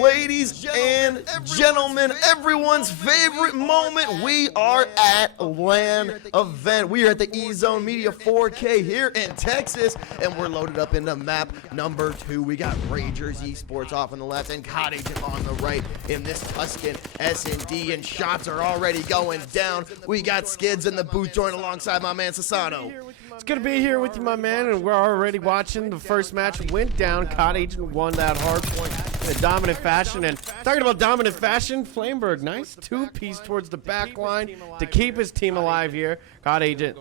Ladies and gentlemen, everyone's favorite moment, we are at a LAN event. We are at the EZone Media 4K here in Texas, and we're loaded up into map number 2. We got Ragers Esports off on the left and COD Agent on the right in this Tuscan S&D, and shots are already going down. We got Skids in the booth joined alongside my man Sassano. It's good to be here with you, my man, and we're already watching. The first match went down. COD Agent won that hard point in a dominant fashion. And talking about dominant fashion, Flameberg, nice two-piece towards the back line to keep his team alive here. COD Agent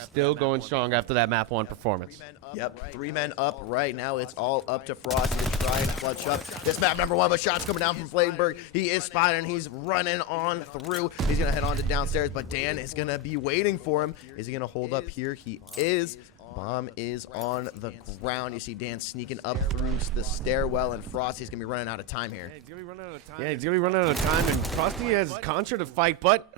still going strong after that map 1 performance. Yep, 3 men up right now. It's all up to Frost to try and clutch up this map number 1, but shots coming down from Flameberg. He is spotted and he's running on through. He's going to head on to downstairs, but Dan is going to be waiting for him. Is he going to hold up here? He is. Bomb is on the ground. You see Dan sneaking up through the stairwell, and Frosty's going to be running out of time here. Yeah, he's going to be running out of time, and Frosty has Contra to fight, but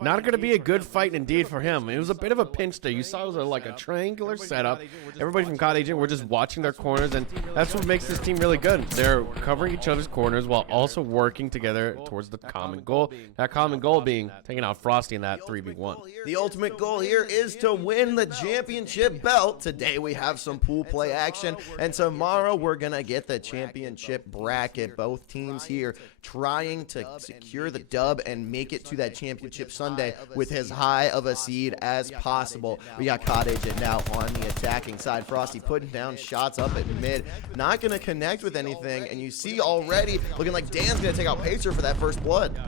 not going to be a good fight indeed for him. It was a bit of a pinch there. You saw it was like a triangular setup. Everybody from COD Agent were just watching their corners, and that's what makes this team really good. They're covering each other's corners while also working together towards the common goal. That common goal being taking out Frosty in that 3v1. The ultimate goal here is to win the championship belt. Today we have some pool play action, and tomorrow we're gonna get the championship bracket. Both teams here trying to secure the dub and make it to that championship Sunday with as high of a seed as possible. We got COD Agent now on the attacking side. Frosty putting down shots up at mid, not gonna connect with anything, and you see already looking like Dan's gonna take out Pacer for that first blood.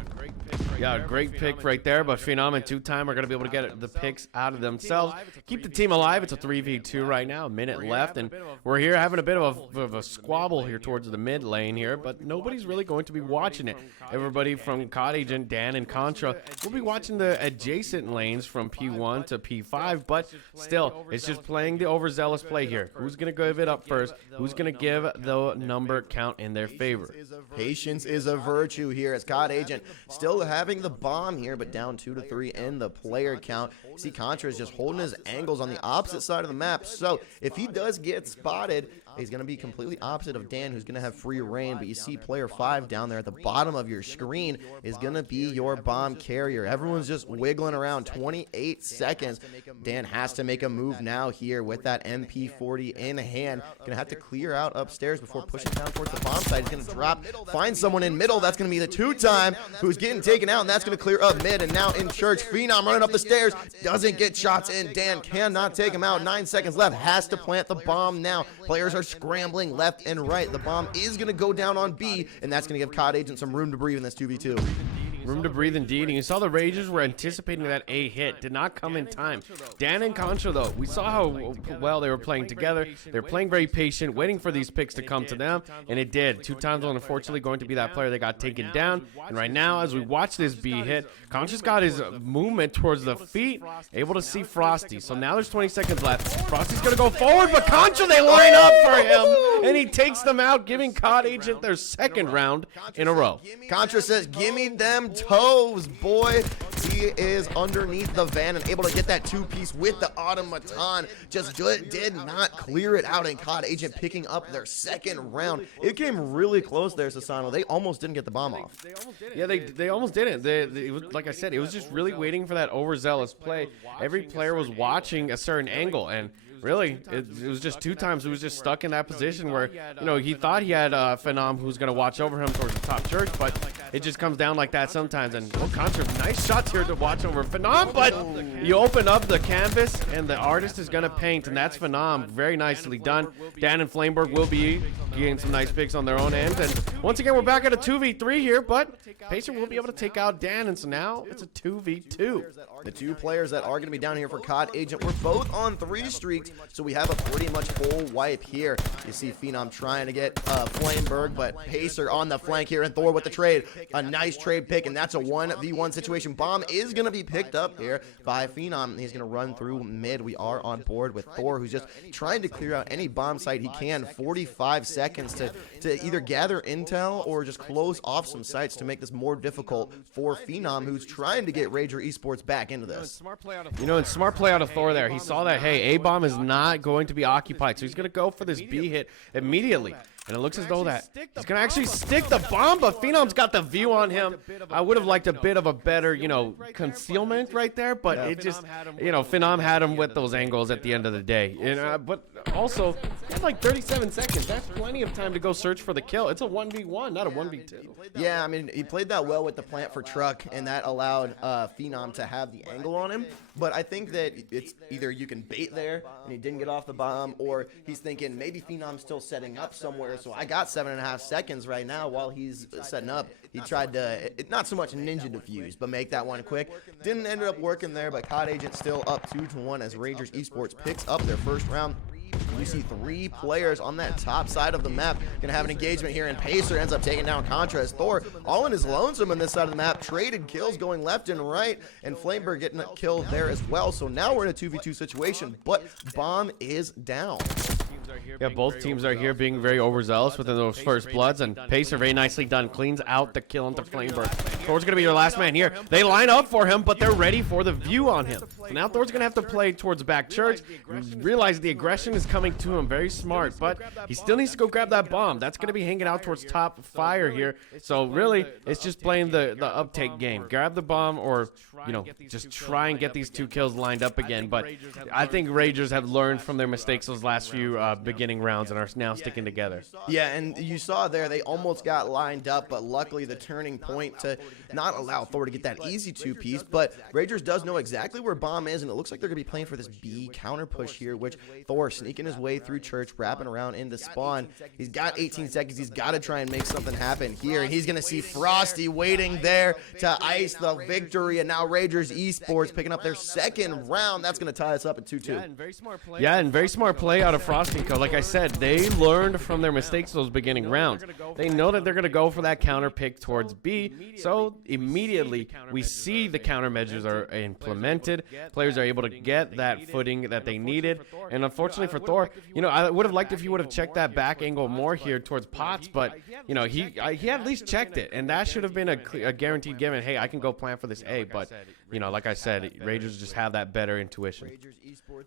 Yeah, great pick right there, but Phenom and 2Time are going to be able to get the picks out of themselves. Keep the team alive. It's a 3v2 right now, a minute left, and we're here having a bit of a squabble here towards the mid lane here, but nobody's really going to be watching it. Everybody from COD Agent, Dan, and Contra will be watching the adjacent lanes from P1 to P5, but still, it's just playing the overzealous play here. Who's going to give it up first? Who's going to give the number count in their favor? Patience is a virtue here as COD Agent still having the bomb here, but down 2 to 3 in the player count. See, Contra is just holding his angles on the opposite side of the map, so if he does get spotted, he's going to be completely opposite of Dan, who's going to have free reign. But you see player 5 down there at the bottom of your screen is going to be your bomb carrier. Everyone's just wiggling around. 28 seconds. Dan has to make a move now here with that MP40 in hand. Going to have to clear out upstairs before pushing down towards the bomb side. He's going to drop, find someone in middle. That's going to be the 2Time who's getting taken out, and that's going to clear up mid. And now in church, Phenom running up the stairs. Doesn't get shots in. Dan cannot take him out. 9 seconds left. Has to plant the bomb now. Players are scrambling left and right. The bomb is going to go down on B, and that's going to give COD Agent some room to breathe in this 2v2. Room to breathe indeed, and you saw the Ragers were anticipating that A hit. Did not come in time. Dan and Contra, though, we saw how well they were playing together. They were playing very patient, waiting for these picks to come to them, and it did. 2Time's unfortunately going to be that player that got taken down, and right now, as we watch this B hit, Contra's got his movement towards the feet, able to see Frosty. So now there's 20 seconds left. Frosty's going to go forward, but Contra, they line up for him, and he takes them out, giving COD Agent their second round in a row. Contra says, "Give me them toes, boy." He is underneath the van and able to get that 2-piece with the automaton. Just did not clear it out, and COD Agent picking up their second round. It came really close there, Sassano. They almost didn't get the bomb off. Yeah, they almost didn't. It was, like I said, it was just really waiting for that overzealous play. Every player was watching a certain angle, and really, it was just 2Times who was just stuck in that position where, you know, he thought he had Phenom who's going to watch over him towards the top church, but it just comes down like that sometimes. And Contra, nice shots here to watch over Phenom, but you open up the canvas and the artist is going to paint, and that's Phenom. Very nicely done. Dan and Flameberg will be getting some nice picks on their own end. And once again, we're back at a 2v3 here, but Pacer will be able to take out Dan, and so now it's a 2v2. The 2 players that are going to be down here for COD Agent were both on 3 streaks, so we have a pretty much full wipe here. You see Phenom trying to get Flameberg, but Pacer on the flank here, and Thor with the trade. A nice trade pick, and that's a 1v1 situation. Bomb is going to be picked up here by Phenom. He's going to run through mid. We are on board with Thor, who's just trying to clear out any bomb site he can. 45 seconds to either gather intel or just close off some sites to make this more difficult for Phenom, who's trying to get Rager Esports back into this. You know, and smart play out of Thor there. He saw that, hey, A-bomb is not going to be occupied, so he's going to go for this B hit immediately. And it looks as though that he's going to actually stick the bomb, but Phenom's got the view on him. I would have liked a bit of a better, concealment right there, but it just, Phenom had him with those angles at the end of the day. But also, he had like 37 seconds. That's plenty of time to go search for the kill. It's a 1v1, not a 1v2. Yeah, I mean, he played that well with the plant for truck, and that allowed Phenom to have the angle on him. But I think that it's either you can bait there, and he didn't get off the bomb, or he's thinking maybe Phenom's still setting up somewhere, so I got 7.5 seconds right now while he's setting up. He tried to, not so much ninja defuse, but make that one quick. Didn't end up working there, but COD Agent still up 2-1 as Ragers Esports picks up their first round. You see 3 players on that top side of the map gonna have an engagement here, and Pacer ends up taking down Contra as Thor all in his lonesome on this side of the map. Traded kills going left and right, and Flameberg getting a kill there as well. So now we're in a 2v2 situation, but Bomb is down. Yeah, both teams are here being very overzealous within those first bloods, and Pacer very nicely done, cleans out the kill into Flameberg. Thor's going to be your last man here. They line up for him, but they're ready for the view on him. So now Thor's going to have to play towards back church, realize the aggression is coming to him, very smart, but he still needs to go grab that bomb. That's going to be hanging out towards top fire here. So really, it's just playing the uptake game. Grab the bomb or, just try and get these 2 kills lined up again. But I think Ragers have learned from their mistakes those last few beginning rounds and are now sticking together. Yeah, and you saw there they almost got lined up, but luckily the turning point to not allow Thor to get that easy 2-piece. But Ragers does know exactly where Bomb is, and it looks like they're going to be playing for this B counter push here, which Thor sneaking his way through church, wrapping around into spawn. He's got 18 seconds. He's got to try and make something happen here, and he's going to see Frosty waiting there to ice the victory, and now Ragers Esports picking up their second round. That's going to tie us up at 2-2. Yeah, and very smart play out of Frosty. Like I said, they learned from their mistakes those beginning rounds. They know that they're going to go for that counter pick towards B, so immediately we see the countermeasures are implemented. Players are able to get that footing that they needed, and unfortunately for Thor, I would have liked if he would have checked that back angle more here towards Potts, but he at least checked it, and that should have been a guaranteed given. Hey, I can go plan for this A, but like I said, Ragers just have that better intuition.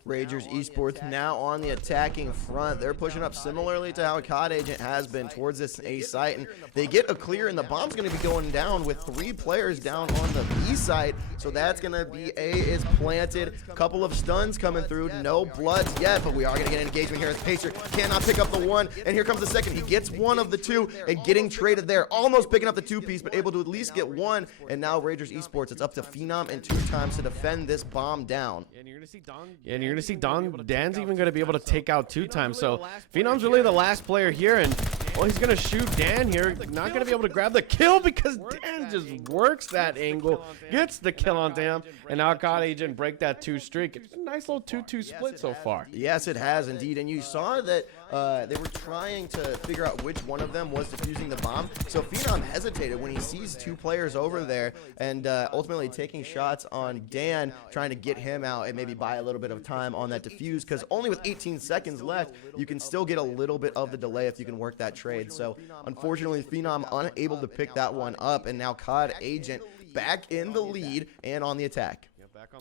Ragers Esports now on the attacking front. They're pushing up similarly to how COD Agent has been towards this A site, and they get a clear, and the bomb's going to be going down with 3 players down on the B site. So that's going to be A is planted. A couple of stuns coming through. No bloods yet, but we are going to get an engagement here as Pacer cannot pick up the 1, and here comes the second. He gets one of the 2 and getting traded there. Almost picking up the 2-piece, but able to at least get 1. And now Ragers Esports, it's up to Phenom and 2 times to defend this bomb down. And you're going to see Dan's even going to be able to take out 2 times. So Phenom's really the last player here, and he's going to shoot Dan here. Not going to be able to grab the kill because Dan just works that angle, gets the kill on Dan, and now COD Agent break that 2 streak. It's a nice little 2-2 split so far. Yes, it has indeed, and you saw that they were trying to figure out which one of them was defusing the bomb. So Phenom hesitated when he sees 2 players over there, and ultimately taking shots on Dan, trying to get him out and maybe buy a little bit of time on that defuse, because only with 18 seconds left, you can still get a little bit of the delay if you can work that trade. So unfortunately, Phenom unable to pick that one up, and now COD Agent back in the lead and on the attack. Back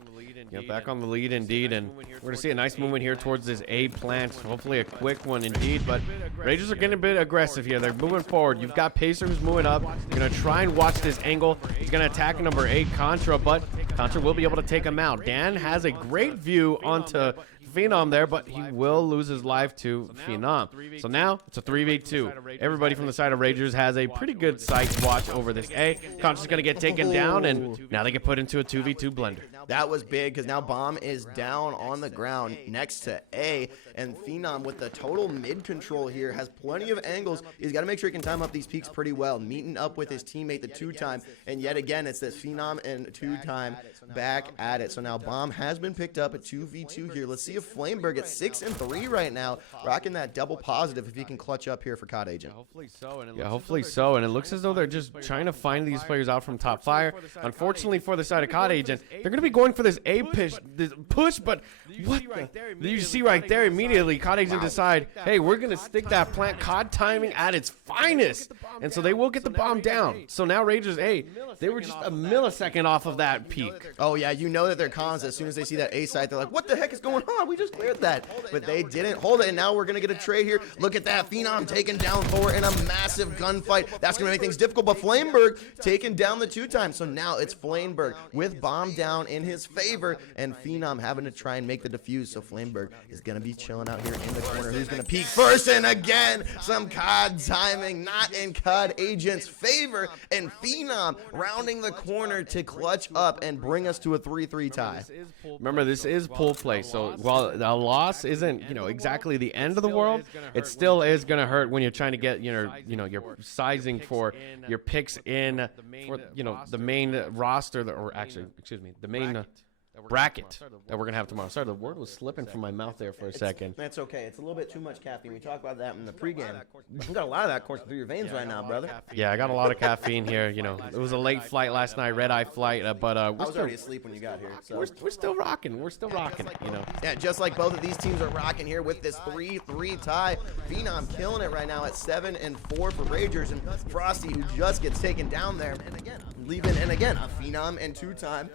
on the lead indeed, and we're going to see a nice movement here towards this A plant. Hopefully a quick one indeed, but Ragers are getting a bit aggressive here. They're moving forward. You've got Pacer who's moving up. You're going to try and watch this angle. He's going to attack number 8, Contra, but Contra will be able to take him out. Dan has a great view onto Phenom there, but he will lose his life to Phenom. So now it's a 3v2. Everybody from the side of Ragers has a pretty good sight watch over this A. Contra's going to get taken down, and now they get put into a 2v2 blender. That was big because now Bomb is down on the ground next to A, and Phenom with the total mid control here has plenty of angles. He's got to make sure he can time up these peaks pretty well, meeting up with his teammate the 2-time, and yet again it's this Phenom and 2-time back at it. So now Bomb has been picked up at 2v2 here. Let's see if Flameberg at 6-3 right now, rocking that double positive if he can clutch up here for COD Agent. Hopefully so, and it looks as though they're just trying to find these players out from top fire. Unfortunately for the side of COD Agent, they're going to be going for this A push, but what you see right there immediately, COD Agent decide, hey, we're going to stick that plant, COD timing at its finest, and so they will get the bomb down. So now Ragers, hey, they were just a millisecond off of that peak. Oh yeah, you know that they're cons as soon as they see that A site, they're like, what the heck is going on? we just cleared that. But they didn't hold it, and now we're going to get a trade here. Look at that. Phenom taking down Thor in a massive gunfight. That's going to make things difficult, but Flameberg taking down the 2-time. So now it's Flameberg with bomb down in his favor, and Phenom having to try and make the defuse. So Flameberg is going to be chilling out here in the corner. Who's going to peek first? And again, some COD timing, not in COD Agent's favor, and Phenom rounding the corner to clutch up and bring us to a 3-3 tie. Remember, this is pool play, so while the loss isn't, exactly the end of the world, it still is going to hurt when you're trying to get, your sizing for your picks in, for, the main roster, the main bracket that we're gonna have tomorrow. Sorry, the word was slipping from my mouth there for a second. That's okay. It's a little bit too much caffeine. We talked about that in the pregame. You got a lot of that coursing through your veins right now, brother. Yeah, I got a lot of caffeine here. It was a late flight last night, red-eye flight, but I was already asleep when you got here. So. We're still rocking. We're still rocking. Yeah, just like both of these teams are rocking here with this 3-3 tie. Phenom killing it right now at 7-4 for Ragers, and Frosty, who just gets taken down there, leaving, and again, a Phenom and 2-time.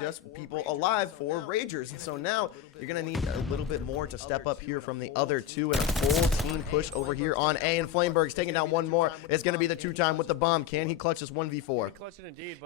Just people alive for Ragers. And so now you're going to need a little bit more to step up here from the other two, and a full team push over here on A, and Flameberg's taking down one more. It's going to be the 2-time with the bomb. Can he clutch this 1v4?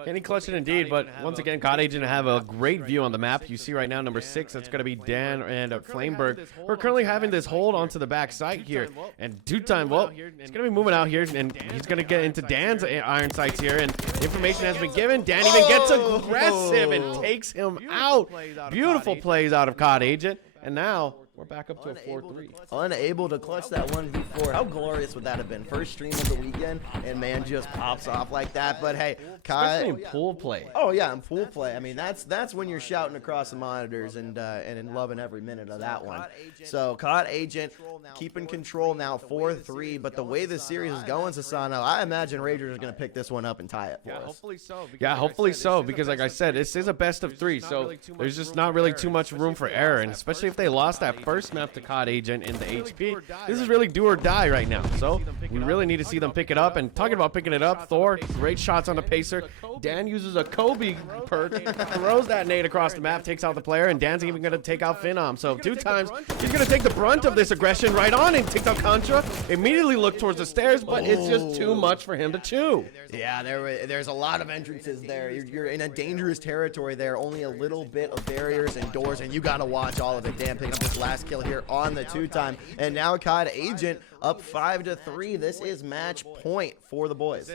Can he clutch it indeed? But once again, COD Agent have a great view on the map. You see right now, number 6, that's going to be Dan and Flameberg. We're currently having this hold onto the back side here. And 2-time, well, he's going to be moving out here, and he's going to get into Dan's iron sights here. And information has been given. Dan even gets aggressive and takes him out. Beautiful plays out of COD Agent, and now we're back up to a 4-3. Unable to clutch that 1v4. How glorious would that have been? First stream of the weekend, and man just pops off like that. But hey, especially in pool play. Oh yeah, in pool play. I mean, that's when you're shouting across the monitors and loving every minute of that one. So COD Agent keeping control now, 4-3. But the way the series is going, Sasano, I imagine Ragers are going to pick this one up and tie it for us. Hopefully so. Yeah, hopefully so, because like I said, this is a best of 3, so there's just not really too much room for error, and especially if they lost that first map to COD Agent in the HP, this is really do or die right now. So we really need to see them pick it up. And talking about picking it up, Thor, great shots on the pacer. Dan uses a Kobe perk, throws that nade across the map, takes out the player, and Dan's even going to take out Phenom. So 2-times, he's going to take the brunt of this aggression right on and takes out Contra. Immediately look towards the stairs, but it's just too much for him to chew. Yeah, there's a lot of entrances there. You're in a dangerous territory there. Only a little bit of barriers and doors, and you got to watch all of it. Dan picking up this last kill here on the 2-time, and now COD Agent up 5-3. This is match point for the boys.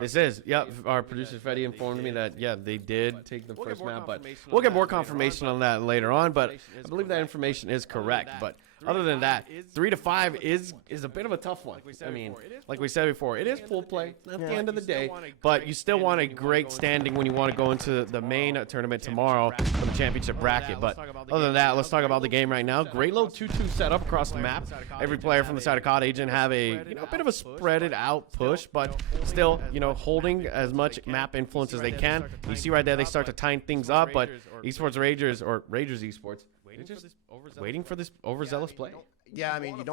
This is, yep. Our producer Freddie informed me that, yeah, they did take the first map, but we'll get more confirmation on that later on. But I believe that information is correct. But other than that, 3-5 is a bit of a tough one. I mean, like we said before, it is pool play at the end of the day, but you still want a great standing when you want to go into the main tournament tomorrow for the championship bracket. But other than that, let's talk about the game right now. Great little 2-2 setup across the map. Every player from the side of COD Agent have a bit of a spreaded out push, but still holding as much map influence as they can. You see right there, they start to time things up, but Esports Ragers, or Ragers Esports, just waiting for this overzealous play. Yeah, I mean, you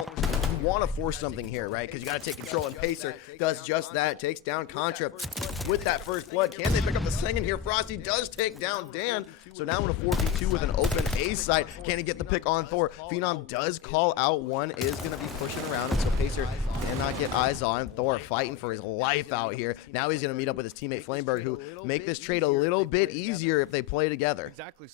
want to force something here, right? Because you got to take control, and Pacer does just that. Takes down Contra with that first blood. Can they pick up the second here? Frosty does take down Dan. So now in a 4v2 with an open A site. Can he get the pick on Thor? Phenom does call out one, is going to be pushing around him, so Pacer cannot get eyes on Thor, fighting for his life out here. Now he's going to meet up with his teammate Flameberg, who make this trade a little bit easier if they play together. Exactly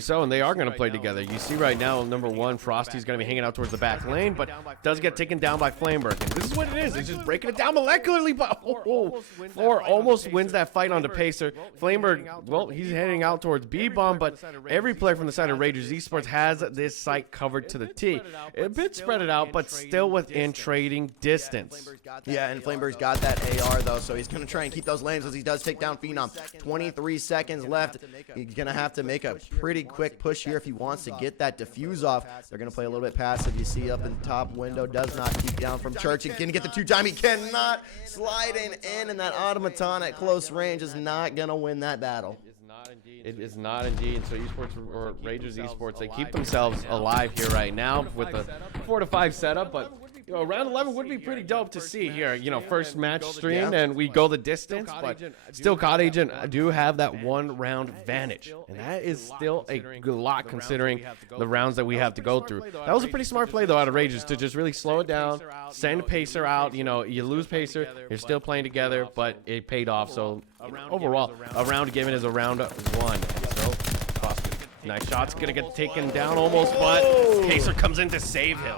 so, and they are going to play together. You see right now, number 1, Frosty's going to be hanging out towards the back lane, but does get taken down by Flameberg. And this is what it is. It's just breaking it down molecularly, but Thor almost wins that fight on the Pacer. Flameberg, well, he's heading out towards B-bomb, but every player from the side of Ragers Esports has this site covered to the T. A bit spread it out, but still within trading distance. Yeah, and Flameberg's got that AR, though, so he's going to try and keep those lanes as he does take down Phenom. 23 seconds left. He's going to have to make a pretty quick push here if he wants to get that diffuse off. They're going to play a little bit passive. You see up in the top window, does not keep down from Church. He can get the 2-time. He cannot slide in, and that automaton at close range is not going to win that battle. It is not indeed. And so Esports, or Ragers Esports, they keep themselves alive here right now with a 4-5 setup, but round 11 would be pretty dope to see here. First match streamed and we go the distance, but still COD Agent do have that 1 round advantage. And that is still a good lot considering the rounds that we have to go through. That was a pretty smart play though out of Ragers to just really slow it down, send Pacer out. You lose Pacer, you're still playing together, but it paid off. So overall, a round given is a round 1. So nice shot's gonna get taken down almost, but Pacer comes in to save him.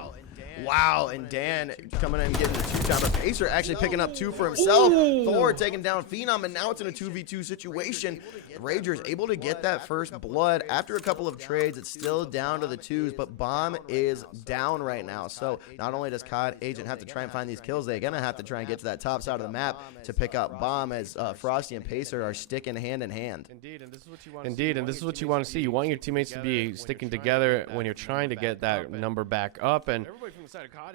Wow, and Dan coming in and getting the 2-time, but Pacer actually picking up 2 for himself. Thor taking down Phenom, and now it's in a 2v2 situation. Ragers able to get that first blood after a couple of trades. It's still down to the 2s, but Bomb is down right now. So not only does COD Agent have to try and find these kills, they're going to have to try and get to that top side of the map to pick up Bomb, as Frosty and Pacer are sticking hand in hand. Indeed, and this is what you want to see. You want your teammates to be sticking together when you're trying to get that number back up. And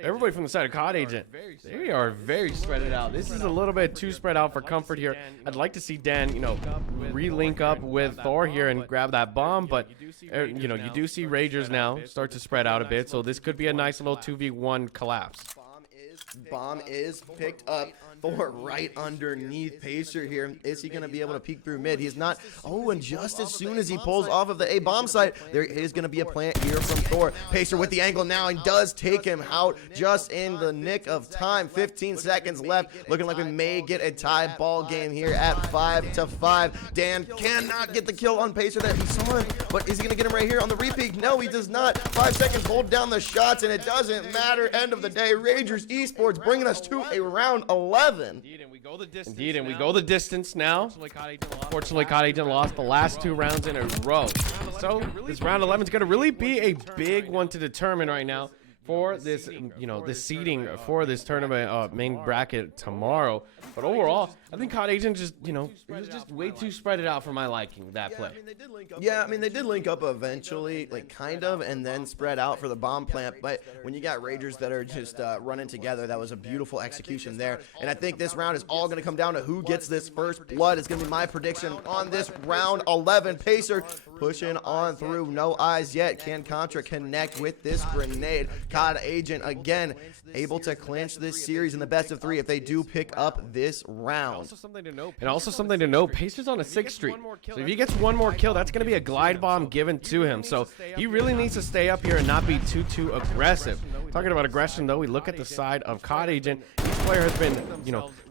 everybody from the side of COD Agent, they are very spread out. This is a little bit too spread out for comfort here. I'd like to see Dan, re-link up with Thor here and grab that bomb, but you do see Ragers now start to spread out a bit, so this could be a nice little 2v1 collapse. Bomb is picked up. Thor right underneath Pacer here. Is he going to be able to peek through mid? He's not. Oh, and just as soon as he pulls off of the A bomb site, there is going to be a plant here from Thor. Pacer with the angle now and does take him out just in the nick of time. 15 seconds left. Looking like we may get a tie ball game here at 5-5. Dan cannot get the kill on Pacer that he saw him, but is he going to get him right here on the repeat? No, he does not. 5 seconds, hold down the shots, and it doesn't matter. End of the day, Ragers Esports bringing us to a round 11. Indeed, and we go the distance now. Fortunately, COD Agent lost the last 2 rounds in a row. So this round 11 is going to really be a big one to determine right now for this, this seeding for this tournament main bracket tomorrow. But overall, I think COD Agent just, it was just way too spread it out for my liking, that play. Yeah, I mean, they did link up eventually, kind of, and then spread out for the bomb plant. But when you got Ragers that are just running together, that was a beautiful execution there. And I think this round is all going to come down to who gets this first blood. It's going to be my prediction on this round 11. Pacer pushing on through. No eyes yet. Can Contra connect with this grenade? COD Agent, again, able to clinch this series in the best of 3 if they do pick up this round. And also something to note, Pacer's on a 6 streak. So if he gets 1 more kill, that's going to be a glide bomb given to him. So he really needs to stay up here and not be too aggressive. Talking about aggression, though, we look at the side of COD Agent. Each player has been,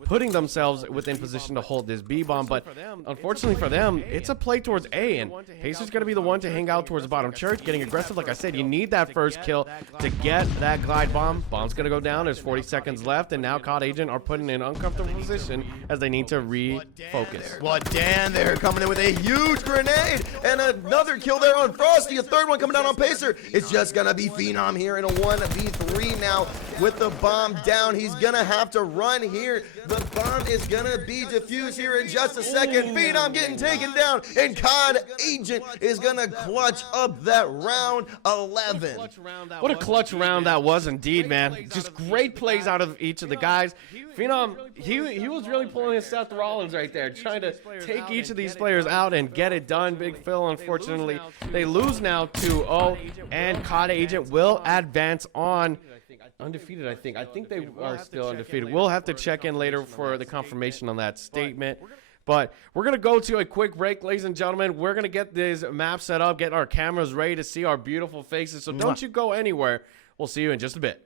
putting themselves within position to hold this B bomb, but unfortunately for them, it's a play towards A, and Pacer's going to be the one to hang out towards the bottom church, getting aggressive. Like I said, you need that first kill to get that glide bomb. Bomb's going to go down. There's 40 seconds left, and now COD Agent are put in an uncomfortable position as they need to refocus. Well, Dan there coming in with a huge grenade, and another kill there on Frosty. A third one coming down on Pacer. It's just going to be Phenom here in a 1v3 now with the bomb down. He's going to have to run here. The bomb is going to be defused here in just a second. Phenom getting taken down, and COD Agent is going to clutch up that round 11. What a clutch round that was indeed, man. Just great plays out of each of the guys. Phenom, he was really pulling his Seth Rollins right there, trying to take each of these players out and get it done. Big Phil, unfortunately, they lose now 2-0, and COD Agent will advance on undefeated, I think. I think they are still undefeated. We'll have to check in later for the confirmation on that statement. But we're going to go to a quick break, ladies and gentlemen. We're going to get this map set up, get our cameras ready to see our beautiful faces. So don't you go anywhere. We'll see you in just a bit.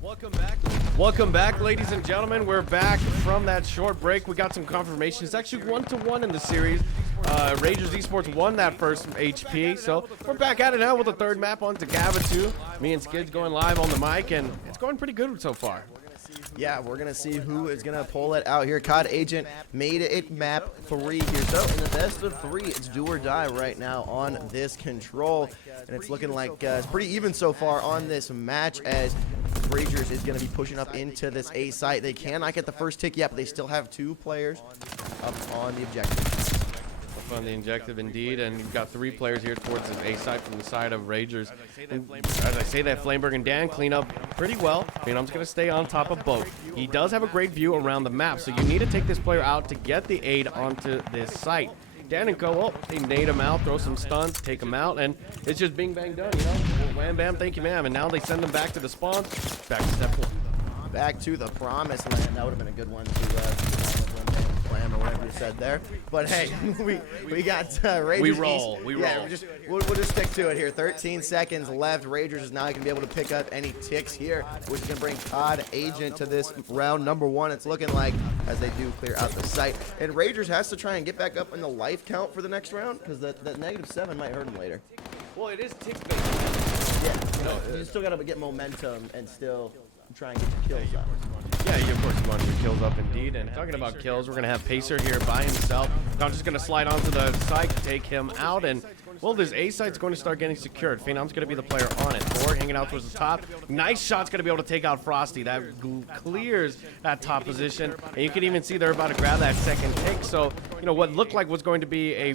Welcome back, ladies and gentlemen. We're back from that short break. We got some confirmation. It's actually 1-1 in the series. Ragers Esports won that first HP, so we're back at it now with a third map on Tagava 2. Me and Skid's going live on the mic, and it's going pretty good so far. Yeah, we're going to see who is going to pull it out here. COD Agent made it map 3 here. So in the best of 3, it's do or die right now on this control. And it's looking like it's pretty even so far on this match, as Ragers is going to be pushing up into this A site. They cannot get the first tick yet, but they still have 2 players up on the objective. On the objective indeed, and you've got 3 players here towards the A side from the side of Ragers. And as I say that, Flameberg and Dan clean up pretty well. Phenom's going to stay on top of both. He does have a great view around the map, so you need to take this player out to get the aid onto this site. Dan and Co, well, they nade him out, throw some stuns, take him out, and it's just bing bang done, Wham bam, thank you ma'am. And now they send them back to the spawn, back to step 4. Back to the promised land. That would have been a good one to plan or whatever you said there. But hey, we got Ragers. We roll. East. We Yeah, roll. we'll just stick to it here. 13 seconds left. Ragers is not going to be able to pick up any ticks here, which is going to bring COD Agent to this round number 1. It's looking like as they do clear out the site. And Ragers has to try and get back up in the life count for the next round because that -7 might hurt him later. Well, it is tick based. Yeah, you still got to get momentum and still try and get the kills up. Yeah, of course you want your kills up indeed. And talking about kills, we're going to have Pacer here by himself. Now just going to slide onto the site, take him out, and well, this A site's going to start getting secured. Phenom's going to be the player on it. Thor hanging out towards the top. Nice shot's going to be able to take out Frosty. That clears that top position. And you can even see they're about to grab that second tick. So, you know, what looked like was going to be a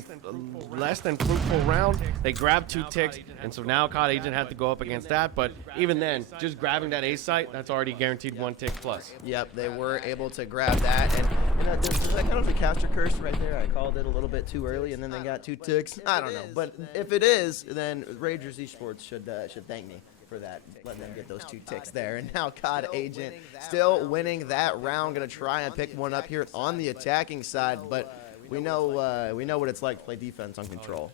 less than fruitful round, they grabbed 2 ticks. And so now COD Agent had to go up against that. But even then, just grabbing that A site, that's already guaranteed 1 tick plus. Yep, they were able to grab that. And you know, there's that kind of a caster curse right there. I called it a little bit too early, and then they got 2 ticks. I don't know. But if it is, then Ragers Esports should thank me for that, letting them get those 2 ticks there. And now COD Agent still winning that round. Going to try and pick one up here on the attacking side, but we know what it's like to play defense on Control.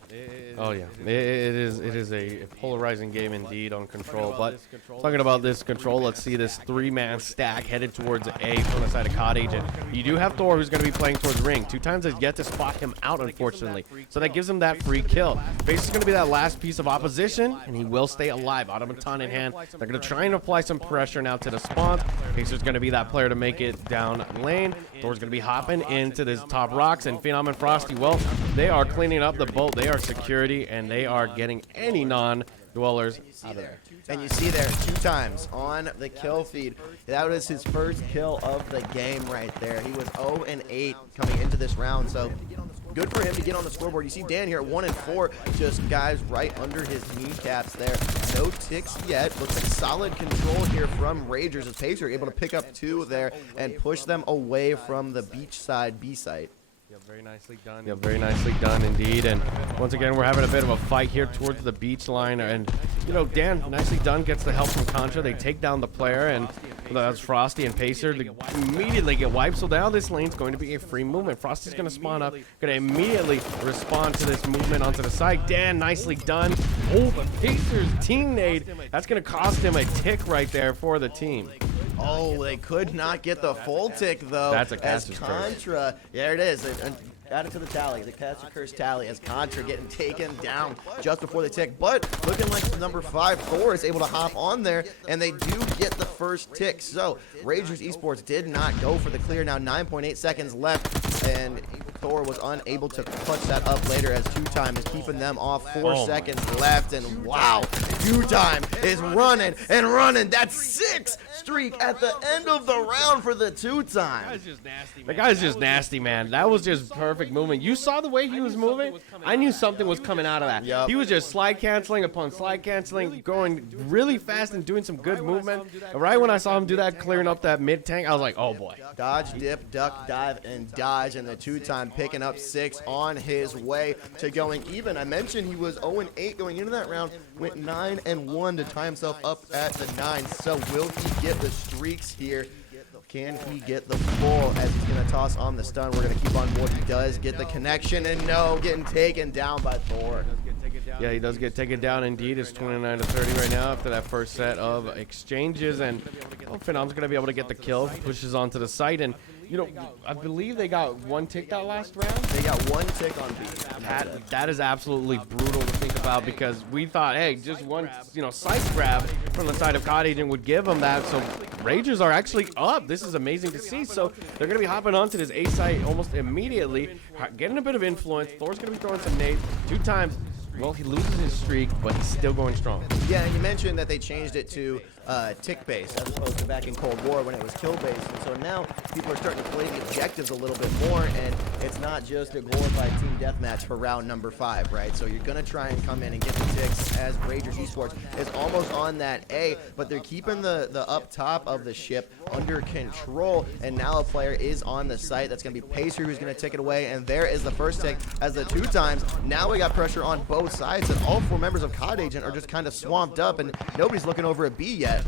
Oh yeah, it is a polarizing game indeed on Control. But talking about this Control, let's see this 3-man stack headed towards A from the side of COD Agent. You do have Thor, who's going to be playing towards Ring. 2 times has yet to spot him out, unfortunately. So that gives him that free kill. Base is going to be that last piece of opposition, and he will stay alive. Automaton in hand. They're going to try and apply some pressure now to the spawn. Pacer's going to be that player to make it down lane. Thor's going to be hopping into this top rocks, and Phenom and Frosty, well, they are cleaning up the boat. They are security, and they are getting any non-dwellers out of there. And you see there 2 times on the kill feed. That was his first kill of the game right there. He was 0-8 coming into this round, so good for him to get on the scoreboard. You see Dan here at 1-4, just guys right under his kneecaps there. No ticks yet. Looks like solid control here from Ragers as Pacer able to pick up 2 there and push them away from the beachside B site. Very nicely done. Yeah, very nicely done indeed. And once again, we're having a bit of a fight here towards the beach line. And, you know, Dan, nicely done, gets the help from Contra. They take down the player, and that's Frosty and Pacer. They immediately get wiped. So now this lane's going to be a free movement. Frosty's going to spawn up, going to immediately respond to this movement onto the site. Dan, nicely done. Oh, but Pacer's team nade. That's going to cost him a tick right there for the team. Oh, they could not get the full tick, though. That's a as caster's Contra. There it is. And add it to the tally, the caster curse tally, as Contra getting taken down just before the tick. But looking like the number 5 Thor is able to hop on there, and they do get the first tick. So Ragers Esports did not go for the clear. Now 9.8 seconds left, and Thor was unable to clutch that up later as 2-time is keeping them off. 4 seconds left, and wow, 2-time is running and running. That's 6 streak at the end of the round for the 2-time. The guy's just nasty, man. That was just perfect movement. You saw the way he was moving? I knew something was coming out of that. Yep. He was just slide canceling upon slide canceling, going really fast and doing some good movement. And right when I saw him do that, clearing up that mid tank, I was like, oh boy. Dodge, dip, duck, dive, and dodge, and the 2-time picking up 6 on his way to going even. I mentioned he was 0-8 going into that round, went 9-1 to tie himself up at the 9. So will he get the streaks here? Can he get the full as he's going to toss on the stun? We're going to keep on board. He does get the connection, and no, getting taken down by Thor. Yeah, he does get taken down indeed. It's 29-30 right now after that first set of exchanges. And well, Phenom's going to be able to get the kill, pushes onto the site. And, you know, I believe they got 1 tick that last round. They got 1 tick on B. That is absolutely brutal to think about, because we thought, hey, just one, you know, site grab from the side of COD Agent would give them that. So Ragers are actually up. This is amazing to see. So they're going to be hopping onto this A site almost immediately, getting a bit of influence. Thor's going to be throwing some nades 2 times. Well, he loses his streak, but he's still going strong. Yeah, and you mentioned that they changed it to tick-based as opposed to back in Cold War when it was kill-based. And so now people are starting to play the objectives a little bit more, and it's not just a glorified team deathmatch for round number 5, right? So you're going to try and come in and get the ticks as Ragers Esports is almost on that A, but they're keeping the up top of the ship under control, and now a player is on the site. That's going to be Pacer who's going to take it away, and there is the first tick as the 2 times. Now we got pressure on both sides, and all 4 members of COD Agent are just kind of swamped up, and nobody's looking over at B yet.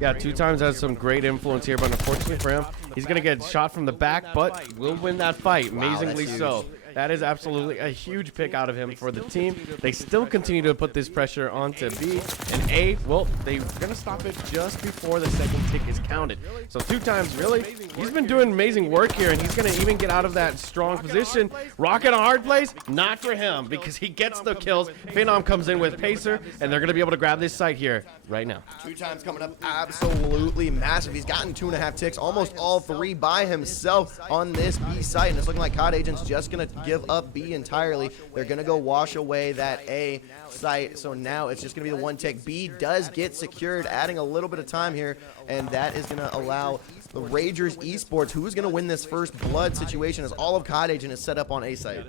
Yeah, 2 times has some great influence here, but unfortunately for him, he's going to get shot from the back, but will win that fight, amazingly so. That is absolutely a huge pick out of him for the team. They still continue to put this pressure onto B. And A, well, they're going to stop it just before the second tick is counted. So 2 times, really, he's been doing amazing work here, and he's going to even get out of that strong position. Rocket on hard plays, not for him, because he gets the kills. Phenom comes in with Pacer, and they're going to be able to grab this site here right now. 2 times coming up absolutely massive. He's gotten 2.5 ticks, almost all 3 by himself on this B site, and it's looking like COD Agent's just going to give up B entirely. They're going to go wash away that A site, so now it's just going to be the 1 tick. B does get secured, adding a little bit of time here, and that is going to allow the Ragers Esports, who's going to win this first blood situation, as all of COD Agent is set up on A site.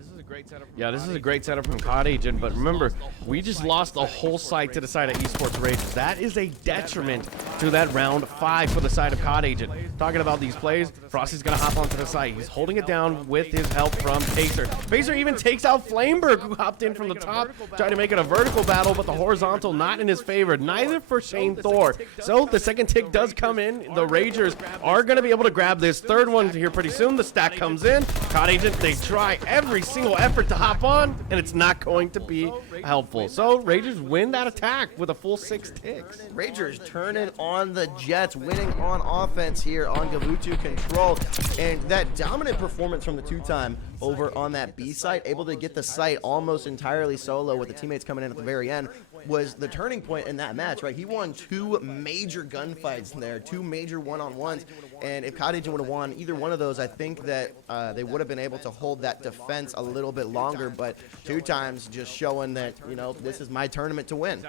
Yeah, this is a great setup from COD Agent, but remember, we just lost a whole site to the side of Esports Ragers. That is a detriment to that round 5 for the side of COD Agent. Talking about these plays, Frosty's going to hop onto the site. He's holding it down with his help from Pacer. Pacer even takes out Flameberg, who hopped in from the top, trying to make it a vertical battle, but the horizontal not in his favor, neither for Shane Thor. So the second tick does come in. The Ragers are going to be able to grab this third one here pretty soon. The stack comes in. COD Agent, they try every single effort to hop on, and it's not going to be helpful. So Ragers win that attack with a full 6 ticks. Ragers turning on the Jets, winning on offense here on Gavutu control, and that dominant performance from the 2-time over on that B site, able to get the site almost entirely solo with the teammates coming in at the very end, was the turning point in that match, right? He won 2 major gunfights in there, 2 major one-on-ones, and if COD Agent would have won either one of those, I think that they would have been able to hold that defense a little bit longer, but 2 times just showing that, you know, this is my tournament to win.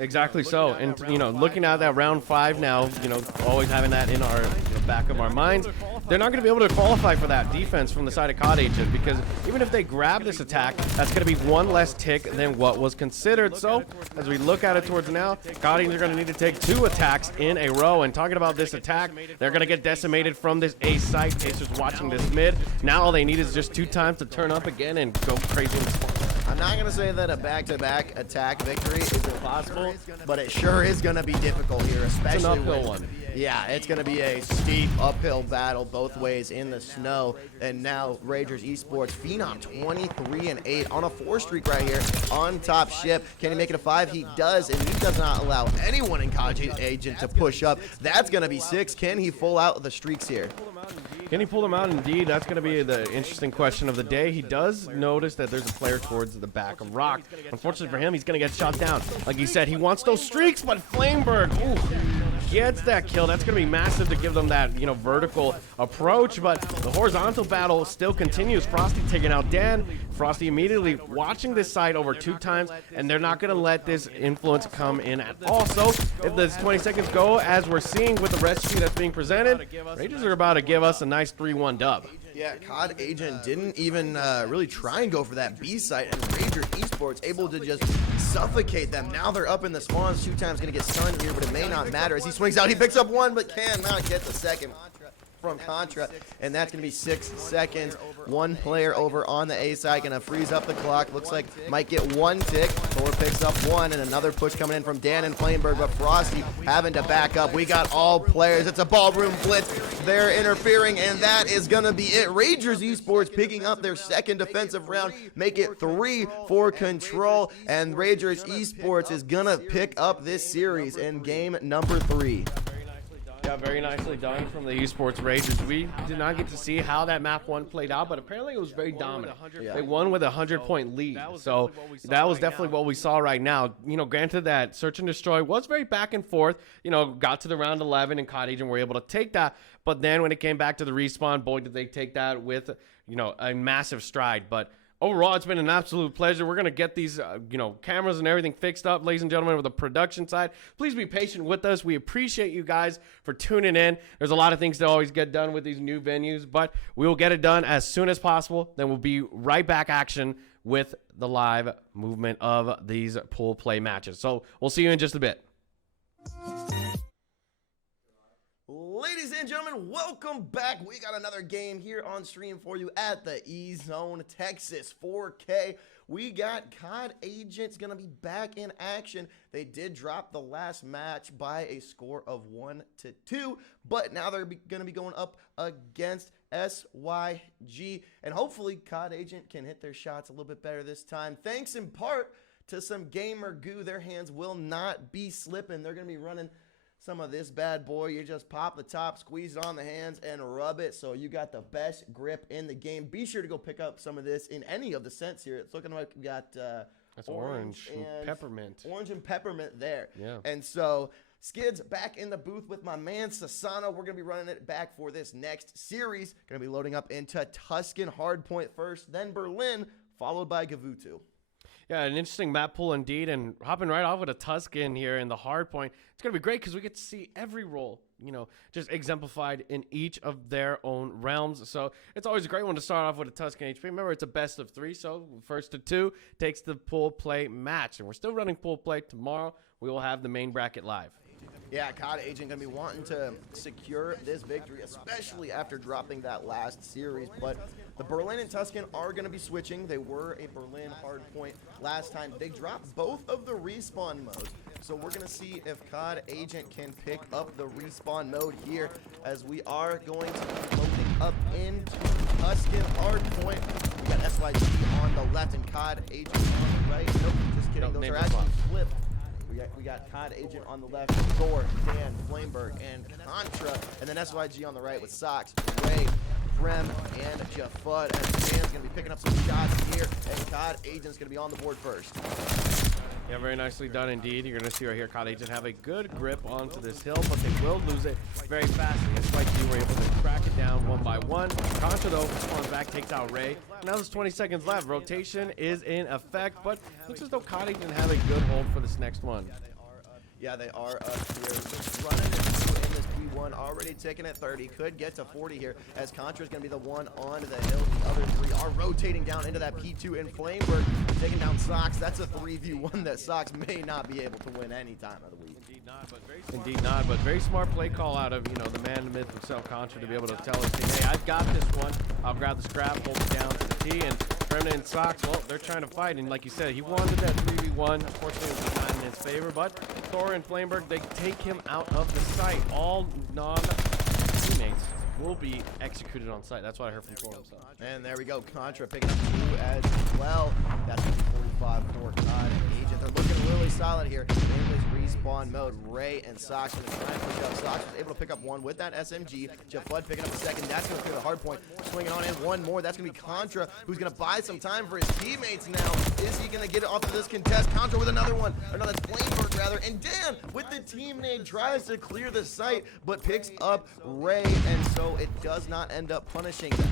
Exactly so. And, you know, looking at that round 5 now, you know, always having that in our back of our minds, they're not going to be able to qualify for that defense from the side of COD Agent, because even if they grab this attack, that's going to be 1 less tick than what was considered. So as we look at it towards now, COD Agent are going to need to take 2 attacks in a row. And talking about this attack, they're going to get decimated from this A site. Pacers watching this mid. Now all they need is just 2 times to turn up again and go crazy in the spawn. I'm not going to say that a back-to-back attack victory is impossible, but it sure is going to be difficult here, especially it's an uphill one. Yeah, it's going to be a steep uphill battle both ways in the snow. And now Ragers Esports, Phenom 23-8 on a 4 streak right here on top ship. Can he make it a 5? He does, and he does not allow anyone in COD Agent to push up. That's going to be 6. Can he full out the streaks here? Can he pull them out? Indeed, that's going to be the interesting question of the day. He does notice that there's a player towards the back of Rock. Unfortunately for him, he's going to get shot down. Like he said, he wants those streaks, but Flameberg, gets that kill. That's going to be massive to give them that, you know, vertical approach, but the horizontal battle still continues. Frosty taking out Dan. Frosty immediately watching this side over 2 times, and they're not going to let this influence come in at all. So if the 20 seconds go as we're seeing with the recipe that's being presented, Rangers are about to give us a nice 3-1 dub. Yeah, COD Agent didn't even really try and go for that B site, and Ragers Esports able to just suffocate them. Now they're up in the spawns. 2 times going to get stunned here, but it may not matter. As he swings out, he picks up 1, but cannot get the second from Contra, and that's going to be 6 seconds. 1 player over on the A side, going to freeze up the clock. Looks like might get 1 tick. Thor picks up 1, and another push coming in from Dan and Flameberg, but Frosty having to back up. We got all players. It's a ballroom blitz. They're interfering, and that is going to be it. Ragers Esports picking up their 2nd defensive round, make it 3 for control, and Ragers Esports is going to pick up this series in game number 3. Yeah, very nicely done from the Esports Ragers. We did not get to see how that map 1 played out, but apparently it was very dominant. They won with a 100-point lead, so that was definitely what we saw right now. You know, granted that Search and Destroy was very back and forth, you know, got to the round 11 and COD Agent were able to take that, but then when it came back to the respawn, boy, did they take that with, you know, a massive stride. But Overall, it's been an absolute pleasure. We're going to get these, cameras and everything fixed up, ladies and gentlemen, with the production side. Please be patient with us. We appreciate you guys for tuning in. There's a lot of things to always get done with these new venues, but we will get it done as soon as possible. Then we'll be right back action with the live movement of these pool play matches. So we'll see you in just a bit. Ladies and gentlemen, welcome back. We got another game here on stream for you at the EZone Texas 4K. We got COD Agents going to be back in action. They did drop the last match by a score of 1-2, but now they're going to be going up against SYG, and hopefully COD Agent can hit their shots a little bit better this time, thanks in part to some gamer goo. Their hands will not be slipping. They're going to be running some of this bad boy. You just pop the top, squeeze it on the hands, and rub it, so you got the best grip in the game. Be sure to go pick up some of this in any of the scents here. It's looking like we got that's orange and peppermint. Orange and peppermint there. Yeah. And so Skids back in the booth with my man Sasano. We're going to be running it back for this next series. Going to be loading up into Tuscan Hardpoint first, then Berlin, followed by Gavutu. Yeah, an interesting map pool indeed, and hopping right off with a Tuscan here in the hard point. It's going to be great because we get to see every role, just exemplified in each of their own realms. So it's always a great one to start off with a Tuscan HP. Remember, it's a best of 3, so first to 2 takes the pool play match. And we're still running pool play tomorrow. We will have the main bracket live. Yeah, COD Agent going to be wanting to secure this victory, especially after dropping that last series. But the Berlin and Tuscan are going to be switching. They were a Berlin hardpoint last time. They dropped both of the respawn modes. So we're going to see if COD Agent can pick up the respawn mode here, as we are going to be loading up into Tuscan hardpoint. We got SYG on the left and COD Agent on the right. Nope, just kidding. Those are actually flipped. We got COD Agent on the left, Thor, Dan, Flameberg, and Contra, and then SYG on the right with Sox, Ray, Prem, and Jafud. And Dan's going to be picking up some shots here, and COD Agent's going to be on the board first. Yeah, very nicely done indeed. You're going to see right here COD Agent have a good grip onto this hill, but they will lose it very fast. SYG were able to crack it down one by one. Contra, though, spawns back, takes out Ray. Now there's 20 seconds left. Rotation is in effect, but looks as though COD Agent have a good hold for this next one. Yeah, they are here running in this P1, already ticking at 30. Could get to 40 here, as Contra's going to be the one on the hill. The other 3 are rotating down into that P2, and Flameberg taking down Sox. That's a 3v1 that Sox may not be able to win any time of the week. Indeed not, but very smart play call out of, the man, the myth himself, Contra, to be able to tell his team, hey, I've got this one. I'll grab the scrap, hold it down to the T, and Premna and Sox, well, they're trying to fight, and like you said, he wanted that 3v1. Unfortunately, it was not in his favor, but Thor and Flameberg, they take him out of the site. All non-teammates will be executed on site. That's what I heard from Thor himself. And there we go, Contra picking up 2 as well. That's 45 for COD Agent. They're looking really solid here in this respawn mode. Ray and Sox going to try and push up. Sox was able to pick up 1 with that SMG. Jafud picking up a 2nd. That's going to clear the hard point. Swinging on in 1 more. That's going to be Contra, who's going to buy some time for his teammates now. Is he going to get it off of this contest? Contra with another one. Or no, that's Flameberg rather. And Dan with the team nade tries to clear the site, but picks up Ray, and so it does not end up punishing them.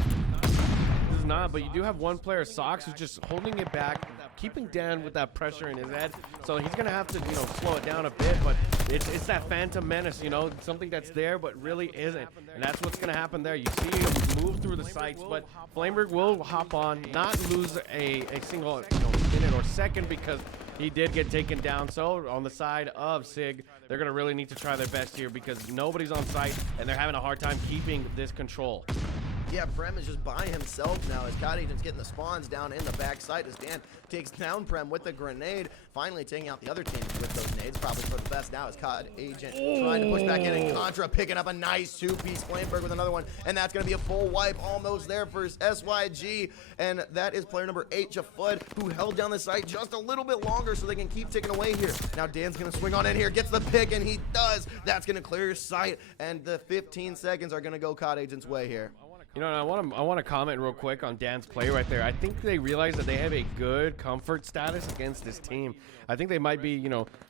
This is not, but you do have one player, Sox, who's just holding it back, keeping Dan with that pressure in his head. So he's going to have to, slow it down a bit, but it's that phantom menace, something that's there but really isn't. And that's what's going to happen there. You see him move through the sights, but Flameberg will hop on, not lose a single minute or second, because he did get taken down. So on the side of SIG, they're going to really need to try their best here, because nobody's on site and they're having a hard time keeping this control. Yeah, Prem is just by himself now as COD Agent's getting the spawns down in the backside as Dan takes down Prem with the grenade, finally taking out the other team with those nades, probably for the best now as COD Agent trying to push back in, and Contra picking up a nice 2-piece. Flameberg with another one, and that's going to be a full wipe almost there for SYG, and that is player number 8, Jafud, who held down the site just a little bit longer so they can keep ticking away here. Now Dan's going to swing on in here, gets the pick, and he does. That's going to clear his sight, and the 15 seconds are going to go COD Agent's way here. And I want to comment real quick on Dan's play right there. I think they realize that they have a good comfort status against this team. I think they might be,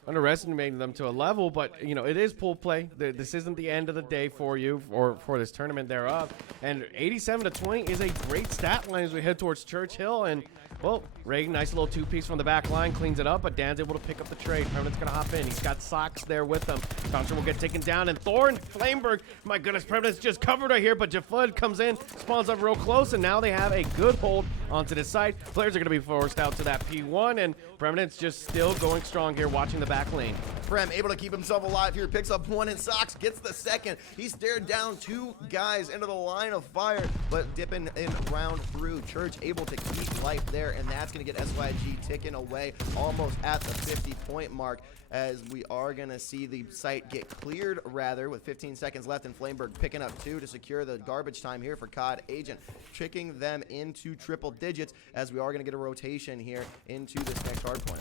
underestimating them to a level, but, it is pool play. This isn't the end of the day for you or for this tournament thereof. And 87-20 is a great stat line as we head towards Churchill. And Well, Ray, nice little two-piece from the back line, cleans it up, but Dan's able to pick up the trade. Permanent's gonna hop in. He's got Socks there with him. Contra will get taken down, and Thor and Flameberg, my goodness, Permanent's just covered right here, but Jafud comes in, spawns up real close, and now they have a good hold onto the site. Players are gonna be forced out to that P1, and Permanent's just still going strong here, watching the back lane. Prem able to keep himself alive here, picks up one, and Socks gets the second. He stared down two guys into the line of fire, but dipping in round through. Church able to keep life there, and that's going to get SYG ticking away almost at the 50-point mark, as we are going to see the site get cleared, rather, with 15 seconds left, and Flameberg picking up 2 to secure the garbage time here for COD Agent, tricking them into triple digits, as we are going to get a rotation here into this next hard point.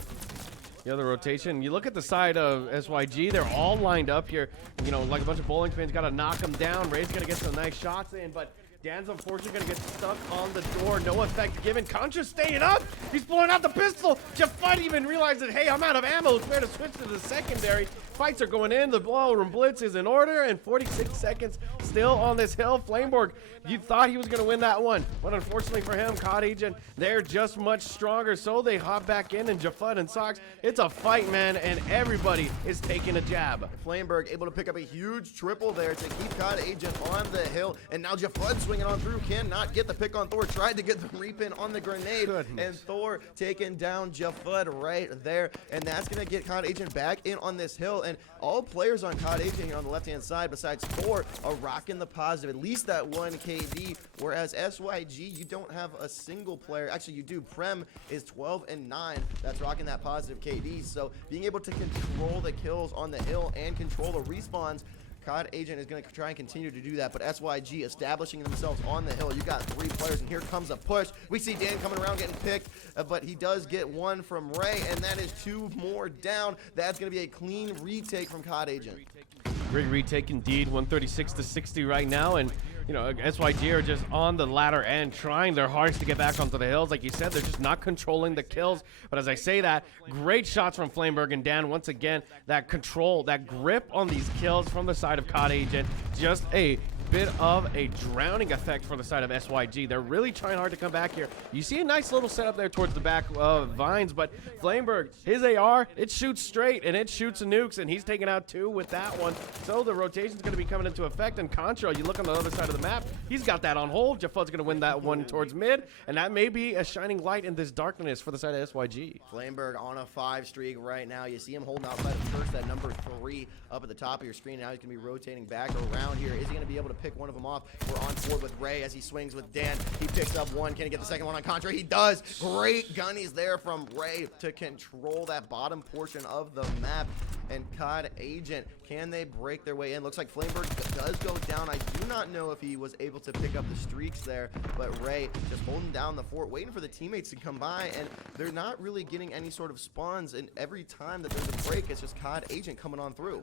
The other rotation, you look at the side of SYG, they're all lined up here. You know, like a bunch of bowling pins, got to knock them down. Ray's going to get some nice shots in, but Dan's unfortunately going to get stuck on the door. No effect given. Contra staying up. He's pulling out the pistol. Jafud even realizes, hey, I'm out of ammo. It's fair to switch to the secondary. Fights are going in. The ballroom blitz is in order, and 46 seconds still on this hill. Flameborg, you thought he was going to win that one, but unfortunately for him, COD Agent, they're just much stronger, so they hop back in, and Jafud and Socks, it's a fight, man, and everybody is taking a jab. Flameberg able to pick up a huge triple there to keep COD Agent on the hill, and now Jafud swinging on through, cannot get the pick on Thor, tried to get the repin on the grenade, and Thor taking down Jafud right there, and that's going to get COD Agent back in on this hill. And all players on COD Agent here on the left-hand side, besides Thor, are rocking the positive, at least that 1 KD, whereas SYG, you don't have a single player. Actually, you do. Prem is 12-9. That's rocking that positive KD, so being able to control the kills on the hill and control the respawns, COD Agent is going to try and continue to do that, but SYG establishing themselves on the hill. You got 3 players, and here comes a push. We see Dan coming around getting picked, but he does get 1 from Ray, and that is 2 more down. That's going to be a clean retake from COD Agent. Great retake indeed, 136-60 right now, and you know, SYG are just on the latter end, trying their hardest to get back onto the hills. Like you said, they're just not controlling the kills. But as I say that, great shots from Flameberg and Dan. Once again, that control, that grip on these kills from the side of COD Agent, just a bit of a drowning effect for the side of SYG. They're really trying hard to come back here. You see a nice little setup there towards the back of Vines, but Flameberg, his AR, it shoots straight, and it shoots nukes, and he's taking out 2 with that one. So the rotation's going to be coming into effect, and Contra, you look on the other side of the map, he's got that on hold. Jafud's going to win that one towards mid, and that may be a shining light in this darkness for the side of SYG. Flameberg on a 5 streak right now. You see him holding outside of Church, that number 3 up at the top of your screen. Now he's going to be rotating back around here. Is he going to be able to pick one of them off? We're on board with Ray as he swings with Dan. He picks up 1. Can he get the second one on Contra? He does. Great gunnies there from Ray to control that bottom portion of the map. And COD Agent, can they break their way in? Looks like Flameberg does go down. I do not know if he was able to pick up the streaks there, but Ray just holding down the fort, waiting for the teammates to come by, and they're not really getting any sort of spawns, and every time that there's a break, it's just COD Agent coming on through.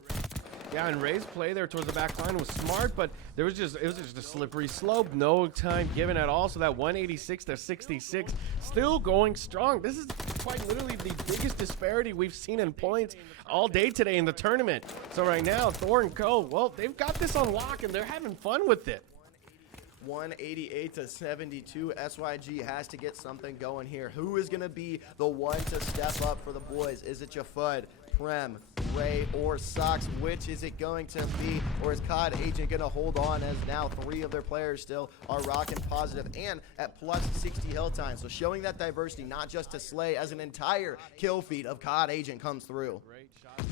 Yeah, and Ray's play there towards the back line was smart, but it was just a slippery slope. No time given at all. So that 186-66 still going strong. This is quite literally the biggest disparity we've seen in points all day today in the tournament. So right now, Thor and Co, well, they've got this on lock, and they're having fun with it. 188-72. SYG has to get something going here. Who is going to be the one to step up for the boys? Is it Jafud, Prem, Ray, or Socks? Which is it going to be? Or is COD Agent going to hold on, as now 3 of their players still are rocking positive and at plus 60 hill time? So showing that diversity, not just to Slay, as an entire kill feed of COD Agent comes through.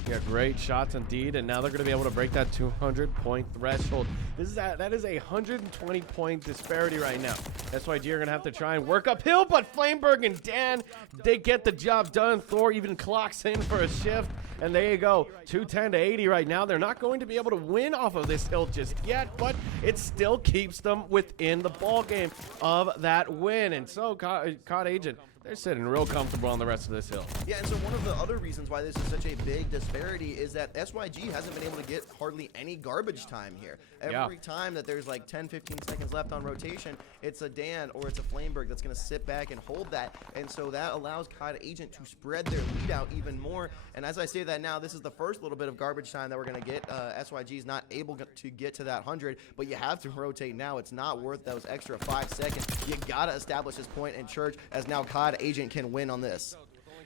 Yeah, great shots indeed, and now they're going to be able to break that 200-point threshold. That is a 120-point disparity right now. SYG are going to have to try and work uphill, but Flameberg and Dan, they get the job done. Thor even clocks in for a shift, and there you go, 210-80 right now. They're not going to be able to win off of this hill just yet, but it still keeps them within the ball game of that win. And so COD Agent, they're sitting real comfortable on the rest of this hill. Yeah, and so one of the other reasons why this is such a big disparity is that SYG hasn't been able to get hardly any garbage time here. Every time that there's like 10-15 seconds left on rotation, it's a Dan or it's a Flameberg that's going to sit back and hold that. And so that allows COD Agent to spread their lead out even more. And as I say that now, this is the first little bit of garbage time that we're going to get. SYG is not able to get to that 100, but you have to rotate now. It's not worth those extra 5 seconds. You got to establish this point in Church, as now COD COD Agent can win on this.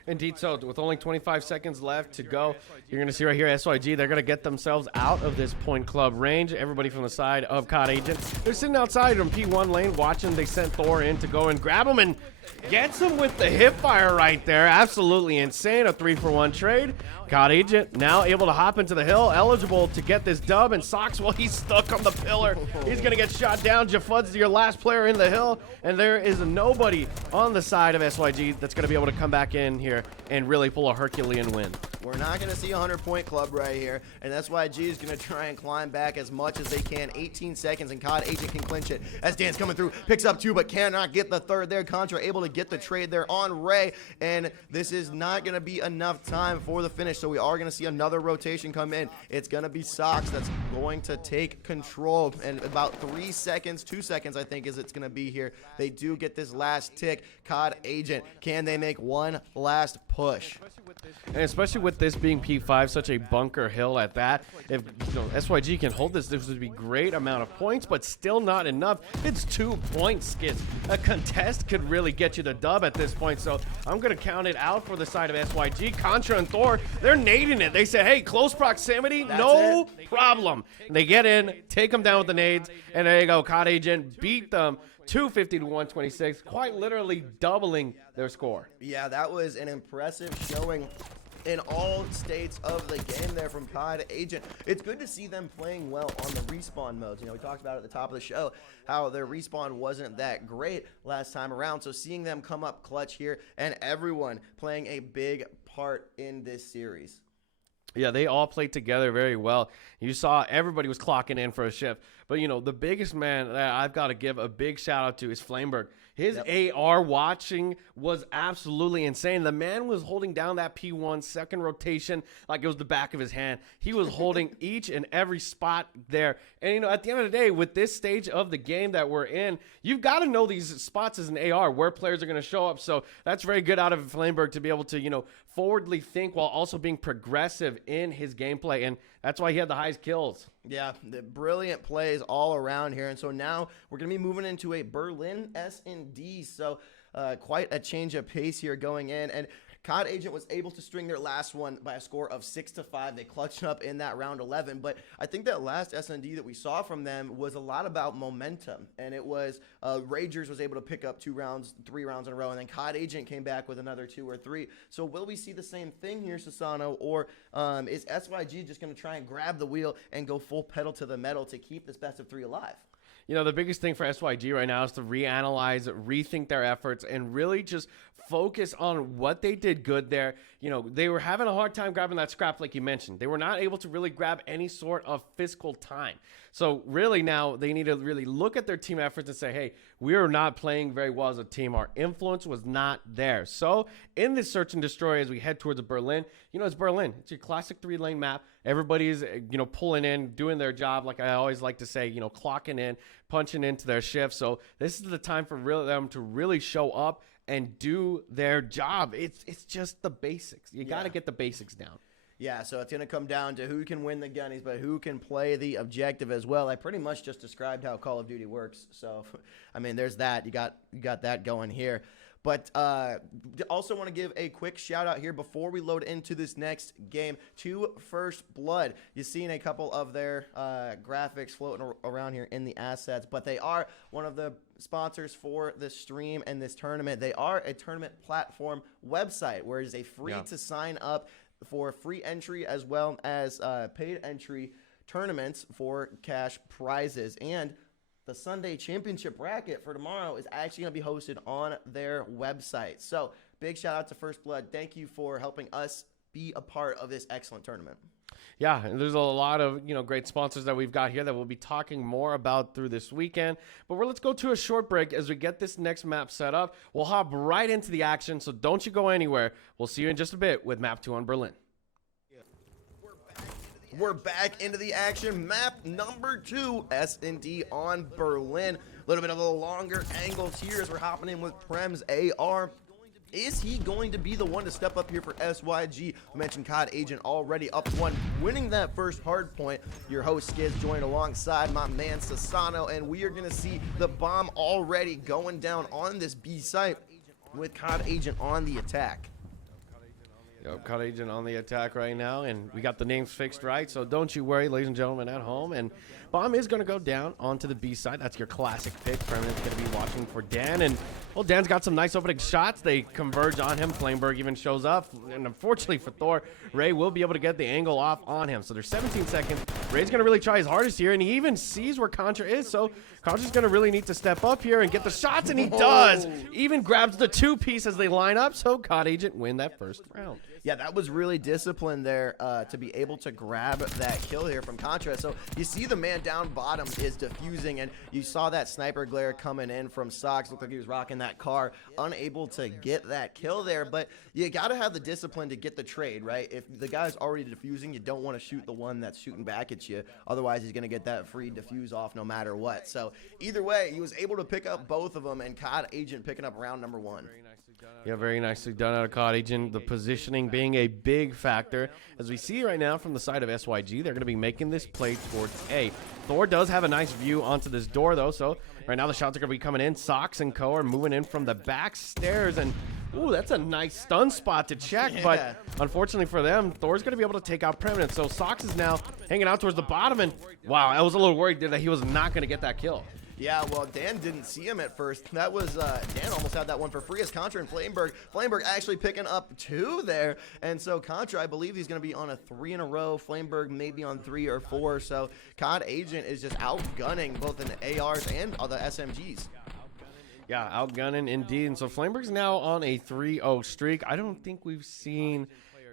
Indeed so. With only 25 seconds left to go, you're going to see right here SYG, they're going to get themselves out of this point club range. Everybody from the side of COD Agent, they're sitting outside on P1 lane watching. They sent Thor in to go and grab him and gets him with the hip fire right there. Absolutely insane. A 3-for-1 trade. COD Agent now able to hop into the hill, eligible to get this dub, and Sox, well, he's stuck on the pillar. He's going to get shot down. Jafud's your last player in the hill, and there is nobody on the side of SYG that's going to be able to come back in here and really pull a Herculean win. We're not going to see a 100-point club right here, and SYG is going to try and climb back as much as they can. 18 seconds, and COD Agent can clinch it. As Dan's coming through, picks up 2, but cannot get the 3rd there. Contra able to get the trade there on Ray, and this is not going to be enough time for the finish, so we are going to see another rotation come in. It's going to be Sox that's going to take control, and about 3 seconds, 2 seconds, I think, is it's going to be here. They do get this last tick. COD Agent, can they make one last push? And especially with this being P5, such a bunker hill at that, if SYG can hold this would be great amount of points, but still not enough. It's 2 points, Skids. A contest could really get you the dub at this point, so I'm going to count it out for the side of SYG. Contra and Thor, they're nading it. They said, hey, close proximity, no problem. And they get in, take them down with the nades, and there you go. COD Agent beat them 250 to 126, quite literally doubling their score. Yeah, that was an impressive showing in all states of the game there from COD Agent. It's good to see them playing well on the respawn modes. You know, we talked about at the top of the show how their respawn wasn't that great last time around. So seeing them come up clutch here, and everyone playing a big part in this series. Yeah, they all played together very well. You saw everybody was clocking in for a shift. But, you know, the biggest man that I've got to give a big shout out to is Flameberg. His AR watching was absolutely insane. The man was holding down that P1 second rotation like it was the back of his hand. He was holding each and every spot there. And, you know, at the end of the day, with this stage of the game that we're in, you've got to know these spots as an AR, where players are going to show up. So that's very good out of Flameberg to be able to, you know, forwardly think while also being progressive in his gameplay. And that's why he had the highest kills. Yeah, the brilliant plays all around here. And so now we're going to be moving into a Berlin S&D. So quite a change of pace here going in. And COD Agent was able to string their last one by a score of 6-5. They clutched up in that round 11. But I think that last S&D that we saw from them was a lot about momentum. And it was Ragers was able to pick up 3 rounds in a row. And then COD Agent came back with another 2 or 3. So will we see the same thing here, Sasano? Or is SYG just going to try and grab the wheel and go full pedal to the metal to keep this best of 3 alive? You know, the biggest thing for SYG right now is to reanalyze, rethink their efforts, and really just focus on what they did good there. You know, they were having a hard time grabbing that scrap, like you mentioned. They were not able to really grab any sort of physical time. So really now they need to really look at their team efforts and say, hey, we are not playing very well as a team. Our influence was not there. So in this search and destroy, as we head towards Berlin, you know, it's Berlin. It's your classic 3-lane map. Everybody's, you know, pulling in, doing their job. Like I always like to say, you know, clocking in, punching into their shift. So this is the time for them to really show up and do their job. It's just the basics. You got to get the basics down. Yeah, so it's going to come down to who can win the gunnies, but who can play the objective as well. I pretty much just described how Call of Duty works. So, I mean, there's that. You got that going here. But also want to give a quick shout out here before we load into this next game to First Blood. You've seen a couple of their graphics floating around here in the assets, but they are one of the sponsors for the stream and this tournament. They are a tournament platform website where it's a free to sign up for free entry as well as paid entry tournaments for cash prizes. And the Sunday championship bracket for tomorrow is actually going to be hosted on their website. So big shout out to First Blood. Thank you for helping us be a part of this excellent tournament. Yeah, and there's a lot of, you know, great sponsors that we've got here that we'll be talking more about through this weekend. But let's go to a short break as we get this next map set up. We'll hop right into the action, so don't you go anywhere. We'll see you in just a bit with Map 2 on Berlin. We're back into the action. Map number 2, S&D on Berlin. A little bit of a longer angles here as we're hopping in with Prem's AR. Is he going to be the one to step up here for SYG? We mentioned COD Agent already up 1, winning that first hard point. Your host Skids joined alongside my man Sasano, and we are going to see the bomb already going down on this B site. with COD Agent on the attack. COD Agent on the attack right now, and we got the names fixed right, so don't you worry, ladies and gentlemen at home. And bomb is going to go down onto the B side. That's your classic pick. Permanent's going to be watching for Dan, and well, Dan's got some nice opening shots. They converge on him. Flameberg even shows up, and unfortunately for Thor, Ray will be able to get the angle off on him. So there's 17 seconds. Ray's going to really try his hardest here, and he even sees where Contra is, so Contra's going to really need to step up here and get the shots, and he does. Even grabs the 2-piece as they line up, so COD Agent win that first round. Yeah, that was really disciplined there to be able to grab that kill here from Contra. So you see the man down bottom is defusing, and you saw that sniper glare coming in from Sox. Looked like he was rocking that car, unable to get that kill there. But you got to have the discipline to get the trade, right? If the guy's already defusing, you don't want to shoot the one that's shooting back at you. Otherwise, he's going to get that free defuse off no matter what. So either way, he was able to pick up both of them, and COD Agent picking up round number 1. Yeah, very nicely done out of COD Agent. The positioning being a big factor. As we see right now from the side of SYG, they're going to be making this play towards A. Thor does have a nice view onto this door, though, so right now the shots are going to be coming in. Sox and Co are moving in from the back stairs, and ooh, that's a nice stun spot to check, but unfortunately for them, Thor's going to be able to take out Permanent. So Sox is now hanging out towards the bottom, and wow, I was a little worried there that he was not going to get that kill. Yeah, well, Dan didn't see him at first. That was, Dan almost had that one for free as Contra and Flameberg. Flameberg actually picking up 2 there. And so Contra, I believe he's going to be on a 3 in a row. Flameberg maybe on 3 or 4. So COD Agent is just outgunning both in the ARs and the SMGs. Yeah, outgunning indeed. And so Flameberg's now on a 3-0 streak. I don't think we've seen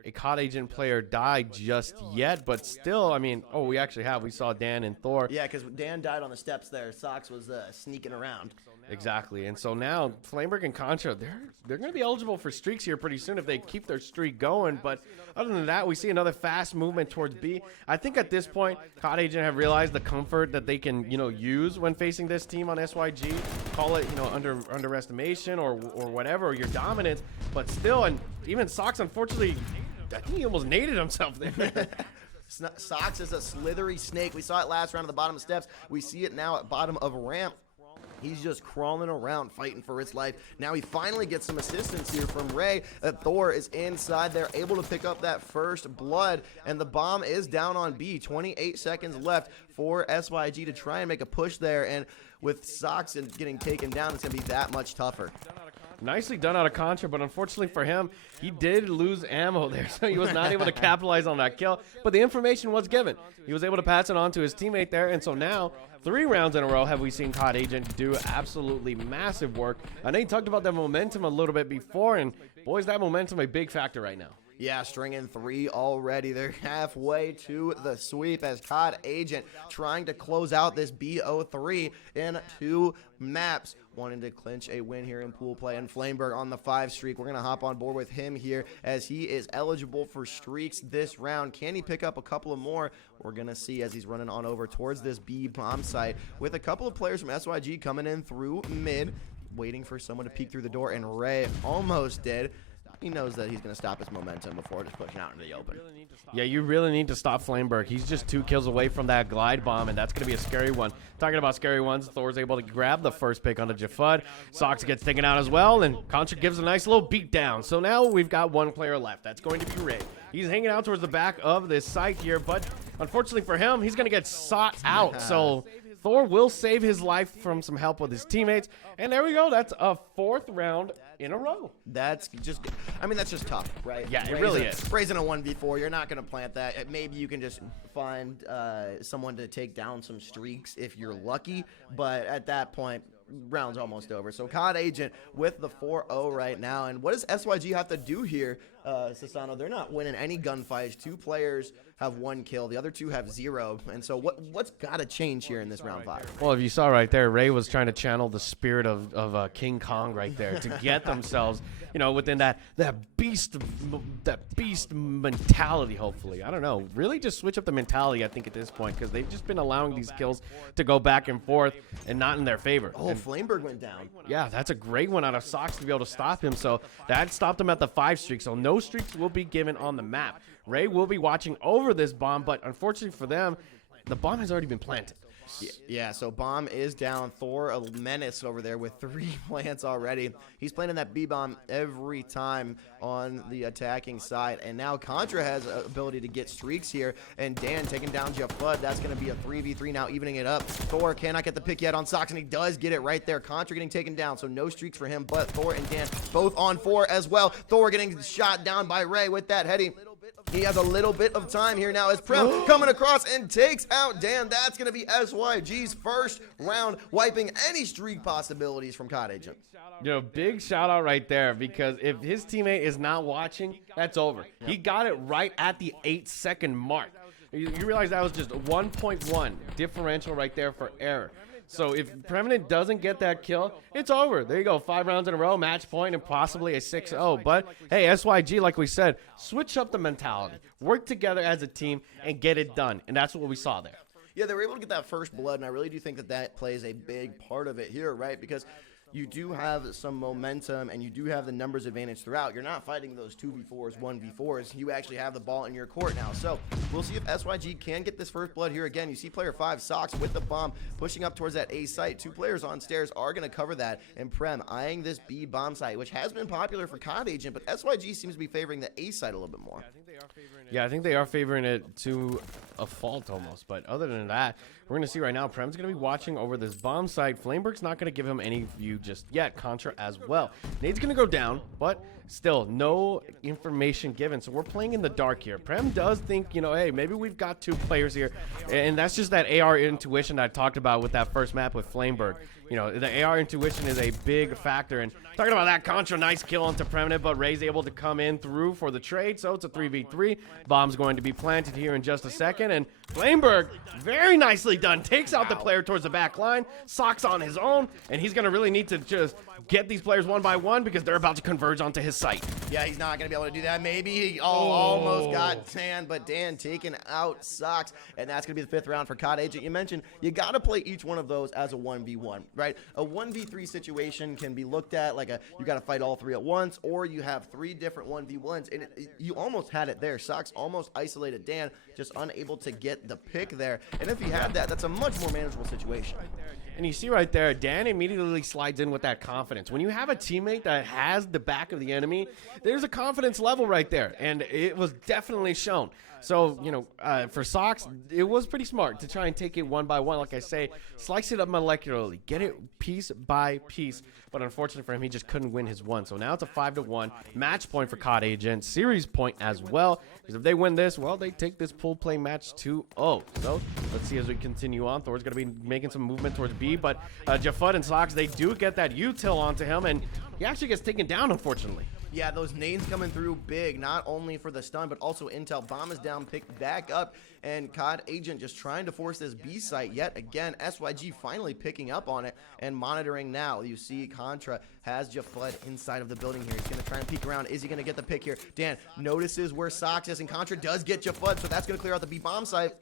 a COD Agent player die just yet, but still, I mean, oh, we actually have. We saw Dan and Thor. Yeah, because Dan died on the steps there. Sox was sneaking around. Exactly, and so now Flameberg and Contra, they're going to be eligible for streaks here pretty soon if they keep their streak going. But other than that, we see another fast movement towards B. I think at this point, COD Agent have realized the comfort that they can, use when facing this team on SYG. Call it, underestimation or whatever, or your dominance. But still, and even Sox, unfortunately, I think he almost naded himself there. Sox is a slithery snake. We saw it last round at the bottom of steps. We see it now at bottom of ramp. He's just crawling around, fighting for his life. Now he finally gets some assistance here from Ray. Thor is inside there, able to pick up that first blood, and the bomb is down on B. 28 seconds left for SYG to try and make a push there, and with Sox and getting taken down, it's going to be that much tougher. Nicely done out of Contra, but unfortunately for him, he did lose ammo there, so he was not able to capitalize on that kill. But the information was given. He was able to pass it on to his teammate there, and so now 3 rounds in a row have we seen COD Agent do absolutely massive work. I know you talked about that momentum a little bit before, and boy, is that momentum a big factor right now. Yeah, stringing 3 already. They're halfway to the sweep as COD Agent trying to close out this BO3 in 2 maps, wanting to clinch a win here in pool play. And Flameberg on the 5 streak. We're going to hop on board with him here as he is eligible for streaks this round. Can he pick up a couple of more? We're going to see as he's running on over towards this B bomb site with a couple of players from SYG coming in through mid, waiting for someone to peek through the door, and Ray almost did. He knows that he's going to stop his momentum before just pushing out into the open. Yeah, you really need to stop Flameberg. He's just 2 kills away from that glide bomb, and that's going to be a scary one. Talking about scary ones, Thor's able to grab the first pick onto Jafud. Sox gets taken out as well, and Contra gives a nice little beat down. So now we've got 1 player left. That's going to be Ray. He's hanging out towards the back of this site here, but unfortunately for him, he's going to get sought out. So Thor will save his life from some help with his teammates. And there we go. That's a 4th round in a row. That's just, that's just tough, right? Yeah, it really is. Raising a 1v4, you're not going to plant that. Maybe you can just find someone to take down some streaks if you're lucky, but at that point, round's almost over. So COD Agent with the 4-0 right now. And what does SYG have to do here, Sasano? They're not winning any gunfights. 2 players have 1 kill. The other 2 have 0. And so what's got to change here in this round 5? Well, if you saw right there, Ray was trying to channel the spirit of King Kong right there to get themselves, within that beast mentality, hopefully. I don't know. Really just switch up the mentality, I think, at this point, because they've just been allowing these kills to go back and forth and not in their favor. Oh, Flameberg went down. Yeah, that's a great one out of Sox to be able to stop him. So that stopped him at the 5 streak. So no streaks will be given on the map. Ray will be watching over this bomb, but unfortunately for them, the bomb has already been planted. Yeah, so Bomb is down. Thor, a menace over there with 3 plants already. He's playing that B-Bomb every time on the attacking side. And now Contra has an ability to get streaks here. And Dan taking down Jeff Flood. That's going to be a 3v3 now, evening it up. Thor cannot get the pick yet on Sox, and he does get it right there. Contra getting taken down, so no streaks for him. But Thor and Dan both on 4 as well. Thor getting shot down by Ray with that heady. He has a little bit of time here now as Prem coming across and takes out Dan. That's going to be SYG's first round, wiping any streak possibilities from COD Agent. You know, big shout out right there, because if his teammate is not watching, that's over. He got it right at the 8-second mark. You realize that was just 1.1 differential right there for error. So if Prevenant doesn't get that kill, it's over. There you go, 5 rounds in a row, match point, and possibly a 6-0. But hey, SYG, like we said, switch up the mentality, work together as a team, and get it done. And that's what we saw there. Yeah, they were able to get that first blood, and I really do think that that plays a big part of it here, right? Because you do have some momentum, and you do have the numbers advantage throughout. You're not fighting those 2v4s, 1v4s. You actually have the ball in your court now. So we'll see if SYG can get this first blood here again. You see player 5, Sox, with the bomb, pushing up towards that A site. 2 players on stairs are going to cover that. And Prem eyeing this B bomb site, which has been popular for COD Agent, but SYG seems to be favoring the A site a little bit more. Yeah, I think they are favoring it to a fault almost. But other than that, we're going to see right now, Prem's going to be watching over this bomb site. Flameberg's not going to give him any view just yet. Contra as well. Nade's going to go down, but still no information given. So we're playing in the dark here. Prem does think, you know, hey, maybe we've got 2 players here. And that's just that AR intuition that I talked about with that first map with Flameberg. You know, the AR intuition is a big factor. And talking about that, Contra, nice kill onto Premnet, but Ray's able to come in through for the trade. So it's a 3v3. Bomb's going to be planted here in just a second. And Flameberg, very nicely done, takes out the player towards the back line. Sox on his own, and he's going to really need to just get these players one by one because they're about to converge onto his site. Yeah, he's not going to be able to do that. Maybe he almost got Dan, but Dan taking out Sox, and that's going to be the 5th round for COD Agent. You mentioned you got to play each one of those as a 1v1, right? A 1v3 situation can be looked at like you got to fight all 3 at once, or you have 3 different 1v1s, and you almost had it there. Sox almost isolated Dan, just unable to get the pick there. And if he had that, that's a much more manageable situation. And you see right there, Dan immediately slides in with that confidence. When you have a teammate that has the back of the enemy, there's a confidence level right there, and it was definitely shown. So, you know, for Sox, it was pretty smart to try and take it one by one. Like I say, slice it up molecularly, get it piece by piece. But unfortunately for him, he just couldn't win his one. So now it's a 5-1 match point for COD Agent, series point as well. Because if they win this, well, they take this pool play match 2-0. So let's see as we continue on. Thor's going to be making some movement towards B, but Jafud and Sox, they do get that util onto him, and he actually gets taken down, unfortunately. Yeah, those nades coming through big, not only for the stun, but also intel. Bomb is down, picked back up, and COD Agent just trying to force this B site yet again. SYG finally picking up on it and monitoring now. You see Contra has Jafud inside of the building here. He's going to try and peek around. Is he going to get the pick here? Dan notices where Sox is, and Contra does get Jafud, so that's going to clear out the B bomb site.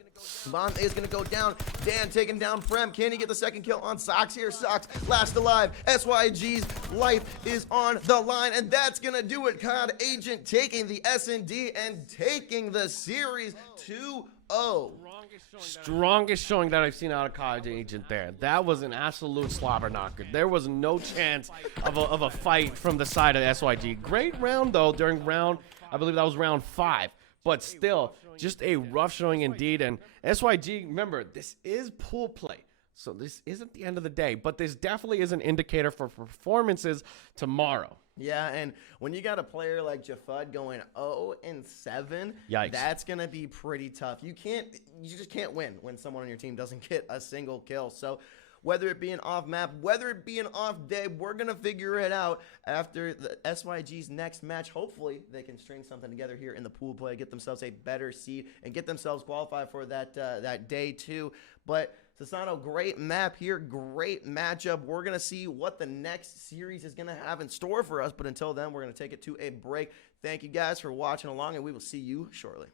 Bomb is going to go down. Dan taking down Prem. Can he get the second kill on Sox here? Sox last alive. SYG's life is on the line, and that's going to do it. COD Agent taking the S&D and taking the series 2-0. Strongest showing that I've seen out of COD Agent there. That was an absolute slobber knocker. There was no chance of a fight from the side of SYG. Great round, though, during round, I believe that was round 5. But still, just a rough showing indeed. And SYG, remember, this is pool play. So this isn't the end of the day. But this definitely is an indicator for performances tomorrow. Yeah, and when you got a player like Jafud going 0-7, yikes, that's going to be pretty tough. You just can't win when someone on your team doesn't get a single kill. So whether it be an off map, whether it be an off day, we're going to figure it out after the SYG's next match. Hopefully they can string something together here in the pool play, get themselves a better seed, and get themselves qualified for that day 2. But Sasano, great map here, great matchup. We're going to see what the next series is going to have in store for us. But until then, we're going to take it to a break. Thank you guys for watching along, and we will see you shortly.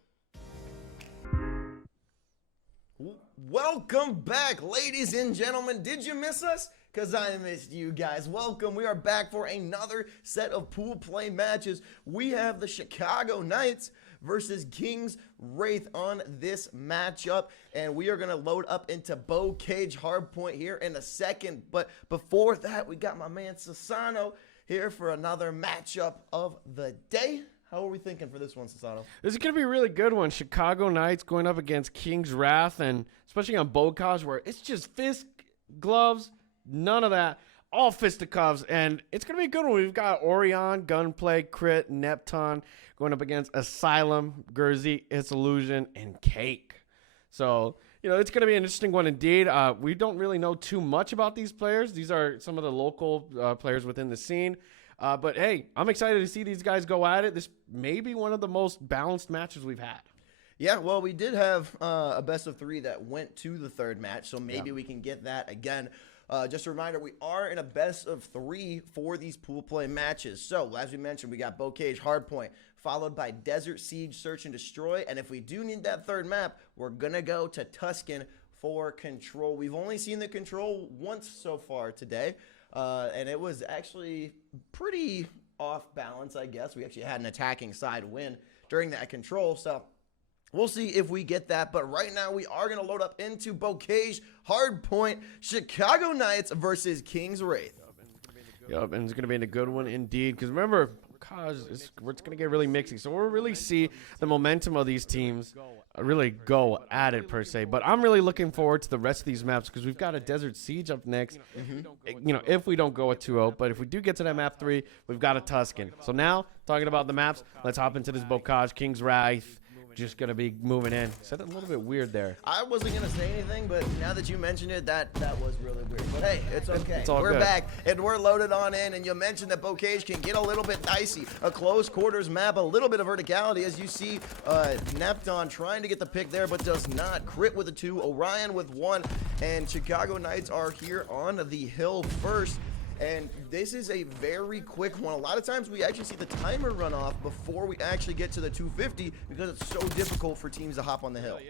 Welcome back, ladies and gentlemen. Did you miss us? Because I missed you guys. Welcome. We are back for another set of pool play matches. We have the Chicago Knights versus King's Wraith on this matchup. And we are going to load up into Bow Cage Hardpoint here in a second. But before that, we got my man Sasano here for another matchup of the day. How are we thinking for this one, Sasano? This is going to be a really good one. Chicago Knights going up against King's Wrath, and especially on Bow Cage where it's just fist, gloves, none of that. All fisticuffs, and it's going to be a good one. We've got Orion, Gunplay, Crit, Neptune going up against Asylum, Gurzy, It's Illusion, and Cake. So, it's going to be an interesting one indeed. We don't really know too much about these players. These are some of the local players within the scene. But, hey, I'm excited to see these guys go at it. This may be one of the most balanced matches we've had. Yeah, well, we did have a best of 3 that went to the third match, so maybe we can get that again. Just a reminder, we are in a best of 3 for these pool play matches. So, as we mentioned, we got Bow Cage Hardpoint, followed by Desert Siege Search and Destroy. And if we do need that third map, we're going to go to Tuscan for Control. We've only seen the Control once so far today, and it was actually pretty off balance, I guess. We actually had an attacking side win during that Control, so we'll see if we get that, but right now we are going to load up into Bow Cage Hardpoint, Chicago Knights versus King's Wraith. Yep, and it's going to be a good one indeed, because remember, it's going to get really mixy, so we'll really see the momentum of these teams really go at it per se. But I'm really looking forward to the rest of these maps, because we've got a Desert Siege up next, if we don't go with 2-0, but if we do get to that map 3, we've got a Tuscan. So now, talking about the maps, let's hop into this Bow Cage, King's Wraith. Just going to be moving in. Said it a little bit weird there. I wasn't going to say anything, but now that you mentioned it, that was really weird. But hey, it's okay. It's all we're good. Back, and we're loaded on in, and you mentioned that Bow Cage can get a little bit dicey. A close quarters map, a little bit of verticality, as you see Neptune trying to get the pick there, but does not. Crit with a 2, Orion with 1, and Chicago Knights are here on the hill first. And this is a very quick one. A lot of times we actually see the timer run off before we actually get to the 250 because it's so difficult for teams to hop on the hill.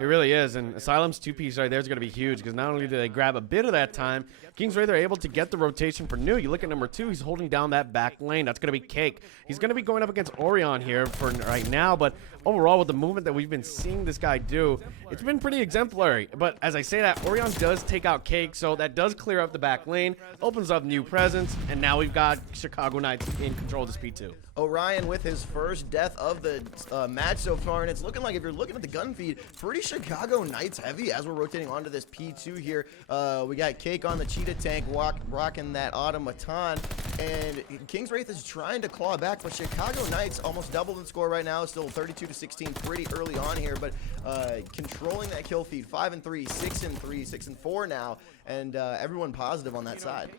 It really is, and Asylum's 2-piece right there is going to be huge because not only do they grab a bit of that time, King's Wraith are able to get the rotation for new. You look at number 2, he's holding down that back lane. That's going to be Cake. He's going to be going up against Orion here for right now, but overall with the movement that we've been seeing this guy do, it's been pretty exemplary. But as I say that, Orion does take out Cake, so that does clear up the back lane, opens up new presence, and now we've got Chicago Knights in control of this P2. Orion with his first death of the match so far, and it's looking like, if you're looking at the gun feed, pretty Chicago Knights heavy as we're rotating onto this P2 here. We got Cake on the Cheetah tank, rocking that automaton, and King's Wraith is trying to claw back, but Chicago Knights almost doubled in score right now, still 32-16, pretty early on here, but controlling that kill feed, 5-3, 6-3, 6-4 now, and everyone positive on that side.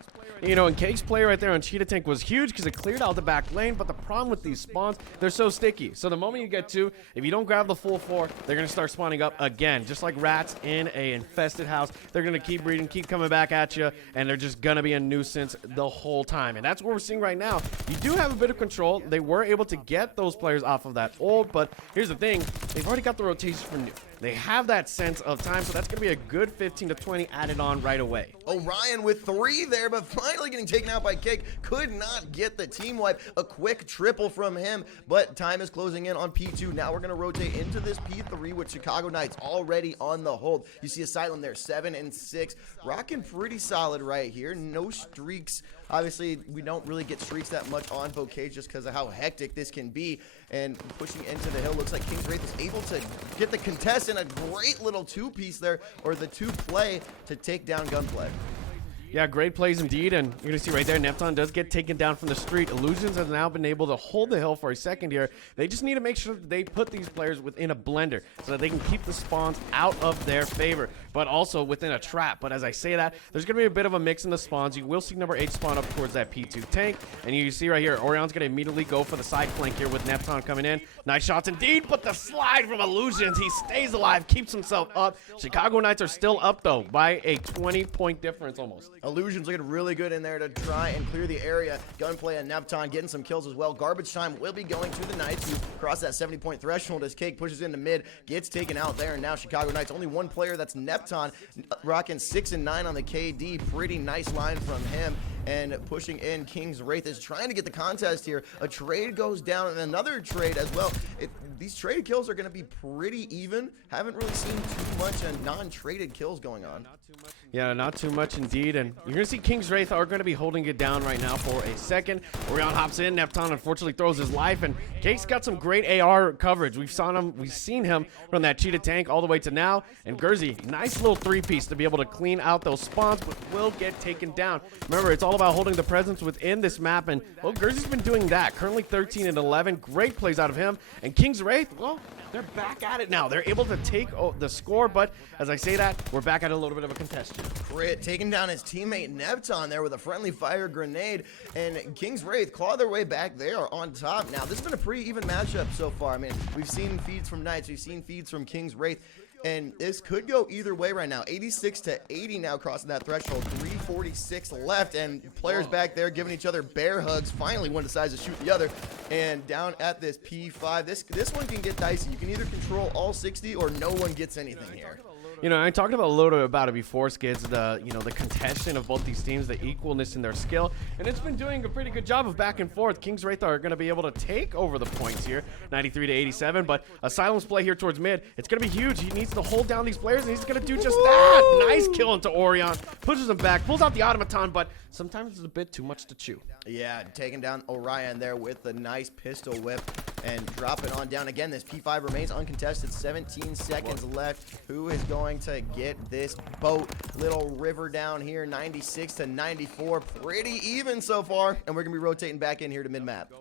And Cake's play right there on Cheetah tank was huge because it cleared out the back lane, but the problem with these spawns, they're so sticky. So the moment you get 2, if you don't grab the full 4, they're going to start spawning up again, just like rats in a infested house. They're going to keep breeding, keep coming back at you, and they're just going to be a nuisance the whole time. And that's what we're seeing right now. You do have a bit of control. They were able to get those players off of that ult, but here's the thing. They've already got the rotation for new. They have that sense of time, so that's going to be a good 15 to 20 added on right away. Orion with 3 there, but finally getting taken out by Cake. Could not get the team wipe. A quick triple from him, but time is closing in on P2. Now we're going to rotate into this P3 with Chicago Knights already on the hold. You see Asylum there, 7-6. Rocking pretty solid right here. No streaks. Obviously, we don't really get streaks that much on Bow Cage just because of how hectic this can be. And pushing into the hill, looks like King's Wraith is able to get the contest and a great little 2-piece there, or the 2-play to take down Gunplay. Yeah, great plays indeed, and you're going to see right there, Neptune does get taken down from the street. Illusions have now been able to hold the hill for a second here. They just need to make sure that they put these players within a blender so that they can keep the spawns out of their favor, but also within a trap. But as I say that, there's going to be a bit of a mix in the spawns. You will see number 8 spawn up towards that P2 tank, and you see right here, Orion's going to immediately go for the side flank here with Neptune coming in. Nice shots indeed, but the slide from Illusions, he stays alive, keeps himself up. Chicago Knights are still up, though, by a 20-point difference almost. Illusions looking really good in there to try and clear the area. Gunplay and Neptune getting some kills as well. Garbage time will be going to the Knights, who cross that 70-point threshold as Cake pushes into mid, gets taken out there, and now Chicago Knights, only one player, that's Neptune, rocking 6 and 9 on the KD. Pretty nice line from him. And pushing in, King's Wraith is trying to get the contest here. A trade goes down and another trade as well. these traded kills are going to be pretty even. Haven't really seen too much non-traded kills going on. Yeah, not too much indeed, and you're going to see King's Wraith are going to be holding it down right now for a second. Orion hops in, Neptune unfortunately throws his life, and Cake's got some great AR coverage. We've seen him from that cheetah tank all the way to now, and Gurzy, nice little three-piece to be able to clean out those spawns, but will get taken down. Remember, it's all about holding the presence within this map, and well, Gurzy's been doing that. Currently 13 and 11, great plays out of him, and King's Wraith, well, they're back at it now. They're able to take the score, but as I say that, we're back at a little bit of a contestation. Crit taking down his teammate Neptune there with a friendly fire grenade, and King's Wraith claw their way back there on top. Now, this has been a pretty even matchup so far. I mean, we've seen feeds from Knights, we've seen feeds from King's Wraith, and this could go either way right now. 86 to 80 now crossing that threshold. 3:46 left, and players back there giving each other bear hugs. Finally, one decides to shoot the other. And down at this P5, this one can get dicey. You can either control all 60 or no one gets anything here. You know, I talked about a little bit about it before, Skids, the contention of both these teams, the equalness in their skill, and it's been doing a pretty good job of back and forth. King's Wraith are going to be able to take over the points here, 93 to 87, but a silence play here towards mid, it's going to be huge. He needs to hold down these players, and he's going to do just that. Nice kill into Orion, pushes him back, pulls out the automaton, but sometimes it's a bit too much to chew. Yeah, taking down Orion there with the nice pistol whip and dropping on down. Again, this P5 remains uncontested. 17 seconds left. Who is going to get this boat? Little river down here, 96 to 94. Pretty even so far. And we're going to be rotating back in here to mid-map.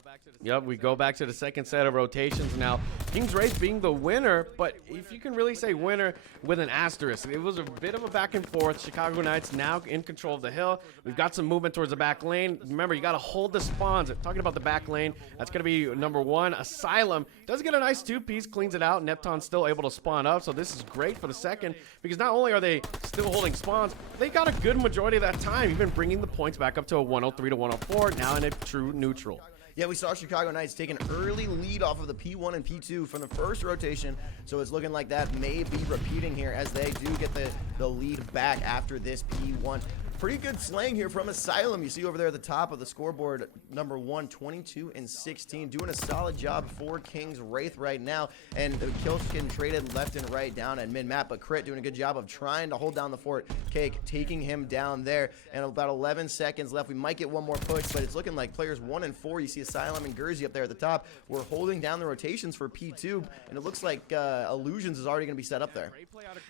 Yep, we go back to the second set of rotations now. King's Wraith being the winner, but if you can really say winner with an asterisk, it was a bit of a back and forth. Chicago Knights now in control of the hill. We've got some movement towards the back lane. Remember, you got to hold the spawns. Talking about the back lane, that's going to be number one. Asylum does get a nice two-piece, cleans it out. Neptune's still able to spawn up, so this is great for the second because not only are they still holding spawns, they got a good majority of that time, even bringing the points back up to a 103 to 104, now in a true neutral. Yeah, we saw Chicago Knights take an early lead off of the P1 and P2 from the first rotation, so it's looking like that may be repeating here as they do get the lead back after this P1. Pretty good slaying here from Asylum. You see over there at the top of the scoreboard, number 1, 22 and 16, doing a solid job for King's Wraith right now, and the kills getting traded left and right down at mid-map, but Crit doing a good job of trying to hold down the fort. Cake taking him down there, and about 11 seconds left. We might get one more push, but it's looking like players 1 and 4. You see Asylum and Gurzy up there at the top. We're holding down the rotations for P2, and it looks like Illusions is already going to be set up there.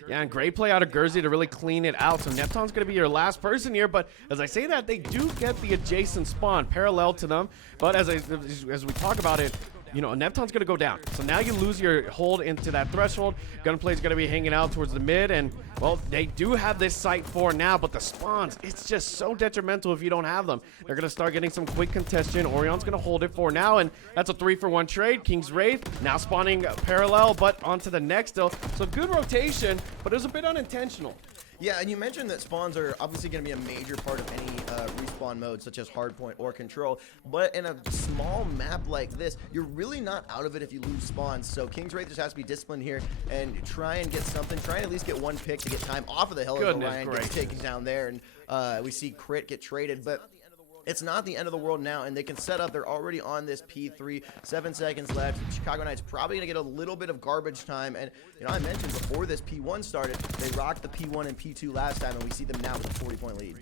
Yeah, and great play out of Gurzy to really clean it out. So Neptune's going to be your last person here, but as I say that, they do get the adjacent spawn parallel to them. But as we talk about it, you know, Neptune's going to go down. So now you lose your hold into that threshold. Gunplay's going to be hanging out towards the mid, and, well, they do have this site for now, but the spawns, it's just so detrimental if you don't have them. They're going to start getting some quick contention. Orion's going to hold it for now, and that's a 3-for-1 trade. King's Wraith now spawning parallel, but onto the next still. So good rotation, but it was a bit unintentional. Yeah, and you mentioned that spawns are obviously going to be a major part of any respawn mode, such as hardpoint or control. But in a small map like this, you're really not out of it if you lose spawns. So King's Wraith just has to be disciplined here and try and get something. Try and at least get one pick to get time off of the hill as Orion gets taken down there. And we see Crit get traded. But it's not the end of the world now, and they can set up. They're already on this P3. 7 seconds left. Chicago Knights probably going to get a little bit of garbage time. And, you know, I mentioned before this P1 started, they rocked the P1 and P2 last time, and we see them now with a 40-point lead.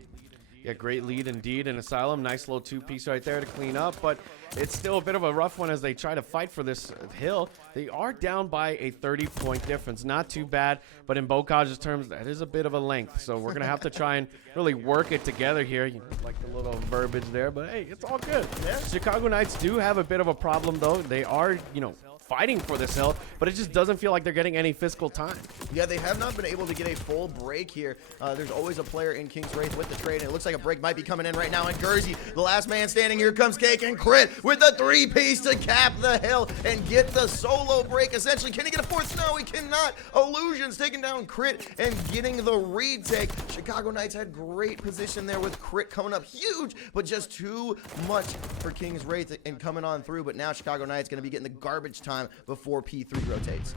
Yeah, great lead indeed in Asylum. Nice little two-piece right there to clean up, but it's still a bit of a rough one as they try to fight for this hill. They are down by a 30-point difference. Not too bad, but in Bocaj's terms, that is a bit of a length. So we're going to have to try and really work it together here. You know, like the little verbiage there, but hey, it's all good. Yeah. Chicago Knights do have a bit of a problem, though. They are, you know, fighting for this hill, but it just doesn't feel like they're getting any physical time. Yeah, they have not been able to get a full break here. There's always a player in King's Wraith with the trade, and it looks like a break might be coming in right now. And Gurzy, the last man standing, here comes Cake, and Crit with the 3-piece to cap the hill and get the solo break. Essentially, can he get a fourth? No, he cannot. Illusions taking down Crit and getting the retake. Chicago Knights had great position there with Crit coming up huge, but just too much for King's Wraith and coming on through. But now Chicago Knights going to be getting the garbage time before P3 rotates.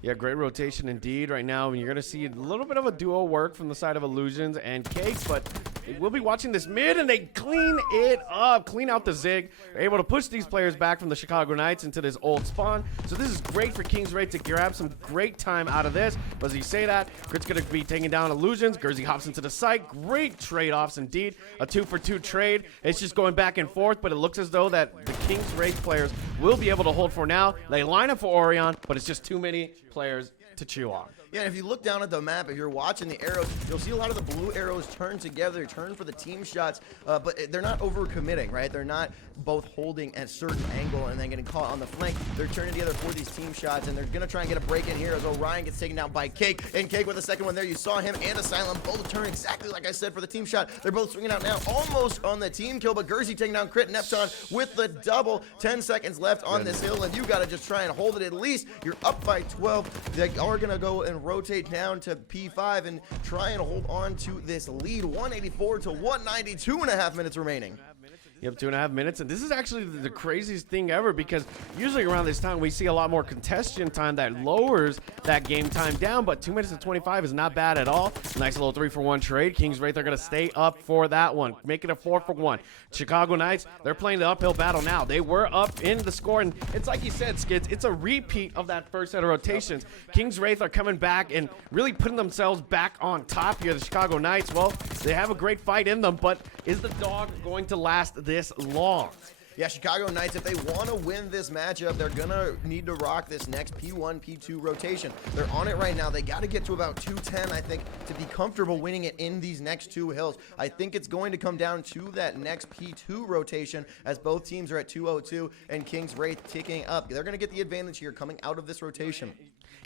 Yeah, great rotation indeed right now. And you're going to see a little bit of a duo work from the side of Illusions and Cake, but we'll be watching this mid, and they clean it up, clean out the zig. They're able to push these players back from the Chicago Knights into this old spawn. So this is great for Kings Wraith to grab some great time out of this. But as you say that, Grit's going to be taking down Illusions. Gurzy hops into the site. Great trade-offs indeed. A 2-for-2 trade. It's just going back and forth, but it looks as though that the Kings Wraith players will be able to hold for now. They line up for Orion, but it's just too many players to chew on. Yeah, and if you look down at the map, if you're watching the arrows, you'll see a lot of the blue arrows turn together, turn for the team shots, but they're not over-committing, right? They're not both holding at a certain angle and then getting caught on the flank. They're turning together for these team shots, and they're going to try and get a break in here as Orion gets taken down by Cake. And Cake with the second one there. You saw him and Asylum both turn exactly like I said for the team shot. They're both swinging out now, almost on the team kill, but Gurzy taking down Crit Nepton with the double. 10 seconds left on this hill, and you got to just try and hold it at least. You're up by 12. They are going to go and rotate down to P5 and try and hold on to this lead. 184 to 190, 2.5 minutes remaining. Yep, 2.5 minutes, and this is actually the craziest thing ever, because usually around this time we see a lot more contestation time that lowers that game time down, but 2 minutes and 25 is not bad at all. Nice little 3-for-1 trade. Kings Wraith are going to stay up for that one, make it a 4-for-1. Chicago Knights, they're playing the uphill battle now. They were up in the score, and it's like you said, Skids, it's a repeat of that first set of rotations. Kings Wraith are coming back and really putting themselves back on top here. The Chicago Knights, well, they have a great fight in them, but is the dog going to last this long? Yeah, Chicago Knights, if they want to win this matchup, they're going to need to rock this next P1, P2 rotation. They're on it right now. They got to get to about 210, I think, to be comfortable winning it in these next two hills. I think it's going to come down to that next P2 rotation as both teams are at 202 and Kings Wraith ticking up. They're going to get the advantage here coming out of this rotation.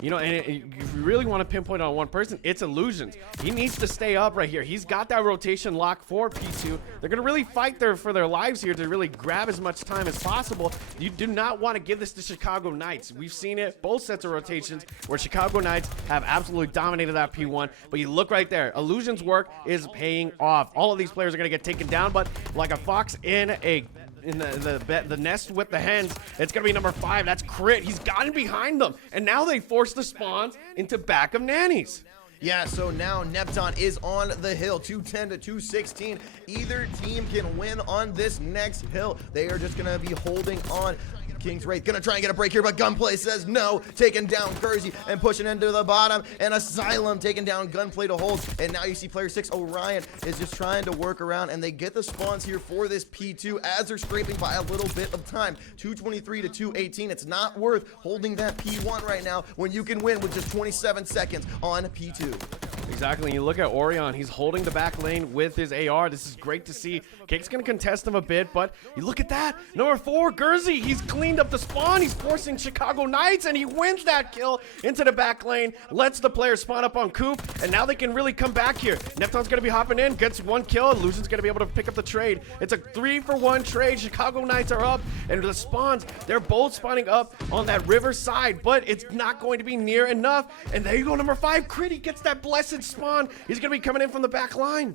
You know, and if you really want to pinpoint on one person, it's Illusions. He needs to stay up right here. He's got that rotation lock for P2. They're going to really fight for their lives here to really grab as much time as possible. You do not want to give this to Chicago Knights. We've seen it, both sets of rotations, where Chicago Knights have absolutely dominated that P1. But you look right there. Illusions' work is paying off. All of these players are going to get taken down, but like a fox in the nest with the hens, it's gonna be number 5. That's Crit. He's gotten behind them, and now they force the spawns into back of nannies. Yeah, so now Nepton is on the hill, 210 to 216. Either team can win on this next hill. They are just gonna be holding on. Kings Wraith gonna try and get a break here, but Gunplay says no, taking down Gurzy and pushing into the bottom, and Asylum taking down Gunplay to hold. And now you see player 6 Orion is just trying to work around, and they get the spawns here for this P2 as they're scraping by a little bit of time. 223 to 218. It's not worth holding that P1 right now when you can win with just 27 seconds on P2. Exactly. You look at Orion, he's holding the back lane with his AR. This is great to see. Cake's going to contest him a bit, but you look at that. Number 4, Gurzy, he's cleaned up the spawn. He's forcing Chicago Knights, and he wins that kill into the back lane, lets the players spawn up on Coop, and now they can really come back here. Neptun's going to be hopping in, gets 1 kill. Illusion's going to be able to pick up the trade. It's a 3-for-1 trade. Chicago Knights are up, and the spawns, they're both spawning up on that river side, but it's not going to be near enough. And there you go, number 5, Crit, he gets that blessed spawn. He's going to be coming in from the back line.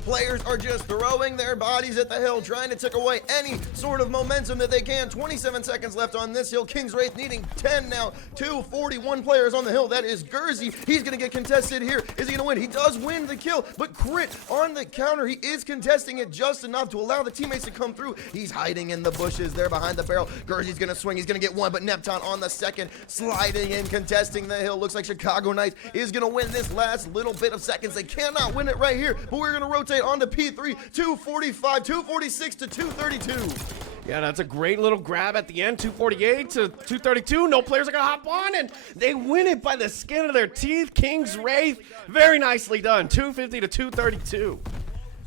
Players are just throwing their bodies at the hill, trying to take away any sort of momentum that they can. 27 seconds left on this hill. Kings Wraith needing 10 now. 241 players on the hill. That is Gurzy. He's going to get contested here. Is he going to win? He does win the kill, but Crit on the counter. He is contesting it just enough to allow the teammates to come through. He's hiding in the bushes there behind the barrel. Gurzy's going to swing. He's going to get 1, but Nepton on the second, sliding in, contesting the hill. Looks like Chicago Knights is going to win this last little bit of seconds. They cannot win it right here, but we're going to rotate on to P3, 245, 246 to 232. Yeah, that's a great little grab at the end, 248 to 232. No players are going to hop on, and they win it by the skin of their teeth. Kings Wraith, very nicely done, 250 to 232.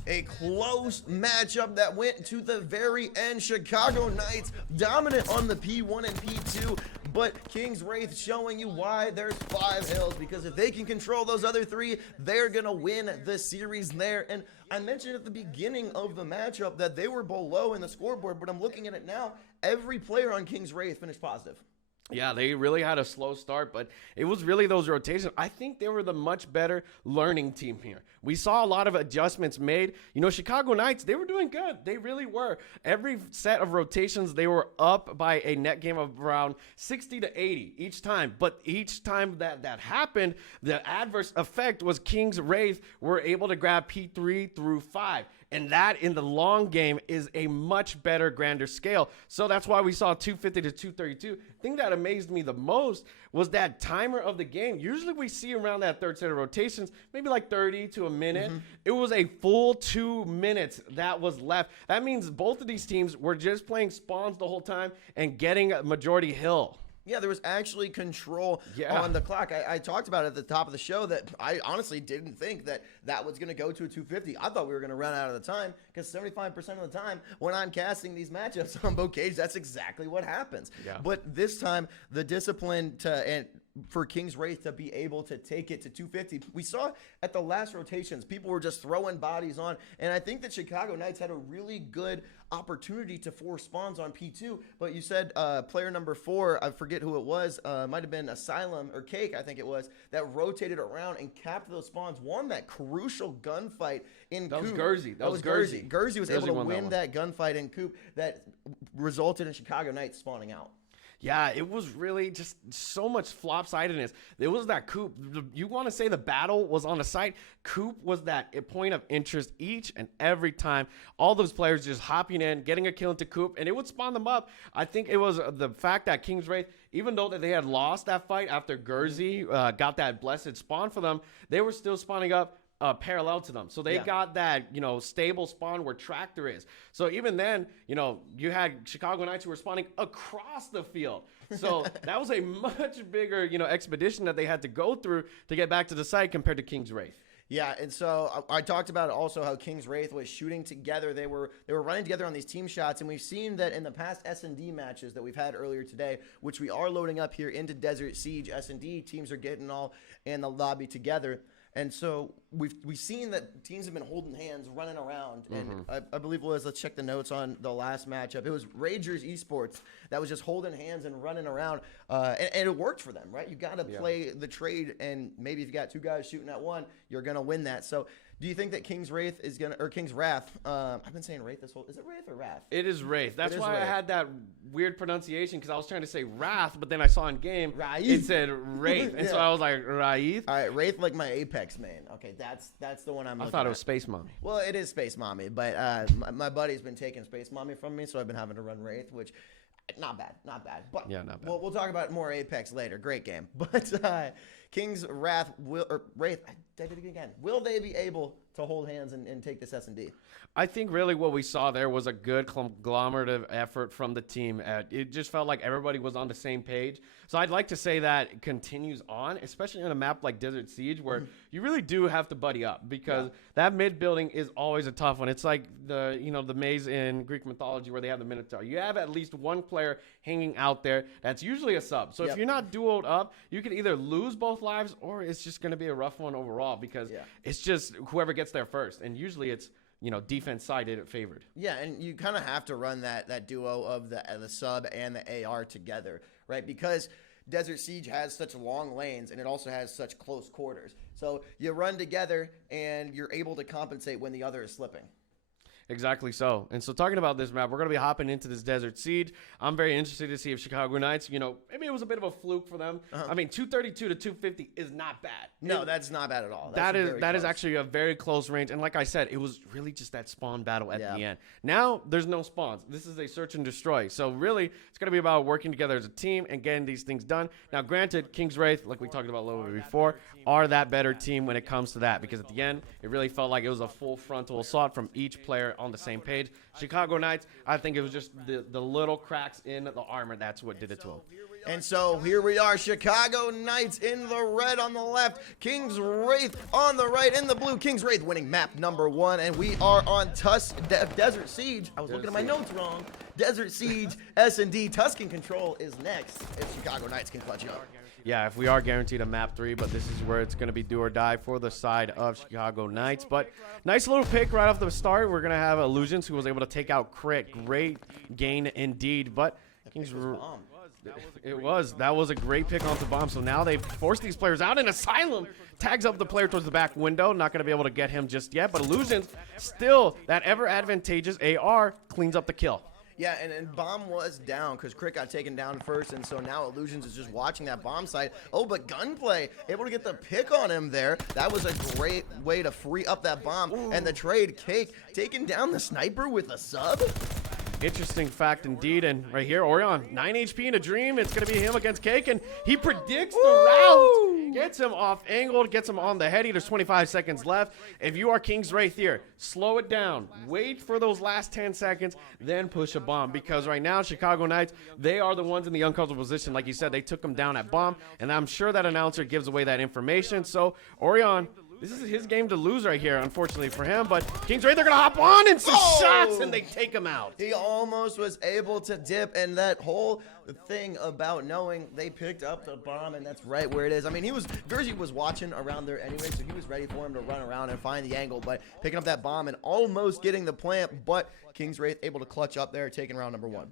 A close matchup that went to the very end. Chicago Knights dominant on the P1 and P2, but Kings Wraith showing you why there's 5 hills, because if they can control those other 3, they're going to win the series there. And I mentioned at the beginning of the matchup that they were below in the scoreboard, but I'm looking at it now. Every player on Kings Wraith finished positive. Yeah, they really had a slow start, but it was really those rotations. I think they were the much better learning team here. We saw a lot of adjustments made. You know, Chicago Knights, they were doing good. They really were. Every set of rotations, they were up by a net game of around 60 to 80 each time. But each time that happened, the adverse effect was King's Wraith were able to grab P3 through 5. And that, in the long game, is a much better, grander scale. So that's why we saw 250 to 232. The thing that amazed me the most was that timer of the game. Usually we see around that third set of rotations, maybe like 30 to a minute. It was a full 2 minutes that was left. That means both of these teams were just playing spawns the whole time and getting a majority hill. Yeah, there was actually control on the clock. I talked about it at the top of the show that I honestly didn't think that was going to go to a 250. I thought we were going to run out of the time because 75% of the time when I'm casting these matchups on Bocage, that's exactly what happens. Yeah. But this time, the discipline for King's Wraith to be able to take it to 250. We saw at the last rotations, people were just throwing bodies on, and I think that Chicago Knights had a really good opportunity to force spawns on P2, but you said player number 4, I forget who it was, might have been Asylum or Cake, I think it was, that rotated around and capped those spawns, won that crucial gunfight in That was Coop. Gurzy. That was Gurzy. Gurzy was able to win that gunfight in Coop that resulted in Chicago Knights spawning out. Yeah, it was really just so much flopsidedness. It was that Coop. You want to say the battle was on the site? Coop was that point of interest each and every time. All those players just hopping in, getting a kill into Coop, and it would spawn them up. I think it was the fact that King's Wraith, even though that they had lost that fight after Gurzy got that blessed spawn for them, they were still spawning up parallel to them. So they got that, stable spawn where Tractor is. So even then, you had Chicago Knights who were spawning across the field. So that was a much bigger, expedition that they had to go through to get back to the site compared to King's Wraith. Yeah, and so I talked about also how King's Wraith was shooting together. They were running together on these team shots, and we've seen that in the past S&D matches that we've had earlier today, which we are loading up here into Desert Siege. S&D teams are getting all in the lobby together. And so we've seen that teams have been holding hands, running around. And I believe it was, let's check the notes on the last matchup. It was Ragers Esports that was just holding hands and running around. And it worked for them, right? You got to play the trade. And maybe if you got 2 guys shooting at one, you're going to win that. So do you think that King's Wrath is going to, or King's Wrath, I've been saying Wraith this whole, is it Wraith or Wrath? It is Wraith. That's why Wraith. I had that weird pronunciation because I was trying to say Wrath, but then I saw in game, it said Wraith. And so I was like, Wraith. All right, Wraith like my Apex main. Okay, that's the one I'm looking at. I thought it was Space Mommy. Well, it is Space Mommy, but my buddy's been taking Space Mommy from me, so I've been having to run Wraith, which not bad. But yeah, not bad. We'll talk about more Apex later. Great game. But King's Wrath Wraith, I did it again. Will they be able to hold hands and take this S&D? I think really what we saw there was a good conglomerative effort from the team. It just felt like everybody was on the same page. So I'd like to say that continues on, especially on a map like Desert Siege, where you really do have to buddy up because that mid building is always a tough one. It's like the maze in Greek mythology where they have the Minotaur. You have at least one player hanging out there that's usually a sub. So if you're not duoed up, you can either lose both lives or it's just going to be a rough one overall because it's just whoever gets there first. And usually it's defense side it favored. Yeah, and you kind of have to run that duo of the sub and the AR together, right? Because Desert Siege has such long lanes and it also has such close quarters. So you run together and you're able to compensate when the other is slipping. Exactly so. And so talking about this map, we're going to be hopping into this Desert Siege. I'm very interested to see if Chicago Knights, maybe it was a bit of a fluke for them. I mean, 232 to 250 is not bad. No, that's not bad at all. That is actually a very close range. And like I said, it was really just that spawn battle at the end. Now, there's no spawns. This is a search and destroy. So really, it's going to be about working together as a team and getting these things done. Now, granted, King's Wraith, like we talked about a little bit before, are that better team when it comes to that. Because at the end, it really felt like it was a full frontal assault from each player on the same page. Chicago Knights, I think it was just the little cracks in the armor. That's what did it to them. And so here we are, Chicago Knights in the red on the left, King's Wraith on the right in the blue. King's Wraith winning map number 1, and we are on Desert Siege. I was looking at my notes wrong. Desert Siege, S&D, Tuscan Control is next if Chicago Knights can clutch it up. Yeah, if we are guaranteed a map 3, but this is where it's going to be do or die for the side of Chicago Knights. But nice little pick right off the start. We're going to have Illusions, who was able to take out Crit. Great gain indeed. But That was a great pick off the bomb. So now they've forced these players out, and Asylum tags up the player towards the back window. Not going to be able to get him just yet, but Illusions still, that ever advantageous AR cleans up the kill. Yeah, and Bomb was down because Crit got taken down first, and so now Illusions is just watching that bomb site. Oh, but Gunplay able to get the pick on him there. That was a great way to free up that bomb. Ooh. And the trade, Cake taking down the sniper with a sub. Interesting fact indeed, and right here, Orion, 9 HP in a dream. It's going to be him against Cake, and he predicts the route. Gets him off angled, gets him on the heady. There's 25 seconds left. If you are King's Wraith here, slow it down. Wait for those last 10 seconds, then push a bomb. Because right now, Chicago Knights, they are the ones in the uncomfortable position. Like you said, they took him down at bomb, and I'm sure that announcer gives away that information. So, Orion, this is his game to lose right here, unfortunately for him. But King's Wraith, they're going to hop on and some shots, and they take him out. He almost was able to dip, and that whole thing about knowing they picked up the bomb, and that's right where it is. I mean, Gurzy was watching around there anyway, so he was ready for him to run around and find the angle. But picking up that bomb and almost getting the plant, but King's Wraith able to clutch up there, taking round number 1.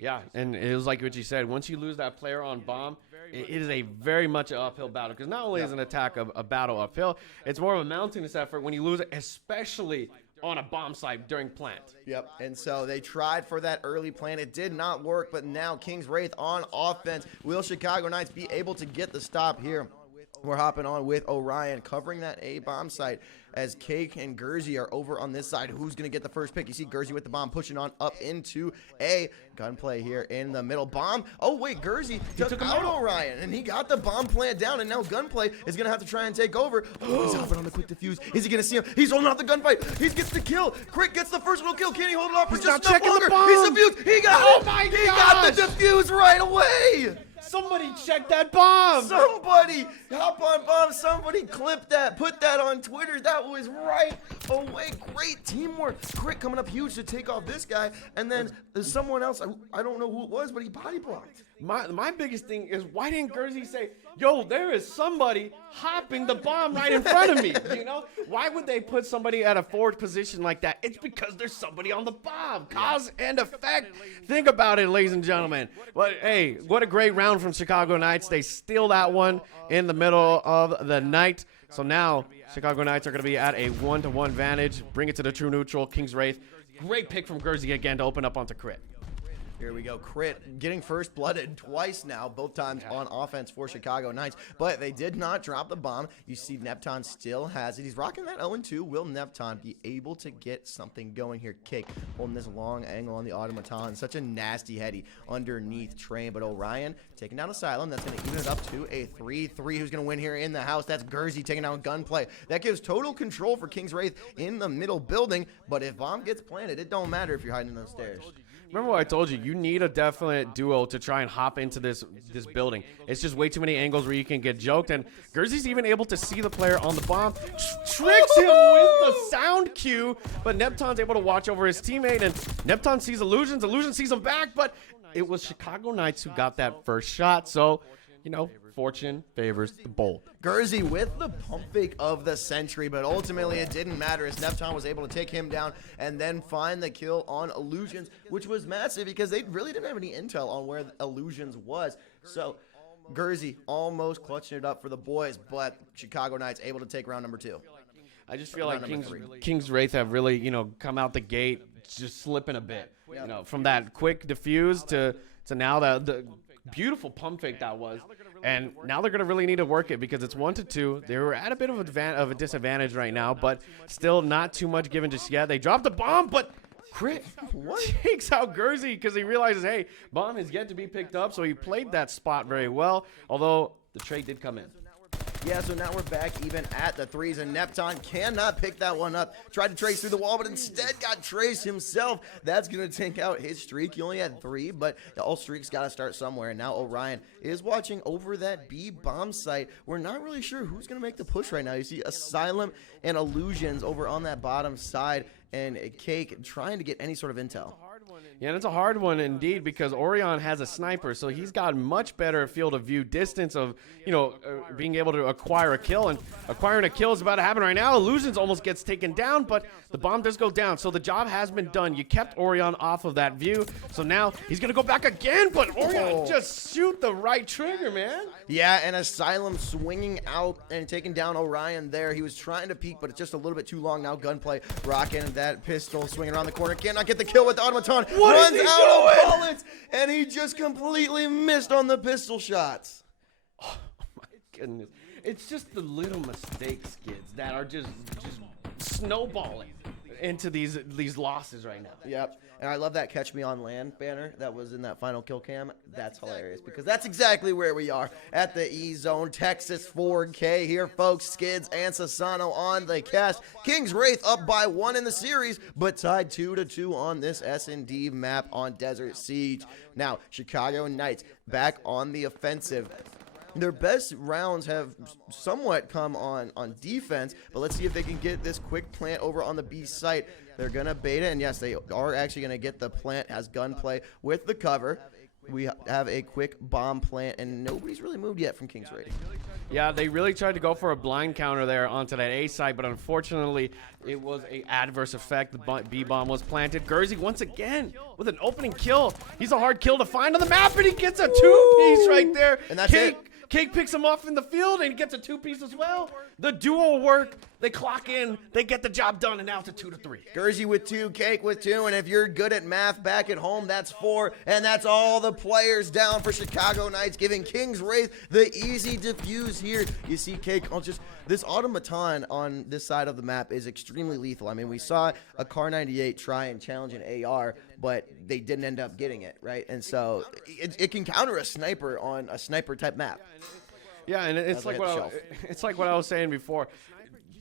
Yeah, and it was like what you said. Once you lose that player on bomb, it is a very much an uphill battle. Because not only is an attack a battle uphill, it's more of a mountainous effort when you lose it, especially on a bomb site during plant. Yep, and so they tried for that early plant. It did not work, but now King's Wraith on offense. Will Chicago Knights be able to get the stop here? We're hopping on with Orion covering that A bomb site as Cake and Gurzy are over on this side. Who's going to get the first pick? You see Gurzy with the bomb pushing on up into A. Gunplay here in the middle. Bomb. Oh, wait, Gurzy took out Orion, and he got the bomb plant down, and now Gunplay is going to have to try and take over. Oh, he's hopping on the quick defuse. Is he going to see him? He's holding off the gunfight. He gets the kill. Crit gets the first little kill. Can he hold it off for just enough longer? He's defused. He got it. He got the defuse right away. Somebody check that bomb. Somebody hop on bomb. Somebody clip that. Put that on Twitter. That was right away. Great teamwork. Crit coming up huge to take off this guy. And then there's someone else. I don't know who it was, but he body blocked. My biggest thing is, why didn't Gurzy say, yo, there is somebody hopping the bomb right in front of me? You know? Why would they put somebody at a forward position like that? It's because there's somebody on the bomb. Cause and effect. Think about it, ladies and gentlemen. But hey, what a great round from Chicago Knights. They steal that one in the middle of the night. So now Chicago Knights are going to be at a 1-to-1 advantage. Bring it to the true neutral. King's Wraith. Great pick from Gurzy again to open up onto Crit. Here we go. Crit getting first blooded twice now, both times on offense for Chicago Knights, but they did not drop the bomb. You see Neptune still has it. He's rocking that 0-2. Will Neptune be able to get something going here? Cake holding this long angle on the automaton. Such a nasty heady underneath Train, but Orion taking down Asylum. That's going to even it up to a 3-3. Who's going to win here in the house? That's Gurzy taking down Gunplay. That gives total control for King's Wraith in the middle building, but if bomb gets planted, it don't matter if you're hiding in those stairs. Remember what I told you? You need a definite duo to try and hop into this building. It's just way too many angles where you can get joked. And Gurzy's even able to see the player on the bomb. Tricks him with the sound cue. But Neptune's able to watch over his teammate. And Neptune sees Illusions. Illusion sees him back. But it was Chicago Knights who got that first shot. So, you know, fortune favors the bold. Gurzy with the pump fake of the century, but ultimately it didn't matter as Neptune was able to take him down and then find the kill on Illusions, which was massive because they really didn't have any intel on where Illusions was. So Gurzy almost clutching it up for the boys, but Chicago Knights able to take round number 2. I just feel like King's Wraith have really, you know, come out the gate just slipping a bit. You know, from that quick diffuse to now the beautiful pump fake that was. And now they're going to really need to work it because it's 1-2. They were at a bit of a disadvantage right now, but still not too much given just yet. They dropped the bomb, but Crit takes out Gurzy because he realizes, hey, bomb is yet to be picked up, so he played that spot very well, although the trade did come in. Yeah, so now we're back even at the 3s, and Neptune cannot pick that one up. Tried to trace through the wall, but instead got traced himself. That's going to take out his streak. He only had 3, but all streaks got to start somewhere. And now Orion is watching over that B bomb site. We're not really sure who's going to make the push right now. You see Asylum and Illusions over on that bottom side, and Cake trying to get any sort of intel. Yeah, and it's a hard one indeed because Orion has a sniper, so he's got much better field of view distance of, being able to acquire a kill. And acquiring a kill is about to happen right now. Illusions almost gets taken down, but the bomb does go down. So the job has been done. You kept Orion off of that view. So now he's going to go back again, but Orion just shoot the right trigger, man. Yeah, and Asylum swinging out and taking down Orion there. He was trying to peek, but it's just a little bit too long now. Gunplay rocking that pistol, swinging around the corner. Cannot get the kill with the Automaton. Runs out of bullets, and he just completely missed on the pistol shots. Oh my goodness. It's just the little mistakes, kids, that are just snowballing into these losses right now. Yep. And I love that Catch Me on Land banner that was in that final kill cam. That's hilarious because that's exactly where we are at the EZone Texas 4K here, folks. Skids and Sassano on the cast. King's Wraith up by 1 in the series, but tied 2-2 on this S&D map on Desert Siege. Now, Chicago Knights back on the offensive. Their best rounds have somewhat come on defense, but let's see if they can get this quick plant over on the B site. They're going to bait it, and yes, they are actually going to get the plant as gunplay with the cover. We have a quick bomb plant, and nobody's really moved yet from King's Wraith. Yeah, they really tried to go for a blind counter there onto that A site, but unfortunately, it was an adverse effect. The B bomb was planted. Gurzy once again with an opening kill. He's a hard kill to find on the map, and he gets a two-piece right there. And that's it. Cake picks him off in the field, and he gets a two-piece as well. The duo work. They clock in. They get the job done, and now it's a 2-3. Gurzy with 2, Cake with 2, and if you're good at math back at home, that's 4, and that's all the players down for Chicago Knights, giving King's Wraith the easy defuse here. You see Cake, this Automaton on this side of the map is extremely lethal. I mean, we saw a Car 98 try and challenge an AR, but they didn't end up getting it, right? And so it can counter a sniper on a sniper-type map. Yeah, and it's like what I was saying before.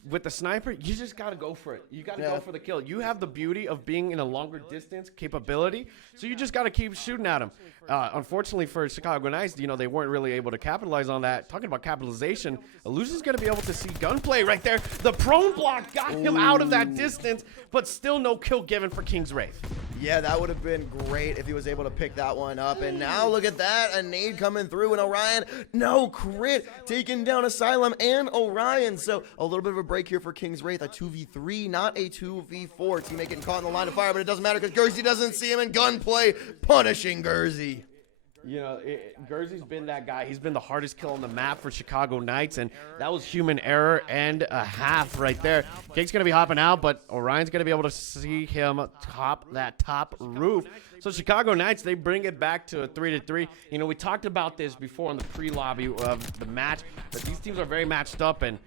With the sniper, you just got to go for it. You got to go for the kill. You have the beauty of being in a longer distance capability, so you just got to keep shooting at them. Unfortunately for Chicago Knights, they weren't really able to capitalize on that. Talking about capitalization, Illusion's going to be able to see gunplay right there. The prone block got him out of that distance, but still no kill given for King's Wraith. Yeah, that would have been great if he was able to pick that one up. And now look at that, a nade coming through, and Orion, no crit, taking down Asylum and Orion. So a little bit of a break here for King's Wraith, a 2v3, not a 2v4. Teammate getting caught in the line of fire, but it doesn't matter because Gurzy doesn't see him in gunplay, punishing Gurzy. Gurzy's been that guy. He's been the hardest kill on the map for Chicago Knights, and that was human error and a half right there. Cake's going to be hopping out, but Orion's going to be able to see him top that top roof. So Chicago Knights, they bring it back to a 3-3. We talked about this before in the pre-lobby of the match, but these teams are very matched up, and,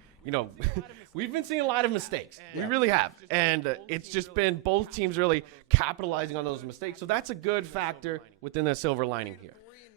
we've been seeing a lot of mistakes. We really have. And it's just been both teams really capitalizing on those mistakes. So that's a good factor within the silver lining here.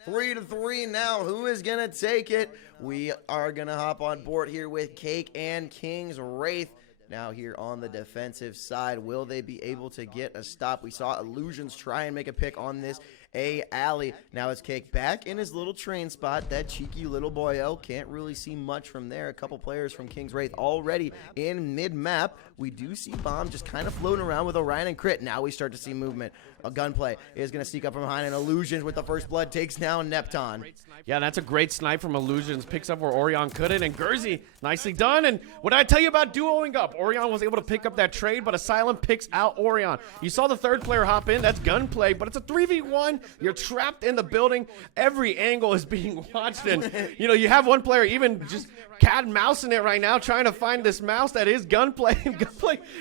3-3 now. Who is going to take it? We are going to hop on board here with Cake and King's Wraith. Now here on the defensive side, will they be able to get a stop? We saw Illusions try and make a pick on this A alley. Now it's Cake back in his little train spot. That cheeky little boyo can't really see much from there. A couple players from King's Wraith already in mid-map. We do see Bomb just kind of floating around with Orion and Crit. Now we start to see movement. A gunplay is going to sneak up from behind, and Illusions with the first blood takes down Neptune. Yeah, that's a great snipe from Illusions. Picks up where Orion couldn't, and Gurzy, nicely done. And what did I tell you about duoing up? Orion was able to pick up that trade, but Asylum picks out Orion. You saw the third player hop in. That's gunplay, but it's a 3v1. You're trapped in the building. Every angle is being watched, and you have one player even just cat and mousing it right now, trying to find this mouse that is gunplay.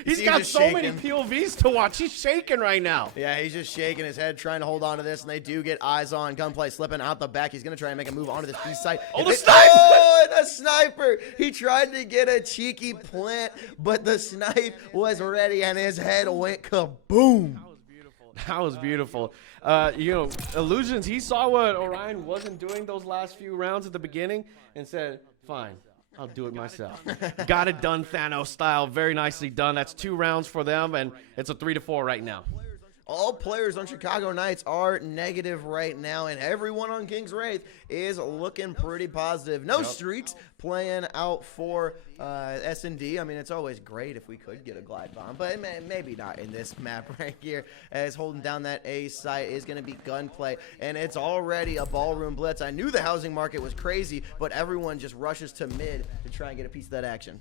He's got so many POVs to watch. He's shaking right now. Yeah, he's just shaking his head, trying to hold on to this, and they do get eyes on Gunplay slipping out the back. He's going to try and make a move onto this B site. Oh, the sniper! Oh, the sniper! He tried to get a cheeky plant, but the snipe was ready, and his head went kaboom. That was beautiful. Illusions, he saw what Orion wasn't doing those last few rounds at the beginning and said, fine, I'll do it myself. Got it done Thanos style. Very nicely done. That's 2 rounds for them, and it's a 3-4 right now. all players on Chicago Knights are negative right now, and everyone on King's Wraith is looking pretty positive. No streaks playing out for S&D. I mean, it's always great if we could get a glide bomb, but maybe not in this map right here, as holding down that A site is going to be gunplay, and it's already a ballroom blitz. I knew the housing market was crazy, but everyone just rushes to mid to try and get a piece of that action.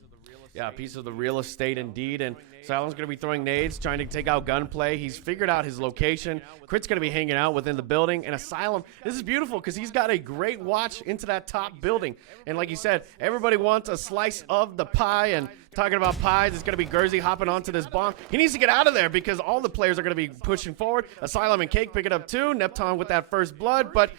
Yeah, a piece of the real estate indeed, and Silent's going to be throwing nades, trying to take out gunplay. He's figured out his location. Crit's going to be hanging out within the building, and Asylum, this is beautiful because he's got a great watch into that top building. And like you said, everybody wants a slice of the pie, and talking about pies, it's going to be Gurzy hopping onto this bomb. He needs to get out of there because all the players are going to be pushing forward. Asylum and Cake pick it up too. Neptune with that first blood, but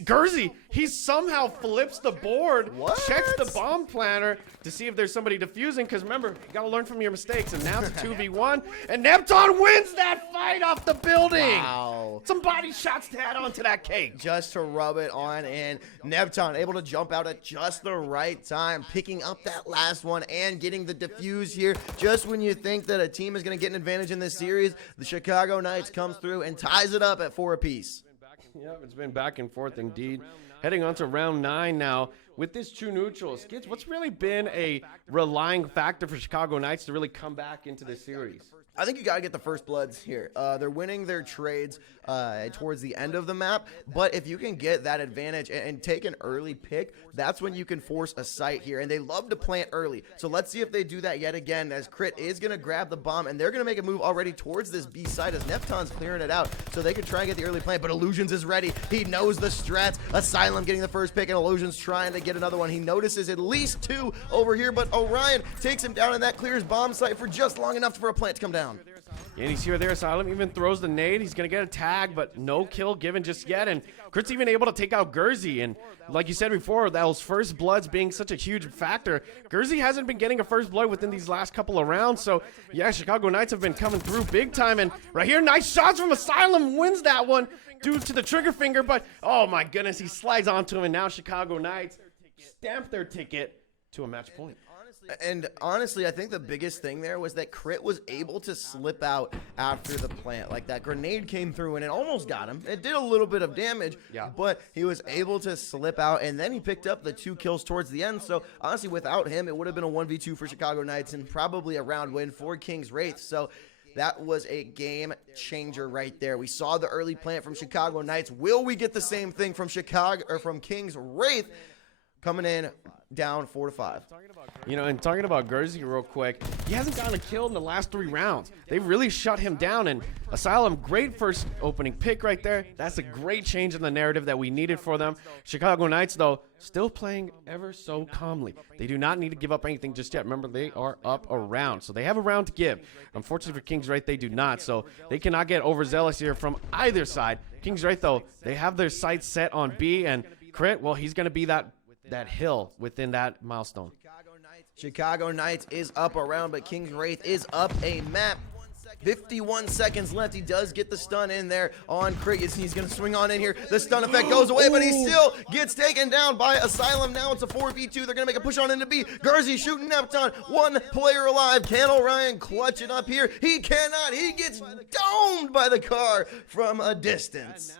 Gurzy, he somehow flips the board, checks the bomb planner to see if there's somebody defusing, because remember, you got to learn from your mistakes, and now it's a 2v1, and Neptune wins that fight off the building. Wow. Some body shots to add on to that Cake. Just to rub it on, and Neptune able to jump out at just the right time, picking up that last one and getting the defuse here. Just when you think that a team is going to get an advantage in this series, the Chicago Knights comes through and ties it up at 4 apiece. Yep, it's been back and forth indeed. Heading on to round 9 now with this true neutral. Skids, what's really been a relying factor for Chicago Knights to really come back into this series? I think you got to get the first bloods here. They're winning their trades towards the end of the map, but if you can get that advantage and take an early pick, that's when you can force a site here, and they love to plant early. So let's see if they do that yet again, as Crit is going to grab the bomb, and they're going to make a move already towards this B side as Neptune's clearing it out, so they can try and get the early plant, but Illusions is ready. He knows the strats. Asylum getting the first pick, and Illusions trying to get another one. He notices at least 2 over here, but Orion takes him down, and that clears bomb site for just long enough for a plant to come down. And he's here there. Asylum even throws the nade. He's going to get a tag, but no kill given just yet. And Crit's even able to take out Gurzy. And like you said before, those first bloods being such a huge factor, Gurzy hasn't been getting a first blood within these last couple of rounds. So, yeah, Chicago Knights have been coming through big time. And right here, nice shots from Asylum. Wins that one due to the trigger finger. But, oh, my goodness, he slides onto him. And now Chicago Knights stamp their ticket to a match point. And honestly, I think the biggest thing there was that Crit was able to slip out after the plant. Like, that grenade came through and it almost got him. It did a little bit of damage, but he was able to slip out, and then he picked up the 2 kills towards the end. So honestly, without him, it would have been a 1v2 for Chicago Knights and probably a round win for King's Wraith. So that was a game changer right there. We saw the early plant from Chicago Knights. Will we get the same thing from King's Wraith? Coming in down 4-5. You know, and talking about Gurzy real quick, he hasn't gotten a kill in the last 3 rounds. They've really shut him down, and Asylum, great first opening pick right there. That's a great change in the narrative that we needed for them. Chicago Knights, though, still playing ever so calmly. They do not need to give up anything just yet. Remember, they are up a round, so they have a round to give. Unfortunately for King's Wraith, they do not, so they cannot get overzealous here from either side. King's Wraith, though, they have their sights set on B, and Crit, well, he's going to be that hill within that milestone. Chicago Knights is up a round, but King's Wraith is up a map. 51 seconds left. He does get the stun in there on Crit. He's going to swing on in here. The stun effect goes away, but he still gets taken down by Asylum. Now it's a 4v2. They're going to make a push on into B. Gurzy shooting Neptune. 1 player alive. Can Orion clutch it up here? He cannot. He gets domed by the car from a distance.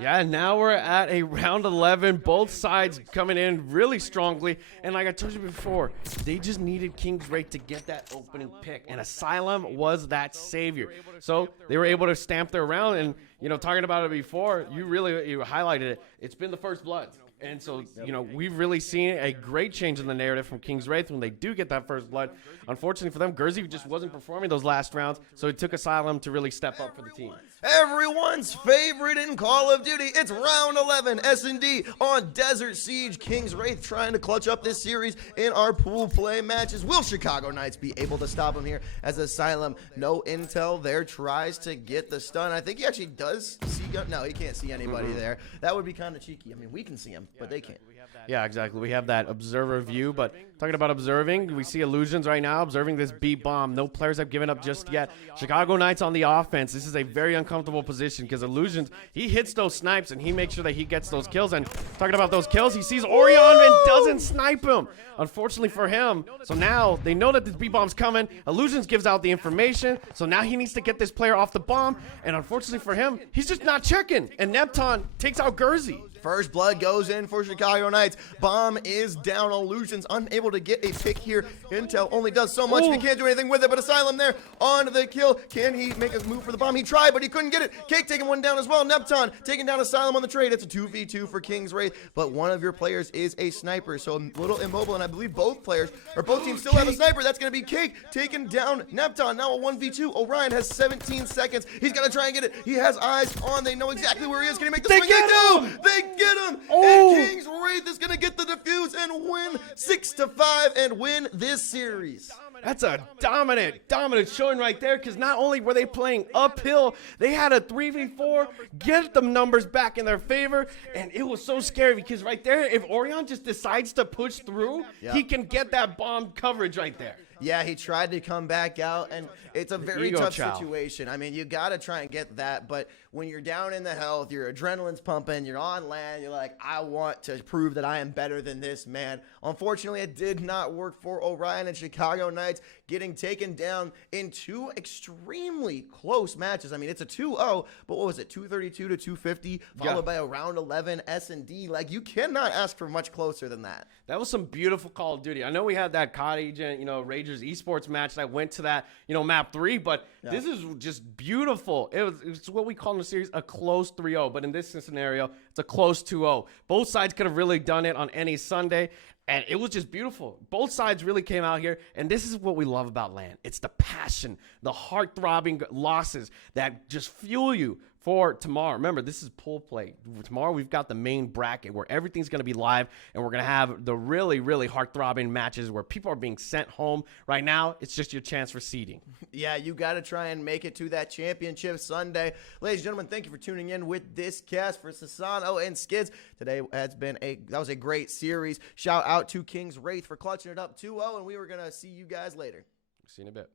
Yeah, now we're at a round 11. Both sides coming in really strongly. And like I told you before, they just needed King's Wraith to get that opening pick. And Asylum was that savior. So they were able to stamp their round. And, you know, talking about it before, you highlighted it. It's been the first blood. And so, you know, we've really seen a great change in the narrative from King's Wraith when they do get that first blood. Unfortunately for them, Gurzy just wasn't performing those last rounds, so it took Asylum to really step up for the team. Everyone's favorite in Call of Duty. It's round 11. S&D on Desert Siege. King's Wraith trying to clutch up this series in our pool play matches. Will Chicago Knights be able to stop him here as Asylum, no intel there, tries to get the stun. I think he actually does see. No, he can't see anybody there. That would be kind of cheeky. I mean, we can see him, but they can't. Yeah, exactly. We have that observer view, but Talking about observing, we see Illusions right now observing this B bomb. No players have given up just yet. Chicago Knights on the offense. This is a very uncomfortable position because Illusions, he hits those snipes and he makes sure that he gets those kills. And talking about those kills, he sees Orion and doesn't snipe him. Unfortunately for him. So now they know that this B bomb's coming. Illusions gives out the information. So now he needs to get this player off the bomb. And unfortunately for him, he's just not checking. And Neptun takes out Gurzy. First blood goes in for Chicago Knights. Bomb is down. Illusions unable to get a pick here. Intel only does so much. He can't do anything with it, but Asylum there on the kill. Can he make a move for the bomb? He tried, but he couldn't get it. Cake taking one down as well. Neptun taking down Asylum on the trade. It's a 2v2 for King's Wraith, but one of your players is a sniper, so a little immobile, and I believe both players, or both teams still have a sniper. That's going to be Cake taking down Neptun. Now a 1v2. Orion has 17 seconds. He's going to try and get it. He has eyes on. They know exactly where he is. Can he make the swing? They do! They get him! And King's Wraith is going to get the defuse and win 6-5 and win this series. That's a dominant showing right there, because not only were they playing uphill, they had a 3v4, get the numbers back in their favor, and it was so scary because right there, if Orion just decides to push through, he can get that bomb coverage right there. Yeah, he tried to come back out, and it's a very tough situation. I mean, you got to try and get that, but when you're down in the health, your adrenaline's pumping, you're on land, you're like, I want to prove that I am better than this man. Unfortunately, it did not work for Orion and Chicago Knights, getting taken down in two extremely close matches. I mean, it's a 2-0, but what was it, 232 to 250, followed by a round 11 S&D. Like, you cannot ask for much closer than that. That was some beautiful Call of Duty. I know we had that COD Agent, Ragers esports match that went to that, map 3, but this is just beautiful. It's what we call in the series a close 3-0, but in this scenario, it's a close 2-0. Both sides could have really done it on any Sunday, and it was just beautiful. Both sides really came out here, and this is what we love about LAN. It's the passion, the heart-throbbing losses that just fuel you for tomorrow. Remember, this is pool play. Tomorrow we've got the main bracket where everything's going to be live, and we're going to have the really, really heart-throbbing matches where people are being sent home. Right now, it's just your chance for seeding. Yeah, you got to try and make it to that championship Sunday. Ladies and gentlemen, thank you for tuning in with this cast for Sasano and Skids. Today that was a great series. Shout out to King's Wraith for clutching it up 2-0, and we were going to see you guys later. See you in a bit.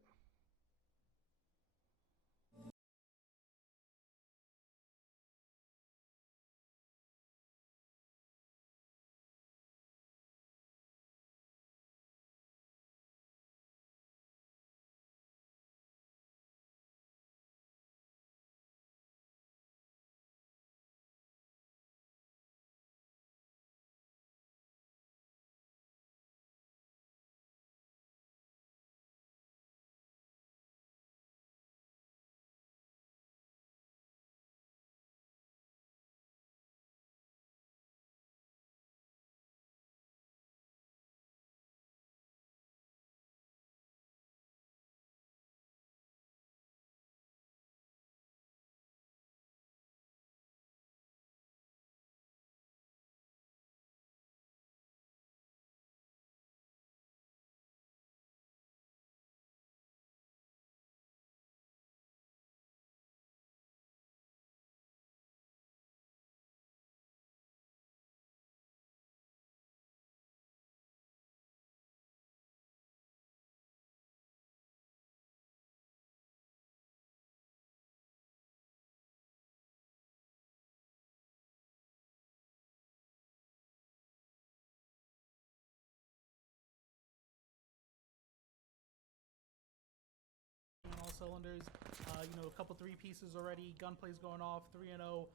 Cylinders, a couple 3 pieces already. Gunplay's going off 3-0.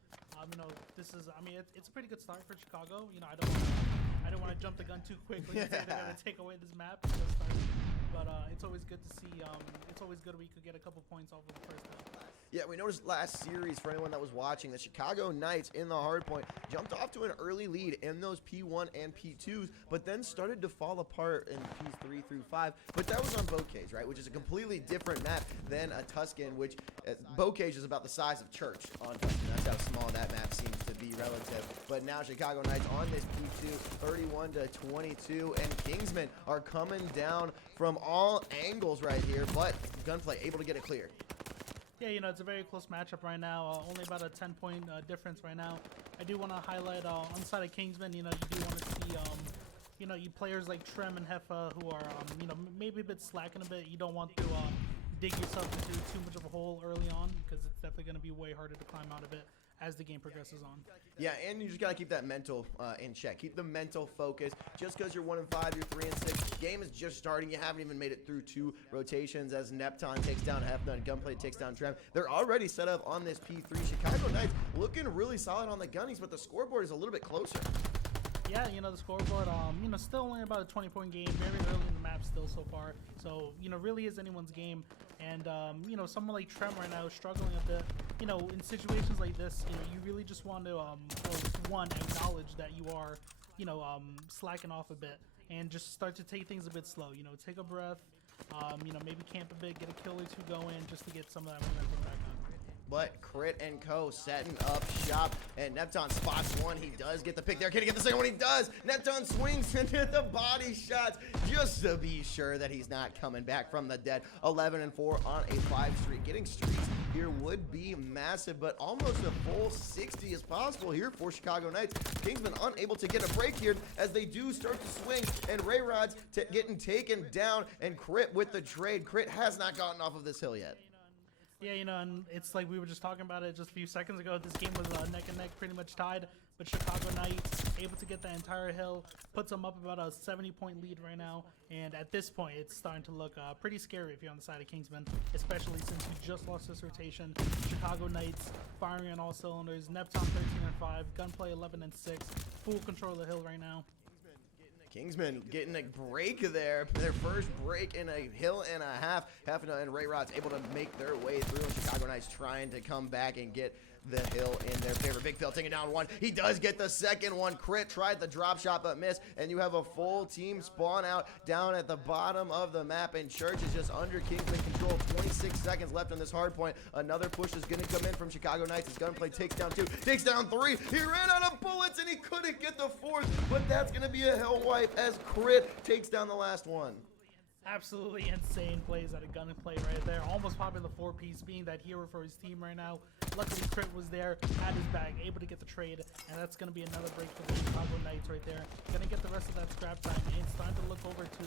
This is, it's a pretty good start for Chicago. I don't want to jump the gun too quickly and say they're gonna take away this map. But it's always good to see. It's always good we could get a couple points off of the first half. Yeah, we noticed last series, for anyone that was watching, the Chicago Knights in the hardpoint jumped off to an early lead in those P1 and P2s, but then started to fall apart in P3 through 5. But that was on Bocage, right, which is a completely different map than a Tuscan, which Bocage is about the size of Church on Tuscan. That's how small that map seems to be relative. But now Chicago Knights on this P2, 31 to 22, and Kingsmen are coming down from all angles right here, but Gunplay able to get it clear. Yeah, it's a very close matchup right now. Only about a 10-point difference right now. I do want to highlight on the side of Kingsman, you do want to see you know, you players like Trem and Heffa who are, you know, maybe a bit slacking a bit. You don't want to dig yourself into too much of a hole early on, because it's definitely going to be way harder to climb out of it as the game progresses on. Yeah, and you just got to keep that mental in check. Keep the mental focus. Just because you're 1-5, you're 3-6, the game is just starting. You haven't even made it through 2 rotations as Nepton takes down Hefna and Gunplay takes down Trem. They're already set up on this P3. Chicago Knights looking really solid on the gunnies, but the scoreboard is a little bit closer. Yeah, you know, the scoreboard, you know, still only about a 20-point game, very early in the map still so far. So, you know, really is anyone's game. And, you know, someone like Trem right now is struggling a bit. You know, in situations like this, you know, you really just want to, one, acknowledge that you are, you know, slacking off a bit and just start to take things a bit slow. You know, take a breath, you know, maybe camp a bit, get a kill or 2 going just to get some of that momentum back up. But Crit and Co setting up shop, and Nepton spots one. He does get the pick there. Can he get the second one? He does. Nepton swings into the body shots just to be sure that he's not coming back from the dead. 11-4 on a 5 streak. Getting streaks here would be massive, but almost a full 60 is possible here for Chicago Knights. Kingsman unable to get a break here as they do start to swing, and Ray Rod's getting taken down, and Crit with the trade. Crit has not gotten off of this hill yet. Yeah, you know, and it's like we were just talking about it just a few seconds ago. This game was neck and neck, pretty much tied, but Chicago Knights able to get that entire hill, puts them up about a 70-point lead right now, and at this point, it's starting to look pretty scary if you're on the side of Kingsman, especially since you just lost this rotation. Chicago Knights firing on all cylinders, Nepton 13-5, Gunplay 11-6, full control of the hill right now. Kingsman getting a break there, their first break in a hill and a half. Hefna and Ray Rod's able to make their way through, and Chicago Knights trying to come back and get the hill in their favor. Big Phil taking down one. He does get the second one. Crit tried the drop shot but missed, and you have a full team spawn out down at the bottom of the map, and Church is just under Kingsman control. 26 seconds left on this hard point. Another push is going to come in from Chicago Knights. His Gunplay takes down 2, takes down 3. He ran out of bullets and he couldn't get the 4th, but that's going to be a hell wipe as Crit takes down the last one. Absolutely insane plays out of Gunplay right there. Almost popping the 4-piece, being that hero for his team right now. Luckily, Crit was there, had his bag, able to get the trade, and that's going to be another break for the Chicago Knights right there. Going to get the rest of that scrap time, and it's time to look over to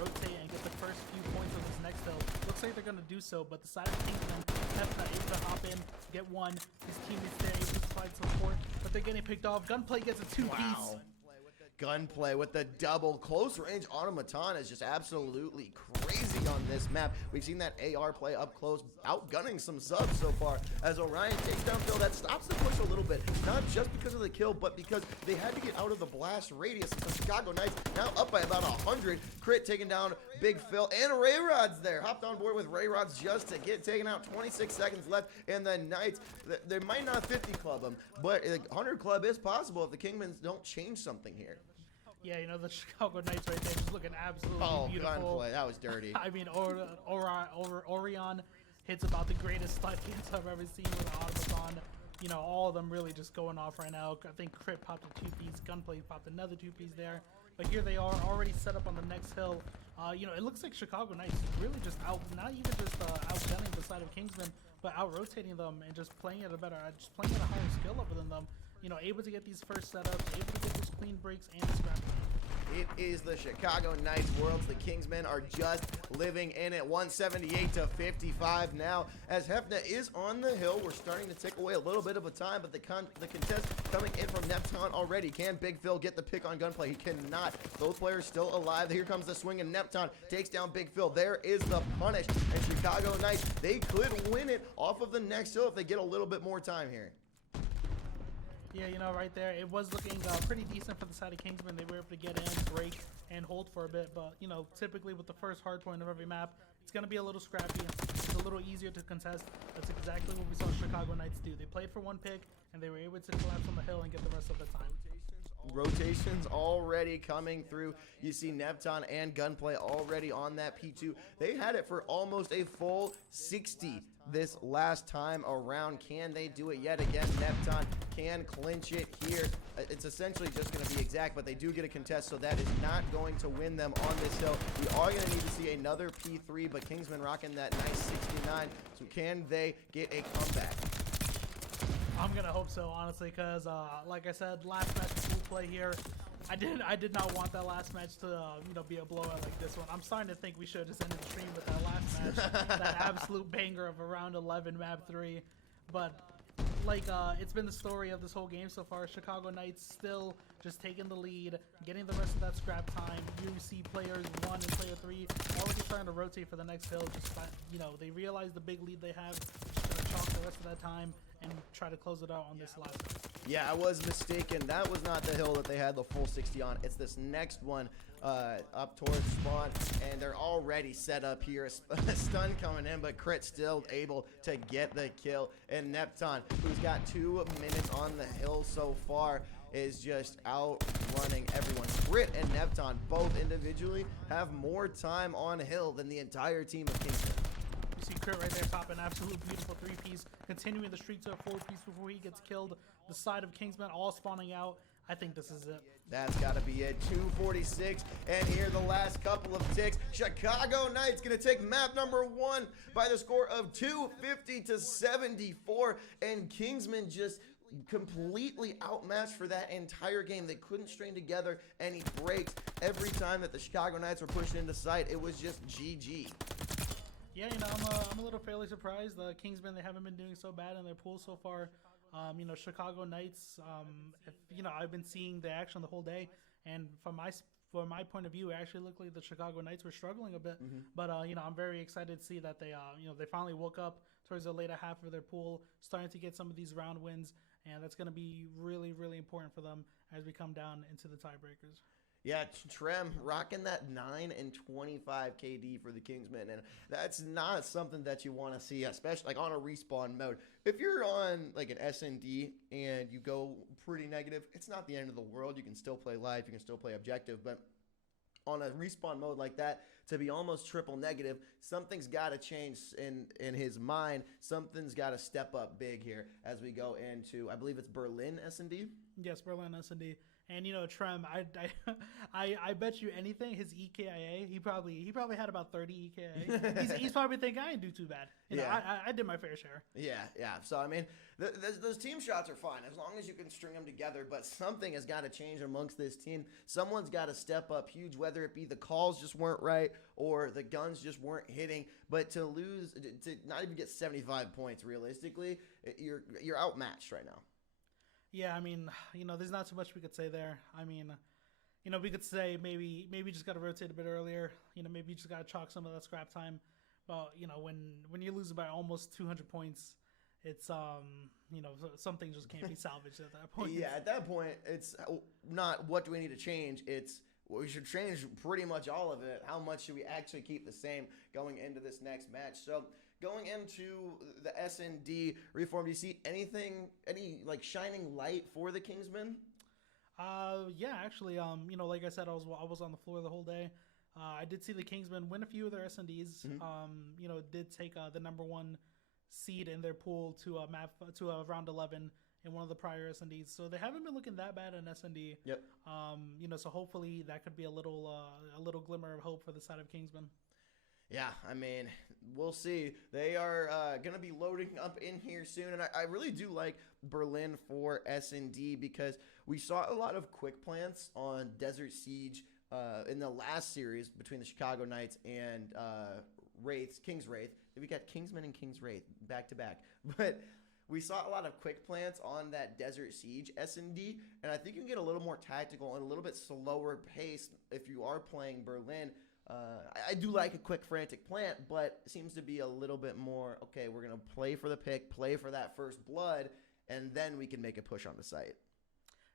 rotate and get the first few points on this next hill. Looks like they're going to do so, but the side of Kingsman, Hefna able to hop in, get one. His teammates there able to provide support, but they're getting picked off. Gunplay gets a 2-piece. Wow. Gunplay with the double. Close range automaton is just absolutely crazy on this map. We've seen that AR play up close, outgunning some subs so far as Orion takes down Phil. That stops the push a little bit, not just because of the kill, but because they had to get out of the blast radius. The Chicago Knights now up by about 100. Crit taking down Big Phil, and Ray Rod's there. Hopped on board with Ray Rod's just to get taken out. 26 seconds left, and the Knights, they might not 50 club them, but 100 club is possible if the Kingmans don't change something here. Yeah, you know, the Chicago Knights right there just looking absolutely beautiful. Gunplay, that was dirty. I mean, Orion hits about the greatest stud hits I've ever seen with an automaton. You know, all of them really just going off right now. I think Crit popped a 2-piece, Gunplay popped another 2-piece there. But here they are, already set up on the next hill. You know, it looks like Chicago Knights really just not even just outgunning the side of Kingsman, but out-rotating them and just playing at a higher skill level than them. You know, able to get these first setups, able to get those clean breaks and scrap time. It is the Chicago Knights Worlds. The Kingsmen are just living in it. 178-55 now. As Hefna is on the hill, we're starting to take away a little bit of a time, but the contest coming in from Nepton already. Can Big Phil get the pick on Gunplay? He cannot. Both players still alive. Here comes the swing, and Nepton takes down Big Phil. There is the punish, and Chicago Knights, they could win it off of the next hill if they get a little bit more time here. Yeah, you know, right there, it was looking pretty decent for the side of Kingsman. They were able to get in, break, and hold for a bit. But, you know, typically with the first hard point of every map, it's going to be a little scrappy. It's a little easier to contest. That's exactly what we saw Chicago Knights do. They played for one pick, and they were able to collapse on the hill and get the rest of the time. Rotations already coming through. You see Nepton and Gunplay already on that P2. They had it for almost a full 60 this last time around. Can they do it yet again? Nepton can clinch it here. It's essentially just going to be exact, but they do get a contest, so that is not going to win them on this hill. We are going to need to see another P3, but Kingsman rocking that nice 69. So can they get a comeback? I'm going to hope so, honestly, because like I said, last match full play here. I did not want that last match to be a blowout like this one. I'm starting to think we should have just ended the stream with that last match, that absolute banger of a round 11 map 3. But like it's been the story of this whole game so far. Chicago Knights still just taking the lead, getting the rest of that scrap time. You see players 1 and player 3 already starting to rotate for the next hill. Just they realize the big lead they have. Just gonna chalk the rest of that time and try to close it out on this last one. Yeah, I was mistaken. That was not the hill that they had the full 60 on. It's this next one up towards spawn, and they're already set up here. A stun coming in, but Crit still able to get the kill. And Neptune, who's got 2 minutes on the hill so far, is just outrunning everyone. Crit and Neptune both individually have more time on hill than the entire team of Kingston. You see Crit right there popping absolute beautiful 3-piece, continuing the streak to a 4-piece before he gets killed. The side of Kingsman all spawning out. I think this is it. That's got to be it. 246, and here the last couple of ticks. Chicago Knights going to take map number 1 by the score of 250 to 74, and Kingsman just completely outmatched for that entire game. They couldn't string together any breaks. Every time that the Chicago Knights were pushed into sight, it was just GG. Yeah, I'm a little fairly surprised. The Kingsmen, they haven't been doing so bad in their pool so far. Chicago Knights, I've been seeing the action the whole day, and from my point of view, it actually looked like the Chicago Knights were struggling a bit. But I'm very excited to see that they finally woke up towards the later half of their pool, starting to get some of these round wins, and that's going to be really, really important for them as we come down into the tiebreakers. Yeah, Trem rocking that 9 and 25 KD for the Kingsmen, and that's not something that you want to see, especially like on a respawn mode. If you're on like an SND and you go pretty negative, it's not the end of the world. You can still play live, you can still play objective, but on a respawn mode like that, to be almost triple negative, something's got to change in his mind. Something's got to step up big here as we go into, I believe it's Berlin S&D. Yes, Berlin S&D. And Trem, I bet you anything, his EKIA, he probably had about 30 EKIA. He's probably thinking I didn't do too bad. I did my fair share. Yeah. So I mean, those team shots are fine as long as you can string them together. But something has got to change amongst this team. Someone's got to step up huge, whether it be the calls just weren't right or the guns just weren't hitting. But to lose, to not even get 75 points realistically, you're outmatched right now. Yeah, I mean, there's not too much we could say there. I mean, we could say maybe just got to rotate a bit earlier. Maybe you just got to chalk some of that scrap time. But, when you lose by almost 200 points, it's, something just can't be salvaged at that point. Yeah, at that point, it's not what do we need to change. It's we should change pretty much all of it. How much should we actually keep the same going into this next match? So going into the S&D reform, do you see any like shining light for the Kingsmen? Yeah, actually, like I said, I was on the floor the whole day. I did see the Kingsmen win a few of their S&Ds. Did take the number 1 seed in their pool to a round 11 in one of the prior S&Ds. So they haven't been looking that bad in S&D. Yep. So hopefully that could be a little glimmer of hope for the side of Kingsmen. Yeah, I mean, we'll see. They are going to be loading up in here soon, and I really do like Berlin for S&D because we saw a lot of quick plants on Desert Siege in the last series between the Chicago Knights and King's Wraith. We got Kingsman and King's Wraith back to back, but we saw a lot of quick plants on that Desert Siege S&D, and I think you can get a little more tactical and a little bit slower pace if you are playing Berlin. I do like a quick frantic plant, but it seems to be a little bit more, okay, we're going to play for the pick, play for that first blood, and then we can make a push on the site.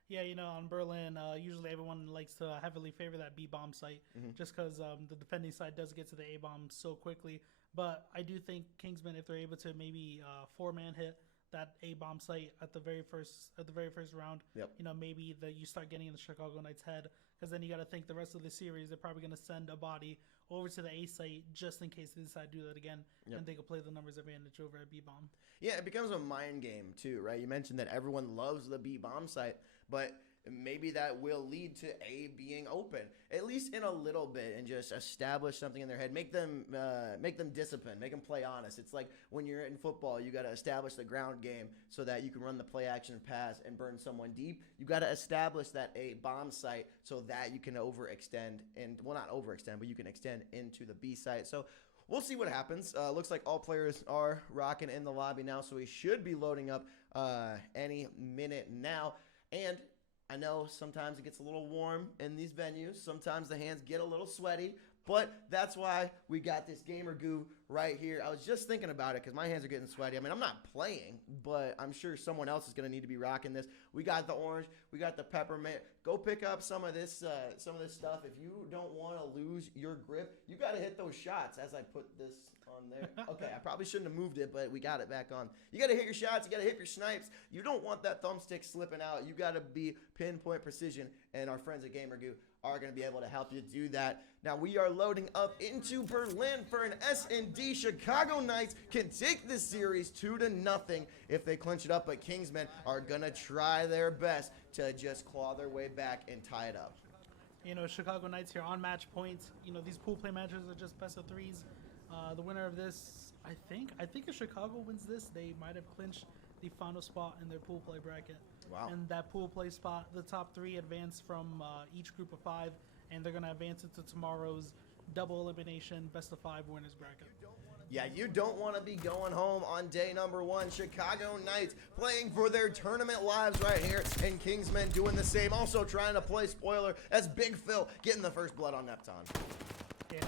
Yeah, on Berlin, usually everyone likes to heavily favor that B-bomb site just because the defending side does get to the A-bomb so quickly. But I do think Kingsmen, if they're able to maybe 4-man hit that A-bomb site at the very first round, yep. Maybe you start getting in the Chicago Knights' head. Because then you got to think the rest of the series, they're probably going to send a body over to the A site just in case they decide to do that again. Yep. And they can play the numbers advantage over at B-bomb. Yeah, it becomes a mind game too, right? You mentioned that everyone loves the B-bomb site, but maybe that will lead to A being open, at least in a little bit, and just establish something in their head. Make them disciplined. Make them play honest. It's like when you're in football, you got to establish the ground game so that you can run the play action pass and burn someone deep. You got to establish that A bomb site so that you can overextend, and well, not overextend, but you can extend into the B site. So we'll see what happens. Looks like all players are rocking in the lobby now, so we should be loading up any minute now. And I know sometimes it gets a little warm in these venues. Sometimes the hands get a little sweaty, but that's why we got this gamer goo right here. I was just thinking about it because my hands are getting sweaty. I mean, I'm not playing, but I'm sure someone else is going to need to be rocking this. We got the orange. We got the peppermint. Go pick up some of this stuff. If you don't want to lose your grip, you got to hit those shots as I put this on there. Okay, I probably shouldn't have moved it, but we got it back on. You got to hit your shots. You got to hit your snipes. You don't want that thumbstick slipping out. You got to be pinpoint precision, and our friends at Gamer Goo are going to be able to help you do that. Now we are loading up into Berlin for an S&D. Chicago Knights can take this series 2-0 if they clinch it up, but Kingsmen are going to try their best to just claw their way back and tie it up. You know, Chicago Knights here on match points. You know, these pool play matches are just best of threes. The winner of this, I think if Chicago wins this, they might have clinched the final spot in their pool play bracket. Wow. And that pool play spot, the top 3 advance from each group of 5, and they're going to advance into tomorrow's double elimination best of 5 winners bracket. Yeah, you don't want to be going home on day number 1. Chicago Knights playing for their tournament lives right here, and Kingsmen doing the same. Also trying to play spoiler as Big Phil getting the first blood on Neptune. Yeah,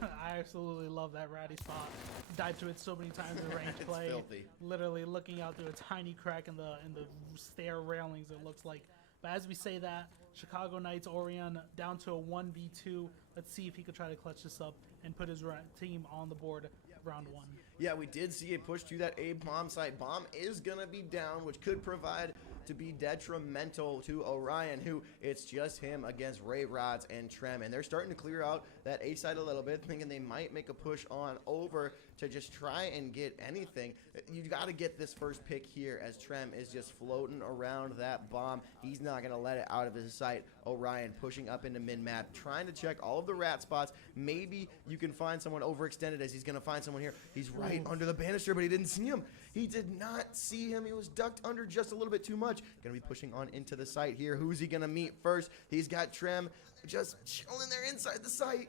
I absolutely love that ratty spot. Died to it so many times in range play. Filthy. Literally looking out through a tiny crack in the stair railings, it looks like. But as we say that, Chicago Knights Orion down to a 1v2. Let's see if he could try to clutch this up and put his team on the board round 1. Yeah, we did see a push to that A bomb site. Bomb is going to be down, which could provide to be detrimental to Orion, who it's just him against Ray Rods and Trem. And they're starting to clear out that A side a little bit, thinking they might make a push on over to just try and get anything. You got to get this first pick here as Trem is just floating around that bomb. He's not going to let it out of his sight. Orion pushing up into mid-map, trying to check all of the rat spots. Maybe you can find someone overextended as he's going to find someone here. He's right under the banister, but he didn't see him. He did not see him. He was ducked under just a little bit too much. Going to be pushing on into the site here. Who's he going to meet first? He's got Trem just chilling there inside the site.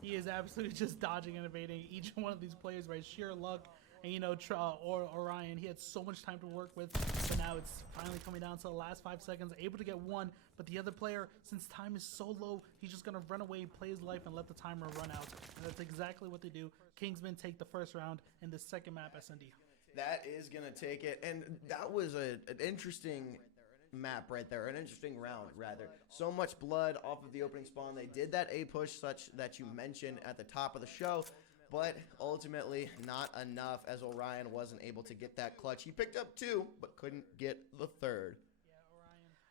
He is absolutely just dodging and evading each one of these players by sheer luck. And, you know, Orion, he had so much time to work with, but now it's finally coming down to the last 5 seconds, able to get one, but the other player, since time is so low, he's just going to run away, play his life, and let the timer run out. And that's exactly what they do. Kingsmen take the first round in the second map, S&D. That is going to take it, and that was an interesting map right there, an interesting round, rather. So much blood off of the opening spawn. They did that A push such that you mentioned at the top of the show, but ultimately not enough as Orion wasn't able to get that clutch. He picked up 2, but couldn't get the 3rd.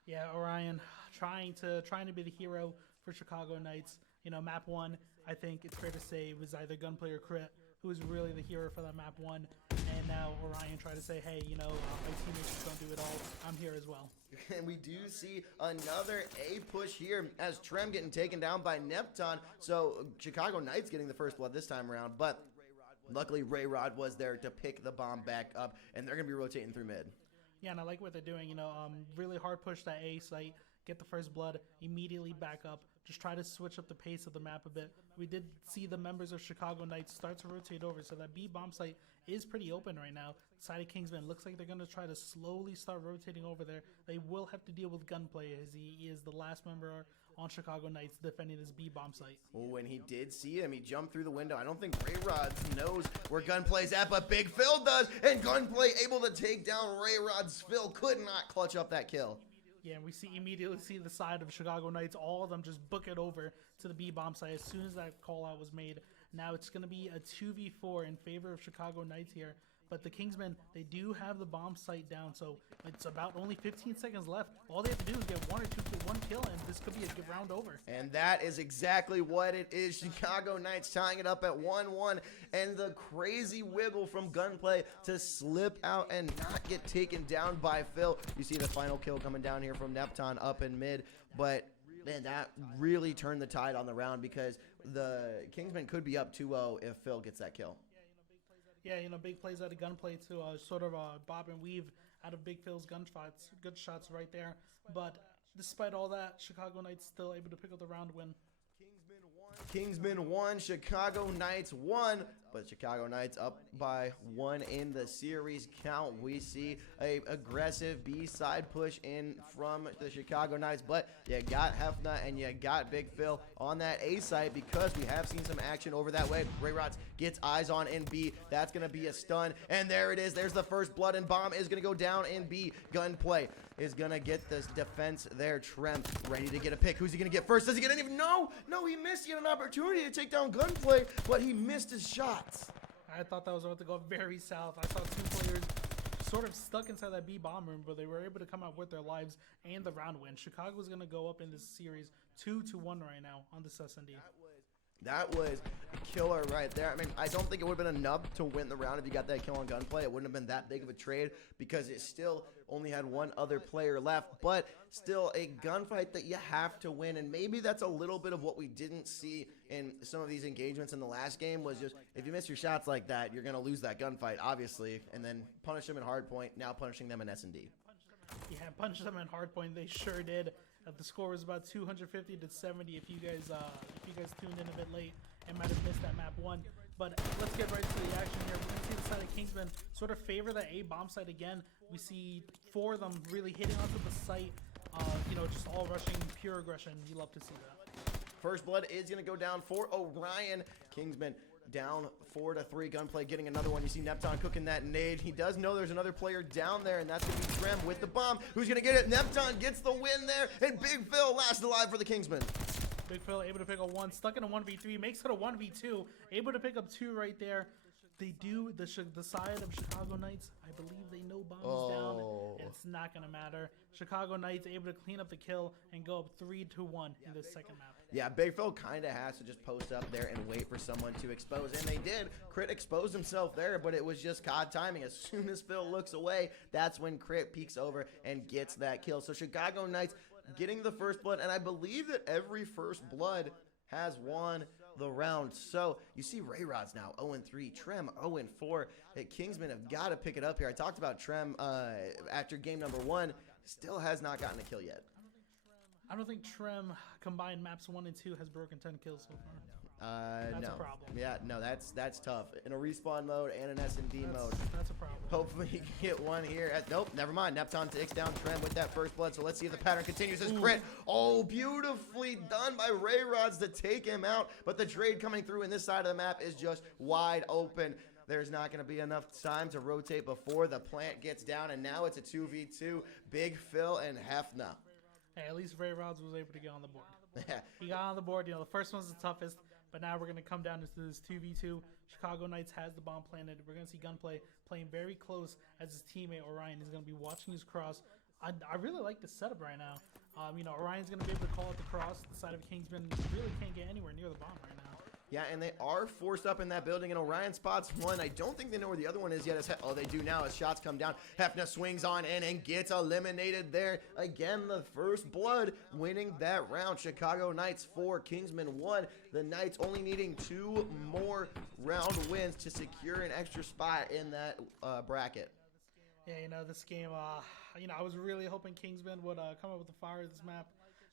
Yeah, Orion trying to be the hero for Chicago Knights. You know, map 1, I think it's fair to say, was either Gunplay or Crit who was really the hero for that map 1. And now Orion tried to say, hey, you know, my teammates just don't do it all. I'm here as well. And we do see another A push here as Trem getting taken down by Neptune. So Chicago Knights getting the first blood this time around. But luckily Ray Rod was there to pick the bomb back up. And they're going to be rotating through mid. Yeah, and I like what they're doing. You know, really hard push that A site. Get the first blood, immediately back up. Just try to switch up the pace of the map a bit. We did see the members of Chicago Knights start to rotate over, so that B bomb site is pretty open right now. Side of Kingsman looks like they're going to try to slowly start rotating over there. They will have to deal with Gunplay as he is the last member on Chicago Knights defending this B bomb site. When he did see him, he jumped through the window. I don't think Ray Rods knows where Gunplay's at, but Big Phil does, and Gunplay able to take down Ray Rods. Phil could not clutch up that kill. Yeah, and we immediately see the side of Chicago Knights, all of them just book it over to the B bomb site as soon as that call out was made. Now it's going to be a 2v4 in favor of Chicago Knights here. But the Kingsmen, they do have the bomb site down, so it's about only 15 seconds left. All they have to do is get one kill, and this could be a round over. And that is exactly what it is. Chicago Knights tying it up at 1-1, and the crazy wiggle from Gunplay to slip out and not get taken down by Phil. You see the final kill coming down here from Neptune up in mid, but man, that really turned the tide on the round because the Kingsmen could be up 2-0 if Phil gets that kill. Yeah, big plays out of Gunplay to sort of bob and weave out of Big Phil's gunshots. Good shots right there. But despite all that, Chicago Knights still able to pick up the round win. Kingsmen 1, Chicago Knights 1, but Chicago Knights up by 1 in the series count. We see a aggressive B-side push in from the Chicago Knights, but you got Hefna and you got Big Phil on that A site because we have seen some action over that way. Ray Rods gets eyes on in B. That's going to be a stun, and there it is. There's the first blood, and bomb is going to go down in B. Gunplay is going to get this defense there. Trem ready to get a pick. Who's he going to get first? Does he get any? No, he missed. He had an opportunity to take down Gunplay, but he missed his shots. I thought that was about to go very south. I saw two players sort of stuck inside that B bomb room, but they were able to come out with their lives and the round win. Chicago's going to go up in this series 2-1 right now on this S&D. That was a killer right there. I mean, I don't think it would have been enough to win the round if you got that kill on Gunplay. It wouldn't have been that big of a trade because it still only had one other player left, but still a gunfight that you have to win. And maybe that's a little bit of what we didn't see in some of these engagements in the last game was just if you miss your shots like that, you're going to lose that gunfight, obviously, and then punish them in hardpoint, now punishing them in S&D. Yeah, punch them in hardpoint. They sure did. The score was about 250 to 70. If you guys tuned in a bit late and might have missed that map one, but let's get right to the action here. We're gonna see the side of Kingsman sort of favor that A bomb site again. We see 4 of them really hitting onto the site. Just all rushing, pure aggression. You love to see that. First blood is gonna go down for Orion. Kingsman down 4-3. Gunplay getting another one. You see Neptune cooking that nade. He does know there's another player down there, and that's going to be Trem with the bomb. Who's going to get it? Neptune gets the win there, and Big Phil last alive for the Kingsmen. Big Phil able to pick up 1, stuck in a 1v3, makes it a 1v2, able to pick up 2 right there. They do, the side of Chicago Knights, I believe they know bombs down, and it's not going to matter. Chicago Knights able to clean up the kill and go up 3-1 in this second map. Yeah, Big Phil kind of has to just post up there and wait for someone to expose, and they did. Crit exposed himself there, but it was just COD timing. As soon as Phil looks away, that's when Crit peeks over and gets that kill. So Chicago Knights getting the first blood, and I believe that every first blood has won the round. So you see Ray Rods now 0-3, Trem 0-4. Kingsmen have got to pick it up here. I talked about Trem after game number 1, still has not gotten a kill yet. I don't think Trem combined maps 1 and 2 has broken 10 kills so far. That's no. a problem. Yeah, no, that's tough. In a respawn mode and an S&D mode. That's a problem. Hopefully he can get one here. Nope, never mind. Neptune takes down Trem with that first blood, so let's see if the pattern continues. His crit. Oh, beautifully done by Ray Rods to take him out, but the trade coming through in this side of the map is just wide open. There's not going to be enough time to rotate before the plant gets down, and now it's a 2v2. Big Phil and Hefna. Hey, at least Ray Rods was able to get on the board. He got on the board. The first one's the toughest, but now we're going to come down to this 2v2. Chicago Knights has the bomb planted. We're going to see Gunplay playing very close as his teammate Orion is going to be watching his cross. I really like this setup right now. Orion's going to be able to call out the cross. The side of Kingsman really can't get anywhere near the bomb right now. Yeah, and they are forced up in that building, and Orion spots one. I don't think they know where the other one is yet. Oh, they do now as shots come down. Hefna swings on in and gets eliminated there. Again, the first blood winning that round. Chicago Knights 4, Kingsman 1. The Knights only needing 2 more round wins to secure an extra spot in that bracket. Yeah, this game, I was really hoping Kingsman would come up with the fire this map.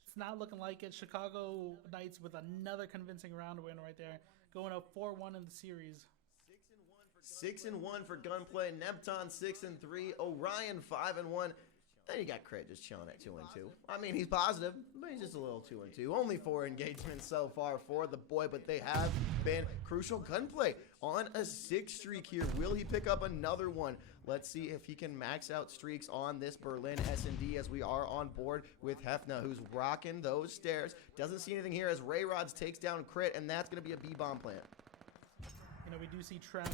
It's not looking like it. Chicago Knights with another convincing round win right there, going up 4-1 in the series. 6-1 for Gunplay. Neptune 6-3. Orion 5-1. Then you got Crit just chilling at 2-2. I mean, he's positive, but he's just a little 2-2. Only 4 engagements so far for the boy, but they have been crucial. Gunplay on a 6 streak here. Will he pick up another one? Let's see if he can max out streaks on this Berlin S&D as we are on board with Hefna, who's rocking those stairs. Doesn't see anything here as Ray Rods takes down Crit, and that's going to be a B-bomb plant. We do see Trem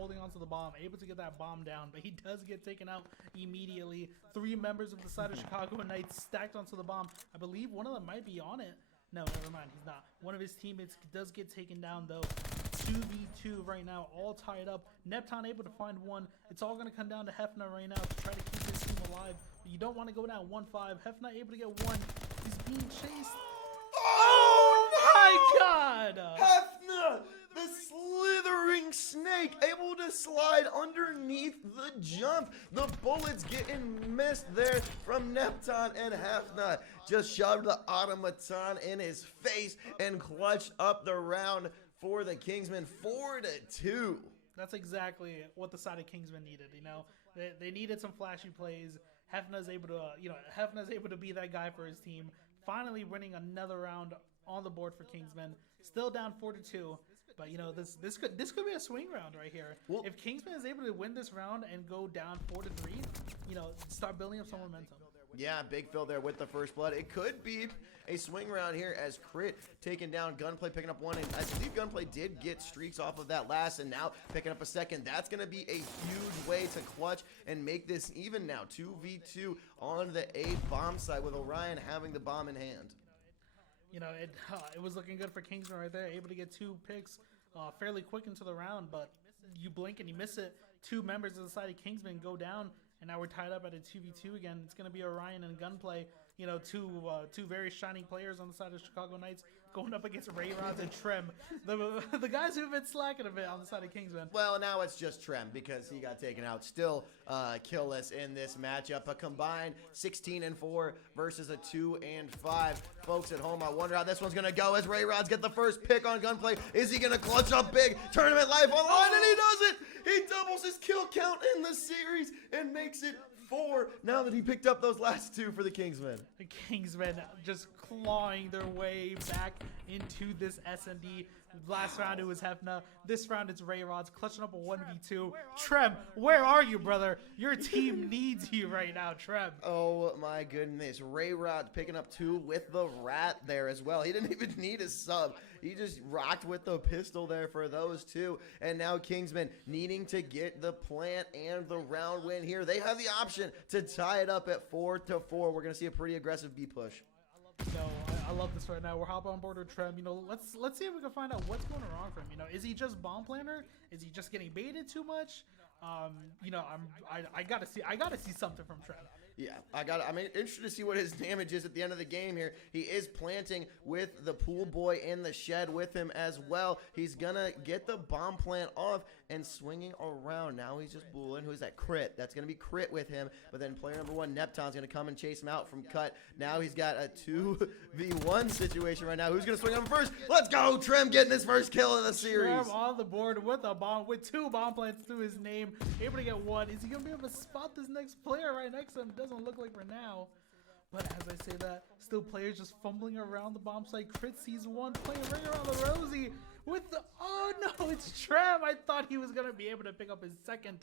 holding onto the bomb, able to get that bomb down, but he does get taken out immediately. 3 members of the side of Chicago Knights stacked onto the bomb. I believe one of them might be on it. No, never mind, he's not. One of his teammates does get taken down, though. 2v2 right now, all tied up. Neptune able to find one. It's all going to come down to Hefner right now to try to keep his team alive. But you don't want to go down 1-5. Hefner able to get one. He's being chased. Oh my god! Hefner, the slithering snake, able to slide underneath the jump. The bullets getting missed there from Neptune, and Hefner just shoved the automaton in his face and clutched up the round for the Kingsmen, 4-2. That's exactly what the side of Kingsmen needed. You know, they needed some flashy plays. Hefner's able to, Hefner's able to be that guy for his team. Finally winning another round on the board for Kingsmen. Still down 4-2. But this could be a swing round right here. Well, if Kingsman is able to win this round and go down 4-3, start building up some momentum. Yeah, Big Phil there with the first blood. It could be a swing round here as Crit taking down Gunplay, picking up one. And I believe Gunplay did get streaks off of that last, and now picking up a second. That's going to be a huge way to clutch and make this even now. 2v2 on the A bomb side with Orion having the bomb in hand. It was looking good for Kingsman right there. Able to get 2 picks fairly quick into the round, but you blink and you miss it. 2 members of the side of Kingsman go down. And now we're tied up at a 2v2 again. It's going to be Orion and Gunplay. Two very shining players on the side of Chicago Knights going up against Ray Rods and Trem. The guys who've been slacking a bit on the side of Kingsman. Well, now it's just Trem because he got taken out. Still killless in this matchup. A combined 16-4 versus a 2-5. Folks at home, I wonder how this one's going to go as Ray Rods get the first pick on Gunplay. Is he going to clutch up big? Tournament life on the line, and he does it! He doubles his kill count in the series and makes it 4 now that he picked up those last 2 for the Kingsmen. The Kingsmen just clawing their way back into this S&D. Last round it was Hefner. This round it's Ray Rods clutching up a 1v2. Trem, where are you, brother? Your team needs you right now, Trem. Oh my goodness. Ray Rods picking up 2 with the rat there as well. He didn't even need a sub. He just rocked with the pistol there for those 2. And now Kingsmen needing to get the plant and the round win here. They have the option to tie it up at 4-4. We're going to see a pretty aggressive B push. I love this right now. We're hopping on board with Trem. Let's see if we can find out what's going wrong for him. Is he just bomb planner? Is he just getting baited too much? I gotta see something from Trem. Yeah, I'm interested to see what his damage is at the end of the game here. He is planting with the pool boy in the shed with him as well. He's gonna get the bomb plant off and swinging around. Now he's just bullying. Who's that? Crit. That's gonna be Crit with him. But then player number 1, Neptune's gonna come and chase him out from cut. Now he's got a 2v1 situation right now. Who's gonna swing him first? Let's go! Trem getting his first kill of the series. Trem on the board with a bomb, with 2 bomb plants to his name. Able to get 1. Is he gonna be able to spot this next player right next to him? Doesn't look like for now. But as I say that, still players just fumbling around the bomb site. Crit sees 1 playing right around the Rosie with the, oh no, it's Trem. I thought he was gonna be able to pick up his second.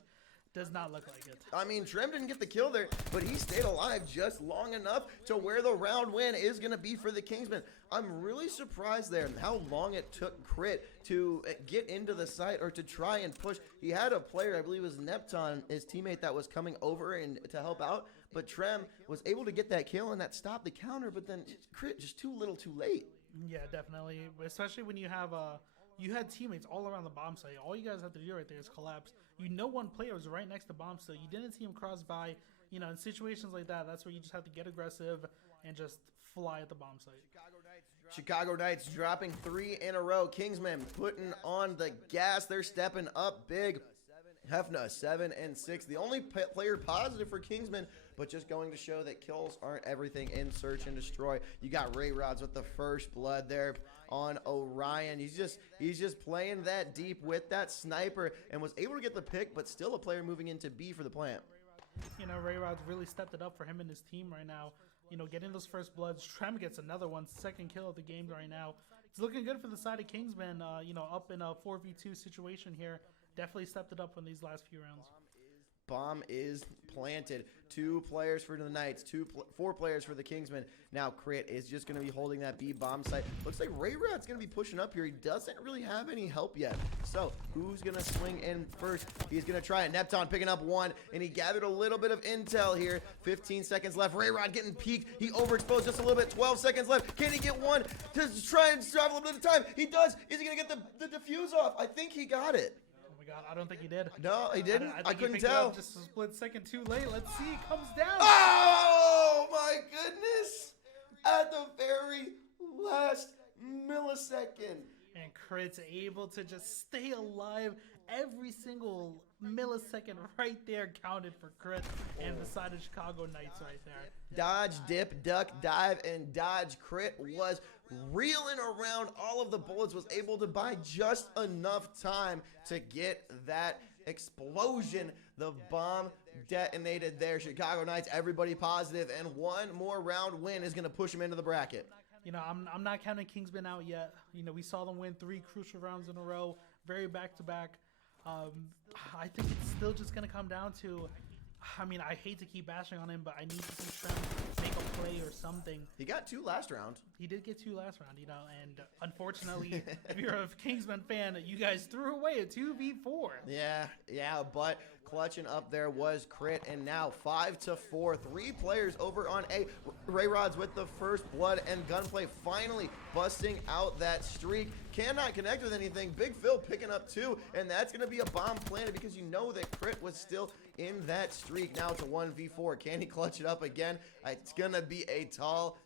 Does not look like it. I mean, Trem didn't get the kill there, but he stayed alive just long enough to where the round win is going to be for the Kingsmen. I'm really surprised there how long it took Crit to get into the site or to try and push. He had a player, I believe it was Neptune, his teammate, that was coming over and to help out, but Trem was able to get that kill and that stopped the counter, but then Crit just too little too late. Yeah, definitely, especially when you have you had teammates all around the bomb site. All you guys have to do right there is collapse. One player was right next to bomb site. You didn't see him cross by. In situations like that, that's where you just have to get aggressive and just fly at the bomb site. Chicago Knights dropping 3 in a row. Kingsmen putting on the gas. They're stepping up big. Hefner 7-6. The only player positive for Kingsmen, but just going to show that kills aren't everything in Search and Destroy. You got Ray Rods with the first blood there on Orion. He's just playing that deep with that sniper and was able to get the pick, but still a player moving into B for the plant. Ray Rods really stepped it up for him and his team right now. Getting those first bloods. Trem gets another one, second kill of the game right now. It's looking good for the side of Kingsmen. Up in a 4v2 situation here. Definitely stepped it up in these last few rounds. Bomb is planted. 2 players for the Knights, 4 players for the Kingsmen. Now Crit is just going to be holding that B bomb site. Looks like Rayrad's going to be pushing up here. He doesn't really have any help yet. So who's going to swing in first? He's going to try it. Neptune picking up 1, and he gathered a little bit of intel here. 15 seconds left. Rayrod getting peeked. He overexposed just a little bit. 12 seconds left. Can he get 1 to try and survive a little bit of time? He does. Is he going to get the defuse off? I think he got it. God, I don't think he did. No, he didn't. I couldn't tell. tell. Just a split second too late. Let's see. It comes down. Oh my goodness! At the very last millisecond. And Crit's able to just stay alive. Every single millisecond right there counted for Crit and the side of Chicago Knights right there. Dodge, dip, duck, dive, and dodge. Crit was reeling around all of the bullets, was able to buy just enough time to get that explosion. The bomb detonated there. Chicago Knights, everybody positive, and 1 more round win is going to push them into the bracket. You know, I'm not counting Kingsman out yet. You know, we saw them win 3 crucial rounds in a row, very back-to-back. I think it's still just going to come down to, I mean, I hate to keep bashing on him, but I need to see Trent make a play or something. He got 2 last round. He did get 2 last round, you know, and unfortunately, if you're a Kingsman fan, you guys threw away a 2v4. Yeah, but clutching up there was Crit, and now 5-4, 3 players over on A. Rayrod's with the first blood, and Gunplay finally busting out that streak. Cannot connect with anything. Big Phil picking up 2, and that's going to be a bomb planted because you know that Crit was still in that streak. Now it's a 1v4. Can he clutch it up again? It's going to be a tall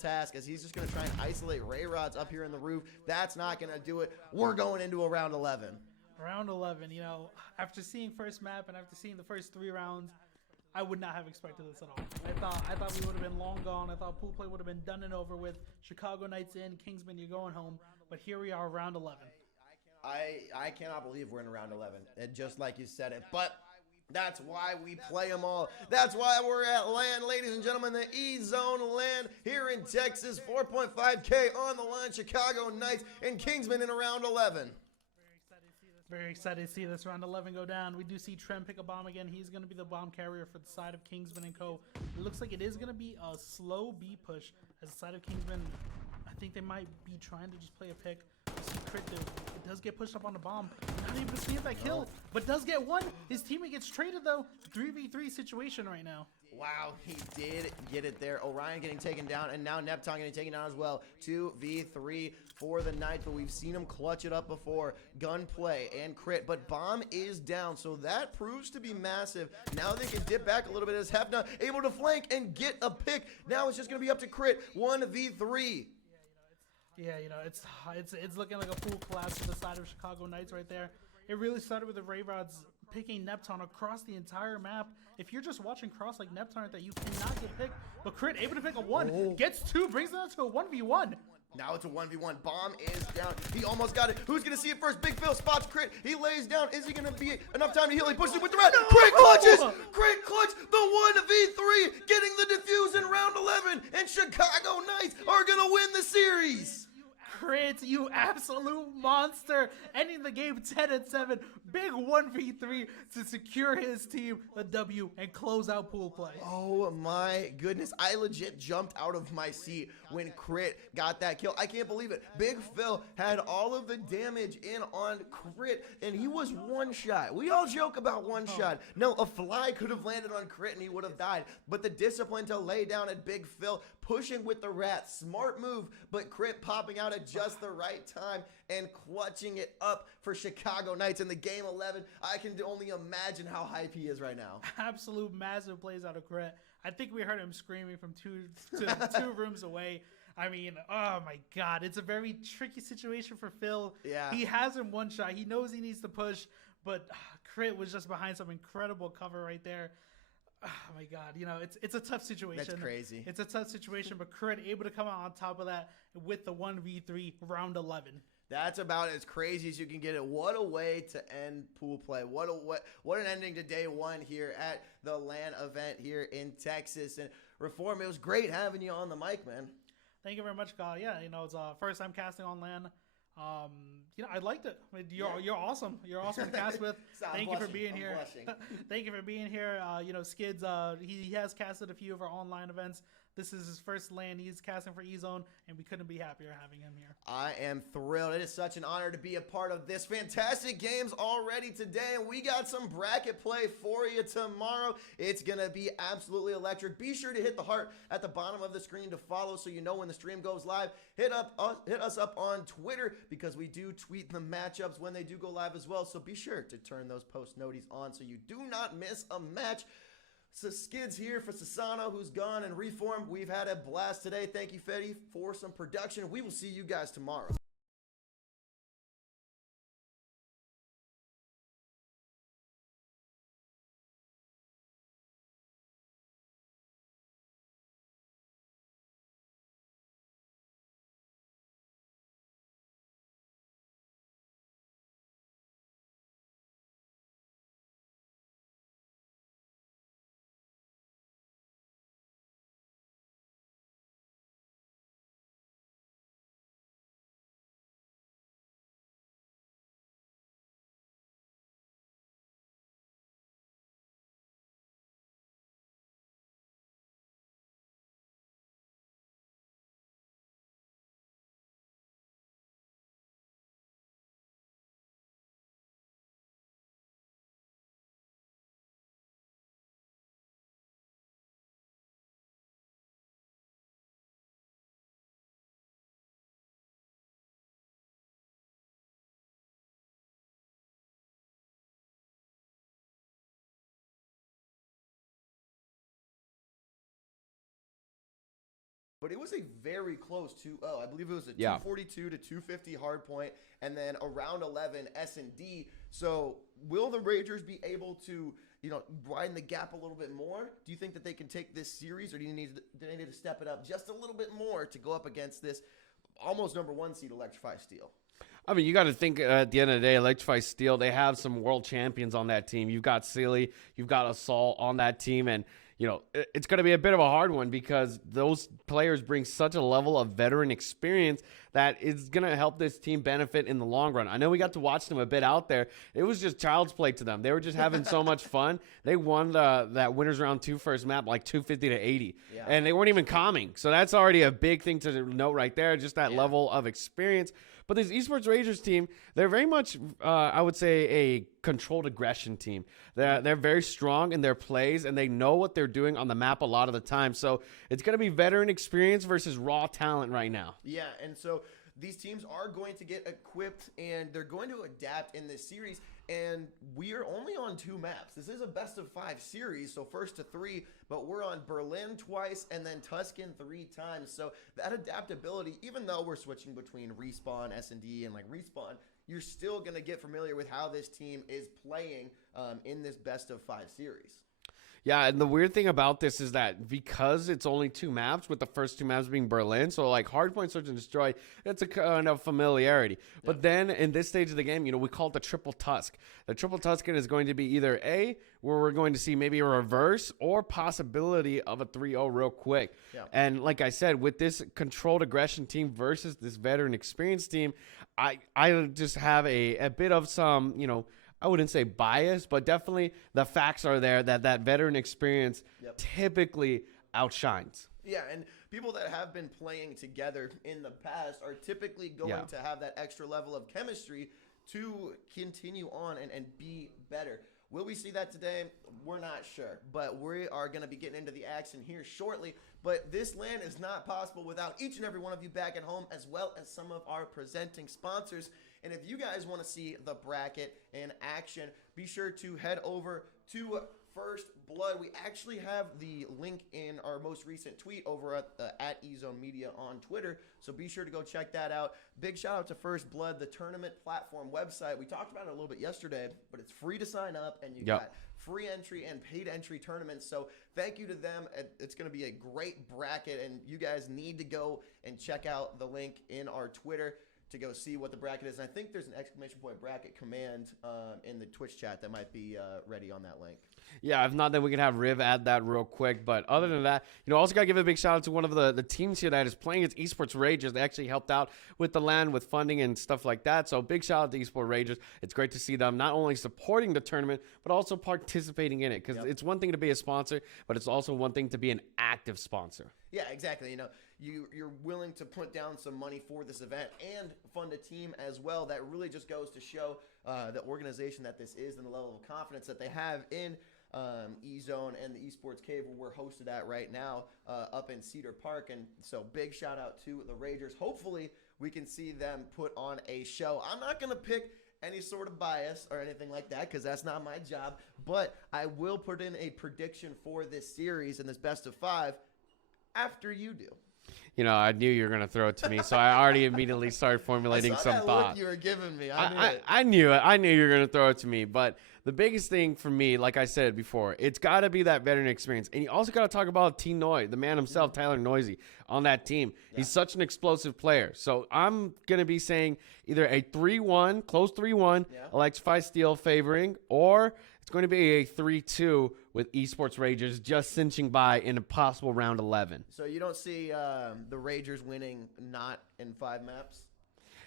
task, as he's just going to try and isolate Rayrod's up here in the roof. That's not going to do it. We're going into a round 11. Round 11, you know, after seeing first map and after seeing the first 3 rounds, I would not have expected this at all. I thought we would have been long gone. I thought pool play would have been done and over with. Chicago Knights in, Kingsman, you're going home. But here we are, round 11. I cannot believe we're in round 11, and just like you said it, but that's why we play them all. That's why we're at LAN, ladies and gentlemen, the EZone LAN here in Texas. 4.5K on the line, Chicago Knights and Kingsman in round 11. Very excited to see this round 11 go down. We do see Trent pick a bomb again. He's going to be the bomb carrier for the side of Kingsman and Co. It looks like it is going to be a slow B push as the side of Kingsman. I think they might be trying to just play a pick. See Crit it does get pushed up on the bomb. Not able to see that kill, but does get 1. His teammate gets traded though. 3v3 situation right now. Wow, he did get it there. Orion getting taken down, and now Neptune getting taken down as well. 2v3 for the Knights, but we've seen him clutch it up before. Gunplay and Crit, but bomb is down, so that proves to be massive. Now they can dip back a little bit as Hefna able to flank and get a pick. Now it's just going to be up to Crit. 1v3. Yeah, you know, it's looking like a full collapse to the side of Chicago Knights right there. It really started with the Rayrods picking Neptune across the entire map. If you're just watching cross like Neptune right there, you cannot get picked. But Crit able to pick a 1, gets 2, brings it up to a 1v1. Now it's a 1v1. Bomb is down. He almost got it. Who's going to see it first? Big Phil spots Crit. He lays down. Is he going to be enough time to heal? He pushes it with the red. No! Crit clutches. Crit clutch. The 1v3 getting the defuse in round 11. And Chicago Knights are going to win the series. Crit, you absolute monster. Ending the game 10-7. Big 1v3 to secure his team the W and close out pool play. Oh my goodness. I legit jumped out of my seat when Crit got that kill. I can't believe it. Big Phil had all of the damage in on Crit, and he was one shot. We all joke about one shot. No, a fly could have landed on Crit and he would have died. But the discipline to lay down at Big Phil, pushing with the rat. Smart move, but Crit popping out at just the right time and clutching it up for Chicago Knights in the game 11. I can only imagine how hype he is right now. Absolute massive plays out of Crit. I think we heard him screaming from two rooms away. I mean, oh my God. It's a very tricky situation for Phil. Yeah. He has him one shot. He knows he needs to push, but Crit was just behind some incredible cover right there. Oh my God, you know, it's a tough situation. That's crazy. It's a tough situation, but Crit able to come out on top of that with the 1v3 round 11. That's about as crazy as you can get it. What a way to end pool play. What an ending to day 1 here at the LAN event here in Texas. And Reform, it was great having you on the mic, man. Thank you very much, Kyle. Yeah, you know, it's first time casting on LAN. I liked it. I mean, you're awesome. You're awesome to cast with. Thank you for being here. Thank you for being here. Skids, he has casted a few of our online events. This is his first LAN he's casting for EZone, and we couldn't be happier having him here. I am thrilled. It is such an honor to be a part of this. Fantastic games already today, and we got some bracket play for you tomorrow. It's going to be absolutely electric. Be sure to hit the heart at the bottom of the screen to follow so you know when the stream goes live. Hit us up on Twitter because we do tweet the matchups when they do go live as well. So be sure to turn those post noties on so you do not miss a match. So Skids here for Sasano, who's gone and reformed. We've had a blast today. Thank you, Fetty, for some production. We will see you guys tomorrow. But it was a very close 2-0. I believe it was a 242 to 250 hard point, and then around 11 S&D. So will the Ragers be able to, widen the gap a little bit more? Do you think that they can take this series, or do they need to step it up just a little bit more to go up against this almost #1 seed Electrify Steel? I mean, you got to think at the end of the day, Electrify Steel, they have some world champions on that team. You've got Silly, you've got Assault on that team, and it's going to be a bit of a hard one because those players bring such a level of veteran experience that is going to help this team benefit in the long run. I know we got to watch them a bit out there. It was just child's play to them. They were just having so much fun. They won that winners round 2 first map like 250 to 80, and they weren't even calming. So that's already a big thing to note right there, just that level of experience. But this Esports Ragers team, they're very much, I would say, a controlled aggression team. They're very strong in their plays, and they know what they're doing on the map a lot of the time. So it's going to be veteran experience versus raw talent right now. Yeah, and so these teams are going to get equipped, and they're going to adapt in this series. And we are only on 2 maps. This is a best-of-5 series, so first to 3, but we're on Berlin twice and then Tuscan 3 times. So that adaptability, even though we're switching between Respawn, S&D, and Respawn, you're still going to get familiar with how this team is playing in this best-of-5 series. Yeah, and the weird thing about this is that because it's only 2 maps, with the first 2 maps being Berlin, so Hardpoint, Search and Destroy, it's a kind of familiarity. Yep. But then in this stage of the game, we call it the Triple Tusk. The Triple Tuscan is going to be either A, where we're going to see maybe a reverse, or possibility of a 3-0 real quick. Yep. And like I said, with this controlled aggression team versus this veteran experience team, I just have a bit of some, I wouldn't say bias, but definitely the facts are there that veteran experience typically outshines. Yeah, and people that have been playing together in the past are typically going to have that extra level of chemistry to continue on and be better. Will we see that today? We're not sure, but we are going to be getting into the action here shortly. But this LAN is not possible without each and every one of you back at home, as well as some of our presenting sponsors. And if you guys want to see the bracket in action, be sure to head over to First Blood. We actually have the link in our most recent tweet over at EZone Media on Twitter, so be sure to go check that out. Big shout out to First Blood, the tournament platform website. We talked about it a little bit yesterday, but it's free to sign up, and you got free entry and paid entry tournaments. So thank you to them. It's going to be a great bracket, and you guys need to go and check out the link in our Twitter to go see what the bracket is. And I think there's an exclamation point bracket command in the Twitch chat that might be ready on that link. Yeah, if not, then we can have Riv add that real quick. But other than that, also got to give a big shout out to one of the teams here that is playing. It's Esports Ragers. They actually helped out with the LAN, with funding and stuff like that. So big shout out to Esports Ragers. It's great to see them not only supporting the tournament, but also participating in it. Because it's one thing to be a sponsor, but it's also one thing to be an active sponsor. Yeah, exactly. You're willing to put down some money for this event and fund a team as well. That really just goes to show the organization that this is and the level of confidence that they have in EZone and the Esports Cave where we're hosted at right now up in Cedar Park. And so big shout out to the Ragers. Hopefully we can see them put on a show. I'm not going to pick any sort of bias or anything like that because that's not my job, but I will put in a prediction for this series and this best of 5 after you do. I knew you were going to throw it to me, so I already immediately started formulating some thoughts. Look you were giving me. I knew it. I knew you were going to throw it to me. But the biggest thing for me, like I said before, it's got to be that veteran experience. And you also got to talk about T Noy, the man himself, Tyler Noisy, on that team. Yeah. He's such an explosive player. So I'm going to be saying either a 3-1, close 3-1, Electrify Steel favoring, or it's going to be a 3-2 with Esports Ragers just cinching by in a possible round 11. So you don't see the Ragers winning not in 5 maps?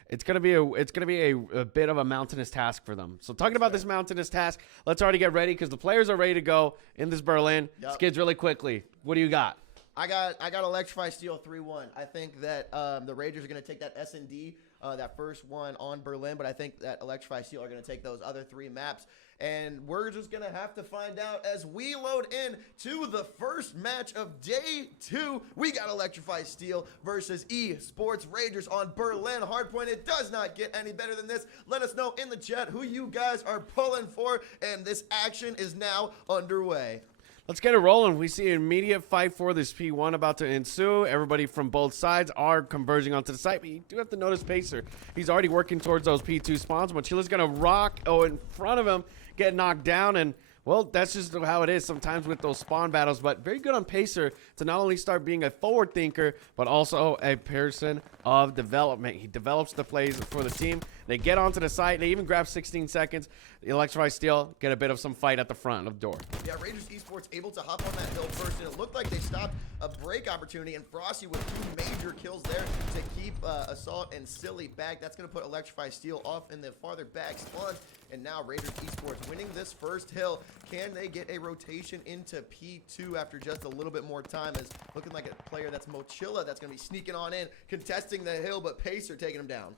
It's gonna be a bit of a mountainous task for them. So talking about this mountainous task, let's already get ready because the players are ready to go in this Berlin. Skids, really quickly, what do you got? I got Electrify Steel 3-1. I think that the Ragers are going to take that S&D, that first one on Berlin, but I think that Electrify Steel are going to take those other 3 maps. And we're just going to have to find out as we load in to the first match of day 2. We got Electrify Steel versus Esports Ragers on Berlin Hardpoint. It does not get any better than this. Let us know in the chat who you guys are pulling for, and this action is now underway. Let's get it rolling. We see an immediate fight for this P1 about to ensue. Everybody from both sides are converging onto the site, but you do have to notice Pacer. He's already working towards those P2 spawns. Mochila's going to rock in front of him, get knocked down, and well, that's just how it is sometimes with those spawn battles, but very good on Pacer to not only start being a forward thinker, but also a person of development. He develops the plays for the team. They get onto the site. They even grab 16 seconds. The Electrify Steel get a bit of some fight at the front of the door. Yeah, Rangers Esports able to hop on that hill first, and it looked like they stopped a break opportunity, and Frosty with 2 major kills there to keep Assault and Silly back. That's going to put Electrify Steel off in the farther back spawns, and now Rangers Esports winning this first hill. Can they get a rotation into P2 after just a little bit more time? As looking like a player that's Mochila that's going to be sneaking on in, contesting the hill, but Pacer taking him down.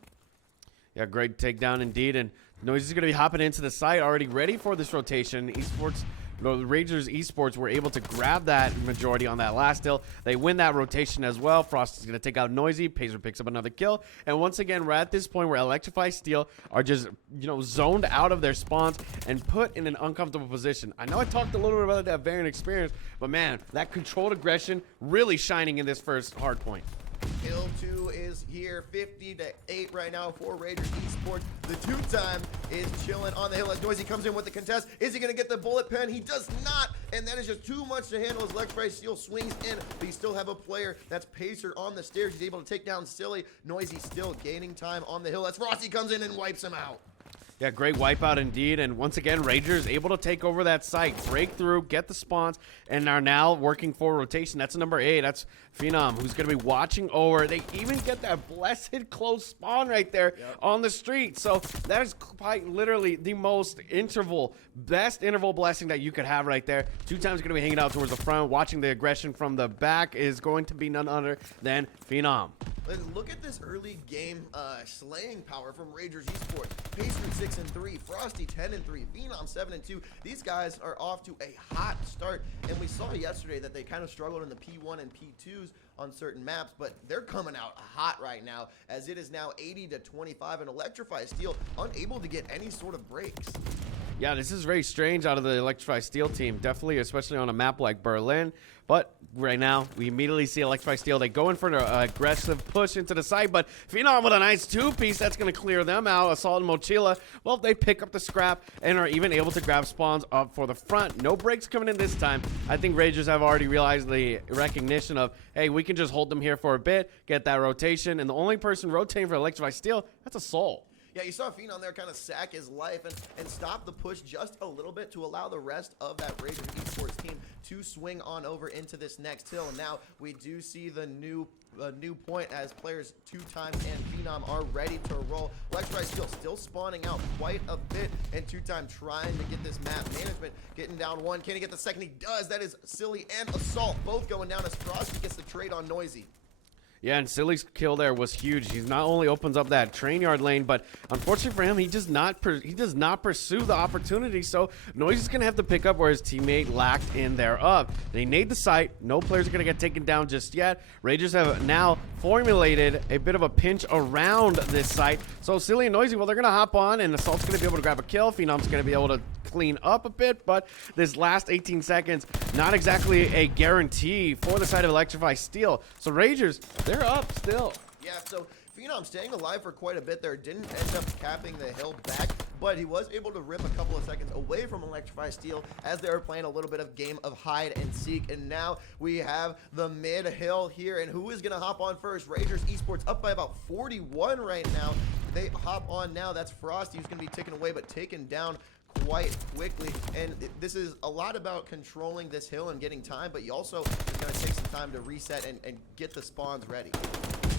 Yeah, great takedown indeed. And Noise is going to be hopping into the site already ready for this rotation. Esports, the Rangers Esports were able to grab that majority on that last hill. They win that rotation as well. Frost is going to take out Noisy. Pacer picks up another kill. And once again, we're at this point where Electrify Steel are just, zoned out of their spawns and put in an uncomfortable position. I know I talked a little bit about that variant experience, but man, that controlled aggression really shining in this first hard point. Kill 2 is here, 50-8 right now for Rangers Esports. The 2-time is chilling on the hill as Noisy comes in with the contest. Is he going to get the bullet pen? He does not, and that is just too much to handle as Electrify Steel swings in, but you still have a player that's Pacer on the stairs. He's able to take down Silly. Noisy still gaining time on the hill as Frosty comes in and wipes him out. Yeah, great wipeout indeed. And once again, Rangers able to take over that site, break through, get the spawns, and are now working for rotation. That's number 8. That's Phenom, who's going to be watching over. They even get that blessed close spawn right there on the street. So that is quite literally the best interval blessing that you could have right there. 2 times going to be hanging out towards the front, watching the aggression from the back is going to be none other than Phenom. Look at this early game slaying power from Rangers Esports. Pacer 6-3, Frosty 10-3, Phenom 7-2. These guys are off to a hot start, and we saw yesterday that they kind of struggled in the P1 and P2s on certain maps, but they're coming out hot right now as it is now 80-25, and Electrify Steel unable to get any sort of breaks. Yeah, this is very strange out of the Electrify Steel team, definitely, especially on a map like Berlin. But right now, we immediately see Electrify Steel. They go in for an aggressive push into the site, but Phenom with a nice two-piece, that's going to clear them out. Assault and Mochila, well, they pick up the scrap and are even able to grab spawns up for the front. No breaks coming in this time. I think Ragers have already realized the recognition of, hey, we can just hold them here for a bit, get that rotation, and the only person rotating for Electrify Steel, that's Assault. Yeah, you saw Phenom there kind of sack his life and stop the push just a little bit to allow the rest of that Ragers Esports team to swing on over into this next hill. And now we do see the new point as players 2Time and Phenom are ready to roll. Electrify still spawning out quite a bit, and 2Time trying to get this map management, getting down one. Can he get the second? He does. That is Silly and Assault both going down as Frosty gets the trade on Noisy. Yeah, and Silly's kill there was huge. He not only opens up that train yard lane, but unfortunately for him, he does not pursue the opportunity. So Noisy's gonna have to pick up where his teammate lacked in there up. They nade the site. No players are gonna get taken down just yet. Ragers have now formulated a bit of a pinch around this site. So Silly and Noisy, well, they're gonna hop on, and Assault's gonna be able to grab a kill. Phenom's gonna be able to clean up a bit, but this last 18 seconds, not exactly a guarantee for the side of Electrify Steel. So Ragers, they're up still. Yeah, so Phenom staying alive for quite a bit there, didn't end up capping the hill back, but he was able to rip a couple of seconds away from Electrify Steel as they were playing a little bit of game of hide and seek. And now we have the mid hill here, and who is going to hop on first? Ragers Esports up by about 41 right now. They hop on now. That's Frosty who's going to be taken away, but taken down quite quickly. And this is a lot about controlling this hill and getting time, but you also are going to take some time to reset and get the spawns ready.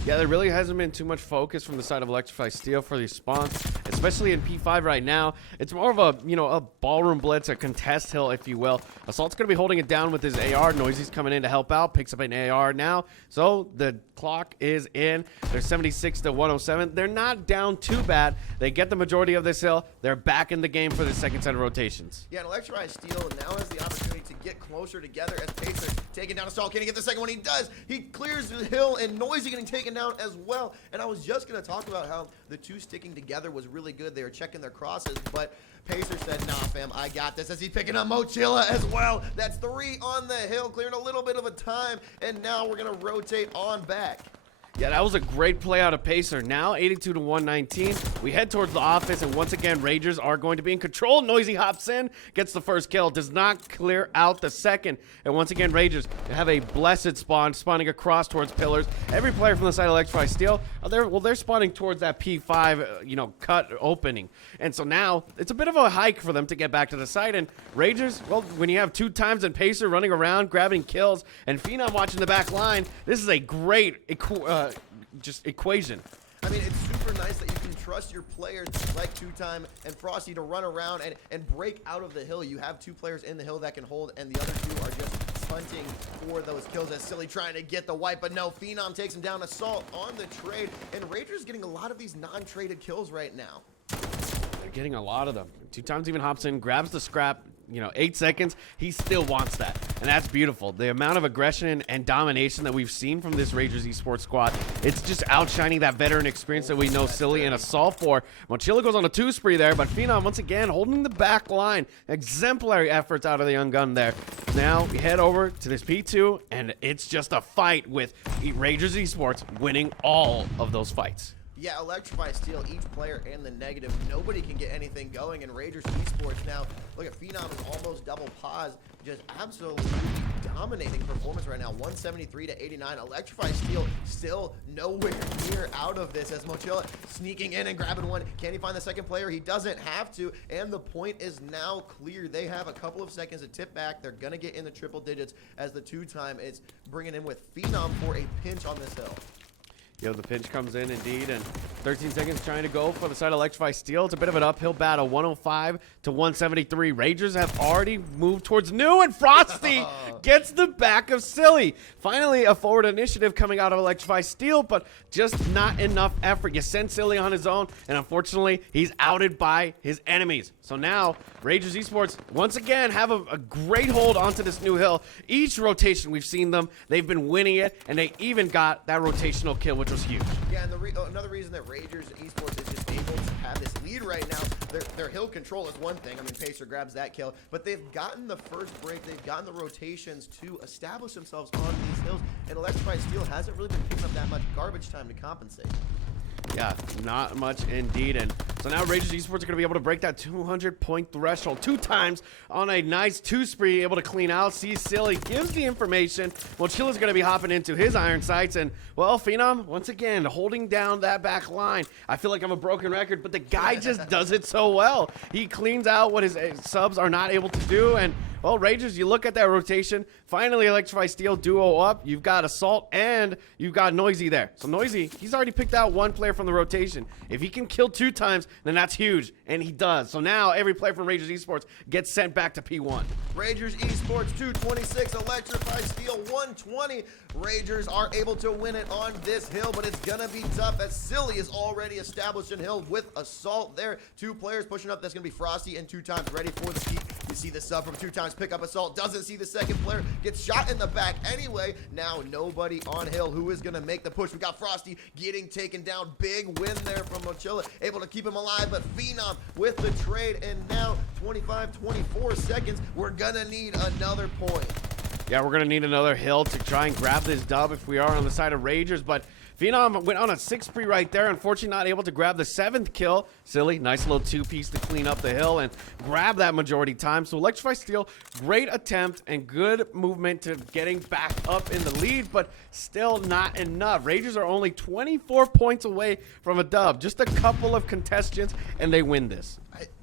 Yeah, there really hasn't been too much focus from the side of Electrify Steel for these spawns, especially in P5 right now. It's more of a, a ballroom blitz, a contest hill, if you will. Assault's going to be holding it down with his AR. Noisy's coming in to help out, picks up an AR now. So the clock is in. They're 76 to 107. They're not down too bad. They get the majority of this hill. They're back in the game for the second set of rotations. Yeah, and Electrify Steel now has the opportunity to get closer together as Pacer taking down Assault. Can he get the second one? He does. He clears the hill, and Noisy getting taken down as well. And I was just going to talk about how the two sticking together was really good. They were checking their crosses, but Pacer said, nah, fam, I got this, as he's picking up Mochila as well. That's 3 on the hill, clearing a little bit of a time, and now we're going to rotate on back. Yeah, that was a great play out of Pacer. Now 82 to 119. We head towards the office, and once again, Ragers are going to be in control. Noisy hops in, gets the first kill, does not clear out the second. And once again, Ragers have a blessed spawn, spawning across towards pillars. Every player from the side of Electrify Steel, they're spawning towards that P5, cut opening. And so now it's a bit of a hike for them to get back to the site. And Ragers, well, when you have 2Times and Pacer running around, grabbing kills, and Phenom watching the back line, this is a great equation. I mean, it's super nice that you can trust your players like 2Time and Frosty to run around and break out of the hill. You have 2 players in the hill that can hold, and the other 2 are just hunting for those kills as Silly trying to get the wipe, but no, Phenom takes him down. Assault on the trade, and Ragers getting a lot of these non-traded kills right now. They're getting a lot of them. 2Times even hops in, grabs the scrap, 8 seconds, he still wants that. And that's beautiful. The amount of aggression and domination that we've seen from this Ragers Esports squad, it's just outshining that veteran experience that we know Silly and Assault for. Mochila goes on a 2 spree there, but Phenom once again holding the back line. Exemplary efforts out of the young gun there. Now we head over to this P2, and it's just a fight with Ragers Esports winning all of those fights. Yeah, Electrify Steel, each player in the negative. Nobody can get anything going, and Ragers Esports now, look at Phenom is almost double pause. Just absolutely dominating performance right now, 173 to 89. Electrify Steel still nowhere near out of this as Mochila sneaking in and grabbing one. Can he find the second player? He doesn't have to, and the point is now clear. They have a couple of seconds to tip back. They're going to get in the triple digits as the 2Time is bringing in with Phenom for a pinch on this hill. The pinch comes in indeed, and 13 seconds trying to go for the side of Electrify Steel. It's a bit of an uphill battle, 105 to 173. Ragers have already moved towards New, and Frosty gets the back of Silly. Finally, a forward initiative coming out of Electrify Steel, but just not enough effort. You send Silly on his own, and unfortunately, he's outed by his enemies. So now, Ragers Esports, once again, have a great hold onto this new hill. Each rotation we've seen them, they've been winning it, and they even got that rotational kill, which was huge. Yeah, and another reason that Ragers Esports is just able to have this lead right now, their hill control is one thing. I mean, Pacer grabs that kill, but they've gotten the first break, they've gotten the rotations to establish themselves on these hills, and Electrify Steel hasn't really been picking up that much garbage time to compensate. Yeah, not much indeed. And so now Ragers Esports are going to be able to break that 200-point threshold 2 times on a nice 2 spree, able to clean out. Sees Silly, gives the information. Well, Chilla's going to be hopping into his iron sights. And, well, Phenom, once again, holding down that back line. I feel like I'm a broken record, but the guy just does it so well. He cleans out what his subs are not able to do. And, well, Ragers, you look at that rotation. Finally, Electrify Steel duo up. You've got Assault and you've got Noisy there. So Noisy, he's already picked out 1 player from the rotation. If he can kill 2 times, then that's huge, and he does. So now every player from Ragers Esports gets sent back to P1. Ragers Esports 226, Electrify Steel 120. Ragers are able to win it on this hill, but it's gonna be tough as Silly is already established in hill with Assault there. 2 players pushing up. That's gonna be Frosty and 2 times ready for the peak. You see the sub from 2 times pick up Assault, doesn't see the second player, gets shot in the back anyway. Now nobody on hill who is gonna make the push. We got Frosty getting taken down. Big win there from Mochilla, able to keep him alive, but Phenom with the trade, and now 24 seconds. We're gonna need another point. Yeah, we're going to need another hill to try and grab this dub if we are on the side of Ragers, but Phenom went on a 6 spree right there. Unfortunately, not able to grab the 7th kill. Silly, nice little 2-piece to clean up the hill and grab that majority time. So Electrify Steel, great attempt and good movement to getting back up in the lead, but still not enough. Ragers are only 24 points away from a dub. Just a couple of contestants, and they win this.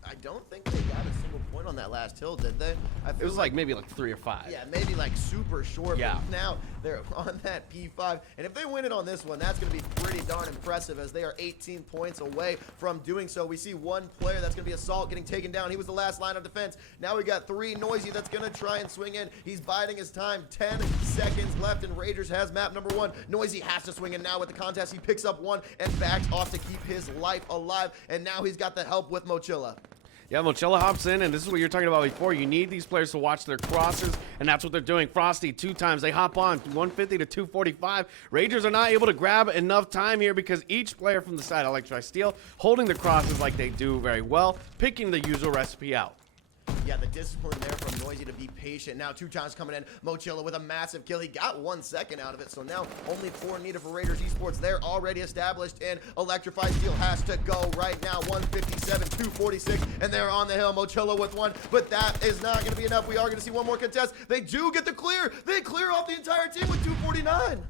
I don't think they got a single point on that last hill, did they? It was like maybe like 3 or 5. Yeah, maybe like super short. Yeah. But now they're on that P5, and if they win it on this one, that's going to be pretty darn impressive as they are 18 points away from doing so. We see 1 player that's going to be Assault getting taken down. He was the last line of defense. Now we got 3 Noisy that's going to try and swing in. He's biding his time. 10 seconds left, and Ragers has map number 1. Noisy has to swing in now with the contest. He picks up 1 and backs off to keep his life alive, and now he's got the help with Mochilla. Yeah, Mochilla hops in, and this is what you're talking about before. You need these players to watch their crosses, and that's what they're doing. Frosty, 2 times. They hop on, 150 to 245. Ragers are not able to grab enough time here because each player from the side of Electrify Steel holding the crosses like they do very well, picking the usual recipe out. Yeah, the discipline there from Noisy to be patient. Now 2 times coming in. Mochilla with a massive kill. He got 1 second out of it, so now only 4 needed for Raiders Esports. They're already established, and Electrify Steel has to go right now. 157, 246, and they're on the hill. Mochilla with 1, but that is not going to be enough. We are going to see 1 more contest. They do get the clear. They clear off the entire team with 249.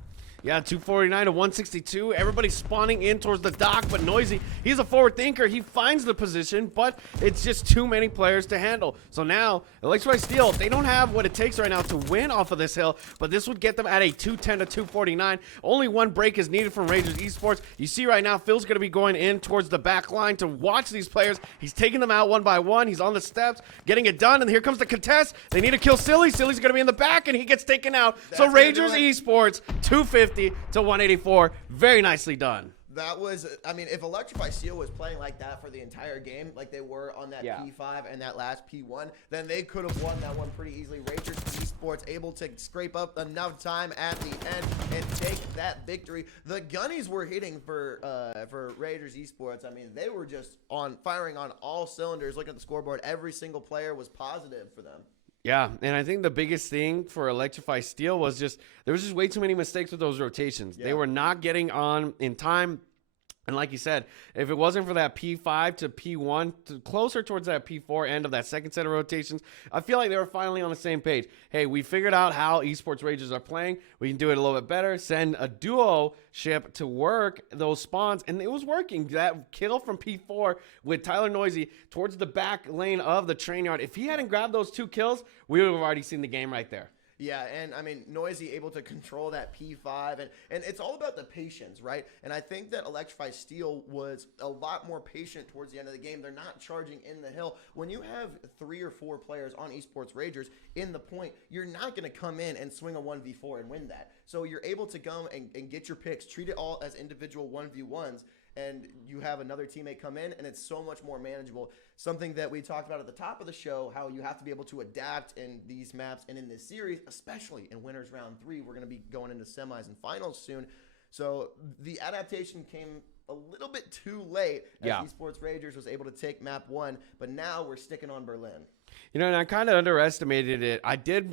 Yeah, 249 to 162. Everybody's spawning in towards the dock, but Noisy, he's a forward thinker. He finds the position, but it's just too many players to handle. So now, Electrify Steel, they don't have what it takes right now to win off of this hill, but this would get them at a 210 to 249. Only 1 break is needed from Ragers Esports. You see right now, Phil's going to be going in towards the back line to watch these players. He's taking them out 1 by 1. He's on the steps, getting it done, and here comes the contest. They need to kill Silly. Silly's going to be in the back, and he gets taken out. So Ragers Esports, 250 to 184. Very nicely done. That was, I mean, if Electrify Steel was playing like that for the entire game, like they were on that P5 and that last P1, then they could have won that one pretty easily. Ragers Esports able to scrape up enough time at the end and take that victory. The gunnies were hitting for Ragers Esports. I mean, they were just firing on all cylinders. Looking at the scoreboard, every single player was positive for them. Yeah, and I think the biggest thing for Electrify Steel was just there was just way too many mistakes with those rotations. Yeah. They were not getting on in time. And like you said, if it wasn't for that P5 to P1, closer towards that P4 end of that second set of rotations, I feel like they were finally on the same page. Hey, we figured out how esports Ragers are playing. We can do it a little bit better. Send a duo ship to work those spawns. And it was working. That kill from P4 with Tyler Noisy towards the back lane of the train yard. If he hadn't grabbed those 2 kills, we would have already seen the game right there. Yeah, and I mean, Noisy able to control that P5, and it's all about the patience, right? And I think that Electrify Steel was a lot more patient towards the end of the game. They're not charging in the hill. When you have 3 or 4 players on Esports Ragers in the point, you're not going to come in and swing a 1v4 and win that. So you're able to come and get your picks, treat it all as individual 1v1s, and you have another teammate come in, and it's so much more manageable. Something that we talked about at the top of the show, how you have to be able to adapt in these maps and in this series, especially in Winners Round 3. We're going to be going into semis and finals soon. So the adaptation came a little bit too late as Esports Ragers was able to take map 1, but now we're sticking on Berlin. You know, and I kind of underestimated it. I did,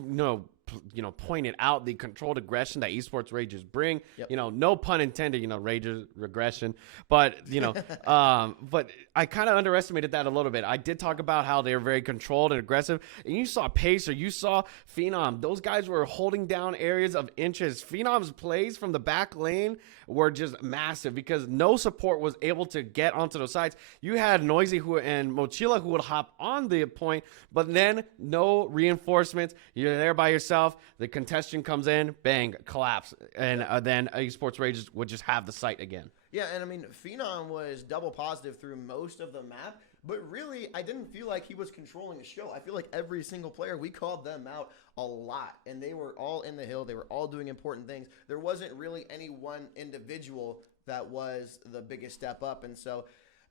point it out, the controlled aggression that Esports Ragers bring. Yep. You know, no pun intended, Ragers regression. But, but I kind of underestimated that a little bit. I did talk about how they were very controlled and aggressive. And you saw Pacer, you saw Phenom. Those guys were holding down areas of interest. Phenom's plays from the back lane were just massive because no support was able to get onto those sides. You had Noisy and Mochila who would hop on the point, but then no reinforcements. You're there by yourself. The contestation comes in, bang, collapse. And then Esports Ragers would just have the site again. Yeah, and I mean, Phenom was double positive through most of the map, but really, I didn't feel like he was controlling the show. I feel like every single player, we called them out a lot, and they were all in the hill. They were all doing important things. There wasn't really any one individual that was the biggest step up, and so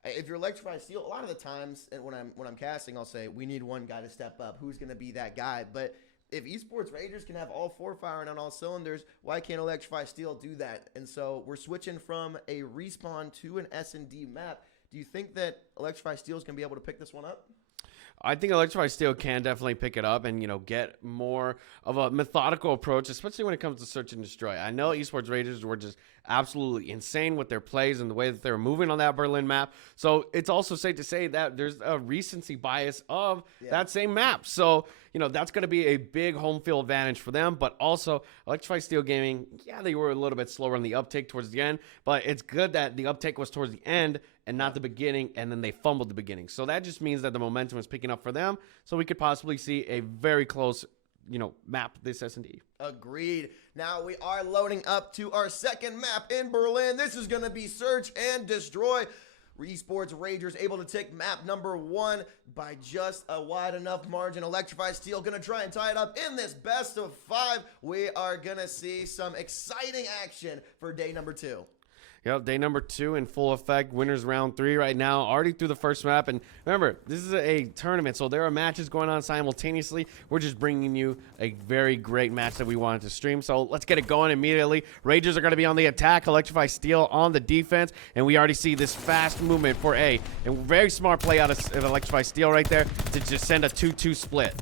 if you're Electrify Steel, a lot of the times, and when I'm casting, I'll say, we need one guy to step up. Who's going to be that guy? But if Esports Ragers can have all 4 firing on all cylinders, why can't Electrify Steel do that? And so we're switching from a respawn to an S&D map. Do you think that Electrify Steel is going to be able to pick this one up? I think Electrify Steel can definitely pick it up and, get more of a methodical approach, especially when it comes to search and destroy. I know Esports Ragers were just absolutely insane with their plays and the way that they were moving on that Berlin map. So it's also safe to say that there's a recency bias of that same map. So, that's going to be a big home field advantage for them. But also, Electrify Steel Gaming, they were a little bit slower on the uptake towards the end. But it's good that the uptake was towards the end and not the beginning, and then they fumbled the beginning. So that just means that the momentum is picking up for them. So we could possibly see a very close, map this S&D. Agreed. Now we are loading up to our second map in Berlin. This is going to be Search and Destroy. Esports Ragers able to take map number 1 by just a wide enough margin. Electrify Steel going to try and tie it up in this best of 5. We are going to see some exciting action for day number 2. Yep, day number 2 in full effect. Winners round 3 right now, already through the first map. And remember, this is a tournament, so there are matches going on simultaneously. We're just bringing you a very great match that we wanted to stream. So let's get it going immediately. Ragers are going to be on the attack. Electrify Steel on the defense. And we already see this fast movement for A. And very smart play out of Electrify Steel right there to just send a 2-2 split.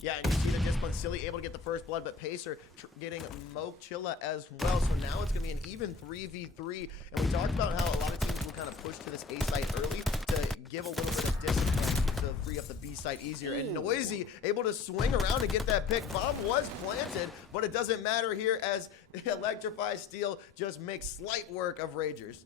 Yeah, and you see that Discipline Silly able to get the first blood, but Pacer getting Mochila as well. So now it's going to be an even 3v3. And we talked about how a lot of teams will kind of push to this A site early to give a little bit of distance to free up the B site easier. And Noisy able to swing around to get that pick. Bomb was planted, but it doesn't matter here as Electrify Steel just makes slight work of Ragers.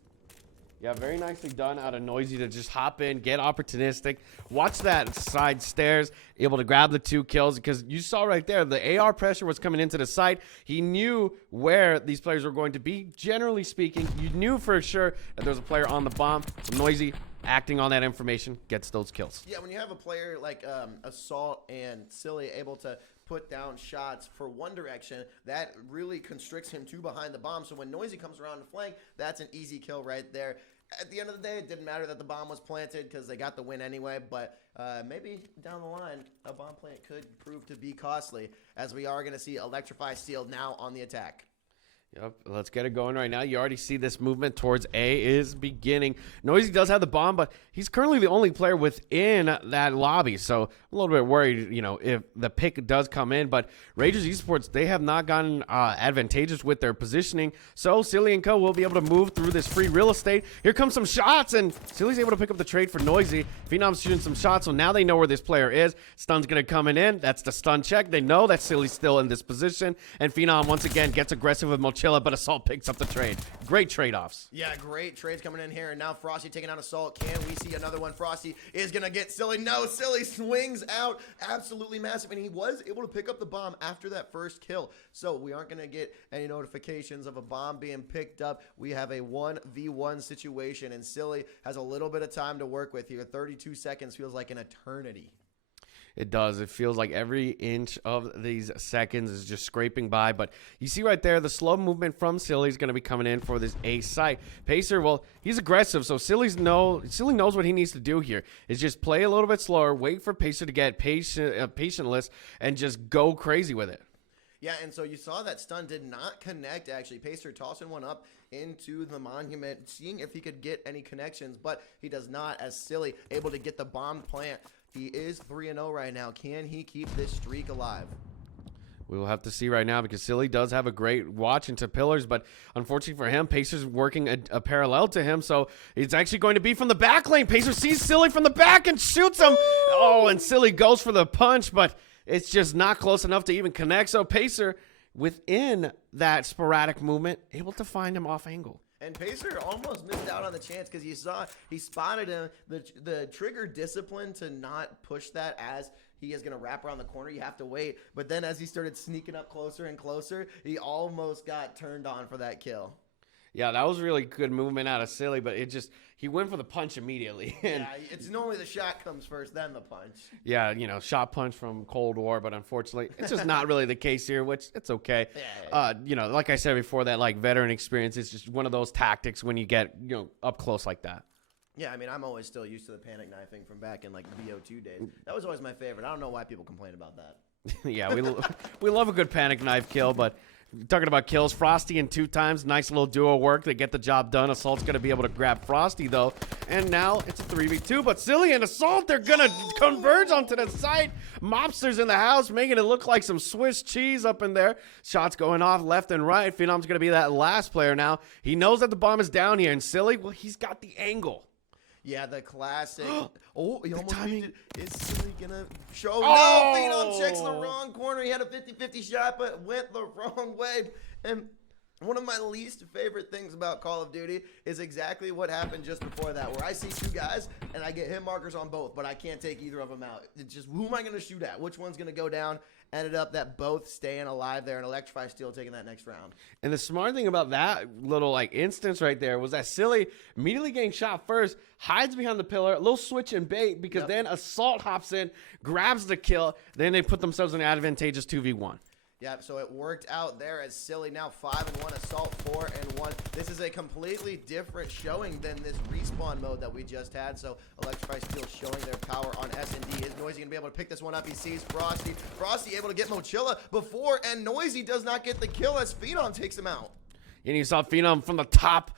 Yeah, very nicely done out of Noisy to just hop in, get opportunistic. Watch that side stairs, able to grab the 2 kills because you saw right there the AR pressure was coming into the site. He knew where these players were going to be. Generally speaking, you knew for sure that there was a player on the bomb. Noisy acting on that information gets those kills. Yeah, when you have a player like Assault and Silly able to put down shots for one direction, that really constricts him to behind the bomb. So when Noisy comes around the flank, that's an easy kill right there. At the end of the day, it didn't matter that the bomb was planted because they got the win anyway, but maybe down the line, a bomb plant could prove to be costly, as we are going to see Electrify Steel now on the attack. Yep, let's get it going right now. You already see this movement towards A is beginning. Noisy does have the bomb, but he's currently the only player within that lobby. So I'm a little bit worried, if the pick does come in. But Ragers Esports, they have not gotten advantageous with their positioning. So Silly and Co. will be able to move through this free real estate. Here comes some shots, and Silly's able to pick up the trade for Noisy. Phenom's shooting some shots, so now they know where this player is. Stun's going to come in. That's the stun check. They know that Silly's still in this position. And Phenom, once again, gets aggressive with Mochila, but Assault picks up the trade. Great trade-offs. Yeah, great trades coming in here. And now Frosty taking out Assault. Can we see another one? Frosty is going to get Silly. No, Silly swings out. Absolutely massive. And he was able to pick up the bomb after that first kill. So we aren't going to get any notifications of a bomb being picked up. We have a 1v1 situation, and Silly has a little bit of time to work with here. 32 seconds feels like an eternity. It does. It feels like every inch of these seconds is just scraping by. But you see right there, the slow movement from Silly is going to be coming in for this A site. Pacer, well, he's aggressive, so Silly knows what he needs to do here. Is just play a little bit slower, wait for Pacer to get patientless, and just go crazy with it. Yeah, and so you saw that stun did not connect, actually. Pacer tossing one up into the monument, seeing if he could get any connections, but he does not, as Silly able to get the bomb plant. He is 3-0 right now. Can he keep this streak alive? We will have to see right now, because Silly does have a great watch into pillars, but unfortunately for him, Pacer's working a parallel to him, so it's actually going to be from the back lane. Pacer sees Silly from the back and shoots him. Oh, and Silly goes for the punch, but it's just not close enough to even connect. So Pacer, within that sporadic movement, able to find him off angle. And Pacer almost missed out on the chance because he spotted him. The trigger discipline to not push that as he is going to wrap around the corner. You have to wait. But then as he started sneaking up closer and closer, he almost got turned on for that kill. Yeah, that was really good movement out of Silly, but he went for the punch immediately. Yeah, it's normally the shot comes first, then the punch. Yeah, shot punch from Cold War, but unfortunately, it's just not really the case here, which it's okay. Yeah. Like I said before, that like veteran experience is just one of those tactics when you get up close like that. Yeah, I mean, I'm always still used to the panic knifing from back in like the BO2 days. That was always my favorite. I don't know why people complain about that. Yeah, we love a good panic knife kill, but talking about kills, Frosty in 2 times, nice little duo work. They get the job done. Assault's going to be able to grab Frosty, though. And now it's a 3v2, but Silly and Assault, they're going to converge onto the site. Mobsters in the house, making it look like some Swiss cheese up in there. Shots going off left and right. Phenom's going to be that last player now. He knows that the bomb is down here, and Silly, well, he's got the angle. Yeah, the classic. Oh, he almost timing. beat it. Is Silly gonna show? Oh! No, Phenom checks the wrong corner. He had a 50-50 shot, but went the wrong way. And one of my least favorite things about Call of Duty is exactly what happened just before that, where I see 2 guys and I get hit markers on both, but I can't take either of them out. It's just, who am I gonna shoot at? Which one's gonna go down? Ended up that both staying alive there, and Electrify still taking that next round. And the smart thing about that little instance right there was that Silly immediately getting shot first, hides behind the pillar, a little switch and bait, because then Assault hops in, grabs the kill, then they put themselves in an advantageous 2v1. Yeah, so it worked out there as Silly now 5-1, Assault 4-1. This is a completely different showing than this respawn mode that we just had. So Electrify still showing their power on S&D. Is Noisy gonna be able to pick this one up? He sees Frosty. Frosty able to get Mochilla before, and Noisy does not get the kill as Phenom takes him out. And you saw Phenom from the top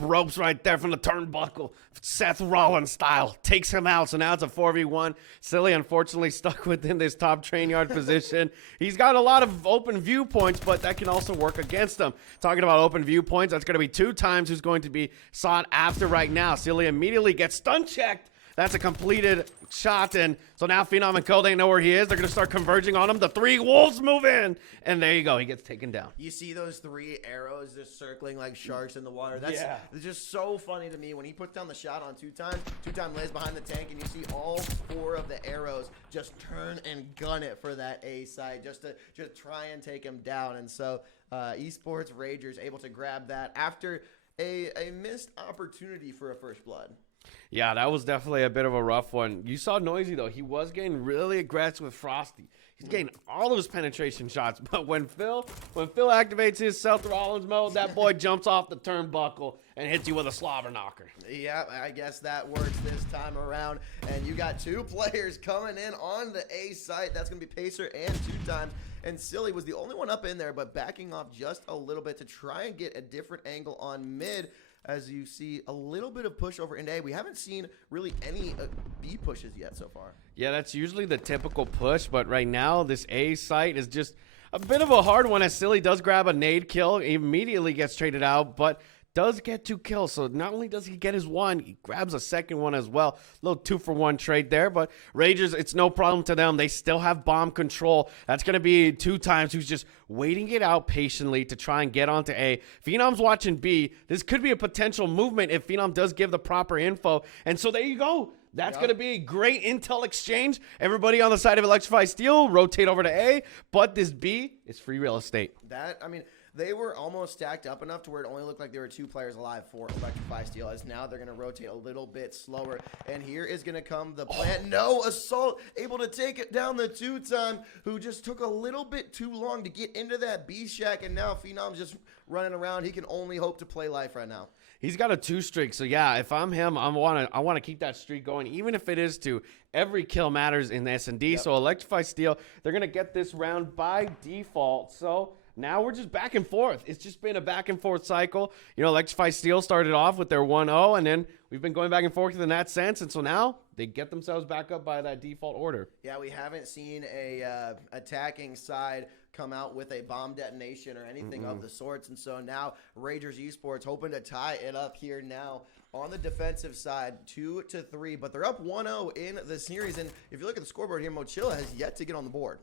ropes right there from the turnbuckle, Seth Rollins style, takes him out. So now it's a 4v1. Silly, unfortunately, stuck within this top train yard position. He's got a lot of open viewpoints, but that can also work against him. Talking about open viewpoints, that's going to be 2 times who's going to be sought after right now. Silly immediately gets stun checked. That's a completed shot, and so now Phenom and Code know where he is. They're going to start converging on him. The 3 wolves move in, and there you go. He gets taken down. You see those 3 arrows just circling like sharks in the water. That's it's just so funny to me when he puts down the shot on 2 times. 2-time lays behind the tank, and you see all 4 of the arrows just turn and gun it for that A site just to try and take him down. And so Esports Ragers able to grab that after a missed opportunity for a first blood. Yeah, that was definitely a bit of a rough one. You saw Noisy, though. He was getting really aggressive with Frosty. He's getting all of his penetration shots. But when Phil activates his Seth Rollins mode, that boy jumps off the turnbuckle and hits you with a slobber knocker. Yeah, I guess that works this time around. And you got 2 players coming in on the A site. That's going to be Pacer and 2 times. And Silly was the only one up in there, but backing off just a little bit to try and get a different angle on mid. As you see a little bit of push over into A. We haven't seen really any B pushes yet so far. Yeah, that's usually the typical push, but right now this A site is just a bit of a hard one as Silly does grab a nade kill, immediately gets traded out, but does get 2 kills. So not only does he get his 1, he grabs a second one as well. A little 2-for-1 trade there, but Ragers, it's no problem to them. They still have bomb control. That's going to be 2 times who's just waiting it out patiently to try and get onto A. Phenom's watching B. This could be a potential movement if Phenom does give the proper info. And so there you go. That's going to be great intel exchange. Everybody on the side of Electrify Steel, rotate over to A, but this B is free real estate. I mean, they were almost stacked up enough to where it only looked like there were 2 players alive for Electrify Steel, as now they're going to rotate a little bit slower. And here is going to come the plant. No, Assault able to take it down the 2-time, who just took a little bit too long to get into that B shack, and now Phenom's just running around. He can only hope to play life right now. He's got a 2 streak, so yeah, if I'm him, I want to keep that streak going, even if it is to every kill matters in the S&D. Yep. So Electrify Steel, they're going to get this round by default. So now we're just back and forth. It's just been a back and forth cycle. You know, Electrify Steel started off with their 1-0, and then we've been going back and forth in that sense. And so now they get themselves back up by that default order. Yeah, we haven't seen a attacking side come out with a bomb detonation or anything of the sorts. And so now Ragers Esports hoping to tie it up here now on the defensive side, 2-3. But they're up 1-0 in the series. And if you look at the scoreboard here, Mochila has yet to get on the board.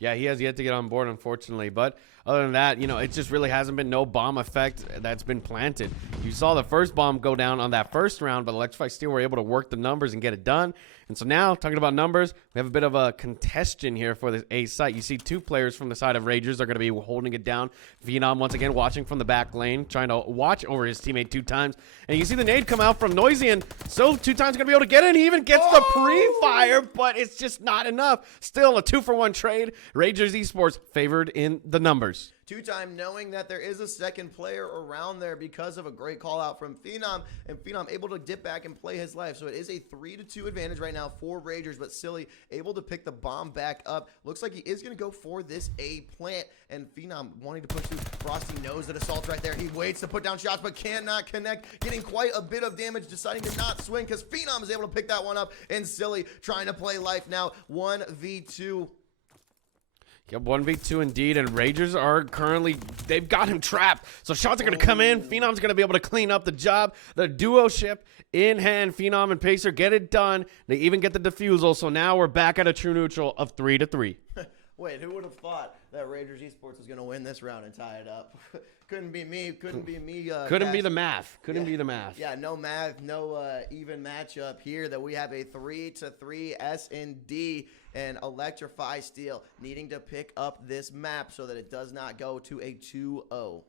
Yeah, he has yet to get on board, unfortunately. But other than that, you know, it just really hasn't been no bomb effect that's been planted. You saw the first bomb go down on that first round, but Electrify Steel were able to work the numbers and get it done. And so now, talking about numbers, we have a bit of a congestion here for this A site. You see 2 players from the side of Ragers are going to be holding it down. Phenom, once again, watching from the back lane, trying to watch over his teammate 2 times. And you see the nade come out from Noisy, and so 2 times going to be able to get in. He even gets the pre-fire, but it's just not enough. Still a 2-for-1 trade. Ragers Esports favored in the numbers. 2-time knowing that there is a second player around there because of a great call out from Phenom, and Phenom able to dip back and play his life. So it is a 3-2 advantage right now for Ragers, but Silly able to pick the bomb back up. Looks like he is going to go for this A plant, and Phenom wanting to push through. Frosty knows that Assault's right there. He waits to put down shots, but cannot connect, getting quite a bit of damage, deciding to not swing because Phenom is able to pick that one up, and Silly trying to play life now. 1v2. Yep, 1v2 indeed, and Ragers are currently, they've got him trapped. So shots are going to come in. Phenom's going to be able to clean up the job. The duo ship in hand. Phenom and Pacer get it done. They even get the defusal. So now we're back at a true neutral of 3-3. Wait, who would have thought that Ragers Esports was going to win this round and tie it up? Couldn't be me. Couldn't be me. Couldn't be the math. Couldn't be the math. Yeah, no math, no even matchup here. That we have a 3-3 S&D and Electrify Steel needing to pick up this map so that it does not go to a 2-0.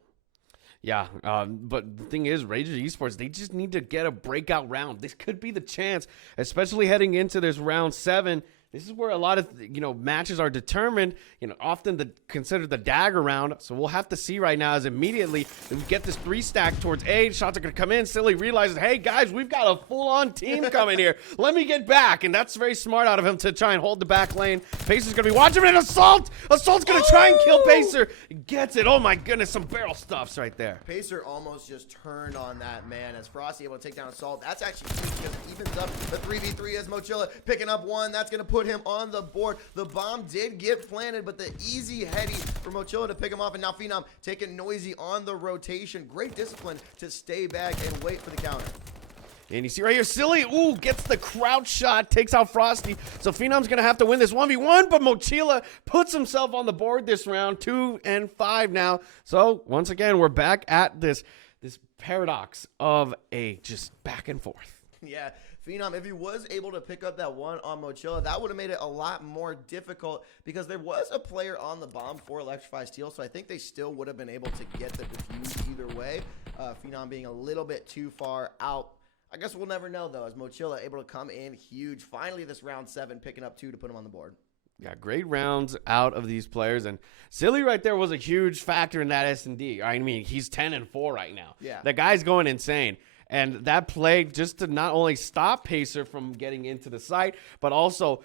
Yeah, but the thing is, Ragers Esports, they just need to get a breakout round. This could be the chance, especially heading into this round 7. This is where a lot of, matches are determined, often considered the dagger round. So we'll have to see right now as immediately we get this 3-stack towards A. Shots are going to come in. Silly realizes, hey, guys, we've got a full-on team coming here. Let me get back. And that's very smart out of him to try and hold the back lane. Pacer's going to be watching him, and Assault's going to try and kill Pacer. Gets it. Oh, my goodness, some barrel stuffs right there. Pacer almost just turned on that man as Frosty able to take down Assault. That's actually huge because it evens up the 3v3 as Mochila picking up one. That's going to put him on the board. The bomb did get planted, but the easy heady for Mochila to pick him off, and now Phenom taking Noisy on the rotation. Great discipline to stay back and wait for the counter. And you see right here, Silly, gets the crouch shot, takes out Frosty. So Phenom's going to have to win this 1v1, but Mochila puts himself on the board this round, 2-5 now. So once again, we're back at this paradox of a just back and forth. Yeah. Phenom, if he was able to pick up that one on Mochila, that would have made it a lot more difficult because there was a player on the bomb for Electrify Steel, so I think they still would have been able to get the defuse either way. Phenom being a little bit too far out. I guess we'll never know, though, as Mochila able to come in huge. Finally, this round 7, picking up 2 to put him on the board. Yeah, great rounds out of these players, and Silly right there was a huge factor in that S&D. I mean, he's 10-4 right now. Yeah. The guy's going insane. And that play just to not only stop Pacer from getting into the site, but also,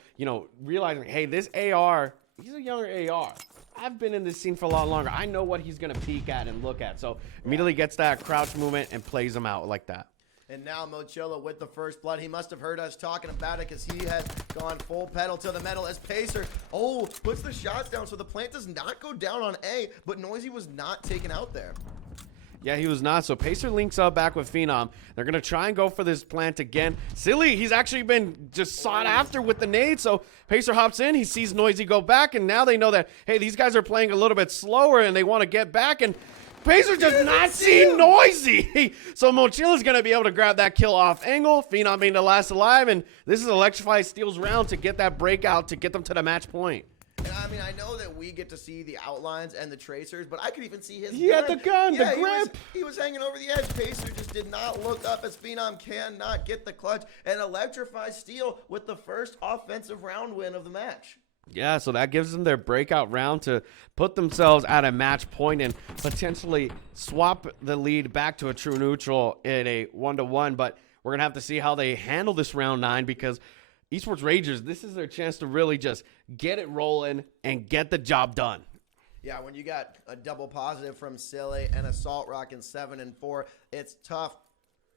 realizing, hey, this AR, he's a younger AR. I've been in this scene for a lot longer. I know what he's going to peek at and look at. So immediately gets that crouch movement and plays him out like that. And now Mochila with the first blood. He must have heard us talking about it because he has gone full pedal to the metal as Pacer, puts the shots down. So the plant does not go down on A, but Noisy was not taken out there. Yeah, he was not. So Pacer links up back with Phenom. They're going to try and go for this plant again. Silly, he's actually been just sought after with the nade. So Pacer hops in. He sees Noisy go back. And now they know that, hey, these guys are playing a little bit slower and they want to get back. And Pacer does not see Noisy. So Mochila's going to be able to grab that kill off angle. Phenom being the last alive. And this is Electrify Steel's round to get that breakout to get them to the match point. And I mean, I know that we get to see the outlines and the tracers, but I could even see his He had the gun, yeah, the grip. He was hanging over the edge. Pacer just did not look up as Phenom cannot get the clutch and Electrify Steel with the first offensive round win of the match. Yeah, so that gives them their breakout round to put themselves at a match point and potentially swap the lead back to a true neutral in a 1-1. But we're going to have to see how they handle this round 9 because Esports Ragers, this is their chance to really just get it rolling and get the job done. Yeah, when you got a double positive from Silly and Assault Rock in 7 and 4, it's tough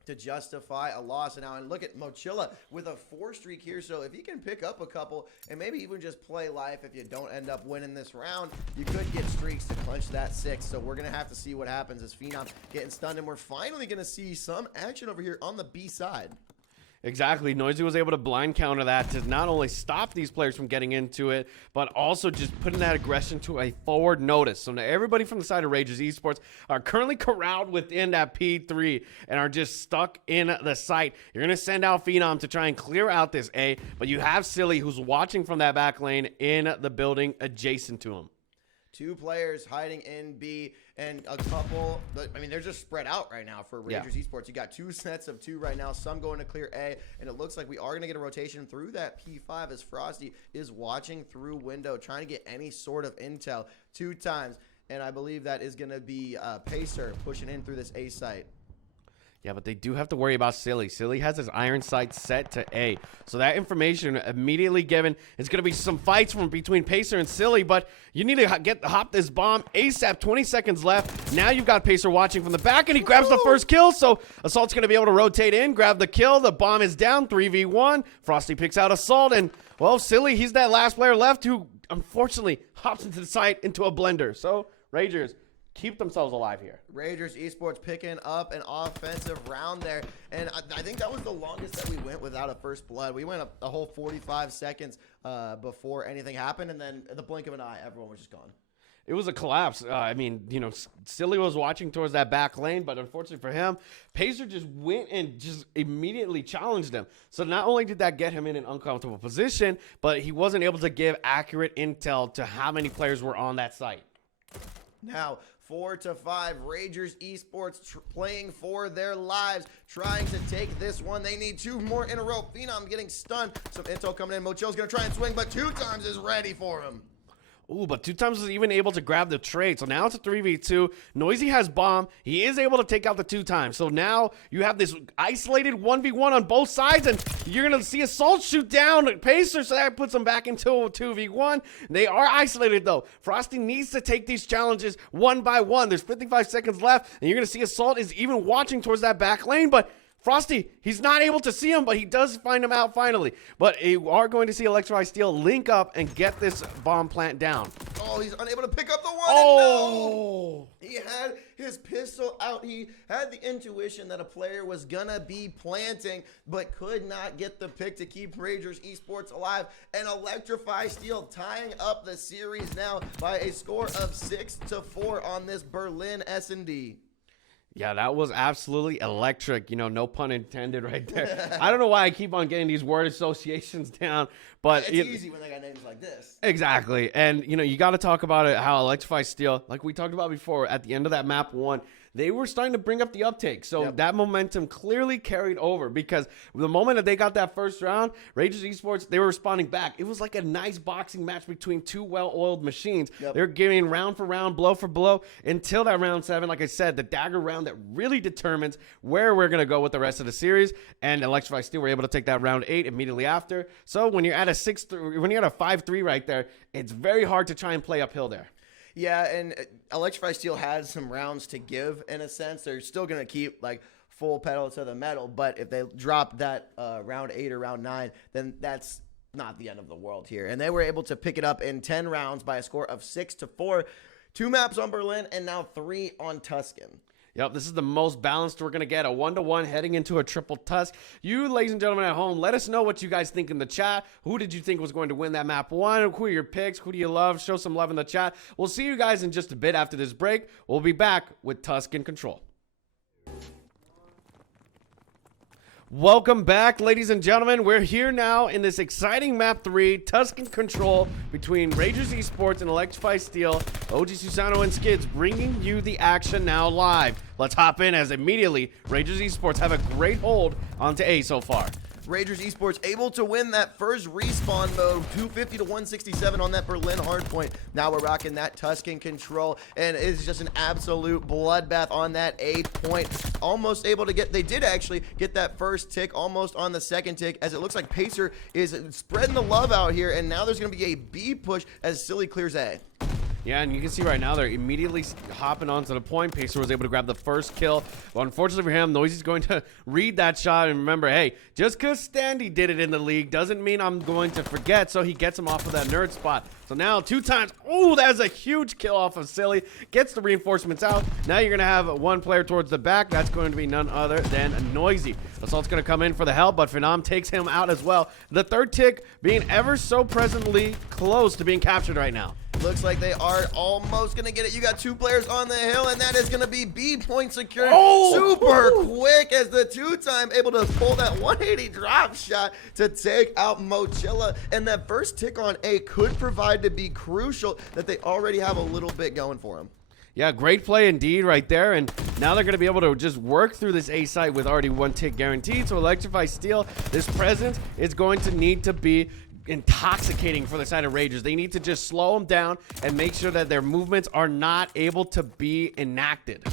to justify a loss. And now, and look at Mochila with a 4 streak here. So if he can pick up a couple and maybe even just play life, if you don't end up winning this round, you could get streaks to clinch that 6. So we're going to have to see what happens as Phenom getting stunned. And we're finally going to see some action over here on the B side. Exactly. Noisy was able to blind counter that to not only stop these players from getting into it, but also just putting that aggression to a forward notice. So now everybody from the side of Ragers Esports are currently corralled within that P3 and are just stuck in the site. You're going to send out Phenom to try and clear out this A, but you have Silly who's watching from that back lane in the building adjacent to him. 2 players hiding in B and a couple, I mean, they're just spread out right now for Ragers Esports. You got 2 sets of 2 right now, some going to clear A, and it looks like we are going to get a rotation through that P5 as Frosty is watching through window, trying to get any sort of intel 2 times, and I believe that is going to be Pacer pushing in through this A site. Yeah, but they do have to worry about Silly. Silly has his iron sight set to A. So that information immediately given. It's going to be some fights from between Pacer and Silly, but you need to hop this bomb ASAP. 20 seconds left. Now you've got Pacer watching from the back, and he grabs the first kill. So Assault's going to be able to rotate in, grab the kill. The bomb is down, 3v1. Frosty picks out Assault, and, well, Silly, he's that last player left who, unfortunately, hops into the site into a blender. So, Ragers keep themselves alive here. Ragers Esports picking up an offensive round there, and I think that was the longest that we went without a first blood. We went a whole 45 seconds before anything happened, and then at the blink of an eye, everyone was just gone. It was a collapse. I mean, you know, Silly was watching towards that back lane, but unfortunately for him, Pacer just went and just immediately challenged him. So not only did that get him in an uncomfortable position, but he wasn't able to give accurate intel to how many players were on that site. Now, 4-5, Ragers Esports playing for their lives, trying to take this one. They need 2 more in a row. Phenom getting stunned. Some intel coming in. Mochila's going to try and swing, but 2 times is ready for him. Ooh, but 2 times was even able to grab the trade. So now it's a 3v2. Noisy has bomb. He is able to take out the 2 times. So now you have this isolated 1v1 on both sides, and you're going to see Assault shoot down Pacer, so that puts them back into a 2v1. They are isolated, though. Frosty needs to take these challenges one by one. There's 55 seconds left, and you're going to see Assault is even watching towards that back lane, but Frosty, he's not able to see him, but he does find him out finally. But you are going to see Electrify Steel link up and get this bomb plant down. Oh, he's unable to pick up the one. Oh! No! He had his pistol out. He had the intuition that a player was gonna be planting, but could not get the pick to keep Ragers Esports alive. And Electrify Steel tying up the series now by a score of 6-4 on this Berlin S&D. Yeah, that was absolutely electric. You know, no pun intended right there. I don't know why I keep on getting these word associations down, but it's easy when they got names like this. Exactly. And, you know, you got to talk about it, how Electrify Steel, like we talked about before, at the end of that map 1, they were starting to bring up the uptake. So that momentum clearly carried over, because the moment that they got that first round, Ragers Esports, they were responding back. It was like a nice boxing match between 2 well-oiled machines. They're giving round for round, blow for blow, until that round 7, like I said, the dagger round that really determines where we're going to go with the rest of the series. And Electrify Steel were able to take that round 8 immediately after. So when you're at a 5-3 right there, it's very hard to try and play uphill there. Yeah, and Electrify Steel has some rounds to give in a sense. They're still going to keep like full pedal to the metal, but if they drop that round 8 or round 9, then that's not the end of the world here. And they were able to pick it up in 10 rounds by a score of 6-4. 2 maps on Berlin and now 3 on Tuscan. Yep, this is the most balanced we're going to get. A 1-to-1 heading into a triple tusk. You, ladies and gentlemen at home, let us know what you guys think in the chat. Who did you think was going to win that map 1? Who are your picks? Who do you love? Show some love in the chat. We'll see you guys in just a bit after this break. We'll be back with Tusk in control. Welcome back, ladies and gentlemen. We're here now in this exciting map 3, Tusk in control between Ragers Esports and Electrify Steel. OG Susano and Skids bringing you the action now live. Let's hop in as immediately Ragers Esports have a great hold onto A so far. Ragers Esports able to win that first respawn mode, 250 to 167 on that Berlin hardpoint. Now we're rocking that Tuscan control, and it's just an absolute bloodbath on that A point. Almost able to get, they did actually get that first tick, almost on the second tick, as it looks like Pacer is spreading the love out here, and now there's going to be a B push as Silly clears A. Yeah, and you can see right now they're immediately hopping onto the point. Pacer was able to grab the first kill. But unfortunately for him, Noisy's going to read that shot. And remember, hey, just because Standy did it in the league doesn't mean I'm going to forget. So he gets him off of that nerd spot. So now 2 times. Oh, that's a huge kill off of Silly. Gets the reinforcements out. Now you're going to have one player towards the back. That's going to be none other than Noisy. Assault's going to come in for the help, but Phenom takes him out as well. The third tick being ever so presently close to being captured right now. Looks like they are almost going to get it. You got 2 players on the hill, and that is going to be B point secured super quick as the 2-time able to pull that 180 drop shot to take out Mochilla. And that first tick on A could provide to be crucial that they already have a little bit going for them. Yeah, great play indeed right there. And now they're going to be able to just work through this A site with already 1 tick guaranteed. So Electrify Steel, this presence is going to need to be intoxicating for the side of Ragers. They need to just slow them down and make sure that their movements are not able to be enacted.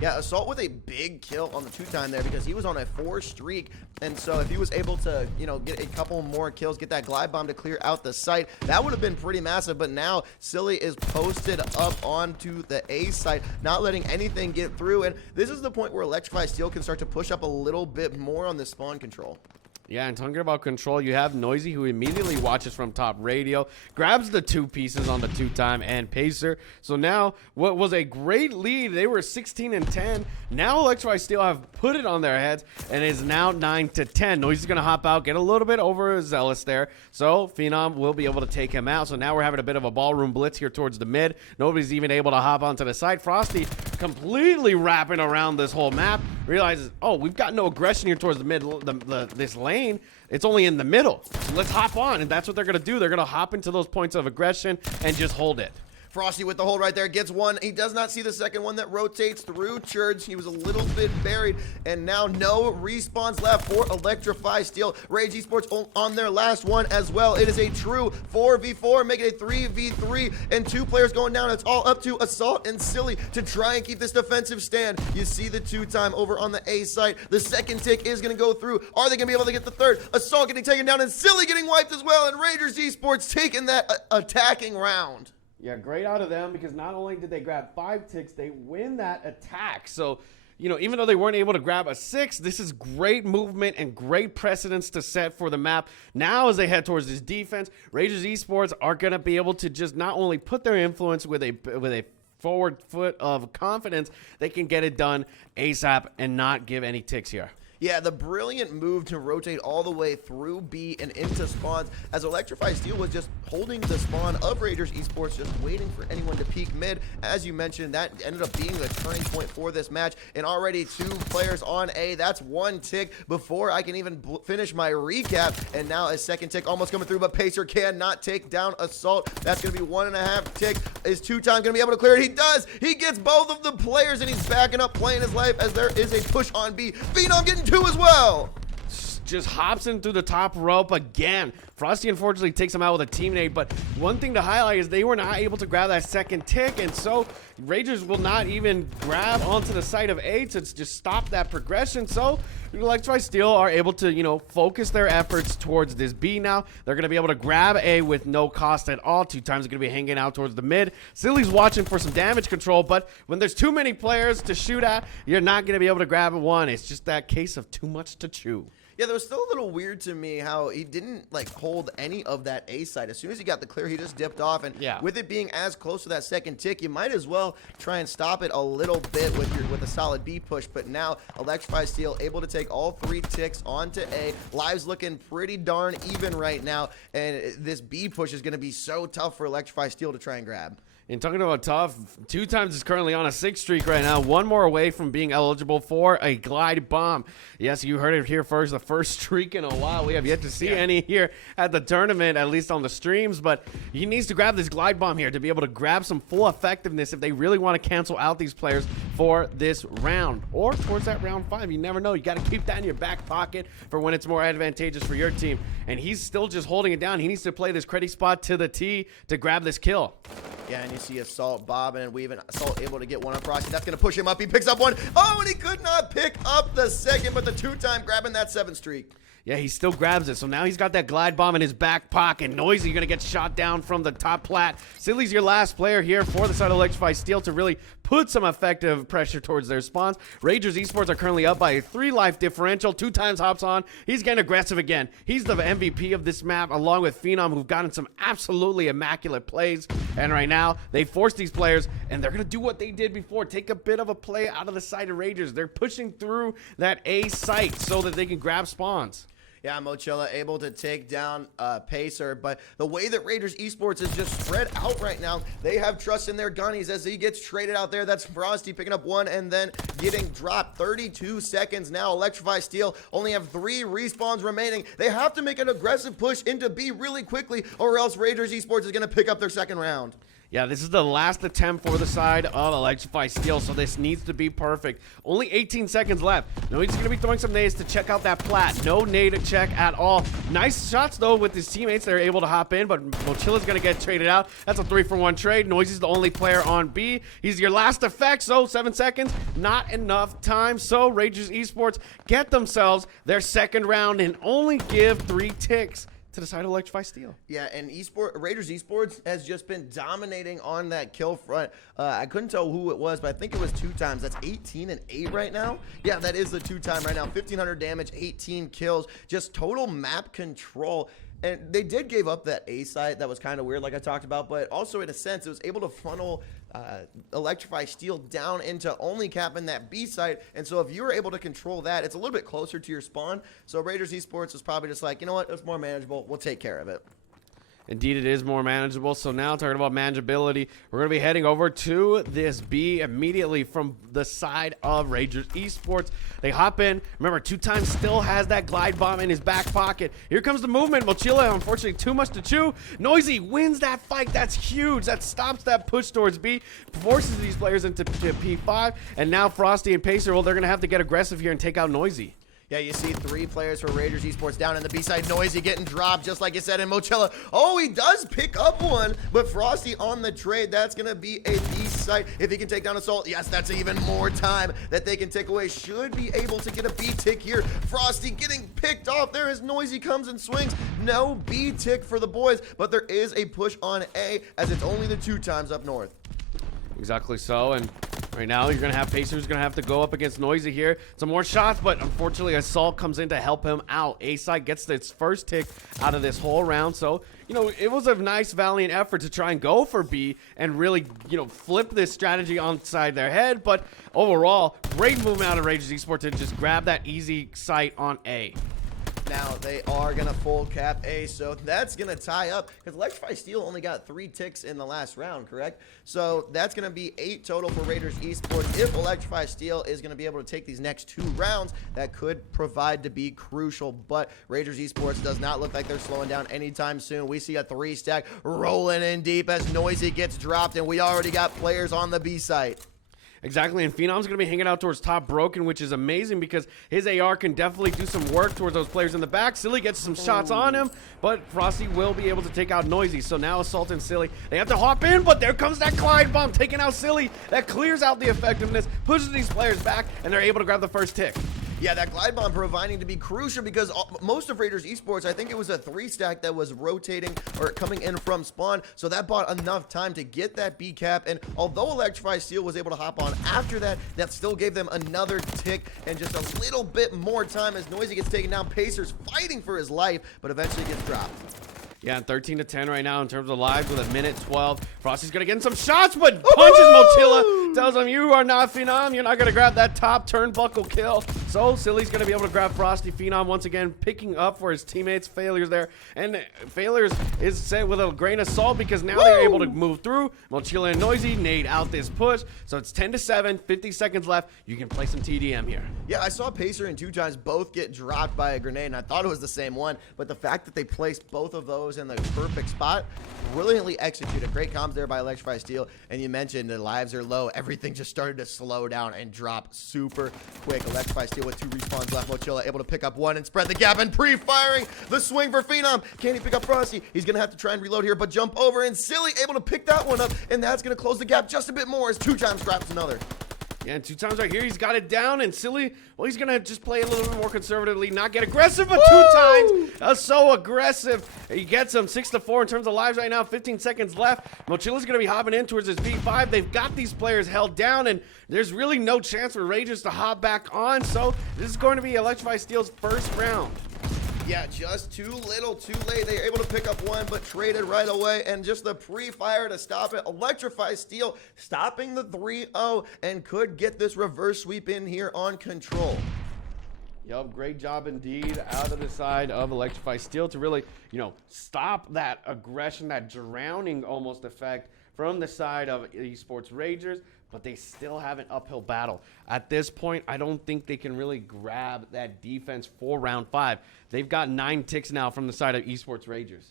Yeah, Assault with a big kill on the 2-time there because he was on a 4 streak. And so if he was able to, you know, get a couple more kills, get that glide bomb to clear out the site, that would have been pretty massive. But now Silly is posted up onto the A site, not letting anything get through. And this is the point where Electrify Steel can start to push up a little bit more on the spawn control. Yeah, and talking about control, you have Noisy, who immediately watches from top radio, grabs the 2 pieces on the 2-time and Pacer. So now, what was a great lead, they were 16 and 10. Now Electrify Steel have put it on their heads and is now 9 to 10. Noisy's going to hop out, get a little bit overzealous there. So Phenom will be able to take him out. So now we're having a bit of a ballroom blitz here towards the mid. Nobody's even able to hop onto the side. Frosty completely wrapping around this whole map. Realizes, oh, we've got no aggression here towards the mid, this lane. It's only in the middle. So let's hop on, and that's what they're going to do. They're going to hop into those points of aggression and just hold it. Frosty with the hold right there, gets one. He does not see the second one that rotates through Church. He was a little bit buried, and now no respawns left for Electrify Steel. Rage Esports on their last one as well. It is a true 4v4, making it a 3v3, and 2 players going down. It's all up to Assault and Silly to try and keep this defensive stand. You see the 2-time over on the A site. The second tick is going to go through. Are they going to be able to get the third? Assault getting taken down, and Silly getting wiped as well, and Ragers Esports taking that attacking round. Yeah, great out of them, because not only did they grab 5 ticks, they win that attack. So, you know, even though they weren't able to grab a 6, this is great movement and great precedence to set for the map. Now, as they head towards this defense, Ragers Esports are going to be able to just not only put their influence with a forward foot of confidence, they can get it done ASAP and not give any ticks here. Yeah, the brilliant move to rotate all the way through B and into spawns, as Electrify Steel was just holding the spawn of Ragers Esports, just waiting for anyone to peek mid. As you mentioned, that ended up being the turning point for this match, and already 2 players on A. That's 1 tick before I can even finish my recap, and now a second tick almost coming through, but Pacer cannot take down Assault. That's going to be 1.5 ticks. Is 2-time going to be able to clear it? He does! He gets both of the players, and he's backing up, playing his life, as there is a push on B. Phenom getting 2 as well. Just hops in through the top rope again. Frosty unfortunately takes him out with a teammate, but one thing to highlight is they were not able to grab that second tick, and so Ragers will not even grab onto the side of A to just stop that progression. So Electrify Steel are able to, you know, focus their efforts towards this B now. They're going to be able to grab A with no cost at all. 2-times are going to be hanging out towards the mid. Silly's watching for some damage control, but when there's too many players to shoot at, you're not going to be able to grab one. It's just that case of too much to chew. Yeah, that was still a little weird to me how he didn't like hold any of that A side. As soon as he got the clear, he just dipped off. And Yeah. with it being as close to that second tick, you might as well try and stop it a little bit with a solid B push. But now Electrify Steel able to take all 3 ticks onto A. Lives looking pretty darn even right now, and this B push is going to be so tough for Electrify Steel to try and grab. And talking about tough, 2 times is currently on a 6 streak right now. 1 more away from being eligible for a glide bomb. Yes, you heard it here first. The first streak in a while. We have yet to see any here at the tournament, at least on the streams. But he needs to grab this glide bomb here to be able to grab some full effectiveness if they really want to cancel out these players for this round. Or towards that round 5. You never know. You got to keep that in your back pocket for when it's more advantageous for your team. And he's still just holding it down. He needs to play this credit spot to the T to grab this kill. Yeah, and you see Assault bobbing and weaving. Assault able to get one on Frosty. That's going to push him up. He picks up one. Oh, and he could not pick up the second, but the 2-time grabbing that 7 streak. Yeah, he still grabs it. So now he's got that glide bomb in his back pocket. Noisy going to get shot down from the top plat. Silly's your last player here for the side of Electrify Steel to really put some effective pressure towards their spawns. Ragers Esports are currently up by a 3 life differential. 2 times hops on. He's getting aggressive again. He's the MVP of this map along with Phenom, who've gotten some absolutely immaculate plays. And right now, they force these players, and they're going to do what they did before. Take a bit of a play out of the side of Ragers. They're pushing through that A site so that they can grab spawns. Yeah, Mochilla able to take down Pacer, but the way that Raiders Esports is just spread out right now, they have trust in their gunnies as he gets traded out there. That's Frosty picking up 1 and then getting dropped. 32 seconds now. Electrify Steel only have 3 respawns remaining. They have to make an aggressive push into B really quickly, or else Raiders Esports is going to pick up their second round. Yeah, this is the last attempt for the side of Electrify Steel, so this needs to be perfect. Only 18 seconds left. No, he's going to be throwing some nades to check out that plat. No nade check at all. Nice shots, though, with his teammates. They're able to hop in, but Mochilla's going to get traded out. That's a 3-for-1 trade. Noisy's the only player on B. He's your last effect, so 7 seconds. Not enough time, so Ragers Esports get themselves their second round and only give 3 ticks to the side of Electrify Steel. Yeah, and Raiders Esports has just been dominating on that kill front. I couldn't tell who it was, but I think it was 2 times. That's 18 and 8 right now. Yeah, that is the 2-time right now. 1,500 damage, 18 kills, just total map control. And they did give up that A site. That was kind of weird, like I talked about, but also in a sense, it was able to funnel Electrify Steel down into only capping that B site. And so if you were able to control that, it's a little bit closer to your spawn. So Raiders Esports was probably just like, you know what, it's more manageable. We'll take care of it. Indeed, it is more manageable. So now talking about manageability, we're going to be heading over to this B immediately from the side of Ragers Esports. They hop in. Remember, 2 times still has that glide bomb in his back pocket. Here comes the movement. Mochilla, unfortunately, too much to chew. Noisy wins that fight. That's huge. That stops that push towards B, forces these players into P5. And now Frosty and Pacer, well, they're going to have to get aggressive here and take out Noisy. Yeah, you see 3 players for Raiders Esports down in the B-side. Noisy getting dropped, just like you said in Mochilla. Oh, he does pick up one, but Frosty on the trade. That's going to be a B-side. If he can take down Assault, yes, that's even more time that they can take away. Should be able to get a B-tick here. Frosty getting picked off. There is Noisy comes and swings. No B-tick for the boys, but there is a push on A as it's only the 2 times up north. Exactly so, and right now you're going to have Pacer who's going to have to go up against Noisy here. Some more shots, but unfortunately Assault comes in to help him out. A-side gets its first tick out of this whole round, so, you know, it was a nice, valiant effort to try and go for B and really, you know, flip this strategy onside their head, but overall, great movement out of Ragers Esports to just grab that easy site on A. Now they are going to full cap A, so that's going to tie up because Electrify Steel only got 3 ticks in the last round, correct? So that's going to be 8 total for Raiders Esports. If Electrify Steel is going to be able to take these next 2 rounds, that could provide to be crucial, but Raiders Esports does not look like they're slowing down anytime soon. We see a 3-stack rolling in deep as Noisy gets dropped, and we already got players on the B site. Exactly, and Phenom's going to be hanging out towards top broken, which is amazing because his AR can definitely do some work towards those players in the back. Silly gets some shots on him, but Frosty will be able to take out Noisy. So now Assault and Silly, they have to hop in, but there comes that glide bomb taking out Silly. That clears out the effectiveness, pushes these players back, and they're able to grab the first tick. Yeah, that glide bomb providing to be crucial because most of Raiders Esports, I think it was a 3-stack that was rotating or coming in from spawn, so that bought enough time to get that B cap. And although Electrify Steel was able to hop on after that, that still gave them another tick and just a little bit more time as Noisy gets taken down. Pacers fighting for his life, but eventually gets dropped. Yeah, 13-10 right now in terms of lives with a minute 12. Frosty's gonna get in some shots, but punches Mochila. Tells him, you are not Phenom. You're not gonna grab that top turnbuckle kill. So Silly's gonna be able to grab Frosty. Phenom once again picking up for his teammates. Failures there. And Failures is said with a grain of salt because now they're able to move through. Mochila and Noisy nade out this push. So it's 10-7, 50 seconds left. You can play some TDM here. Yeah, I saw Pacer and 2times both get dropped by a grenade, and I thought it was the same one, but the fact that they placed both of those in the perfect spot, brilliantly executed. Great comms there by Electrify Steel, and you mentioned the lives are low. Everything just started to slow down and drop super quick. Electrify Steel with 2 respawns left. Mochila able to pick up 1 and spread the gap, and pre-firing the swing for Phenom. Can he pick up Frosty? He's gonna have to try and reload here, but jump over, and Silly able to pick that one up, and that's gonna close the gap just a bit more as 2times grabs another. Yeah, and 2times right here, he's got it down, and Silly, well, he's gonna just play a little bit more conservatively, not get aggressive, but 2times, so aggressive. He gets him 6-4 in terms of lives right now, 15 seconds left. Mochila's gonna be hopping in towards his B5. They've got these players held down, and there's really no chance for Ragers to hop back on, so this is going to be Electrify Steel's first round. Yeah, just too little, too late. They were able to pick up 1, but traded right away. And just the pre-fire to stop it. Electrify Steel stopping the 3-0 and could get this reverse sweep in here on control. Yup, great job indeed out of the side of Electrify Steel to really, stop that aggression, that drowning almost effect from the side of Esports Ragers. But they still have an uphill battle. At this point, I don't think they can really grab that defense for round 5. They've got 9 ticks now from the side of Esports Ragers.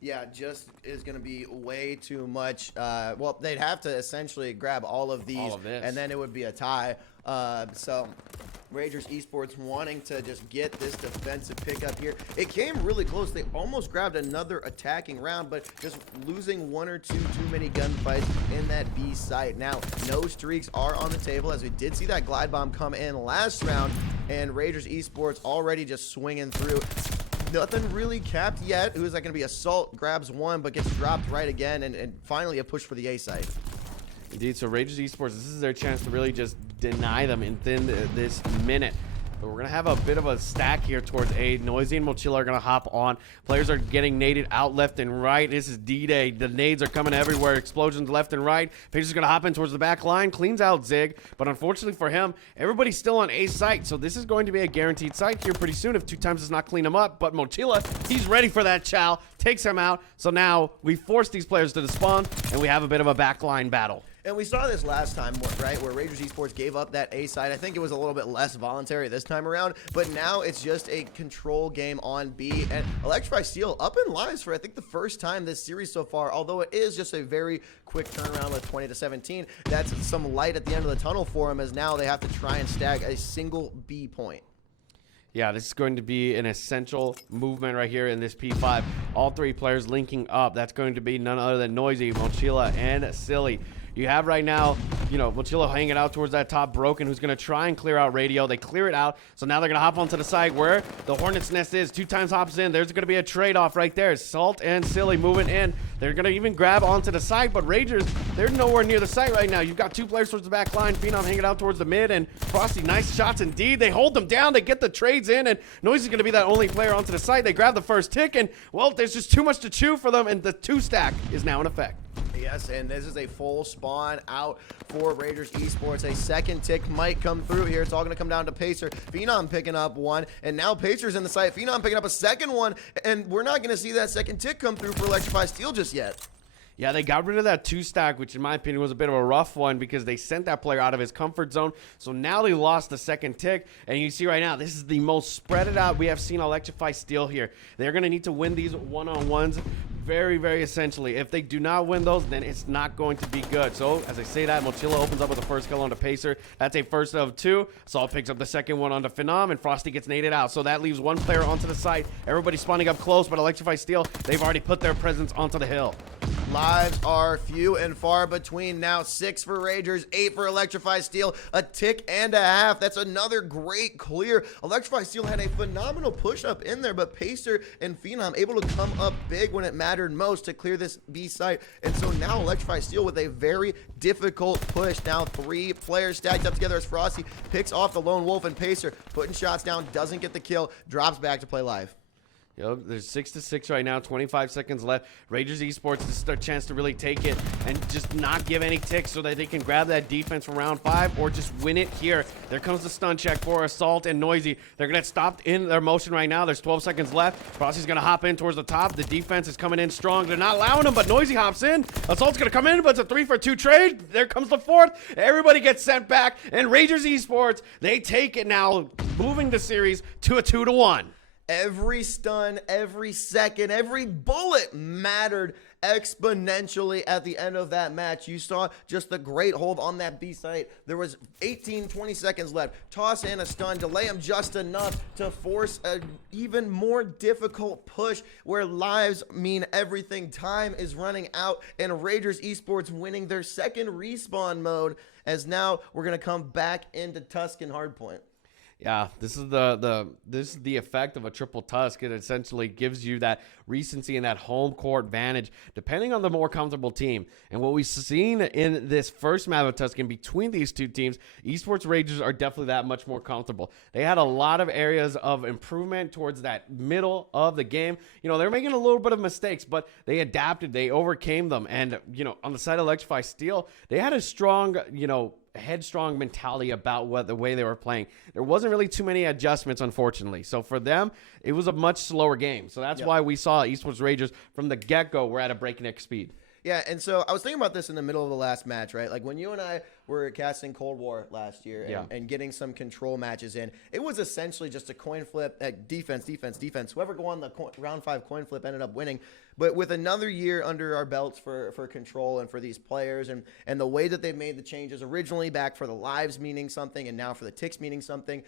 Yeah, just is going to be way too much. Well, they'd have to essentially grab all of these, and then it would be a tie. So Ragers Esports wanting to just get this defensive pickup here. It came really close. They almost grabbed another attacking round, but just losing 1 or 2 too many gunfights in that B site. Now, no streaks are on the table, as we did see that glide bomb come in last round, and Ragers Esports already just swinging through. Nothing really capped yet. Who is that going to be? Assault grabs 1, but gets dropped right again, and finally a push for the A site. Indeed, so Ragers Esports, this is their chance to really just deny them within this minute. But we're going to have a bit of a stack here towards A. Noisy and Mochila are going to hop on. Players are getting naded out left and right. This is D-Day. The nades are coming everywhere. Explosions left and right. Pager's going to hop in towards the back line. Cleans out Zig. But unfortunately for him, everybody's still on A site. So this is going to be a guaranteed site here pretty soon if 2times does not clean him up. But Mochila, he's ready for that chow. Takes him out. So now we force these players to despawn, and we have a bit of a backline battle. And we saw this last time, right, where Ragers Esports gave up that A side. I think it was a little bit less voluntary this time around, but now it's just a control game on B. And Electrify Steel up in lives for, I think, the first time this series so far, although it is just a very quick turnaround with 20-17. That's some light at the end of the tunnel for them, as now they have to try and stack a single B point. Yeah, this is going to be an essential movement right here in this P5. All 3 players linking up. That's going to be none other than Noisy, Mochila, and Silly. You have right now, Mochila hanging out towards that top Broken, who's going to try and clear out Radio. They clear it out, so now they're going to hop onto the side where the Hornet's Nest is. 2times hops in. There's going to be a trade-off right there. Salt and Silly moving in. They're going to even grab onto the side, but Ragers, they're nowhere near the site right now. You've got 2 players towards the back line. Phenom hanging out towards the mid, and Frosty, nice shots indeed. They hold them down. They get the trades in, and Noisy is going to be that only player onto the site. They grab the first tick, and, well, there's just too much to chew for them, and the 2-stack is now in effect. Yes, and this is a full spawn out for Ragers Esports. A second tick might come through here. It's all going to come down to Pacer. Phenom picking up 1, and now Pacer's in the site. Phenom picking up a second one, and we're not going to see that second tick come through for Electrify Steel just yet. Yeah, they got rid of that 2-stack, which in my opinion was a bit of a rough one because they sent that player out of his comfort zone. So now they lost the second tick. And you see right now, this is the most spread it out we have seen Electrify Steel here. They're going to need to win these one-on-ones very, very essentially. If they do not win those, then it's not going to be good. So as I say that, Mochila opens up with the first kill onto Pacer. That's a first of 2. Salt picks up the second one onto Phenom, and Frosty gets naded out. So that leaves 1 player onto the site. Everybody's spawning up close, but Electrify Steel, they've already put their presence onto the hill. lives are few and far between now. 6 for Ragers, 8 for Electrify Steel, a tick and a half. That's another great clear. Electrify Steel had a phenomenal push up in there, but Pacer and Phenom able to come up big when it mattered most to clear this B site. And so now Electrify Steel with a very difficult push. Now 3 players stacked up together as Frosty picks off the Lone Wolf, and Pacer putting shots down, doesn't get the kill, drops back to play live. Yep, there's 6-6 right now, 25 seconds left. Ragers Esports, this is their chance to really take it and just not give any ticks so that they can grab that defense from round 5 or just win it here. There comes the stun check for Assault and Noisy. They're going to get stopped in their motion right now. There's 12 seconds left. Frosty's going to hop in towards the top. The defense is coming in strong. They're not allowing him, but Noisy hops in. Assault's going to come in, but it's a 3-for-2 trade. There comes the 4th. Everybody gets sent back, and Ragers Esports, they take it now, moving the series to a 2-1. Every stun, every second, every bullet mattered exponentially at the end of that match. You saw just the great hold on that B site. There was 18-20 seconds left. Toss in a stun, delay him just enough to force an even more difficult push where lives mean everything. Time is running out, and Ragers Esports winning their second respawn mode, as now we're going to come back into Tuscan Hardpoint. Yeah, this is the effect of a triple tusk. It essentially gives you that recency and that home court advantage, depending on the more comfortable team. And what we've seen in this first map of Tuscan between these two teams, Esports Ragers are definitely that much more comfortable. They had a lot of areas of improvement towards that middle of the game. You know, they're making a little bit of mistakes, but they adapted, they overcame them. And, you know, on the side of Electrify Steel, they had a strong, you know, headstrong mentality about the way they were playing. There wasn't really too many adjustments, unfortunately. So for them, it was a much slower game. So that's why we saw Esports Ragers from the get-go were at a breakneck speed. Yeah, and so I was thinking about this in the middle of the last match, right? Like when you and I were casting Cold War last year and getting some control matches in, it was essentially just a coin flip, defense, defense, defense. Whoever won the round 5 coin flip ended up winning. But with another year under our belts for control and for these players and the way that they've made the changes, originally back for the lives meaning something and now for the ticks meaning something,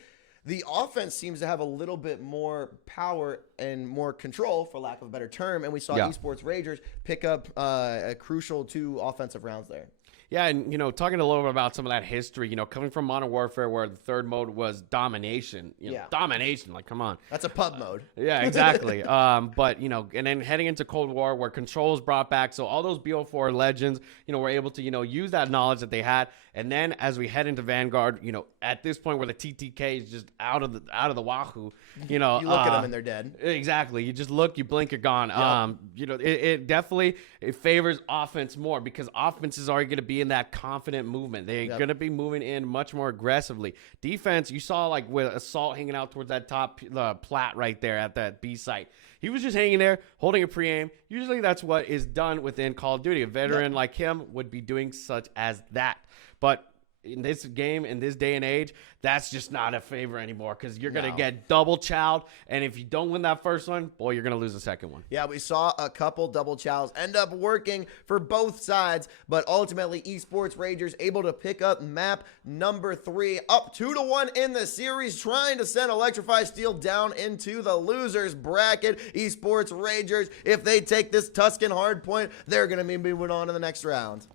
the offense seems to have a little bit more power and more control, for lack of a better term, and we saw Esports Ragers pick up a crucial 2 offensive rounds there. Yeah, and, you know, talking a little bit about some of that history, you know, coming from Modern Warfare where the third mode was domination. You know, domination, like, come on. That's a pub mode. Yeah, exactly. But, you know, and then heading into Cold War where control is brought back. So all those BO4 legends, you know, were able to, you know, use that knowledge that they had. And then as we head into Vanguard, you know, at this point where the TTK is just out of the wahoo, you know. You look at them and they're dead. Exactly. You just look, you blink, you're gone. Yep. You know, it definitely favors offense more because offenses are going to be in that confident movement. They're going to be moving in much more aggressively. Defense, you saw like with Assault hanging out towards that top plat right there at that B site. He was just hanging there, holding a pre-aim. Usually that's what is done within Call of Duty. A veteran like him would be doing such as that. But in this game, in this day and age, that's just not a favor anymore because you're going to get double chowed. And if you don't win that first one, boy, you're going to lose the second one. Yeah, we saw a couple double chows end up working for both sides, but ultimately Esports Ragers able to pick up map number 3, up 2-1 in the series, trying to send Electrify Steel down into the losers bracket. Esports Ragers, if they take this Tuscan hardpoint, they're going to be moving on to the next round.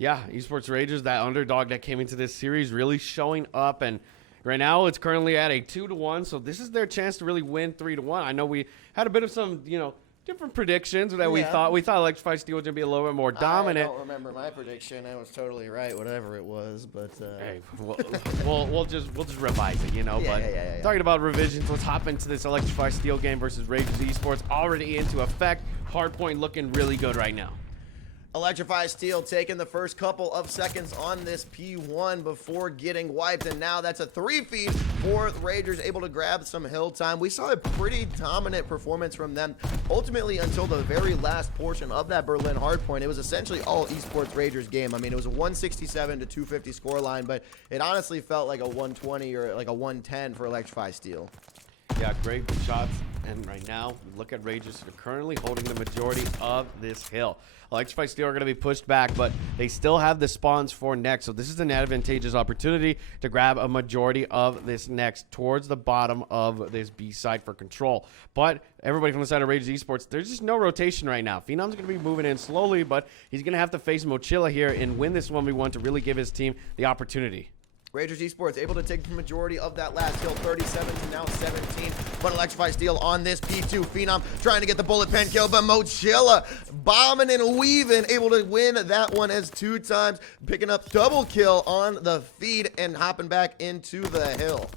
Yeah, Esports Ragers, that underdog that came into this series, really showing up. And right now, it's currently at a 2-1. So this is their chance to really win 3-1. I know we had a bit of some, you know, different predictions that we thought Electrify Steel was going to be a little bit more dominant. I don't remember my prediction. I was totally right, whatever it was. But hey, we'll just revise it, you know. Talking about revisions, let's hop into this Electrify Steel game versus Ragers Esports, already into effect. Hardpoint looking really good right now. Electrify Steel taking the first couple of seconds on this P1 before getting wiped, and now that's a 3-feed for the Ragers, able to grab some hill time. We saw a pretty dominant performance from them ultimately until the very last portion of that Berlin hardpoint. It was essentially all Esports Ragers game. I mean, it was a 167 to 250 scoreline, but it honestly felt like a 120 or like a 110 for Electrify Steel. Yeah, great shots And right now, look at Ragers. They're currently holding the majority of this hill. Electrify Steel are going to be pushed back, but they still have the spawns for next. So this is an advantageous opportunity to grab a majority of this next towards the bottom of this B side for control. But everybody from the side of Ragers Esports, there's just no rotation right now. Phenom's going to be moving in slowly, but he's going to have to face Mochila here and win this 1v1 to really give his team the opportunity. Ragers Esports able to take the majority of that last kill, 37 to now 17. But Electrify Steel on this P2. Phenom trying to get the bullet pen kill, but Mochila bombing and weaving, able to win that one as 2 times, picking up double kill on the feed and hopping back into the hill.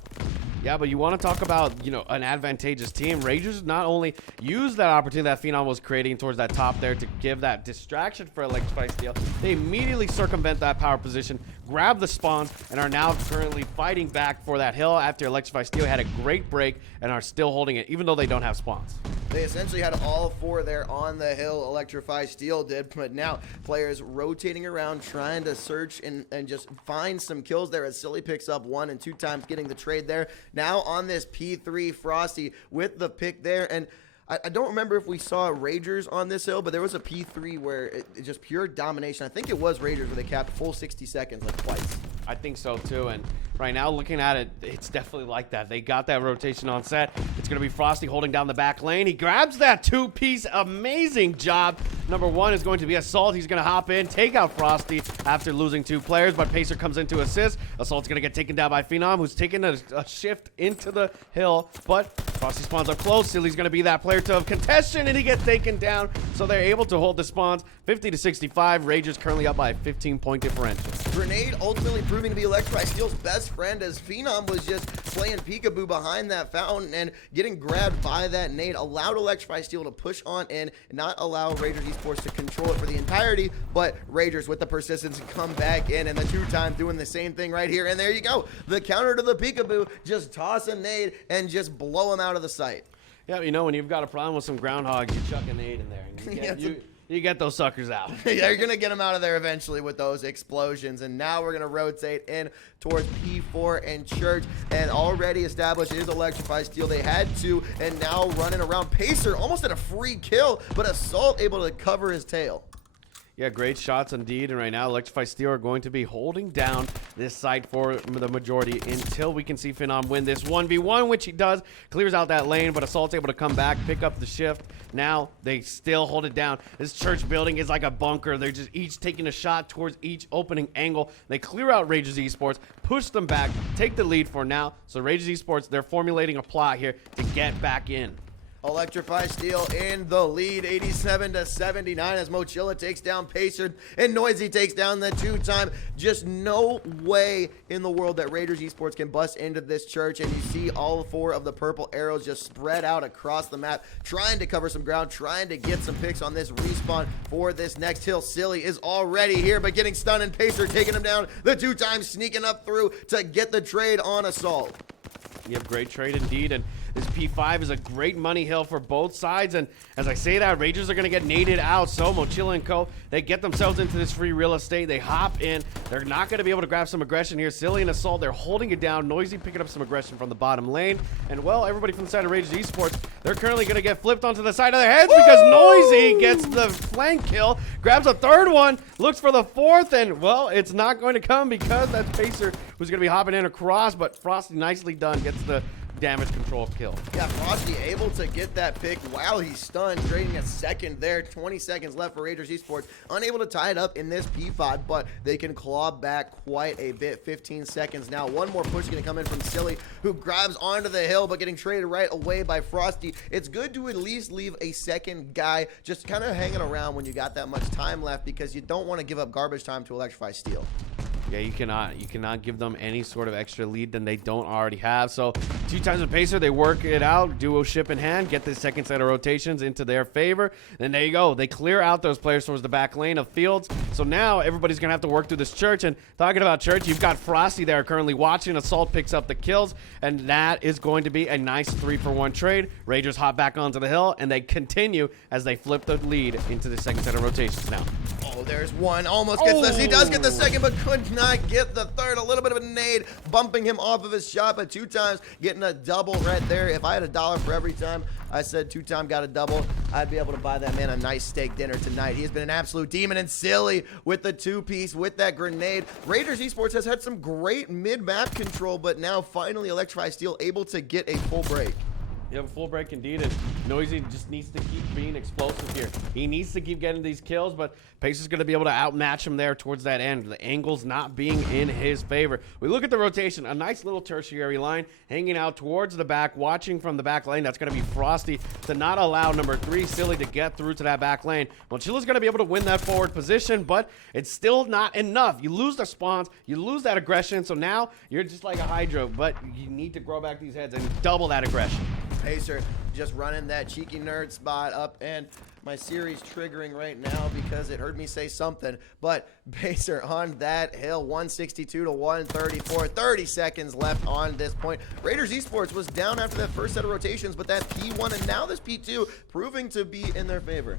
Yeah, but you want to talk about, an advantageous team. Ragers not only use that opportunity that Phenom was creating towards that top there to give that distraction for Electrify Steel, they immediately circumvent that power position, grab the spawns, and are now currently fighting back for that hill after Electrify Steel had a great break and are still holding it, even though they don't have spawns. They essentially had all 4 there on the hill. Electrify Steel did, but now players rotating around, trying to search and just find some kills there as Silly picks up 1 and 2 times, getting the trade there. Now on this P3, Frosty with the pick there, and I don't remember if we saw Ragers on this hill, but there was a P3 where it just pure domination. I think it was Ragers where they capped full 60 seconds like twice. I think so too, and right now looking at it, it's definitely like that. They got that rotation on set. It's going to be Frosty holding down the back lane. He grabs that 2-piece. Amazing job. Number 1 is going to be Assault. He's going to hop in, take out Frosty after losing 2 players, but Pacer comes in to assist. Assault's going to get taken down by Phenom, who's taking a shift into the hill, but Frosty spawns up close. Silly's going to be that player to have contention, and he gets taken down, so they're able to hold the spawns 50 to 65. Ragers currently up by a 15-point differential. Grenade ultimately proving to be Electrify Steel's best friend as Phenom was just playing peekaboo behind that fountain and getting grabbed by that nade, allowed Electrify Steel to push on in, not allow Ragers Esports to control it for the entirety, but Ragers with the persistence come back in, and the 2 times doing the same thing right here, and there you go. The counter to the peekaboo, just toss a nade and just blow him out of the sight. Yeah, when you've got a problem with some groundhogs, you chuck a nade in there, and you get those suckers out. Yeah, you're going to get them out of there eventually with those explosions. And now we're going to rotate in towards P4 and Church. And already established is Electrify Steel. They had to, and now running around. Pacer almost at a free kill, but Assault able to cover his tail. Yeah, great shots indeed. And right now, Electrify Steel are going to be holding down this site for the majority until we can see Phenom win this 1v1, which he does. Clears out that lane, but Assault's able to come back, pick up the shift. Now they still hold it down. This church building is like a bunker. They're just each taking a shot towards each opening angle. They clear out Ragers Esports, push them back, take the lead for now. So Ragers Esports, they're formulating a plot here to get back in. Electrify Steel in the lead, 87 to 79 as Mochila takes down Pacer and Noisy takes down the 2-time. Just no way in the world that Ragers Esports can bust into this church, and you see all 4 of the purple arrows just spread out across the map, trying to cover some ground, trying to get some picks on this respawn for this next hill. Silly is already here, but getting stunned, and Pacer taking him down. The 2-time sneaking up through to get the trade on Assault. Yep, great trade indeed, and this P5 is a great money hill for both sides, and as I say that, Ragers are going to get naded out, so Mochila and Co., they get themselves into this free real estate, they hop in, they're not going to be able to grab some aggression here. Silly and Assault, they're holding it down. Noisy picking up some aggression from the bottom lane, and well, everybody from the side of Ragers Esports, they're currently going to get flipped onto the side of their heads because Noisy gets the flank kill, grabs a 3rd one, looks for the 4th, and well, it's not going to come because that's Pacer who's going to be hopping in across, but Frosty nicely done, gets the damage control kill. Yeah, Frosty able to get that pick while he's stunned, trading a 2nd there. 20 seconds left for Ragers Esports. Unable to tie it up in this P5, but they can claw back quite a bit. 15 seconds now. One more push going to come in from Silly, who grabs onto the hill, but getting traded right away by Frosty. It's good to at least leave a 2nd guy just kind of hanging around when you got that much time left, because you don't want to give up garbage time to Electrify Steel. Yeah, you cannot give them any sort of extra lead than they don't already have. So 2 times with Pacer, they work it out, duo ship in hand, get the 2nd set of rotations into their favor. Then there you go. They clear out those players towards the back lane of Fields. So now everybody's going to have to work through this church. And talking about church, you've got Frosty there currently watching. Assault picks up the kills, and that is going to be a nice 3-for-1 trade. Ragers hop back onto the hill, and they continue as they flip the lead into the 2nd set of rotations now. Oh, Oh, there's one. Almost gets this. He does get the second, but could not get the third. A little bit of a nade, bumping him off of his shot, but 2 times getting a double right there. If I had $1 for every time I said 2-time got a double, I'd be able to buy that man a nice steak dinner tonight. He has been an absolute demon, and Silly with the 2-piece with that grenade. Raiders Esports has had some great mid-map control, but now finally Electrify Steel able to get a full break. You have a full break indeed, and Noisy just needs to keep being explosive here. He needs to keep getting these kills, but Pacer's going to be able to outmatch him there towards that end. The angle's not being in his favor. We look at the rotation, a nice little tertiary line hanging out towards the back, watching from the back lane. That's going to be Frosty to not allow number 3, Silly, to get through to that back lane. Well, Chilla's going to be able to win that forward position, but it's still not enough. You lose the spawns, you lose that aggression, so now you're just like a Hydro, but you need to grow back these heads and double that aggression. Pacer just running that cheeky nerd spot up, and my series triggering right now because it heard me say something, but Pacer on that hill, 162 to 134, 30 seconds left on this point. Raiders Esports was down after that first set of rotations, but that P1 and now this P2 proving to be in their favor.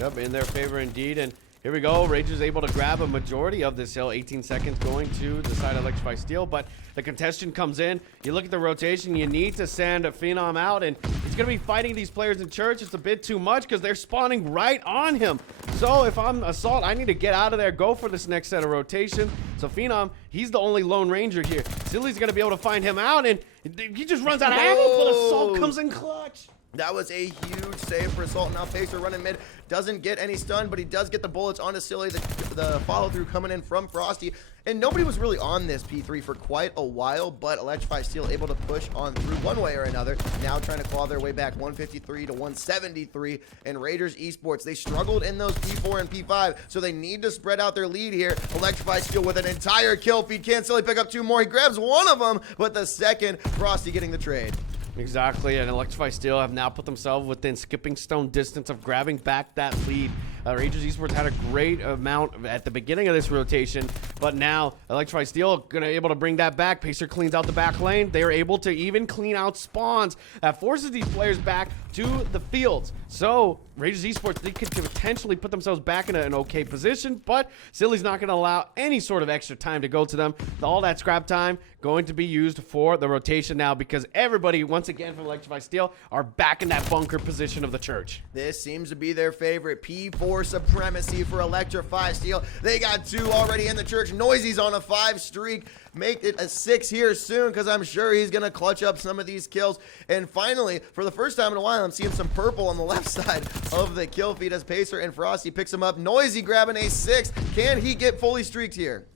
Yep, in their favor indeed, and here we go. Rangers able to grab a majority of this hill. 18 seconds going to the side of Electrify Steel, but the contestant comes in. You look at the rotation. You need to send a Phenom out, and he's going to be fighting these players in church. It's a bit too much because they're spawning right on him. So if I'm Assault, I need to get out of there, go for this next set of rotation. So Phenom, he's the only Lone Ranger here. Silly's going to be able to find him out, and he just runs out of ammo, but Assault comes in clutch. That was a huge save for Assault. Now Pacer running mid, doesn't get any stun, but he does get the bullets onto Silly. The follow-through coming in from Frosty. And nobody was really on this P3 for quite a while, but Electrify Steel able to push on through one way or another. Now trying to claw their way back 153 to 173. And Raiders Esports, they struggled in those P4 and P5, so they need to spread out their lead here. Electrify Steel with an entire kill feed. Can Silly pick up 2 more? He grabs one of them, but the second, Frosty getting the trade. Exactly, and Electrify Steel have now put themselves within skipping stone distance of grabbing back that lead. Rangers Esports had a great amount at the beginning of this rotation, but now Electrify Steel gonna able to bring that back. Pacer cleans out the back lane. They are able to even clean out spawns. That forces these players back to the fields. So Rangers Esports, they could potentially put themselves back in an okay position, but Silly's not gonna allow any sort of extra time to go to them. All that scrap time going to be used for the rotation now because everybody, once again from Electrify Steel, are back in that bunker position of the church. This seems to be their favorite. P4 supremacy for Electrify Steel. They got 2 already in the church. Noisy's on a 5 streak. Make it a 6 here soon because I'm sure he's going to clutch up some of these kills. And finally, for the first time in a while, I'm seeing some purple on the left side of the kill feed as Pacer and Frosty picks him up. Noisy grabbing a 6. Can he get fully streaked here?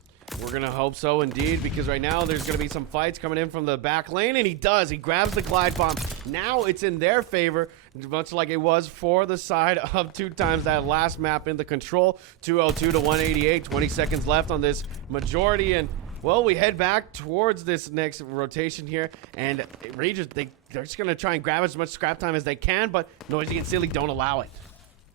We're going to hope so indeed, because right now there's going to be some fights coming in from the back lane, and he does. He grabs the glide bomb. Now it's in their favor, much like it was for the side of 2 times that last map in the control. 202 to 188, 20 seconds left on this majority, and well, we head back towards this next rotation here, and Rangers, they're just going to try and grab as much scrap time as they can, but Noisy and Silly don't allow it.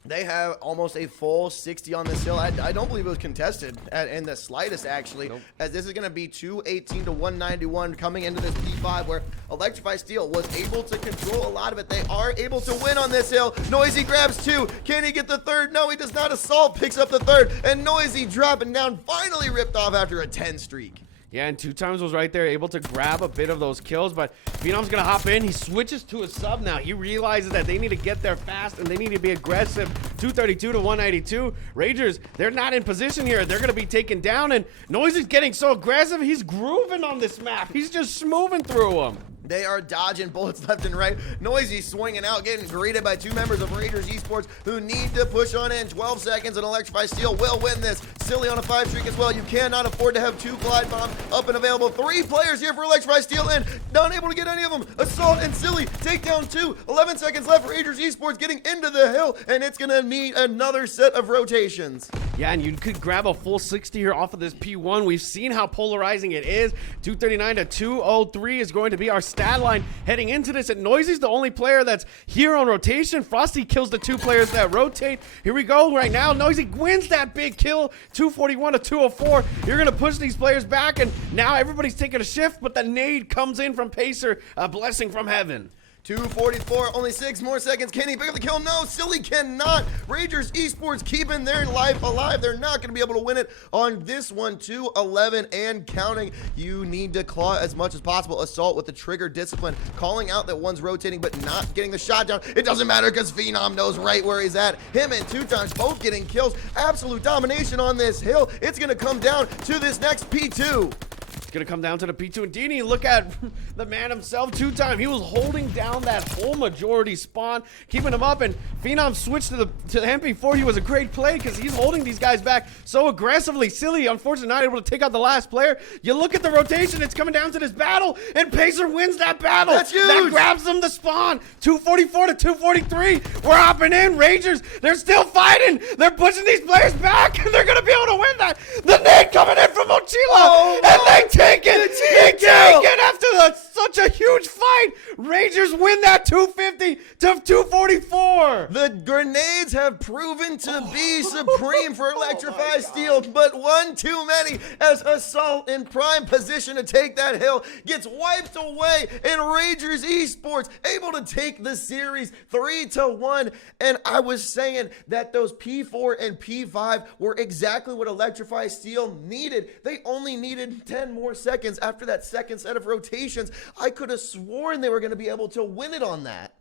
They have almost a full 60 on this hill. I don't believe it was contested in the slightest, actually, Nope. as this is going to be 218 to 191 coming into this P5 where Electrify Steel was able to control a lot of it. They are able to win on this hill. Noisy grabs 2. Can he get the third? No, he does not. Assault picks up the third, and Noisy dropping down, finally ripped off after a 10 streak. Yeah, and 2 times was right there, able to grab a bit of those kills, but Phenom's going to hop in. He switches to a sub now. He realizes that they need to get there fast, and they need to be aggressive. 232 to 192. Rangers, they're not in position here. They're going to be taken down, and Noisy's getting so aggressive. He's grooving on this map. He's just moving through them. They are dodging bullets left and right. Noisy swinging out, getting greeted by 2 members of Raiders Esports who need to push on in. 12 seconds and Electrify Steel will win this. Silly on a 5 streak as well. You cannot afford to have 2 glide bombs up and available. 3 players here for Electrify Steel and not able to get any of them. Assault and Silly take down 2. 11 seconds left for Raiders Esports getting into the hill, and it's going to need another set of rotations. Yeah, and you could grab a full 60 here off of this P1. We've seen how polarizing it is. 239 to 203 is going to be our stat line heading into this, and Noisy's the only player that's here on rotation. Frosty kills the 2 players that rotate. Here we go right now. Noisy wins that big kill, 241 to 204. You're going to push these players back, and now everybody's taking a shift, but the nade comes in from Pacer, a blessing from heaven. 2:44, only 6 more seconds. Can he pick up the kill? No, Silly cannot. Ragers Esports keeping their life alive. They're not going to be able to win it on this one. 2:11 and counting. You need to claw as much as possible. Assault with the trigger discipline, calling out that one's rotating but not getting the shot down. It doesn't matter because Phenom knows right where he's at. Him and 2Times both getting kills. Absolute domination on this hill. It's going to come down to this next P2. It's going to come down to the P2 and Dini. Look at the man himself, 2Time. He was holding down that whole majority spawn, keeping him up, and Phenom switched to the MP4. He was a great play because he's holding these guys back so aggressively. Silly, unfortunately, not able to take out the last player. You look at the rotation, it's coming down to this battle, and Pacer wins that battle. That's huge. That grabs them the spawn. 244 to 243. We're hopping in. Ragers, they're still fighting. They're pushing these players back, and they're going to be able to win that. The nade coming in from Mochila, Oh, and they take it. They take kill. it after such a huge fight. Rangers win that 250 to 244. The grenades have proven to be supreme for Electrify Steel, but one too many as Assault in prime position to take that hill gets wiped away, and Rangers Esports able to take the series 3-1. And I was saying that those P4 and P5 were exactly what Electrify Steel needed. They only needed 10 more seconds after that second set of rotations. I could have sworn they were going to be able to win it on that.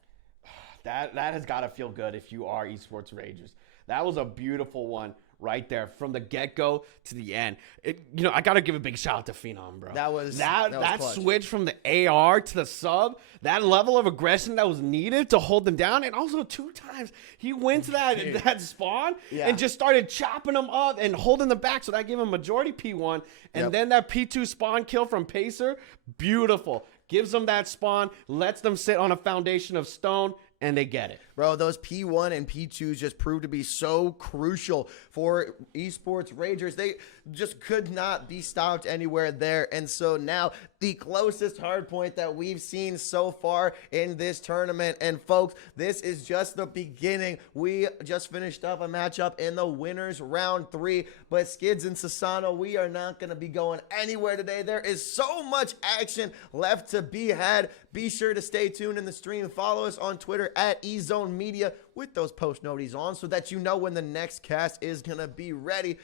That has got to feel good if you are Esports Rangers. That was a beautiful one right there from the get-go to the end. I got to give a big shout out to Phenom, bro. That was that clutch. switch from the AR to the sub, that level of aggression that was needed to hold them down, and also 2 times he went to that spawn and just started chopping them up and holding them back, so that gave him majority P1, and then that P2 spawn kill from Pacer, beautiful. Gives them that spawn, lets them sit on a foundation of stone, and they get it. Bro, those P1 and P2s just proved to be so crucial for Esports Rangers. They just could not be stopped anywhere there. And so now the closest hard point that we've seen so far in this tournament. And folks, this is just the beginning. We just finished up a matchup in the winners round 3. But Skids and Sasano, we are not going to be going anywhere today. There is so much action left to be had. Be sure to stay tuned in the stream. Follow us on Twitter at EZone Media with those post noties on so that you know when the next cast is going to be ready.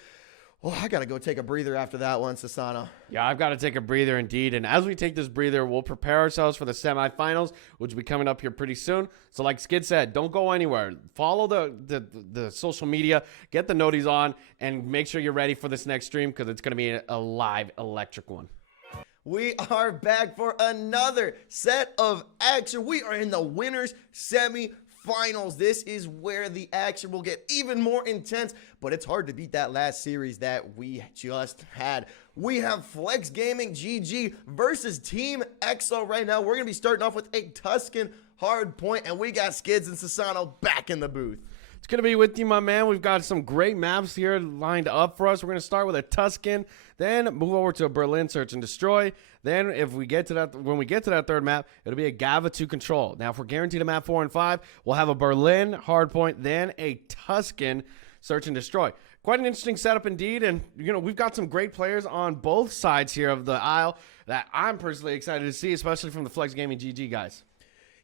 Oh, I got to go take a breather after that one, Sasano. Yeah, I've got to take a breather indeed. And as we take this breather, we'll prepare ourselves for the semifinals, which will be coming up here pretty soon. So like Skid said, don't go anywhere. Follow the social media, get the noties on, and make sure you're ready for this next stream because it's going to be a live electric one. We are back for another set of action. We are in the winners semi-finals. This is where the action will get even more intense, but it's hard to beat that last series that we just had. We have Flex Gaming GG versus Team EXO right now. We're going to be starting off with a Tuscan hard point, and we got Skids and Sasano back in the booth. It's going to be with you, my man. We've got some great maps here lined up for us. We're going to start with a Tuscan, then move over to a Berlin Search and Destroy. Then when we get to that third map, it'll be a Gava 2 Control. Now, if we're guaranteed a map 4 and 5, we'll have a Berlin Hardpoint, then a Tuscan Search and Destroy. Quite an interesting setup indeed, and we've got some great players on both sides here of the aisle that I'm personally excited to see, especially from the Flex Gaming GG guys.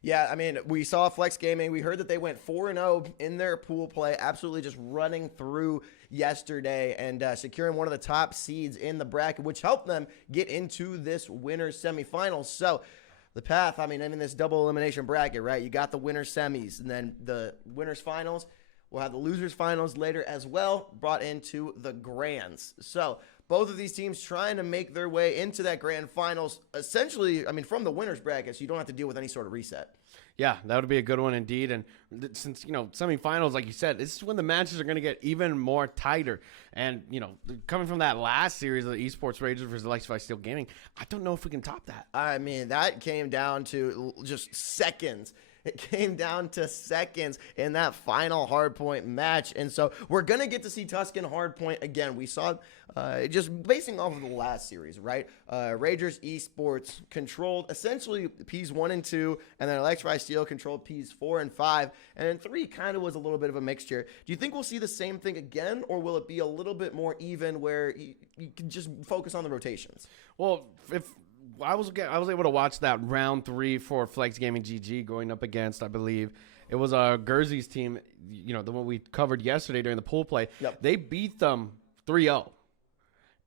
Yeah, I mean, we saw Flex Gaming. We heard that they went 4-0 in their pool play, absolutely just running through yesterday and securing one of the top seeds in the bracket, which helped them get into this winners semifinals. So the path, I mean, in this double elimination bracket, right? You got the winners semis, and then the winners finals. We'll have the losers finals later as well, brought into the grands. So both of these teams trying to make their way into that grand finals, essentially, I mean, from the winners bracket, so you don't have to deal with any sort of reset. Yeah, that would be a good one indeed. And since, semifinals, like you said, this is when the matches are going to get even more tighter. And, coming from that last series of the Esports Rangers versus Electrify Steel Gaming, I don't know if we can top that. I mean, that came down to just seconds. It came down to seconds in that final hardpoint match. And so we're going to get to see Tuscan hardpoint again. We saw just basing off of the last series, right? Rangers Esports controlled essentially Ps 1 and 2, and then Electrify Steel controlled Ps 4 and 5, and then 3 kind of was a little bit of a mixture. Do you think we'll see the same thing again, or will it be a little bit more even where you can just focus on the rotations? Well, if I was able to watch that round 3 for Flex Gaming GG going up against, I believe, it was Guerzy's team, you know, the one we covered yesterday during the pool play. Yep. They beat them 3-0.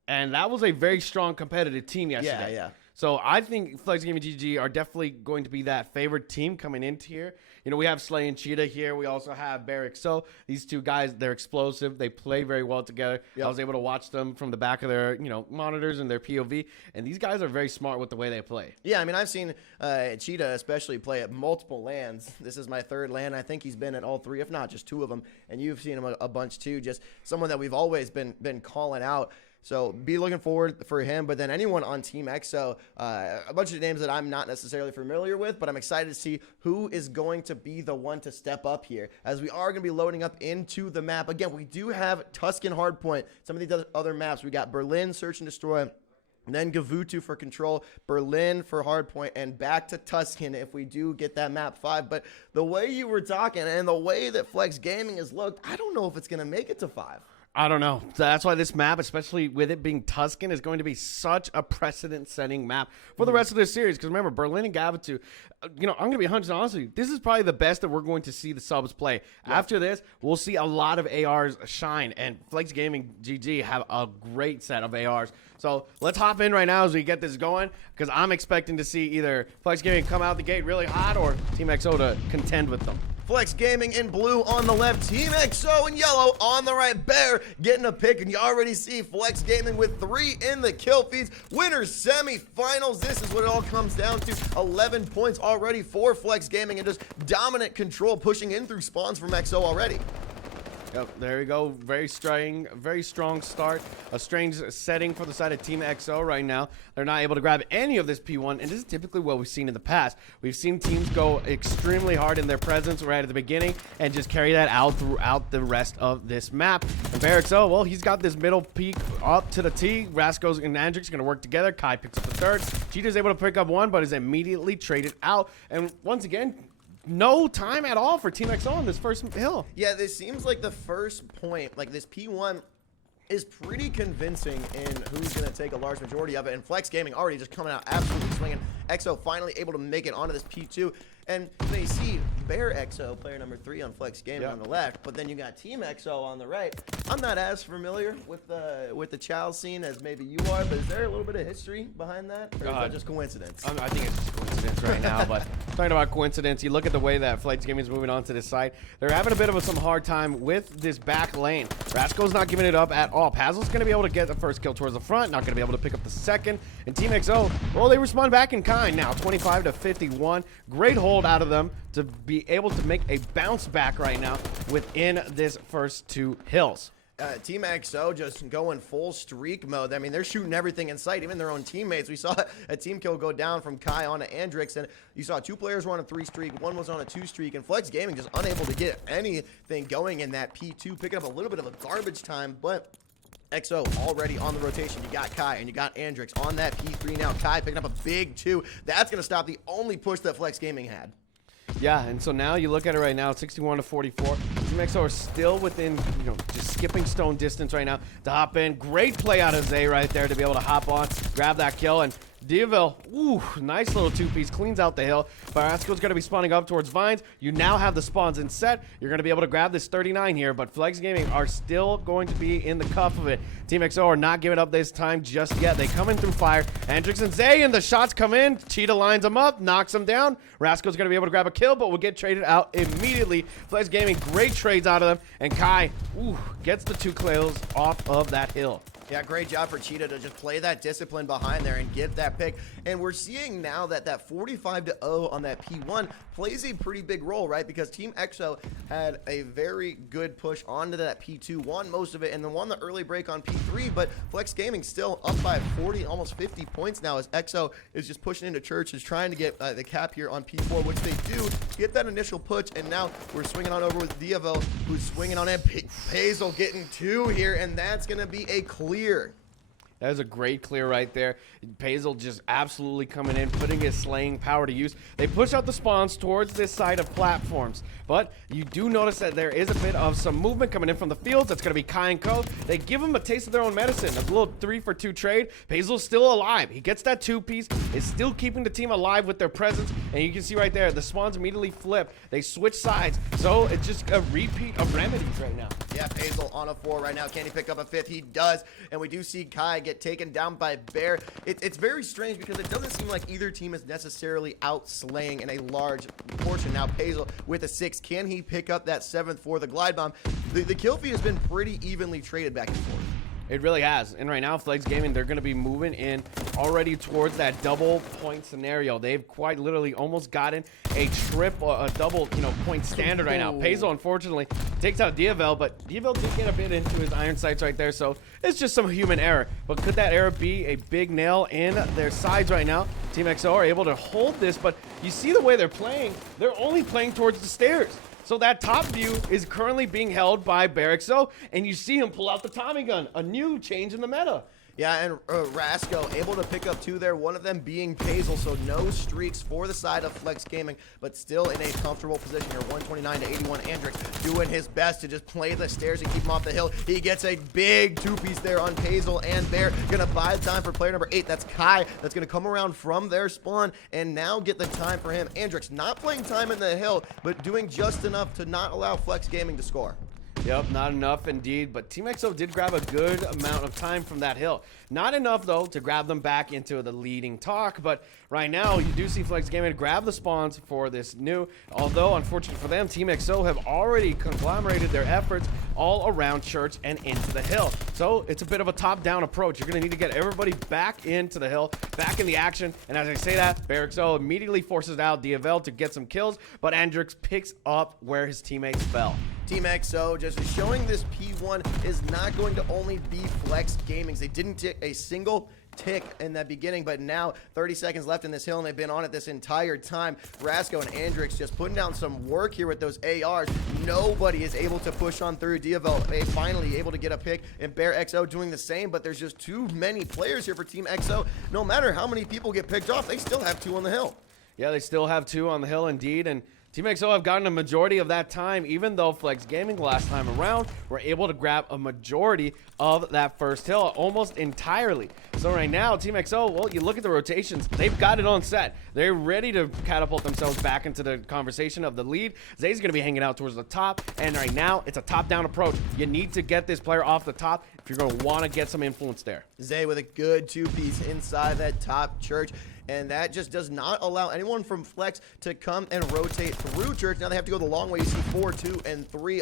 And that was a very strong competitive team yesterday. Yeah. So I think Flex Gaming GG are definitely going to be that favored team coming into here. You know, we have Slay and Cheetah here. We also have Barrick. So these two guys, they're explosive. They play very well together. Yep. I was able to watch them from the back of their, you know, monitors and their POV. And these guys are very smart with the way they play. Yeah, I mean, I've seen Cheetah especially play at multiple LANs. This is my 3rd LAN. I think he's been at all 3, if not just 2 of them. And you've seen him a bunch too. Just someone that we've always been calling out. So be looking forward for him. But then anyone on Team EXO, a bunch of names that I'm not necessarily familiar with, but I'm excited to see who is going to be the one to step up here, as we are going to be loading up into the map. Again, we do have Tuscan Hardpoint. Some of these other maps, we got Berlin, Search and Destroy, then Gavutu for Control, Berlin for Hardpoint, and back to Tuscan if we do get that map 5. But the way you were talking and the way that Flex Gaming has looked, I don't know if it's going to make it to 5. I don't know. That's why this map, especially with it being Tuscan, is going to be such a precedent-setting map for the rest of this series. Because remember, Berlin and Gavutu, you know, I'm going to be 100% honest with you. This is probably the best that we're going to see the subs play. Yeah. After this, we'll see a lot of ARs shine. And Flex Gaming GG have a great set of ARs. So let's hop in right now as we get this going. Because I'm expecting to see either Flex Gaming come out the gate really hot or Team EXO to contend with them. Flex Gaming in blue on the left, Team EXO in yellow on the right. Bear getting a pick, and you already see Flex Gaming with 3 in the kill feeds. Winners semifinals. This is what it all comes down to. 11 points already for Flex Gaming, and just dominant control pushing in through spawns from EXO already. Yep, there you go. Very strong start. A strange setting for the side of Team EXO right now. They're not able to grab any of this P1, and this is typically what we've seen in the past. We've seen teams go extremely hard in their presence right at the beginning and just carry that out throughout the rest of this map. And EXO, well, he's got this middle peak up to the T. Rascos and Andrix going to work together. Kai picks up the 3rd. Cheetah's able to pick up 1, but is immediately traded out. And once again, no time at all for Team EXO on this first hill. Yeah, this seems like the first point, like this P1 is pretty convincing in who's going to take a large majority of it. And Flex Gaming already just coming out absolutely swinging. EXO finally able to make it onto this P2. And they see Bear EXO, player number 3 on Flex Gaming on the left, but then you got Team EXO on the right. I'm not as familiar with the Chow scene as maybe you are, but is there a little bit of history behind that, or is that just coincidence? I think it's just coincidence right now, but talking about coincidence, you look at the way that Flex Gaming is moving on to this side. They're having a bit of some hard time with this back lane. Rasco's not giving it up at all. Pazel's going to be able to get the first kill towards the front, not going to be able to pick up the second. And Team EXO, well, they respond back in kind now, 25-51. Great hold out of them to be able to make a bounce back right now within this first 2 hills. Team EXO just going full streak mode. I mean, they're shooting everything in sight, even their own teammates. We saw a team kill go down from Kai onto Andrix, and you saw 2 players were on a 3 streak, 1 was on a 2 streak, and Flex Gaming just unable to get anything going in that P2, picking up a little bit of a garbage time, but EXO already on the rotation. You got Kai and you got Andrix on that P3 now. Kai picking up a big 2. That's going to stop the only push that Flex Gaming had. Yeah, and so now you look at it right now, 61-44. Team EXO are still within, you know, just skipping stone distance right now to hop in. Great play out of Zay right there to be able to hop on, grab that kill, and Diaville, ooh, nice little 2-piece, cleans out the hill. Barasco's going to be spawning up towards Vines. You now have the spawns in set. You're going to be able to grab this 39 here, but Flex Gaming are still going to be in the cuff of it. Team EXO are not giving up this time just yet. They come in through fire. Andrix and Zay, and the shots come in. Cheetah lines them up, knocks them down. Rasco's going to be able to grab a kill, but will get traded out immediately. Flex Gaming, great trades out of them. And Kai, ooh, gets the 2 kills off of that hill. Yeah, great job for Cheetah to just play that discipline behind there and get that pick. And we're seeing now that that 45-0 on that P1 plays a pretty big role, right? Because Team EXO had a very good push onto that P2, won most of it, and then won the early break on P3. But Flex Gaming still up by 40, almost 50 points now as EXO is just pushing into Church, is trying to get the cap here on P4, which they do get that initial push. And now we're swinging on over with Diavo, who's swinging on it. Hazel getting 2 here, and that's going to be a clear. That was a great clear right there. Pazel just absolutely coming in, putting his slaying power to use. They push out the spawns towards this side of platforms, but you do notice that there is a bit of some movement coming in from the fields. That's going to be Kai and Co. They give him a taste of their own medicine. A little 3-for-2 trade. Pazel's still alive. He gets that 2-piece. Is still keeping the team alive with their presence, and you can see right there, the spawns immediately flip. They switch sides, so it's just a repeat of remedies right now. Yeah, Pazel on a 4 right now. Can he pick up a 5th? He does, and we do see Kai get taken down by Bear. It's very strange because it doesn't seem like either team is necessarily out-slaying in a large portion. Now, Pazel with a 6. Can he pick up that 7th for the glide bomb? The kill feed has been pretty evenly traded back and forth. It really has. And right now, Flex Gaming, they're going to be moving in already towards that double point scenario. They've quite literally almost gotten a double, point standard right now. Pazel, unfortunately, takes out Diavel, but Diavel did get a bit into his iron sights right there, so it's just some human error. But could that error be a big nail in their sides right now? Team XO are able to hold this, but you see the way they're playing. They're only playing towards the stairs. So that top view is currently being held by Barrixo, and you see him pull out the Tommy gun, a new change in the meta. Yeah, and Rasco able to pick up 2 there, one of them being Pazel, so no streaks for the side of Flex Gaming, but still in a comfortable position here. 129 to 81. Andrix doing his best to just play the stairs and keep him off the hill. He gets a big 2-piece there on Pazel, and they're gonna buy the time for player number 8. That's Kai. That's gonna come around from their spawn and now get the time for him. Andrix not playing time in the hill, but doing just enough to not allow Flex Gaming to score. Yep, not enough indeed, but Team XO did grab a good amount of time from that hill. Not enough, though, to grab them back into the leading talk, but right now, you do see Flex Gaming grab the spawns for this new, although, unfortunately for them, Team XO have already conglomerated their efforts all around Church and into the hill. So, it's a bit of a top-down approach. You're going to need to get everybody back into the hill, back in the action, and as I say that, Barrixo immediately forces out Diavel to get some kills, but Andrix picks up where his teammates fell. Team XO just showing this P1 is not going to only be Flex Gaming's. They didn't take a single tick in that beginning, but now 30 seconds left in this hill, and they've been on it this entire time. Rasco and Andrix just putting down some work here with those ARs. Nobody is able to push on through. Diavel finally able to get a pick, and Bear XO doing the same, but there's just too many players here for Team XO. No matter how many people get picked off, they still have 2 on the hill. Yeah, they still have 2 on the hill indeed, and Team XO have gotten a majority of that time, even though Flex Gaming last time around were able to grab a majority of that first hill, almost entirely. So right now, Team XO, well, you look at the rotations, they've got it on set. They're ready to catapult themselves back into the conversation of the lead. Zay's going to be hanging out towards the top, and right now, it's a top-down approach. You need to get this player off the top if you're going to want to get some influence there. Zay with a good 2-piece inside that top Church. And that just does not allow anyone from Flex to come and rotate through Church. Now they have to go the long way. You see 4, 2, and 3.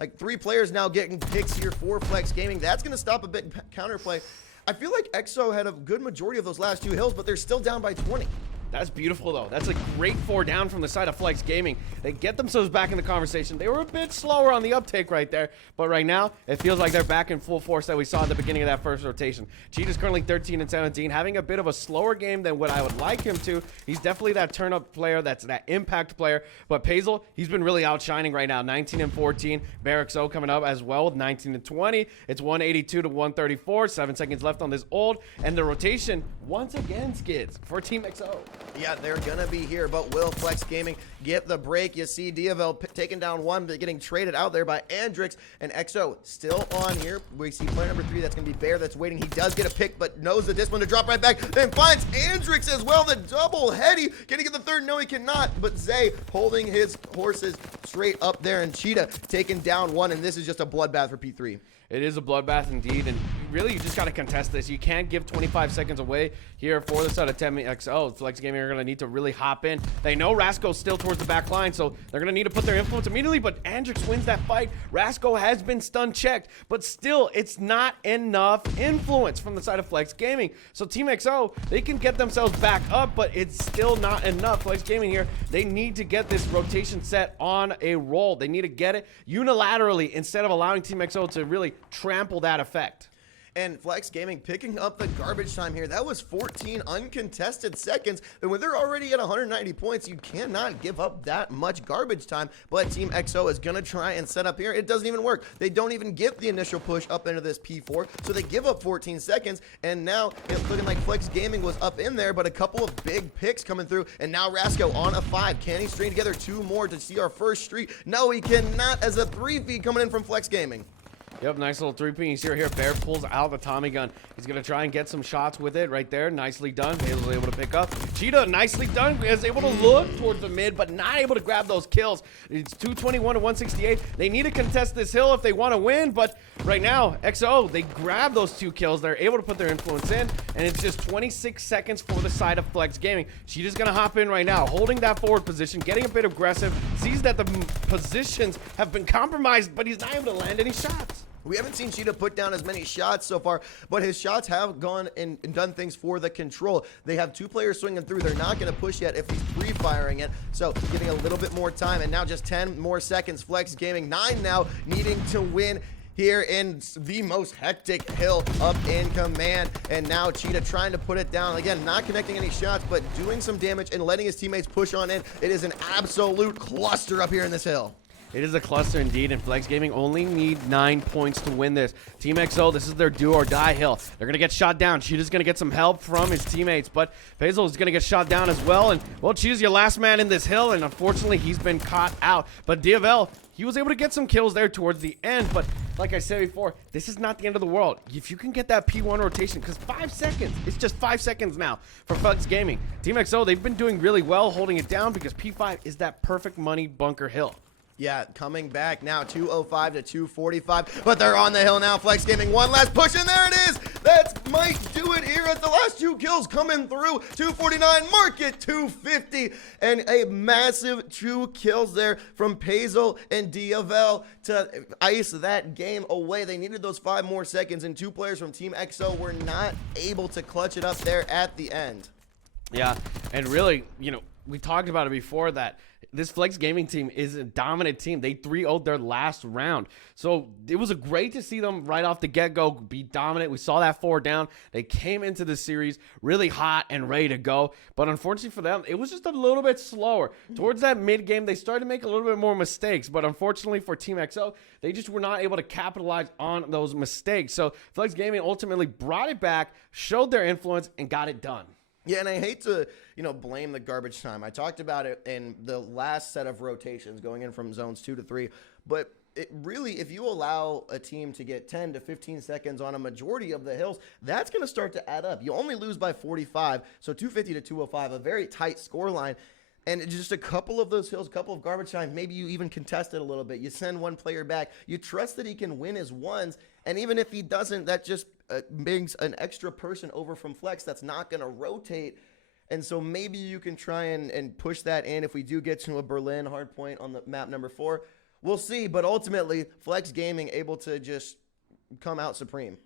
Like 3 players now getting picks here for Flex Gaming. That's going to stop a bit counterplay. I feel like XO had a good majority of those last 2 hills, but they're still down by 20. That's beautiful, though. That's a great 4 down from the side of Flex Gaming. They get themselves back in the conversation. They were a bit slower on the uptake right there, but right now, it feels like they're back in full force that we saw at the beginning of that first rotation. Cheetah's currently 13 and 17, having a bit of a slower game than what I would like him to. He's definitely that turn-up player, that's that impact player, but Pazel, he's been really outshining right now, 19 and 14. Barrixo coming up as well with 19 and 20. It's 182 to 134, 7 seconds left on this ult, and the rotation once again skids for Team XO. Yeah, they're gonna be here, but will Flex Gaming get the break? You see Diavel taking down 1, but getting traded out there by Andrix, and XO still on here. We see player number 3, that's gonna be Bear, that's waiting. He does get a pick, but knows the discipline to drop right back, then finds Andrix as well, the double heady. Can he get the 3rd? No, he cannot, but Zay holding his horses straight up there, and Cheetah taking down 1, and this is just a bloodbath for P3. It is a bloodbath indeed, and really you just got to contest this. You can't give 25 seconds away here for the side of 10XO. Flex Gaming are going to need to really hop in. They know Rasco's still towards the back line, so they're going to need to put their influence immediately, but Andrix wins that fight. Rasco has been stun checked, but still, it's not enough influence from the side of Flex Gaming. So Team XO, they can get themselves back up, but it's still not enough. Flex Gaming here, they need to get this rotation set on a roll. They need to get it unilaterally instead of allowing Team XO to really trample that effect. And Flex Gaming picking up the garbage time here. That was 14 uncontested seconds. And when they're already at 190 points, you cannot give up that much garbage time. But Team XO is going to try and set up here. It doesn't even work. They don't even get the initial push up into this P4. So they give up 14 seconds. And now it's looking like Flex Gaming was up in there, but a couple of big picks coming through. And now Rasco on a 5. Can he string together 2 more to see our first streak? No, he cannot, as a 3-feed coming in from Flex Gaming. Yep, nice little 3-P. Here. Bear pulls out the Tommy gun. He's going to try and get some shots with it right there. Nicely done. Hazel's able to pick up. Cheetah, nicely done. Is able to look towards the mid, but not able to grab those kills. It's 221 to 168. They need to contest this hill if they want to win, but right now, XO, they grab those 2 kills. They're able to put their influence in, and it's just 26 seconds for the side of Flex Gaming. Cheetah's going to hop in right now, holding that forward position, getting a bit aggressive, sees that the positions have been compromised, but he's not able to land any shots. We haven't seen Cheetah put down as many shots so far, but his shots have gone and done things for the control. They have 2 players swinging through. They're not going to push yet if he's pre-firing it, so getting a little bit more time, and now just 10 more seconds. Flex Gaming 9 now, needing to win here in the most hectic hill up in command. And now Cheetah trying to put it down. Again, not connecting any shots, but doing some damage and letting his teammates push on in. It is an absolute cluster up here in this hill. It is a cluster indeed, and Flex Gaming only need 9 points to win this. Team XO, this is their do or die hill. They're going to get shot down. Cheetah's going to get some help from his teammates, but Faisal is going to get shot down as well. And, well, Cheetah's your last man in this hill, and unfortunately, he's been caught out. But Diavel, he was able to get some kills there towards the end, but like I said before, this is not the end of the world. If you can get that P1 rotation, because 5 seconds, it's just 5 seconds now for Flex Gaming. Team XO, they've been doing really well holding it down because P5 is that perfect money bunker hill. Yeah, coming back now, 205 to 245, but they're on the hill now. Flex Gaming, one last push, and there it is. That might do it here as the last 2 kills coming through. 249, mark it, 250, and a massive 2 kills there from Pazel and Diavel to ice that game away. They needed those 5 more seconds, and 2 players from Team XO were not able to clutch it up there at the end. Yeah, and really, we talked about it before that this Flex Gaming team is a dominant team. They 3-0'd their last round. So it was great to see them right off the get-go be dominant. We saw that 4 down. They came into the series really hot and ready to go. But unfortunately for them, it was just a little bit slower. Towards that mid-game, they started to make a little bit more mistakes. But unfortunately for Team XO, they just were not able to capitalize on those mistakes. So Flex Gaming ultimately brought it back, showed their influence, and got it done. Yeah, and I hate to, blame the garbage time. I talked about it in the last set of rotations going in from zones 2 to 3, but it really, if you allow a team to get 10 to 15 seconds on a majority of the hills, that's going to start to add up. You only lose by 45, so 250 to 205, a very tight score line. And just a couple of those hills, a couple of garbage time, maybe you even contest it a little bit. You send one player back. You trust that he can win his ones. And even if he doesn't, that just brings an extra person over from Flex that's not going to rotate. And so maybe you can try and push that in if we do get to a Berlin hard point on the map number 4. We'll see. But ultimately, Flex Gaming able to just come out supreme.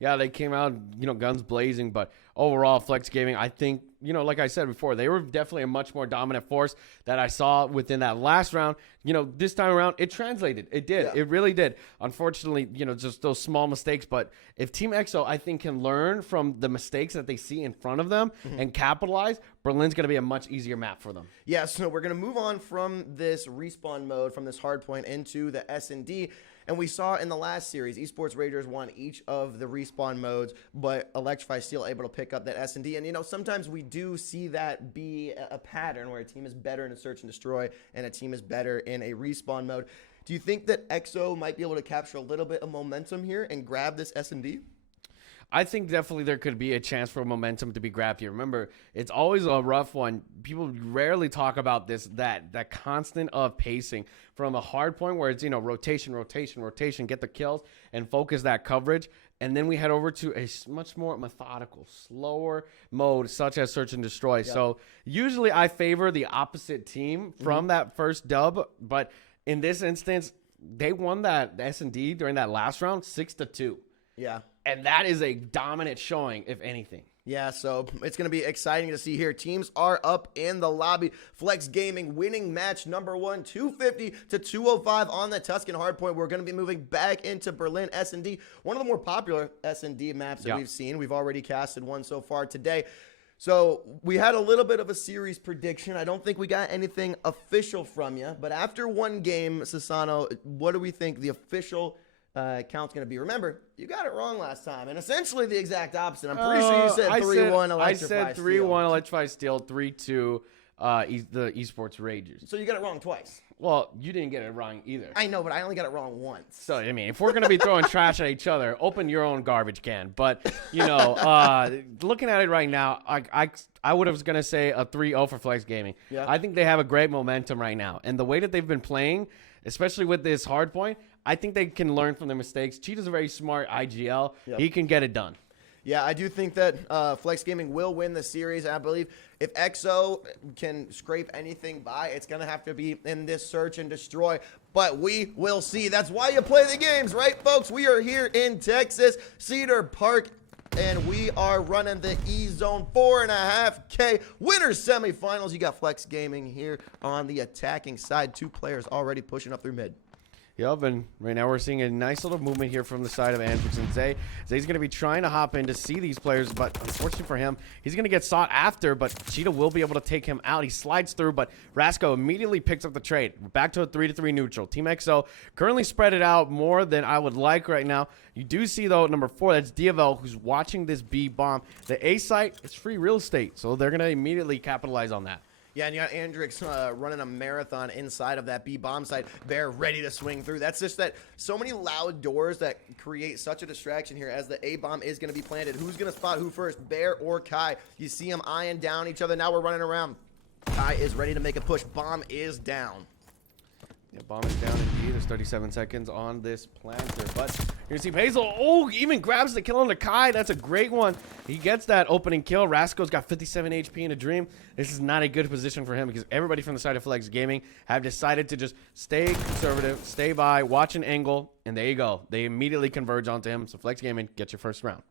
Yeah, they came out, guns blazing. But overall, Flex Gaming, I think, like I said before, they were definitely a much more dominant force that I saw within that last round. This time around, it translated. It did. Yeah. It really did. Unfortunately, just those small mistakes. But if Team XO, I think, can learn from the mistakes that they see in front of them and capitalize, Berlin's going to be a much easier map for them. Yeah, so we're going to move on from this respawn mode, from this hard point into the S&D. And we saw in the last series, Esports Ragers won each of the respawn modes, but Electrify still able to pick up that S&D. And, sometimes we do see that be a pattern where a team is better in a search and destroy and a team is better in a respawn mode. Do you think that XO might be able to capture a little bit of momentum here and grab this S&D? I think definitely there could be a chance for momentum to be grabbed here. Remember, it's always a rough one. People rarely talk about this, that constant of pacing from a hard point where it's, rotation, get the kills and focus that coverage. And then we head over to a much more methodical, slower mode, such as search and destroy. Yep. So usually I favor the opposite team from that first dub. But in this instance, they won that S&D during that last round 6-2. Yeah. And that is a dominant showing, if anything. Yeah, so it's going to be exciting to see here. Teams are up in the lobby. Flex Gaming winning match number 1, 250 to 205 on the Tuscan hardpoint. We're going to be moving back into Berlin S&D, one of the more popular S&D maps that we've seen. We've already casted one so far today. So we had a little bit of a series prediction. I don't think we got anything official from you, but after one game, Sasano, what do we think the official count's going to be? Remember, you got it wrong last time, and essentially the exact opposite. I'm pretty sure you said 3-1 Electrify I said 3-1 Electrify Steel, 3-2 the Esports Ragers. So you got it wrong twice. Well, you didn't get it wrong either. I know, but I only got it wrong once. So, I mean, if we're going to be throwing trash at each other, open your own garbage can. But, you know, looking at it right now, I would have going to say a 3-0 for Flex Gaming. Yep. I think they have a great momentum right now. And the way that they've been playing, especially with this hard point, I think they can learn from their mistakes. Cheetah's a very smart IGL. Yep. He can get it done. Yeah, I do think that Flex Gaming will win the series. I believe if EXO can scrape anything by, it's going to have to be in this search and destroy. But we will see. That's why you play the games, right, folks? We are here in Texas, Cedar Park, and we are running the EZone 4.5K winners semifinals. You got Flex Gaming here on the attacking side. 2 players already pushing up through mid. Yep, and right now we're seeing a nice little movement here from the side of Andrix and Zay. Zay's going to be trying to hop in to see these players, but unfortunately for him, he's going to get sought after, but Cheetah will be able to take him out. He slides through, but Rasco immediately picks up the trade. We're back to a 3-3 neutral. Team XO currently spread it out more than I would like right now. You do see, though, number 4, that's Diavel, who's watching this B bomb. The A site, it's free real estate, so they're going to immediately capitalize on that. Yeah, and you got Andrix running a marathon inside of that B bomb site. Bear ready to swing through. That's just that so many loud doors that create such a distraction here as the A bomb is going to be planted. Who's going to spot who first, Bear or Kai? You see them eyeing down each other. Now we're running around. Kai is ready to make a push. Bomb is down. Yeah, bomb is down indeed. There's 37 seconds on this planter. But you see Hazel. Oh, he even grabs the kill on the Kai. That's a great one. He gets that opening kill. Rasco's got 57 HP in a dream. This is not a good position for him because everybody from the side of Flex Gaming have decided to just stay conservative, stay by, watch an angle, and there you go. They immediately converge onto him. So Flex Gaming gets your first round.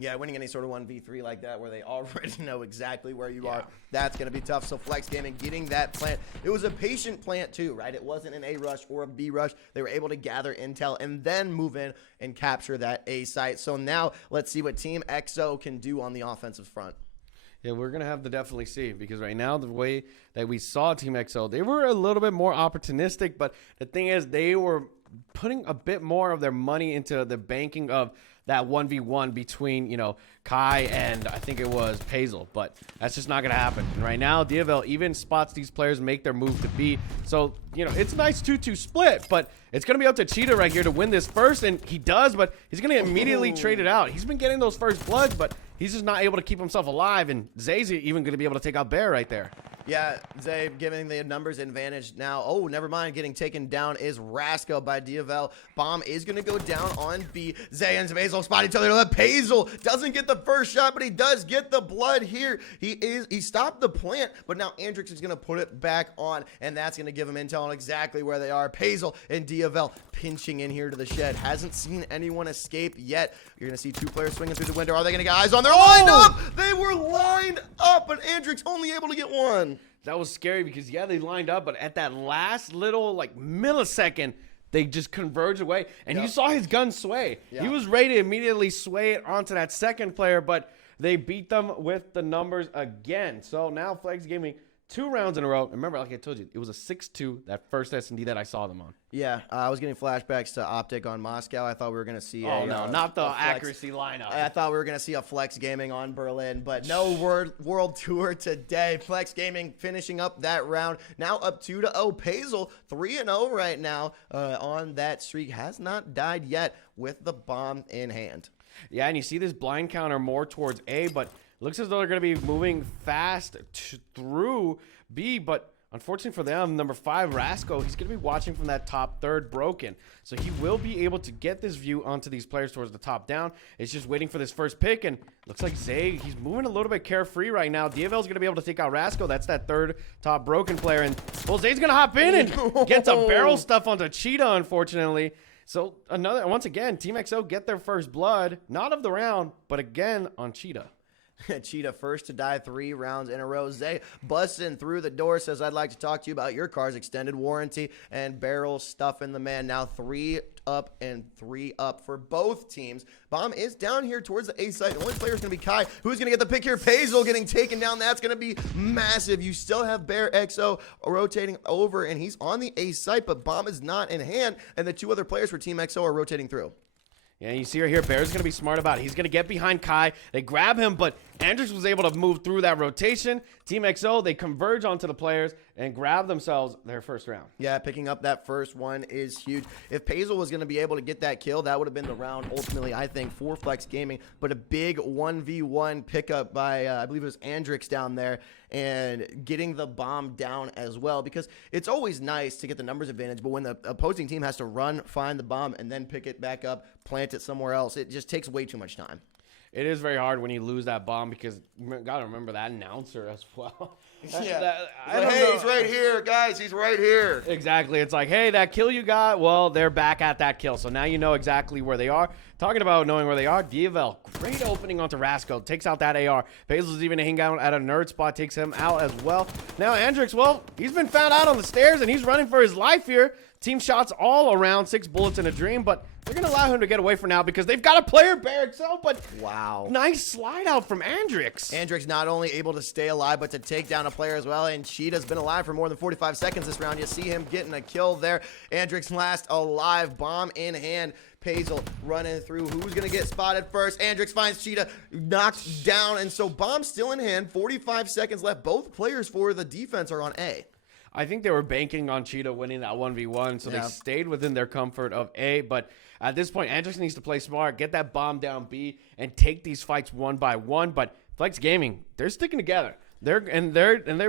Yeah, winning any sort of 1v3 like that where they already know exactly where you are, that's going to be tough. So Flex Gaming getting that plant. It was a patient plant too, right? It wasn't an A rush or a B rush. They were able to gather intel and then move in and capture that A site. So now let's see what Team XO can do on the offensive front. Yeah, we're going to have to definitely see because right now the way that we saw Team XO, they were a little bit more opportunistic, but the thing is they were putting a bit more of their money into the banking of that 1v1 between, you know, Kai and I think it was Pazel, but that's just not going to happen. And right now, Diavel even spots these players make their move to B. So, you know, it's a nice 2-2 split, but it's going to be up to Cheetah right here to win this first, and he does, but he's going to immediately trade it out. He's been getting those first bloods, but he's just not able to keep himself alive, and Zay's even going to be able to take out Bear right there. Yeah, Zay giving the numbers advantage now. Oh, never mind. Getting taken down is Rasco by Diavel. Bomb is going to go down on B. Zay and Pazel spot each other. Pazel doesn't get the first shot, but he does get the blood here. He stopped the plant, but now Andrix is going to put it back on, and that's going to give him intel on exactly where they are. Pazel and Diavel pinching in here to the shed. Hasn't seen anyone escape yet. You're going to see 2 players swinging through the window. Are they going to get eyes on? They're lined up. They were lined up, but Andrix only able to get one. That was scary because, yeah, they lined up, but at that last little, like, millisecond, they just converged away. And you saw his gun sway. He was ready to immediately sway it onto that second player, but they beat them with the numbers again. So now Flex Gaming 2 rounds in a row. Remember, like I told you, it was a 6-2, that first S&D that I saw them on. Yeah, I was getting flashbacks to Optic on Moscow. I thought we were going to see not the accuracy lineup. I thought we were going to see a Flex Gaming on Berlin, but no world tour today. Flex Gaming finishing up that round. Now up 2-0. Pazel 3-0 right now on that streak. Has not died yet with the bomb in hand. Yeah, and you see this blind counter more towards A, but looks as though they're going to be moving fast through B, but unfortunately for them, number 5, Rasco, he's going to be watching from that top third broken. So he will be able to get this view onto these players towards the top down. It's just waiting for this first pick, and looks like Zay, he's moving a little bit carefree right now. Diavel's going to be able to take out Rasco. That's that third top broken player, and well, Zay's going to hop in and gets a barrel stuff onto Cheetah, unfortunately. So once again, Team XO get their first blood, not of the round, but again on Cheetah. Cheetah first to die 3 rounds in a row. Zay busting through the door, says, I'd like to talk to you about your car's extended warranty, and Barrel stuffing the man. Now 3 up and 3 up for both teams. Bomb is down here towards the A site. The only player is going to be Kai. Who's going to get the pick here? Pazel getting taken down. That's going to be massive. You still have Bear XO rotating over, and he's on the A site, but Bomb is not in hand, and the 2 other players for Team XO are rotating through. Yeah, you see right here, Bear's going to be smart about it. He's going to get behind Kai. They grab him, but Andrix was able to move through that rotation. Team XO, they converge onto the players and grab themselves their first round. Yeah, picking up that first one is huge. If Pazel was going to be able to get that kill, that would have been the round ultimately, I think, for Flex Gaming. But a big 1v1 pickup by, I believe it was Andrix down there, and getting the bomb down as well, because it's always nice to get the numbers advantage, but when the opposing team has to run, find the bomb, and then pick it back up, plant it somewhere else, it just takes way too much time. It is very hard when you lose that bomb, because you got to remember that announcer as well. Yeah. Hey, he's right here, guys. He's right here. Exactly. It's like, hey, that kill you got, well, they're back at that kill. So now you know exactly where they are. Talking about knowing where they are, Diavel, great opening onto Rasco. Takes out that AR. Pazel's even hanging out at a nerd spot. Takes him out as well. Now Andrix, well, he's been found out on the stairs, and he's running for his life here. Team shots all around, 6 bullets in a dream, but they're going to allow him to get away for now because they've got a player, Bear XO, but wow. Nice slide out from Andrix. Andrix not only able to stay alive, but to take down a player as well, and Cheetah's been alive for more than 45 seconds this round. You see him getting a kill there. Andrix last alive, bomb in hand. Pazel running through. Who's going to get spotted first? Andrix finds Cheetah, knocked down, and so bomb still in hand. 45 seconds left. Both players for the defense are on A. I think they were banking on Cheetah winning that 1v1, so they stayed within their comfort of A. But at this point, Andrix needs to play smart, get that bomb down B, and take these fights one by one. But Flex Gaming, they're sticking together. They're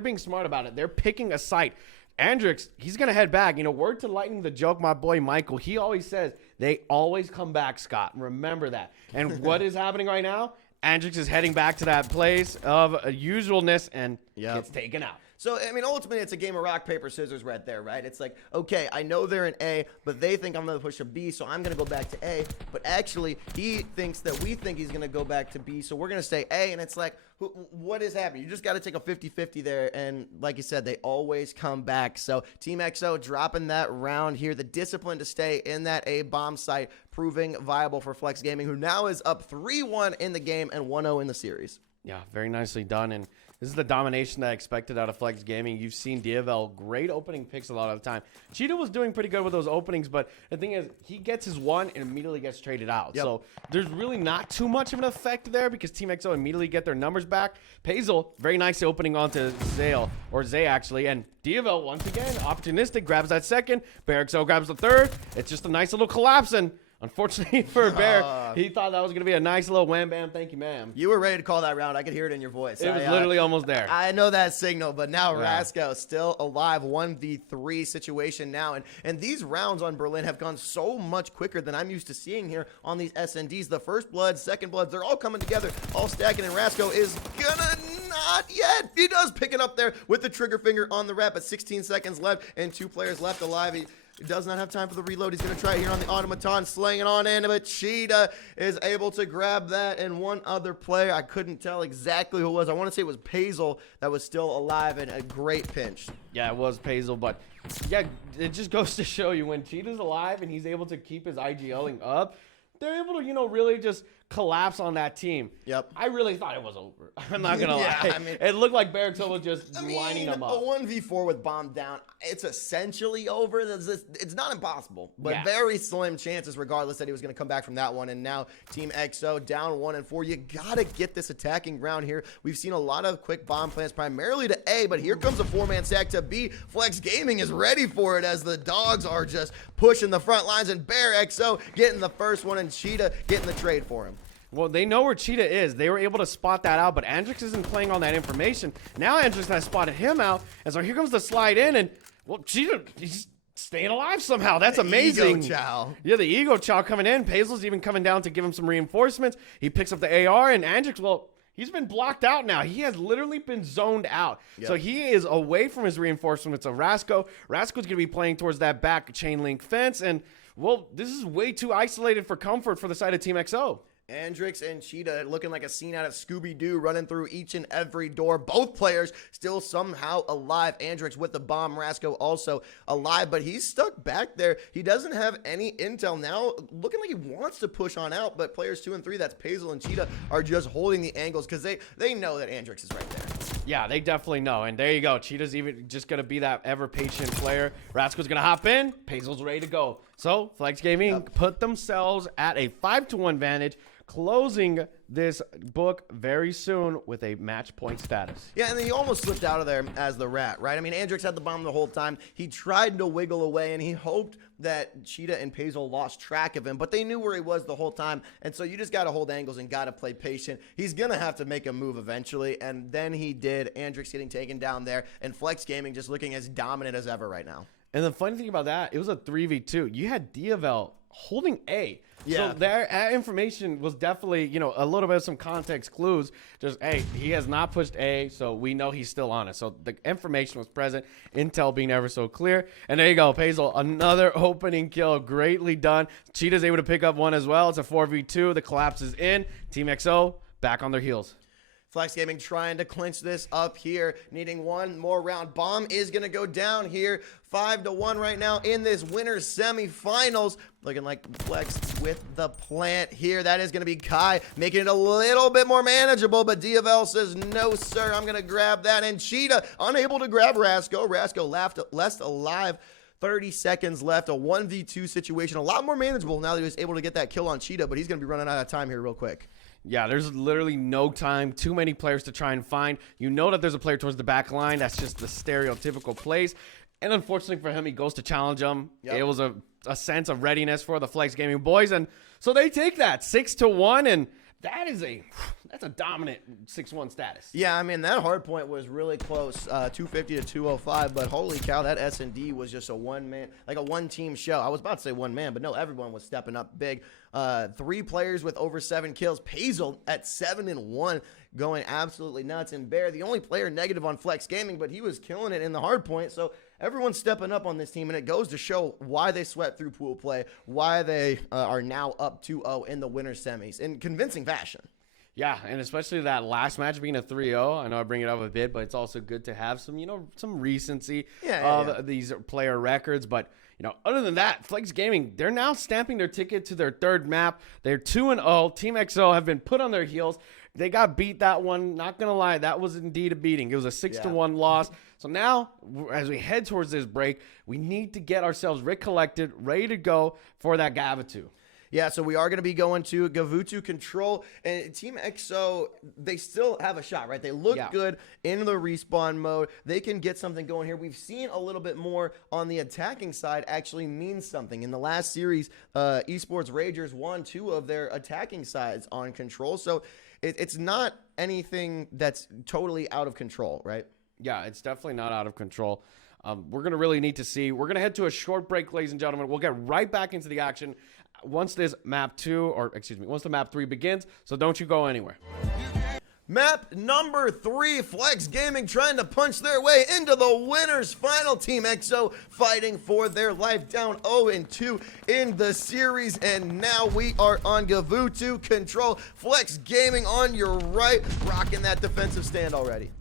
being smart about it. They're picking a site. Andrix, he's going to head back. You know, word to lightning the joke, my boy Michael. He always says, they always come back, Scott. Remember that. And what is happening right now? Andrix is heading back to that place of usualness and gets taken out. So, I mean, ultimately, it's a game of rock, paper, scissors right there, right? It's like, okay, I know they're in A, but they think I'm going to push a B, so I'm going to go back to A. But actually, he thinks that we think he's going to go back to B, so we're going to stay A. And it's like, what is happening? You just got to take a 50-50 there. And like you said, they always come back. So, Team XO dropping that round here. The discipline to stay in that A bomb site, proving viable for Flex Gaming, who now is up 3-1 in the game and 1-0 in the series. Yeah, very nicely done. And this is the domination that I expected out of Flex Gaming. You've seen Diavel, great opening picks a lot of the time. Cheetah was doing pretty good with those openings, but the thing is, he gets his one and immediately gets traded out. Yep. So there's really not too much of an effect there because Team XO immediately get their numbers back. Pazel, very nice opening onto Zay actually, and Diavel, once again, opportunistic, grabs that second. Bear XO grabs the third. It's just a nice little collapse, and unfortunately for Bear, he thought that was going to be a nice little wham bam, thank you, ma'am. You were ready to call that round. I could hear it in your voice. It was literally almost there. I know that signal, but now Rasco still alive. 1v3 situation now. And these rounds on Berlin have gone so much quicker than I'm used to seeing here on these SNDs. The first blood, second blood, they're all coming together, all stacking, and Rasco is gonna not yet. He does pick it up there with the trigger finger on the rep at 16 seconds left and 2 players left alive. He does not have time for the reload. He's going to try it here on the automaton, slaying it on in, but Cheetah is able to grab that, and one other player, I couldn't tell exactly who it was. I want to say it was Pazel that was still alive, and a great pinch. Yeah, it was Pazel, but yeah, it just goes to show you when Cheetah's alive and he's able to keep his IGLing up, they're able to, you know, really just collapse on that team. Yep. I really thought it was over. I'm not going to lie. I mean, it looked like Barracks was just lining them up. A 1v4 with bomb down, it's essentially over. It's not impossible, but very slim chances regardless that he was going to come back from that one. And now Team XO down 1-4. You got to get this attacking round here. We've seen a lot of quick bomb plants primarily to A, but here comes a 4-man stack to B. Flex Gaming is ready for it as the dogs are just pushing the front lines, and Bear XO getting the first one and Cheetah getting the trade for him. Well, they know where Cheetah is. They were able to spot that out, but Andrix isn't playing on that information. Now Andrix has spotted him out, and so here comes the slide in, and, well, Cheetah, he's staying alive somehow. That's amazing. Ego chow. Yeah, the ego chow coming in. Pazel's even coming down to give him some reinforcements. He picks up the AR, and Andrix, well, he's been blocked out now. He has literally been zoned out. Yep. So he is away from his reinforcements of Rasco. Rasco's going to be playing towards that back chain link fence, and, well, this is way too isolated for comfort for the side of Team XO. Andrix and Cheetah looking like a scene out of Scooby-Doo, running through each and every door. Both players still somehow alive. Andrix with the bomb, Rasco also alive, but he's stuck back there. He doesn't have any intel now, looking like he wants to push on out, but players 2 and 3, that's Pazel and Cheetah, are just holding the angles because they know that Andrix is right there. Yeah, they definitely know. And there you go. Cheetah's even just going to be that ever-patient player. Rasco's going to hop in. Pazel's ready to go. So, Flex Gaming put themselves at a 5-1 advantage, closing this book very soon with a match point status. Yeah, and then he almost slipped out of there as the rat, right? I mean, Andrix had the bomb the whole time. He tried to wiggle away, and he hoped that Cheetah and Pazel lost track of him, but they knew where he was the whole time, and so you just got to hold angles and got to play patient. He's going to have to make a move eventually, and then he did. Andrix getting taken down there, and Flex Gaming just looking as dominant as ever right now. And the funny thing about that, it was a 3v2. You had Diavel holding A. Yeah. So that information was definitely, you know, a little bit of some context clues. Just, hey, he has not pushed A, so we know he's still on it. So the information was present, intel being ever so clear. And there you go, Pazel, another opening kill, greatly done. Cheetah's able to pick up one as well. It's a 4v2. The collapse is in. Team XO back on their heels. Flex Gaming trying to clinch this up here, needing one more round. Bomb is going to go down here, 5-1 right now in this winner's semifinals. Looking like Flex with the plant here. That is going to be Kai, making it a little bit more manageable, but Diavel says, no, sir, I'm going to grab that. And Cheetah unable to grab Rasco. Rasco left alive. 30 seconds left, a 1v2 situation, a lot more manageable now that he was able to get that kill on Cheetah, but he's going to be running out of time here real quick. Yeah, there's literally no time. Too many players to try and find. You know that there's a player towards the back line. That's just the stereotypical plays. And unfortunately for him, he goes to challenge him. Yep. It was a sense of readiness for the Flex Gaming boys. And so they take that 6-1. And that's a dominant 6-1 status. Yeah, I mean, that hard point was really close, 250 to 205, but holy cow, that S&D was just a one-man, like a one-team show. I was about to say one man, but no, everyone was stepping up big. 3 players with over 7 kills. Pazel at 7-1, going absolutely nuts. And Bear, the only player negative on Flex Gaming, but he was killing it in the hard point. So everyone's stepping up on this team, and it goes to show why they swept through pool play, why they are now up 2-0 in the winner's semis in convincing fashion. Yeah, and especially that last match being a 3-0. I know I bring it up a bit, but it's also good to have some, some recency of these player records. But, other than that, Flex Gaming, they're now stamping their ticket to their 3rd map. They're 2-0. Team XO have been put on their heels. They got beat that one. Not going to lie, that was indeed a beating. It was a 6-1 loss. So now, as we head towards this break, we need to get ourselves recollected, ready to go for that Gavitu. Yeah, so we are going to be going to Gavutu Control, and Team XO, they still have a shot, right? They look good in the respawn mode. They can get something going here. We've seen a little bit more on the attacking side actually means something. In the last series, Esports Ragers won 2 of their attacking sides on Control, so it's not anything that's totally out of control, right? Yeah, it's definitely not out of control. We're going to really need to see. We're going to head to a short break, ladies and gentlemen. We'll get right back into the action once this once the map 3 begins, so don't you go anywhere. Map number 3, Flex Gaming trying to punch their way into the winner's final. Team XO fighting for their life, down 0-2 in the series, and now we are on Gavutu Control. Flex Gaming on your right, rocking that defensive stand already.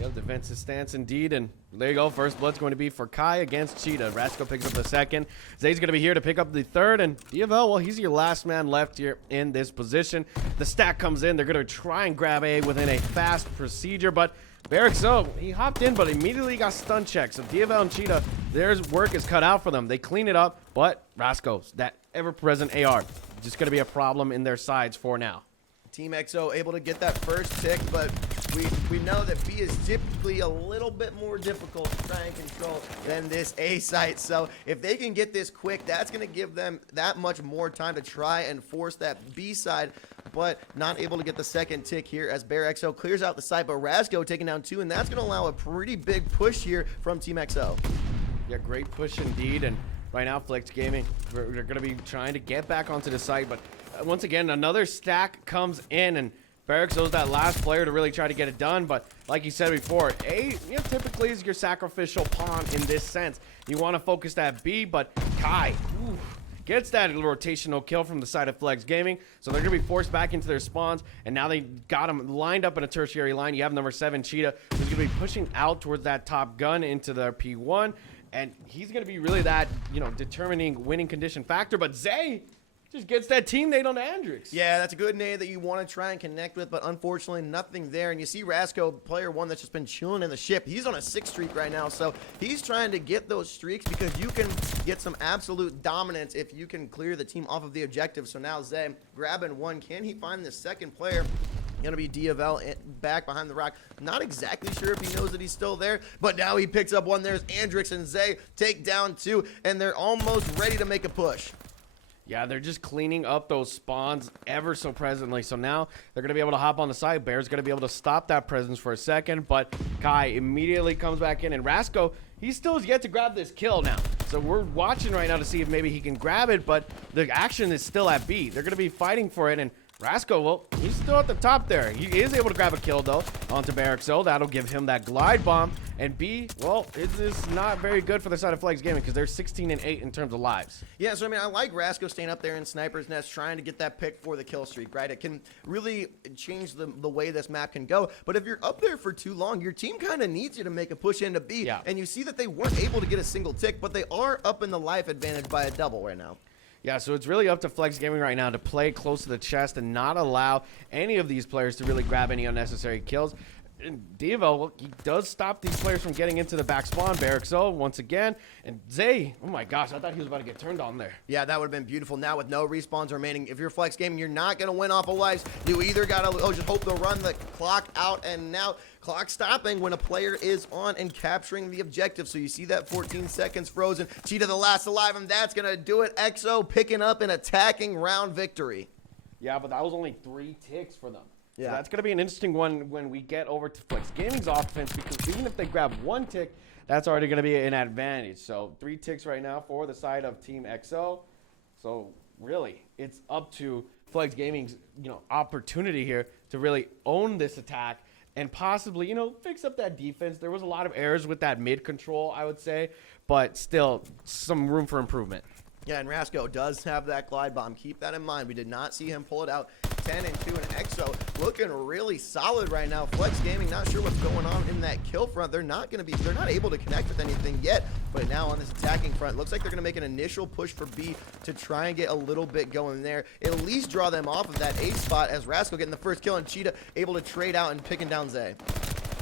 Yep, defensive stance indeed, and there you go. First blood's going to be for Kai against Cheetah. Rasco picks up the 2nd. Zay's going to be here to pick up the 3rd, and Diavel, well, he's your last man left here in this position. The stack comes in. They're going to try and grab A within a fast procedure, but Barrick, he hopped in, but immediately got stun checked. So Diavel and Cheetah, their work is cut out for them. They clean it up, but Rasco, that ever-present AR, just going to be a problem in their sides for now. Team XO able to get that first tick, but we know that B is typically a little bit more difficult to try and control than this A site. So if they can get this quick, that's going to give them that much more time to try and force that B side, but not able to get the 2nd tick here as Bear XO clears out the site, but Rasco taking down 2, and that's going to allow a pretty big push here from Team XO. Yeah, great push indeed, and right now Flex Gaming, they're going to be trying to get back onto the site, but once again, another stack comes in, and Barrick's that last player to really try to get it done. But like you said before, A typically is your sacrificial pawn in this sense. You want to focus that B, but Kai, gets that rotational kill from the side of Flex Gaming. So they're going to be forced back into their spawns, and now they got them lined up in a tertiary line. You have number 7, Cheetah, who's going to be pushing out towards that top gun into their P1, and he's going to be really that, determining winning condition factor. But Zay just gets that teammate on Andrix. Yeah, that's a good nade that you want to try and connect with, but unfortunately nothing there. And you see Rasco, player 1 that's just been chilling in the ship. He's on a 6 streak right now, so he's trying to get those streaks because you can get some absolute dominance if you can clear the team off of the objective. So now Zay grabbing 1. Can he find the second player? Gonna be Diavel back behind the rock. Not exactly sure if he knows that he's still there, but now he picks up 1. There's Andrix and Zay take down 2, and they're almost ready to make a push. Yeah, they're just cleaning up those spawns ever so presently. So now they're going to be able to hop on the side. Bear's going to be able to stop that presence for a second. But Kai immediately comes back in. And Rasco, he still has yet to grab this kill now. So we're watching right now to see if maybe he can grab it. But the action is still at B. They're going to be fighting for it. And Rasco, well, he's still at the top there. He is able to grab a kill, though, onto Barraxo. That'll give him that glide bomb. And B, well, it is not very good for the side of Flex Gaming because they're 16 and 8 in terms of lives. Yeah, so I mean, I like Rasco staying up there in Sniper's Nest trying to get that pick for the kill streak, right? It can really change the way this map can go. But if you're up there for too long, your team kind of needs you to make a push into B. Yeah. And you see that they weren't able to get a single tick, but they are up in the life advantage by a double right now. Yeah, so it's really up to Flex Gaming right now to play close to the chest and not allow any of these players to really grab any unnecessary kills. And Devo, well, he does stop these players from getting into the back spawn. Barraxo once again. And Zay, oh my gosh, I thought he was about to get turned on there. Yeah, that would have been beautiful. Now with no respawns remaining, if you're Flex Gaming, you're not going to win off of lives. You either got to just hope to run the clock out, and now clock stopping when a player is on and capturing the objective. So you see that 14 seconds frozen. Cheetah the last alive, and that's going to do it. EZone picking up an attacking round victory. Yeah, but that was only 3 ticks for them. Yeah, so that's going to be an interesting one when we get over to Flex Gaming's offense, because even if they grab 1 tick, that's already going to be an advantage. So 3 ticks right now for the side of Team EZone. So really, it's up to Flex Gaming's opportunity here to really own this attack and possibly fix up that defense. There was a lot of errors with that mid control, I would say, but still some room for improvement. Yeah, and Rasco does have that glide bomb. Keep that in mind. We did not see him pull it out. 10 and 2, and EZone looking really solid right now. Flex Gaming not sure what's going on in that kill front. They're not able to connect with anything yet, but now on this attacking front, looks like they're going to make an initial push for B to try and get a little bit going there. At least draw them off of that A spot as Rasco getting the first kill and Cheetah able to trade out and picking down Zay.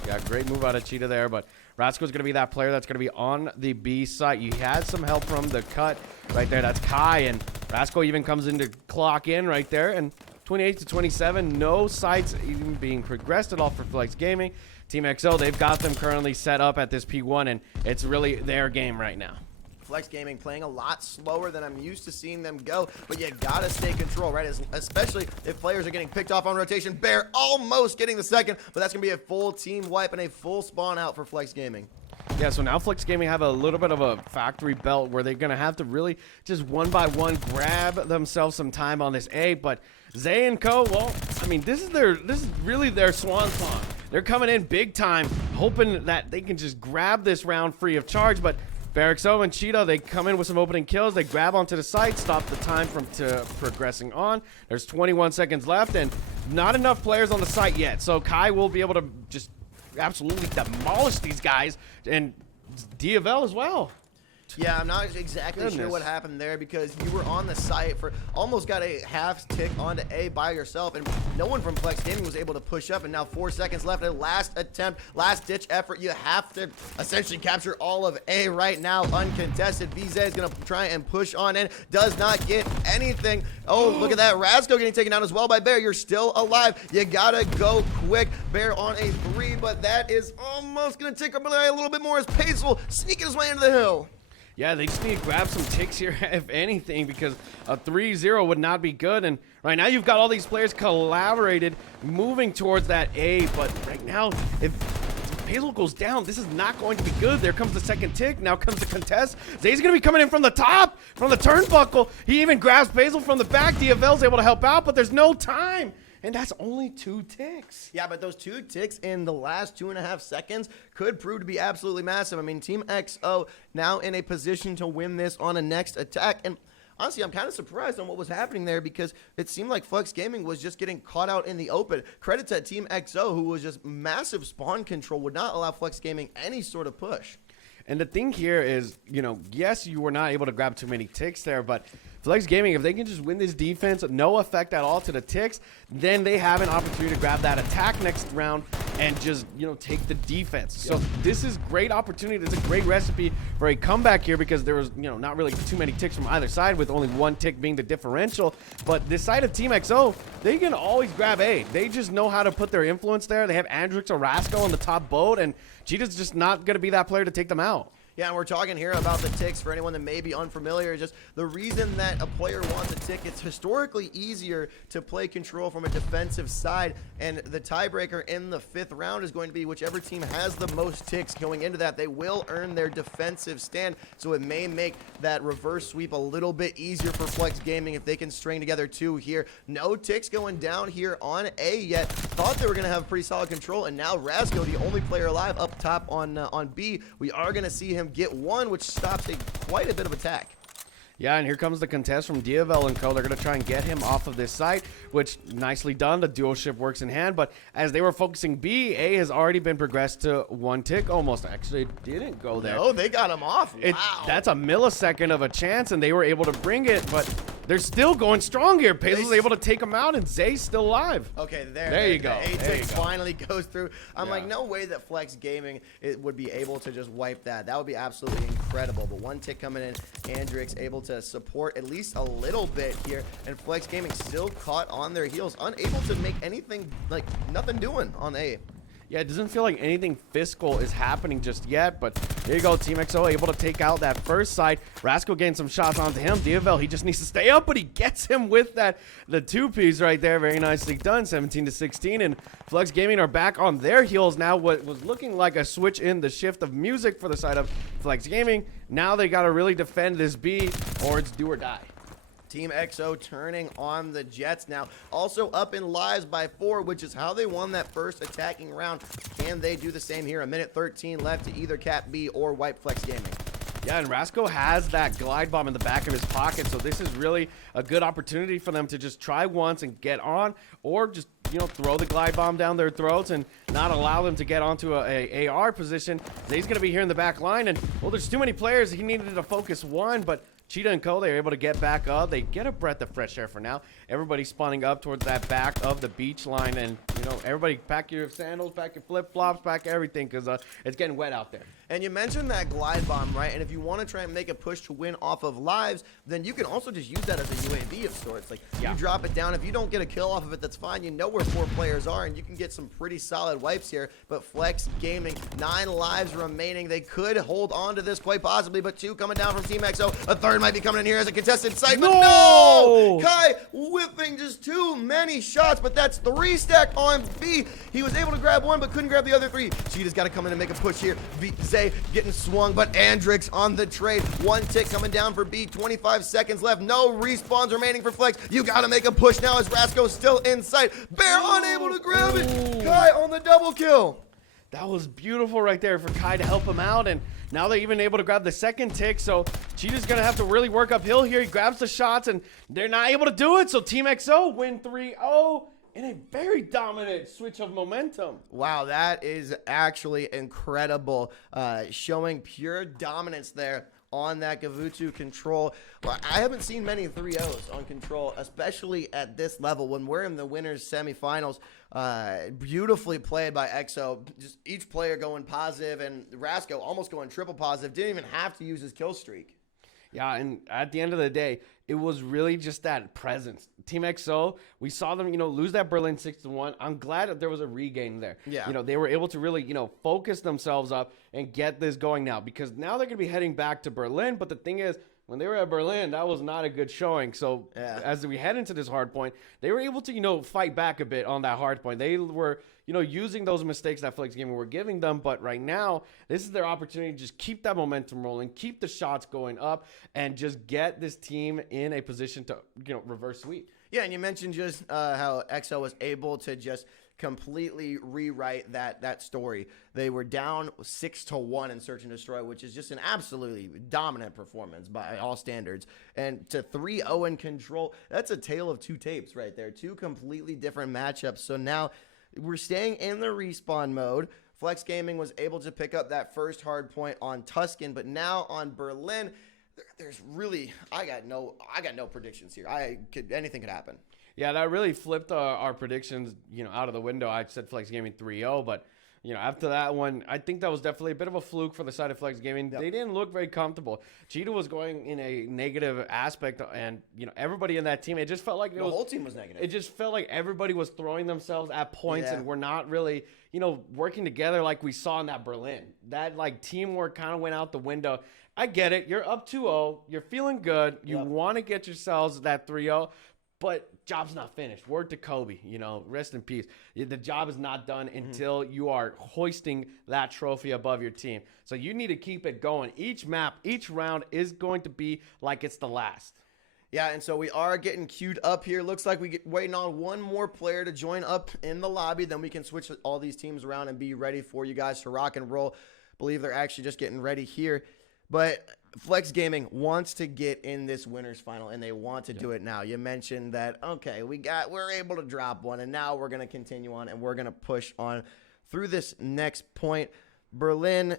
Yeah, great move out of Cheetah there, but Rasco's going to be that player that's going to be on the B site. You had some help from the cut right there. That's Kai, and Rasco even comes in to clock in right there, and 28 to 27, no sites even being progressed at all for Flex Gaming. Team EZone, they've got them currently set up at this P1, and it's really their game right now. Flex Gaming playing a lot slower than I'm used to seeing them go, but you gotta stay control, right? Especially if players are getting picked off on rotation. Bear almost getting the second, but that's gonna be a full team wipe and a full spawn out for Flex Gaming. Yeah, so now Flex Gaming have a little bit of a factory belt where they're gonna have to really just one by one grab themselves some time on this A, but Zay and Co, well, I mean, this is really their swan song. They're coming in big time, hoping that they can just grab this round free of charge, but Barraxo and Cheetah, they come in with some opening kills. They grab onto the site, stop the time from progressing on. There's 21 seconds left, and not enough players on the site yet. So Kai will be able to just absolutely demolish these guys, and Diavel as well. Yeah, I'm not exactly sure what happened there because you were on the site for almost got a half tick onto A by yourself, and no one from Flex Gaming was able to push up, and now 4 seconds left. A last attempt, last ditch effort. You have to essentially capture all of A right now, uncontested. VZ is going to try and push on in. Does not get anything. Oh, look at that. Rasco getting taken down as well by Bear. You're still alive. You got to go quick. Bear on a 3, but that is almost going to tick up a little bit more as Paceful sneaking his way into the hill. Yeah, they just need to grab some ticks here, if anything, because a 3-0 would not be good. And right now you've got all these players collaborated, moving towards that A. But right now, if Basil goes down, this is not going to be good. There comes the second tick. Now comes the contest. Zay's going to be coming in from the top, from the turnbuckle. He even grabs Basil from the back. Diavel's able to help out, but there's no time. And that's only 2 ticks. Yeah, but those 2 ticks in the last 2.5 seconds could prove to be absolutely massive. I mean, Team EZone now in a position to win this on a next attack. And honestly, I'm kind of surprised on what was happening there because it seemed like Flex Gaming was just getting caught out in the open. Credit to Team XO, who was just massive spawn control, would not allow Flex Gaming any sort of push. And the thing here is, yes, you were not able to grab too many ticks there, but Flex Gaming, if they can just win this defense, no effect at all to the ticks, then they have an opportunity to grab that attack next round and just, take the defense. So this is great opportunity. It's a great recipe for a comeback here because there was, not really too many ticks from either side with only one tick being the differential. But this side of Team XO, they can always grab A. They just know how to put their influence there. They have Andrix or Rasco on the top boat, and Cheetah's just not going to be that player to take them out. Yeah, and we're talking here about the ticks for anyone that may be unfamiliar. Just the reason that a player wants a tick, it's historically easier to play control from a defensive side, and the tiebreaker in the 5th round is going to be whichever team has the most ticks going into that. They will earn their defensive stand, so it may make that reverse sweep a little bit easier for Flex Gaming if they can string together 2 here. No ticks going down here on A yet. Thought they were going to have pretty solid control, and now Rasco, the only player alive up top on B, we are going to see him get 1, which stops quite a bit of attack. Yeah, and here comes the contest from Diavel and Co. They're going to try and get him off of this site, which nicely done. The dual ship works in hand, but as they were focusing B, A has already been progressed to 1 tick almost. Actually, it didn't go there. No, they got him off. Wow. That's a millisecond of a chance, and they were able to bring it, but they're still going strong here. Pace was able to take him out, and Zay's still alive. Okay, there you go. A-tick finally goes through. I'm like, no way that Flex Gaming would be able to just wipe that. That would be absolutely incredible. But 1 tick coming in, Andrix able to support at least a little bit here, and Flex Gaming still caught on their heels, unable to make anything, like nothing doing on A. Yeah, it doesn't feel like anything fiscal is happening just yet, but there you go. Team XO able to take out that first side. Rascal getting some shots onto him. Diavel, he just needs to stay up, but he gets him with the 2-piece right there. Very nicely done, 17-16, and Flex Gaming are back on their heels now. What was looking like a switch in the shift of music for the side of Flex Gaming. Now they got to really defend this B, or it's do or die. Team XO turning on the Jets now. Also up in lives by 4, which is how they won that first attacking round. Can they do the same here? 1:13 left to either cap B or wipe Flex Gaming. Yeah, and Rasco has that glide bomb in the back of his pocket, so this is really a good opportunity for them to just try once and get on, or just, throw the glide bomb down their throats and not allow them to get onto a AR position. Zay's going to be here in the back line, and, well, there's too many players. He needed to focus one, but Cheetah and Co, they're able to get back up. They get a breath of fresh air for now. Everybody's spawning up towards that back of the beach line, and, everybody pack your sandals, pack your flip-flops, pack everything, because it's getting wet out there. And you mentioned that glide bomb, right? And if you want to try and make a push to win off of lives, then you can also just use that as a UAV of sorts. Like, you drop it down. If you don't get a kill off of it, that's fine. You know where 4 players are, and you can get some pretty solid wipes here. But Flex Gaming, 9 lives remaining. They could hold on to this quite possibly, but 2 coming down from Team XO. A 3rd might be coming in here as a contested site, but no! Kai whiffing just too many shots, but that's 3 stack on B. He was able to grab 1, but couldn't grab the other 3. Cheetah's got to come in and make a push here. Zay getting swung, but Andrix on the trade. 1 tick coming down for B. 25 seconds left. No respawns remaining for Flex. You got to make a push now as Rasco's still in sight. Bear unable to grab it. Kai on the double kill. That was beautiful right there for Kai to help him out, and now they're even able to grab the 2nd tick, so Cheetah's going to have to really work uphill here. He grabs the shots, and they're not able to do it, so Team XO win 3-0 in a very dominant switch of momentum. Wow, that is actually incredible, showing pure dominance there on that Gavutu control. Well, I haven't seen many 3-0s on control, especially at this level when we're in the winners semifinals. Beautifully played by XO. Just each player going positive, and Rasco almost going triple positive. Didn't even have to use his kill streak. Yeah, and at the end of the day, it was really just that presence. Team XO, we saw them, lose that Berlin 6-1. I'm glad that there was a regain there. Yeah. They were able to really, focus themselves up and get this going now, because now they're going to be heading back to Berlin. But the thing is, when they were at Berlin, that was not a good showing. So as we head into this hard point, they were able to, fight back a bit on that hard point. They were, using those mistakes that Flex Gaming were giving them. But right now, this is their opportunity to just keep that momentum rolling, keep the shots going up, and just get this team in a position to, reverse sweep. Yeah, and you mentioned just how XO was able to just completely rewrite that story. They were down 6-1 in Search and Destroy, which is just an absolutely dominant performance by all standards. And to 3-0 in Control, that's a tale of two tapes right there. Two completely different matchups. So now we're staying in the respawn mode. Flex Gaming was able to pick up that first hard point on Tuscan, but now on Berlin, there's really I got no predictions here. Anything could happen. Yeah, that really flipped our predictions, out of the window. I said Flex Gaming 3-0, but after that one, I think that was definitely a bit of a fluke for the side of Flex Gaming. Yep. They didn't look very comfortable. Cheetah was going in a negative aspect, and everybody in that team, it just felt like the whole team was negative. It just felt like everybody was throwing themselves at points, and we're not really, working together like we saw in that Berlin. That teamwork kind of went out the window. I get it. You're up 2-0. You're feeling good. You want to get yourselves that 3-0. But job's not finished. Word to Kobe, rest in peace. The job is not done until you are hoisting that trophy above your team. So you need to keep it going. Each map, each round is going to be like it's the last. Yeah, and so we are getting queued up here. Looks like we waiting on one more player to join up in the lobby. Then we can switch all these teams around and be ready for you guys to rock and roll. Believe they're actually just getting ready here. But Flex Gaming wants to get in this winners final, and they want to do it now. You mentioned that, okay, we're able to drop one, and now we're going to continue on, and we're going to push on through this next point. Berlin,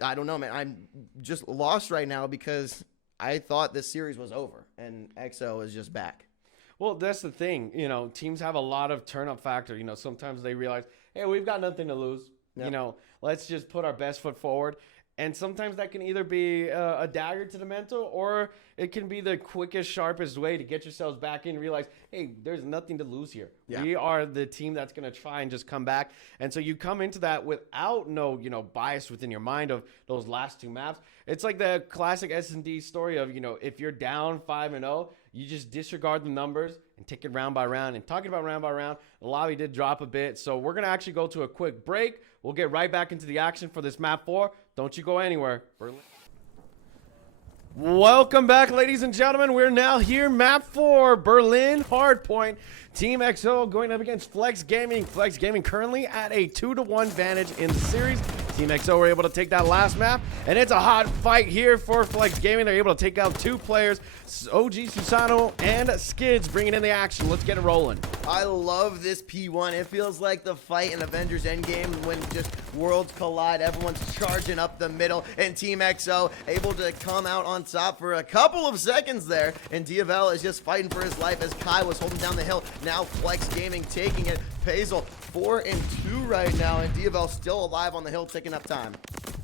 I don't know, man. I'm just lost right now because I thought this series was over, and XO is just back. Well, that's the thing. Teams have a lot of turn-up factor. Sometimes they realize, hey, we've got nothing to lose. Yep. Let's just put our best foot forward. And sometimes that can either be a dagger to the mental, or it can be the quickest, sharpest way to get yourselves back in and realize, hey, there's nothing to lose here. Yeah. We are the team that's going to try and just come back. And so you come into that without no, bias within your mind of those last two maps. It's like the classic S&D story of, if you're down 5-0, you just disregard the numbers and take it round by round. And talking about round by round, the lobby did drop a bit. So we're going to actually go to a quick break. We'll get right back into the action for this map 4. Don't you go anywhere. Berlin. Welcome back, ladies and gentlemen. We're now here, map 4, Berlin Hardpoint. Team XO going up against Flex Gaming. Flex Gaming currently at a 2-1 advantage in the series. Team XO were able to take that last map, and it's a hot fight here for Flex Gaming. They're able to take out 2 players, OG Susano and Skids, bringing in the action. Let's get it rolling. I love this P1. It feels like the fight in Avengers Endgame when just worlds collide. Everyone's charging up the middle, and Team XO able to come out on top for a couple of seconds there, and Diavel is just fighting for his life as Kai was holding down the hill. Now Flex Gaming taking it. Pazel 4-2 right now, and Diavel still alive on the hill, taking up time.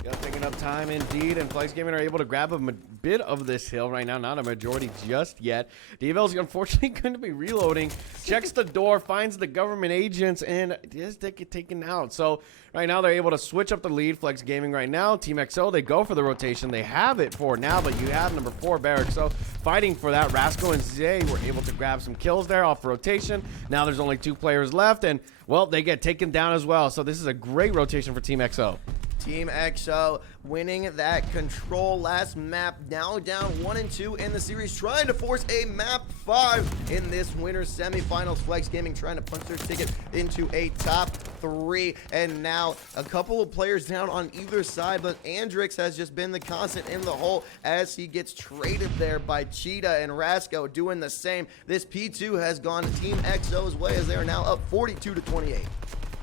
Yeah, taking up time indeed, and Flex Gaming are able to grab a bit of this hill right now, not a majority just yet. Diavel's unfortunately going to be reloading, checks the door, finds the government agents, and just get taken out. So right now they're able to switch up the lead. Flex Gaming right now, Team XO, they go for the rotation. They have it for now, but you have number 4 Barrack. So fighting for that, Rasco and Zay were able to grab some kills there off rotation. Now there's only 2 players left, and well, they get taken down as well. So this is a great rotation for Team XO. Team XO winning that control last map, now down 1-2 in the series, trying to force a map 5 in this winner's semifinals. Flex Gaming trying to punch their ticket into a top 3, and now a couple of players down on either side, but Andrix has just been the constant in the hole as he gets traded there by Cheetah, and Rasco doing the same. This P2 has gone Team XO's way as they are now up 42-28.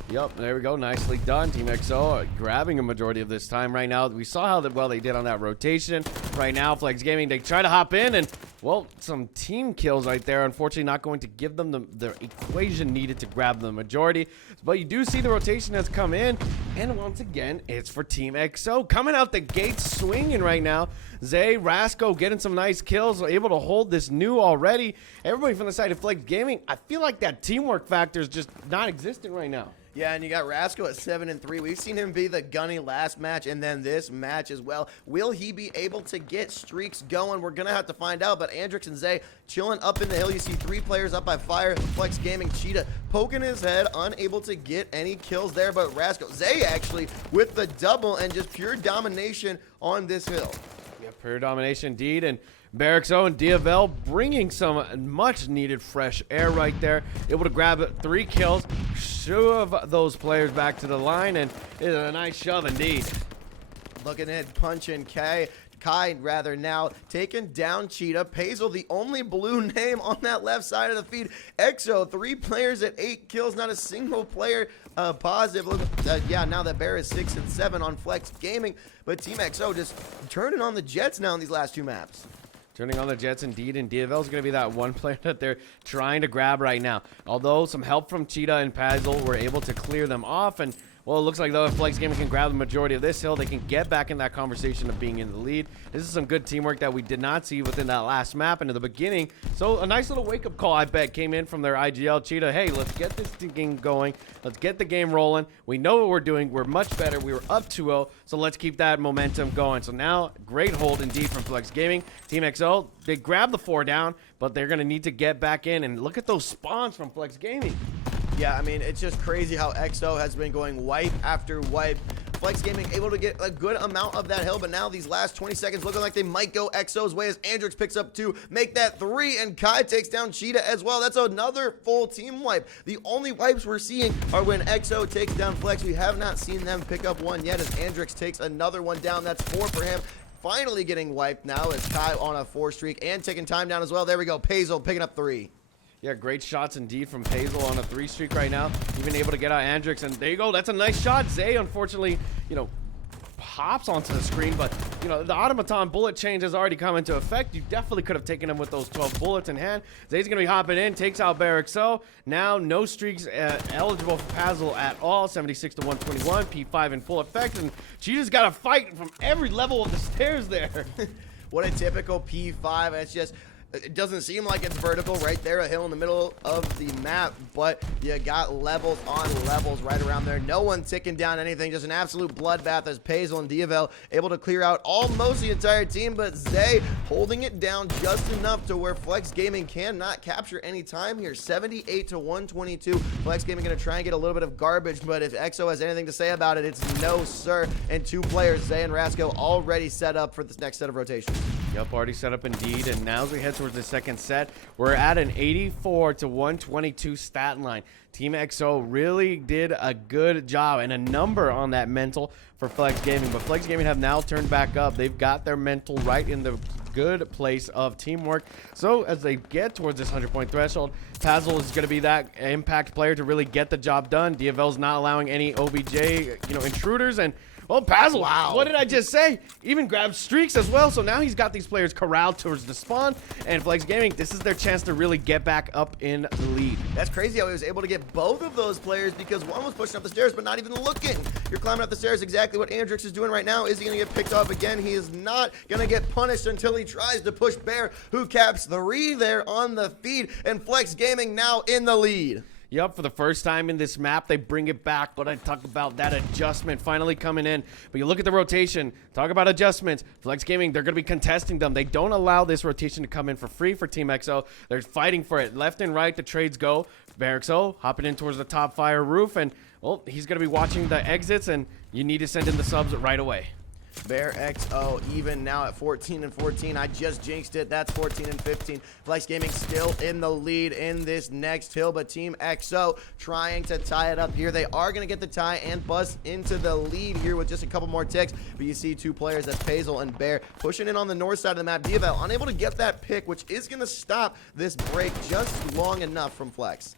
Yep, there we go. Nicely done. Team XO grabbing a majority of this time right now. We saw how well they did on that rotation. Right now, Flex Gaming, they try to hop in, and, well, some team kills right there. Unfortunately, not going to give them the equation needed to grab the majority. But you do see the rotation has come in, and once again, it's for Team XO. Coming out the gates swinging right now. Zay, Rasco getting some nice kills, able to hold this new already. Everybody from the side of Flex Gaming, I feel like that teamwork factor is just not existent right now. Yeah, and you got Rasco at 7-3. We've seen him be the gunny last match and then this match as well. Will he be able to get streaks going? We're going to have to find out, but Andrix and Zay chilling up in the hill. You see 3 players up by fire. Flex Gaming, Cheetah poking his head, unable to get any kills there, but Rasco, Zay actually with the double and just pure domination on this hill. Yeah, pure domination indeed, and Barraxo and Diavel bringing some much needed fresh air right there. Able to grab 3 kills, shove those players back to the line, and it's a nice shove indeed. Looking at punching Kai rather now taking down Cheetah. Pazel, the only blue name on that left side of the feed. EXO, 3 players at 8 kills, not a single player positive. Look, yeah, now that Bear is 6 and 7 on Flex Gaming, but Team EXO just turning on the Jets now in these last 2 maps. Turning on the Jets indeed, and Diavel's going to be that one player that they're trying to grab right now. Although some help from Cheetah and Pazel were able to clear them off, and well, it looks like though if Flex Gaming can grab the majority of this hill, they can get back in that conversation of being in the lead. This is some good teamwork that we did not see within that last map into the beginning. So a nice little wake-up call, I bet, came in from their IGL. Cheetah, hey, let's get this game going. Let's get the game rolling. We know what we're doing. We're much better. We were up 2-0, so let's keep that momentum going. So now, great hold indeed from Flex Gaming. Team XO, they grabbed the 4 down, but they're going to need to get back in. And look at those spawns from Flex Gaming. Yeah, I mean, it's just crazy how EXO has been going wipe after wipe. Flex Gaming able to get a good amount of that hill, but now these last 20 seconds looking like they might go EXO's way as Andrix picks up 2, make that 3, and Kai takes down Cheetah as well. That's another full team wipe. The only wipes we're seeing are when EXO takes down Flex. We have not seen them pick up one yet as Andrix takes another one down. That's 4 for him. Finally getting wiped now as Kai on a 4 streak and taking time down as well. There we go, Pazel picking up 3. Yeah, great shots indeed from Pazel on a 3 streak right now. Even able to get out Andrix, and there you go. That's a nice shot. Zay, unfortunately, hops onto the screen, but, the automaton bullet change has already come into effect. You definitely could have taken him with those 12 bullets in hand. Zay's going to be hopping in, takes out Barraxo. Now, no streaks eligible for Pazel at all. 76 to 121, P5 in full effect, and she just got to fight from every level of the stairs there. What a typical P5. It's just... It doesn't seem like it's vertical right there, a hill in the middle of the map, but you got levels on levels right around there. No one ticking down anything, just an absolute bloodbath as Pazel and Diavel able to clear out almost the entire team, but Zay holding it down just enough to where Flex Gaming cannot capture any time here. 78 to 122. Flex Gaming going to try and get a little bit of garbage, but if EXO has anything to say about it, it's no sir. And 2 players, Zay and Rasco, already set up for this next set of rotations. Yep, already set up indeed, and now as we head towards the second set, we're at an 84 to 122 stat line. Team XO really did a good job and a number on that mental for Flex Gaming, but Flex Gaming have now turned back up. They've got their mental right in the good place of teamwork. So as they get towards this 100-point threshold, Pazel is going to be that impact player to really get the job done. Diavel's not allowing any OBJ, intruders, and well, Pazel, wow. What did I just say? Even grabbed streaks as well. So now he's got these players corralled towards the spawn. And Flex Gaming, this is their chance to really get back up in the lead. That's crazy how he was able to get both of those players because one was pushing up the stairs, but not even looking. You're climbing up the stairs, exactly what Andrix is doing right now. Is he going to get picked up again? He is not going to get punished until he tries to push Bear, who caps 3 there on the feed. And Flex Gaming now in the lead. Yep, for the first time in this map, they bring it back, but I talk about that adjustment finally coming in. But you look at the rotation, talk about adjustments. Flex Gaming, they're going to be contesting them. They don't allow this rotation to come in for free for Team XO. They're fighting for it. Left and right, the trades go. Barraxo hopping in towards the top fire roof, and, well, he's going to be watching the exits, and you need to send in the subs right away. Bear XO even now at 14 and 14. I just jinxed it. That's 14 and 15. Flex Gaming still in the lead in this next hill, but Team XO trying to tie it up here. They are going to get the tie and bust into the lead here with just a couple more ticks, but you see 2 players, that's Pazel and Bear, pushing in on the north side of the map. Diavel unable to get that pick, which is going to stop this break just long enough from Flex.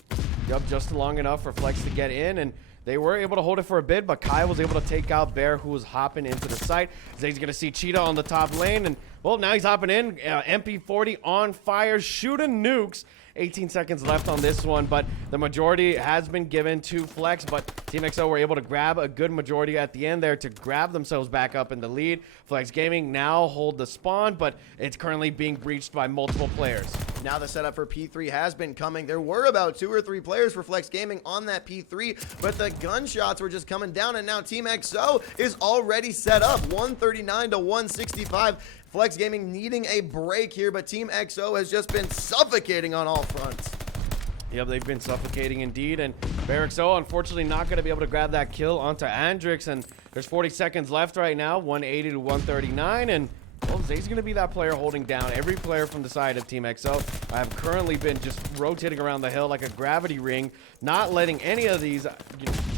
Yep, just long enough for Flex to get in, and they were able to hold it for a bit, but Kai was able to take out Bear, who was hopping into the site. Zay's going to see Cheetah on the top lane, and, well, now he's hopping in. MP40 on fire, shooting nukes. 18 seconds left on this one, but the majority has been given to Flex, but Team XO were able to grab a good majority at the end there to grab themselves back up in the lead. Flex Gaming now hold the spawn, but it's currently being breached by multiple players. Now the setup for P3 has been coming. There were about 2 or 3 players for Flex Gaming on that P3, but the gunshots were just coming down, and now Team XO is already set up. 139 to 165. Flex Gaming needing a break here, but Team XO has just been suffocating on all fronts. Yep, they've been suffocating indeed, and Barraxo unfortunately not going to be able to grab that kill onto Andrix, and there's 40 seconds left right now, 180 to 139, and Well, Zay's going to be that player holding down every player from the side of Team XO. I have currently been just rotating around the hill like a gravity ring, not letting any of these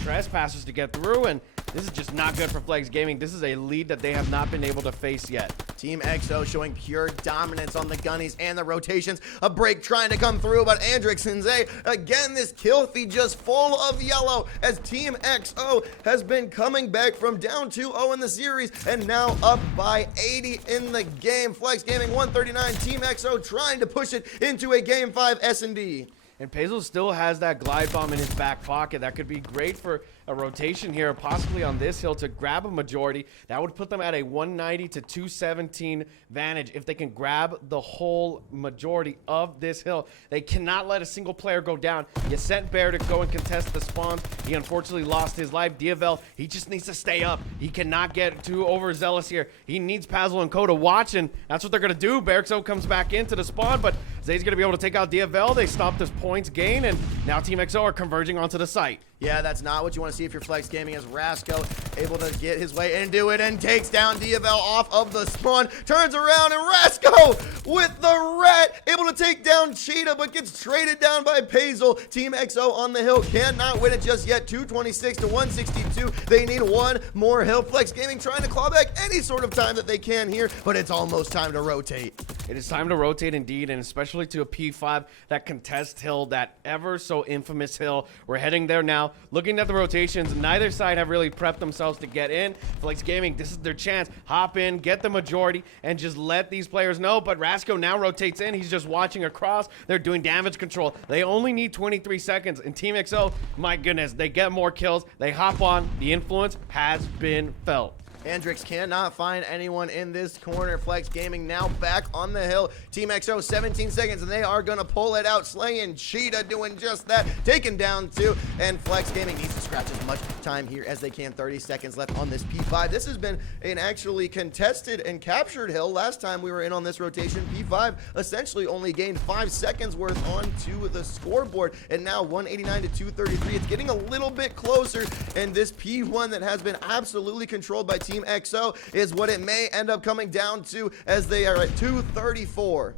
trespassers to get through, and this is just not good for Flex Gaming. This is a lead that they have not been able to face yet. Team XO showing pure dominance on the gunnies and the rotations. A break trying to come through, but Andrix and Zay, again, this kill feed just full of yellow as Team XO has been coming back from down 2-0 in the series and now up by 80 in the game. Flex Gaming 139, Team XO trying to push it into a Game 5 S&D. And Pezel still has that glide bomb in his back pocket. That could be great for a rotation here, possibly on this hill to grab a majority. That would put them at a 190 to 217 advantage if they can grab the whole majority of this hill. They cannot let a single player go down. You sent Bear to go and contest the spawns. He unfortunately lost his life. Diavel, he just needs to stay up. He cannot get too overzealous here. He needs Pezel and Koda watching. That's what they're going to do. Berxo comes back into the spawn, but Zay's going to be able to take out Diavel. They stop this points gain, and now Team XO are converging onto the site. Yeah, that's not what you want to see if you're Flex Gaming, as Rasco able to get his way into it and takes down Diavel off of the spawn. Turns around and Rasco with the rat able to take down Cheetah, but gets traded down by Pezel. Team XO on the hill cannot win it just yet. 226 to 162. They need one more hill. Flex Gaming trying to claw back any sort of time that they can here, but it's almost time to rotate. It is time to rotate indeed, and especially to a P5, that contest hill, that ever so infamous hill. We're heading there now. Looking at the rotations, neither side have really prepped themselves to get in. Flex Gaming, this is their chance. Hop in, get the majority, and just let these players know. But Rasco now rotates in. He's just watching across. They're doing damage control. They only need 23 seconds. And Team XO, my goodness, they get more kills. They hop on. The influence has been felt. Andrix cannot find anyone in this corner. Flex Gaming now back on the hill. Team XO 17 seconds, and they are going to pull it out. Slaying Cheetah doing just that. Taken down 2, and Flex Gaming needs to scratch as much time here as they can. 30 seconds left on this P5. This has been an actually contested and captured hill. Last time we were in on this rotation, P5 essentially only gained 5 seconds worth onto the scoreboard, and now 189 to 233. It's getting a little bit closer, and this P1 that has been absolutely controlled by Team XO is what it may end up coming down to, as they are at 234.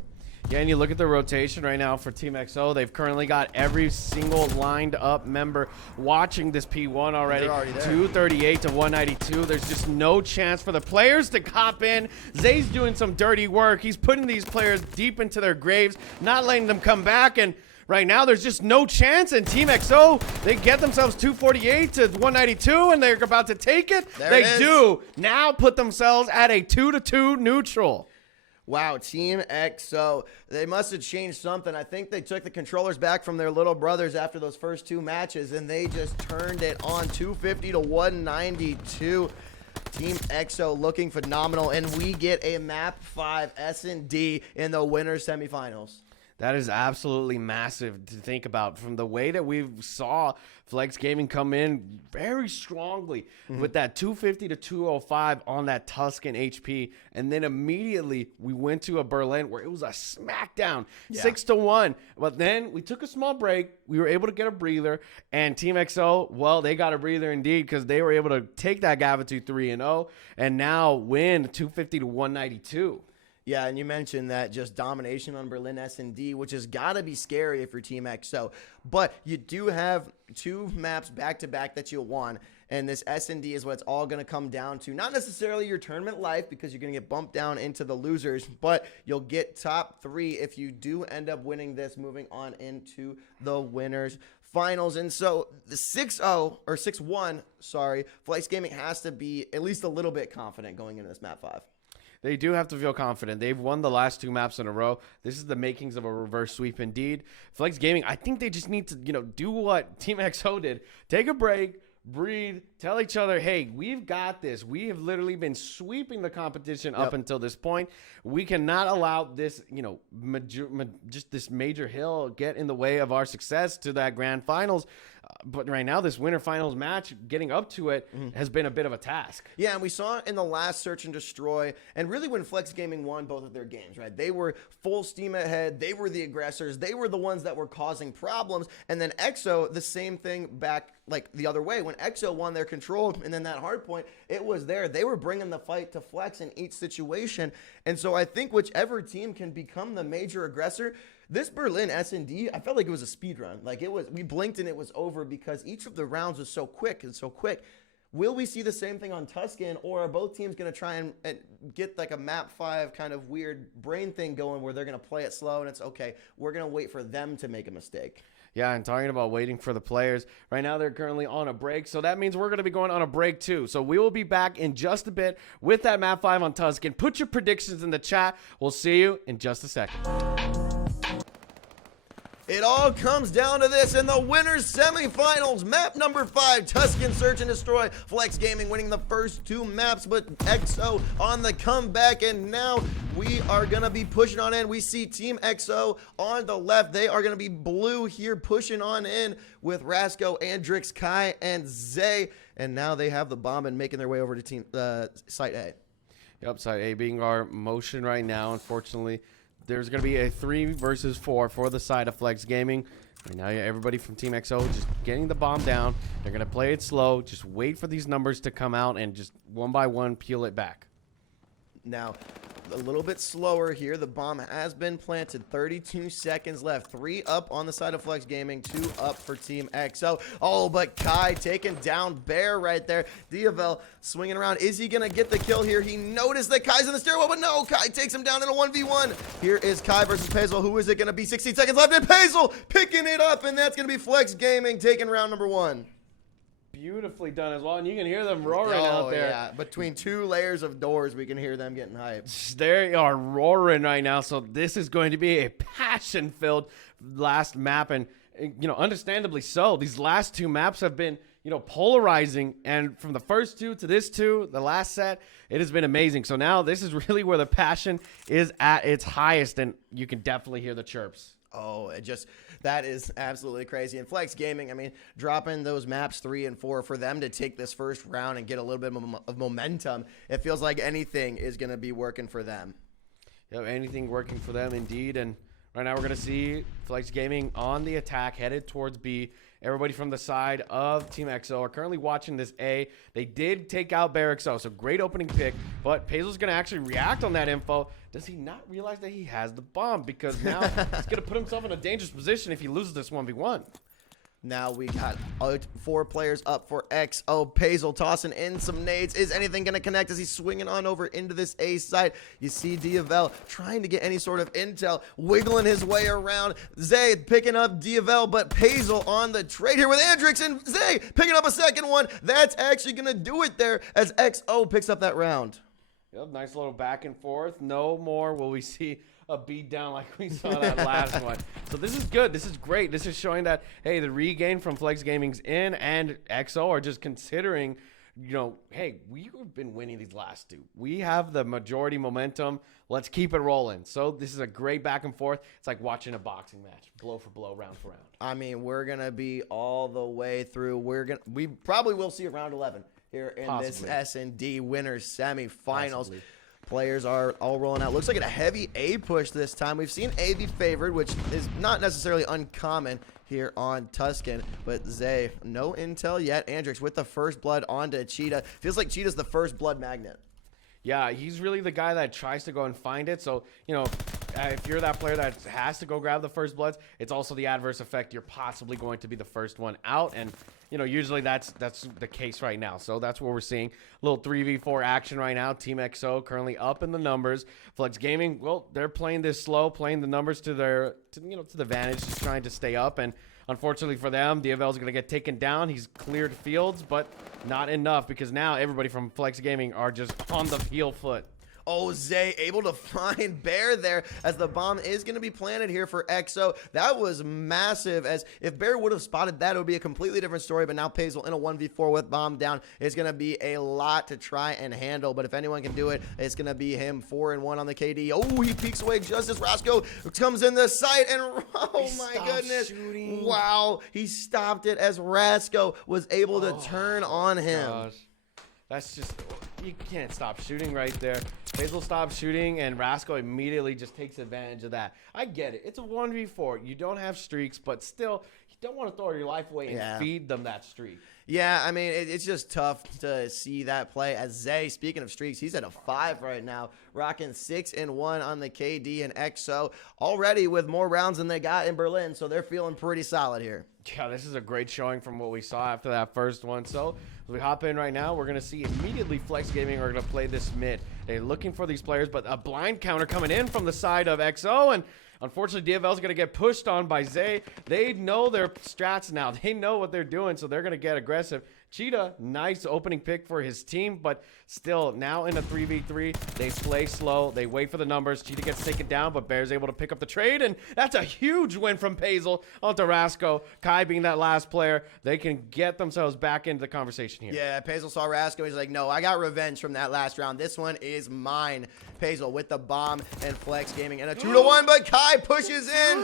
Yeah, and you look at the rotation right now for Team XO. They've currently got every single lined up member watching this P1 already. 238 to 192. There's just no chance for the players to hop in. Zay's doing some dirty work. He's putting these players deep into their graves, not letting them come back, and right now, there's just no chance, and Team XO, they get themselves 248 to 192, and they're about to take it. They do now put themselves at a 2-2 neutral. Wow, Team XO, they must have changed something. I think they took the controllers back from their little brothers after those first 2 matches, and they just turned it on. 250 to 192. Team XO looking phenomenal, and we get a map 5 S&D in the winners semifinals. That is absolutely massive to think about. From the way that we saw Flex Gaming come in very strongly with that 250 to 205 on that Tuscan HP, and then immediately we went to a Berlin where it was a smackdown, 6-1. But then we took a small break. We were able to get a breather, and Team XO, well, they got a breather indeed, because they were able to take that Gavitu 3-0 and now win 250 to 192. Yeah, and you mentioned that just domination on Berlin S&D, which has got to be scary if you're Team XO. But you do have 2 maps back-to-back that you won, and this S&D is what it's all going to come down to. Not necessarily your tournament life, because you're going to get bumped down into the losers, but you'll get top 3 if you do end up winning this, moving on into the winners finals. And so the 6-0, or 6-1, sorry, Flex Gaming has to be at least a little bit confident going into this map 5. They do have to feel confident. They've won the last 2 maps in a row. This is the makings of a reverse sweep indeed. Flex Gaming, I think they just need to, do what Team XO did. Take a break, breathe, tell each other, hey, we've got this. We have literally been sweeping the competition up until this point. We cannot allow this, just this major hill get in the way of our success to that grand finals. But right now, this winter finals match, getting up to it, has been a bit of a task. Yeah, and we saw it in the last Search and Destroy, and really when Flex Gaming won both of their games, right? They were full steam ahead. They were the aggressors. They were the ones that were causing problems. And then EXO, the same thing back like the other way. When EXO won their control and then that hard point, it was there. They were bringing the fight to Flex in each situation. And so I think whichever team can become the major aggressor, this Berlin S&D, I felt like it was a speed run. Like it was, we blinked and it was over because each of the rounds was so quick and so quick. Will we see the same thing on Tuscan, or are both teams going to try and get like a map 5 kind of weird brain thing going where they're going to play it slow and it's okay, we're going to wait for them to make a mistake? Yeah, and talking about waiting for the players, right now they're currently on a break, so that means we're going to be going on a break too. So we will be back in just a bit with that map 5 on Tuscan. Put your predictions in the chat. We'll see you in just a second. It all comes down to this in the winners semifinals. Map number 5, Tuscan Search and Destroy. Flex Gaming winning the first 2 maps, but EXO on the comeback. And now we are going to be pushing on in. We see Team EXO on the left. They are going to be blue here, pushing on in with Rasco, Andrix, Kai, and Zay. And now they have the bomb and making their way over to team Site A. Yep, Site A being our motion right now, unfortunately. There's going to be a 3 versus 4 for the side of Flex Gaming. Right now, everybody from Team XO just getting the bomb down. They're going to play it slow. Just wait for these numbers to come out and just one by one peel it back. Now, a little bit slower here. The bomb has been planted. 32 seconds left. 3 up on the side of Flex Gaming. 2 up for Team XO. Oh, but Kai taking down Bear right there. Diavel swinging around. Is he going to get the kill here? He noticed that Kai's in the stairwell, but no. Kai takes him down in a 1v1. Here is Kai versus Pazel. Who is it going to be? 16 seconds left, and Pazel picking it up, and that's going to be Flex Gaming taking round number 1. Beautifully done as well, and you can hear them roaring out there. Yeah, between 2 layers of doors, we can hear them getting hyped. They are roaring right now, so this is going to be a passion-filled last map, and you know, understandably so. These last 2 maps have been, you know, polarizing, and from the first 2 to this 2, the last set, it has been amazing. So now this is really where the passion is at its highest, and you can definitely hear the chirps. Oh, that is absolutely crazy. And Flex Gaming, I mean, dropping those maps 3 and 4 for them to take this first round and get a little bit of momentum, it feels like anything is going to be working for them. Yeah, anything working for them indeed. And right now we're going to see Flex Gaming on the attack, headed towards B. Everybody from the side of Team XO are currently watching this A. They did take out Bear XO, so great opening pick. But Pazel's going to actually react on that info. Does he not realize that he has the bomb? Because now he's going to put himself in a dangerous position if he loses this 1v1. Now we got 4 players up for XO. Pazel tossing in some nades. Is anything going to connect as he's swinging on over into this A side? You see Diavel trying to get any sort of intel, wiggling his way around. Zay picking up Diavel, but Pazel on the trade here with Andrix, and Zay picking up a second one. That's actually going to do it there as XO picks up that round. Yep, nice little back and forth. No more will we see a beat down like we saw that last one. So this is good. This is great. This is showing that, hey, the regain from Flex Gaming's in and XO are just considering, you know, hey, we've been winning these last 2. We have the majority momentum. Let's keep it rolling. So this is a great back and forth. It's like watching a boxing match, blow for blow, round for round. I mean, we're going to be all the way through. We probably will see a round 11 here in this S&D winners semifinals. Possibly. Players are all rolling out. Looks like a heavy A push this time. We've seen A be favored, which is not necessarily uncommon here on Tuscan. But Zay, no intel yet. Andrix with the first blood onto Cheetah. Feels like Cheetah's the first blood magnet. Yeah, he's really the guy that tries to go and find it. So, you know, if you're that player that has to go grab the first bloods, it's also the adverse effect. You're possibly going to be the first one out. And, you know, usually that's the case right now. So that's what we're seeing. A little 3v4 action right now. Team XO currently up in the numbers. Flex Gaming, well, they're playing this slow, playing the numbers to their, to the advantage, just trying to stay up. And unfortunately for them, Diavel's going to get taken down. He's cleared fields, but not enough because now everybody from Flex Gaming are just on the heel foot. Oh, Zay able to find Bear there as the bomb is going to be planted here for EXO. That was massive, as if Bear would have spotted that, it would be a completely different story, but now Pazel in a 1v4 with bomb down is going to be a lot to try and handle, but if anyone can do it, it's going to be him. 4-1 on the KD. Oh, he peeks away just as Rasco comes in the sight, and oh my goodness. Shooting. Wow, he stopped it as Rasco was able to turn on him. Gosh. That's just, you can't stop shooting right there. Basil stops shooting, and Rasco immediately just takes advantage of that. I get it. It's a 1v4. You don't have streaks, but still, you don't want to throw your life away and feed them that streak. Yeah, I mean, it's just tough to see that play. As Zay, speaking of streaks, he's at a 5 right now, rocking 6-1 on the KD and EXO, already with more rounds than they got in Berlin, so they're feeling pretty solid here. Yeah, this is a great showing from what we saw after that first one. So as we hop in right now, we're going to see immediately Flex Gaming are going to play this mid. They're looking for these players, but a blind counter coming in from the side of EXO, and unfortunately, DFL is going to get pushed on by Zay. They know their strats now. They know what they're doing, so they're going to get aggressive. Cheetah, nice opening pick for his team, but still, now in a 3v3, they play slow. They wait for the numbers. Cheetah gets taken down, but Bear's able to pick up the trade, and that's a huge win from Pazel onto Rasco. Kai being that last player, they can get themselves back into the conversation here. Yeah, Pazel saw Rasco. He's like, no, I got revenge from that last round. This one is mine. Pazel with the bomb and Flex Gaming and a 2-1, but Kai pushes in.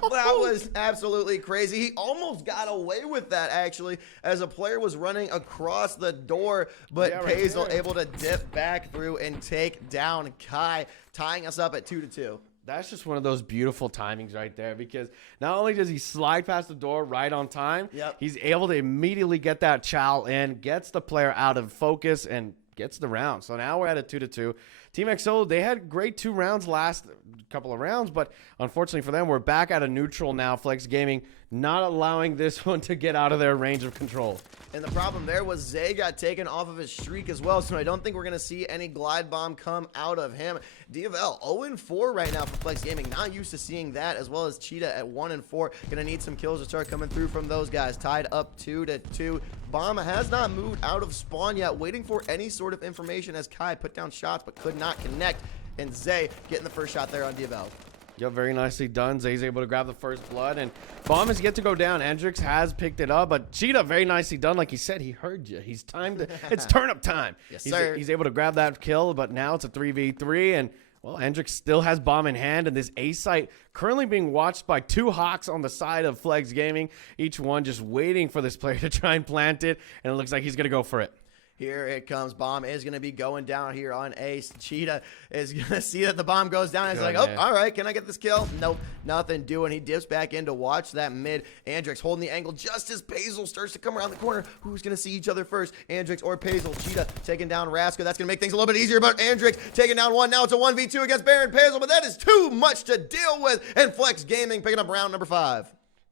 That was absolutely crazy. He almost got away with that, actually, as a player was running across the door, but Pazel able to dip back through and take down Kai, tying us up at 2-2. That's just one of those beautiful timings right there, because not only does he slide past the door right on time, he's able to immediately get that chow in, gets the player out of focus, and gets the round. So now we're at a 2-2. Team XO, they had great 2 rounds last couple of rounds, but unfortunately for them, we're back at a neutral now. Flex Gaming not allowing this one to get out of their range of control. And the problem there was Zay got taken off of his streak as well, so I don't think we're going to see any glide bomb come out of him. DFL 0-4 right now for Flex Gaming. Not used to seeing that, as well as Cheetah at 1-4. Going to need some kills to start coming through from those guys. Tied up 2-2. Bomb has not moved out of spawn yet, waiting for any sort of information as Kai put down shots but could not connect. And Zay getting the first shot there on DFL. Yep, very nicely done. Zay's able to grab the first blood, and bomb is yet to go down. Hendrix has picked it up, but Cheetah, very nicely done. Like he said, he heard you. He's timed. It's turn-up time. Yes, sir. He's able to grab that kill, but now it's a 3v3, and, well, Hendrix still has bomb in hand, and this A site currently being watched by 2 Hawks on the side of Flex Gaming, each one just waiting for this player to try and plant it, and it looks like he's going to go for it. Here it comes. Bomb is going to be going down here on Ace. Cheetah is going to see that the bomb goes down. He's like, oh, all right, can I get this kill? Nope, nothing doing. He dips back in to watch that mid. Andrix holding the angle just as Pazel starts to come around the corner. Who's going to see each other first, Andrix or Pazel? Cheetah taking down Rasco. That's going to make things a little bit easier, but Andrix taking down one. Now it's a 1v2 against Baron Pazel, but that is too much to deal with. And Flex Gaming picking up round number 5.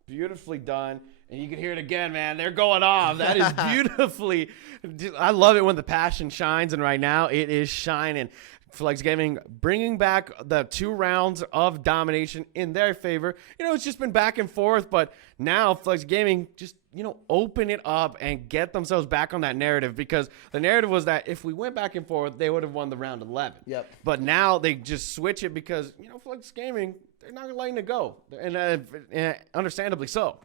Beautifully done. And you can hear it again, man. They're going off. That is beautifully. I love it when the passion shines, and right now it is shining. Flex Gaming bringing back the 2 rounds of domination in their favor. You know, it's just been back and forth, but now Flex Gaming just, you know, open it up and get themselves back on that narrative, because the narrative was that if we went back and forth, they would have won the round 11. Yep. But now they just switch it because, you know, Flex Gaming, they're not letting it go, and understandably so.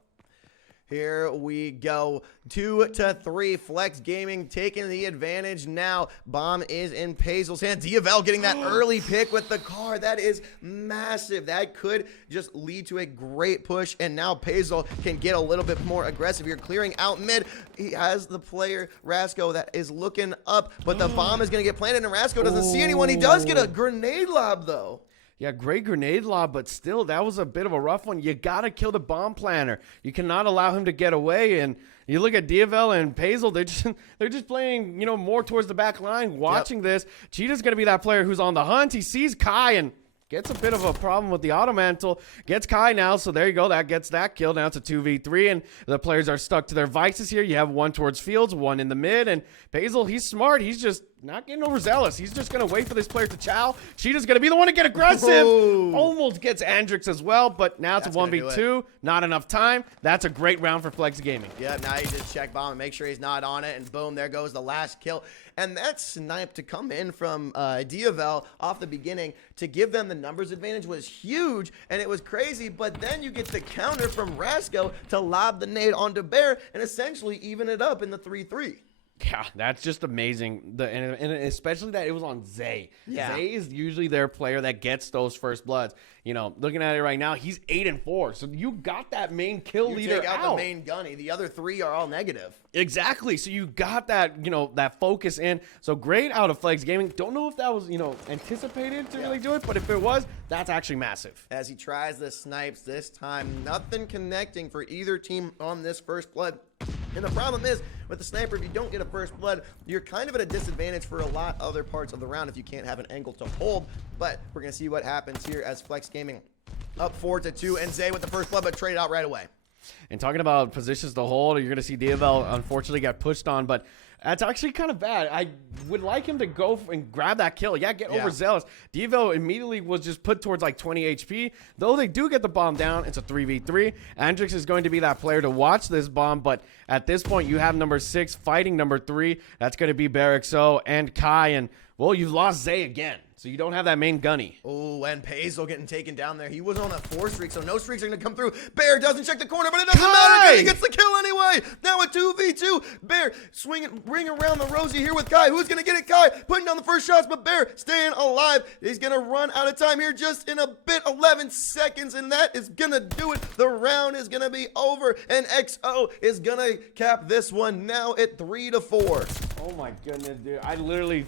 Here we go. 2-3. Flex Gaming taking the advantage now. Bomb is in Pazel's hand. DFL getting that early pick with the car. That is massive. That could just lead to a great push. And now Pazel can get a little bit more aggressive here, clearing out mid. He has the player, Rasco, that is looking up. But the bomb is going to get planted, and Rasco doesn't see anyone. He does get a grenade lob, though. Yeah, great grenade lob, but still, that was a bit of a rough one. You got to kill the bomb planter. You cannot allow him to get away. And you look at DFL and Pazel, they're just playing, you know, more towards the back line, watching this. Cheetah's going to be that player who's on the hunt. He sees Kai and gets a bit of a problem with the auto mantle. Gets Kai now, so there you go. That gets that kill. Now it's a 2v3, and the players are stuck to their vices here. You have one towards Fields, one in the mid, and Pazel, he's smart. He's just not getting overzealous. He's just going to wait for this player to chow. Cheetah's going to be the one to get aggressive. Ooh. Almost gets Andrix as well, but now it's That's a gonna do 1v2. Not enough time. That's a great round for Flex Gaming. Yeah, now you just check bomb and make sure he's not on it, and boom, there goes the last kill. And that snipe to come in from Diavel off the beginning to give them the numbers advantage was huge, and it was crazy. But then you get the counter from Rasco to lob the nade onto Bear and essentially even it up in the 3-3. Yeah, that's just amazing. And especially that it was on Zay. Yeah. Zay is usually their player that gets those first bloods. You know, looking at it right now, he's 8-4. So you got that main kill leader Take out out. the main gunny. The other 3 are all negative. Exactly. So you got that, you know, that focus in. So great out of Flex Gaming. Don't know if that was, you know, anticipated to really do it, but if it was, that's actually massive. As he tries the snipes this time, nothing connecting for either team on this first blood. And the problem is, with the sniper, if you don't get a first blood, you're kind of at a disadvantage for a lot of other parts of the round if you can't have an angle to hold. But we're going to see what happens here as Flex Gaming up 4-2, and Zay with the first blood, but traded out right away. And talking about positions to hold, you're going to see Diavel unfortunately got pushed on, but that's actually kind of bad. I would like him to go and grab that kill. Yeah, get overzealous. Diavel immediately was just put towards like 20 HP. Though they do get the bomb down, it's a 3v3. Andrix is going to be that player to watch this bomb, but at this point, you have number 6 fighting number 3. That's going to be Barrixo and Kai, and, well, you've lost Zay again. So you don't have that main gunny. Oh, and Pazel getting taken down there. He was on a 4 streak, so no streaks are going to come through. Bear doesn't check the corner, but it doesn't matter because he gets the kill anyway. Now a 2v2. Bear swinging, ring around the Rosie here with Kai. Who's going to get it? Kai putting down the first shots, but Bear staying alive. He's going to run out of time here just in a bit, 11 seconds, and that is going to do it. The round is going to be over, and XO is going to cap this one now at 3-4. Oh my goodness, dude. I literally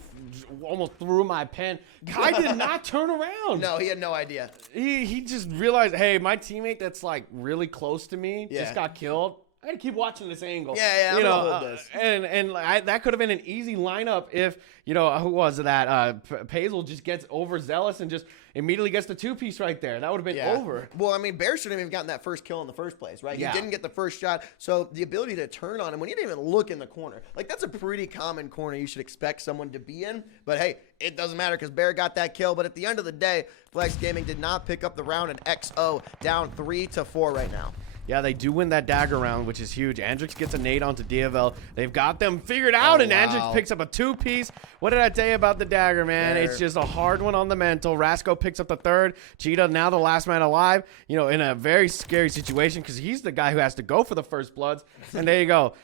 almost threw my pen. Kai did not turn around. No, he had no idea. He just realized, hey, my teammate that's like really close to me just got killed. I gotta keep watching this angle. Yeah, you I'm know, gonna hold this. And that could have been an easy lineup if, you know, who was that? Pazel just gets overzealous and just immediately gets the 2-piece right there. That would have been over. Well, I mean, Bear shouldn't have even gotten that first kill in the first place, right? Yeah. He didn't get the first shot, so the ability to turn on him when he didn't even look in the corner, like that's a pretty common corner you should expect someone to be in. But hey, it doesn't matter because Bear got that kill. But at the end of the day, Flex Gaming did not pick up the round, and XO down 3-4 right now. Yeah, they do win that dagger round, which is huge. Andrix gets a nade onto Diavel. They've got them figured out, and Andrix picks up a 2-piece. What did I tell you about the dagger, man? It's just a hard one on the mental. Rasco picks up the 3rd. Cheetah, now the last man alive, you know, in a very scary situation because he's the guy who has to go for the first bloods. And there you go.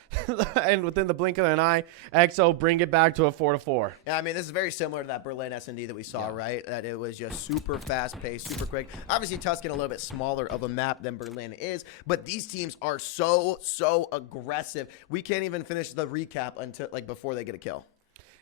And within the blink of an eye, XO bring it back to a 4-4. Yeah, I mean, this is very similar to that Berlin S&D that we saw, right? That it was just super fast-paced, super quick. Obviously, Tuscan a little bit smaller of a map than Berlin is, but these teams are so aggressive. We can't even finish the recap until like before they get a kill.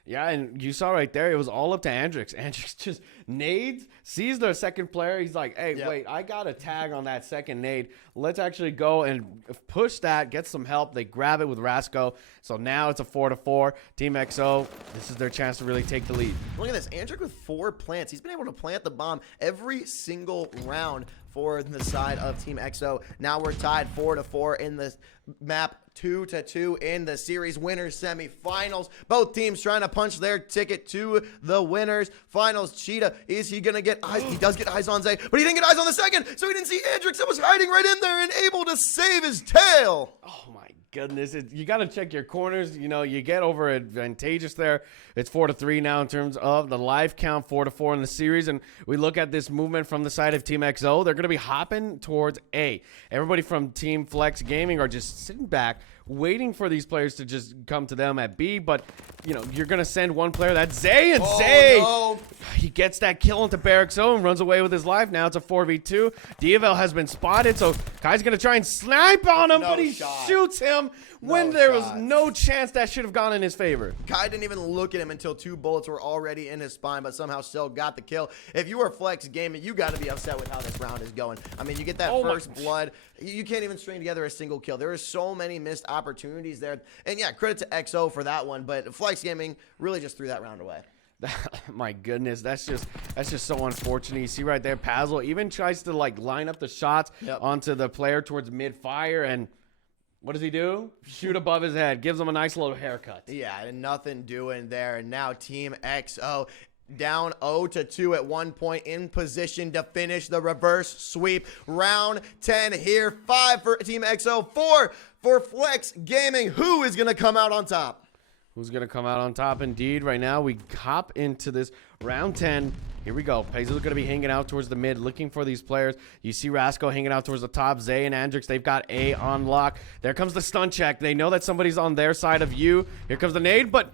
Yeah, and you saw right there, it was all up to Andrix. Andrix just nades, sees their second player. He's like, hey, wait, I got a tag on that second nade. Let's actually go and push that, get some help. They grab it with Rasco. So now it's a 4-4. Team XO, this is their chance to really take the lead. Look at this. Andrix with 4 plants. He's been able to plant the bomb every single round for the side of Team XO. Now we're tied 4-4 in the map, 2-2 in the series winners semifinals. Both teams trying to punch their ticket to the winners finals. Cheetah, is he gonna get eyes? He does get eyes on Zay, but he didn't get eyes on the second, so he didn't see Andrix that was hiding right in there and able to save his tail. Oh my goodness, you got to check your corners. You know, you get over advantageous there. It's 4-3 now in terms of the live count, 4-4 in the series. And we look at this movement from the side of Team XO. They're going to be hopping towards A. Everybody from Team Flex Gaming are just sitting back, waiting for these players to just come to them at B. But, you know, you're going to send one player. That's Zay. And Zay, no. He gets that kill into Barrixo and runs away with his life. Now it's a 4v2. Diavel has been spotted, so Kai's going to try and snipe on him, but he shoots him when there was no chance that should have gone in his favor. Kai didn't even look at him until 2 bullets were already in his spine, but somehow still got the kill. If you are Flex Gaming, you got to be upset with how this round is going. I mean, you get that first blood. You can't even string together a single kill. There are so many missed opportunities there. And yeah, credit to XO for that one, but Flex Gaming really just threw that round away. My goodness, that's just so unfortunate. You see right there, Pazel even tries to like line up the shots onto the player towards mid-fire, and What does he do? Shoot above his head. Gives him a nice little haircut. Yeah, and nothing doing there. And now Team XO down 0-2 at one point, in position to finish the reverse sweep. Round 10 here. 5 for Team XO, 4 for Flex Gaming. Who is going to come out on top? Who's going to come out on top? Indeed, right now we hop into this round 10. Here we go. Pezo's going to be hanging out towards the mid, looking for these players. You see Rasco hanging out towards the top. Zay and Andrix, they've got A on lock. There comes the stun check. They know that somebody's on their side of you. Here comes the nade, but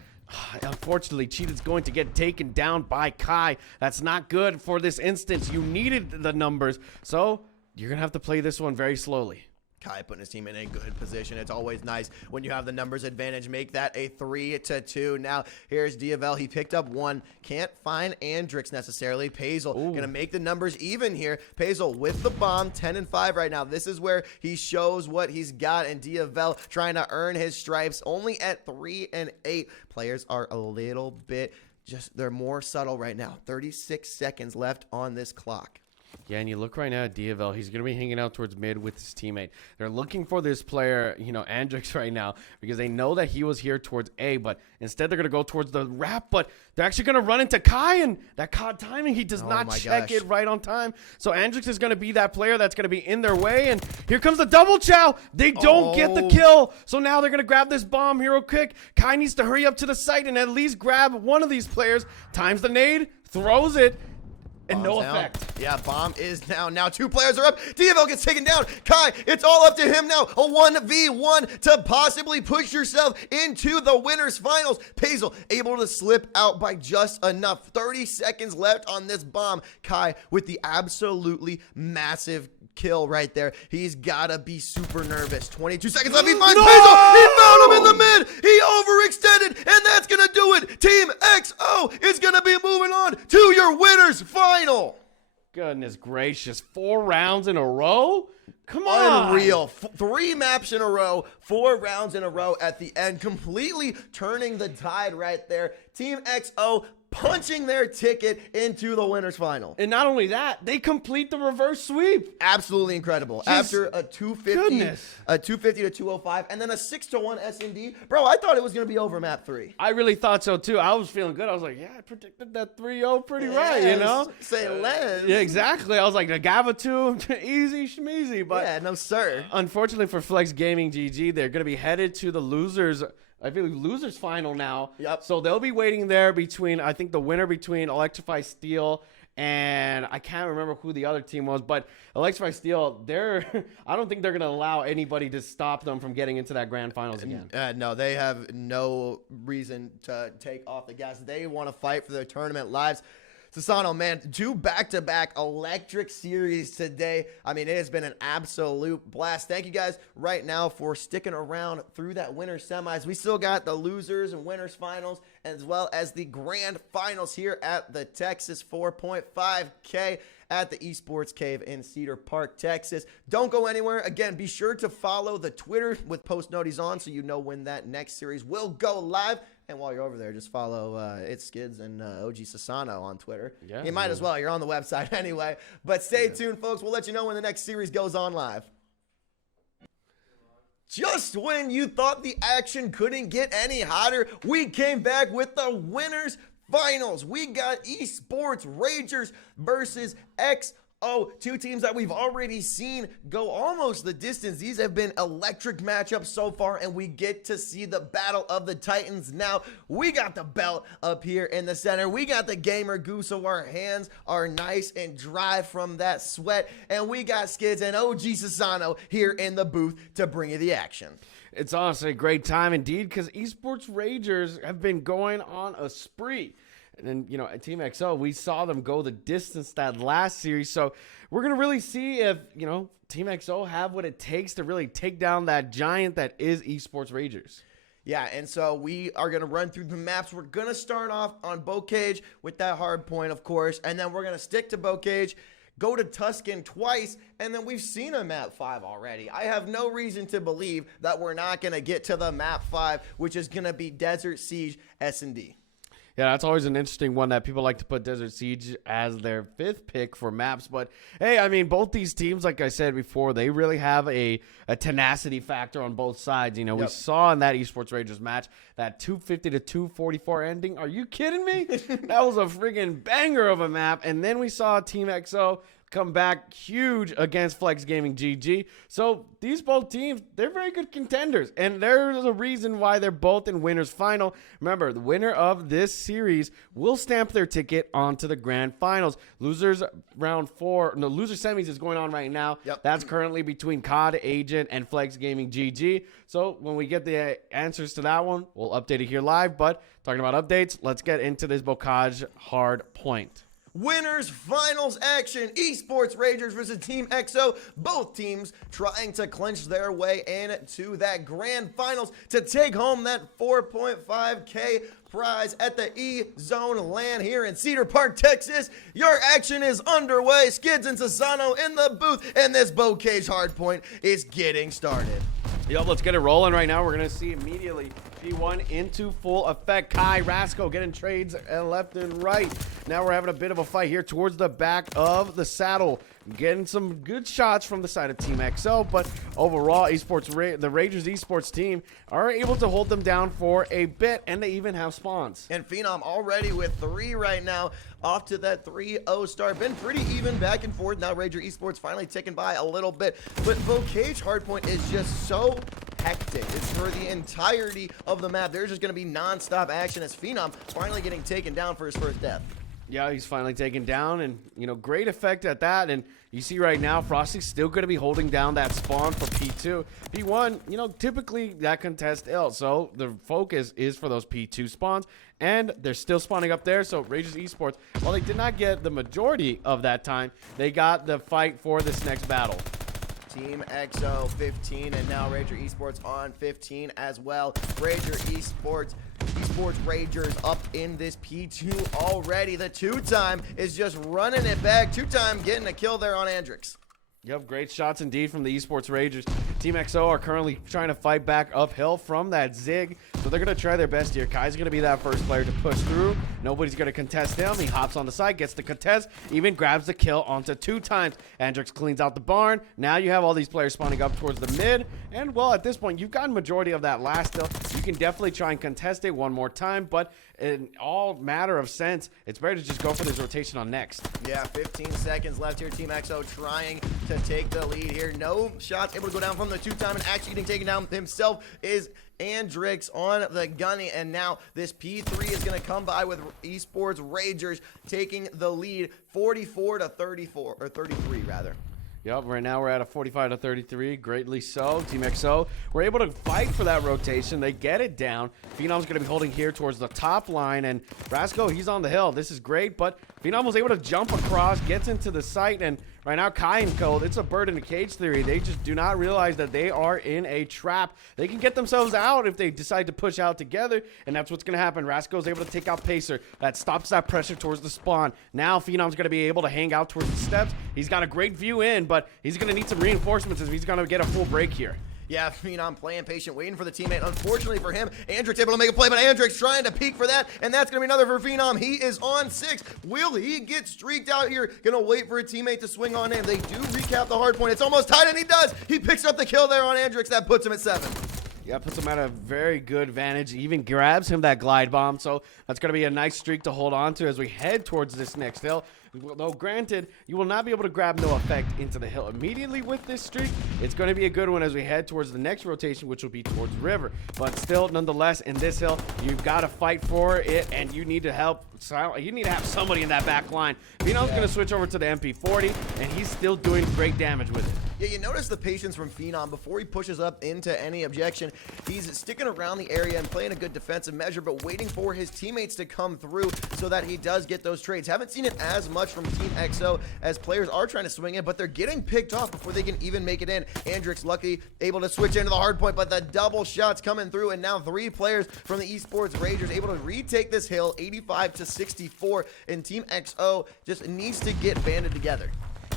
unfortunately, Cheetah's going to get taken down by Kai. That's not good for this instance. You needed the numbers, so you're going to have to play this one very slowly. Kai putting his team in a good position. It's always nice when you have the numbers advantage. Make that a 3-2. Now, here's Diavel. He picked up 1. Can't find Andrix necessarily. Pezel going to make the numbers even here. Pezel with the bomb, 10-5 right now. This is where he shows what he's got. And Diavel trying to earn his stripes only at 3-8. Players are a little bit they're more subtle right now. 36 seconds left on this clock. Yeah, and you look right now at Diavel. He's going to be hanging out towards mid with his teammate. They're looking for this player, Andrix right now, because they know that he was here towards A, but instead they're going to go towards the wrap, but they're actually going to run into Kai, and that COD timing, he does not check it right on time. So Andrix is going to be that player that's going to be in their way, and here comes the double chow. They don't get the kill, so now they're going to grab this bomb hero quick. Kai needs to hurry up to the site and at least grab one of these players, times the nade, throws it, and no effect. Yeah, bomb is down. Now 2 players are up. Diavel gets taken down. Kai, it's all up to him now. A 1v1 to possibly push yourself into the winners finals. Pezel able to slip out by just enough. 30 seconds left on this bomb. Kai with the absolutely massive kill right there. He's gotta be super nervous. 22 seconds left. He finds Pezel. He found him in the mid. He overextended, and that's gonna do it. Team XO is gonna be moving on to your winners final. Goodness gracious, 4 rounds in a row? Come on. Unreal. 3 maps in a row, 4 rounds in a row at the end, completely turning the tide right there. Team XO punching their ticket into the winners final. And not only that, they complete the reverse sweep. Absolutely incredible. After a 250 to 205, and then a 6-1 S&D. Bro, I thought it was going to be over map 3. I really thought so too. I was feeling good. I was like, yeah, I predicted that 3-0 pretty right, Say less. Yeah, exactly. I was like, the Gava 2, easy schmeezy. But yeah, no sir. Unfortunately for Flex Gaming GG, they're going to be headed to the losers. I feel like losers final now. Yep. So they'll be waiting there between, I think the winner between Electrify Steel and I can't remember who the other team was, but Electrify Steel, I don't think they're going to allow anybody to stop them from getting into that grand finals again. No, they have no reason to take off the gas. They want to fight for their tournament lives. Sasano, man, 2 back-to-back electric series today. I mean, it has been an absolute blast. Thank you guys right now for sticking around through that winners semis. We still got the losers and winners finals, as well as the grand finals here at the Texas 4.5K at the Esports Cave in Cedar Park, Texas. Don't go anywhere. Again, be sure to follow the Twitter with post noties on so you know when that next series will go live. And while you're over there, just follow It's Skids and OG Sasano on Twitter. Yeah, you might as well. You're on the website anyway. But stay tuned, folks. We'll let you know when the next series goes on live. Just when you thought the action couldn't get any hotter, we came back with the winners finals. We got Esports Ragers versus XO. 2 teams that we've already seen go almost the distance. These have been electric matchups so far, and we get to see the battle of the Titans now. We got the belt up here in the center. We got the gamer goose, so our hands are nice and dry from that sweat. And we got Skids and OG Sasano here in the booth to bring you the action. It's honestly a great time indeed, because Esports Ragers have been going on a spree. And then, at Team XO, we saw them go the distance that last series. So we're going to really see if, Team XO have what it takes to really take down that giant that is Esports Ragers. Yeah, and so we are going to run through the maps. We're going to start off on Bocage with that hard point, of course. And then we're going to stick to Bocage, go to Tuscan twice, and then we've seen a map 5 already. I have no reason to believe that we're not going to get to the map 5, which is going to be Desert Siege S&D. Yeah, that's always an interesting one that people like to put Desert Siege as their 5th pick for maps. But, hey, I mean, both these teams, like I said before, they really have a tenacity factor on both sides. You know, we saw in that Esports Rangers match that 250 to 244 ending. Are you kidding me? That was a friggin' banger of a map. And then we saw Team XO come back huge against Flex Gaming GG. So these both teams, they're very good contenders, and there's a reason why they're both in winners final. Remember, the winner of this series will stamp their ticket onto the grand finals. Losers loser semis is going on right now. That's currently between COD Agent and Flex Gaming GG. So when we get the answers to that one, we'll update it here live. But talking about updates, let's get into this Bocage hard point. Winners finals action, Esports Rangers versus Team XO. Both teams trying to clinch their way into that grand finals to take home that 4.5K prize at the EZone LAN here in Cedar Park, Texas. Your action is underway. Skids and Sassano in the booth, and this Bocage hardpoint is getting started. Yep, let's get it rolling right now. We're going to see immediately P1 into full effect. Kai, Rasco getting trades left and right. Now we're having a bit of a fight here towards the back of the saddle. Getting some good shots from the side of Team XO, but overall, the Rangers Esports team are able to hold them down for a bit, and they even have spawns. And Phenom already with 3 right now, off to that 3-0 start. Been pretty even back and forth. Now Ranger Esports finally ticking by a little bit, but Bocage hardpoint is just so hectic. It's for the entirety of the map. There's just going to be non-stop action as Phenom finally getting taken down for his first death. Yeah, he's finally taken down, and, you know, great effect at that. And you see right now, Frosty's still going to be holding down that spawn for P2. P1, you know, typically that contest ill, so the focus is for those P2 spawns, and they're still spawning up there. So Rangers Esports, while they did not get the majority of that time, they got the fight for this next battle. Team XO 15, and now Ranger Esports on 15 as well. Ranger Esports Rangers up in this P2 already. The 2-time is just running it back. 2-time getting a kill there on Andrix. Yep, great shots indeed from the Esports Rangers. Team XO are currently trying to fight back uphill from that zig, so they're going to try their best here. Kai's going to be that first player to push through. Nobody's going to contest him. He hops on the side, gets the contest, even grabs the kill onto 2-times. Andrix cleans out the barn. Now you have all these players spawning up towards the mid, and, well, at this point, you've gotten majority of that last kill. You can definitely try and contest it one more time, but in all matter of sense, it's better to just go for this rotation on next. Yeah, 15 seconds left here. Team XO trying to take the lead here. No shots able to go down from the 2-time, and actually getting taken down himself is Andrix on the gunny. And now this P3 is going to come by with Esports Rangers taking the lead 44 to 34, or 33 rather. Yep, right now we're at a 45 to 33, greatly so. Team XO, we're able to fight for that rotation. They get it down. Phenom's going to be holding here towards the top line, and Rasco, he's on the hill. This is great, but Phenom was able to jump across, gets into the site, and right now Kai and Cold, it's a bird in a cage theory. They just do not realize that they are in a trap. They can get themselves out if they decide to push out together, and that's what's going to happen. Rasco's able to take out Pacer. That stops that pressure towards the spawn. Now Phenom's going to be able to hang out towards the steps. He's got a great view in, but he's going to need some reinforcements if he's going to get a full break here. Yeah, Phenom playing patient, waiting for the teammate. Unfortunately for him, Andrix able to make a play, but Andrix trying to peek for that, and that's going to be another for Phenom. He is on 6. Will he get streaked out here? Going to wait for a teammate to swing on him. They do recap the hard point. It's almost tied, and he does. He picks up the kill there on Andrix. That puts him at 7. Yeah, puts him at a very good advantage. Even grabs him that glide bomb, so that's going to be a nice streak to hold on to as we head towards this next hill. Though granted, you will not be able to grab no effect into the hill immediately with this streak. It's going to be a good one as we head towards the next rotation, which will be towards river. But still, nonetheless, in this hill, you've got to fight for it, and you need to help. You need to have somebody in that back line. Phenom's going to switch over to the MP40, and he's still doing great damage with it. Yeah, you notice the patience from Phenom before he pushes up into any objection. He's sticking around the area and playing a good defensive measure, but waiting for his teammates to come through so that he does get those trades. Haven't seen it as much from Team XO as players are trying to swing in, but they're getting picked off before they can even make it in. Andrix lucky able to switch into the hard point, but the double shots coming through, and now 3 players from the Esports Rangers able to retake this hill 85 to 64, and Team XO just needs to get banded together.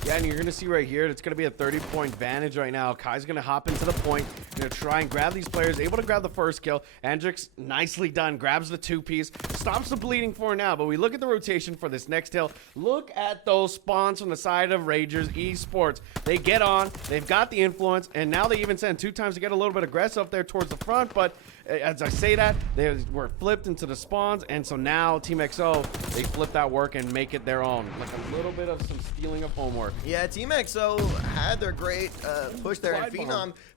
Yeah, and you're going to see right here, it's going to be a 30-point advantage right now. Kai's going to hop into the point, going to try and grab these players, able to grab the first kill. Andrix, nicely done, grabs the 2-piece, stops the bleeding for now, but we look at the rotation for this next hill. Look at those spawns from the side of Ragers Esports. They get on, they've got the influence, and now they even send 2 times to get a little bit aggressive up there towards the front, but as I say that, they were flipped into the spawns, and so now Team XO, they flip that work and make it their own. Like a little bit of some stealing of homework. Yeah, Team XO had their great push there, and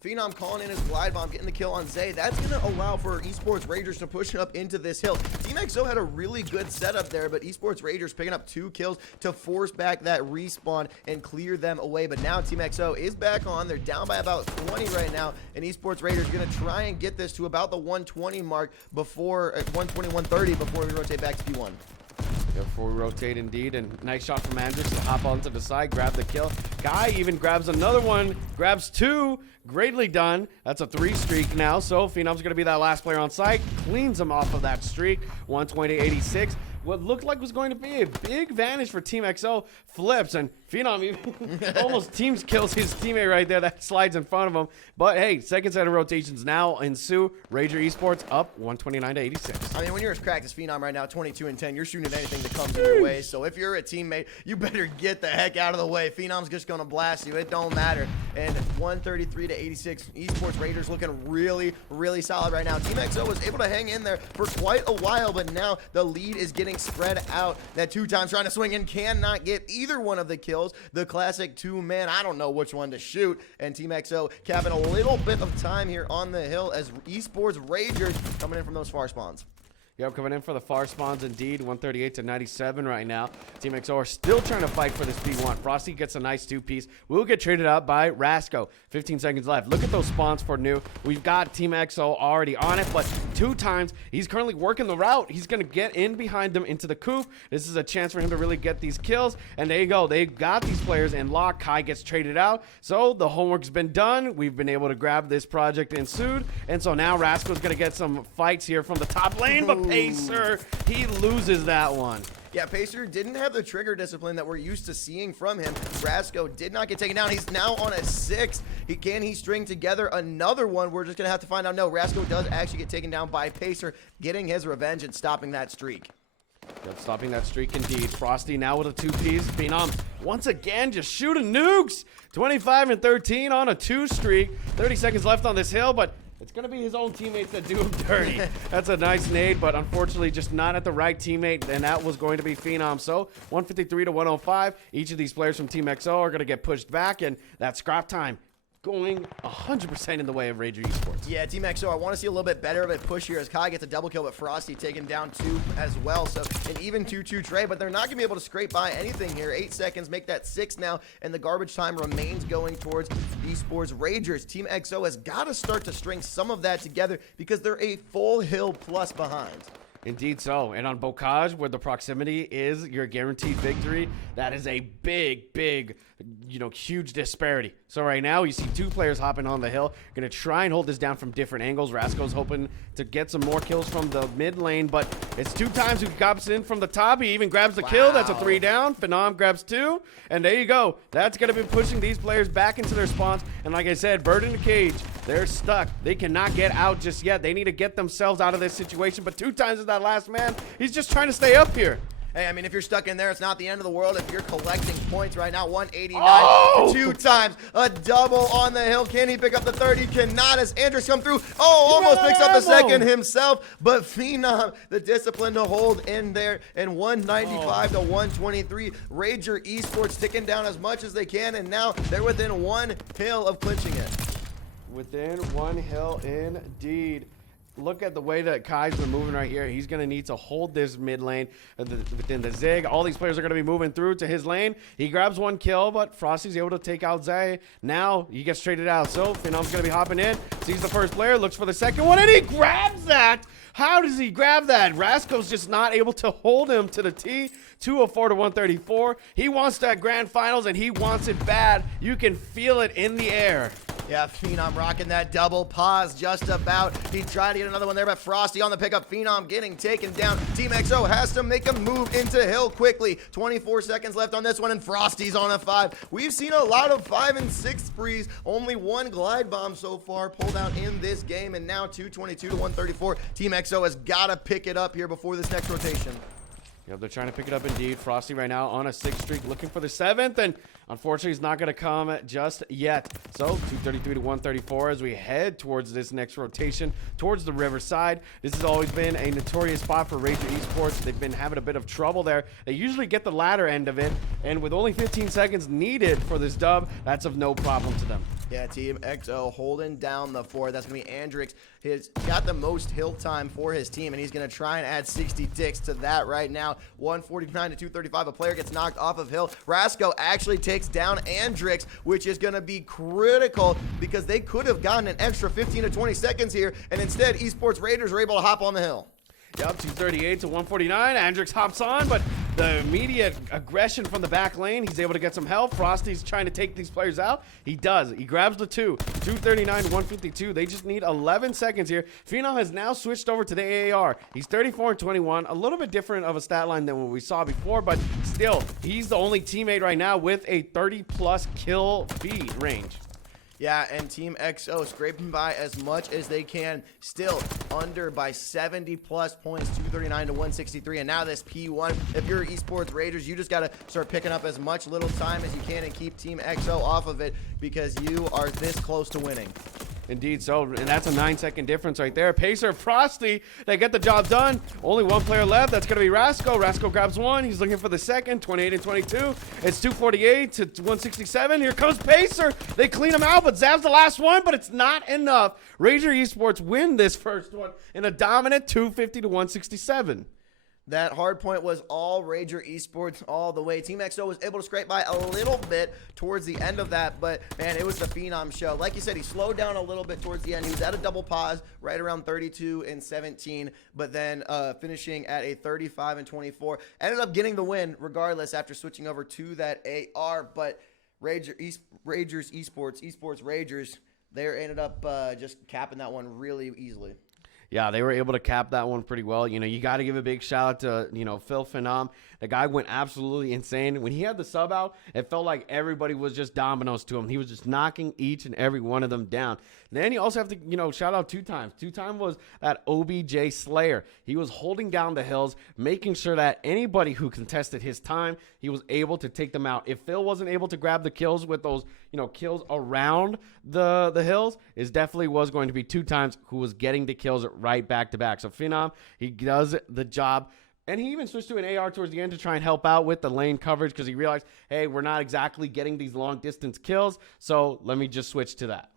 Phenom calling in his glide bomb, getting the kill on Zay. That's going to allow for Esports Ragers to push up into this hill. Team XO had a really good setup there, but Esports Ragers picking up 2 kills to force back that respawn and clear them away. But now Team XO is back on. They're down by about 20 right now, and Esports Ragers going to try and get this to about the 120 mark before 120, 130 before we rotate back to P1. Before we rotate, indeed, and nice shot from Andrix to hop onto the side, grab the kill. Guy even grabs another one, grabs 2. Greatly done. That's a 3 streak now, so Phenom's going to be that last player on site. Cleans him off of that streak, 120-86. What looked like was going to be a big advantage for Team XO flips, and Phenom even almost teams kills his teammate right there that slides in front of him. But hey, second set of rotations now ensue. Rager Esports up 129-86. I mean, when you're as cracked as Phenom right now, 22-10, you're shooting at anything that comes in your way. So if you're a teammate, you better get the heck out of the way. Phenom's just going to blast you. It don't matter. And 133-86, Esports Raiders looking really, really solid right now. Team XO was able to hang in there for quite a while, but now the lead is getting spread out. That 2 times trying to swing in cannot get either one of the kills. The classic 2-man, I don't know which one to shoot. And Team XO capping a little bit of time here on the hill as Esports Ragers coming in from those far spawns. Yep, coming in for the far spawns indeed, 138-97 right now. Team XO are still trying to fight for this P1. Frosty gets a nice 2-piece. We'll get traded out by Rasco. 15 seconds left. Look at those spawns for new. We've got Team XO already on it, but 2 times. He's currently working the route. He's going to get in behind them into the coop. This is a chance for him to really get these kills, and there you go. They got these players in lock. Kai gets traded out, so the homework's been done. We've been able to grab this project ensued, and so now Rasco's going to get some fights here from the top lane, but Pacer, he loses that one. Yeah, Pacer didn't have the trigger discipline that we're used to seeing from him. Rasco did not get taken down. He's now on a 6. Can he string together another one? We're just going to have to find out. No, Rasco does actually get taken down by Pacer, getting his revenge and stopping that streak. Yep, stopping that streak indeed. Frosty now with a 2-piece. Phenom once again just shooting nukes. 25-13 on a 2 streak. 30 seconds left on this hill, but it's going to be his own teammates that do him dirty. That's a nice nade, but unfortunately just not at the right teammate, and that was going to be Phenom. So 153-105. Each of these players from Team XO are going to get pushed back, and that scrap time going 100% in the way of Rager Esports. Yeah, Team XO, I want to see a little bit better of a push here as Kai gets a double kill, but Frosty taking down 2 as well. So an even 2-2 trade, but they're not going to be able to scrape by anything here. 8 seconds, make that 6 now, and the garbage time remains going towards Esports Ragers. Team XO has got to start to string some of that together because they're a full hill plus behind. Indeed so. And on Bocage, where the proximity is your guaranteed victory, that is a big, big, huge disparity. So right now, you see 2 players hopping on the hill. Going to try and hold this down from different angles. Rasco's hoping to get some more kills from the mid lane, but it's 2 times he comes in from the top. He even grabs the kill. That's a 3 down. Phenom grabs 2. And there you go. That's going to be pushing these players back into their spawns. And like I said, bird in the cage. They're stuck. They cannot get out just yet. They need to get themselves out of this situation. But 2 times is that last man. He's just trying to stay up here. Hey, I mean, if you're stuck in there, it's not the end of the world. If you're collecting points right now, 189, 2 times, a double on the hill. Can he pick up the 30? Cannot as Andrix come through. Oh, almost picks up the second himself. But Phenom, the discipline to hold in there. And 195 to 123. Rager Esports ticking down as much as they can. And now they're within 1 hill of clinching it. Within 1 hill, indeed. Look at the way that Kai's been moving right here. He's going to need to hold this mid lane within the zig. All these players are going to be moving through to his lane. He grabs 1 kill, but Frosty's able to take out Zay. Now he gets traded out. So Phenom's going to be hopping in. Sees the first player, looks for the second one, and he grabs that. How does he grab that? Rasco's just not able to hold him to the T. 204 to 134. He wants that grand finals, and he wants it bad. You can feel it in the air. Yeah, Phenom rocking that double pause just about. He tried to get another one there, but Frosty on the pickup. Phenom getting taken down. Team XO has to make a move into Hill quickly. 24 seconds left on this one, and Frosty's on a 5. We've seen a lot of 5 and 6 sprees. Only one glide bomb so far pulled out in this game, and now 222 to 134. Team XO has got to pick it up here before this next rotation. Yep, they're trying to pick it up indeed. Frosty right now on a 6th streak, looking for the 7th, and unfortunately he's not going to come just yet. So 233 to 134 as we head towards this next rotation, towards the Riverside. This has always been a notorious spot for Rager Esports. They've been having a bit of trouble there. They usually get the latter end of it, and with only 15 seconds needed for this dub, that's of no problem to them. Yeah, Team XO holding down the 4. That's going to be Andrix. He's got the most hill time for his team, and he's going to try and add 60 ticks to that right now. 149 to 235. A player gets knocked off of Hill. Rasco actually takes down Andrix, which is going to be critical because they could have gotten an extra 15 to 20 seconds here, and instead, Esports Raiders are able to hop on the hill. Yep, 238 to 149. Andrix hops on, but the immediate aggression from the back lane, he's able to get some help. Frosty's trying to take these players out. He does. He grabs the 2. 239 to 152. They just need 11 seconds here. Phenom has now switched over to the AAR. He's 34 and 21. A little bit different of a stat line than what we saw before, but still, he's the only teammate right now with a 30-plus kill feed range. Yeah, and Team XO scraping by as much as they can, still under by 70-plus points, 239 to 163. And now this P1, if you're Esports Raiders, you just got to start picking up as much little time as you can and keep Team XO off of it because you are this close to winning. Indeed so, and that's a 9-second difference right there. Pacer, Frosty, they get the job done. Only one player left. That's going to be Rasco. Rasco grabs 1. He's looking for the 2nd, 28 and 22. It's 248 to 167. Here comes Pacer. They clean him out, but Zav's the last one, but it's not enough. Rager Esports win this first one in a dominant 250 to 167. That hard point was all Rager Esports all the way. Team XO was able to scrape by a little bit towards the end of that, but man, it was the Phenom show. Like you said, he slowed down a little bit towards the end. He was at a double pause right around 32 and 17, but then finishing at a 35 and 24. Ended up getting the win regardless after switching over to that AR, but Ragers Esports, Esports Ragers, they ended up just capping that one really easily. Yeah, they were able to cap that one pretty well. You know, you got to give a big shout out to, Phil Phenom. The guy went absolutely insane. When he had the sub out, it felt like everybody was just dominoes to him. He was just knocking each and every one of them down. Then you also have to, shout out 2 times. 2 times was that OBJ Slayer. He was holding down the hills, making sure that anybody who contested his time, he was able to take them out. If Phil wasn't able to grab the kills with those, kills around the hills, it definitely was going to be 2 times who was getting the kills right back to back. So Phenom, he does the job. And he even switched to an AR towards the end to try and help out with the lane coverage because he realized, hey, we're not exactly getting these long distance kills, so let me just switch to that.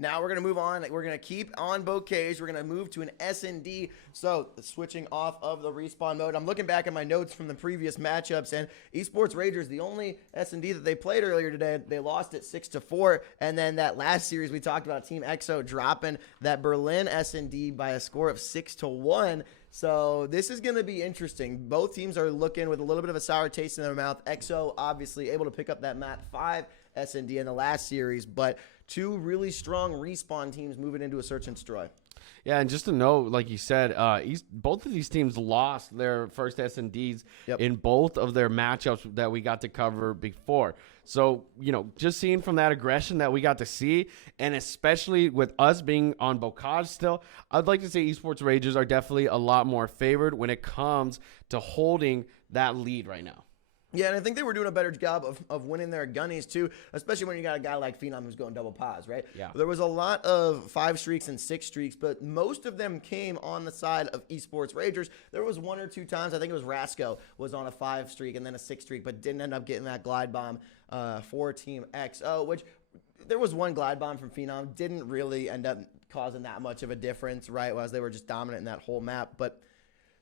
Now we're going to move on. We're going to keep on bouquets. We're going to move to an S&D. So switching off of the respawn mode. I'm looking back at my notes from the previous matchups, and Esports Ragers, the only S&D that they played earlier today, they lost it 6-4. And then that last series we talked about, Team XO dropping that Berlin S&D by a score of 6-1. So this is going to be interesting. Both teams are looking with a little bit of a sour taste in their mouth. XO obviously able to pick up that map 5 S&D in the last series, but 2 really strong respawn teams moving into a search and destroy. Yeah, and just to know, like you said, both of these teams lost their first S&Ds in both of their matchups that we got to cover before. So, just seeing from that aggression that we got to see, and especially with us being on Bocage still, I'd like to say Esports Ragers are definitely a lot more favored when it comes to holding that lead right now. Yeah, and I think they were doing a better job of winning their gunnies, too, especially when you got a guy like Phenom who's going double pause, right? Yeah. There was a lot of 5 streaks and 6 streaks, but most of them came on the side of Esports Ragers. There was 1 or 2 times, I think it was Rasco, was on a 5 streak and then a 6 streak, but didn't end up getting that glide bomb for Team XO, which there was 1 glide bomb from Phenom. Didn't really end up causing that much of a difference, right, as they were just dominant in that whole map, but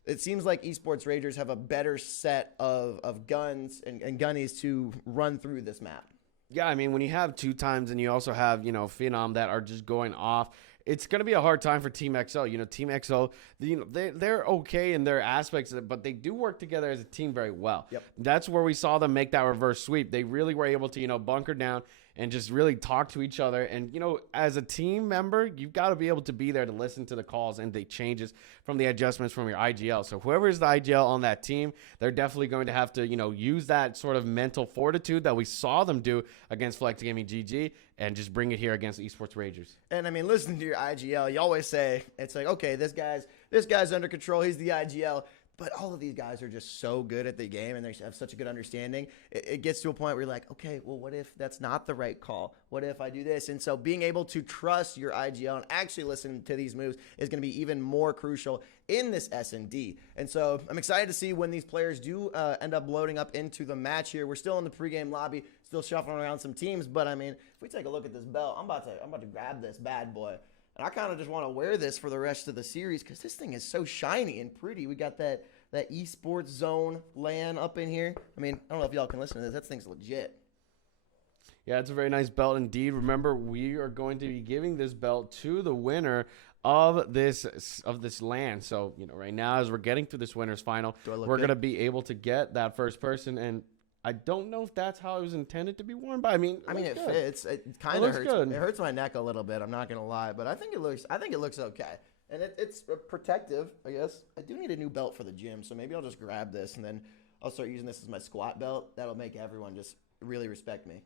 it seems like Esports Ragers have a better set of guns and gunnies to run through this map. Yeah, I mean, when you have 2 times and you also have, Phenom that are just going off, it's going to be a hard time for Team XO. Team XO, they're okay in their aspects, but they do work together as a team very well. Yep. That's where we saw them make that reverse sweep. They really were able to, bunker down and just really talk to each other. And, you know, as a team member, you've got to be able to be there to listen to the calls and the changes from the adjustments from your IGL. So whoever is the IGL on that team, they're definitely going to have to, you know, use that sort of mental fortitude that we saw them do against Flex Gaming GG and just bring it here against Esports Ragers. And I mean, listen to your IGL. You always say, it's like, okay, this guy's under control. He's the IGL. But all of these guys are just so good at the game, and they have such a good understanding. It gets to a point where you're like, okay, well, what if that's not the right call? What if I do this? And so being able to trust your IGL and actually listen to these moves is going to be even more crucial in this S&D. And so I'm excited to see when these players do end up loading up into the match here. We're still in the pregame lobby, still shuffling around some teams. But, I mean, if we take a look at this belt, I'm about to grab this bad boy. And I kind of just want to wear this for the rest of the series because this thing is so shiny and pretty. We got that Esports Zone LAN up in here. I mean, I don't know if y'all can listen to this. That thing's legit. Yeah, it's a very nice belt indeed. Remember, we are going to be giving this belt to the winner of this LAN. So, you know, right now as we're getting through this winners final, we're going to be able to get that first person. And I don't know if that's how it was intended to be worn, but I mean, it fits. It kind of hurts. It hurts my neck a little bit. I'm not gonna lie, but I think it looks okay, and it's protective. I guess I do need a new belt for the gym, so maybe I'll just grab this and then I'll start using this as my squat belt. That'll make everyone just really respect me.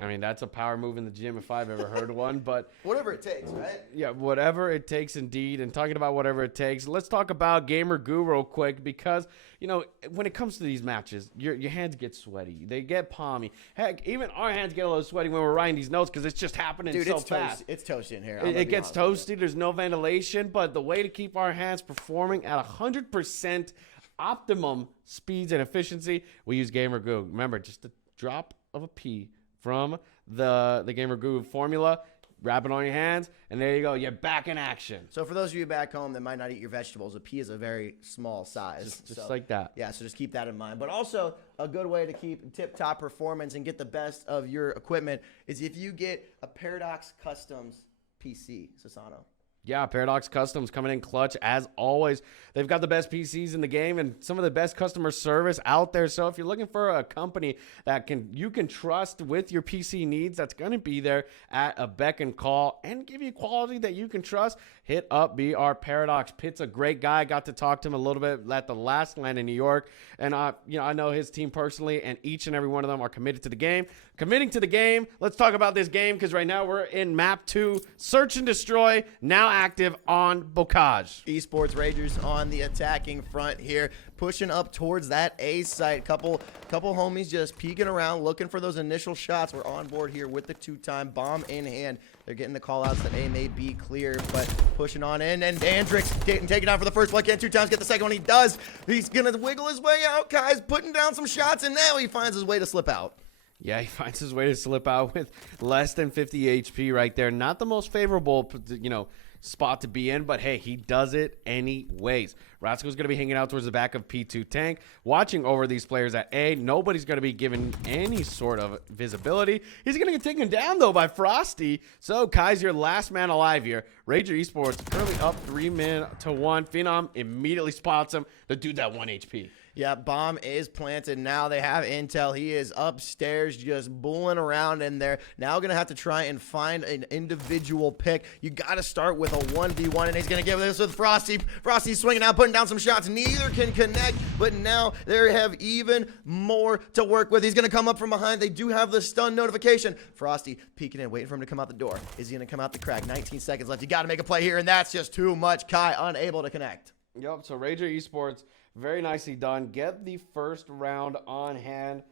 I mean, that's a power move in the gym if I've ever heard one, but whatever it takes, right? Yeah, whatever it takes indeed. And talking about whatever it takes, let's talk about Gamer Goo real quick because, you know, when it comes to these matches, your hands get sweaty. They get palmy. Heck, even our hands get a little sweaty when we're writing these notes because it's just happening so fast. It's toasty in here. It gets toasty. There's no ventilation, but the way to keep our hands performing at 100% optimum speeds and efficiency, we use Gamer Goo. Remember, just a drop of a pee from the Gamer Goo formula, wrap it on your hands, and there you go. You're back in action. So for those of you back home that might not eat your vegetables, a pea is a very small size. Just like that. Yeah, so just keep that in mind. But also a good way to keep tip-top performance and get the best of your equipment is if you get a Paradox Customs PC, Sasano. Yeah, Paradox Customs coming in clutch as always. They've got the best PCs in the game and some of the best customer service out there. So if you're looking for a company that you can trust with your PC needs, that's going to be there at a beck and call and give you quality that you can trust, hit up BR Paradox. Pitt's a great guy. I got to talk to him a little bit at the last LAN in New York, and you know, I know his team personally, and each and every one of them are committed to the game. Committing to the game. Let's talk about this game because right now we're in map 2, Search and Destroy, now active on Bocage. Esports Ragers on the attacking front here, pushing up towards that A site. Couple homies just peeking around, looking for those initial shots. We're on board here with the two-time bomb in hand. They're getting the call-outs that A may be clear, but pushing on in, and Andrix getting taken down for the first blood. Can't 2 times get the second one. He does. He's gonna wiggle his way out. Kai's putting down some shots, and now he finds his way to slip out. Yeah, he finds his way to slip out with less than 50 HP right there. Not the most favorable, you know, spot to be in, but hey, he does it anyways. Ratsko's going to be hanging out towards the back of P2 tank, watching over these players at A. Nobody's going to be given any sort of visibility. He's going to get taken down, though, by Frosty. So, Kai's your last man alive here. Rager Esports currently up 3-1. Phenom immediately spots him. The dude's at 1 HP. Yeah, bomb is planted. Now they have intel. He is upstairs just bulling around in there. Now going to have to try and find an individual pick. You got to start with a 1v1, and he's going to give this with Frosty. Frosty's swinging out, putting down some shots. Neither can connect, but now they have even more to work with. He's going to come up from behind. They do have the stun notification. Frosty peeking in, waiting for him to come out the door. Is he going to come out the crack? 19 seconds left. You got to make a play here, and that's just too much. Kai unable to connect. Yep, so Rager Esports, very nicely done. Get the first round on hand,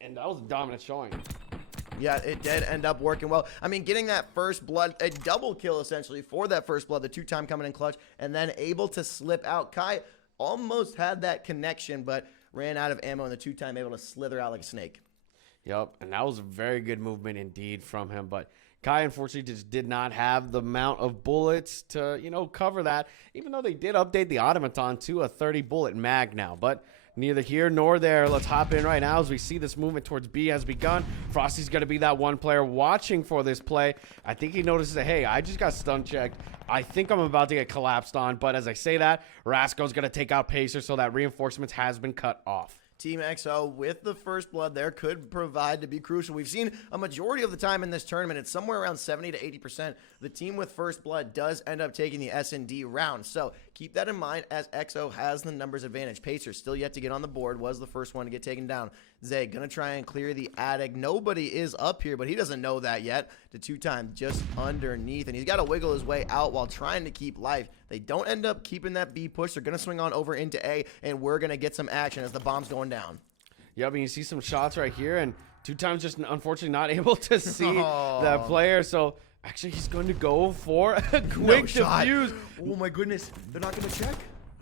and that was a dominant showing. Yeah, it did end up working well. I mean, getting that first blood, a double kill essentially for that first blood, the 2-time coming in clutch, and then able to slip out. Kai almost had that connection, but ran out of ammo, and the 2-time able to slither out like a snake. Yep, and that was a very good movement indeed from him, but Kai unfortunately just did not have the amount of bullets to, you know, cover that, even though they did update the automaton to a 30-bullet mag now. But neither here nor there. Let's hop in right now as we see this movement towards B has begun. Frosty's going to be that one player watching for this play. I think he notices that, hey, I just got stun checked. I think I'm about to get collapsed on. But as I say that, Rasko's going to take out Pacer, so that reinforcements has been cut off. Team XO with the first blood there could provide to be crucial. We've seen a majority of the time in this tournament, it's somewhere around 70 to 80%. The team with first blood does end up taking the S&D round. So keep that in mind as XO has the numbers advantage. Pacer still yet to get on the board, was the first one to get taken down. Zay gonna try and clear the attic. Nobody is up here, but he doesn't know that yet. The 2-time just underneath, and he's got to wiggle his way out while trying to keep life. They don't end up keeping that B push. They're gonna swing on over into A, and we're gonna get some action as the bomb's going down. Yeah, but you see some shots right here, and 2-times just unfortunately not able to see that player. So actually, he's going to go for a quick defuse. Oh my goodness, they're not gonna check.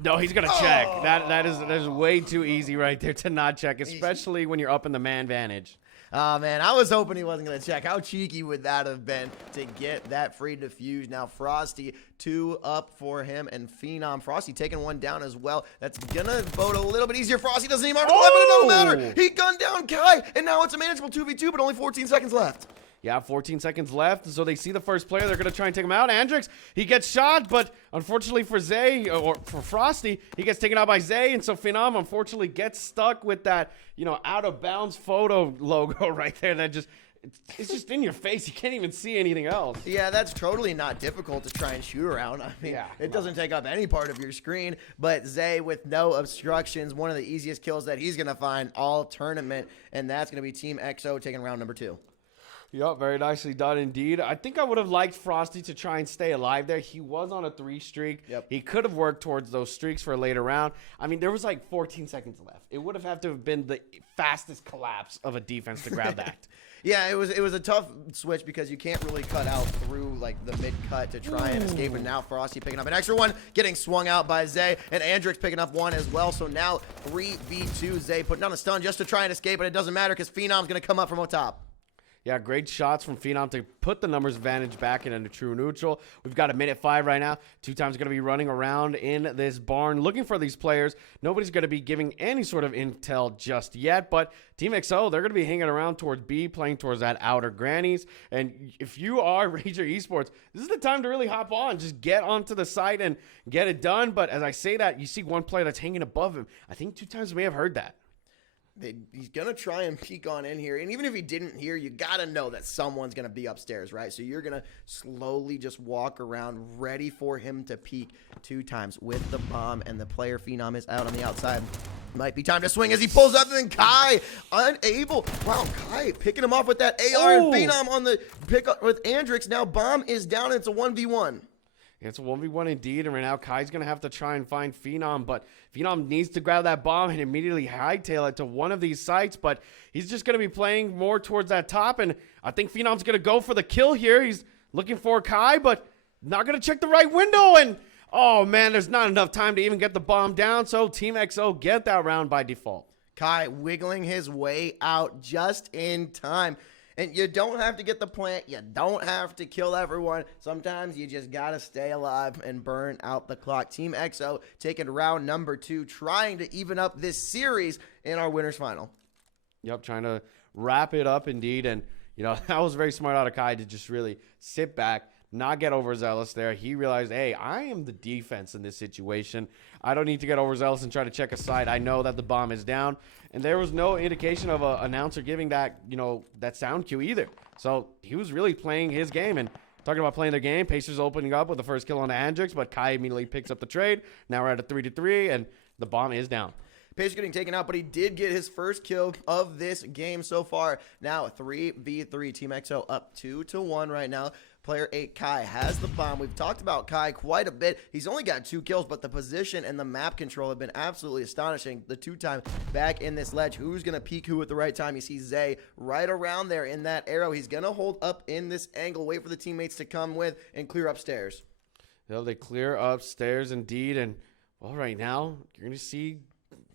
No, he's gonna check. That is way too easy right there to not check, especially when you're up in the man vantage. Oh man, I was hoping he wasn't gonna check. How cheeky would that have been to get that free defuse? Now Frosty 2 up for him, and Phenom Frosty taking one down as well. That's gonna bode a little bit easier. Frosty doesn't even have to weapon, it don't matter. He gunned down Kai, and now it's a manageable 2v2, but only 14 seconds left. Yeah, 14 seconds left, so they see the first player. They're going to try and take him out. Andrix, he gets shot, but unfortunately for Zay, or for Frosty, he gets taken out by Zay, and so Phenom unfortunately gets stuck with that, out-of-bounds photo logo right there that just... It's just in your face. You can't even see anything else. Yeah, that's totally not difficult to try and shoot around. I mean, it doesn't take up any part of your screen. But Zay with no obstructions, one of the easiest kills that he's going to find all tournament, and that's going to be Team XO taking round number 2. Yep, very nicely done indeed. I think I would have liked Frosty to try and stay alive there. He was on a 3 streak. Yep. He could have worked towards those streaks for a later round. I mean, there was like 14 seconds left. It would have had to have been the fastest collapse of a defense to grab that. Yeah, it was a tough switch because you can't really cut out through like the mid cut to try and escape. And now Frosty picking up an extra one, getting swung out by Zay, and Andrix picking up one as well. So now 3v2. Zay putting on a stun just to try and escape, but it doesn't matter because Phenom's gonna come up from on top. Yeah, great shots from Phenom to put the numbers advantage back in a true neutral. We've got a minute 5 right now. 2-times going to be running around in this barn looking for these players. Nobody's going to be giving any sort of intel just yet, but Team XO, they're going to be hanging around towards B, playing towards that outer grannies. And if you are Rager Esports, this is the time to really hop on. Just get onto the site and get it done. But as I say that, you see one player that's hanging above him. I think 2-times may have heard that. He's going to try and peek on in here. And even if he didn't hear, you got to know that someone's going to be upstairs, right? So you're going to slowly just walk around ready for him to peek 2-times with the bomb. And the player Phenom is out on the outside. Might be time to swing as he pulls up. And then Kai unable. Wow, Kai picking him off with that AR. And Phenom on the pickup with Andrix. Now bomb is down. And it's a 1v1. It's a 1v1 indeed, and right now Kai's going to have to try and find Phenom, but Phenom needs to grab that bomb and immediately hightail it to one of these sites, but he's just going to be playing more towards that top, and I think Phenom's going to go for the kill here. He's looking for Kai, but not going to check the right window, and oh man, there's not enough time to even get the bomb down, so Team XO get that round by default. Kai wiggling his way out just in time. And you don't have to get the plant. You don't have to kill everyone. Sometimes you just got to stay alive and burn out the clock. Team XO taking round number 2, trying to even up this series in our winners final. Yep, trying to wrap it up indeed. And, that was very smart out of Kai to just really sit back, not get overzealous there. He realized, hey, I am the defense in this situation. I don't need to get overzealous and try to check a side. I know that the bomb is down. And there was no indication of an announcer giving that, that sound cue either. So he was really playing his game. And talking about playing their game, Pacers opening up with the first kill on Andrix, but Kai immediately picks up the trade. Now we're at a 3-3, and the bomb is down. Pacer getting taken out, but he did get his first kill of this game so far. Now 3v3, Team XO up 2-1 right now. Player 8, Kai, has the bomb. We've talked about Kai quite a bit. He's only got 2 kills, but the position and the map control have been absolutely astonishing. The 2-time back in this ledge. Who's going to peek who at the right time? You see Zay right around there in that arrow. He's going to hold up in this angle, wait for the teammates to come with, and clear upstairs. They clear upstairs indeed. And, well, right now, you're going to see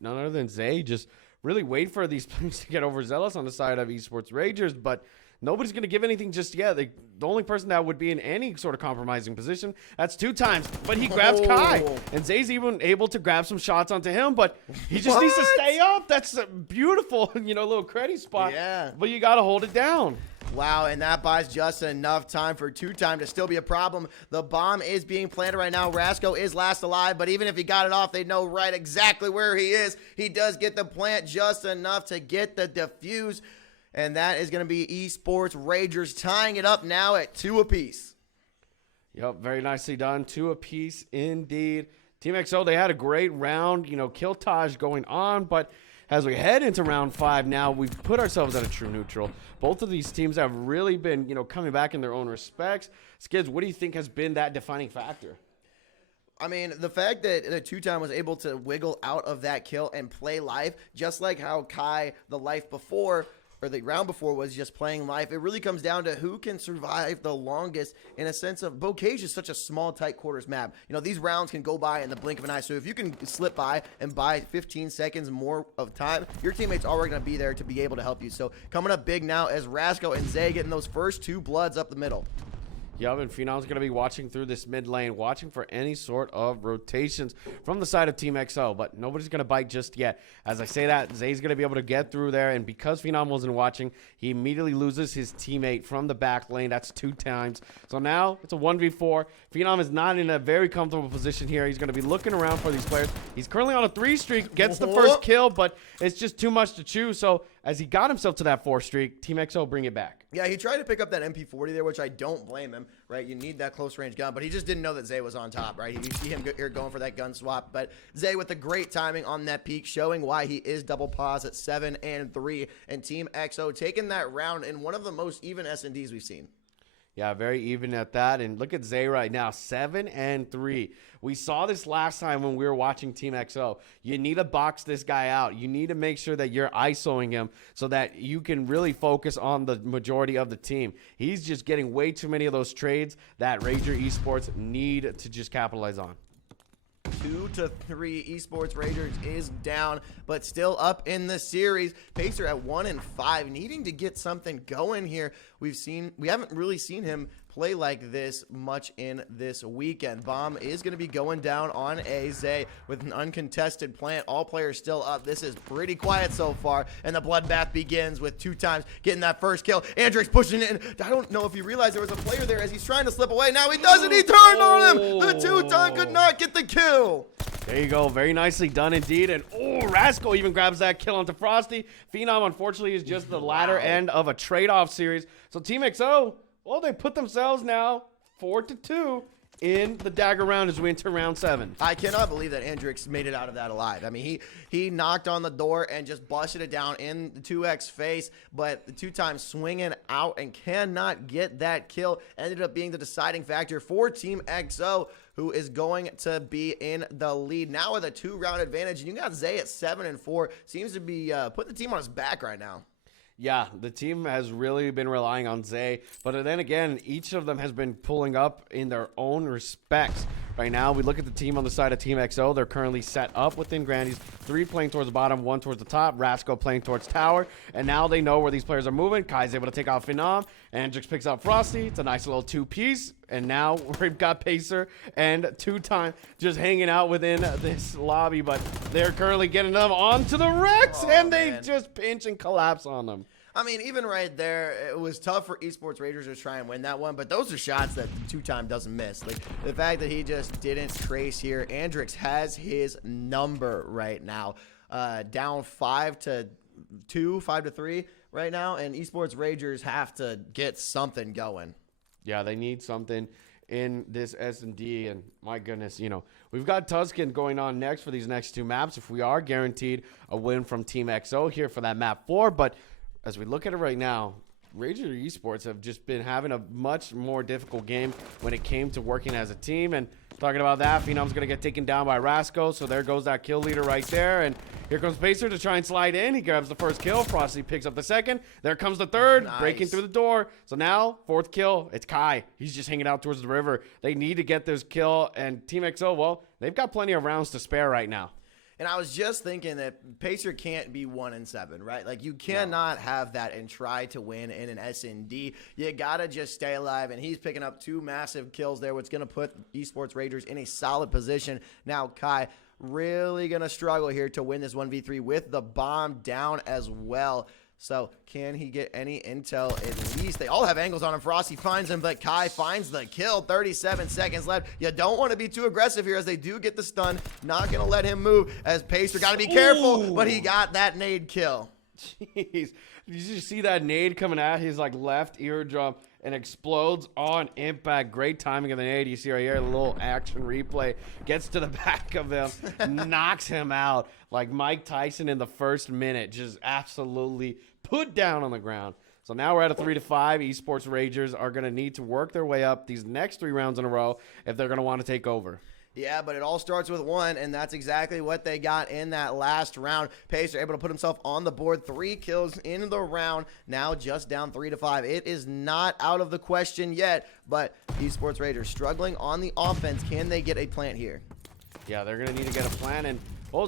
none other than Zay just really wait for these players to get overzealous on the side of Esports Ragers, but nobody's going to give anything just yet. The only person that would be in any sort of compromising position, that's 2-times. But he grabs Kai. And Zay's even able to grab some shots onto him, but he just needs to stay up. That's a beautiful, little credit spot. Yeah. But you got to hold it down. Wow, and that buys just enough time for two-time to still be a problem. The bomb is being planted right now. Rasco is last alive, but even if he got it off, they know right exactly where he is. He does get the plant just enough to get the defuse, and that is going to be Esports Ragers tying it up now at 2 apiece. Yep, very nicely done. 2 apiece indeed. Team XO, they had a great round, Kiltage going on, but as we head into round 5 now, we've put ourselves at a true neutral. Both of these teams have really been, coming back in their own respects. Skids, what do you think has been that defining factor? I mean, the fact that the two-time was able to wiggle out of that kill and play life, just like how Kai, the life before, or the round before, was just playing life. It really comes down to who can survive the longest in a sense of Bocage is such a small, tight quarters map. These rounds can go by in the blink of an eye. So if you can slip by and buy 15 seconds more of time, your teammates are already going to be there to be able to help you. So coming up big now as Rasco and Zay getting those first 2 bloods up the middle. Yup, and Phenom's going to be watching through this mid lane, watching for any sort of rotations from the side of Team XO, but nobody's going to bite just yet. As I say that, Zay's going to be able to get through there, and because Phenom wasn't watching, he immediately loses his teammate from the back lane. That's 2 times. So now it's a 1v4. Phenom is not in a very comfortable position here. He's going to be looking around for these players. He's currently on a 3 streak, gets the first kill, but it's just too much to chew. So as he got himself to that 4 streak, Team XO bring it back. Yeah, he tried to pick up that MP40 there, which I don't blame him, right? You need that close-range gun, but he just didn't know that Zay was on top, right? You see him here going for that gun swap, but Zay with the great timing on that peak, showing why he is double pause at 7 and 3, and Team XO taking that round in one of the most even S&Ds we've seen. Yeah, very even at that. And look at Zay right now, 7 and 3. We saw this last time when we were watching Team XO. You need to box this guy out. You need to make sure that you're ISOing him so that you can really focus on the majority of the team. He's just getting way too many of those trades that Rager Esports need to just capitalize on. 2-3 Esports Ragers is down, but still up in the series. Pacer at 1 and 5, needing to get something going here. We haven't really seen him play like this much in this weekend. Bomb is going to be going down on Zay with an uncontested plant. All players still up. This is pretty quiet so far, and the bloodbath begins with 2 times getting that first kill. Andrix pushing it in. I don't know if he realized there was a player there as he's trying to slip away. Now he doesn't. He turned on him. The 2-time could not get the kill. There you go. Very nicely done indeed. And Rasco even grabs that kill onto Frosty. Phenom, unfortunately, is just the latter end of a trade-off series. So Team XO, they put themselves now 4-2 in the dagger round as we enter round 7. I cannot believe that Andrix made it out of that alive. I mean, he knocked on the door and just busted it down in the 2X face, but the 2-time swinging out and cannot get that kill ended up being the deciding factor for Team XO, who is going to be in the lead now with a 2-round advantage. And you got Zay at 7 and 4. Seems to be putting the team on his back right now. Yeah, the team has really been relying on Zay, but then again, each of them has been pulling up in their own respects. Right now, we look at the team on the side of Team XO. They're currently set up within Grandy's. 3 playing towards the bottom, 1 towards the top. Rasco playing towards tower. And now they know where these players are moving. Kai's able to take out Phenom. Andrix picks out Frosty. It's a nice little 2-piece. And now we've got Pacer and 2-time just hanging out within this lobby. But they're currently getting them onto the Rex. And they just pinch and collapse on them. I mean, even right there, it was tough for Esports Ragers to try and win that one, but those are shots that 2-time doesn't miss. Like, the fact that he just didn't trace here. Andrix has his number right now. Down 5-2, 5-3 right now, and Esports Ragers have to get something going. Yeah, they need something in this S&D, and my goodness, we've got Tuscan going on next for these next 2 maps. If we are guaranteed a win from Team XO here for that map 4, but as we look at it right now, Rager Esports have just been having a much more difficult game when it came to working as a team. And talking about that, Phenom's going to get taken down by Rasco. So there goes that kill leader right there. And here comes Pacer to try and slide in. He grabs the first kill. Frosty picks up the second. There comes the third, breaking through the door. So now, 4th kill, it's Kai. He's just hanging out towards the river. They need to get this kill. And Team XO, well, they've got plenty of rounds to spare right now. And I was just thinking that Pacer can't be 1 and 7, right? Like, you cannot have that and try to win in an S&D. You gotta just stay alive, and he's picking up 2 massive kills there, what's gonna put Esports Ragers in a solid position. Now, Kai really gonna struggle here to win this 1v3 with the bomb down as well. So can he get any intel? At least they all have angles on him. Frosty finds him, but Kai finds the kill. 37 seconds left. You don't want to be too aggressive here as they do get the stun. Not going to let him move as Pacer. Got to be careful, but he got that nade kill. Jeez. Did you see that nade coming out his like left eardrum and explodes on impact? Great timing of the nade. You see right here, a little action replay. Gets to the back of him, knocks him out like Mike Tyson in the first minute. Just absolutely put down on the ground. So now we're at a 3-5. Esports Ragers are going to need to work their way up these next 3 rounds in a row if they're going to want to take over. Yeah, but it all starts with one, and that's exactly what they got in that last round. Pacer able to put himself on the board. 3 kills in the round. Now just down 3-5. It is not out of the question yet, but Esports Raiders struggling on the offense. Can they get a plant here? Yeah, they're going to need to get a plan, and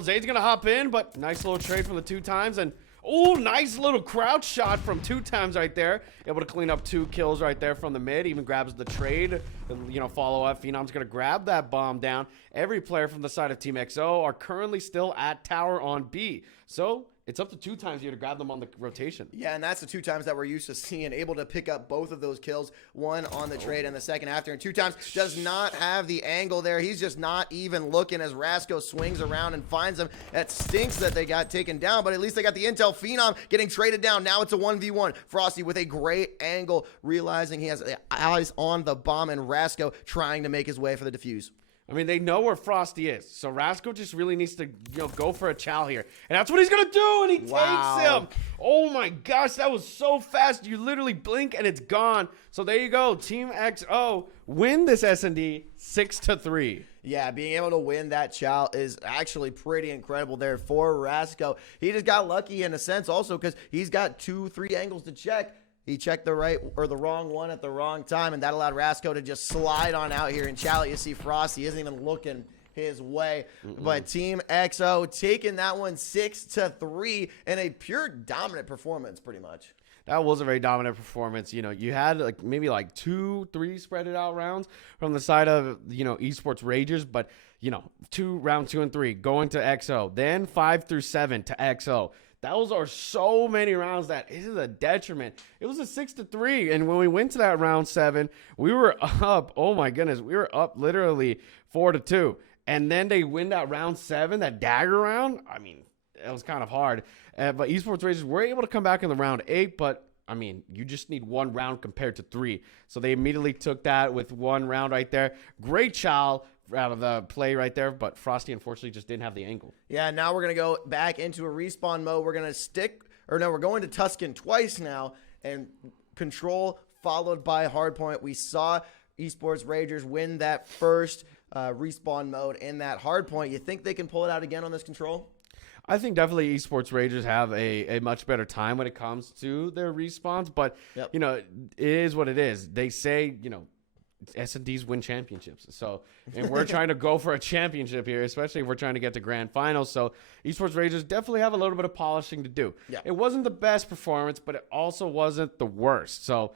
Zayd's going to hop in, but nice little trade from the 2 times, and oh, nice little crouch shot from 2 times right there. Able to clean up 2 kills right there from the mid. Even grabs the trade. Follow up. Phenom's going to grab that bomb down. Every player from the side of Team XO are currently still at tower on B. So it's up to 2 times here to grab them on the rotation. Yeah, and that's the 2 times that we're used to seeing. Able to pick up both of those kills. 1 on the trade and the second after. And 2 times does not have the angle there. He's just not even looking as Rasco swings around and finds him. That stinks that they got taken down, but at least they got the intel. Phenom getting traded down. Now it's a 1v1. Frosty with a great angle, realizing he has eyes on the bomb, and Rasco trying to make his way for the defuse. I mean, they know where Frosty is, so Rasco just really needs to, go for a chow here, and that's what he's gonna do, and he takes him. Oh my gosh, that was so fast! You literally blink and it's gone. So there you go, Team XO win this S&D 6-3. Yeah, being able to win that chow is actually pretty incredible there for Rasco. He just got lucky in a sense, also because he's got 2-3 angles to check. He checked the right or the wrong one at the wrong time, and that allowed Rasco to just slide on out here. And Chalet, you see Frosty isn't even looking his way. But Team XO taking that one 6-3 in a pure dominant performance, pretty much. That was a very dominant performance. You had maybe 2-3 spread it out rounds from the side of, Esports Ragers, but, round 2 and 3 going to XO, then 5 through 7 to XO. Those are so many rounds that it is a detriment. It was a 6-3, and when we went to that round 7, we were up. Oh my goodness, we were up literally 4-2, and then they win that round 7, that dagger round. I mean, it was kind of hard, but Esports Racers were able to come back in the round 8, but I mean, you just need 1 round compared to 3. So they immediately took that with 1 round right there. Great chow out of the play right there, but Frosty unfortunately just didn't have the angle. Yeah, now we're going to go back into a respawn mode. We're going to we're going to Tuscan twice now, and control followed by hardpoint. We saw Esports Ragers win that first respawn mode in that hardpoint. You think they can pull it out again on this control? I think definitely Esports Ragers have a much better time when it comes to their respawns, but, it is what it is. They say, S&Ds win championships. So, and we're trying to go for a championship here, especially if we're trying to get to grand finals. So Esports Ragers definitely have a little bit of polishing to do. Yeah. It wasn't the best performance, but it also wasn't the worst. So,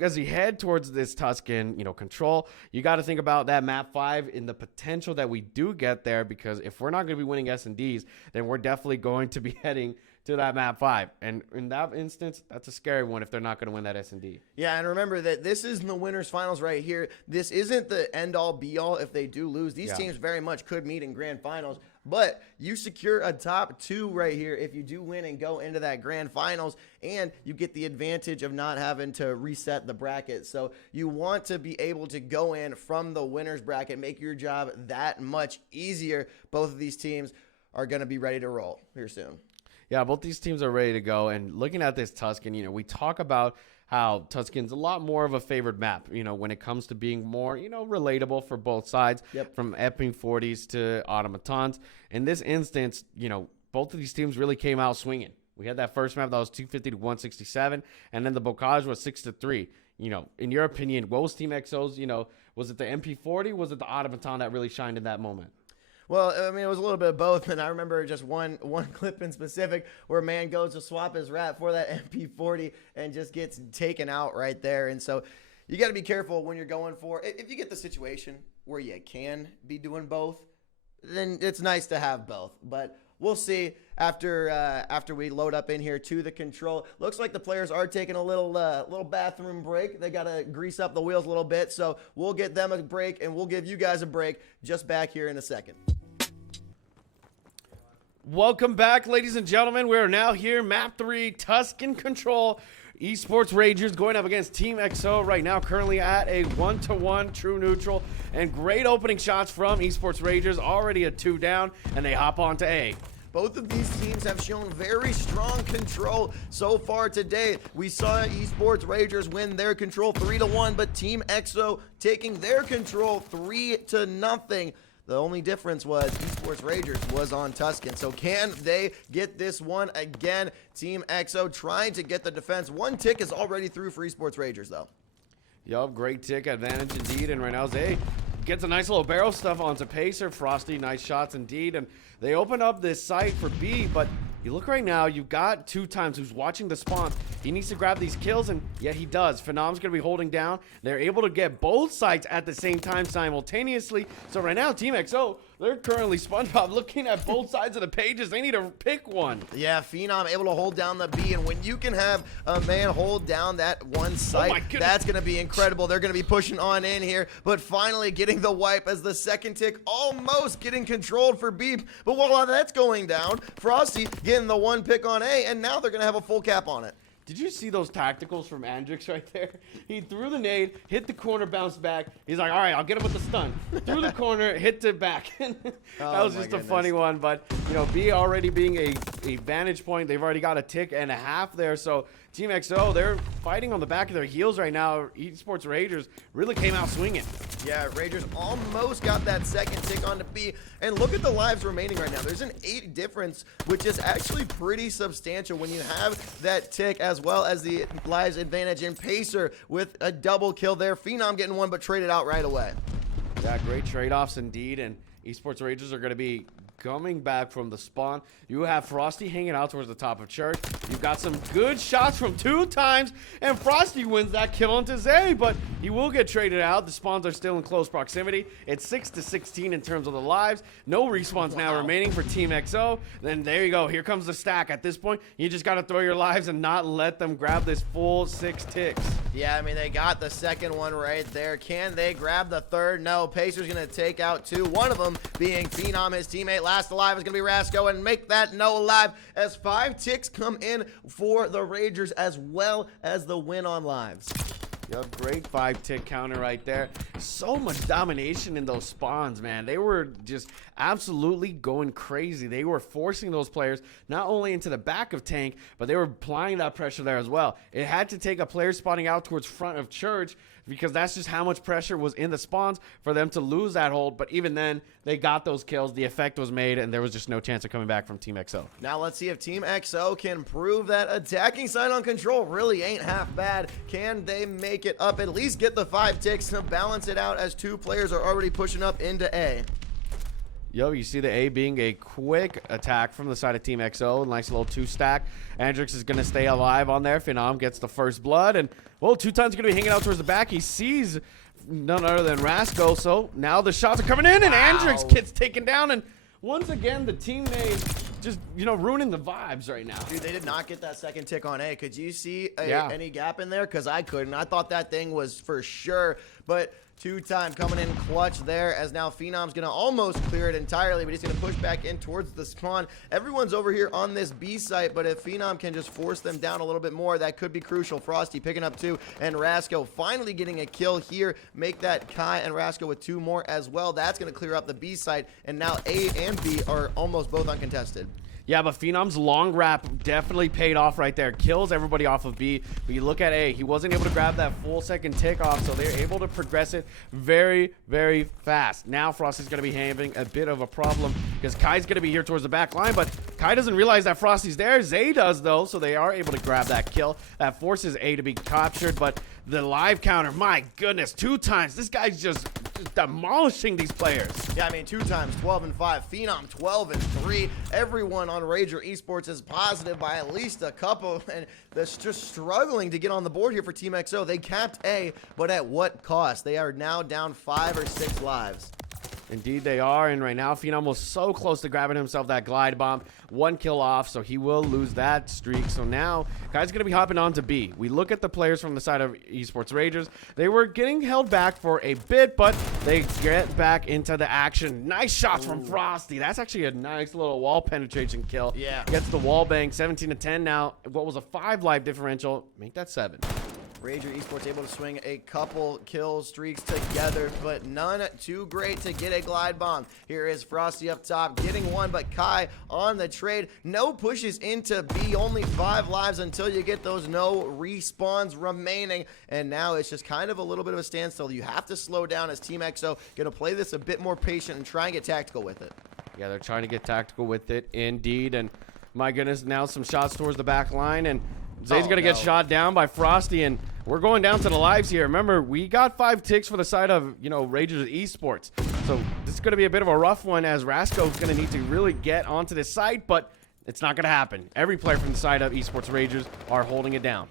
as you head towards this Tuscan, control, you got to think about that map 5 and the potential that we do get there, because if we're not going to be winning S&Ds, then we're definitely going to be heading to that map 5, and in that instance, that's a scary one if they're not going to win that S&D. Yeah, and remember that this is in the winners finals right here. This isn't the end-all be-all if they do lose. These teams very much could meet in grand finals, but you secure a top 2 right here if you do win and go into that grand finals, and you get the advantage of not having to reset the bracket. So you want to be able to go in from the winners bracket, make your job that much easier. Both of these teams are going to be ready to roll here soon. Yeah, both these teams are ready to go. And looking at this Tuscan, we talk about how Tuscan's a lot more of a favored map, when it comes to being more, relatable for both sides, from Epping 40s to automatons. In this instance, both of these teams really came out swinging. We had that first map that was 250 to 167, and then the Bocage was 6-3. In your opinion, what was Team XO's, was it the MP40? Was it the automaton that really shined in that moment? Well, I mean, it was a little bit of both, and I remember just one clip in specific where man goes to swap his rat for that MP40 and just gets taken out right there. And so you got to be careful when you're going for, if you get the situation where you can be doing both, then it's nice to have both. But we'll see after we load up in here to the control. Looks like the players are taking a little bathroom break. They got to grease up the wheels a little bit, so we'll get them a break, and we'll give you guys a break just back here in a second. Welcome back, ladies and gentlemen. We are now here, map 3, Tuscan Control. Esports Rangers going up against Team XO right now, currently at a 1-to-1 true neutral. And great opening shots from Esports Rangers, already a 2 down, and they hop on to A. Both of these teams have shown very strong control so far today. We saw Esports Rangers win their control 3-1, but Team XO taking their control 3-0. The only difference was Esports Rangers was on Tuscan. So can they get this one again? Team XO trying to get the defense. One tick is already through for Esports Rangers, though. Yup, great tick advantage indeed. And right now Zay gets a nice little barrel stuff onto Pacer. Frosty, nice shots indeed. And they open up this site for B, but you look right now, you've got 2times who's watching the spawn. He needs to grab these kills, and yet he does. Phenom's going to be holding down. They're able to get both sites at the same time simultaneously. So right now, Team XO, they're currently SpongeBob looking at both sides of the pages. They need to pick one. Yeah, Phenom able to hold down the B, and when you can have a man hold down that one site, that's going to be incredible. They're going to be pushing on in here, but finally getting the wipe as the second tick almost getting controlled for B. But while that's going down, Frosty getting the one pick on A, and now they're going to have a full cap on it. Did you see those tacticals from Andrix right there? He threw the nade, hit the corner, bounced back. He's like, all right, I'll get him with the stun. Threw the corner, hit the back. That was just a funny one. But, you know, B already being a vantage point. They've already got a tick and a half there. So Team XO, they're fighting on the back of their heels right now. Esports Rangers really came out swinging. Yeah, Rangers almost got that second tick onto B. And look at the lives remaining right now. There's an 8 difference, which is actually pretty substantial when you have that tick as well as the lives advantage. And Pacer with a double kill there. Phenom getting one, but traded out right away. Yeah, great trade-offs indeed. And Esports Rangers are going to be coming back from the spawn. You have Frosty hanging out towards the top of church. You've got some good shots from 2 times, and Frosty wins that kill onto Zay, but he will get traded out. The spawns are still in close proximity. It's 6-16 in terms of the lives. No respawns now remaining for Team XO. Then there you go. Here comes the stack. At this point, you just got to throw your lives and not let them grab this full 6 ticks. Yeah, I mean, they got the second one right there. Can they grab the third? No. Pacer's going to take out 2. One of them being Phenom, his teammate. Last alive is going to be Rasco, and make that no alive as 5 ticks come in for the Rangers as well as the win on lives. Yep, great 5 tick counter right there. So much domination in those spawns, man. They were just absolutely going crazy. They were forcing those players not only into the back of tank, but they were applying that pressure there as well. It had to take a player spawning out towards front of church, because that's just how much pressure was in the spawns for them to lose that hold. But even then, they got those kills. The effect was made, and there was just no chance of coming back from Team XO. Now let's see if Team XO can prove that attacking side on control really ain't half bad. Can they make it up, at least get the 5 ticks to balance it out, as 2 players are already pushing up into A. Yo, you see the A being a quick attack from the side of Team XO. Nice little 2-stack. Andrix is going to stay alive on there. Phenom gets the first blood. And, well, 2 times going to be hanging out towards the back. He sees none other than Rasco. So now the shots are coming in, and Andrix gets taken down. And once again, the teammate just, you know, ruining the vibes right now. Dude, they did not get that second tick on A. Could you see any gap in there? Because I couldn't. I thought that thing was for sure. But 2-time coming in clutch there, as now Phenom's going to almost clear it entirely, but he's going to push back in towards the spawn. Everyone's over here on this B site, but if Phenom can just force them down a little bit more, that could be crucial. Frosty picking up 2, and Rasco finally getting a kill here. Make that Kai and Rasco with 2 more as well. That's going to clear up the B site, and now A and B are almost both uncontested. Yeah, but Phenom's long wrap definitely paid off right there. Kills everybody off of B. But you look at A, he wasn't able to grab that full second tick off, so they're able to progress it very, very fast. Now Frosty's going to be having a bit of a problem, because Kai's going to be here towards the back line, but Kai doesn't realize that Frosty's there. Zay does, though, so they are able to grab that kill. That forces A to be captured, but the live counter, my goodness, 2 times. This guy's just demolishing these players. Yeah, I mean, 2 times, 12 and 5. Phenom, 12 and 3. Everyone on Rager Esports is positive by at least a couple, and that's just struggling to get on the board here for Team XO. They capped A, but at what cost? They are now down 5 or 6 lives. Indeed they are, and right now Phenom was so close to grabbing himself that glide bomb. 1 kill off, so he will lose that streak. So now, Kai's going to be hopping on to B. We look at the players from the side of Esports Ragers. They were getting held back for a bit, but they get back into the action. Nice shots from Frosty. That's actually a nice little wall penetration kill. Yeah. Gets the wall bang, 17-10 now. What was a 5 life differential, make that 7. Rager Esports able to swing a couple kill streaks together, but none too great to get a glide bomb. Here is Frosty up top, getting one, but Kai on the trade. No pushes into B, only 5 lives until you get those no respawns remaining. And now it's just kind of a little bit of a standstill. You have to slow down as Team EXO. Gonna play this a bit more patient and try and get tactical with it. Yeah, they're trying to get tactical with it, indeed. And my goodness, now some shots towards the back line, and Zay's gonna get shot down by Frosty, and we're going down to the lives here. Remember, we got 5 ticks for the side of, Ragers Esports. So this is gonna be a bit of a rough one, as Rasco's gonna need to really get onto this site, but it's not gonna happen. Every player from the side of Esports Ragers are holding it down.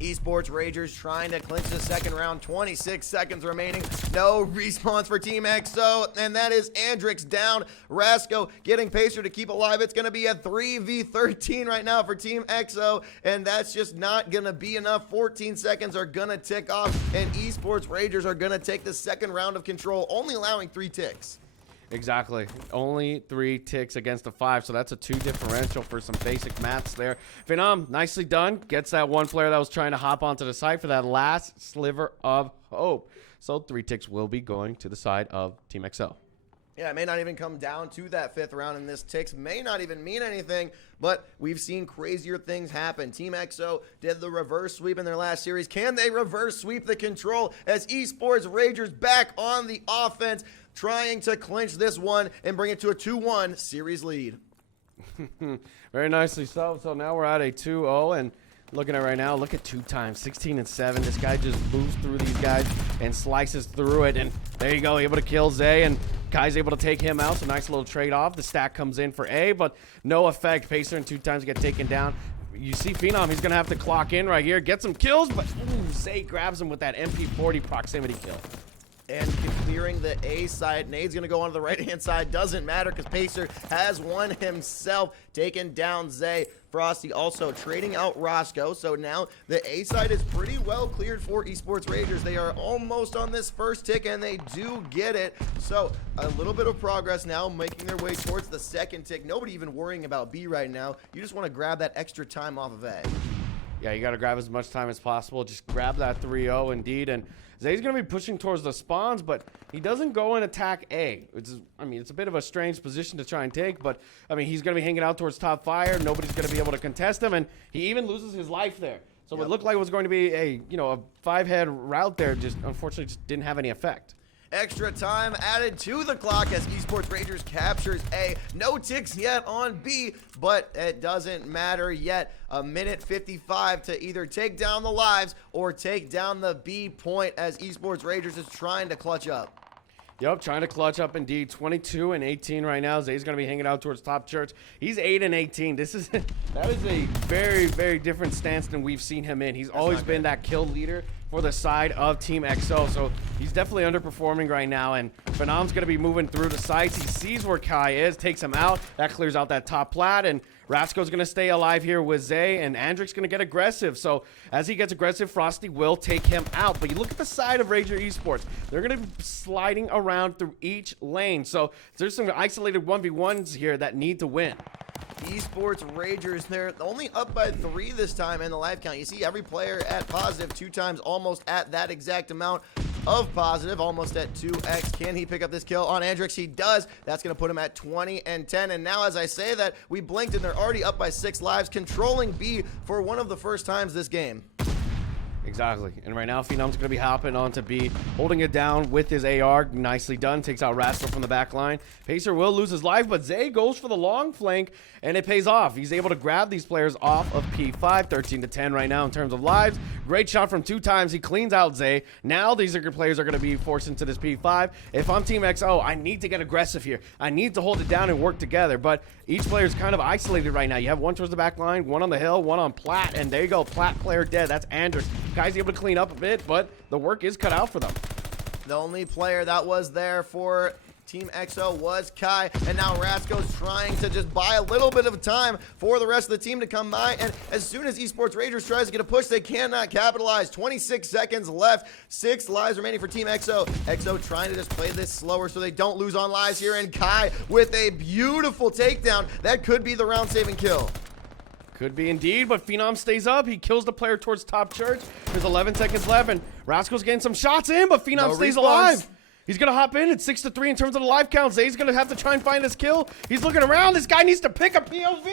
Esports Ragers trying to clinch the second round. 26 seconds remaining. No respawns for Team EXO, and that is Andrix down. Rasco getting Pacer to keep alive. It's going to be a 3v13 right now for Team EXO, and that's just not going to be enough. 14 seconds are going to tick off, and Esports Ragers are going to take the second round of control, only allowing 3 ticks. Exactly. Only 3 ticks against a 5, so that's a 2 differential for some basic maths there. Phenom, nicely done. Gets that one player that was trying to hop onto the site for that last sliver of hope. So 3 ticks will be going to the side of Team EXO. Yeah, it may not even come down to that 5th round, and this ticks may not even mean anything, but we've seen crazier things happen. Team EXO did the reverse sweep in their last series. Can they reverse sweep the control as Esports Ragers back on the offense, trying to clinch this one and bring it to a 2-1 series lead? Very nicely so. So now we're at a 2-0, and looking at right now, look at 2 times, 16 and 7. This guy just moves through these guys and slices through it, and there you go, able to kill Zay, and Kai's able to take him out. So nice little trade-off. The stack comes in for A, but no effect. Pacer and 2 times get taken down. You see Phenom, he's going to have to clock in right here, get some kills, but Zay grabs him with that MP40 proximity kill. And clearing the A side. Nade's going to go onto the right-hand side. Doesn't matter because Pacer has won himself, taking down Zay. Frosty also trading out Roscoe. So now the A side is pretty well cleared for Esports Ragers. They are almost on this first tick, and they do get it. So a little bit of progress now, making their way towards the second tick. Nobody even worrying about B right now. You just want to grab that extra time off of A. Yeah, you got to grab as much time as possible. Just grab that 3-0 indeed. And Zay's going to be pushing towards the spawns, but he doesn't go and attack A. It's a bit of a strange position to try and take, but, he's going to be hanging out towards top fire. Nobody's going to be able to contest him, and he even loses his life there. So It looked like it was going to be a 5-head route there, just unfortunately just didn't have any effect. Extra time added to the clock as Esports Ragers captures A. No ticks yet on B, but it doesn't matter yet. A minute 55 to either take down the lives or take down the B point as Esports Ragers is trying to clutch up. Yep, trying to clutch up indeed. 22 and 18 right now. Zay's going to be hanging out towards top church. He's 8 and 18. That is a very, very different stance than we've seen him in. He's always been that kill leader for the side of Team EXO, so he's definitely underperforming right now, and Phenom's going to be moving through the sites. He sees where Kai is, takes him out. That clears out that top plat, and Rasco's going to stay alive here with Zay, and Andrix going to get aggressive. So as he gets aggressive, Frosty will take him out. But you look at the side of Rager Esports. They're going to be sliding around through each lane. So there's some isolated 1v1s here that need to win. Esports Ragers, they're only up by 3 this time in the life count. You see every player at positive 2 times, almost at that exact amount of positive, almost at 2x. Can he pick up this kill on Andrix? He does. That's going to put him at 20 and 10. And now as I say that, we blinked and they're already up by 6 lives, controlling B for one of the first times this game. Exactly. And right now, Phenom's going to be hopping onto B, holding it down with his AR. Nicely done. Takes out Rascal from the back line. Pacer will lose his life, but Zay goes for the long flank, and it pays off. He's able to grab these players off of P5, 13 to 10 right now in terms of lives. Great shot from 2 times. He cleans out Zay. Now these players are going to be forced into this P5. If I'm Team EXO, I need to get aggressive here. I need to hold it down and work together, but each player is kind of isolated right now. You have one towards the back line, one on the hill, one on plat, and there you go. Plat player dead. That's Andrix. Guy's able to clean up a bit, but the work is cut out for them. The only player that was there for Team XO was Kai, and now Rasco's trying to just buy a little bit of time for the rest of the team to come by, and as soon as Esports Ragers tries to get a push, they cannot capitalize. 26 seconds left, 6 lives remaining for Team XO. XO trying to just play this slower so they don't lose on lives here, and Kai with a beautiful takedown. That could be the round-saving kill. Could be indeed, but Phenom stays up. He kills the player towards top church. There's 11 seconds left, and Rasco's getting some shots in, but Phenom stays alive. He's going to hop in. It's 6-3 in terms of the life count. Zay's going to have to try and find this kill. He's looking around. This guy needs to pick a POV.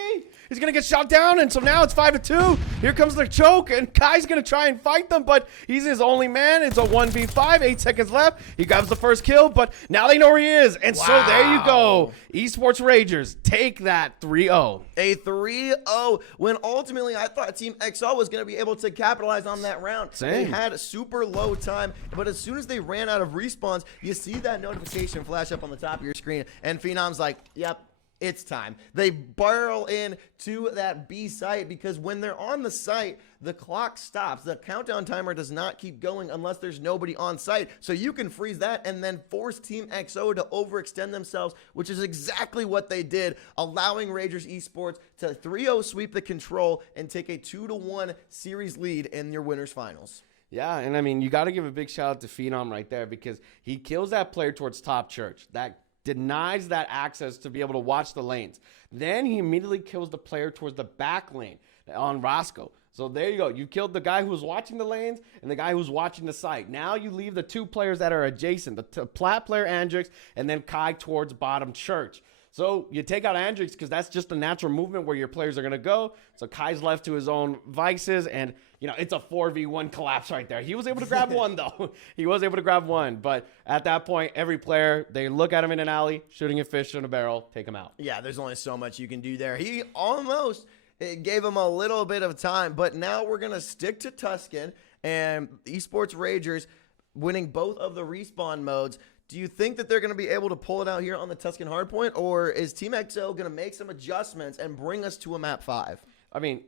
He's going to get shot down, and so now it's 5-2. Here comes the choke, and Kai's going to try and fight them, but he's his only man. It's a 1v5, 8 seconds left. He grabs the first kill, but now they know where he is, and so there you go. Esports Ragers take that 3-0. A 3-0 when ultimately I thought Team XO was going to be able to capitalize on that round. Same. They had super low time, but as soon as they ran out of respawns, you see that notification flash up on the top of your screen, and Phenom's like, yep, it's time. They barrel in to that B site because when they're on the site, the clock stops. The countdown timer does not keep going unless there's nobody on site. So you can freeze that and then force Team XO to overextend themselves, which is exactly what they did, allowing Ragers Esports to 3-0 sweep the control and take a 2-1 series lead in your winners finals. Yeah, and I mean, you got to give a big shout out to Phenom right there because he kills that player towards top church. That denies that access to be able to watch the lanes. Then he immediately kills the player towards the back lane on Rasco. So there you go. You killed the guy who was watching the lanes and the guy who was watching the site. Now you leave the 2 players that are adjacent, the plat player Andrix and then Kai towards bottom church. So you take out Andrix because that's just a natural movement where your players are going to go. So Kai's left to his own vices, and you know it's a 4v1 collapse right there. He was able to grab one though. He was able to grab one, but at that point, every player, they look at him in an alley, shooting a fish in a barrel, take him out. Yeah, there's only so much you can do there. He almost gave him a little bit of time, but now we're going to stick to Tuscan and Esports Ragers winning both of the respawn modes. Do you think that they're going to be able to pull it out here on the Tuscan hardpoint, or is Team XO going to make some adjustments and bring us to a map 5? I mean,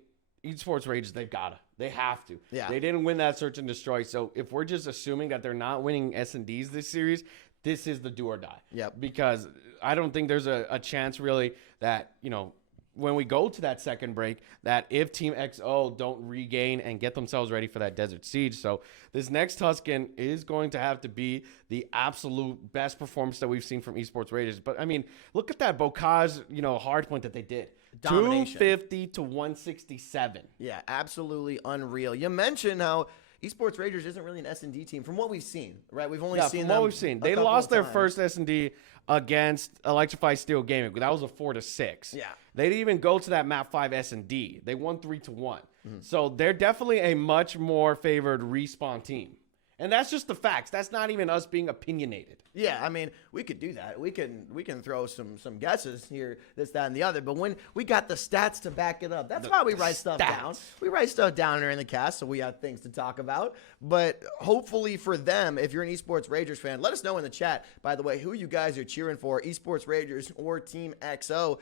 Esports Ragers, they've got to. They have to. Yeah. They didn't win that search and destroy, so if we're just assuming that they're not winning S&Ds this series, this is the do or die. Yep. Because I don't think there's a chance really that, you know, when we go to that second break, that if Team XO don't regain and get themselves ready for that Desert Siege. So this next Tuscan is going to have to be the absolute best performance that we've seen from Esports Ragers. But, I mean, look at that Bocage, you know, hardpoint that they did. Domination. 250 to 167. Yeah, absolutely unreal. You mentioned how Esports Ragers isn't really an S&D team from what we've seen, right? We've only seen from them what we've seen. They couple lost of their times. first S&D against Electrify Steel Gaming. That was a 4-6. Yeah. They didn't even go to that map 5 S&D. They won 3-1. So they're definitely a much more favored respawn team. And that's just the facts. That's not even us being opinionated. Yeah, I mean, we could do that. We can throw some guesses here, this, that, and the other. But when we got the stats to back it up, that's why we write stuff down. We write stuff down here in the cast, so we have things to talk about. But hopefully for them, if you're an Esports Ragers fan, let us know in the chat, by the way, who you guys are cheering for, Esports Ragers or Team XO.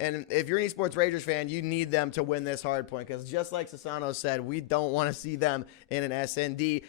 And if you're an Esports Ragers fan, you need them to win this hardpoint. Because just like Sasano said, we don't want to see them in an SND,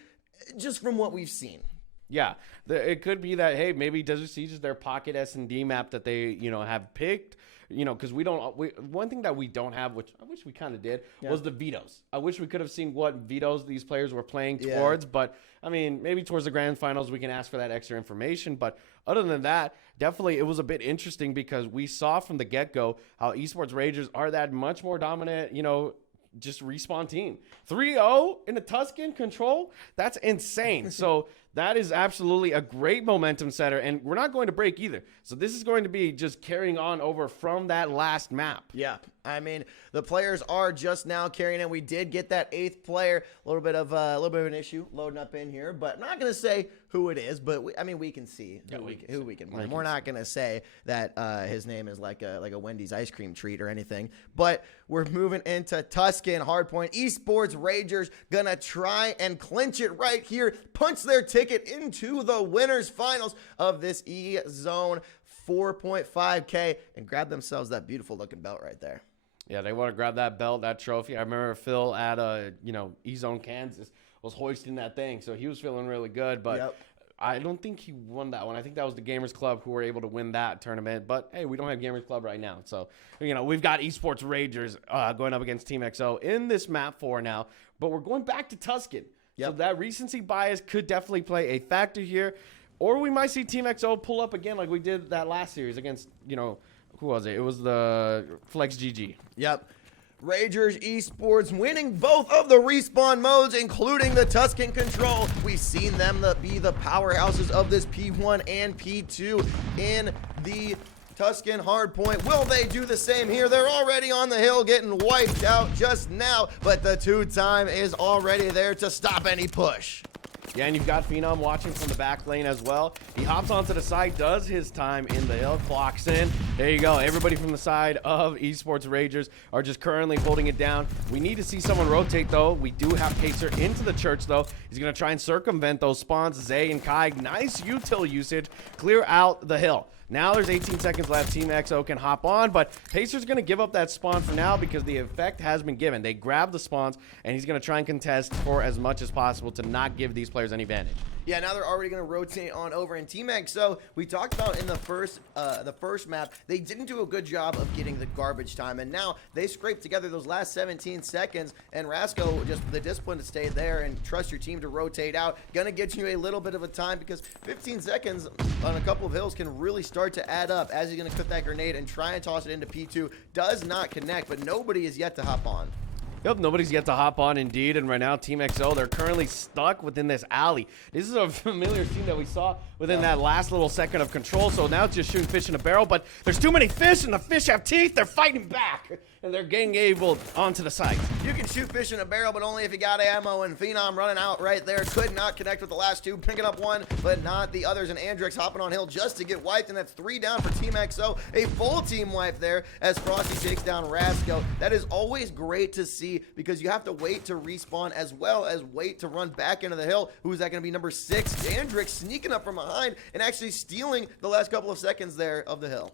just from what we've seen. Yeah, it could be that, hey, maybe Desert Siege is their pocket S&D map that they, you know, have picked. You know, because one thing that we don't have, which I wish we kind of did, was the vetoes. I wish we could have seen what vetoes these players were playing towards. But, I mean, maybe towards the grand finals we can ask for that extra information. But other than that, definitely it was a bit interesting because we saw from the get-go how Esports Ragers are that much more dominant, you know, just respawn team. 3-0 in the Tuscan control, that's insane. So that is absolutely a great momentum setter, and we're not going to break either. So this is going to be just carrying on over from that last map. Yeah, I mean, the players are just now carrying in. We did get that 8th player, a little bit of an issue loading up in here, but I'm not going to say who it is, but we can see who we can blame. We're not going to say that his name is like a Wendy's ice cream treat or anything, but we're moving into Tuscan hardpoint. Esports Ragers gonna try and clinch it right here, punch their ticket into the winners finals of this EZone 4.5K and grab themselves that beautiful looking belt right there. Yeah, they want to grab that belt, that trophy. I remember Phil at EZone Kansas was hoisting that thing, so he was feeling really good. But I don't think he won that one. I think that was the Gamers Club who were able to win that tournament. But, hey, we don't have Gamers Club right now. So, you know, we've got Esports Ragers going up against Team XO in this map 4 now. But we're going back to Tuscan. Yep. So that recency bias could definitely play a factor here. Or we might see Team XO pull up again like we did that last series against, you know, who was it? It was the Flex GG. Yep. Ragers Esports winning both of the respawn modes, including the Tuscan Control. We've seen them be the powerhouses of this P1 and P2 in the Tuscan Hardpoint. Will they do the same here? They're already on the hill getting wiped out just now, but the 2-time is already there to stop any push. Yeah, and you've got Phenom watching from the back lane as well. He hops onto the site, does his time in the hill, clocks in. There you go. Everybody from the side of Esports Ragers are just currently holding it down. We need to see someone rotate, though. We do have Pacer into the church, though. He's going to try and circumvent those spawns. Zay and Kai, nice util usage. Clear out the hill. Now there's 18 seconds left. Team XO can hop on, but Pacer's going to give up that spawn for now because the effect has been given. They grab the spawns, and he's going to try and contest for as much as possible to not give these players any advantage. Yeah, now they're already going to rotate on over. And Team XO, we talked about in the first map, they didn't do a good job of getting the garbage time. And now they scraped together those last 17 seconds. And Rasco, just the discipline to stay there and trust your team to rotate out. Going to get you a little bit of a time because 15 seconds on a couple of hills can really start to add up as he's going to put that grenade and try and toss it into P2. Does not connect, but nobody is yet to hop on. Yep, nobody's yet to hop on indeed, and right now Team XO, they're currently stuck within this alley. This is a familiar scene that we saw within that last little second of control, so now it's just shooting fish in a barrel, but there's too many fish, and the fish have teeth. They're fighting back, and they're getting able onto the site. You can shoot fish in a barrel, but only if you got ammo, and Phenom running out right there. Could not connect with the last two, picking up one, but not the others, and Andrix hopping on hill just to get wiped, and that's 3 down for Team XO. A full team wipe there as Frosty takes down Rasco. That is always great to see because you have to wait to respawn as well as wait to run back into the hill. Who's that going to be? Number 6, Andrix sneaking up from behind and actually stealing the last couple of seconds there of the hill.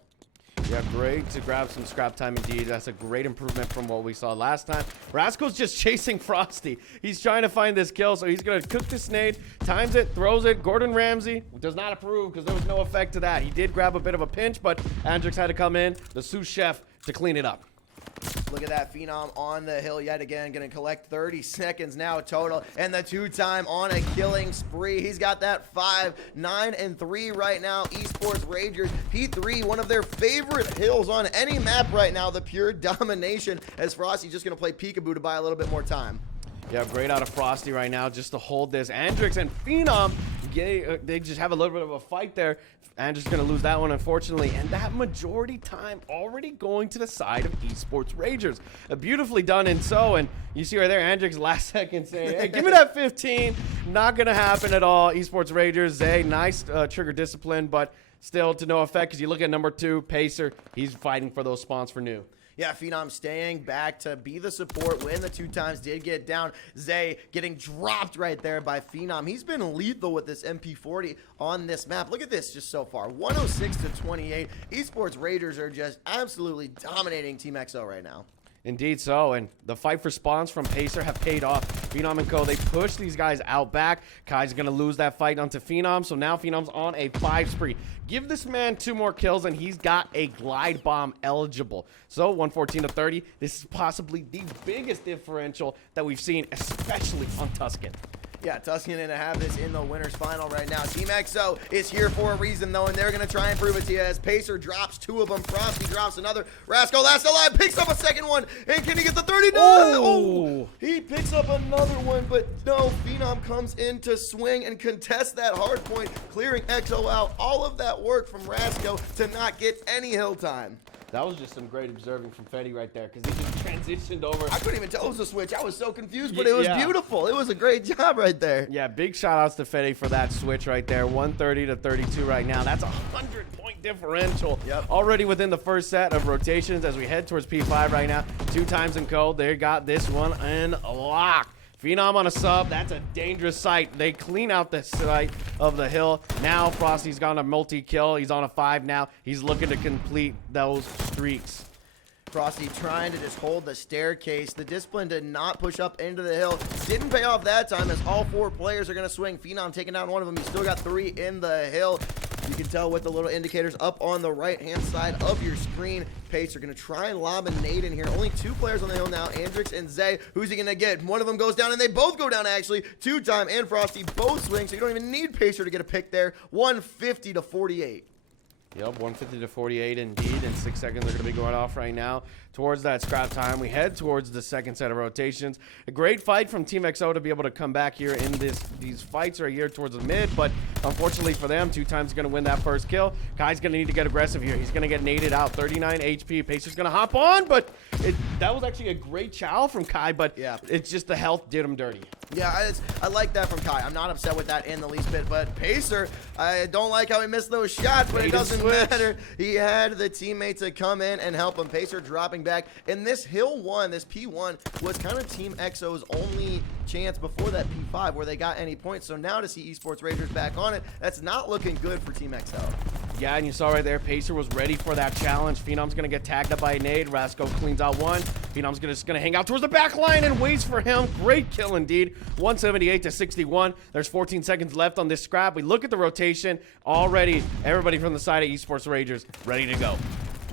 Yeah, great to grab some scrap time indeed. That's a great improvement from what we saw last time. Rasco's just chasing Frosty. He's trying to find this kill, so he's going to cook this nade, times it, throws it. Gordon Ramsay does not approve because there was no effect to that. He did grab a bit of a pinch, but Andrix had to come in, the sous chef, to clean it up. Look at that Phenom on the hill yet again. Going to collect 30 seconds now total. And the 2-time on a killing spree. He's got that 5, 9, and 3 right now. Esports Ragers, P3, one of their favorite hills on any map right now. The pure domination as Frosty's just going to play peekaboo to buy a little bit more time. Yeah, great out of Frosty right now just to hold this. Andrix and Phenom, they just have a little bit of a fight there. Andrix going to lose that one, unfortunately. And that majority time already going to the side of Esports Ragers. Beautifully done and so. And you see right there, Andrix last second saying, hey, give me that 15. Not going to happen at all. Esports Ragers, Zay, nice trigger discipline, but still to no effect because you look at number 2, Pacer. He's fighting for those spawns for new. Yeah, Phenom staying back to be the support when the 2-times did get down. Zay getting dropped right there by Phenom. He's been lethal with this MP40 on this map. Look at this just so far. 106 to 28. Esports Raiders are just absolutely dominating Team XO right now. Indeed so, and the fight for spawns from Pacer have paid off. Phenom and Co, they push these guys out back. Kai's going to lose that fight onto Phenom, so now Phenom's on a 5 spree. Give this man 2 more kills, and he's got a glide bomb eligible. So 114 to 30, this is possibly the biggest differential that we've seen, especially on Tuscan. Yeah, Tuscan going to have this in the winner's final right now. Team XO is here for a reason, though, and they're going to try and prove it to you as Pacer drops 2 of them. Frosty drops another. Rascal, last alive, picks up a second one, and can he get the 30? No! Oh! He picks up another one, but no, Phenom comes in to swing and contest that hard point, clearing XO out. All of that work from Rascal to not get any hill time. That was just some great observing from Fetty right there because he just transitioned over. I couldn't even tell it was a switch. I was so confused, but it was beautiful. It was a great job right there. Yeah, big shout outs to Fetty for that switch right there. 130 to 32 right now. That's a 100-point differential already within the first set of rotations as we head towards P5 right now. 2-times in code. They got this one in lock. Phenom on a sub, that's a dangerous sight. They clean out the site of the hill. Now Frosty's gone a multi-kill. He's on a 5 now. He's looking to complete those streaks. Frosty trying to just hold the staircase. The discipline did not push up into the hill. Didn't pay off that time as all 4 players are going to swing. Phenom taking down one of them. He's still got 3 in the hill. You can tell with the little indicators up on the right-hand side of your screen. Pacer going to try and lob a nade in here. Only 2 players on the hill now, Andrix and Zay. Who's he going to get? One of them goes down, and they both go down, actually. 2-time and Frosty both swing, so you don't even need Pacer to get a pick there. 150 to 48. Yep, 150 to 48 indeed, and 6 seconds are going to be going off right now towards that scrap time. We head towards the second set of rotations. A great fight from Team XO to be able to come back here in these fights right here towards the mid, but unfortunately for them, 2-time's going to win that first kill. Kai's going to need to get aggressive here. He's going to get naded out, 39 HP. Pacer's going to hop on, but that was actually a great chow from Kai, but yeah, it's just the health did him dirty. Yeah, I like that from Kai. I'm not upset with that in the least bit, but Pacer, I don't like how he missed those shots, but it doesn't matter. He had the teammate to come in and help him. Pacer dropping back. And this Hill 1, this P1, was kind of Team XO's only chance before that P5 where they got any points. So now to see Esports Rangers back on it, that's not looking good for Team XO. Yeah, and you saw right there, Pacer was ready for that challenge. Phenom's going to get tagged up by a nade. Rasco cleans out one. Phenom's just going to hang out towards the back line and waits for him. Great kill indeed. 178 to 61. There's 14 seconds left on this scrap. We look at the rotation. Already, everybody from the side of Esports Rangers ready to go.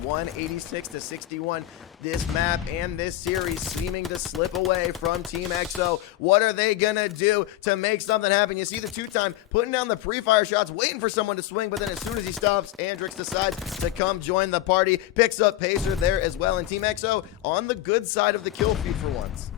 186 to 61. This map and this series seeming to slip away from Team XO. What are they gonna do to make something happen? You see the 2-time putting down the pre-fire shots, waiting for someone to swing, but then as soon as he stops, Andrix decides to come join the party, picks up Pacer there as well, and Team XO on the good side of the kill feed for once.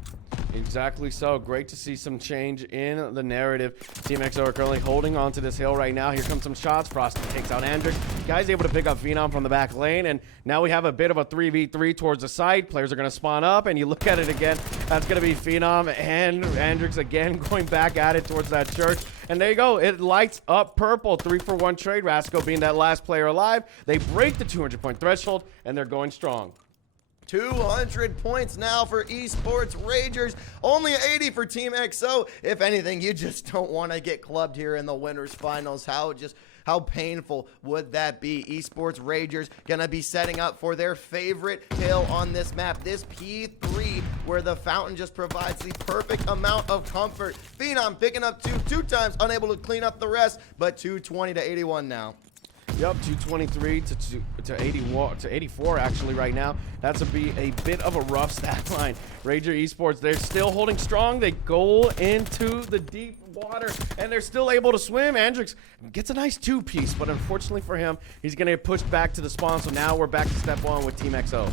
Exactly so. Great to see some change in the narrative. Team XO are currently holding on to this hill right now. Here come some shots. Frosty takes out Andrix. Guy's able to pick up Phenom from the back lane, and now we have a bit of a 3v3 towards the side. Players are going to spawn up, and you look at it again. That's going to be Phenom and Andrix again going back at it towards that church. And there you go. It lights up purple. 3-for-1 trade. Rasco being that last player alive. They break the 200-point threshold, and they're going strong. 200 points now for Esports Rangers. Only 80 for Team XO. If anything, you just don't want to get clubbed here in the winners finals. How painful would that be? Esports Rangers gonna be setting up for their favorite hill on this map, this P3, where the fountain just provides the perfect amount of comfort. Phenom picking up 2-times, unable to clean up the rest, but 220 to 81 now. Yep, 223 to 81 to 84 actually right now. That's a bit of a rough stat line. Ranger Esports, they're still holding strong. They go into the deep water and they're still able to swim. Andrix gets a nice 2-piece, but unfortunately for him, he's gonna get pushed back to the spawn. So now we're back to step 1 with Team XO.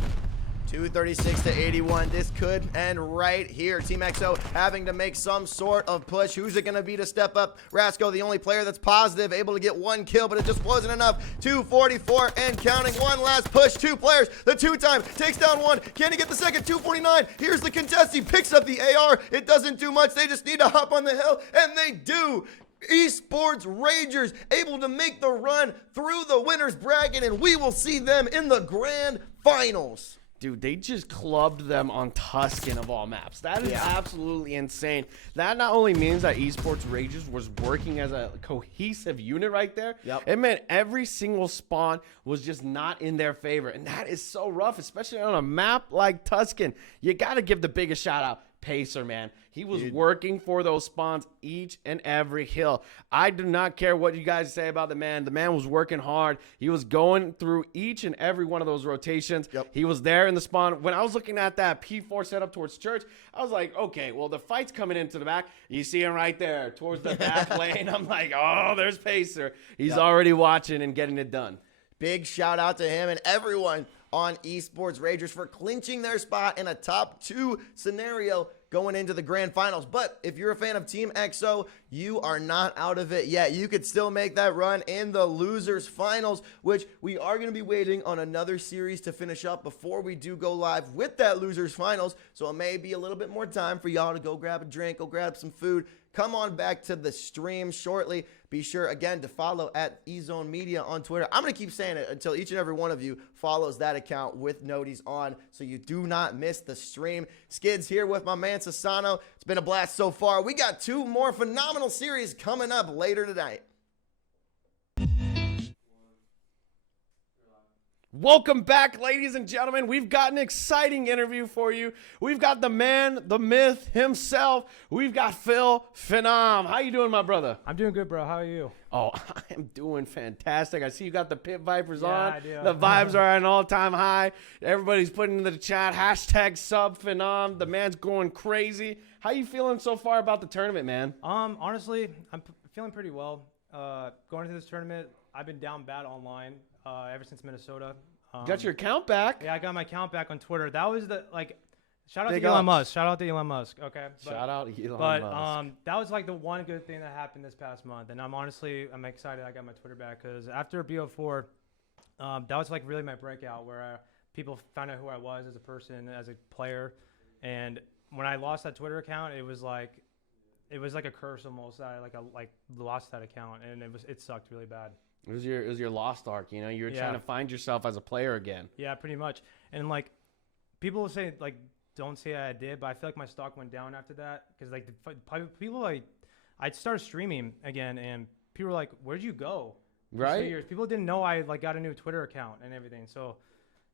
236 to 81. This could end right here. Team XO having to make some sort of push. Who's it going to be to step up? Rasco, the only player that's positive, able to get 1 kill, but it just wasn't enough. 244 and counting. One last push. 2 players. The 2-time takes down 1. Can he get the second? 249. Here's the contest. He picks up the AR. It doesn't do much. They just need to hop on the hill, and they do. Esports Rangers able to make the run through the winners bracket, and we will see them in the grand finals. Dude, they just clubbed them on Tuscan of all maps. That is absolutely insane. That not only means that Esports Rangers was working as a cohesive unit right there. Yep. It meant every single spawn was just not in their favor. And that is so rough, especially on a map like Tuscan. You got to give the biggest shout out. Pacer, man. He was working for those spawns each and every hill. I do not care what you guys say about the man. The man was working hard. He was going through each and every one of those rotations. Yep. He was there in the spawn. When I was looking at that P4 setup towards church, I was like, okay, well, the fight's coming into the back. You see him right there towards the back lane. I'm like, oh, there's Pacer. He's already watching and getting it done. Big shout out to him and everyone on Esports Rangers for clinching their spot in a top 2 scenario going into the grand finals. But if you're a fan of Team XO, you are not out of it yet. You could still make that run in the losers finals, which we are going to be waiting on another series to finish up before we do go live with that losers finals. So it may be a little bit more time for y'all to go grab a drink, go grab some food. Come on back to the stream shortly. Be sure, again, to follow at EZone Media on Twitter. I'm going to keep saying it until each and every one of you follows that account with noties on so you do not miss the stream. Skids here with my man Sassano. It's been a blast so far. We got 2 more phenomenal series coming up later tonight. Welcome back, ladies and gentlemen. We've got an exciting interview for you. We've got the man, the myth himself. We've got Phil Phenom. How you doing, my brother? I'm doing good, bro. How are you? Oh, I am doing fantastic. I see you got the Pit Vipers Yeah, on. I do. The vibes are at an all-time high. Everybody's putting into the chat, hashtag sub Phenom. The man's going crazy. How you feeling so far about the tournament, man? Honestly, I'm feeling pretty well. Going into this tournament, I've been down bad online ever since Minnesota. Got your account back? Yeah, I got my account back on Twitter. That was shout out Big to Elon ups. Musk. Shout out to Elon Musk. Okay. Shout out Elon But Musk. that was like the one good thing that happened this past month, and I'm excited I got my Twitter back because after BO4, that was like really my breakout where people found out who I was as a person, as a player, and when I lost that Twitter account, it was like a curse almost. I lost that account, and it sucked really bad. It was your lost arc, you know. You were Yeah. trying to find yourself as a player again. Yeah, pretty much. And like people will say like don't say I did, but I feel like my stock went down after that because like people I started streaming again, and people were like, "Where'd you go?" for Right? 2 years. People didn't know I like got a new Twitter account and everything, so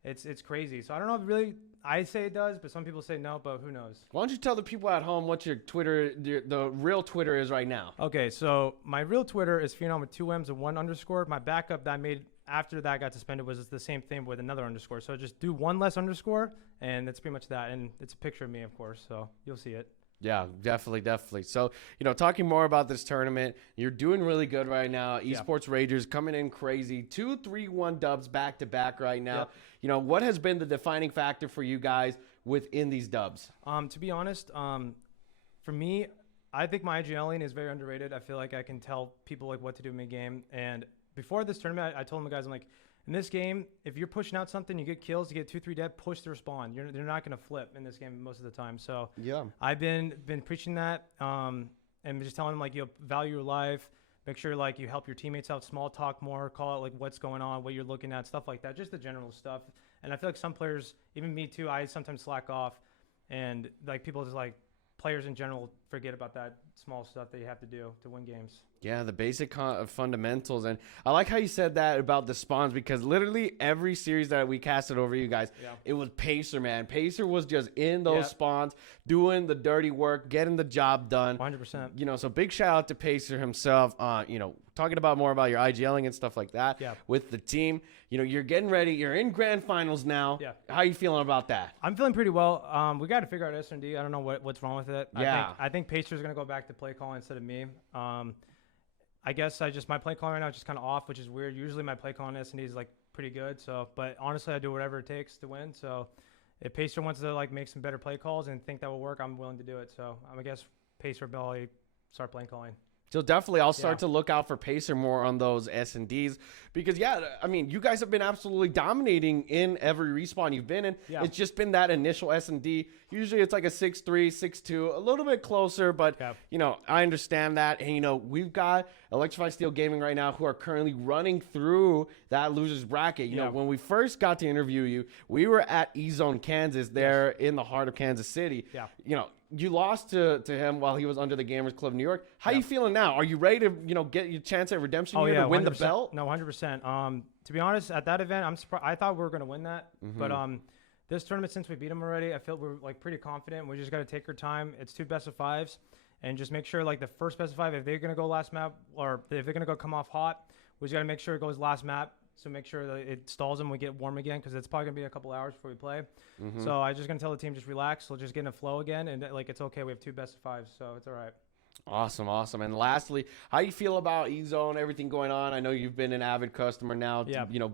it's crazy. So I don't know if really I say it does, but some people say no, but who knows? Why don't you tell the people at home what your Twitter, the real Twitter is right now? Okay, so my real Twitter is Phenom with 2 M's and 1 underscore. My backup that I made after that got suspended was the same thing with another underscore. So just do one less underscore, and that's pretty much that. And it's a picture of me, of course, so you'll see it. Yeah, definitely. So, talking more about this tournament, you're doing really good right now. Esports Ragers coming in crazy. 2-3-1 dubs back to back right now. Yep. What has been the defining factor for you guys within these dubs? To be honest, for me, I think my IGLing is very underrated. I feel like I can tell people like what to do mid-game. And before this tournament, I told the guys, I'm like, in this game, if you're pushing out something, you get kills, you get 2-3 dead, push the respawn. They're not going to flip in this game most of the time. So Yeah. I've been preaching that and just telling them, like, value your life. Make sure, like, you help your teammates out, small talk more, call out, like, what's going on, what you're looking at, stuff like that, just the general stuff. And I feel like some players, even me too, I sometimes slack off. And, like, people just, like, players in general forget about that small stuff that you have to do to win games. Yeah, the basic fundamentals. And I like how you said that about the spawns because literally every series that we casted over you guys, it was Pacer, man. Pacer was just in those spawns, doing the dirty work, getting the job done. 100%. So big shout out to Pacer himself. Talking about more about your IGLing and stuff like that with the team. You're getting ready. You're in grand finals now. Yeah. How you feeling about that? I'm feeling pretty well. We got to figure out S&D. I don't know what's wrong with it. I think Pacer's going to go back to play calling instead of me. I guess my play calling right now is just kind of off, which is weird. Usually my play calling S&D is like pretty good. So, but honestly, I do whatever it takes to win. So if Pacer wants to like make some better play calls and think that will work, I'm willing to do it. So I guess Pacer will probably start playing calling. So definitely I'll start to look out for Pacer more on those S&Ds because, you guys have been absolutely dominating in every respawn you've been in. Yeah. It's just been that initial S&D. Usually it's like a 6-3, 6-2, a little bit closer, but, I understand that. And, we've got Electrified Steel Gaming right now who are currently running through that loser's bracket. When we first got to interview you, we were at EZone, Kansas, there in the heart of Kansas City. Yeah. You lost to him while he was under the Gamers Club New York. How you feeling now? Are you ready to, get your chance at redemption here to win the belt? No, 100%. To be honest, at that event, I'm surprised. I thought we were going to win that. But this tournament, since we beat them already, I feel we're like pretty confident. We just got to take our time. It's 2 best of 5s. And just make sure, like, the first best of 5, if they're going to go last map or if they're going to go come off hot, we just got to make sure it goes last map. So make sure that it stalls them. We get warm again because it's probably going to be a couple hours before we play. So I just going to tell the team just relax. We'll just get in a flow again. And, like, it's okay. We have 2 best of 5s, so it's all right. Awesome. And lastly, how you feel about EZone, everything going on? I know you've been an avid customer now,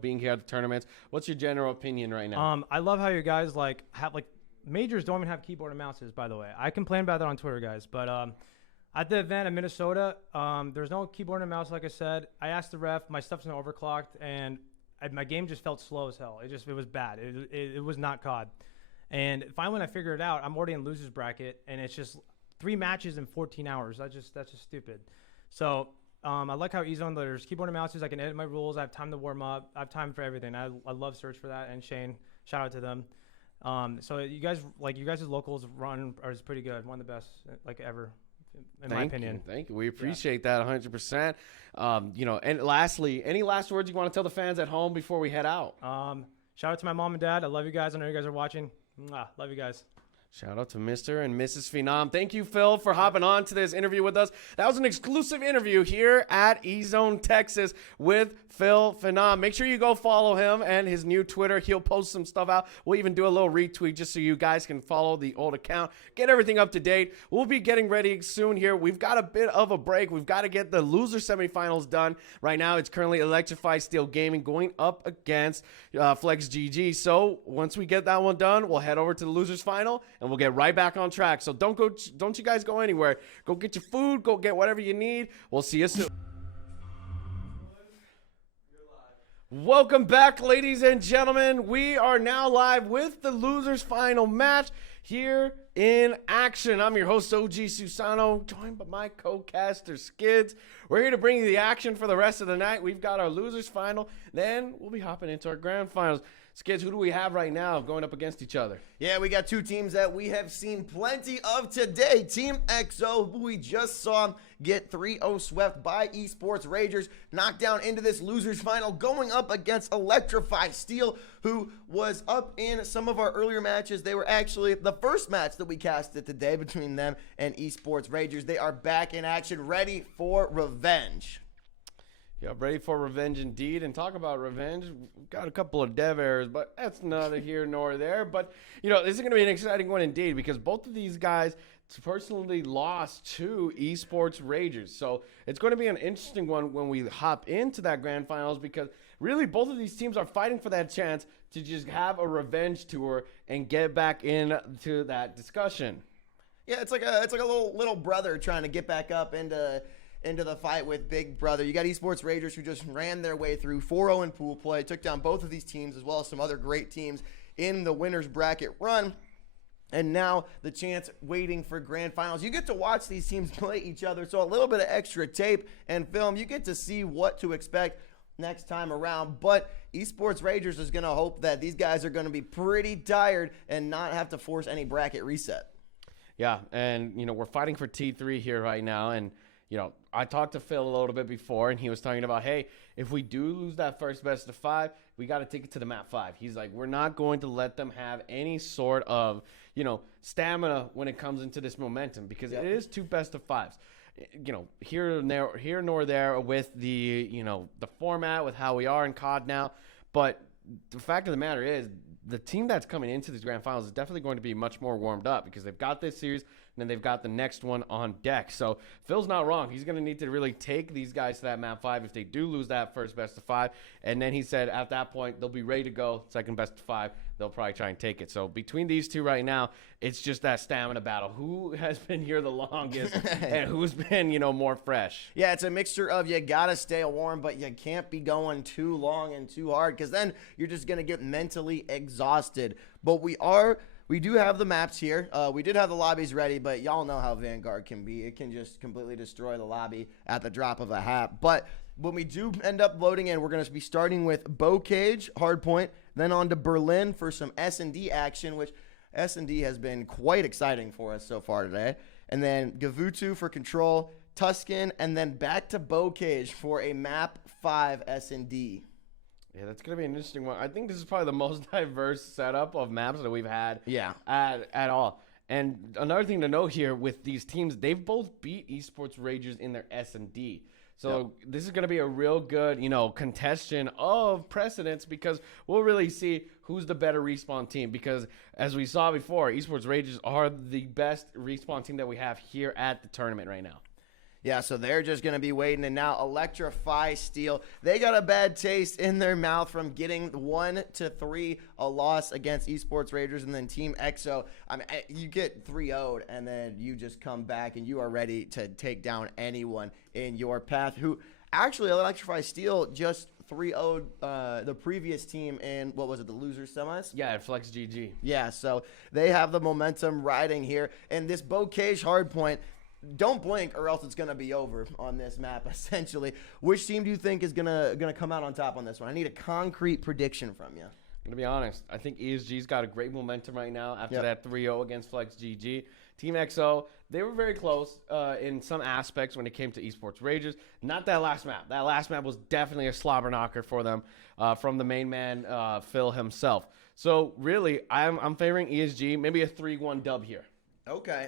being here at the tournaments. What's your general opinion right now? I love how you guys, have majors don't even have keyboard and mouses, by the way. I complain about that on Twitter, guys. But at the event in Minnesota, there's no keyboard and mouse, like I said. I asked the ref. My stuff's not overclocked, and my game just felt slow as hell. It was bad. It was not COD. And finally, when I figured it out, I'm already in loser's bracket, and it's just 3 matches in 14 hours. That's just stupid. So I like how EZone, there's keyboard and mouses. I can edit my rules. I have time to warm up. I have time for everything. I love Search for that, and Shane, shout out to them. So you guys, locals run is pretty good. One of the best, ever, in my opinion. Thank you. We appreciate that 100%. And lastly, any last words you want to tell the fans at home before we head out? Shout out to my mom and dad. I love you guys. I know you guys are watching. Mwah. Love you guys. Shout out to Mr. and Mrs. Phenom. Thank you, Phil, for hopping on to this interview with us. That was an exclusive interview here at EZone Texas with Phil Phenom. Make sure you go follow him and his new Twitter. He'll post some stuff out. We'll even do a little retweet just so you guys can follow the old account. Get everything up to date. We'll be getting ready soon here. We've got a bit of a break. We've got to get the loser semifinals done. Right now, it's currently Electrify Steel Gaming going up against Flex GG. So once we get that one done, we'll head over to the losers final and we'll get right back on track. So don't you guys go anywhere. Go get your food. Go get whatever you need. We'll see you soon. Welcome back, ladies and gentlemen. We are now live with the losers final match here in action. I'm your host, OG Susano, joined by my co-caster, Skids. We're here to bring you the action for the rest of the night. We've got our losers final. Then we'll be hopping into our grand finals. Skids, who do we have right now going up against each other? Yeah, we got two teams that we have seen plenty of today. Team EZone, who we just saw get 3-0 swept by Esports Ragers, knocked down into this losers final, going up against Electrify Steel, who was up in some of our earlier matches. They were actually the first match that we casted today between them and Esports Ragers. They are back in action, ready for revenge. Yeah, ready for revenge indeed. And talk about revenge, we've got a couple of dev errors, but that's neither here nor there. But, you know, this is going to be an exciting one indeed because both of these guys personally lost to Esports Ragers. So it's going to be an interesting one when we hop into that grand finals because really both of these teams are fighting for that chance to just have a revenge tour and get back into that discussion. Yeah, it's like a little brother trying to get back up into the fight with Big Brother. You got Esports Ragers who just ran their way through 4-0 in pool play, took down both of these teams as well as some other great teams in the winner's bracket run. And now the chance waiting for grand finals. You get to watch these teams play each other, so a little bit of extra tape and film. You get to see what to expect next time around. But Esports Ragers is going to hope that these guys are going to be pretty tired and not have to force any bracket reset. Yeah, and, you know, we're fighting for T3 here right now, and you know, I talked to Phil a little bit before, and he was talking about, hey, if we do lose that first best of 5, we got to take it to the map 5. He's like, we're not going to let them have any sort of, you know, stamina when it comes into this momentum because it is 2 best of 5s. You know, here nor there with the, you know, the format with how we are in COD now. But the fact of the matter is, the team that's coming into these grand finals is definitely going to be much more warmed up because they've got this series and then they've got the next one on deck. So Phil's not wrong. He's going to need to really take these guys to that map 5 if they do lose that first best of 5. And then he said at that point, they'll be ready to go. Second best of 5, they'll probably try and take it. So between these two right now, it's just that stamina battle. Who has been here the longest and who's been, you know, more fresh? Yeah, it's a mixture of you got to stay warm, but you can't be going too long and too hard because then you're just going to get mentally exhausted. But we do have the maps here. We did have the lobbies ready, but y'all know how Vanguard can be. It can just completely destroy the lobby at the drop of a hat. But when we do end up loading in, we're going to be starting with Bow Cage, Hardpoint, then on to Berlin for some S&D action, which S&D has been quite exciting for us so far today. And then Gavutu for Control, Tuscan, and then back to Bow Cage for a map 5 S&D. Yeah, that's going to be an interesting one. I think this is probably the most diverse setup of maps that we've had at all. And another thing to note here with these teams, they've both beat Esports Ragers in their S&D. So this is going to be a real good, you know, contestation of precedence because we'll really see who's the better respawn team. Because as we saw before, Esports Ragers are the best respawn team that we have here at the tournament right now. Yeah, so they're just going to be waiting. And now Electrify Steel, they got a bad taste in their mouth from getting 1-3 a loss against Esports Ragers. And then Team EZone, I mean, you get 3-0'd and then you just come back and you are ready to take down anyone in your path. Who actually, Electrify Steel just 3-0'd the previous team in, what was it, the loser semis? Yeah, at Flex GG. Yeah, so they have the momentum riding here. And this Bocage hardpoint, don't blink or else it's going to be over on this map, essentially. Which team do you think is gonna come out on top on this one? I need a concrete prediction from you. I'm going to be honest. I think ESG's got a great momentum right now after that 3-0 against Flex GG. Team XO, they were very close in some aspects when it came to Esports Rages. Not that last map. That last map was definitely a slobber knocker for them from the main man, Phil himself. So really, I'm favoring ESG, maybe a 3-1 dub here. Okay.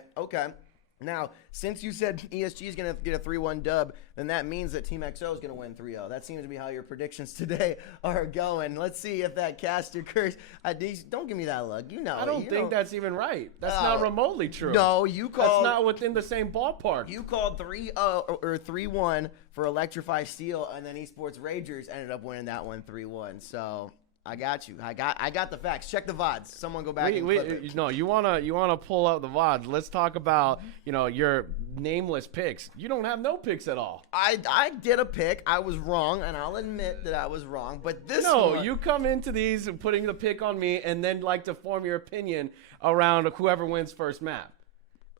Now, since you said ESG is going to get a 3-1 dub, then that means that Team XO is going to win 3-0. That seems to be how your predictions today are going. Let's see if that caster curse. Don't give me that look. You know, I don't think that's even right. That's not remotely true. No, you called. That's not within the same ballpark. You called 3-0 or 3-1 for Electrify Steel, and then Esports Ragers ended up winning that one 3-1. So I got you. I got the facts. Check the VODs. Someone go back and clip it. No, you wanna pull out the VODs. Let's talk about your nameless picks. You don't have no picks at all. I did a pick. I was wrong, and I'll admit that I was wrong. But this one, you come into these and putting the pick on me, and then like to form your opinion around whoever wins first map.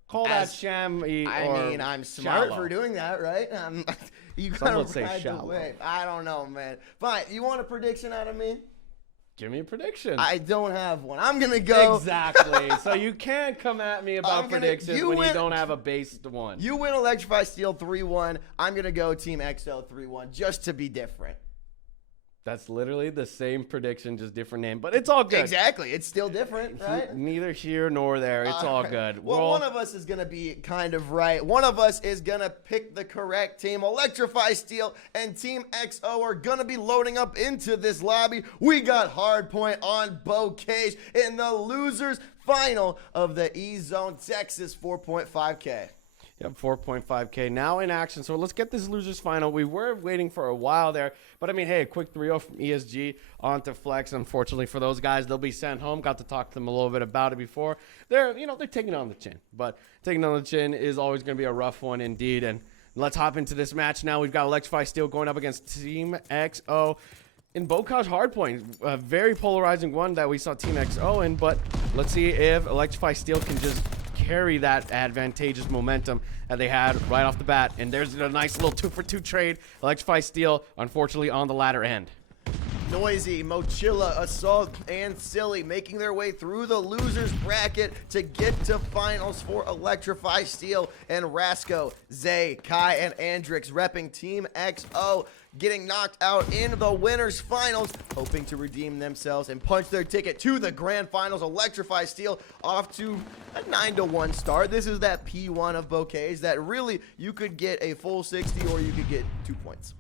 Call that sham. I'm smart for doing that, right? You gotta would say ride the shallow. wave. I don't know, man. Fine. You want a prediction out of me? Give me a prediction. I don't have one. I'm going to go. Exactly. So you can't come at me about predictions when you don't have a based one. You win Electrify Steel 3-1. I'm going to go Team XO 3-1 just to be different. That's literally the same prediction, just different name. But it's all good. Exactly. It's still different, right? Neither here nor there. It's all good. Well, one of us is going to be kind of right. One of us is going to pick the correct team. Electrify Steel and Team XO are going to be loading up into this lobby. We got Hardpoint on Bocage in the losers final of the EZone Texas 4.5K. Yep, 4.5K now in action. So let's get this losers final. We were waiting for a while there, but I mean, hey, a quick 3-0 from ESG onto Flex. Unfortunately for those guys, they'll be sent home. Got to talk to them a little bit about it before. They're taking it on the chin, but taking it on the chin is always going to be a rough one indeed. And let's hop into this match now. We've got Electrify Steel going up against Team XO. In Bocage Hardpoint, a very polarizing one that we saw Team XO in, but let's see if Electrify Steel can just carry that advantageous momentum that they had right off the bat. And there's a nice little 2-for-2 trade. Electrify Steel, unfortunately, on the latter end. Noisy, Mochilla, Assault, and Silly making their way through the losers bracket to get to finals for Electrify Steel, and Rasco, Zay, Kai, and Andrix repping Team XO, getting knocked out in the winners finals, hoping to redeem themselves and punch their ticket to the grand finals. Electrify Steel off to a 9-1 start. This is that P1 of Bouquets that really you could get a full 60 or you could get 2 points.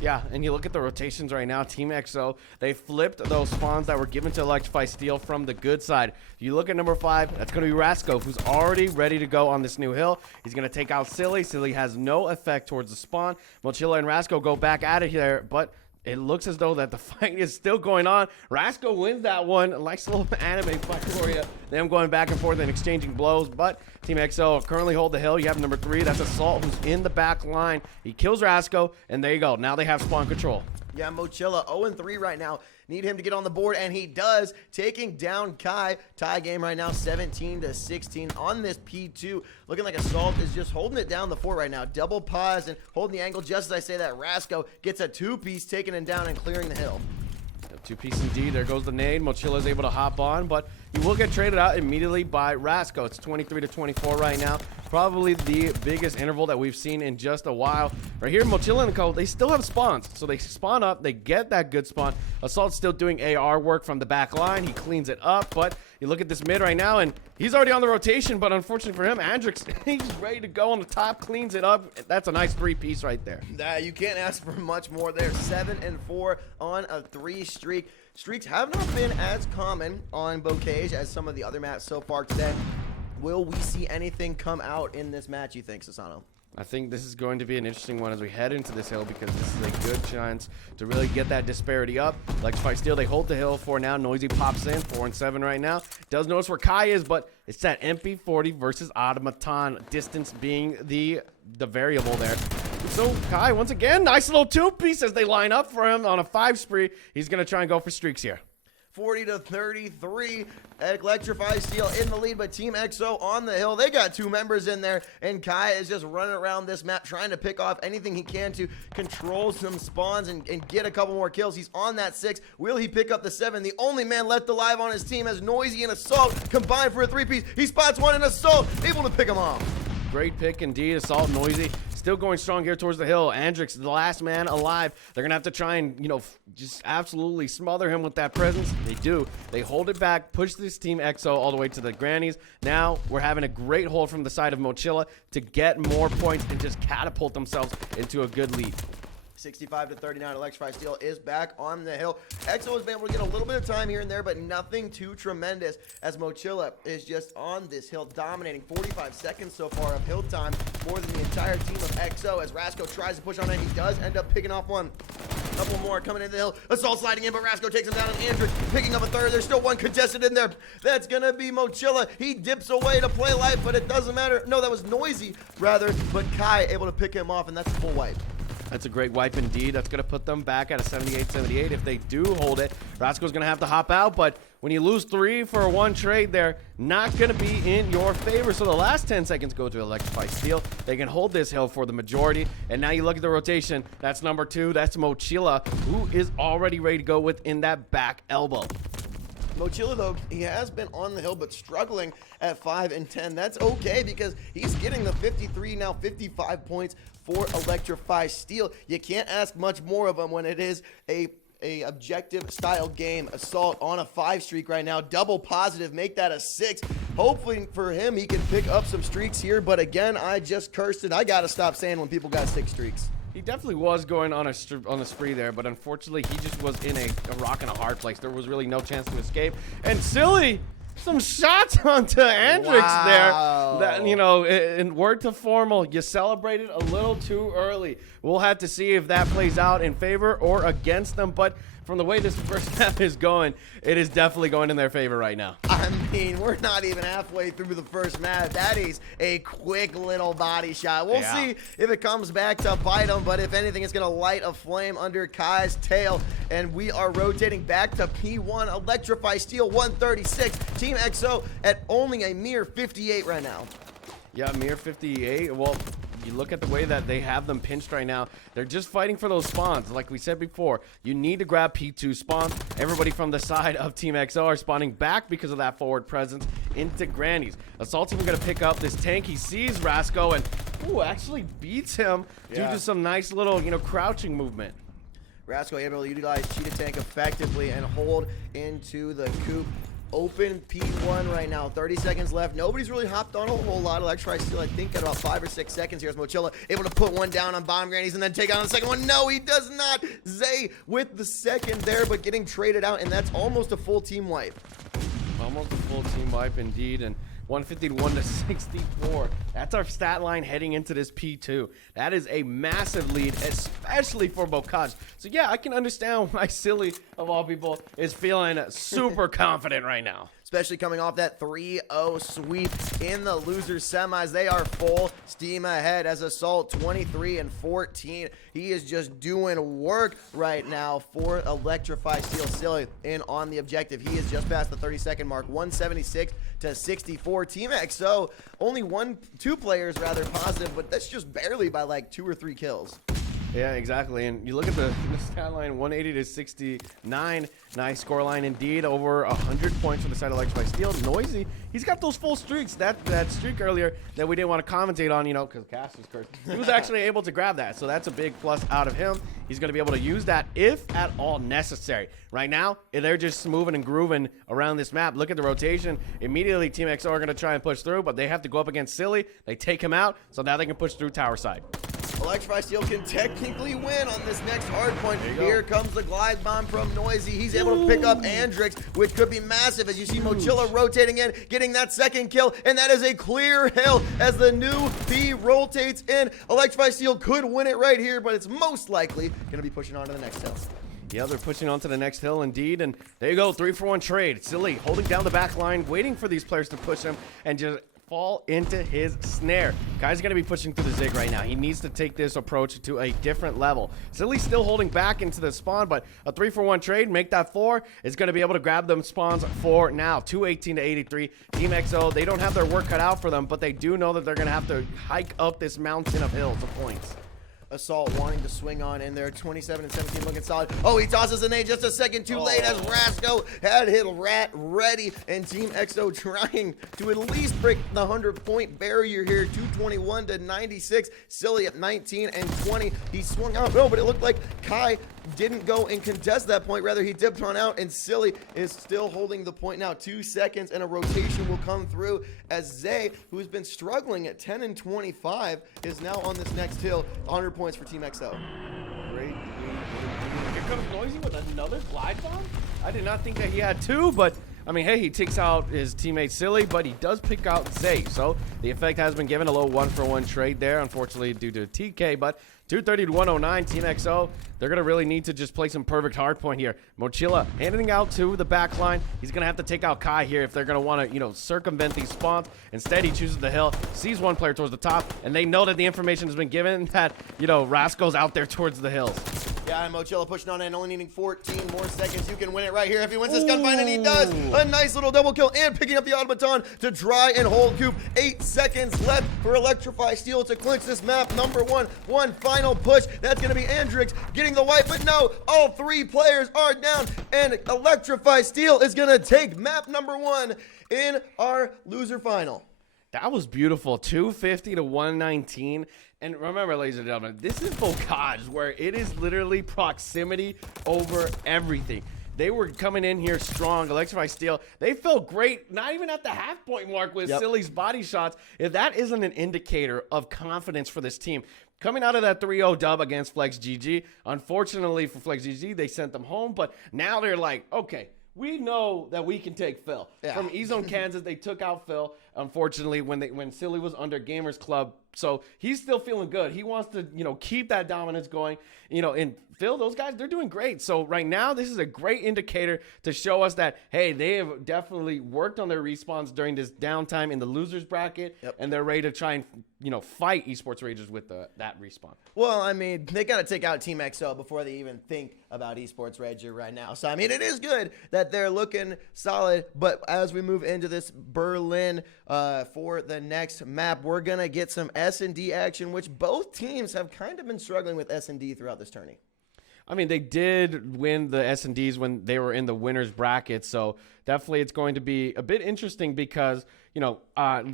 Yeah, and you look at the rotations right now, Team XO, they flipped those spawns that were given to Electrify Steel from the good side. You look at number 5, that's going to be Rasco, who's already ready to go on this new hill. He's going to take out Silly. Silly has no effect towards the spawn. Mochilla and Rasco go back at it here, but it looks as though that the fight is still going on. Rasco wins that one. A nice little anime fight for you. Them going back and forth and exchanging blows. But Team XO currently hold the hill. You have number 3. That's Assault, who's in the back line. He kills Rasco, and there you go. Now they have spawn control. Yeah, Mochilla 0-3 right now. Need him to get on the board, and he does, taking down Kai. Tie game right now, 17-16 on this P2. Looking like Assault is just holding it down the fort right now. Double pause and holding the angle just as I say that. Rasco gets a 2-piece, taking him down and clearing the hill. 2-piece indeed. There goes the nade. Mochilla is able to hop on, but he will get traded out immediately by Rasco. It's 23-24 right now. Probably the biggest interval that we've seen in just a while. Right here, Mochilla and Co, they still have spawns. So they spawn up. They get that good spawn. Assault's still doing AR work from the back line. He cleans it up, but you look at this mid right now, and he's already on the rotation, but unfortunately for him, Andrix, he's ready to go on the top, cleans it up. That's a nice 3-piece right there. You can't ask for much more there. 7-4 on a 3 streak. Streaks have not been as common on Bocage as some of the other maps so far today. Will we see anything come out in this match, you think, Sasano? I think this is going to be an interesting one as we head into this hill, because this is a good chance to really get that disparity up. Electrify Steel, they hold the hill for now. Noisy pops in, 4-7 right now. Does notice where Kai is, but it's that MP40 versus Automaton, distance being the variable there. So Kai, once again, nice little 2-piece as they line up for him on a 5 spree. He's going to try and go for streaks here. 40-33. Electrify Steel in the lead, but Team EXO on the hill. They got 2 members in there, and Kai is just running around this map trying to pick off anything he can to control some spawns and get a couple more kills. He's on that 6. Will he pick up the 7? The only man left alive on his team as Noisy and Assault combined for a 3-piece. He spots one in Assault, able to pick him off. Great pick indeed. Assault, Noisy still going strong here towards the hill. Andrix, the last man alive. They're going to have to try and, just absolutely smother him with that presence. They do. They hold it back, push this Team EXO all the way to the grannies. Now we're having a great hold from the side of Mochila to get more points and just catapult themselves into a good lead. 65-39, Electrify Steel is back on the hill. EXO has been able to get a little bit of time here and there, but nothing too tremendous as Mochila is just on this hill, dominating 45 seconds so far of hill time, more than the entire team of EXO as Rasco tries to push on it. He does end up picking off one. A couple more coming into the hill. Assault sliding in, but Rasco takes him down, and Andrew picking up a 3rd. There's still 1 contested in there. That's going to be Mochila. He dips away to play life, but it doesn't matter. No, that was Noisy, rather, but Kai able to pick him off, and that's a full wipe. That's a great wipe indeed. That's going to put them back at a 78-78. If they do hold it, Rasco's going to have to hop out. But when you lose 3 for 1 trade there, not going to be in your favor. So the last 10 seconds go to Electrify Steel. They can hold this hill for the majority. And now you look at the rotation. That's number 2. That's Mochila, who is already ready to go within that back elbow. Mochila, though, he has been on the hill, but struggling at 5 and 10. That's okay because he's getting the 53, now 55 points for Electrify Steel. You can't ask much more of him when it is a objective style game. Assault on a 5 streak right now, double positive, make that a 6. Hopefully for him, he can pick up some streaks here. But again, I just cursed it. I got to stop saying when people got 6 streaks. He definitely was going on a spree there, but unfortunately, he just was in a rock and a hard place. There was really no chance to escape. And Silly, some shots onto Andrix there. That, in word to formal, you celebrated a little too early. We'll have to see if that plays out in favor or against them, but from the way this first half is going, it is definitely going in their favor right now. I mean, we're not even halfway through the first map. That is a quick little body shot. We'll see if it comes back to bite him, but if anything, it's going to light a flame under Kai's tail, and we are rotating back to P1. Electrify Steel 136. Team EXO at only a mere 58 right now. Yeah, mere 58. Well, you look at the way that they have them pinched right now. They're just fighting for those spawns. Like we said before, you need to grab P2 spawns. Everybody from the side of Team EXO are spawning back because of that forward presence into grannies. Assault's even going to pick up this tank. He sees Rasco and actually beats him due to some nice little, crouching movement. Rasco able to utilize Cheetah Tank effectively and hold into the coop. Open P1 right now, 30 seconds left. Nobody's really hopped on a whole lot. Electrify Steel, I think, at about 5 or 6 seconds. Here's Mochila able to put one down on Bomb Grannies and then take on the second one. No, he does not. Zay with the second there, but getting traded out, and that's almost a full team wipe. Almost a full team wipe indeed, and 151 to 64. That's our stat line heading into this P2. That is a massive lead, especially for Bocage. So yeah, I can understand why Silly, of all people, is feeling super confident right now. Especially coming off that 3-0 sweep in the loser semis. They are full steam ahead as Assault 23 and 14. He is just doing work right now for Electrify Steel. Silly in on the objective. He is just past the 30-second mark, 176 to 64. Team EXO, only 2 players rather positive, but that's just barely by like 2 or 3 kills. Yeah, exactly. And you look at the stat line, 180 to 69. Nice score line indeed. Over 100 points for the side of Electrify Steel. Noisy. He's got those full streaks. That streak earlier that we didn't want to commentate on, because Cass was cursed. He was actually able to grab that. So that's a big plus out of him. He's going to be able to use that if at all necessary. Right now, they're just moving and grooving around this map. Look at the rotation. Immediately, Team EXO are going to try and push through, but they have to go up against Silly. They take him out, so now they can push through tower side. Electrify Steel can technically win on this next hard point. Here comes the glide bomb from Noisy. He's able to pick up Andrix, which could be massive as you see Mochila rotating in, getting that second kill, and that is a clear hill as the new B rotates in. Electrify Steel could win it right here, but it's most likely going to be pushing on to the next hill. Yeah, they're pushing on to the next hill indeed, and there you go, 3-for-1 trade. Silly holding down the back line, waiting for these players to push him, and just fall into his snare. Kai's going to be pushing through the Zig right now. He needs to take this approach to a different level. Silly's still holding back into the spawn, but a 3-for-1 trade, make that 4, is going to be able to grab them spawns for now. 218 to 83. Team XO, they don't have their work cut out for them, but they do know that they're going to have to hike up this mountain of hills of points. Assault wanting to swing on in there. 27 and 17 looking solid. Oh, he tosses an nade just a second too late as Rasco had hit Rat ready, and Team XO trying to at least break the 100-point barrier here. 221 to 96. Silly at 19 and 20. He swung out. No, but it looked like Kai didn't go and contest that point. Rather, he dipped on out, and Silly is still holding the point now. 2 seconds, and a rotation will come through as Zay, who's been struggling at 10 and 25, is now on this next hill. 100 points for Team XO. Great. Here comes Noisy with another glide bomb. I did not think that he had 2, but I mean, hey, he takes out his teammate Silly, but he does pick out Zay. So the effect has been given. A low 1-for-1 trade there, unfortunately due to TK, but 230 to 109. Team XO, they're going to really need to just play some perfect hardpoint here. Mochila handing out to the back line. He's going to have to take out Kai here if they're going to want to, circumvent these spawns. Instead, he chooses the hill, sees one player towards the top, and they know that the information has been given that, Rasco's out there towards the hills. Yeah, and Mochila pushing on in, only needing 14 more seconds. You can win it right here if he wins this gunfight, and he does. A nice little double kill and picking up the automaton to try and hold Coop. 8 seconds left for Electrify Steel to clinch this map. Number 1, one final push. That's going to be Andrix getting the wipe, but no, all 3 players are down, and Electrify Steel is going to take map number 1 in our loser final. That was beautiful. 250 to 119. And remember, ladies and gentlemen, this is Bocage, where it is literally proximity over everything. They were coming in here strong. Electrify Steel, they felt great, not even at the half-point mark with Silly's body shots. If that isn't an indicator of confidence for this team, coming out of that 3-0 dub against Flex GG, unfortunately for Flex GG, they sent them home, but now they're like, okay, we know that we can take Phil. Yeah. From EZone Kansas, they took out Phil, unfortunately, when Silly was under Gamers Club. So he's still feeling good. He wants to, keep that dominance going. And Phil, those guys, they're doing great. So right now, this is a great indicator to show us that, hey, they have definitely worked on their respawns during this downtime in the losers bracket, and they're ready to try and, fight Esports Ragers with that respawn. Well, I mean, they got to take out Team XO before they even think about Esports Rager right now. So, I mean, it is good that they're looking solid. But as we move into this Berlin for the next map, we're going to get some S&D action, which both teams have kind of been struggling with S&D throughout this tourney. I mean, they did win the S&Ds when they were in the winner's bracket, so definitely it's going to be a bit interesting because,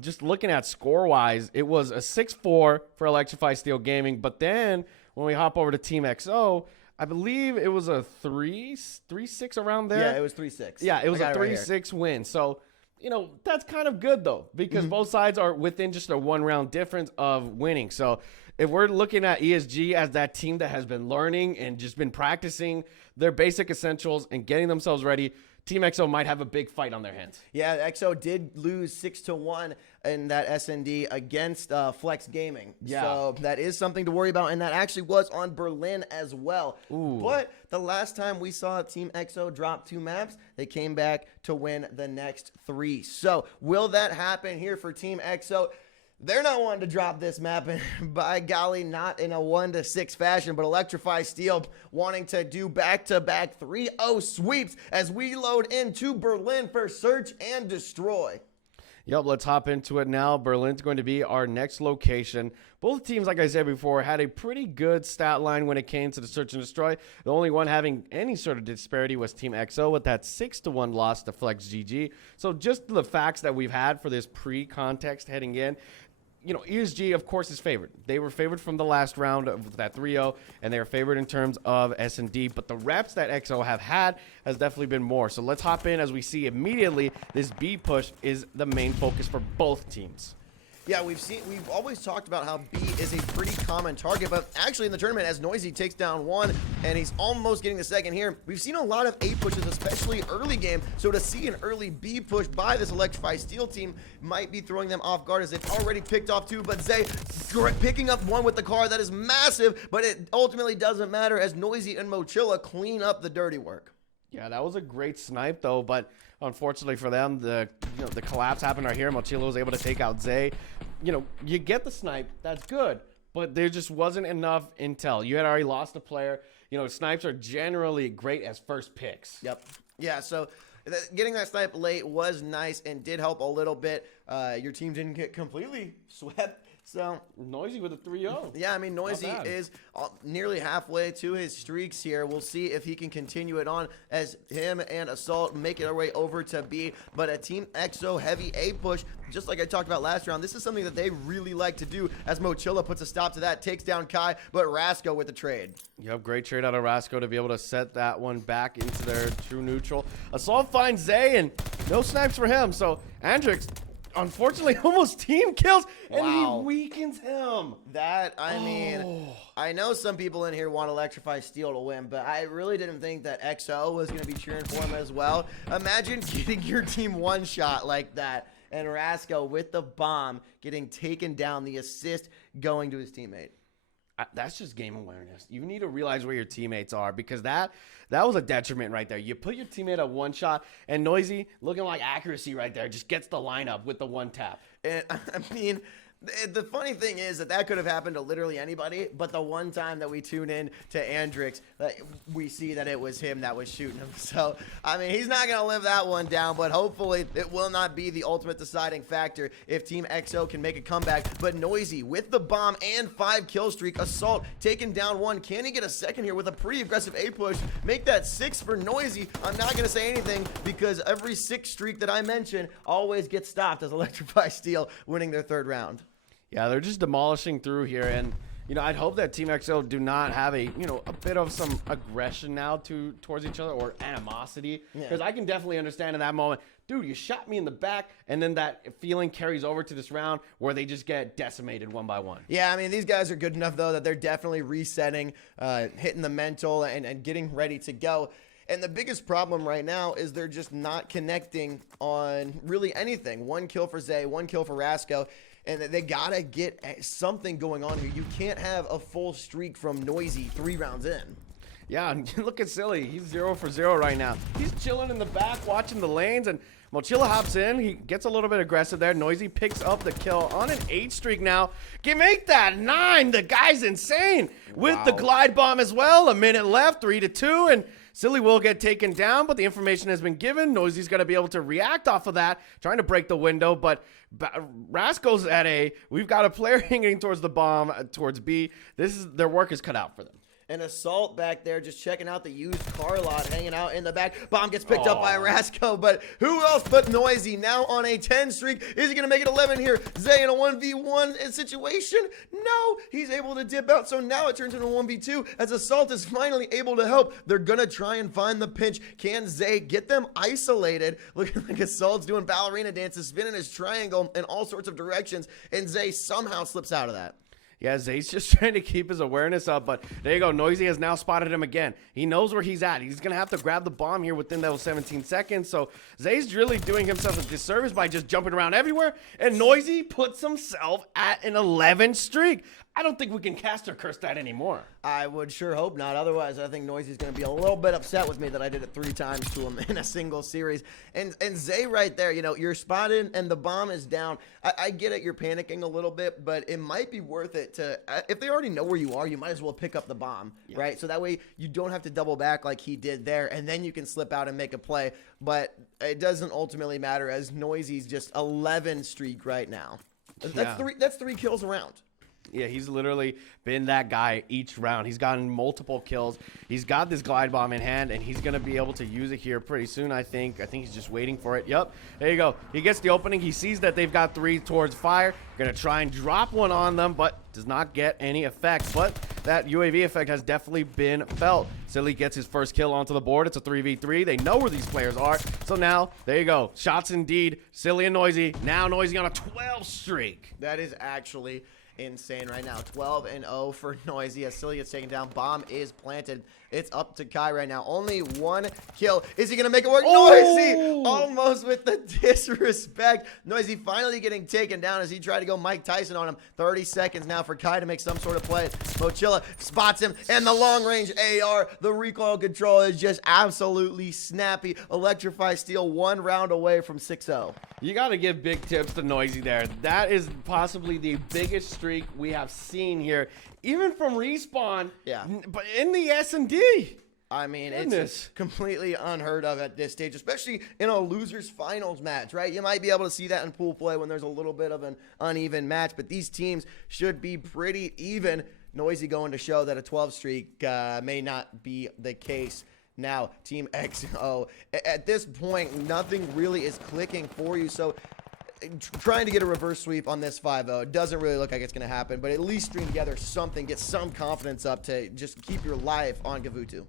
just looking at score-wise, it was a 6-4 for Electrify Steel Gaming, but then when we hop over to Team XO, I believe it was a 3-6 around there. Yeah, it was 3-6. Yeah, it was a 3-6 win, so that's kind of good, though, because both sides are within just a one-round difference of winning. So if we're looking at ESG as that team that has been learning and just been practicing their basic essentials and getting themselves ready, Team XO might have a big fight on their hands. Yeah, XO did lose 6-1 in that S&D against Flex Gaming. Yeah. So that is something to worry about, and that actually was on Berlin as well. Ooh. But the last time we saw Team XO drop 2 maps, they came back to win the next 3. So will that happen here for Team XO? They're not wanting to drop this map, and by golly, not in a 1-6 fashion, but Electrify Steel wanting to do back-to-back 3-0 sweeps as we load into Berlin for Search and Destroy. Yep, let's hop into it now. Berlin's going to be our next location. Both teams, like I said before, had a pretty good stat line when it came to the Search and Destroy. The only one having any sort of disparity was Team XO with that 6-1 loss to Flex GG. So just the facts that we've had for this pre-context heading in, ESG, of course, is favored. They were favored from the last round of that 3-0, and they were favored in terms of S&D. But the reps that XO have had has definitely been more. So let's hop in as we see immediately this B push is the main focus for both teams. Yeah, we've always talked about how B is a pretty common target, but actually in the tournament, as Noisy takes down 1 and he's almost getting the second here, we've seen a lot of A pushes, especially early game. So to see an early B push by this Electrify Steel team might be throwing them off guard as they've already picked off 2, but Zay picking up 1 with the car. That is massive, but it ultimately doesn't matter as Noisy and Mochila clean up the dirty work. Yeah, that was a great snipe though, but unfortunately for them, the collapse happened right here. Mochila was able to take out Zay. You get the snipe, that's good, but there just wasn't enough intel. You had already lost a player. Snipes are generally great as first picks. Yep. Yeah, so getting that snipe late was nice and did help a little bit. Your team didn't get completely swept. So Noisy with a 3-0. Yeah, I mean, Noisy is nearly halfway to his streaks here. We'll see if he can continue it on as him and Assault make their way over to B. But a Team EXO heavy A push, just like I talked about last round, this is something that they really like to do as Mochila puts a stop to that, takes down Kai, but Rasco with the trade. Yep, great trade out of Rasco to be able to set that one back into their true neutral. Assault finds Zay, and no snipes for him. So Andrix, unfortunately, almost team kills, and he weakens him. I mean, I know some people in here want Electrify Steel to win, but I really didn't think that XO was going to be cheering for him as well. Imagine getting your team one shot like that, and Rasco with the bomb getting taken down, the assist going to his teammate. That's just game awareness. You need to realize where your teammates are, because that was a detriment right there. You put your teammate at one shot, and Noisy, looking like accuracy right there, just gets the lineup with the one tap. And I mean, the funny thing is that could have happened to literally anybody, but the one time that we tune in to Andrix, we see that it was him that was shooting him. So, I mean, he's not going to live that one down, but hopefully it will not be the ultimate deciding factor if Team EXO can make a comeback. But Noisy with the bomb and 5 kill streak, Assault taking down 1. Can he get a second here with a pretty aggressive A push? Make that 6 for Noisy. I'm not going to say anything because every 6 streak that I mention always gets stopped as Electrify Steel winning their 3rd round. Yeah, they're just demolishing through here, and I'd hope that Team XO do not have a bit of some aggression now towards each other, or animosity, because I can definitely understand in that moment, dude, you shot me in the back, and then that feeling carries over to this round where they just get decimated one by one. Yeah, I mean, these guys are good enough though that they're definitely resetting, hitting the mental, and getting ready to go. And the biggest problem right now is they're just not connecting on really anything. 1 kill for Zay, 1 kill for Rasco. And they gotta get something going on here. You can't have a full streak from Noisy 3 rounds in. Yeah, look at Silly. He's 0 for 0 right now. He's chilling in the back, watching the lanes, and Mochila hops in. He gets a little bit aggressive there. Noisy picks up the kill on an 8 streak now. Can make that 9. The guy's insane. With the glide bomb as well. A minute left, 3-2, and Silly will get taken down, but the information has been given. Noisy's going to be able to react off of that, trying to break the window, but Rasco's at A. We've got a player hanging towards the bomb, towards B. Their work is cut out for them. An Assault back there just checking out the used car lot, hanging out in the back. Bomb gets picked up by Rasco, but who else but Noisy now on a 10 streak? Is he going to make it 11 here? Zay in a 1v1 situation? No, he's able to dip out, so now it turns into a 1v2 as Assault is finally able to help. They're going to try and find the pinch. Can Zay get them isolated? Looking like Assault's doing ballerina dances, spinning his triangle in all sorts of directions, and Zay somehow slips out of that. Yeah, Zay's just trying to keep his awareness up, but there you go. Noisy has now spotted him again. He knows where he's at. He's going to have to grab the bomb here within those 17 seconds, so Zay's really doing himself a disservice by just jumping around everywhere, and Noisy puts himself at an 11 streak. I don't think we can cast or curse that anymore. I would sure hope not. Otherwise, I think Noisy's going to be a little bit upset with me that I did it 3 times to him in a single series. And Zay right there, you're spotted and the bomb is down. I get it, you're panicking a little bit, but it might be worth it to, if they already know where you are, you might as well pick up the bomb, right? So that way you don't have to double back like he did there, and then you can slip out and make a play. But it doesn't ultimately matter as Noisy's just 11 streak right now. That's 3 kills around. Yeah, he's literally been that guy each round. He's gotten multiple kills. He's got this glide bomb in hand, and he's going to be able to use it here pretty soon, I think. I think he's just waiting for it. Yep, there you go. He gets the opening. He sees that they've got 3 towards fire. Going to try and drop one on them, but does not get any effect. But that UAV effect has definitely been felt. Silly gets his first kill onto the board. It's a 3v3. They know where these players are. So now, there you go. Shots indeed. Silly and Noisy. Now Noisy on a 12 streak. That is actually insane right now. 12-0 for Noisy as Silly gets taken down. Bomb is planted. It's up to Kai right now. Only one kill. Is he going to make it work? Noisy almost with the disrespect. Noisy finally getting taken down as he tried to go Mike Tyson on him. 30 seconds now for Kai to make some sort of play. Mochilla spots him, and the long-range AR, the recoil control is just absolutely snappy. Electrify Steel 1 round away from 6-0. You got to give big tips to Noisy there. That is possibly the biggest streak we have seen here, even from Respawn. Yeah. But in the S&D. I mean, Goodness. it's completely unheard of at this stage, especially in a losers finals match, right? You might be able to see that in pool play when there's a little bit of an uneven match, but these teams should be pretty even. Noisy going to show that a 12 streak may not be the case. Now, Team XO, at this point, nothing really is clicking for you. So trying to get a reverse sweep on this 5-0 doesn't really look like it's going to happen, but at least string together something, get some confidence up to just keep your life on Gavutu.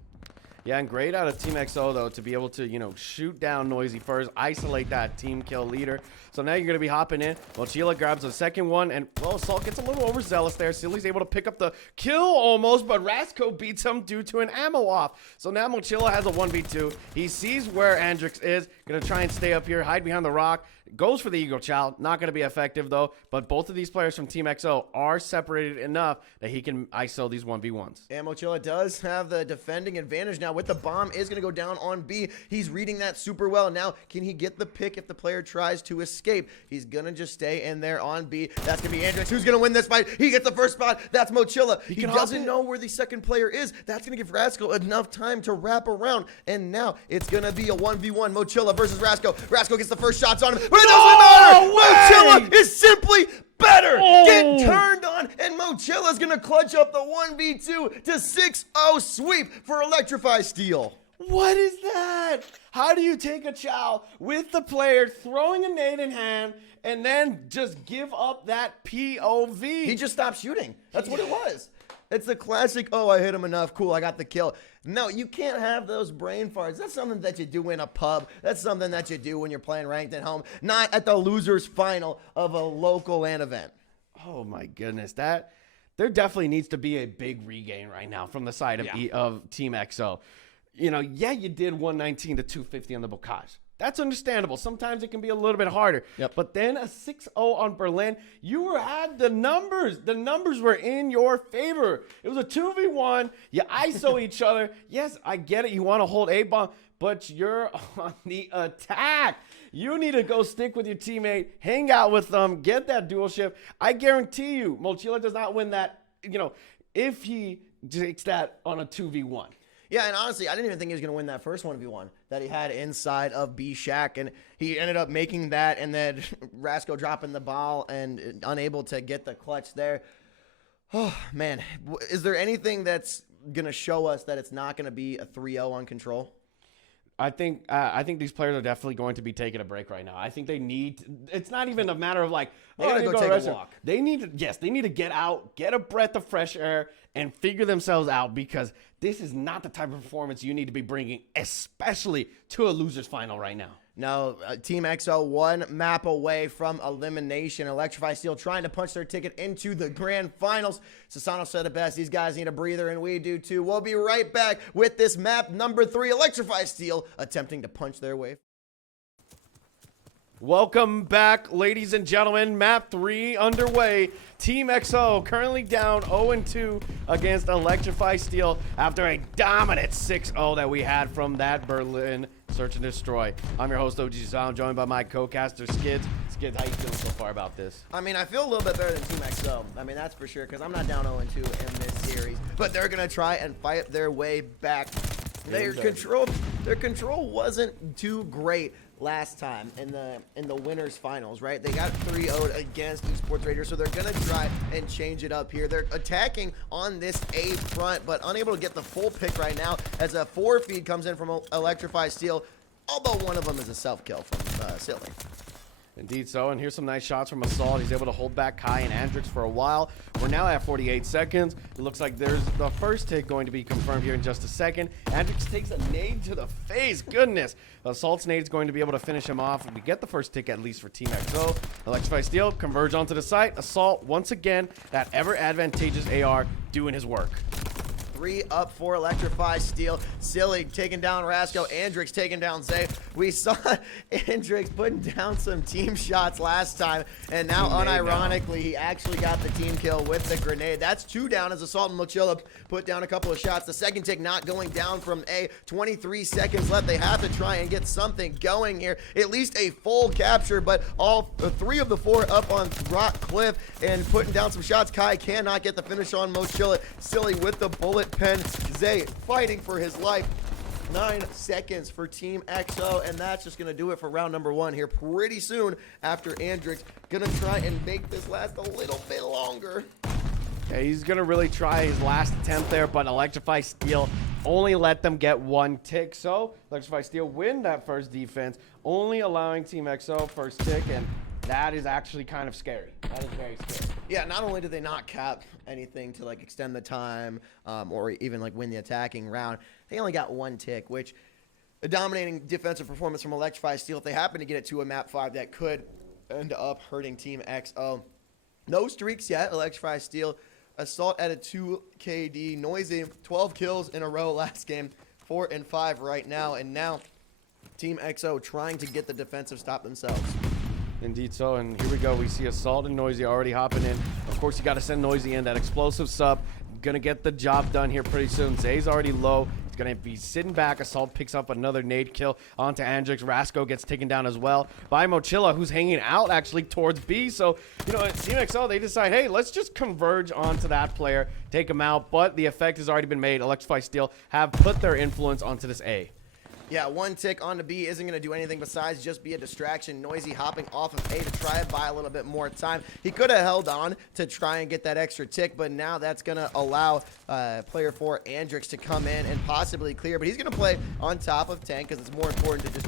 Yeah, and great out of Team XO, though, to be able to, you know, shoot down Noisy first, isolate that team kill leader. So now you're going to be hopping in. Mochila grabs the second one, and, well, Salt gets a little overzealous there. Silly's able to pick up the kill almost, but Rasco beats him due to an ammo off. So now Mochila has a 1v2. He sees where Andrix is, going to try and stay up here, hide behind the rock. Goes for the Eagle Child. Not going to be effective, though. But both of these players from Team XO are separated enough that he can ISO these 1v1s. And Mochila does have the defending advantage now with the bomb is going to go down on B. He's reading that super well. Now, can he get the pick if the player tries to escape? He's going to just stay in there on B. That's going to be Andrix. Who's going to win this fight? He gets the first spot. That's Mochila. He doesn't know where the second player is. That's going to give Rasco enough time to wrap around. And now it's going to be a 1v1. Mochila versus Rasco. Rasco gets the first shots on him, but it doesn't matter. Mochila is simply better. Get turned on, and Mochilla's going to clutch up the 1v2 to 6-0 sweep for Electrify Steel. What is that? How do you take a chow with the player throwing a nade in hand and then just give up that POV? He just stopped shooting. That's what it was. It's the classic, oh, I hit him enough. Cool, I got the kill. No, you can't have those brain farts. That's something that you do in a pub. That's something that you do when you're playing ranked at home, not at the losers final of a local LAN event. Oh, my goodness. There definitely needs to be a big regain right now from the side of, of Team XO. You know, yeah, you did 119 to 250 on the Bocage. That's understandable. Sometimes it can be a little bit harder. Yep. But then a 6-0 on Berlin, you had the numbers. The numbers were in your favor. It was a 2v1. You ISO each other. Yes, I get it. You want to hold A-bomb, but you're on the attack. You need to go stick with your teammate, hang out with them, get that dual shift. I guarantee you, Mochila does not win that, you know, if he takes that on a 2v1. Yeah, and honestly, I didn't even think he was going to win that first 1v1 that he had inside of B Shack, and he ended up making that, and then Rasco dropping the ball and unable to get the clutch there. Oh, man. Is there anything that's going to show us that it's not going to be a 3-0 on Control? I think these players are definitely going to be taking a break right now. I think they need. It's not even a matter of like they gotta go take a walk. They need to get out, get a breath of fresh air, and figure themselves out, because this is not the type of performance you need to be bringing, especially to a losers final right now. No, Team XO 1 map away from elimination. Electrify Steel trying to punch their ticket into the grand finals. Sasano said it best. These guys need a breather, and we do too. We'll be right back with this map number 3. Electrify Steel attempting to punch their way. Welcome back, ladies and gentlemen. Map 3 underway. Team XO currently down 0-2 against Electrify Steel after a dominant 6-0 that we had from that Berlin Search and Destroy. I'm your host, OG Sound, joined by my co-caster, Skids. Skids, how you feeling so far about this? I mean, I feel a little bit better than Team XO. I mean, that's for sure, because I'm not down 0-2 in this series. But they're going to try and fight their way back. Their control wasn't too great last time in the winners finals, right? They got 3-0'd against Esports Raiders, so they're gonna try and change it up here. They're attacking on this A front, but unable to get the full pick right now as a 4 feed comes in from Electrify Steel, although one of them is a self kill from Silly. Indeed so, and here's some nice shots from Assault. He's able to hold back Kai and Andrix for a while. We're now at 48 seconds. It looks like there's the first hit going to be confirmed here in just a second. Andrix takes a nade to the face. Goodness. Assault's nade is going to be able to finish him off. We get the first tick at least for Team XO. Electrify Steel converge onto the site. Assault, once again, that ever advantageous AR doing his work. 3 up for Electrify Steel. Silly taking down Rasco. Andrix taking down Zay. We saw Andrix putting down some team shots last time, and now unironically he actually got the team kill with the grenade. That's 2 down as Assault and Mochila put down a couple of shots. The second tick not going down from A. 23 seconds left. They have to try and get something going here. At least a full capture, but all 3 of the 4 up on Rock Cliff and putting down some shots. Kai cannot get the finish on Mochila. Silly with the bullet pen. Zay fighting for his life. 9 seconds for Team XO, and that's just gonna do it for round number 1 here pretty soon after Andrix. Gonna try and make this last a little bit longer. Yeah, he's gonna really try his last attempt there, but Electrify Steel only let them get 1 tick. So Electrify Steel win that first defense, only allowing Team XO first tick, and that is actually kind of scary. That is very scary. Yeah, not only did they not cap anything to like extend the time or even like win the attacking round, they only got 1 tick, which a dominating defensive performance from Electrify Steel. If they happen to get it to a map 5, that could end up hurting Team XO. No streaks yet, Electrify Steel. Assault at a 2 KD. Noisy, 12 kills in a row last game, 4 and 5 right now. And now Team XO trying to get the defensive stop themselves. Indeed so, and here we go. We see Assault and Noisy already hopping in. Of course, you got to send Noisy in. That explosive sub, gonna get the job done here pretty soon. Zay's already low. He's gonna be sitting back. Assault picks up another nade kill onto Andrix. Rasco gets taken down as well by Mochila, who's hanging out actually towards B. So, you know, Team XO, they decide, hey, let's just converge onto that player, take him out. But the effect has already been made. Electrify Steel have put their influence onto this A. Yeah, 1 tick onto B isn't going to do anything besides just be a distraction. Noisy hopping off of A to try and buy a little bit more time. He could have held on to try and get that extra tick, but now that's going to allow player 4, Andrix, to come in and possibly clear. But he's going to play on top of tank because it's more important to just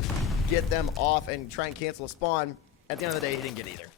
get them off and try and cancel a spawn. At the end of the day, he didn't get either.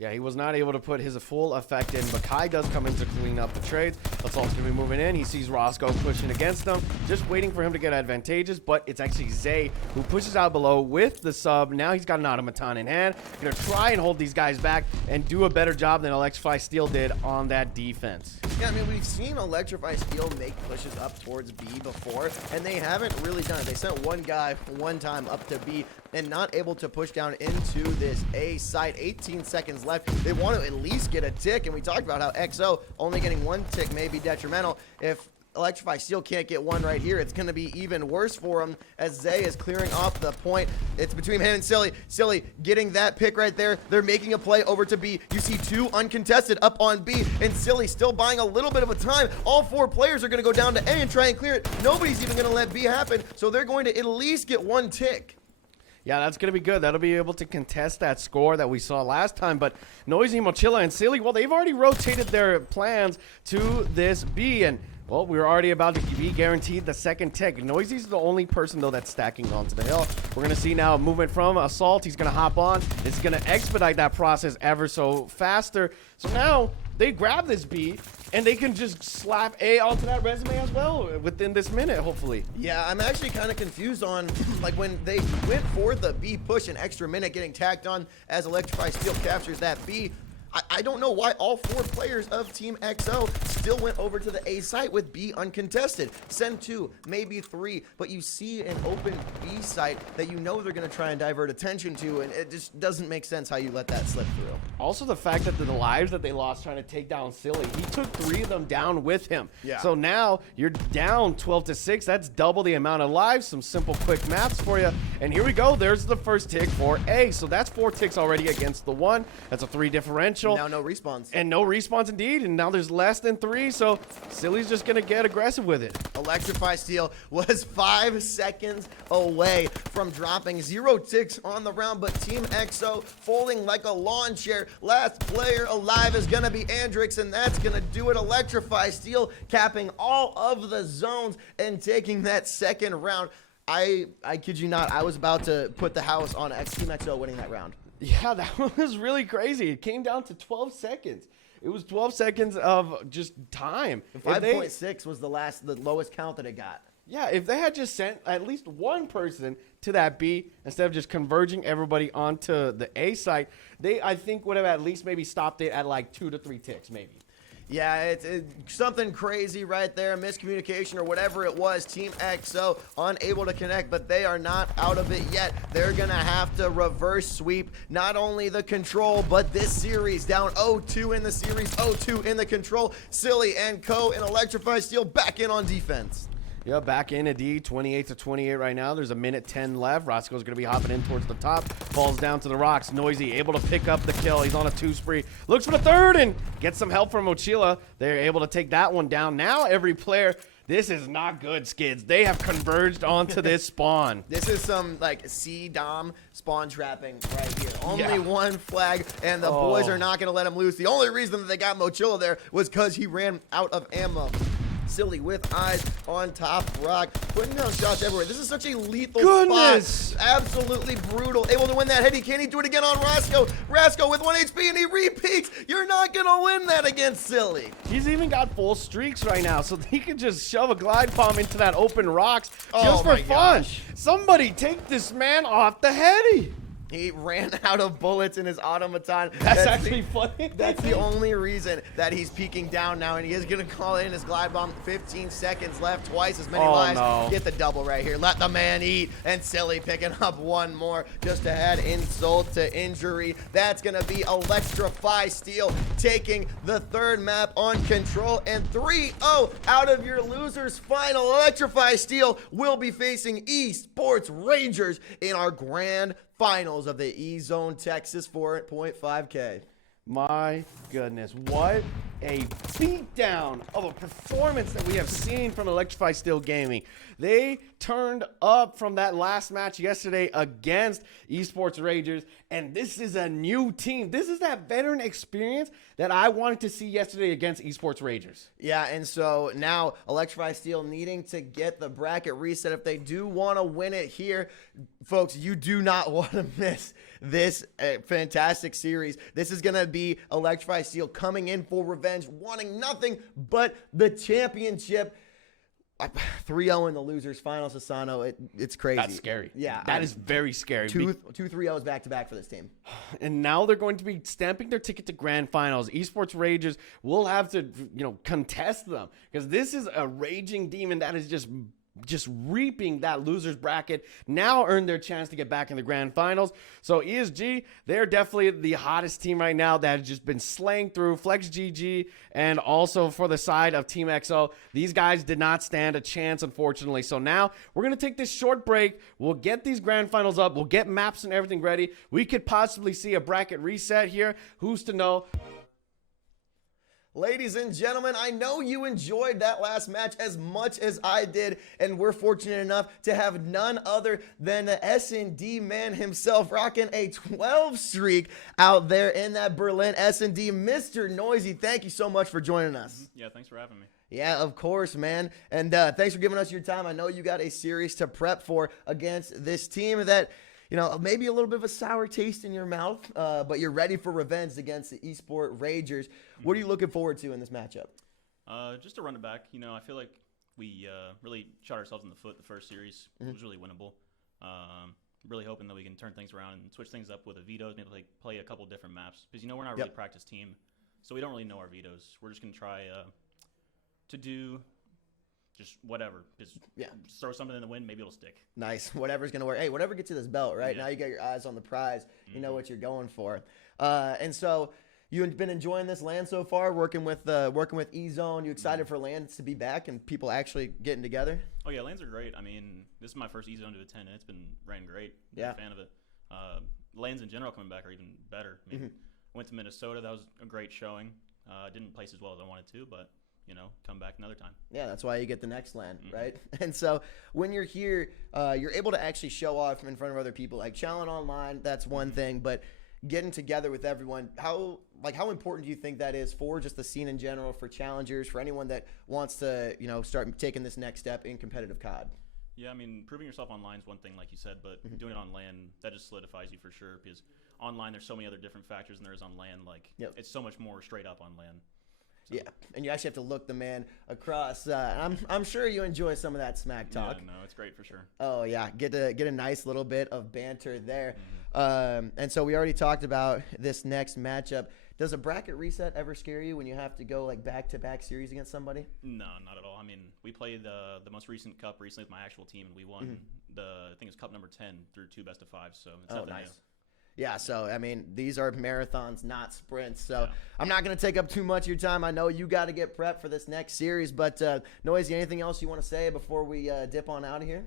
Yeah, he was not able to put his full effect in, but Kai does come in to clean up the trades. Assault's going to be moving in. He sees Roscoe pushing against him, just waiting for him to get advantageous, but it's actually Zay who pushes out below with the sub. Now he's got an automaton in hand. Going to try and hold these guys back and do a better job than Electrify Steel did on that defense. Yeah, I mean, we've seen Electrify Steel make pushes up towards B before, and they haven't really done it. They sent one guy one time up to B and not able to push down into this A site. 18 seconds left. They want to at least get a tick, and we talked about how XO only getting 1 tick may be detrimental. If Electrify Steel can't get 1 right here, it's going to be even worse for him as Zay is clearing off the point. It's between him and Silly. Silly getting that pick right there. They're making a play over to B. You see 2 uncontested up on B, and Silly still buying a little bit of a time. All 4 players are going to go down to A and try and clear it. Nobody's even going to let B happen, so they're going to at least get 1 tick. Yeah, that's going to be good. That'll be able to contest that score that we saw last time. But Noisy, Mochila, and Silly, well, they've already rotated their plans to this B. And, well, we were already about to be guaranteed the second tick. Noisy's the only person, though, that's stacking onto the hill. We're going to see now a movement from Assault. He's going to hop on. It's going to expedite that process ever so faster. So now they grab this B, and they can just slap A onto that resume as well within this minute, hopefully. Yeah, I'm actually kind of confused on, like, when they went for the B push, an extra minute getting tacked on as Electrify Steel captures that B. I don't know why all 4 players of Team XO still went over to the A site with B uncontested. Send 2, maybe 3, but you see an open B site that you know they're going to try and divert attention to, and it just doesn't make sense how you let that slip through. Also, the fact that the lives that they lost trying to take down Silly, he took 3 of them down with him. Yeah. So now you're down 12-6. That's double the amount of lives. Some simple, quick maths for you. And here we go. There's the first tick for A. So that's 4 ticks already against the 1. That's a 3 differential. Now no respawns. And no respawns indeed. And now there's less than 3. So Silly's just going to get aggressive with it. Electrify Steel was 5 seconds away from dropping 0 ticks on the round, but Team XO folding like a lawn chair. Last player alive is going to be Andrix, and that's going to do it. Electrify Steel capping all of the zones and taking that second round. I kid you not, I was about to put the house on Team XO winning that round. Yeah, that was really crazy. It came down to 12 seconds. It was 12 seconds of just time. 5.6 was the lowest count that it got. Yeah, if they had just sent at least one person to that B instead of just converging everybody onto the A site, they, I think, would have at least maybe stopped it at like 2 to 3 ticks, maybe. Yeah, it's something crazy right there, miscommunication or whatever it was. Team XO unable to connect, but they are not out of it yet. They're going to have to reverse sweep not only the control, but this series. Down 0-2 in the series, 0-2 in the control. Silly and Co. and Electrify Steel back in on defense. Yeah, back in a D, 28-28 right now. There's a minute 10 left. Roscoe's going to be hopping in towards the top. Falls down to the rocks. Noisy able to pick up the kill. He's on a 2 spree. Looks for the 3rd and gets some help from Mochila. They're able to take that one down. Now every player, this is not good, Skids. They have converged onto this spawn. This is some like C-Dom spawn trapping right here. Only one flag, and the boys are not going to let him loose. The only reason that they got Mochila there was because he ran out of ammo. Silly with eyes on top rock, putting down shots everywhere. This is such a lethal spot. Absolutely brutal. Able to win that hit. Can he do it again on Roscoe? Roscoe with 1 HP and he repeats. You're not gonna win that against Silly. He's even got full streaks right now, so he can just shove a glide bomb into that open rocks just for fun. Somebody take this man off the heady. He ran out of bullets in his automaton. That's actually funny. That's the only reason that he's peeking down now, and he is going to call in his glide bomb. 15 seconds left, twice as many lives. No. Get the double right here. Let the man eat, and Silly picking up one more just to add insult to injury. That's going to be Electrify Steel taking the 3rd map on control, and 3-0 out of your losers final. Electrify Steel will be facing Esports Rangers in our grand finals of the EZone Texas 4.5K. My goodness, what a beatdown of a performance that we have seen from Electrify Steel Gaming. They turned up from that last match yesterday against Esports Rangers, and this is a new team. This is that veteran experience that I wanted to see yesterday against Esports Rangers. Yeah, and so now Electrify Steel needing to get the bracket reset if they do want to win it here. Folks, you do not want to miss this fantastic series. This is going to be Electrify Steel coming in for revenge, wanting nothing but the championship. 3-0 in the losers finals, Asano. It's crazy. That's scary. Yeah. That is very scary. Two 3-0s back-to-back for this team. And now they're going to be stamping their ticket to grand finals. Esports Rangers will have to, contest them, because this is a raging demon that is just reaping that losers bracket. Now earn their chance to get back in the grand finals. So ESG, they're definitely the hottest team right now that has just been slaying through. Flex GG, and also for the side of Team XO, these guys did not stand a chance, unfortunately. So now we're going to take this short break. We'll get these grand finals up. We'll get maps and everything ready. We could possibly see a bracket reset here. Who's to know? Ladies and gentlemen, I know you enjoyed that last match as much as I did, and we're fortunate enough to have none other than the S&D man himself rocking a 12 streak out there in that Berlin. S&D, Mr. Noisy, thank you so much for joining us. Yeah, thanks for having me. Yeah, of course, man. And thanks for giving us your time. I know you got a series to prep for against this team that, maybe a little bit of a sour taste in your mouth, but you're ready for revenge against the Esport Ragers. What are you looking forward to in this matchup? Just to run it back, I feel like we really shot ourselves in the foot the first series. It was really winnable. Really hoping that we can turn things around and switch things up with a vetoes, maybe play a couple different maps. Because, we're not a really practiced team, so we don't really know our vetoes. We're just going to try to do just whatever. Just throw something in the wind, maybe it'll stick. Nice. Whatever's going to work. Hey, whatever gets you this belt, right? Yeah. Now you got your eyes on the prize. You know what you're going for. And so you've been enjoying this LAN so far, working with EZone. You excited for LANs to be back and people actually getting together? Oh, yeah, LANs are great. I mean, this is my first EZone to attend, and it's been ran great. Yeah. I'm a fan of it. LANs in general coming back are even better. I mean, went to Minnesota. That was a great showing. Didn't place as well as I wanted to, but come back another time. Yeah, that's why you get the next LAN, right? And so when you're here, you're able to actually show off in front of other people. Like challenge online, that's one thing, but getting together with everyone, how important do you think that is for just the scene in general, for challengers, for anyone that wants to, start taking this next step in competitive COD? Yeah, I mean, proving yourself online is one thing, like you said, but doing it on LAN, that just solidifies you for sure, because online there's so many other different factors than there is on LAN. Like, it's so much more straight up on LAN. So. Yeah, and you actually have to look the man across. I'm sure you enjoy some of that smack talk. Yeah, no, it's great for sure. Oh yeah, get a nice little bit of banter there. And so we already talked about this next matchup. Does a bracket reset ever scare you when you have to go like back-to-back series against somebody? No, not at all. I mean, we played the most recent cup recently with my actual team, and we won I think it was cup number 10 through 2 best-of-5. So it's nothing new. Yeah, so, I mean, these are marathons, not sprints. So I'm not going to take up too much of your time. I know you got to get prepped for this next series. But, Noisy, anything else you want to say before we dip on out of here?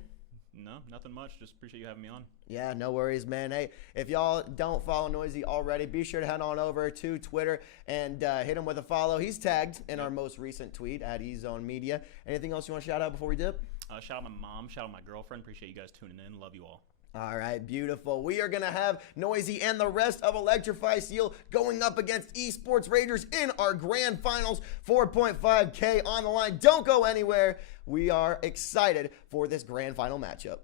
No, nothing much. Just appreciate you having me on. Yeah, no worries, man. Hey, if y'all don't follow Noisy already, be sure to head on over to Twitter and hit him with a follow. He's tagged in our most recent tweet at EZone Media. Anything else you want to shout out before we dip? Shout out my mom. Shout out my girlfriend. Appreciate you guys tuning in. Love you all. All right, beautiful. We are going to have Noisy and the rest of Electrify Steel going up against Esports Ragers in our grand finals. 4.5K on the line. Don't go anywhere. We are excited for this grand final matchup.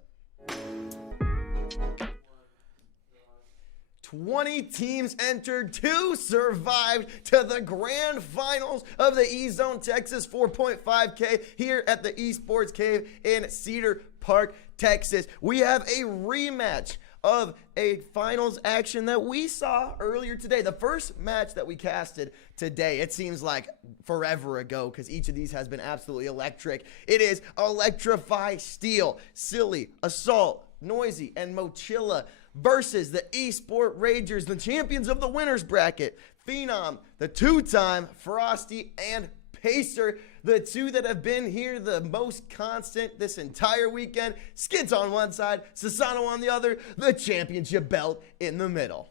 20 teams entered, 2 survived to the grand finals of the EZone Texas 4.5K here at the Esports Cave in Cedar Park, Texas. We have a rematch of a finals action that we saw earlier today. The first match that we casted today, it seems like forever ago because each of these has been absolutely electric. It is Electrify Steel, Silly, Assault, Noisy, and Mochilla versus the Esport Ragers, the champions of the winners bracket. Phenom, the 2-time Frosty, and Pacer, the 2 that have been here the most constant this entire weekend. Skids on one side, Sasano on the other, the championship belt in the middle.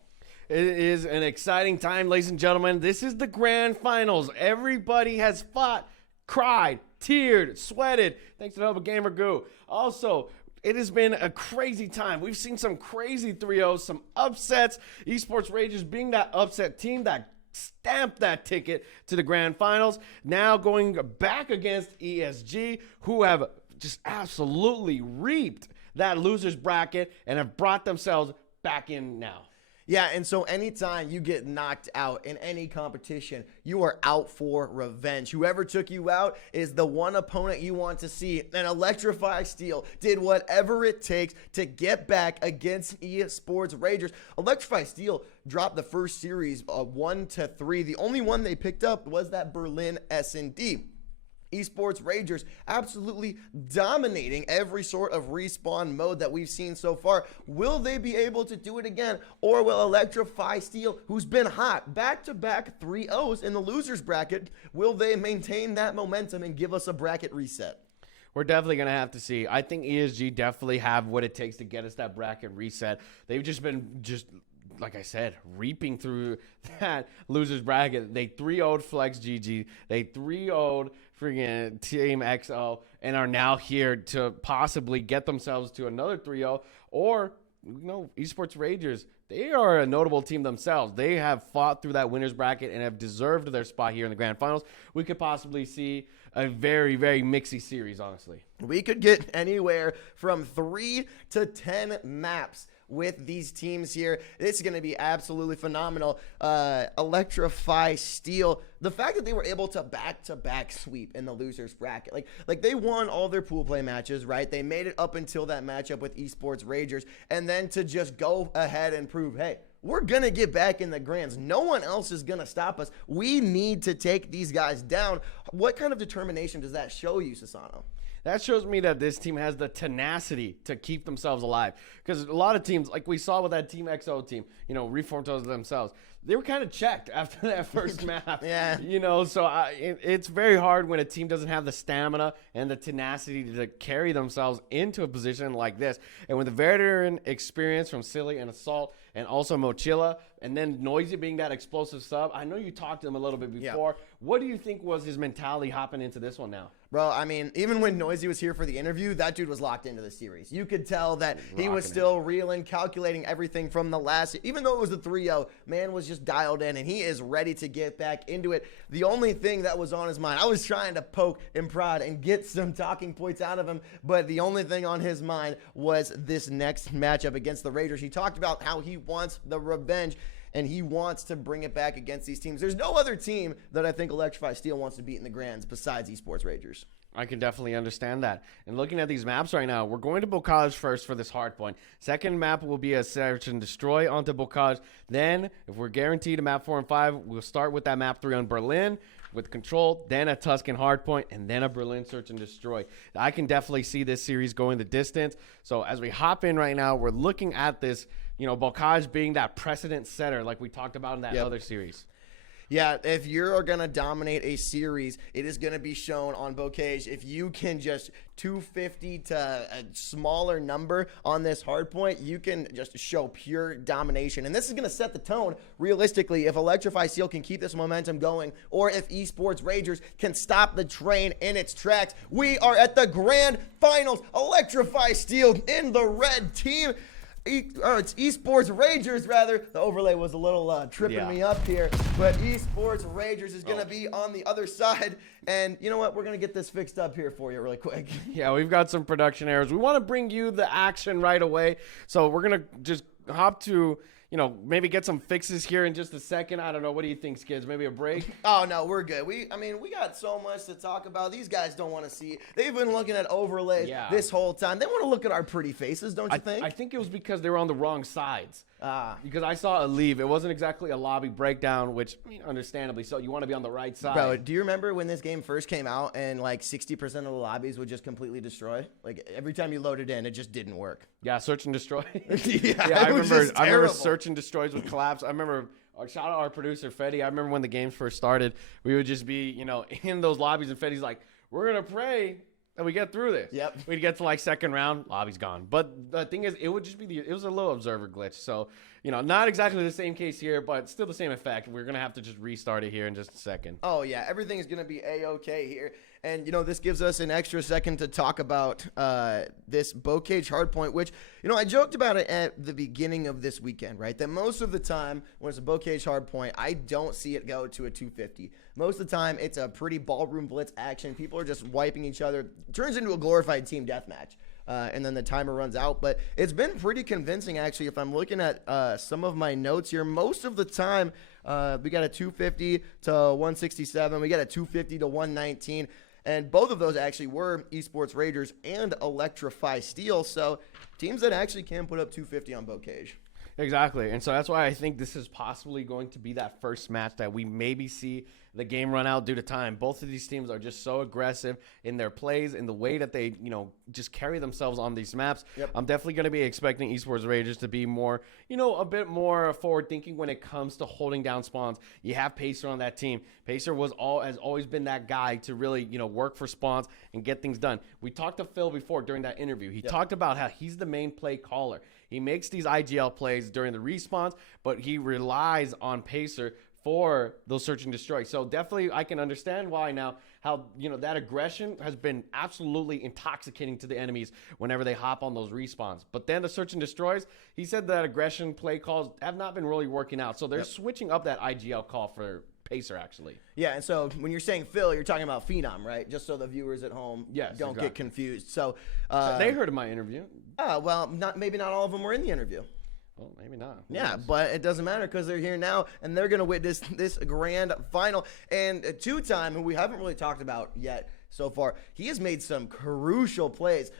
It is an exciting time, ladies and gentlemen. This is the grand finals. Everybody has fought, cried, teared, sweated, thanks to the help of Gamer Goo. Also, it has been a crazy time. We've seen some crazy 3-0s, some upsets. Esports Ragers being that upset team that stamped that ticket to the grand finals. Now going back against ESG, who have just absolutely reaped that losers bracket and have brought themselves back in now. Yeah, and so anytime you get knocked out in any competition, you are out for revenge. Whoever took you out is the one opponent you want to see. And Electrify Steel did whatever it takes to get back against Esports Ragers. Electrify Steel dropped the first series 1-3. The only one they picked up was that Berlin S&D. Esports Ragers absolutely dominating every sort of respawn mode that we've seen so far. Will they be able to do it again? Or will Electrify Steel, who's been hot, back-to-back 3-0s in the losers bracket, will they maintain that momentum and give us a bracket reset? We're definitely going to have to see. I think ESG definitely have what it takes to get us that bracket reset. They've just been like I said, reaping through that losers bracket. They 3-0'd Flex GG. They 3-0'd freaking Team XO and are now here to possibly get themselves to another 3-0. Or, Esports Ragers, they are a notable team themselves. They have fought through that winners bracket and have deserved their spot here in the grand finals. We could possibly see a very, very mixy series, honestly. We could get anywhere from 3 to 10 maps with these teams here. This is going to be absolutely phenomenal. Electrify Steel, the fact that they were able to back-to-back sweep in the losers bracket, like they won all their pool play matches, right? They made it up until that matchup with Esports Ragers, and then to just go ahead and prove, hey, we're going to get back in the grands. No one else is going to stop us. We need to take these guys down. What kind of determination does that show you, Sasano? That shows me that this team has the tenacity to keep themselves alive. Because a lot of teams, like we saw with that Team XO team, reformed themselves. They were kind of checked after that first map. Yeah. So it's very hard when a team doesn't have the stamina and the tenacity to carry themselves into a position like this. And with the veteran experience from Silly and Assault and also Mochilla, and then Noisy being that explosive sub, I know you talked to him a little bit before. Yeah. What do you think was his mentality hopping into this one now? Bro, I mean, even when Noisy was here for the interview, that dude was locked into the series. You could tell that he was still reeling, calculating everything from the last. Even though it was a 3-0, man was just just dialed in, and he is ready to get back into it. The only thing that was on his mind, I was trying to poke and prod and get some talking points out of him, but the only thing on his mind was this next matchup against the Ragers. He talked about how he wants the revenge, and he wants to bring it back against these teams. There's no other team that I think Electrify Steel wants to beat in the Grands besides Esports Ragers. I can definitely understand that. And looking at these maps right now, we're going to Bocage first for this hard point. Second map will be a search and destroy onto Bocage. Then, if we're guaranteed a map 4 and 5, we'll start with that map 3 on Berlin with control, then a Tuscan hard point, and then a Berlin search and destroy. I can definitely see this series going the distance. So as we hop in right now, we're looking at this, Bocage being that precedent setter like we talked about in that other series. Yeah, if you're going to dominate a series, it is going to be shown on Bocage. If you can just 250 to a smaller number on this hard point, you can just show pure domination. And this is going to set the tone, realistically, if Electrify Steel can keep this momentum going, or if Esports Ragers can stop the train in its tracks. We are at the grand finals. Electrify Steel in the red team. It's Esports Ragers, rather. The overlay was a little tripping me up here. But Esports Ragers is going to be on the other side. And you know what? We're going to get this fixed up here for you really quick. Yeah, we've got some production errors. We want to bring you the action right away. So we're going to just hop to, maybe get some fixes here in just a second. I don't know. What do you think, Skids? Maybe a break? Oh, no, we're good. We got so much to talk about. These guys don't want to see it. They've been looking at overlays this whole time. They want to look at our pretty faces, don't you think? I think it was because they were on the wrong sides. Because I saw a leave. It wasn't exactly a lobby breakdown, which, understandably so. You want to be on the right side. Bro, do you remember when this game first came out and like 60% of the lobbies would just completely destroy? Like every time you loaded in, it just didn't work. Yeah, search and destroy. I remember search and destroys would collapse. I remember, shout out our producer, Fetty. I remember when the games first started, we would just be, in those lobbies, and Fetty's like, we're going to pray that we get through this. Yep. We'd get to like second round, lobby's gone. But the thing is, it would just be it was a little observer glitch. So, not exactly the same case here, but still the same effect. We're going to have to just restart it here in just a second. Oh, yeah. Everything is going to be A-okay here. And, this gives us an extra second to talk about this Bocage hardpoint, which, I joked about it at the beginning of this weekend, right? That most of the time when it's a Bocage hardpoint, I don't see it go to a 250. Most of the time, it's a pretty ballroom blitz action. People are just wiping each other. It turns into a glorified team deathmatch. And then the timer runs out. But it's been pretty convincing, actually. If I'm looking at some of my notes here, most of the time, we got a 250 to 167. We got a 250 to 119. And both of those actually were Esports Ragers and Electrify Steel. So teams that actually can put up 250 on Bocage. Exactly. And so that's why I think this is possibly going to be that first match that we maybe see the game run out due to time. Both of these teams are just so aggressive in their plays, in the way that they, just carry themselves on these maps. Yep. I'm definitely going to be expecting Esports Ragers to be more, a bit more forward thinking when it comes to holding down spawns. You have Pacer on that team. Pacer has always been that guy to really, work for spawns and get things done. We talked to Phil before during that interview. He talked about how he's the main play caller. He makes these IGL plays during the respawns, but he relies on Pacer for those search and destroy. So definitely I can understand why now, how, that aggression has been absolutely intoxicating to the enemies whenever they hop on those respawns. But then the search and destroys, he said that aggression play calls have not been really working out. So they're switching up that IGL call for Pacer, actually. Yeah, and so when you're saying Phil, you're talking about Phenom, right? Just so the viewers at home don't get confused. So they heard of my interview. Well, maybe not all of them were in the interview. Well, maybe not. Yeah, but it doesn't matter because they're here now, and they're going to witness this grand final. And a two-time, who we haven't really talked about yet so far, he has made some crucial plays,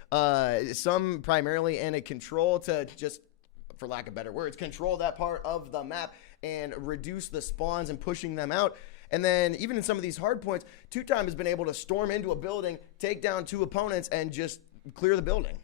some primarily in a control to just, for lack of better words, control that part of the map and reduce the spawns and pushing them out. And then even in some of these hard points, two-time has been able to storm into a building, take down two opponents, and just clear the building.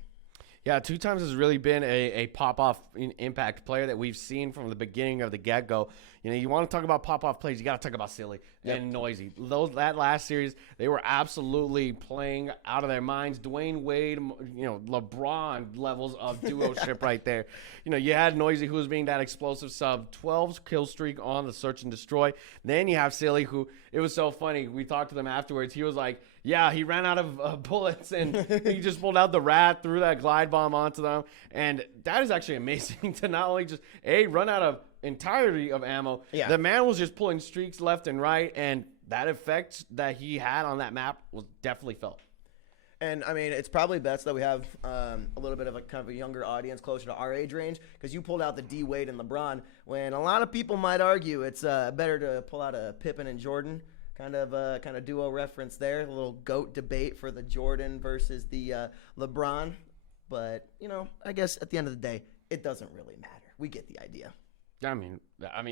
Yeah, two times has really been a pop-off impact player that we've seen from the beginning of the get-go. You want to talk about pop-off plays, you got to talk about Silly and Noisy. That last series, they were absolutely playing out of their minds. Dwayne Wade, LeBron levels of duo-ship right there. You had Noisy, who was being that explosive sub, 12 kill streak on the search and destroy. Then you have Silly, who, it was so funny. We talked to them afterwards. He was like, yeah, he ran out of bullets, and he just pulled out the rat, threw that glide bomb onto them. And that is actually amazing to not only just, run out of entirety of ammo. Yeah. The man was just pulling streaks left and right, and that effect that he had on that map was definitely felt. And I mean, it's probably best that we have a little bit of a kind of a younger audience closer to our age range, because you pulled out the D Wade and LeBron, when a lot of people might argue it's better to pull out a Pippen and Jordan kind of duo reference there, a little GOAT debate for the Jordan versus the LeBron. But you know, I guess at the end of the day, it doesn't really matter. We get the idea. I mean,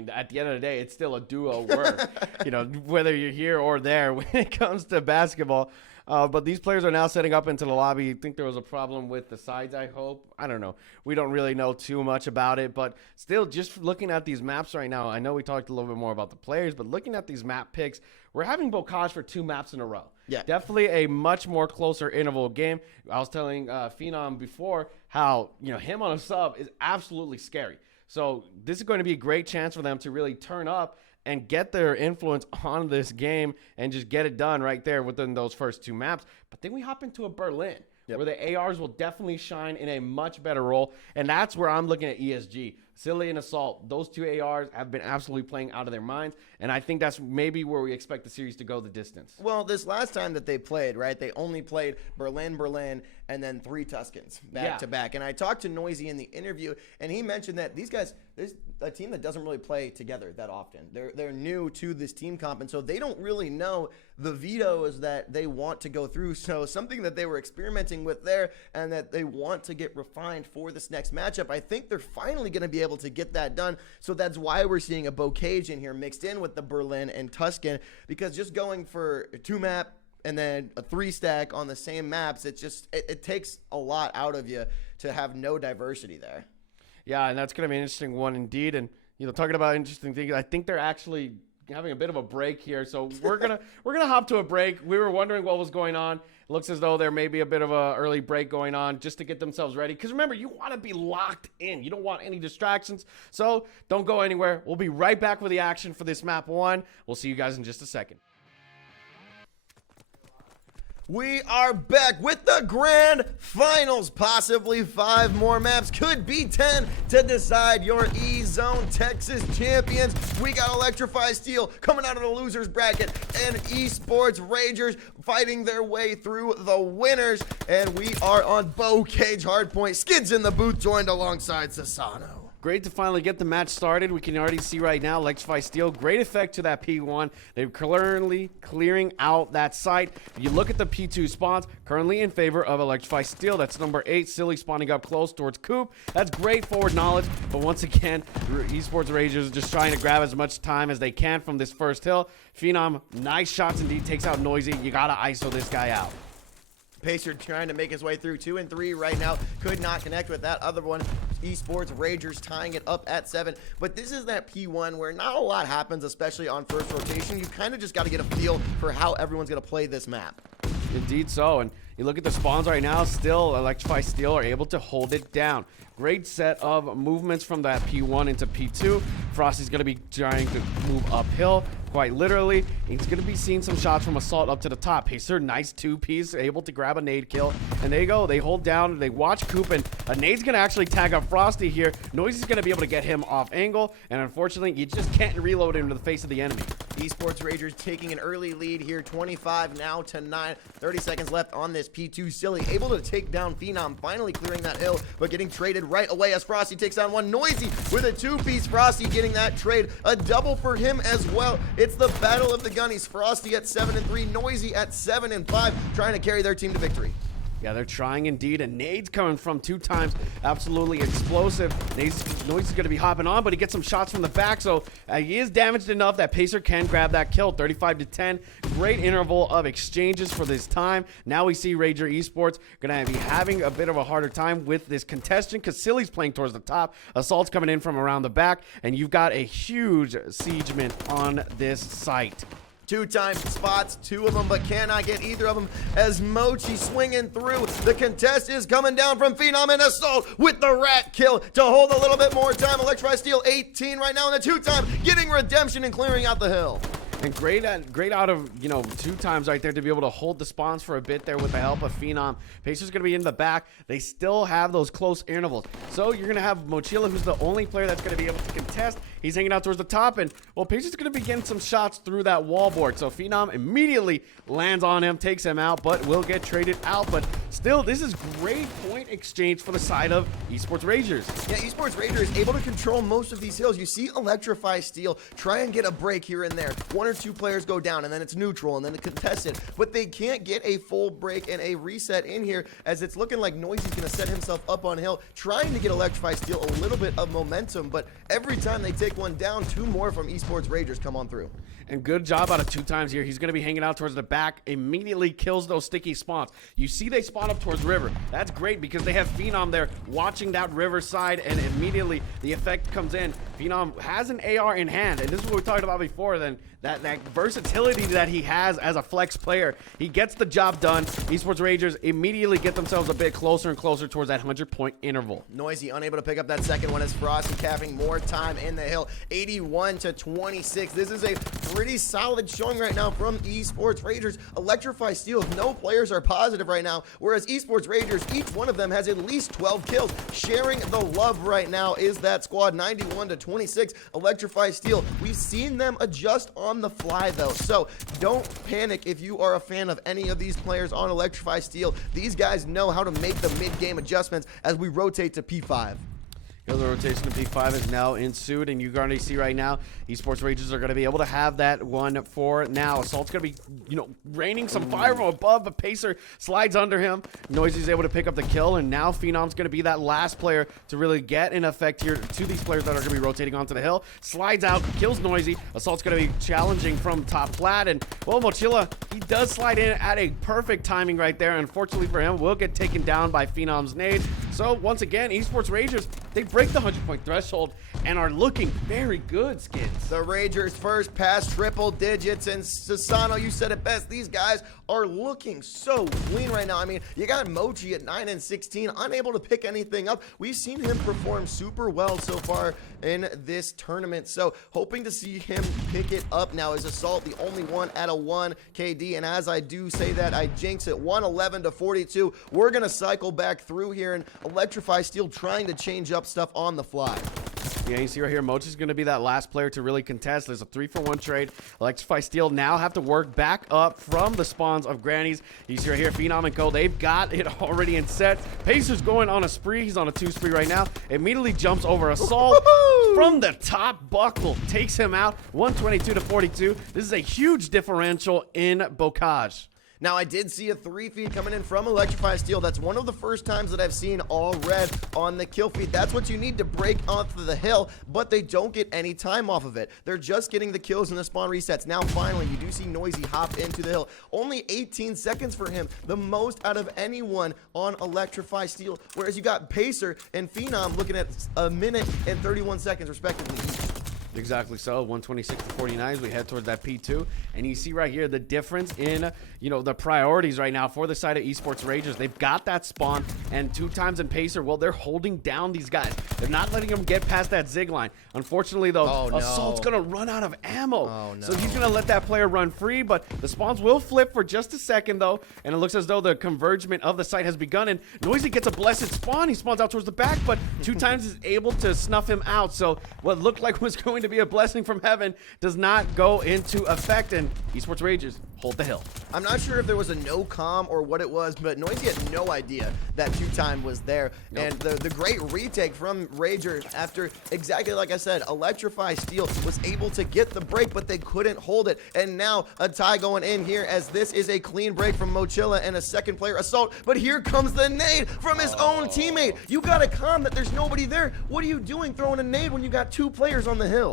at the end of the day, it's still a duo word, you know, whether you're here or there when it comes to basketball. But these players are now setting up into the lobby. I think there was a problem with the sides, I hope. I don't know. We don't really know too much about it. But still, just looking at these maps right now, I know we talked a little bit more about the players, but looking at these map picks, we're having Bocage for 2 maps in a row. Yeah. Definitely a much more closer interval game. I was telling Phenom before how, you know, him on a sub is absolutely scary. So this is going to be a great chance for them to really turn up and get their influence on this game and just get it done right there within those first 2 maps. But then we hop into a Berlin where the ARs will definitely shine in a much better role. And that's where I'm looking at ESG. Silly and Assault, those 2 ARs have been absolutely playing out of their minds. And I think that's maybe where we expect the series to go the distance. Well, this last time that they played, right, they only played Berlin, and then 3 Tuscans back to back. And I talked to Noisy in the interview, and he mentioned that these guys, there's a team that doesn't really play together that often. They're new to this team comp, and so they don't really know the vetoes that they want to go through. So something that they were experimenting with there and that they want to get refined for this next matchup, I think they're finally going to be able to get that done. So that's why we're seeing a Bocage in here mixed in with the Berlin and Tuscan, because just going for a 2-map and then a 3-stack on the same maps, it takes a lot out of you to have no diversity there. Yeah, and that's going to be an interesting one indeed. And, you know, talking about interesting things, I think they're actually having a bit of a break here. So we're gonna hop to a break. We were wondering what was going on. It looks as though there may be a bit of a early break going on just to get themselves ready. Because remember, you want to be locked in. You don't want any distractions. So don't go anywhere. We'll be right back with the action for this map 1. We'll see you guys in just a second. We are back with the grand finals. Possibly 5 more maps, could be 10 to decide your EZone Texas champions. We got Electrify Steel coming out of the losers bracket and Esports Ragers fighting their way through the winners. And we are on Bocage Hardpoint. Skids in the booth joined alongside Sasano. Great to finally get the match started. We can already see right now Electrify Steel, great effect to that P1. They're currently clearing out that site. If you look at the P2 spawns, currently in favor of Electrify Steel. That's number 8, Silly spawning up close towards Coop. That's great forward knowledge, but once again, Esports Ragers are just trying to grab as much time as they can from this first hill. Phenom, nice shots indeed, takes out Noisy. You gotta ISO this guy out. Pacer trying to make his way through 2 and 3 right now. Could not connect with that other one. Esports Ragers tying it up at 7. But this is that P1 where not a lot happens, especially on first rotation. You kind of just got to get a feel for how everyone's going to play this map. Indeed so. And you look at the spawns right now, still Electrify Steel are able to hold it down. Great set of movements from that P1 into P2. Frosty's going to be trying to move uphill, quite literally. He's going to be seeing some shots from Assault up to the top. Pacer, nice 2-piece, able to grab a nade kill. And there you go. They hold down. They watch Coop, and a nade's going to actually tag up Frosty here. Noisy's going to be able to get him off angle, and unfortunately, you just can't reload him to the face of the enemy. Esports Ragers taking an early lead here, 25 now to 9. 30 seconds left on this P2. Silly able to take down Phenom, finally clearing that hill, but getting traded right away as Frosty takes down one. Noisy with a 2-piece. Frosty getting that trade. A double for him as well. It's the battle of the gunnies. Frosty at 7 and 3. Noisy at 7 and 5, trying to carry their team to victory. Yeah, they're trying indeed. And Nade's coming from 2 times. Absolutely explosive. Noisy's going to be hopping on, but he gets some shots from the back. So he is damaged enough that Pacer can grab that kill. 35 to 10. Great interval of exchanges for this time. Now we see Rager Esports going to be having a bit of a harder time with this contestant because Silly's playing towards the top. Assault's coming in from around the back. And you've got a huge siegement on this site. 2-time spots, 2 of them, but cannot get either of them as Mochi swinging through. The contest is coming down from Phenom and Assault with the rat kill to hold a little bit more time. Electrify Steel 18 right now in the 2-time, getting redemption and clearing out the hill. And great out of, you know, 2 times right there to be able to hold the spawns for a bit there with the help of Phenom. Pacers going to be in the back. They still have those close intervals. So you're going to have Mochila, who's the only player that's going to be able to contest. He's hanging out towards the top, and, well, Pacers going to be getting some shots through that wall board. So Phenom immediately lands on him, takes him out, but will get traded out. But still, this is great point exchange for the side of Esports Ragers. Yeah, Esports Ragers able to control most of these hills. You see Electrify Steel try and get a break here and there. 1 or 2 players go down, and then it's neutral, and then it's contested. But they can't get a full break and a reset in here, as it's looking like Noisy's going to set himself up on hill, trying to get Electrify Steel a little bit of momentum. But every time they take one down, 2 more from Esports Ragers come on through. And good job out of 2 times here. He's going to be hanging out towards the back, immediately kills those sticky spawns. You see they spawn up towards river. That's great because they have Phenom there watching that river side, and immediately the effect comes in. Phenom has an AR in hand, and this is what we talked about before, then that versatility that he has as a flex player. He gets the job done. Esports Ragers immediately get themselves a bit closer and closer towards that 100-point interval. Noisy unable to pick up that second one as Frosty having more time in the hill. 81-26. This is a pretty solid showing right now from Esports Ragers. Electrify Steel, no players are positive right now, whereas Esports Ragers, each one of them has at least 12 kills. Sharing the love right now is that squad. 91-26. Electrify Steel, we've seen them adjust on the fly though, so don't panic if you are a fan of any of these players on Electrify Steel. These guys know how to make the mid-game adjustments as we rotate to P5. The rotation to P5 is now ensued, and you're going to see right now, Esports Ragers are going to be able to have that one for now. Assault's going to be, you know, raining some fire from above, but Pacer slides under him. Noisy's able to pick up the kill, and now Phenom's going to be that last player to really get an effect here to these players that are going to be rotating onto the hill. Slides out, kills Noisy. Assault's going to be challenging from top flat, and, well, Mochila, he does slide in at a perfect timing right there. Unfortunately for him, will get taken down by Phenom's nade. So, once again, Esports Ragers, they break the 100-point threshold and are looking very good, Skids. The Ragers first past triple digits, and Sasano, you said it best. These guys are looking so clean right now. I mean, you got Mochi at 9-16, unable to pick anything up. We've seen him perform super well so far in this tournament, so hoping to see him pick it up now. Is Assault the only one at a 1 KD? And as I do say that, I jinx it. 111-42. We're gonna cycle back through here, and Electrify Steel trying to change up stuff on the fly. Yeah, you see right here, Mochi's going to be that last player to really contest. There's a 3-for-1 trade. Electrify Steel now have to work back up from the spawns of Grannies. You see right here, Phenom and Co, they've got it already in set. Pacer's going on a spree. He's on a 2 spree right now. Immediately jumps over Assault from the top buckle. Takes him out, 122-42. This is a huge differential in Bocage. Now, I did see a 3 feed coming in from Electrify Steel. That's one of the first times that I've seen all red on the kill feed. That's what you need to break onto the hill, but they don't get any time off of it. They're just getting the kills and the spawn resets. Now, finally, you do see Noisy hop into the hill. Only 18 seconds for him, the most out of anyone on Electrify Steel, whereas you got Pacer and Phenom looking at a minute and 31 seconds, respectively. Exactly so, 126-49 as we head towards that P2. And you see right here the difference in, you know, the priorities right now for the side of Esports Ragers. They've got that spawn, and 2 times in Pacer, well, they're holding down these guys. They're not letting them get past that zig line. Unfortunately, though, Assault's going to run out of ammo. So he's going to let that player run free, but the spawns will flip for just a second, though, and it looks as though the convergement of the site has begun, and Noisy gets a blessed spawn. He spawns out towards the back, but 2 times is able to snuff him out. So what looked like was going to be a blessing from heaven does not go into effect, and Esports Ragers hold the hill. I'm not sure if there was a no comm or what it was, but Noisy had no idea that 2-time was there. And the great retake from Ragers after, exactly like I said, Electrify Steel was able to get the break, but they couldn't hold it. And now a tie going in here, as this is a clean break from Mochila and a second player Assault. But here comes the nade from his own teammate. You gotta comm that there's nobody there. What are you doing throwing a nade when you got 2 players on the hill?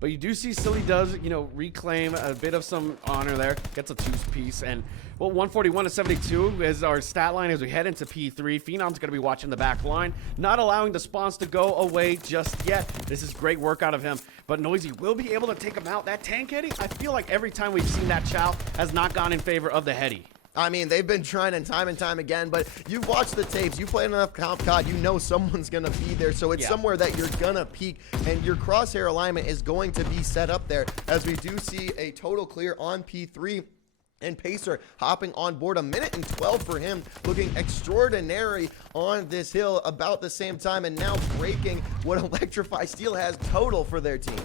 But you do see Silly does, you know, reclaim a bit of some honor there. Gets a 2-piece. And, well, 141-72 is our stat line as we head into P3. Phenom's going to be watching the back line, not allowing the spawns to go away just yet. This is great work out of him. But Noisy will be able to take him out. That tank heady, I feel like every time we've seen that chow has not gone in favor of the heady. I mean, they've been trying and time again, but you've watched the tapes, you played enough COD, you know someone's going to be there, so it's somewhere that you're going to peek, and your crosshair alignment is going to be set up there, as we do see a total clear on P3. And Pacer hopping on board, 1:12 for him, looking extraordinary on this hill about the same time, and now breaking what Electrify Steel has total for their team.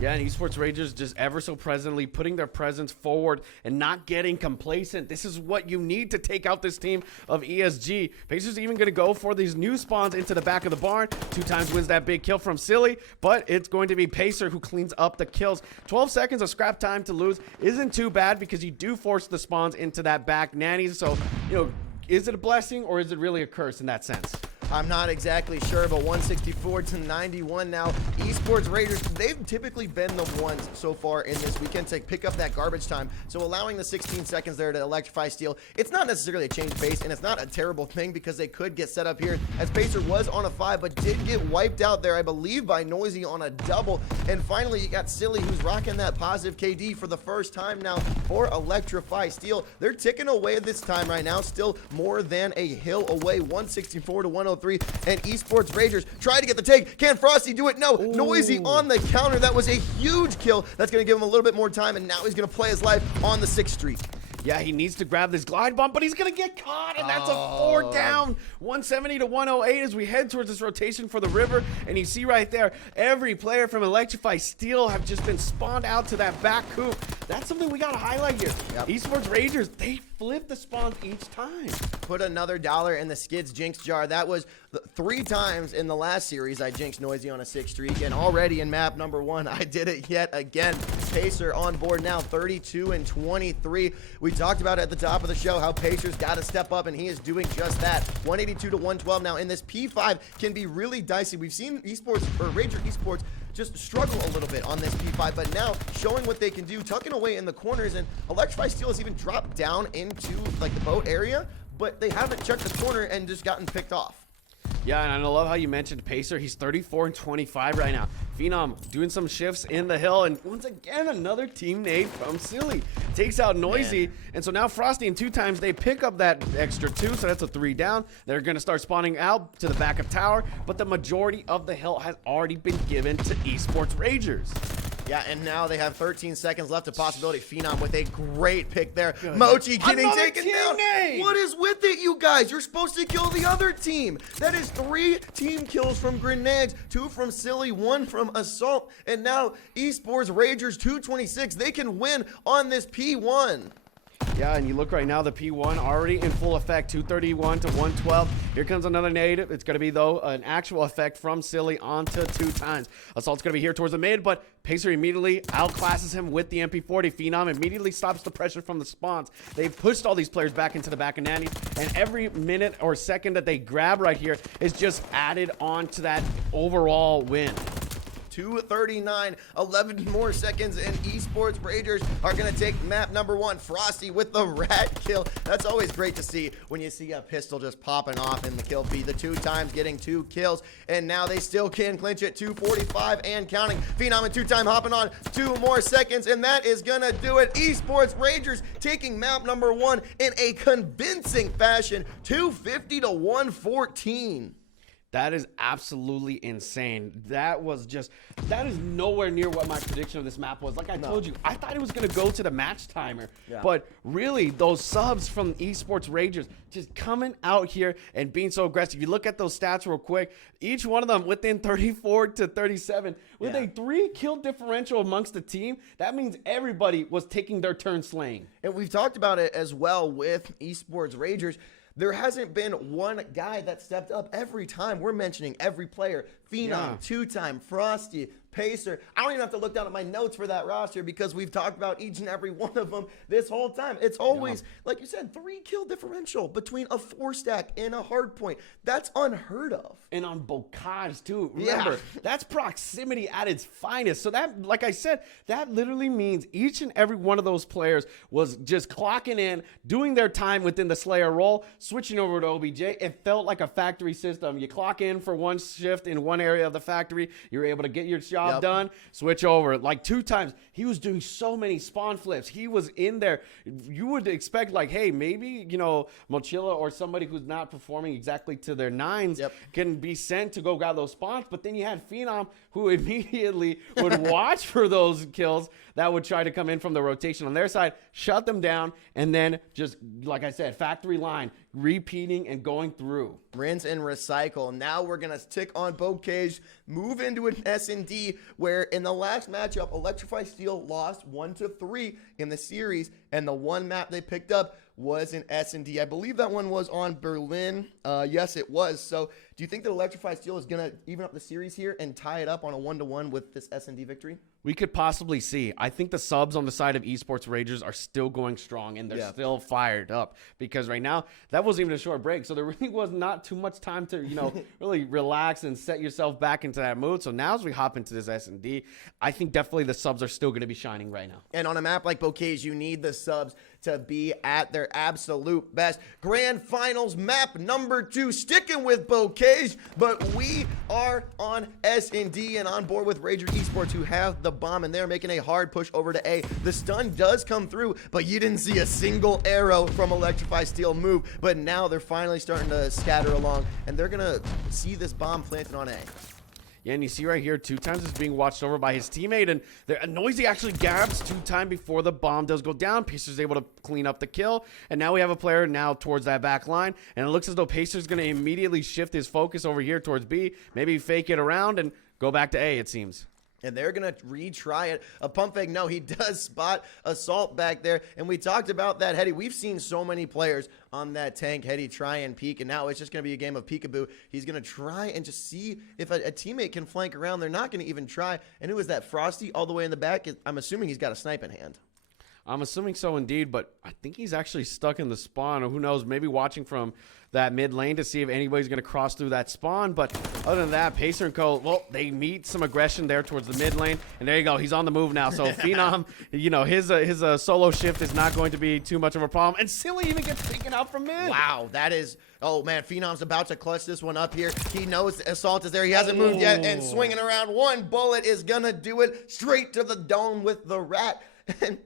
Yeah, and Esports Ragers just ever so presently putting their presence forward and not getting complacent. This is what you need to take out this team of ESG. Pacers even going to go for these new spawns into the back of the barn. 2 times wins that big kill from Silly, but it's going to be Pacer who cleans up the kills. 12 seconds of scrap time to lose isn't too bad because you do force the spawns into that back nanny. So, you know, is it a blessing or is it really a curse in that sense? I'm not exactly sure, but 164 to 91 now. Esports Raiders, they've typically been the ones so far in this weekend to pick up that garbage time. So allowing the 16 seconds there to Electrify Steel, it's not necessarily a change of pace, and it's not a terrible thing because they could get set up here, as Pacer was on a 5, but did get wiped out there, I believe, by Noisy on a double. And finally, you got Silly, who's rocking that positive KD for the first time now for Electrify Steel. They're ticking away this time right now, still more than a hill away, 164 to 103. And Esports Ragers try to get the take. Can Frosty do it? No. Ooh. Noisy on the counter. That was a huge kill. That's going to give him a little bit more time, and now he's going to play his life on the 6th Street. Yeah, he needs to grab this glide bomb, but he's going to get caught, and that's a 4 down. 170 to 108 as we head towards this rotation for the river. And you see right there, every player from Electrify Steel have just been spawned out to that back coop. That's something we got to highlight here. Yep. Esports Ragers, they flip the spawns each time. Put another $1 in the Skids Jinx jar. That was 3 times in the last series I jinxed Noisy on a 6 streak, and already in map number 1, I did it yet again. Pacer on board now, 32 and 23. We talked about at the top of the show how Pacer's got to step up, and he is doing just that. 182 to 112 now, and this P5 can be really dicey. We've seen Esports, or Rager Esports, just struggle a little bit on this P5, but now showing what they can do, tucking away in the corners, and Electrify Steel has even dropped down into like the boat area, but they haven't checked the corner and just gotten picked off. Yeah, and I love how you mentioned Pacer. He's 34 and 25 right now. Phenom doing some shifts in the hill, and once again, another team nade from Silly. Takes out Noisy, and so now Frosty and 2 times they pick up that extra 2, so that's a 3 down. They're going to start spawning out to the back of tower, but the majority of the hill has already been given to Esports Ragers. Yeah, and now they have 13 seconds left of possibility. Phenom with a great pick there. Mochi getting taken down. What is with it, you guys? You're supposed to kill the other team. That is 3 team kills from Grenades, 2 from Silly, 1 from Assault, and now Esports Ragers 226. They can win on this P1. Yeah, and you look right now, the P1 already in full effect, 231 to 112. Here comes another nade. It's going to be, though, an actual effect from Silly onto 2 times. Assault's going to be here towards the mid, but Pacer immediately outclasses him with the MP40. Phenom immediately stops the pressure from the spawns. They've pushed all these players back into the back of nannies, and every minute or second that they grab right here is just added on to that overall win. 2:39, 11 more seconds, and Esports Ragers are going to take map number 1. Frosty with the rat kill. That's always great to see when you see a pistol just popping off in the kill feed. The 2 times getting 2 kills, and now they still can clinch it. 2:45 and counting. Phenom and 2-time hopping on. 2 more seconds, and that is going to do it. Esports Ragers taking map number 1 in a convincing fashion. 250 to 114. That is absolutely insane. That is nowhere near what my prediction of this map was. Like I told you, I thought it was going to go to the match timer. Yeah. But really, those subs from Esports Ragers just coming out here and being so aggressive. You look at those stats real quick. Each one of them within 34 to 37. With a 3 kill differential amongst the team, that means everybody was taking their turn slaying. And we've talked about it as well with Esports Ragers. There hasn't been one guy that stepped up every time. We're mentioning every player. Phenom, 2-time, Frosty, Pacer. I don't even have to look down at my notes for that roster because we've talked about each and every one of them this whole time. It's always, like you said, 3 kill differential between a 4-stack and a hard point. That's unheard of. And on Bocage, too. Remember, that's proximity at its finest. So that, like I said, that literally means each and every one of those players was just clocking in, doing their time within the Slayer role, switching over to OBJ. It felt like a factory system. You clock in for one shift in one area of the factory. You're able to get your job done, switch over. Like 2 times, he was doing so many spawn flips. He was in there. You would expect, like, hey, maybe, you know, Mochila or somebody who's not performing exactly to their 9s can be sent to go grab those spawns. But then you had Phenom, who immediately would watch for those kills that would try to come in from the rotation on their side, shut them down, and then just, like I said, factory line, repeating and going through. Rinse and recycle. Now we're going to tick on Bocage, move into an S&D, where in the last matchup, Electrify Steel lost 1-3 in the series, and the one map they picked up was an S&D. I believe that one was on Berlin. Yes, it was. So do you think that Electrify Steel is going to even up the series here and tie it up on a 1-1 with this S&D victory? We could possibly see. I think the subs on the side of Esports Ragers are still going strong, and they're still fired up, because right now that wasn't even a short break, so there really was not too much time to, you know, really relax and set yourself back into that mood. So now as we hop into this S&D, I think definitely the subs are still going to be shining right now. And on a map like Bocage, you need the subs to be at their absolute best. Grand Finals map number 2, sticking with Bocage, but we are on S&D and on board with Rager Esports, who have the bomb, and they're making a hard push over to A. The stun does come through, but you didn't see a single arrow from Electrify Steel move, but now they're finally starting to scatter along, and they're gonna see this bomb planted on A. Yeah, and you see right here, 2 times it's being watched over by his teammate, and Noisy actually grabs 2 times before the bomb does go down. Pacer's able to clean up the kill, and now we have a player now towards that back line, and it looks as though Pacer's going to immediately shift his focus over here towards B, maybe fake it around and go back to A, it seems. And they're going to retry it. A pump fake, no, he does spot Assault back there. And we talked about that Heady. We've seen so many players on that tank Heady try and peek, and now it's just going to be a game of peekaboo. He's going to try and just see if a teammate can flank around. They're not going to even try. And who is that, Frosty, all the way in the back? I'm assuming he's got a snipe in hand. I'm assuming so indeed, but I think he's actually stuck in the spawn, or who knows, maybe watching from that mid lane to see if anybody's going to cross through that spawn. But other than that, Pacer and Co, well, they meet some aggression there towards the mid lane, and there you go, he's on the move now. So Phenom, you know, his solo shift is not going to be too much of a problem, and Silly even gets taken out from mid. Wow, that is, oh man, Phenom's about to clutch this one up here. He knows Assault is there, he hasn't moved yet, and swinging around, one bullet is gonna do it straight to the dome with the rat. And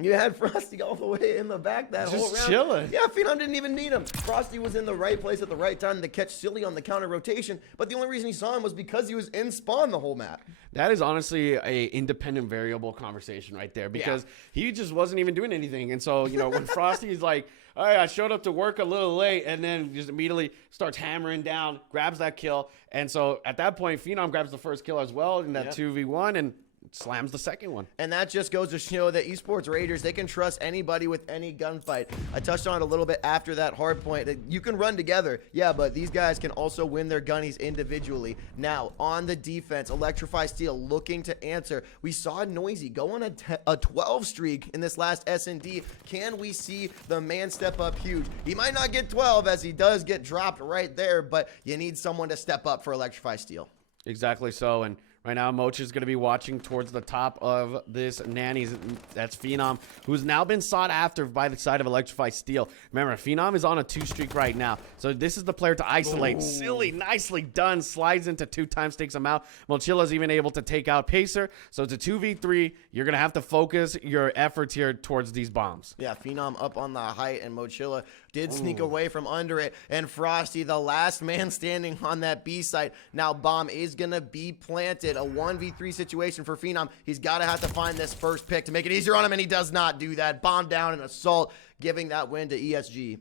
you had Frosty all the way in the back that whole round. Just chilling. Yeah, Phenom didn't even need him. Frosty was in the right place at the right time to catch Silly on the counter rotation, but the only reason he saw him was because he was in spawn the whole map. That is honestly a independent variable conversation right there, because he just wasn't even doing anything. And so, you know, when Frosty's like, all right, I showed up to work a little late, and then just immediately starts hammering down, grabs that kill. And so at that point, Phenom grabs the first kill as well in that 2v1, and slams the second one. And that just goes to show that Esports Raiders, they can trust anybody with any gunfight. I touched on it a little bit after that hard point. You can run together, yeah, but these guys can also win their gunnies individually. Now, on the defense, Electrify Steel looking to answer. We saw Noisy go on a 12 streak in this last S&D. Can we see the man step up huge? He might not get 12 as he does get dropped right there, but you need someone to step up for Electrify Steel. Exactly so, and right now, Moch is going to be watching towards the top of this Nannies. That's Phenom, who's now been sought after by the side of Electrify Steel. Remember, Phenom is on a 2 streak right now, so this is the player to isolate. Silly, nicely done. Slides into 2 times, takes him out. Mochila's even able to take out Pacer, so it's a 2v3. You're going to have to focus your efforts here towards these bombs. Yeah, Phenom up on the height, and Mochila did sneak away from under it, and Frosty, the last man standing on that B site. Now bomb is going to be planted. A 1v3 situation for Phenom. He's got to have to find this first pick to make it easier on him, and he does not do that. Bomb down and Assault, giving that win to ESG.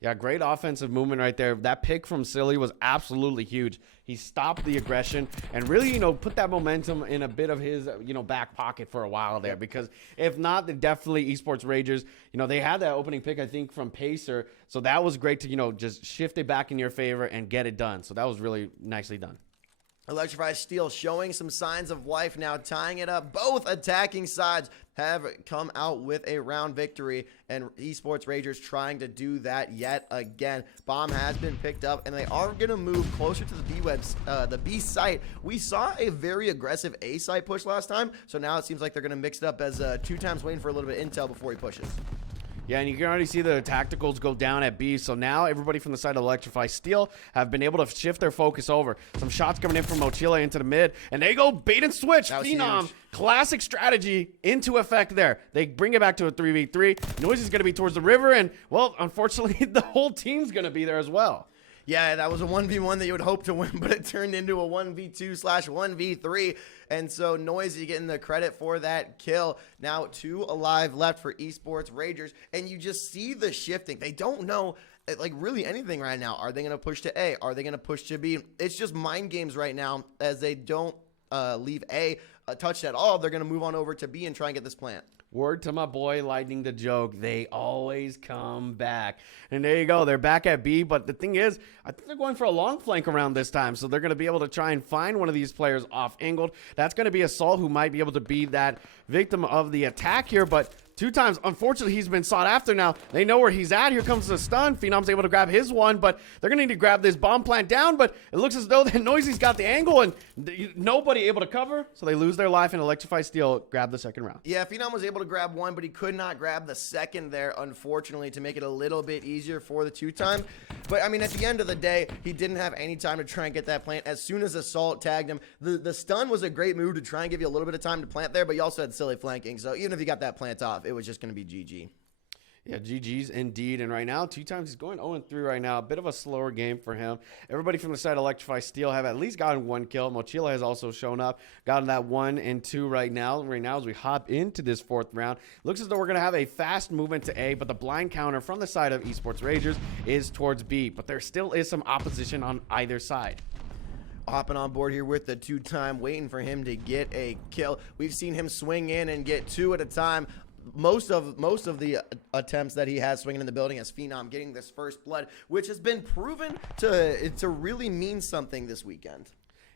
Yeah, great offensive movement right there. That pick from Silly was absolutely huge. He stopped the aggression and really, you know, put that momentum in a bit of his, you know, back pocket for a while there. Because if not, then definitely Esports Ragers, you know, they had that opening pick, I think, from Pacer. So that was great to, you know, just shift it back in your favor and get it done. So that was really nicely done. Electrify Steel showing some signs of life now, tying it up. Both attacking sides have come out with a round victory, and Esports Ragers trying to do that yet again. Bomb has been picked up, and they are going to move closer to the B site. We saw a very aggressive A site push last time, so now it seems like they're going to mix it up as 2 times waiting for a little bit of intel before he pushes. Yeah, and you can already see the tacticals go down at B. So now everybody from the side of Electrify Steel have been able to shift their focus over. Some shots coming in from Mochila into the mid, and they go bait and switch. That was Phenom, huge. classic strategy into effect there. They bring it back to a 3v3. Noise is going to be towards the river, and, well, unfortunately, the whole team's going to be there as well. Yeah, that was a 1v1 that you would hope to win, but it turned into a 1v2/1v3. And so Noisy getting the credit for that kill. Now 2 alive left for Esports Ragers. And you just see the shifting. They don't know like really anything right now. Are they going to push to A? Are they going to push to B? It's just mind games right now as they don't leave A touched at all. They're going to move on over to B and try and get this plant. Word to my boy Lightning the Joke. They always come back. And there you go. They're back at B. But the thing is, I think they're going for a long flank around this time. So they're going to be able to try and find one of these players off-angled. That's going to be Assault, who might be able to be that victim of the attack here. But 2 times, unfortunately, he's been sought after now. They know where he's at. Here comes the stun. Phenom's able to grab his one, but they're going to need to grab this bomb plant down. But it looks as though that Noisy's got the angle and nobody able to cover. So they lose their life and Electrify Steel grab the second round. Yeah, Phenom was able to grab one, but he could not grab the second there, unfortunately, to make it a little bit easier for the 2-time. But, I mean, at the end of the day, he didn't have any time to try and get that plant. As soon as Assault tagged him, the stun was a great move to try and give you a little bit of time to plant there, but you also had silly flanking. So even if you got that plant off, it was just going to be GG. Yeah, GG's indeed. And right now, 2 times he's going 0-3 right now. A bit of a slower game for him. Everybody from the side of Electrify Steel have at least gotten 1 kill. Mochila has also shown up, gotten that 1 and 2 right now. Right now, as we hop into this 4th round, looks as though we're going to have a fast movement to A, but the blind counter from the side of Esports Ragers is towards B. But there still is some opposition on either side. Hopping on board here with the 2-time, waiting for him to get a kill. We've seen him swing in and get 2 at a time. Most of the attempts that he has swinging in the building as Phenom getting this first blood, which has been proven to really mean something this weekend.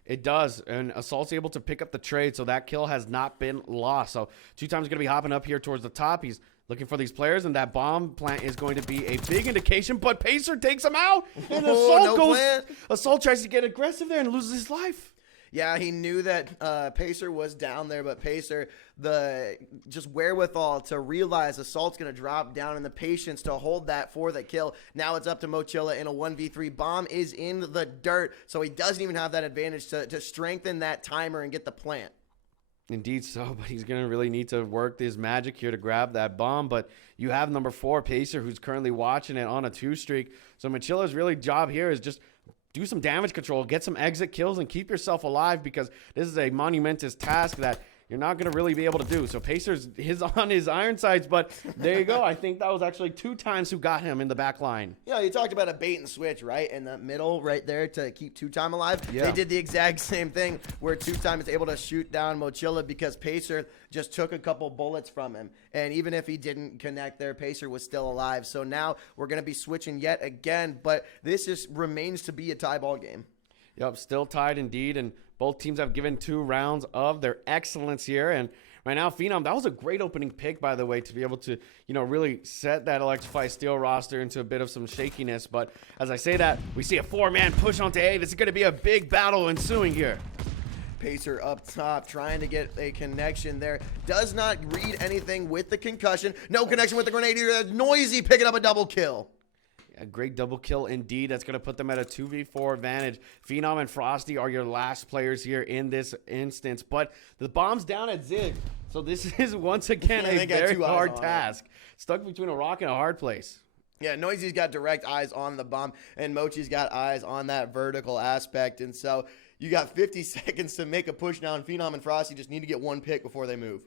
It does, and Assault's able to pick up the trade, so that kill has not been lost. So 2-time's going to be hopping up here towards the top. He's looking for these players, and that bomb plant is going to be a big indication, but Pacer takes him out, and Assault tries to get aggressive there and loses his life. Yeah, he knew that Pacer was down there, but Pacer, the just wherewithal to realize Assault's going to drop down and the patience to hold that for the kill. Now it's up to Mochila in a 1v3. Bomb is in the dirt, so he doesn't even have that advantage to strengthen that timer and get the plant. Indeed so, but he's going to really need to work his magic here to grab that bomb. But you have number 4, Pacer, who's currently watching it on a 2 streak. So Mochila's really job here is just do some damage control, get some exit kills, and keep yourself alive, because this is a monumentous task that you're not going to really be able to do. So Pacer's on his iron sights, but there you go. I think that was actually 2 times who got him in the back line. Yeah, you talked about a bait and switch, right? In the middle right there to keep 2-time alive. Yeah. They did the exact same thing where 2-time is able to shoot down Mochila because Pacer just took a couple bullets from him. And even if he didn't connect there, Pacer was still alive. So now we're going to be switching yet again, but this just remains to be a tie ball game. Yep, still tied indeed, and both teams have given 2 rounds of their excellence here. And right now, Phenom, that was a great opening pick, by the way, to be able to, really set that Electrify Steel roster into a bit of some shakiness. But as I say that, we see a 4-man push onto A. This is going to be a big battle ensuing here. Pacer up top, trying to get a connection there. Does not read anything with the concussion. No connection with the grenade either. Noisy picking up a double kill. A great double kill indeed. That's going to put them at a 2v4 advantage. Phenom and Frosty are your last players here in this instance. But the bomb's down at Zig. So this is once again a very hard task. Stuck between a rock and a hard place. Yeah, Noisy's got direct eyes on the bomb, and Mochi's got eyes on that vertical aspect. And so you got 50 seconds to make a push now, and Phenom and Frosty just need to get 1 pick before they move.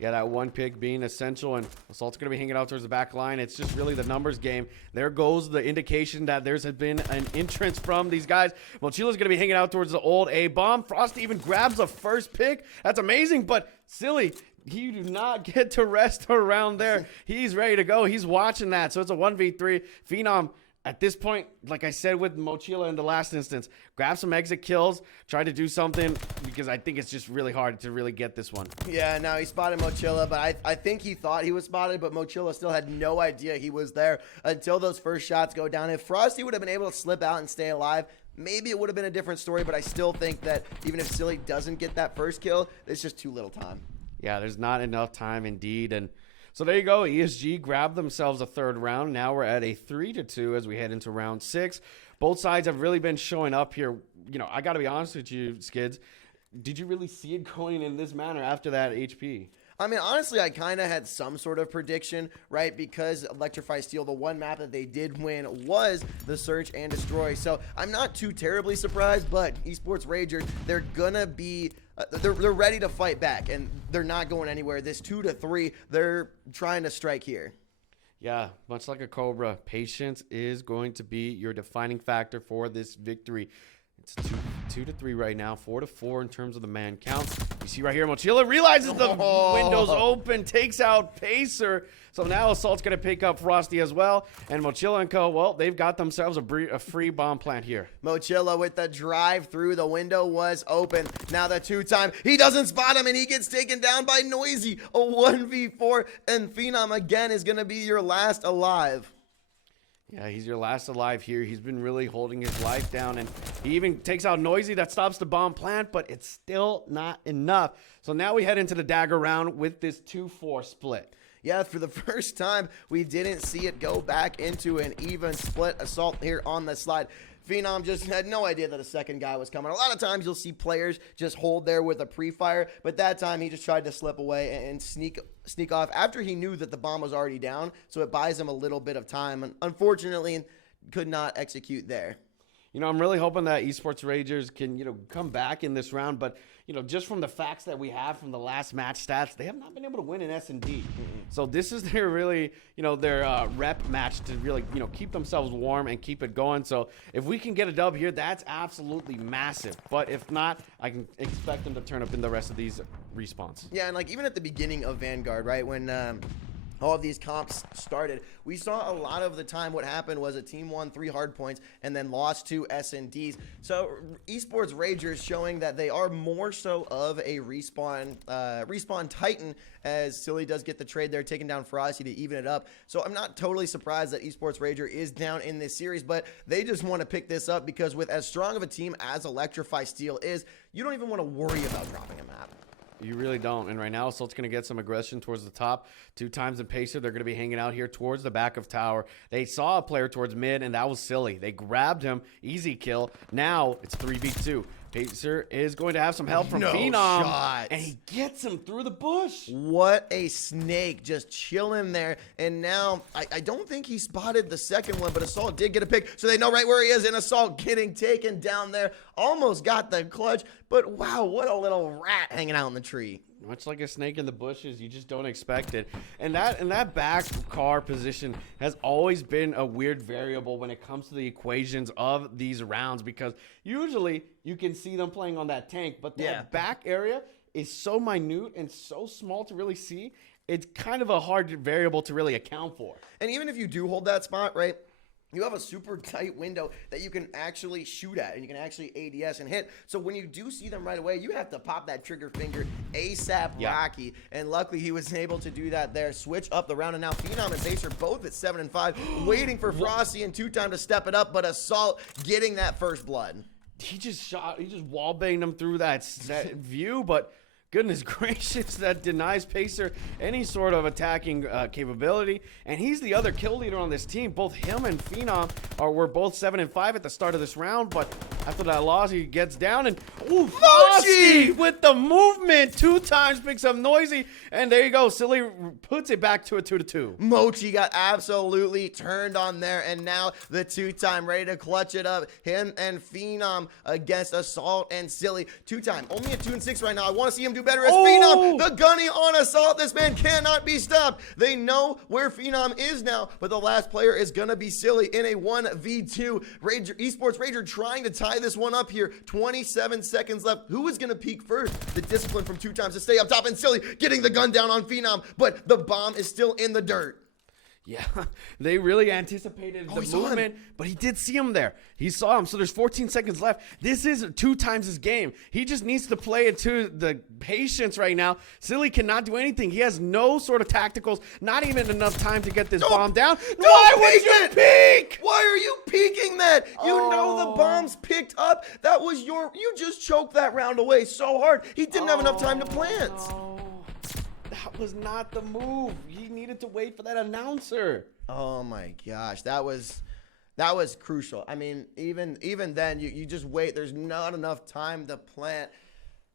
Yeah, that 1 pick being essential, and Assault's going to be hanging out towards the back line. It's just really the numbers game. There goes the indication that there's been an entrance from these guys. Mochila's going to be hanging out towards the old A bomb. Frosty even grabs a first pick. That's amazing, but silly. You do not get to rest around there. He's ready to go. He's watching that, so it's a 1v3. Phenom, at this point, like I said with Mochila in the last instance, grab some exit kills, try to do something, because I think it's just really hard to really get this one. Yeah, now he spotted Mochila, but I think he thought he was spotted, but Mochila still had no idea he was there until those first shots go down. If Frosty would have been able to slip out and stay alive, maybe it would have been a different story, but I still think that even if Silly doesn't get that first kill, it's just too little time. Yeah, there's not enough time indeed, and So there you go. ESG grabbed themselves a third round. Now we're at a 3-2 as we head into round 6. Both sides have really been showing up here. You know, I got to be honest with you, Skids. Did you really see it going in this manner after that HP? I mean, honestly, I kind of had some sort of prediction, right? Because Electrify Steel, the one map that they did win was the Search and Destroy. So I'm not too terribly surprised, but Esports Ragers, they're going to be, they're ready to fight back, and they're not going anywhere. This 2-3, they're trying to strike here. Yeah, much like a Cobra, patience is going to be your defining factor for this victory. It's 2-3 right now, 4-4 in terms of the man count. You see right here, Mochila realizes the window's open, takes out Pacer. So now Assault's going to pick up Frosty as well. And Mochila and Co., well, they've got themselves a free bomb plant here. Mochila with the drive through. The window was open. Now the 2-time. He doesn't spot him, and he gets taken down by Noisy. A 1v4, and Phenom again is going to be your last alive. Yeah, he's your last alive here. He's been really holding his life down, and he even takes out Noisy. That stops the bomb plant, but it's still not enough. So now we head into the dagger round with this 2-4 split. Yeah, for the first time, we didn't see it go back into an even split. Assault here on the slide. Phenom just had no idea that a second guy was coming. A lot of times you'll see players just hold there with a pre-fire, but that time he just tried to slip away and sneak off after he knew that the bomb was already down, so it buys him a little bit of time, and unfortunately could not execute there. You know, I'm really hoping that Esports Ragers can, you know, come back in this round, but, you know, just from the facts that we have from the last match stats, they have not been able to win in S&D. So this is their really, you know, their rep match to really, you know, keep themselves warm and keep it going. So if we can get a dub here, that's absolutely massive. But if not, I can expect them to turn up in the rest of these respawns. Yeah, and like even at the beginning of Vanguard, right, when all of these comps started, we saw a lot of the time what happened was a team won 3 hard points and then lost 2 S&Ds. So Esports Ragers showing that they are more so of a respawn titan, as Silly does get the trade there, taking down Frosty to even it up. So I'm not totally surprised that Esports Rager is down in this series, but they just want to pick this up because with as strong of a team as Electrify Steel is, you don't even want to worry about dropping a map. You really don't. And right now, Assault's going to get some aggression towards the top. 2 times in Pacer, they're going to be hanging out here towards the back of tower. They saw a player towards mid, and that was Silly. They grabbed him. Easy kill. Now it's 3v2. Pacer is going to have some help from Phenom. Shot. And he gets him through the bush. What a snake, just chilling there. And now, I don't think he spotted the second one, but Assault did get a pick, so they know right where he is, and Assault getting taken down there. Almost got the clutch, but wow, what a little rat hanging out in the tree. Much like a snake in the bushes, you just don't expect it. And that back car position has always been a weird variable when it comes to the equations of these rounds, because usually you can see them playing on that tank, but that back area is so minute and so small to really see. It's kind of a hard variable to really account for. And even if you do hold that spot, right, you have a super tight window that you can actually shoot at, and you can actually ADS and hit. So when you do see them right away, you have to pop that trigger finger ASAP Rocky. And luckily he was able to do that there. Switch up the round, and now Phenom and Pacer both at 7-5, waiting for Frosty and 2-time to step it up, but Assault getting that first blood. He just wall banged him through that view, but goodness gracious, that denies Pacer any sort of attacking capability. And he's the other kill leader on this team. Both him and Phenom were both 7-5 at the start of this round, but after that loss, he gets down and Frosty with the movement 2 times picks up Noisy, and there you go. Silly puts it back to a 2-2. Mochi got absolutely turned on there, and now the 2-time ready to clutch it up. Him and Phenom against Assault and Silly. 2-time only at 2-6 right now. I want to see him do better as Phenom, the gunny on Assault. This man cannot be stopped. They know where Phenom is now, but the last player is gonna be Silly in a 1v2. Esports Rager trying to tie this one up here. 27 seconds left. Who is gonna peak first? The discipline from 2 times to stay up top, and Silly getting the gun down on Phenom, but the bomb is still in the dirt. Yeah, they really anticipated the movement, but he did see him there. He saw him, so there's 14 seconds left. This is 2 times his game. He just needs to play it to the patience right now. Silly cannot do anything. He has no sort of tacticals, not even enough time to get this bomb down. Why would you peek? Why are you peeking that? You know the bomb's picked up. That was you just choked that round away so hard. He didn't have enough time to plant. That was not the move. He needed to wait for that announcer. Oh my gosh, that was crucial. I mean, even then, you just wait. There's not enough time to plant.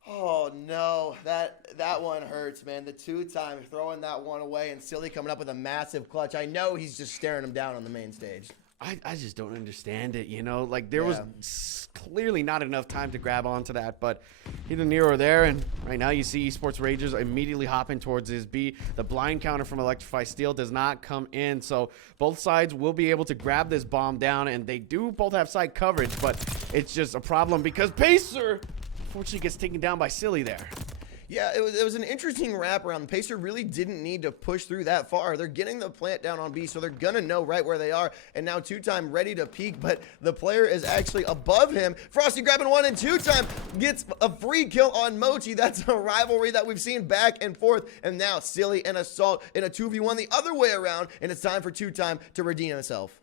Oh no, that one hurts, man. The 2-time throwing that one away and Silly coming up with a massive clutch. I know he's just staring him down on the main stage. I just don't understand it, you know? Like, there was clearly not enough time to grab onto that, but either near or there, and right now you see Esports Ragers immediately hopping towards his B. The blind counter from Electrify Steel does not come in, so both sides will be able to grab this bomb down, and they do both have side coverage, but it's just a problem because Pacer, unfortunately, gets taken down by Silly there. Yeah, it was an interesting wraparound. Pacer really didn't need to push through that far. They're getting the plant down on B, so they're going to know right where they are. And now 2-time ready to peek, but the player is actually above him. Frosty grabbing 1 and 2-time gets a free kill on Mochi. That's a rivalry that we've seen back and forth. And now Silly and Assault in a 2v1 the other way around, and it's time for 2-time to redeem himself.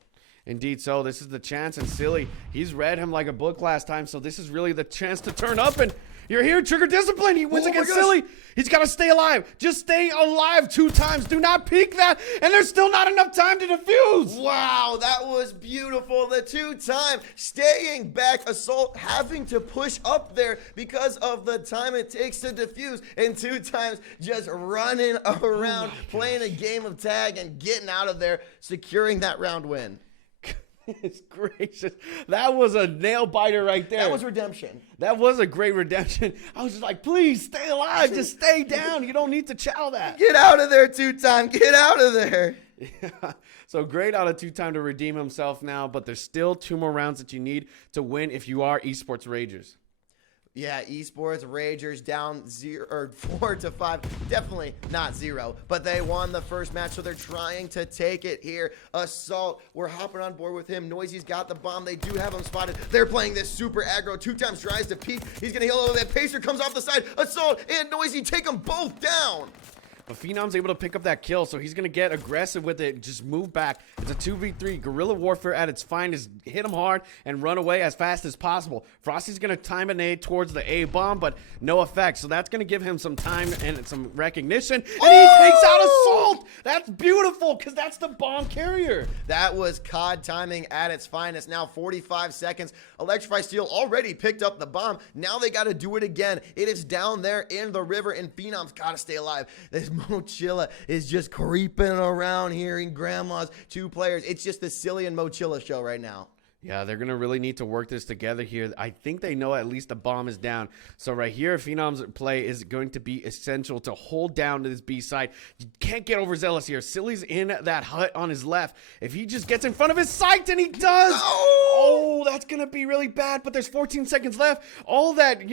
Indeed so. This is the chance, and Silly, he's read him like a book last time, so this is really the chance to turn up, and you're here, Trigger Discipline. He wins against Silly. He's got to stay alive. Just stay alive 2 times. Do not peek that, and there's still not enough time to defuse. Wow, that was beautiful. The 2-time staying back, Assault having to push up there because of the time it takes to defuse, and 2-times just running around, playing a game of tag and getting out of there, securing that round win. It's gracious. That was a nail biter right there. That was redemption. That was a great redemption. I was just like, please stay alive. Just stay down. You don't need to chow that. Get out of there, 2-time. Get out of there. Yeah. So great out of 2-time to redeem himself now, but there's still 2 more rounds that you need to win if you are Esports Ragers. Yeah, Esports Ragers down 4-5. Definitely not 0, but they won the first match, so they're trying to take it here. Assault, we're hopping on board with him. Noisy's got the bomb. They do have him spotted. They're playing this super aggro. 2-time tries to peek. He's going to heal over that. Pacer comes off the side. Assault and Noisy take them both down. But Phenom's able to pick up that kill, so he's going to get aggressive with it, just move back. It's a 2v3, guerrilla warfare at its finest. Hit him hard and run away as fast as possible. Frosty's going to time a nade towards the A-bomb, but no effect. So that's going to give him some time and some recognition. And he takes out Assault! That's beautiful, because that's the bomb carrier. That was COD timing at its finest. Now 45 seconds. Electrify Steel already picked up the bomb. Now they got to do it again. It is down there in the river, and Phenom's got to stay alive. This Mochilla is just creeping around here in Grandma's 2 players. It's just the Silly and Mochilla show right now. Yeah, they're going to really need to work this together here. I think they know at least the bomb is down. So right here, Phenom's play is going to be essential to hold down to this B side. You can't get overzealous here. Silly's in that hut on his left. If he just gets in front of his sight, and he does. Oh, that's going to be really bad, but there's 14 seconds left. All that,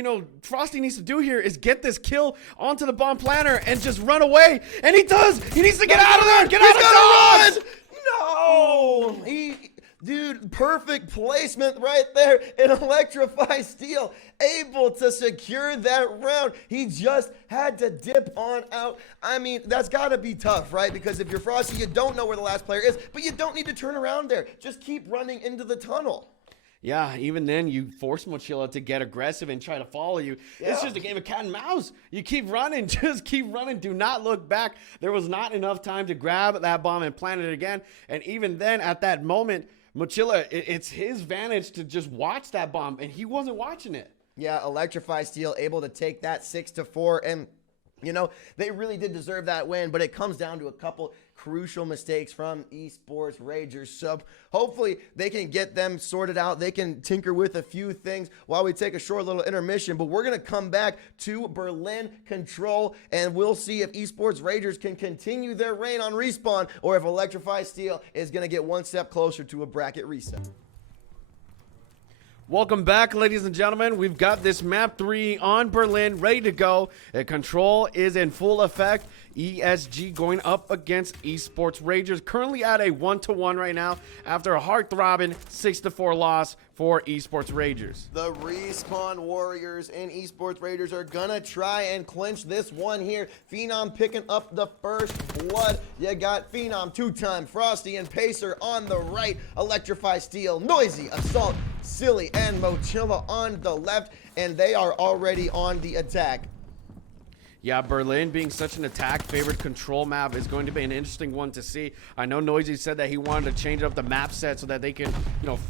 Frosty needs to do here is get this kill onto the bomb planter and just run away. And he does. He needs to get out of there. Get out of there. No. Dude, perfect placement right there, and Electrify Steel able to secure that round. He just had to dip on out. I mean, that's got to be tough, right? Because if you're Frosty, you don't know where the last player is, but you don't need to turn around there. Just keep running into the tunnel. Yeah, even then, you force Mochilla to get aggressive and try to follow you. Yeah. It's just a game of cat and mouse. You keep running. Just keep running. Do not look back. There was not enough time to grab that bomb and plant it again. And even then, at that moment, Mochilla, it's his vantage to just watch that bomb, and he wasn't watching it. Yeah, Electrify Steel able to take that 6-4, and they really did deserve that win, but it comes down to a couple crucial mistakes from Esports Ragers. So hopefully they can get them sorted out. They can tinker with a few things while we take a short little intermission, but we're going to come back to Berlin Control, and we'll see if Esports Ragers can continue their reign on Respawn, or if Electrify Steel is going to get one step closer to a bracket reset. Welcome back, ladies and gentlemen. We've got this map 3 on Berlin ready to go. Control is in full effect. ESG going up against Esports Ragers, currently at a 1-1 right now after a heart-throbbing 6-4 loss for Esports Ragers. The Respawn Warriors and Esports Ragers are gonna try and clinch this one here. Phenom picking up the first blood. You got Phenom, 2-time, Frosty, and Pacer on the right. Electrify Steel, Noisy, Assault, Silly, and Mochilla on the left, and they are already on the attack. Yeah, Berlin being such an attack-favored control map is going to be an interesting one to see. I know Noisy said that he wanted to change up the map set so that they can,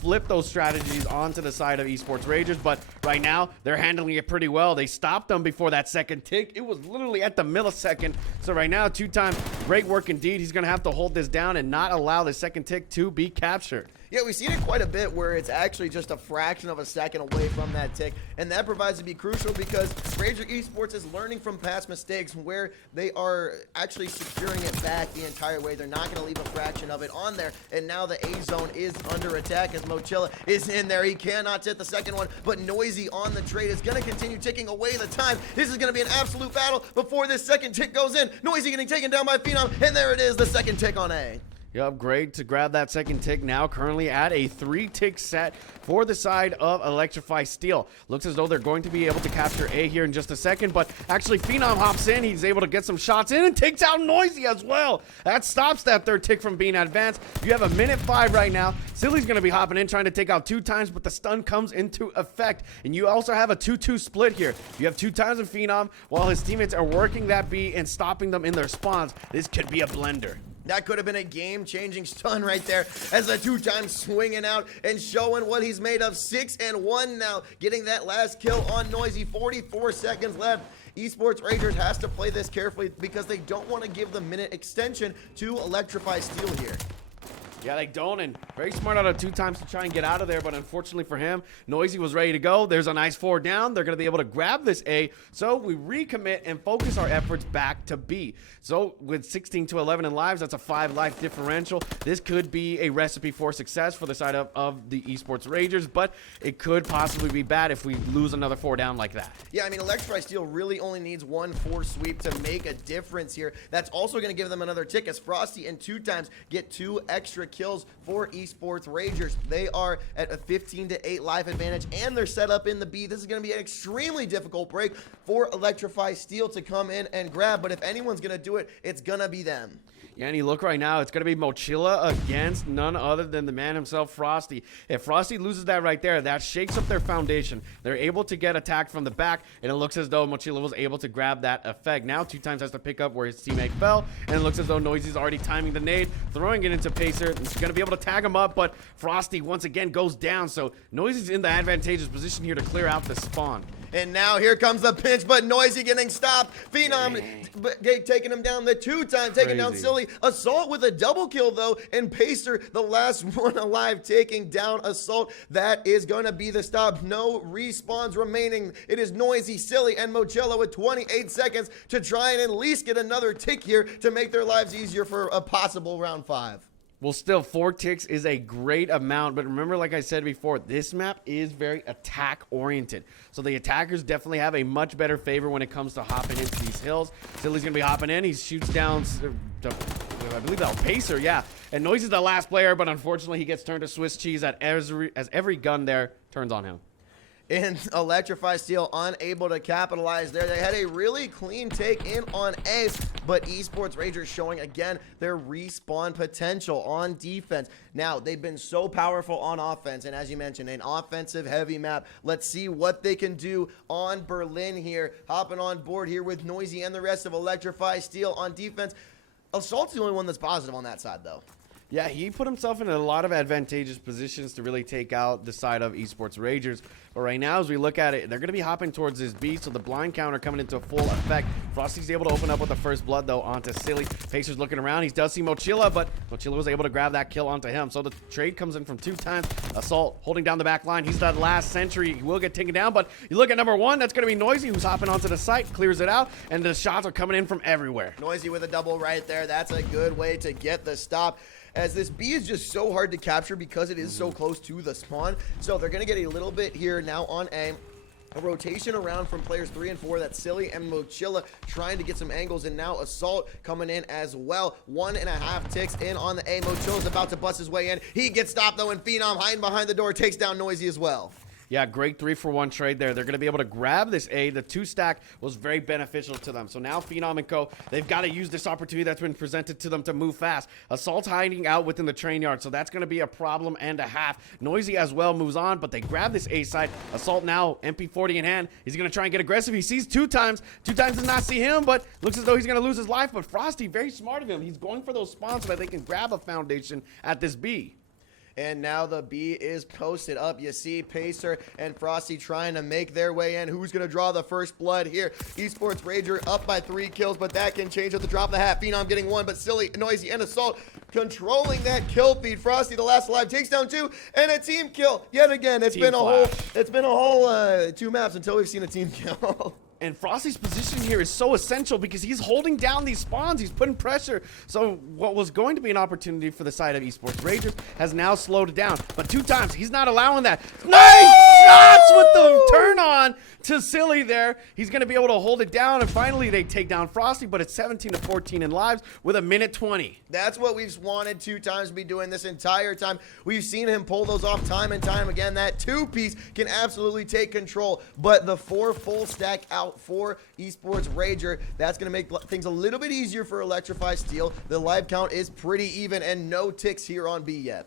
flip those strategies onto the side of Esports Ragers, but right now, they're handling it pretty well. They stopped them before that second tick. It was literally at the millisecond. So right now, 2-time, great work indeed. He's going to have to hold this down and not allow the second tick to be captured. Yeah, we've seen it quite a bit where it's actually just a fraction of a second away from that tick, and that provides to be crucial because Rager Esports is learning from past mistakes where they are actually securing it back the entire way. They're not going to leave a fraction of it on there, and now the A zone is under attack as Mochilla is in there. He cannot hit the second one, but Noisy on the trade is going to continue ticking away the time. This is going to be an absolute battle before this second tick goes in. Noisy getting taken down by Phenom, and there it is, the second tick on A. Yep, great to grab that second tick now. Currently at a 3-tick set for the side of Electrify Steel. Looks as though they're going to be able to capture A here in just a second, but actually Phenom hops in. He's able to get some shots in and takes out Noisy as well. That stops that third tick from being advanced. You have a minute 5 right now. Silly's going to be hopping in trying to take out 2 times, but the stun comes into effect. And you also have a 2-2 split here. You have 2 times in Phenom while his teammates are working that B and stopping them in their spawns. This could be a blender. That could have been a game-changing stun right there as a 2-time swinging out and showing what he's made of. 6-1 now, getting that last kill on Noisy. 44 seconds left. Esports Ragers has to play this carefully because they don't want to give the minute extension to Electrify Steel here. Yeah, they don't, and very smart out of 2 times to try and get out of there, but unfortunately for him, Noisy was ready to go. There's a nice 4 down. They're going to be able to grab this A, so we recommit and focus our efforts back to B. So with 16-11 in lives, that's a 5 life differential. This could be a recipe for success for the side of the Esports Ragers, but it could possibly be bad if we lose another 4 down like that. Yeah, I mean, Electrify Steel really only needs 1 4 sweep to make a difference here. That's also going to give them another tick as Frosty and 2 times get 2 extra kills for Esports Ragers. They are at a 15-8 life advantage, and they're set up in the B. This is going to be an extremely difficult break for Electrify Steel to come in and grab, but if anyone's going to do it, it's going to be them. Yeah, and you look right now, it's going to be Mochilla against none other than the man himself, Frosty. If Frosty loses that right there, that shakes up their foundation. They're able to get attacked from the back, and it looks as though Mochilla was able to grab that effect. Now 2 times has to pick up where his teammate fell, and it looks as though Noisy's already timing the nade, throwing it into Pacer. He's going to be able to tag him up, but Frosty once again goes down, so Noisy's in the advantageous position here to clear out the spawn. And now here comes the pinch, but Noisy getting stopped. Phenom taking him down the 2 times, taking down Silly. Assault with a double kill, though, and Pacer, the last one alive, taking down Assault. That is going to be the stop. No respawns remaining. It is Noisy, Silly, and Mochilla with 28 seconds to try and at least get another tick here to make their lives easier for a possible round 5. Well, still, 4 ticks is a great amount, but remember, like I said before, this map is very attack-oriented. So the attackers definitely have a much better favor when it comes to hopping into these hills. Silly's going to be hopping in. He shoots down, I believe that was Pacer, yeah. And Noisy's the last player, but unfortunately, he gets turned to Swiss cheese as every gun there turns on him. And Electrify Steel unable to capitalize there. They had a really clean take in on A, but Esports Ragers showing again their respawn potential on defense. Now, they've been so powerful on offense, and as you mentioned, an offensive heavy map. Let's see what they can do on Berlin here. Hopping on board here with Noisy and the rest of Electrify Steel on defense. Assault's the only one that's positive on that side, though. Yeah, he put himself in a lot of advantageous positions to really take out the side of Esports Ragers. But right now, as we look at it, they're going to be hopping towards this B, so the blind counter coming into full effect. Frosty's able to open up with the first blood, though, onto Silly. Pacer's looking around. He does see Mochilla, but Mochilla was able to grab that kill onto him. So the trade comes in from 2 times. Assault holding down the back line. He's that last sentry. He will get taken down, but you look at number 1, that's going to be Noisy, who's hopping onto the site, clears it out, and the shots are coming in from everywhere. Noisy with a double right there. That's a good way to get the stop, as this B is just so hard to capture because it is so close to the spawn. So they're going to get a little bit here now on A. A rotation around from players 3 and 4. That's Silly and Mochilla trying to get some angles, and now Assault coming in as well. 1.5 ticks in on the A. Mochilla's about to bust his way in. He gets stopped, though, and Phenom hiding behind the door takes down Noisy as well. Yeah, great 3-for-1 trade there. They're going to be able to grab this A. The 2-stack was very beneficial to them. So now Phenom and Co., they've got to use this opportunity that's been presented to them to move fast. Assault's hiding out within the train yard, so that's going to be a problem and a half. Noisy as well moves on, but they grab this A side. Assault now, MP40 in hand. He's going to try and get aggressive. He sees 2 times. 2 times does not see him, but looks as though he's going to lose his life. But Frosty, very smart of him. He's going for those spawns so that they can grab a foundation at this B. And now the B is posted up. You see Pacer and Frosty trying to make their way in. Who's going to draw the first blood here? Esports Rager up by 3 kills, but that can change with the drop of the hat. Phenom getting 1, but Silly, Noisy, and Assault controlling that kill feed. Frosty, the last alive, takes down 2, and a team kill yet again. It's been a whole 2 maps until we've seen a team kill. And Frosty's position here is so essential because he's holding down these spawns. He's putting pressure. So what was going to be an opportunity for the side of Esports Ragers has now slowed it down. But 2 times, he's not allowing that. Nice shots with the turn on to Silly there. He's going to be able to hold it down. And finally, they take down Frosty. But it's 17-14 in lives with 1:20. That's what we've wanted 2 times to be doing this entire time. We've seen him pull those off time and time again. That 2-piece can absolutely take control. But the 4 full stack out for Esports Rager, that's going to make things a little bit easier for Electrify Steel. The live count is pretty even and no ticks here on B yet.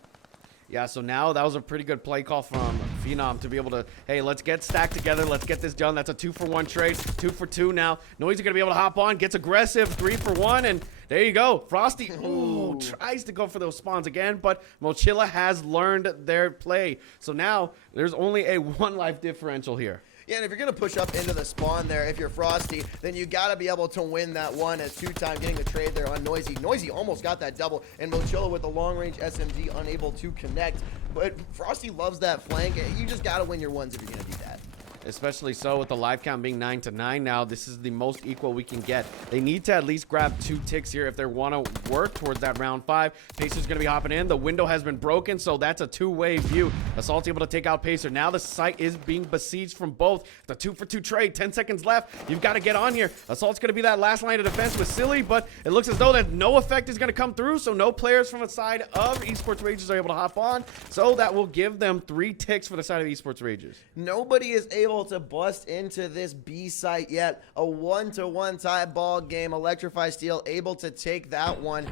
Yeah, so now that was a pretty good play call from Phenom to be able to, hey, let's get stacked together. Let's get this done. That's a 2-for-1 trade. 2 for 2 now. Noisy going to be able to hop on, gets aggressive, 3-for-1, and there you go. Frosty tries to go for those spawns again, but Mochila has learned their play. So now there's only a 1 life differential here. Yeah, and if you're going to push up into the spawn there, if you're Frosty, then you got to be able to win that one as 2-time getting the trade there on Noisy. Noisy almost got that double, and Mochila with the long-range SMG unable to connect. But Frosty loves that flank. You just got to win your ones if you're going to do that. Especially so with the live count being 9-9 now. This is the most equal we can get. They need to at least grab 2 ticks here if they want to work towards that round 5. Pacer's going to be hopping in. The window has been broken, so that's a 2-way view. Assault's able to take out Pacer. Now the site is being besieged from both. The 2-for-2 trade, 10 seconds left. You've got to get on here. Assault's going to be that last line of defense with Silly, but it looks as though that no effect is going to come through, so no players from the side of Esports Ragers are able to hop on. So that will give them 3 ticks for the side of Esports Ragers. Nobody is able to bust into this B site yet. A 1-1 tie ball game. Electrify Steel able to take that one.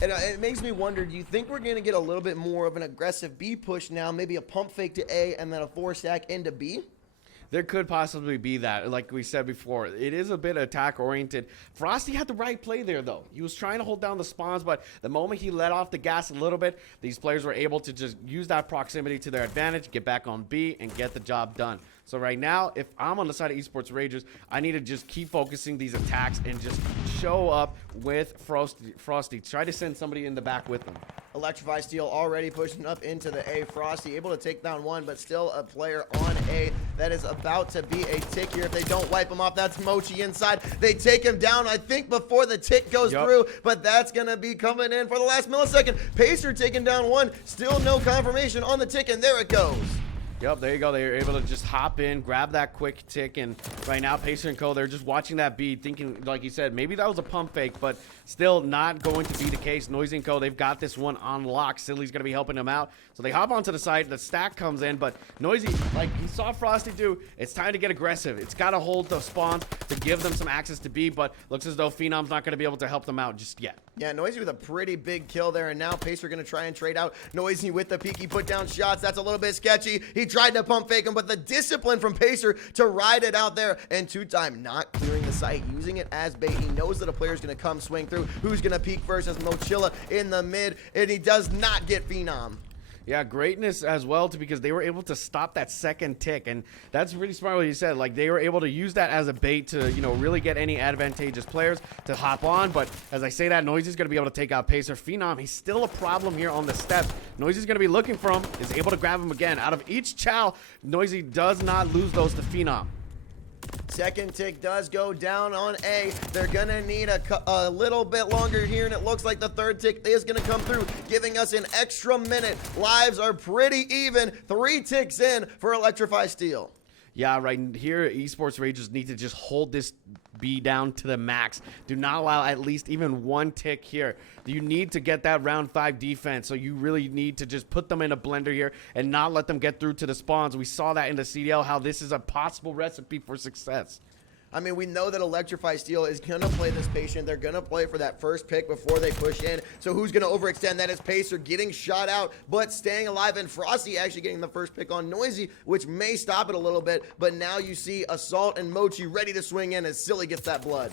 And it makes me wonder, do you think we're going to get a little bit more of an aggressive B push now? Maybe a pump fake to A and then a 4-stack into B? There could possibly be that. Like we said before, it is a bit attack-oriented. Frosty had the right play there, though. He was trying to hold down the spawns, but the moment he let off the gas a little bit, these players were able to just use that proximity to their advantage, get back on B, and get the job done. So right now, if I'm on the side of Esports Ragers, I need to just keep focusing these attacks and just show up with Frosty. Try to send somebody in the back with them. Electrify Steel already pushing up into the A. Frosty able to take down 1, but still a player on A that is about to be a tick here. If they don't wipe him off, that's Mochi inside. They take him down, I think, before the tick goes through, but that's going to be coming in for the last millisecond. Pacer taking down 1, still no confirmation on the tick, and there it goes. Yep, there you go. They were able to just hop in, grab that quick tick, and right now Pacer and Co, they're just watching that bead, thinking, like you said, maybe that was a pump fake, but still not going to be the case. Noisy and Co, they've got this one on lock. Silly's going to be helping them out. So they hop onto the side. The stack comes in, but Noisy, like he saw Frosty do, it's time to get aggressive. It's got to hold the spawn to give them some access to B, but looks as though Phenom's not going to be able to help them out just yet. Yeah, Noisy with a pretty big kill there, and now Pacer going to try and trade out. Noisy with the peek. He put down shots. That's a little bit sketchy. He tried to pump fake him, but the discipline from Pacer to ride it out there, and 2-time not clearing the site, using it as bait. He knows that a player's going to come swing through. Who's going to peek first as Mochila in the mid, and he does not get Phenom. Yeah, greatness as well, because they were able to stop that second tick, and that's really smart what you said. Like, they were able to use that as a bait to, you know, really get any advantageous players to hop on. But as I say that, Noisy's going to be able to take out Pacer. Phenom, he's still a problem here on the steps. Noisy's going to be looking for him, is able to grab him again. Out of each chow, Noisy does not lose those to Phenom. Second tick does go down on A. They're going to need a little bit longer here, and it looks like the 3rd tick is going to come through, giving us an extra minute. Lives are pretty even. 3 ticks in for Electrify Steel. Yeah, right here, Esports Ragers need to just hold this B down to the max. Do not allow at least even one tick here. You need to get that round 5 defense, so you really need to just put them in a blender here and not let them get through to the spawns. We saw that in the CDL, how this is a possible recipe for success. I mean, we know that Electrify Steel is going to play this patient. They're going to play for that first pick before they push in. So who's going to overextend? That is Pacer getting shot out, but staying alive. And Frosty actually getting the first pick on Noisy, which may stop it a little bit. But now you see Assault and Mochi ready to swing in as Silly gets that blood.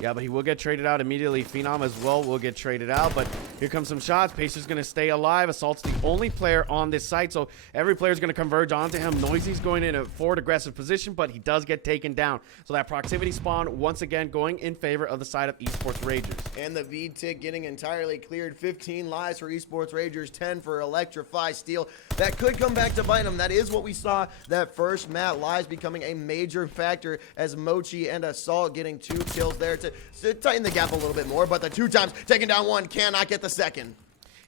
Yeah, but he will get traded out immediately. Phenom as well will get traded out. But here comes some shots. Pacer's going to stay alive. Assault's the only player on this site, so every player's going to converge onto him. Noisy's going in a forward aggressive position, but he does get taken down. So that proximity spawn once again going in favor of the side of Esports Ragers. And the V-tick getting entirely cleared. 15 lives for Esports Ragers, 10 for Electrify Steel. That could come back to bite them. That is what we saw that first map. Lives becoming a major factor as Mochi and Assault getting 2 kills there to tighten the gap a little bit more. But the 2 times taking down 1 cannot get the second.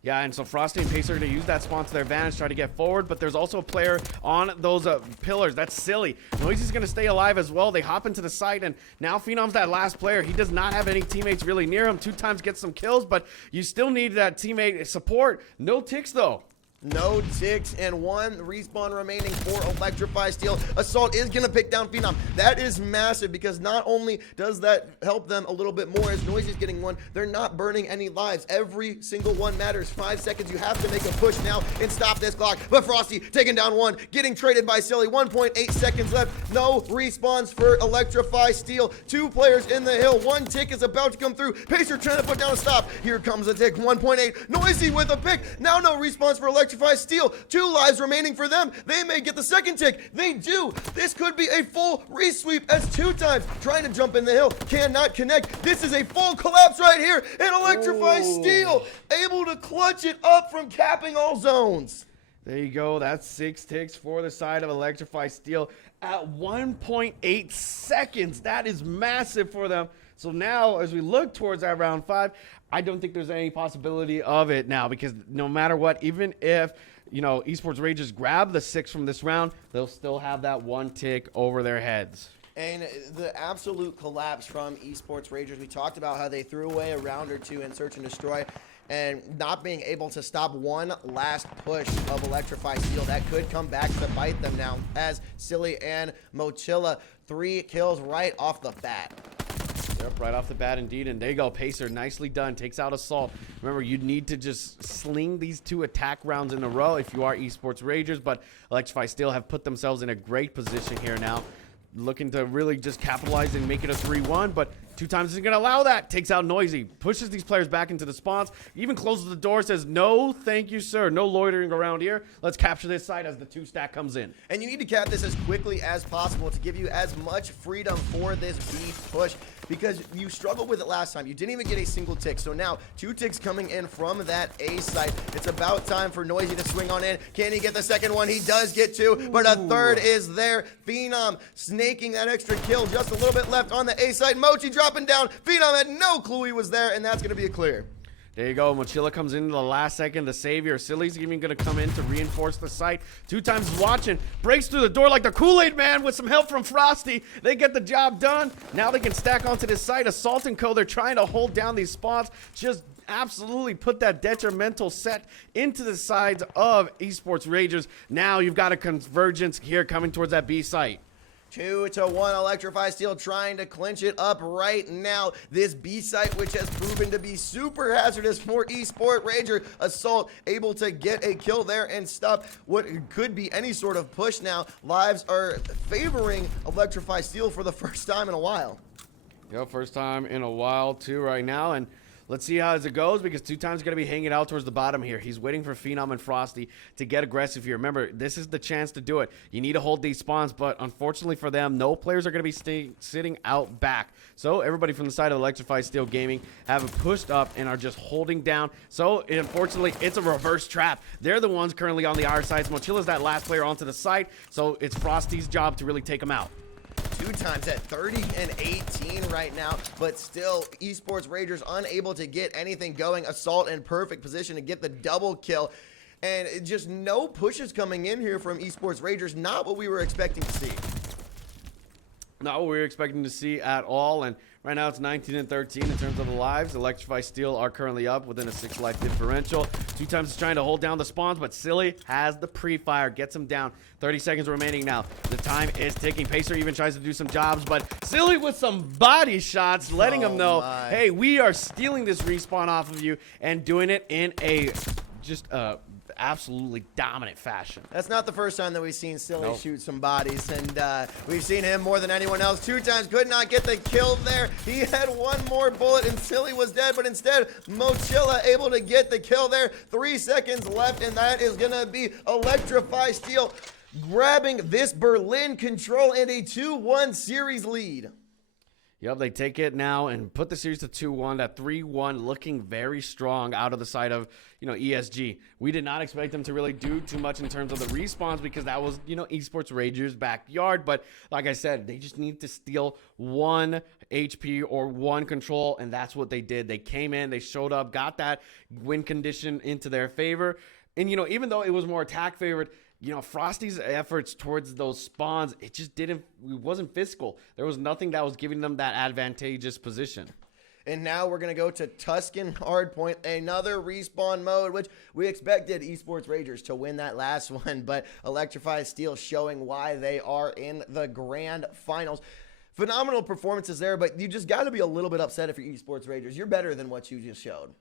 Yeah, and so Frosty and Pacer are going to use that spawn to their advantage, try to get forward, but there's also a player on those pillars. That's Silly. Noisy's going to stay alive as well. They hop into the site, and now Phenom's that last player. He does not have any teammates really near him. 2 times gets some kills, but you still need that teammate support. No ticks, though. No ticks and 1 respawn remaining for Electrify Steel. Assault is going to pick down Phenom. That is massive because not only does that help them a little bit more as Noisy's getting 1, they're not burning any lives. Every single one matters. 5 seconds. You have to make a push now and stop this clock. But Frosty taking down 1, getting traded by Silly. 1.8 seconds left. No respawns for Electrify Steel. 2 players in the hill. 1 tick is about to come through. Pacer trying to put down a stop. Here comes a tick. 1.8. Noisy with a pick. Now no respawns for Electrify Steel. 2 lives remaining for them. They may get the second tick. They do. This could be a full resweep as 2 times trying to jump in the hill. Cannot connect. This is a full collapse right here. And Electrify Steel able to clutch it up from capping all zones. There you go. That's 6 ticks for the side of Electrify Steel at 1.8 seconds. That is massive for them. So now, as we look towards that round 5, I don't think there's any possibility of it now because no matter what, even if, you know, Esports Ragers grab the 6 from this round, they'll still have that 1 tick over their heads. And the absolute collapse from Esports Ragers, we talked about how they threw away a round or 2 in Search and Destroy and not being able to stop one last push of Electrify Steel. That could come back to bite them now as Silly and Mochilla 3 kills right off the bat. Yep, right off the bat indeed. And there you go, Pacer, nicely done. Takes out Assault. Remember, you need to just sling these 2 attack rounds in a row if you are Esports Ragers, but Electrify Steel have put themselves in a great position here now. Looking to really just capitalize and make it a 3-1, but 2 times isn't going to allow that. Takes out Noisy, pushes these players back into the spawns, even closes the door, says, no, thank you, sir. No loitering around here. Let's capture this site as the 2 stack comes in. And you need to cap this as quickly as possible to give you as much freedom for this B push because you struggled with it last time. You didn't even get a single tick. So now 2 ticks coming in from that A site. It's about time for Noisy to swing on in. Can he get the second one? He does get 2, but a third is there. Phenom snaking that extra kill. Just a little bit left on the A site. Mochi dropping down. Phenom had no clue he was there, and that's going to be a clear. There you go. Mochilla comes in the last second. The savior. Silly's even going to come in to reinforce the site. 2 times watching. Breaks through the door like the Kool-Aid man with some help from Frosty. They get the job done. Now they can stack onto this site. Assault and Co. They're trying to hold down these spawns. Just absolutely put that detrimental set into the sides of Esports Ragers. Now you've got a convergence here coming towards that B site. 2-1 Electrify Steel trying to clinch it up right now. This B site, which has proven to be super hazardous for Esport Rager. Assault able to get a kill there and stop what could be any sort of push now. Lives are favoring Electrify Steel for the first time in a while. Yep, first time in a while too right now. And let's see how it goes because 2 times going to be hanging out towards the bottom here. He's waiting for Phenom and Frosty to get aggressive here. Remember, this is the chance to do it. You need to hold these spawns, but unfortunately for them, no players are going to be sitting out back. So everybody from the side of Electrify Steel Gaming have pushed up and are just holding down. So unfortunately, it's a reverse trap. They're the ones currently on the R side. Mochilla's that last player onto the site, so it's Frosty's job to really take them out. 2 times at 30 and 18 right now, but still Esports Ragers unable to get anything going. Assault in perfect position to get the double kill, and just no pushes coming in here from Esports Ragers. Not what we were expecting to see. Not what we were expecting to see at all, and right now it's 19-13 in terms of the lives. Electrify Steel are currently up within a 6-life differential. 2 times it's trying to hold down the spawns, but Silly has the pre-fire, gets him down. 30 seconds remaining now. The time is ticking. Pacer even tries to do some jobs, but Silly with some body shots, letting him know, hey, we are stealing this respawn off of you and doing it in a just absolutely dominant fashion. That's not the first time that we've seen Silly shoot some bodies, and we've seen him more than anyone else. 2 times, could not get the kill there. He had 1 more bullet, and Silly was dead, but instead, Mochilla able to get the kill there. 3 seconds left, and that is going to be Electrify Steel grabbing this Berlin control and a 2-1 series lead. Yep, they take it now and put the series to 2-1. That 3-1 looking very strong out of the side of, ESG. We did not expect them to really do too much in terms of the respawns because that was, Esports Ragers' backyard. But like I said, they just need to steal 1 HP or 1 control, and that's what they did. They came in, they showed up, got that win condition into their favor. And, even though it was more attack favored, Frosty's efforts towards those spawns, it wasn't physical. There was nothing that was giving them that advantageous position. And now we're going to go to Tuscan Hardpoint, another respawn mode, which we expected Esports Ragers to win that last one, but Electrify Steel showing why they are in the grand finals. Phenomenal performances there, but you just got to be a little bit upset if you're Esports Ragers. You're better than what you just showed.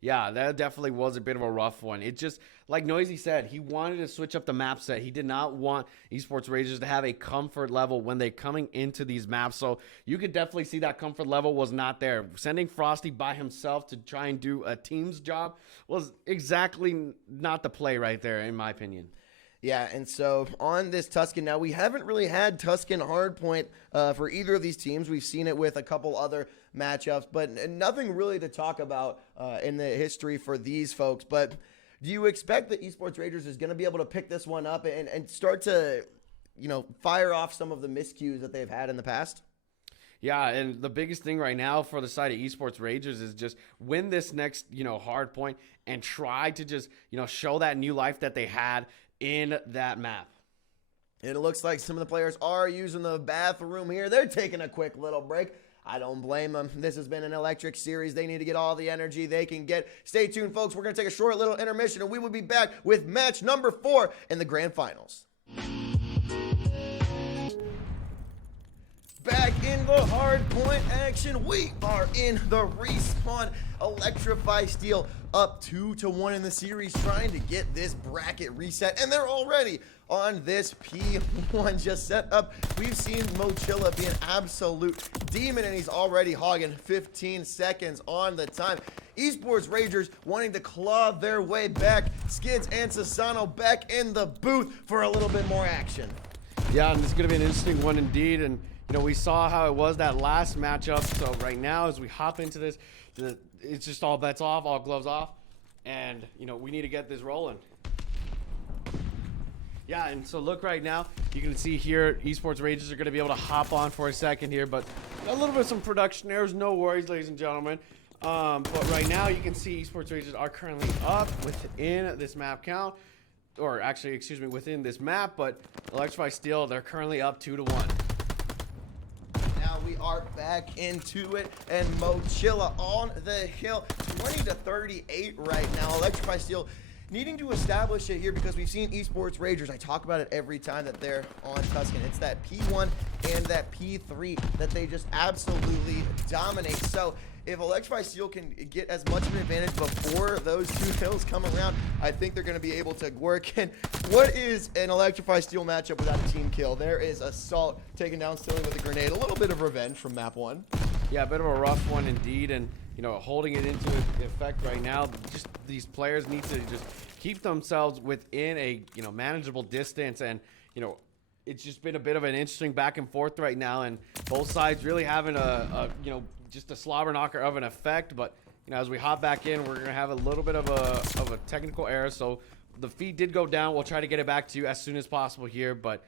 Yeah, that definitely was a bit of a rough one. It just, like Noisy said, he wanted to switch up the map set. He did not want Esports Ragers to have a comfort level when they're coming into these maps. So you could definitely see that comfort level was not there. Sending Frosty by himself to try and do a team's job was exactly not the play right there, in my opinion. Yeah, and so on this Tuscan, now we haven't really had Tuscan Hardpoint for either of these teams. We've seen it with a couple other matchups, but nothing really to talk about in the history for these folks. But do you expect that Esports Ragers is going to be able to pick this one up and start to, fire off some of the miscues that they've had in the past? Yeah, and the biggest thing right now for the side of Esports Ragers is just win this next, hard point and try to just, show that new life that they had in that map. It looks like some of the players are using the bathroom here. They're taking a quick little break. I don't blame them. This has been an electric series. They need to get all the energy they can get. Stay tuned, folks. We're going to take a short little intermission, and we will be back with match number 4 in the grand finals. Back in the hard point action, we are in the respawn. Electrify Steel up 2-1 in the series, trying to get this bracket reset, and they're already on this P1 just set up. We've seen Mochilla be an absolute demon, and he's already hogging 15 seconds on the time. Esports Ragers wanting to claw their way back. Skids and Sassano back in the booth for a little bit more action. Yeah, and this is going to be an interesting one indeed, and we saw how it was that last matchup. So right now, as we hop into this, it's just all bets off, all gloves off, and we need to get this rolling. Yeah, and so look right now, you can see here, Esports Ragers are going to be able to hop on for a second here, but a little bit of some production errors, no worries, ladies and gentlemen. But right now, you can see Esports Ragers are currently up within this map count, or actually, excuse me, within this map, but Electrify Steel, they're currently up 2-1. We are back into it, and Mochilla on the hill, 20-38 right now. Electrify Steel needing to establish it here because we've seen Esports Ragers. I talk about it every time that they're on Tuscan. It's that P1 and that P3 that they just absolutely dominate. So if Electrify Steel can get as much of an advantage before those 2 hills come around, I think they're going to be able to work. And what is an Electrify Steel matchup without a team kill? There is Assault taking down Silly with a grenade. A little bit of revenge from map 1. Yeah, a bit of a rough one indeed, and holding it into effect right now. Just these players need to just keep themselves within a manageable distance, and it's just been a bit of an interesting back and forth right now, and both sides really having just a slobber knocker of an effect. But as we hop back in, we're gonna have a little bit of a technical error, so the feed did go down. We'll try to get it back to you as soon as possible here, but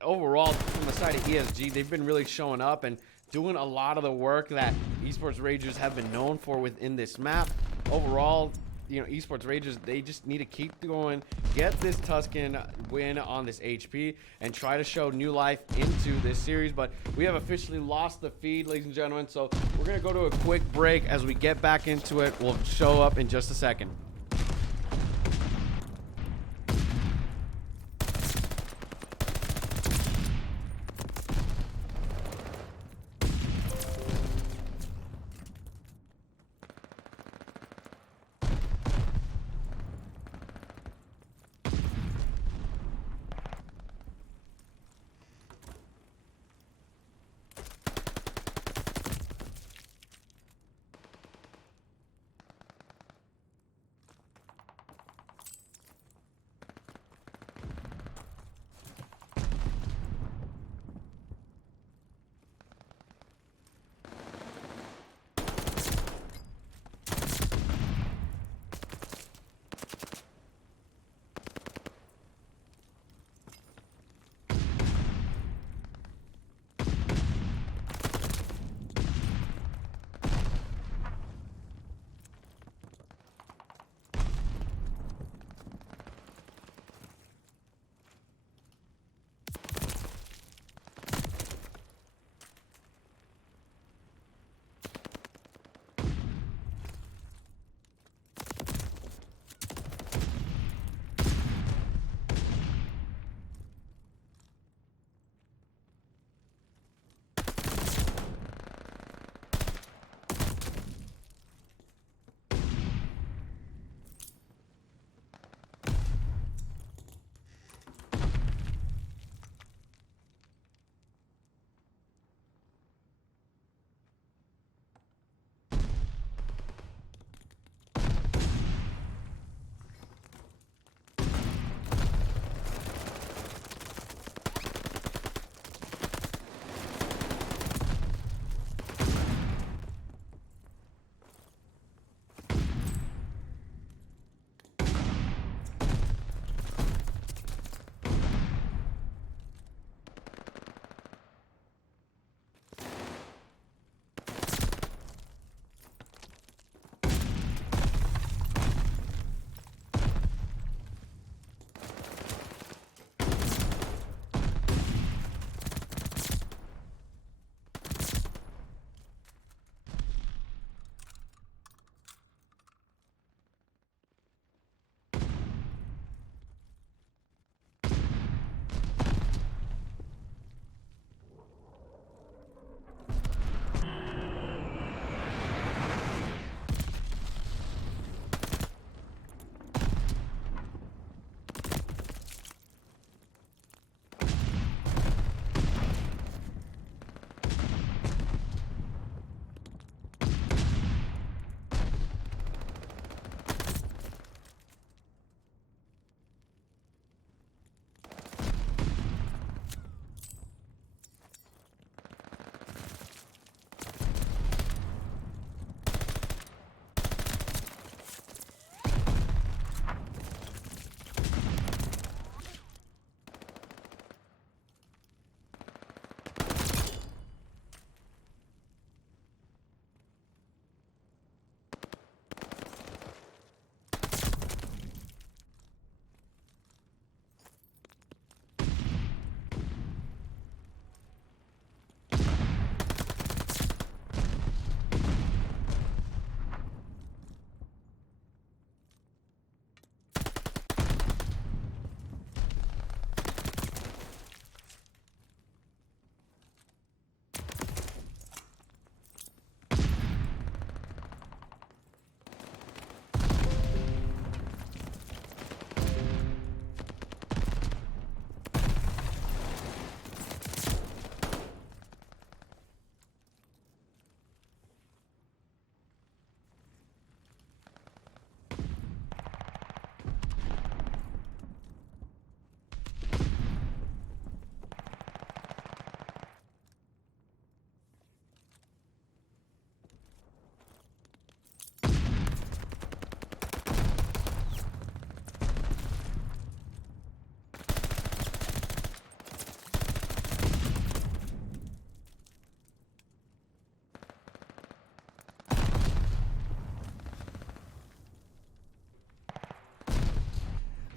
overall from the side of ESG, they've been really showing up and doing a lot of the work that Esports Ragers have been known for within this map. Overall, Esports Ragers, they just need to keep going, get this Tuscan win on this HP, and try to show new life into this series. But we have officially lost the feed, ladies and gentlemen, so we're going to go to a quick break. As we get back into it, we'll show up in just a second.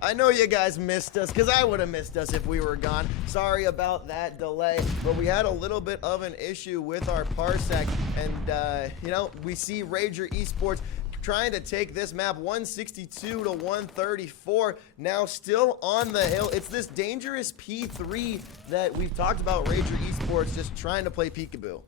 I know you guys missed us, because I would have missed us if we were gone. Sorry about that delay, but we had a little bit of an issue with our parsec, and, you know, we see Rager Esports trying to take this map 162 to 134, now still on the hill. It's this dangerous P3 that we've talked about, Rager Esports just trying to play peekaboo.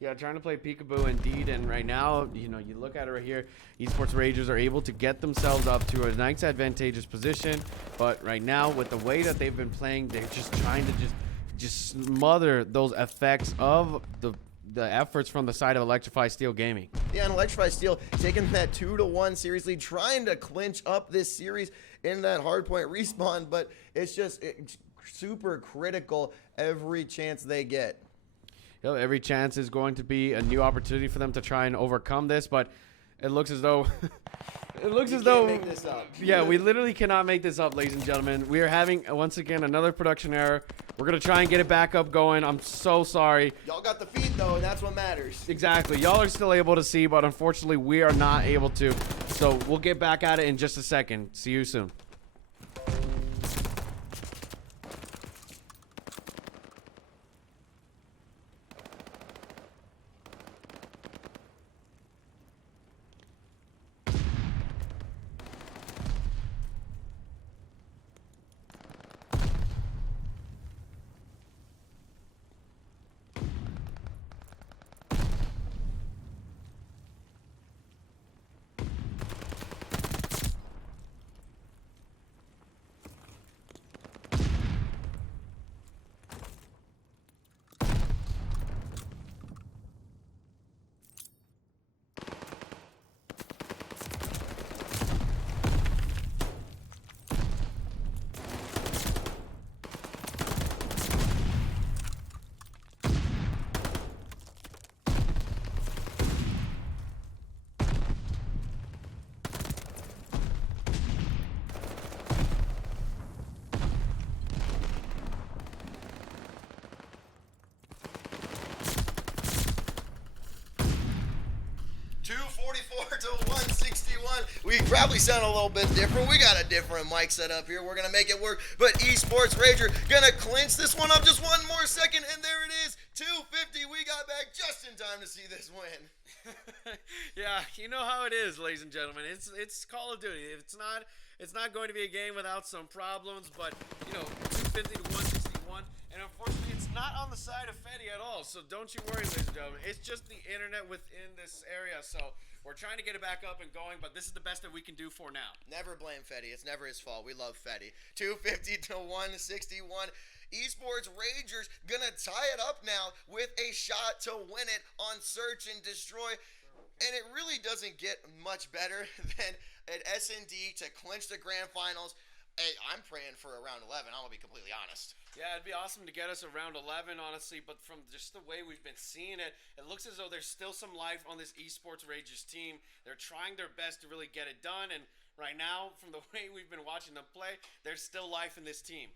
Yeah, trying to play peekaboo indeed, and right now, you know, you look at it right here, Esports Ragers are able to get themselves up to a nice advantageous position, but right now, with the way that they've been playing, they're just trying to just smother those effects of the efforts from the side of Electrify Steel Gaming. Yeah, and Electrify Steel taking that 2-1 series lead, trying to clinch up this series in that hardpoint respawn, but it's just super critical every chance they get. You know, every chance is going to be a new opportunity for them to try and overcome this, but it looks as though Make this up. Yeah, we literally cannot make this up, ladies and gentlemen. We are having once again another production error. We're gonna try and get it back up going. I'm so sorry. Y'all got the feed though, and that's what matters. Exactly. Y'all are still able to see, but unfortunately we are not able to. So we'll get back at it in just a second. See you soon. 244 to 161. We probably sound a little bit different. We got a different mic set up here. We're going to make it work. But Esports Rager going to clinch this one up just one more second. And there it is. 250. We got back just in time to see this win. Yeah, you know how it is, ladies and gentlemen. It's Call of Duty. It's not going to be a game without some problems, but you know, 250 to 161. And unfortunately, it's not on the side of Fetty at all. So don't you worry, ladies and gentlemen. It's just the internet within this area. So we're trying to get it back up and going, but this is the best that we can do for now. Never blame Fetty. It's never his fault. We love Fetty. 250 to 161. Esports Ragers gonna tie it up now with a shot to win it on Search and Destroy. And it really doesn't get much better than an S&D to clinch the grand finals. Hey, I'm praying for a round 11. I'm gonna be completely honest. Yeah, it'd be awesome to get us around 11, honestly, but from just the way we've been seeing it, it looks as though there's still some life on this Esports Ragers team. They're trying their best to really get it done, and right now, from the way we've been watching them play, there's still life in this team.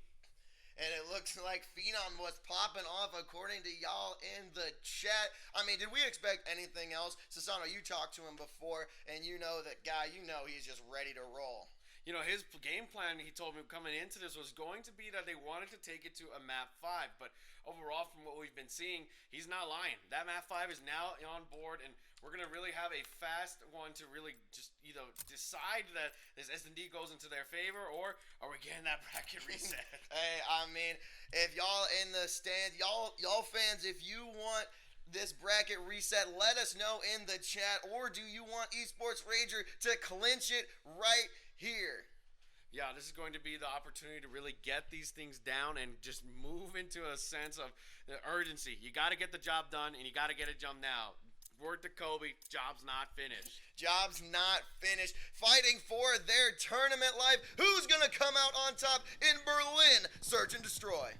And it looks like Phenom was popping off according to y'all in the chat. I mean, did we expect anything else? Sasano, you talked to him before, and you know that guy, you know he's just ready to roll. You know, his game plan, he told me coming into this, was going to be that they wanted to take it to a map 5. But overall, from what we've been seeing, he's not lying. That map 5 is now on board, and we're going to really have a fast one to really just, you know, decide that this S&D goes into their favor, or are we getting that bracket reset? Hey, I mean, if y'all in the stand, y'all fans, if you want this bracket reset, let us know in the chat, or do you want Esports Rager to clinch it right here? Yeah, this is going to be the opportunity to really get these things down and just move into a sense of the urgency. You got to get the job done, and you got to get it done now. Word to Kobe, job's not finished. Job's not finished. Fighting for their tournament life. Who's going to come out on top in Berlin? Search and Destroy.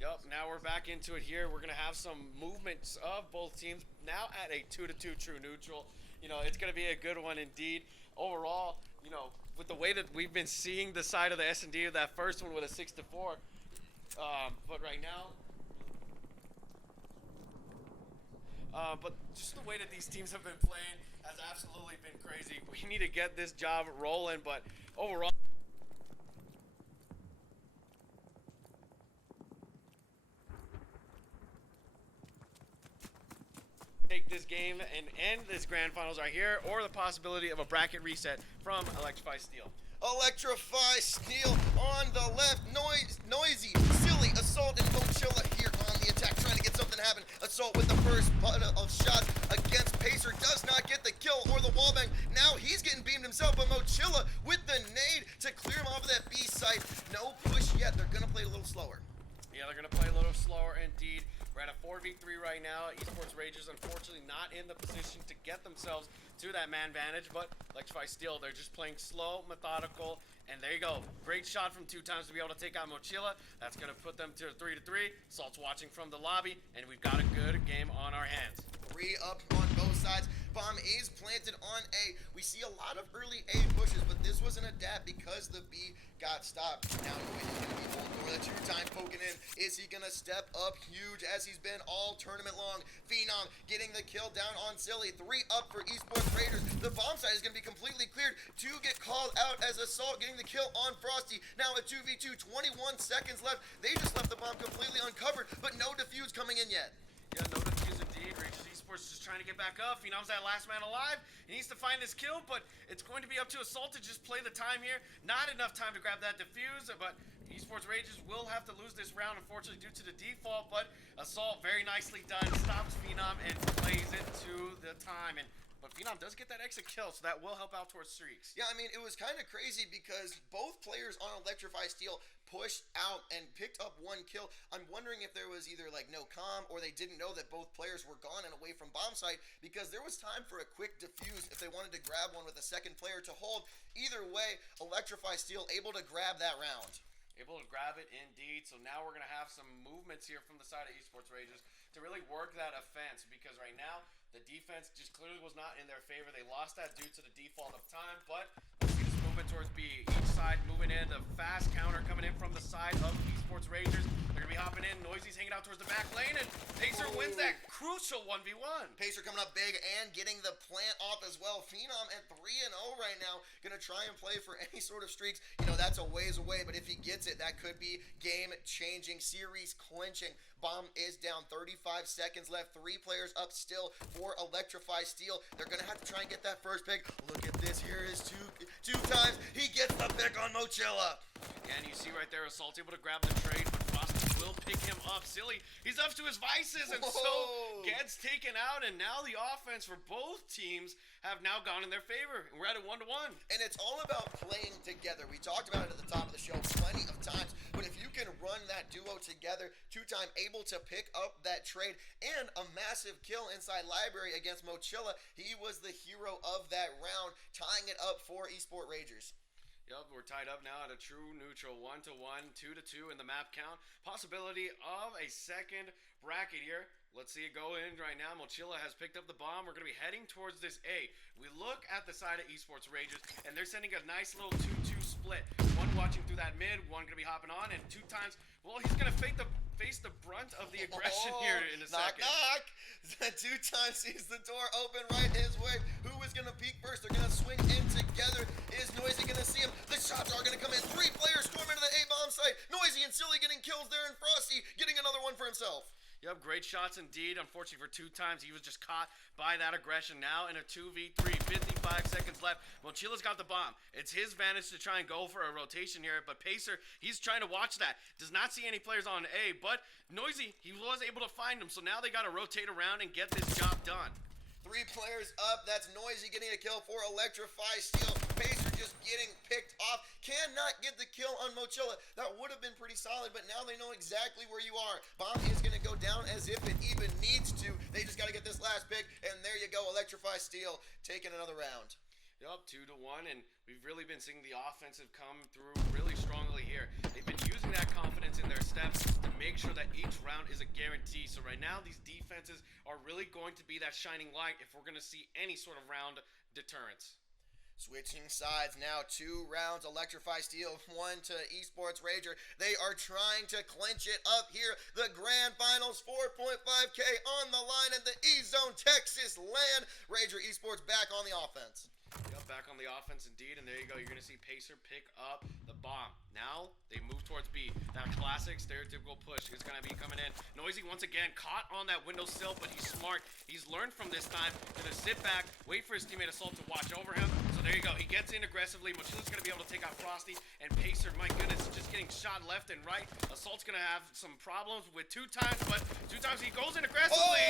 Yep, now we're back into it here. We're going to have some movements of both teams now at a 2-2 true neutral. You know, it's going to be a good one indeed. Overall, you know, with the way that we've been seeing the side of the S&D of that first one with a 6-4, but right now, but just the way that these teams have been playing has absolutely been crazy. We need to get this job rolling, but overall, take this game and end this grand finals right here, or the possibility of a bracket reset from Electrify Steel. Electrify Steel on the left. Noisy, silly, Assault, and Mochilla here on the attack, trying to get something to happen. Assault with the first of shots against Pacer, does not get the kill or the wallbang. Now he's getting beamed himself, but Mochilla with the nade to clear him off of that B site. No push yet. They're going to play a little slower. Yeah, they're going to play a little slower indeed. We're at a 4v3 right now. Esports Ragers, unfortunately, not in the position to get themselves to that man vantage, but Electrify Steel, they're just playing slow, methodical, and there you go. Great shot from 2 times to be able to take out Mochilla. That's going to put them to a 3-3. Salt's watching from the lobby, and we've got a good game on our hands. 3 up on both sides. Bomb is planted on A. We see a lot of early A pushes, but this was an adapt because the B got stopped. Now Noisy is going to be holding over the 2 times poking in. Is he going to step up huge as he's been all tournament long? Phenom getting the kill down on Silly. 3 up for Esports Raiders. The bomb side is going to be completely cleared. 2 get called out as Assault getting the kill on Frosty. Now a 2v2, 21 seconds left. They just left the bomb completely uncovered, but no defuse coming in yet. Yeah, no defuse indeed. Rangers Esports just trying to get back up. Phenom's that last man alive. He needs to find this kill, but it's going to be up to Assault to just play the time here. Not enough time to grab that defuse, but Esports Rangers will have to lose this round, unfortunately, due to the default, but Assault, very nicely done, stops Phenom and plays it to the time. But Phenom does get that exit kill, so that will help out towards streaks. Yeah, I mean, it was kind of crazy because both players on Electrify Steel pushed out and picked up 1 kill. I'm wondering if there was either like no comm or they didn't know that both players were gone and away from bomb site, because there was time for a quick defuse if they wanted to grab one with a second player to hold. Either way, Electrify Steel able to grab that round. Able to grab it indeed. So now we're going to have some movements here from the side of Esports Rangers to really work that offense, because right now the defense just clearly was not in their favor. They lost that due to the default of time, but let's see this movement towards B. Each side moving in. The fast counter coming in from the side of Esports Rangers. They're going to be hopping in. Noisy's hanging out towards the back lane, and Pacer wins that crucial 1v1. Pacer coming up big and getting the plant off as well. Phenom at 3-0 right now. Going to try and play for any sort of streaks. You know, that's a ways away, but if he gets it, that could be game-changing, series-clinching. Bomb is down, 35 seconds left. 3 players up still for Electrify Steel. They're going to have to try and get that first pick. Look at this. Here is two times. He gets the pick on Mochilla. And you see right there, Assault's able to grab the trade, but Frosty will pick him up. Silly, he's up to his vices, and so gets taken out. And now the offense for both teams have now gone in their favor. And we're at a 1-1. And it's all about playing together. We talked about it at the top of the show plenty of times, but if you can run that duo together, 2-time able to pick up that trade and a massive kill inside Library against Mochilla, he was the hero of that round, tying it up for Esport Ragers. Yep, we're tied up now at a true neutral, 1-1, 2-2 in the map count. Possibility of a second bracket here. Let's see it go in right now. Mochilla has picked up the bomb. We're going to be heading towards this A. We look at the side of Esports Ragers, and they're sending a nice little 2-2 split. One watching through that mid, one going to be hopping on, and 2 times, well, he's going to face the brunt of the aggression here in a second. Knock. 2 times sees the door open right his way. Who is going to peek first? They're going to swing in together. Is Noisy going to see him? The shots are going to come in. 3 players storm into the A-bomb site. Noisy and Silly getting kills there, and Frosty getting another one for himself. Yep, great shots indeed. Unfortunately for 2 times, he was just caught by that aggression. Now in a 2v3, 55 seconds left. Mochilla's got the bomb. It's his advantage to try and go for a rotation here, but Pacer, he's trying to watch that. Does not see any players on A, but Noisy, he was able to find them, so now they got to rotate around and get this job done. 3 players up. That's Noisy getting a kill for Electrify Steel. Pacer just getting picked off. Cannot get the kill on Mochilla. That would have been pretty solid, but now they know exactly where you are. Bomb is going to go down as if it even needs to. They just got to get this last pick, and there you go. Electrify Steel taking another round. Yup, 2-1, and we've really been seeing the offensive come through really strongly here. They've been using that confidence in their steps to make sure that each round is a guarantee. So right now, these defenses are really going to be that shining light if we're going to see any sort of round deterrence. Switching sides now, 2 rounds. Electrify Steel, 1 to Esports Rager. They are trying to clinch it up here. The grand finals, 4.5K on the line at the EZone Texas LAN. Rager Esports back on the offense. Yep, back on the offense indeed, and there you go. You're going to see Pacer pick up the bomb. Now they move towards B. That classic stereotypical push is going to be coming in. Noisy once again caught on that windowsill, but he's smart. He's learned from this time. Gonna sit back, wait for his teammate Assault to watch over him. So there you go. He gets in aggressively. Mochila's going to be able to take out Frosty, and Pacer, my goodness, just getting shot left and right. Assault's going to have some problems with 2 times, but 2 times he goes in aggressively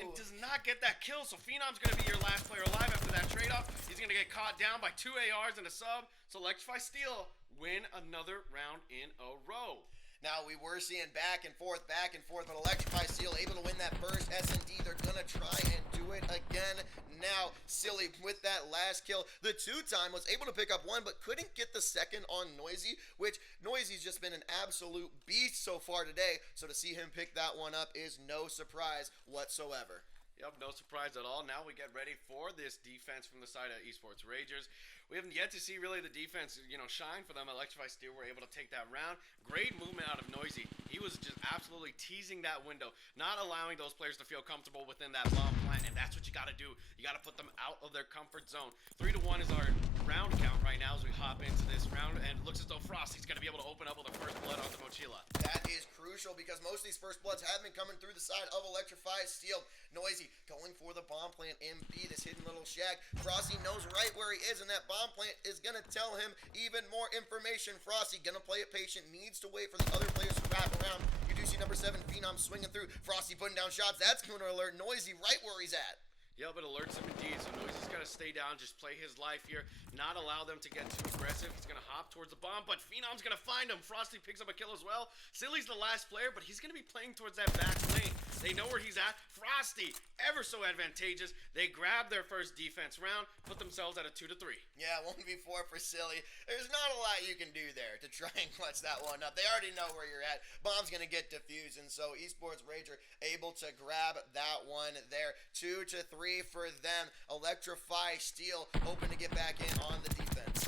and does not get that kill. So Phenom's going to be your last player alive after that trade-off. He's going to get caught down by 2 ARs and a sub. So Electrify Steel win another round in a row. Now, we were seeing back and forth, but Electrify Steel able to win that first S&D. They're going to try and do it again. Now, Silly with that last kill. The 2-time was able to pick up 1, but couldn't get the second on Noisy, which Noisy's just been an absolute beast so far today. So to see him pick that one up is no surprise whatsoever. Yep, no surprise at all. Now we get ready for this defense from the side of Esports Ragers. We haven't yet to see really the defense, shine for them. Electrify Steel were able to take that round. Great movement out of Noisy. He was just absolutely teasing that window, not allowing those players to feel comfortable within that bomb plant, and that's what you got to do. You got to put them out of their comfort zone. 3-1 is our round count right now as we hop into this round, and it looks as though Frosty's going to be able to open up with a first blood onto Mochila. That is crucial because most of these first bloods have been coming through the side of Electrify Steel. Noisy going for the bomb plant in B, this hidden little shack. Frosty knows right where he is, and that bomb plant is going to tell him even more information. Frosty going to play it patient, needs to wait for the other players to wrap around. You do see number 7, Phenom, swinging through. Frosty putting down shots. That's going to alert Noisy right where he's at. Yeah, but alerts him indeed. So Noisy's got to stay down, just play his life here, not allow them to get too aggressive. He's going to hop towards the bomb, but Phenom's going to find him. Frosty picks up a kill as well. Silly's the last player, but he's going to be playing towards that back lane. They know where he's at. Frosty, ever so advantageous. They grab their first defense round, put themselves at a 2-3. Yeah, 1v4 for Silly. There's not a lot you can do there to try and clutch that one up. They already know where you're at. Bomb's going to get defused, and so Esports Rager able to grab that one there. 2-3 for them. Electrify Steel hoping to get back in on the defense.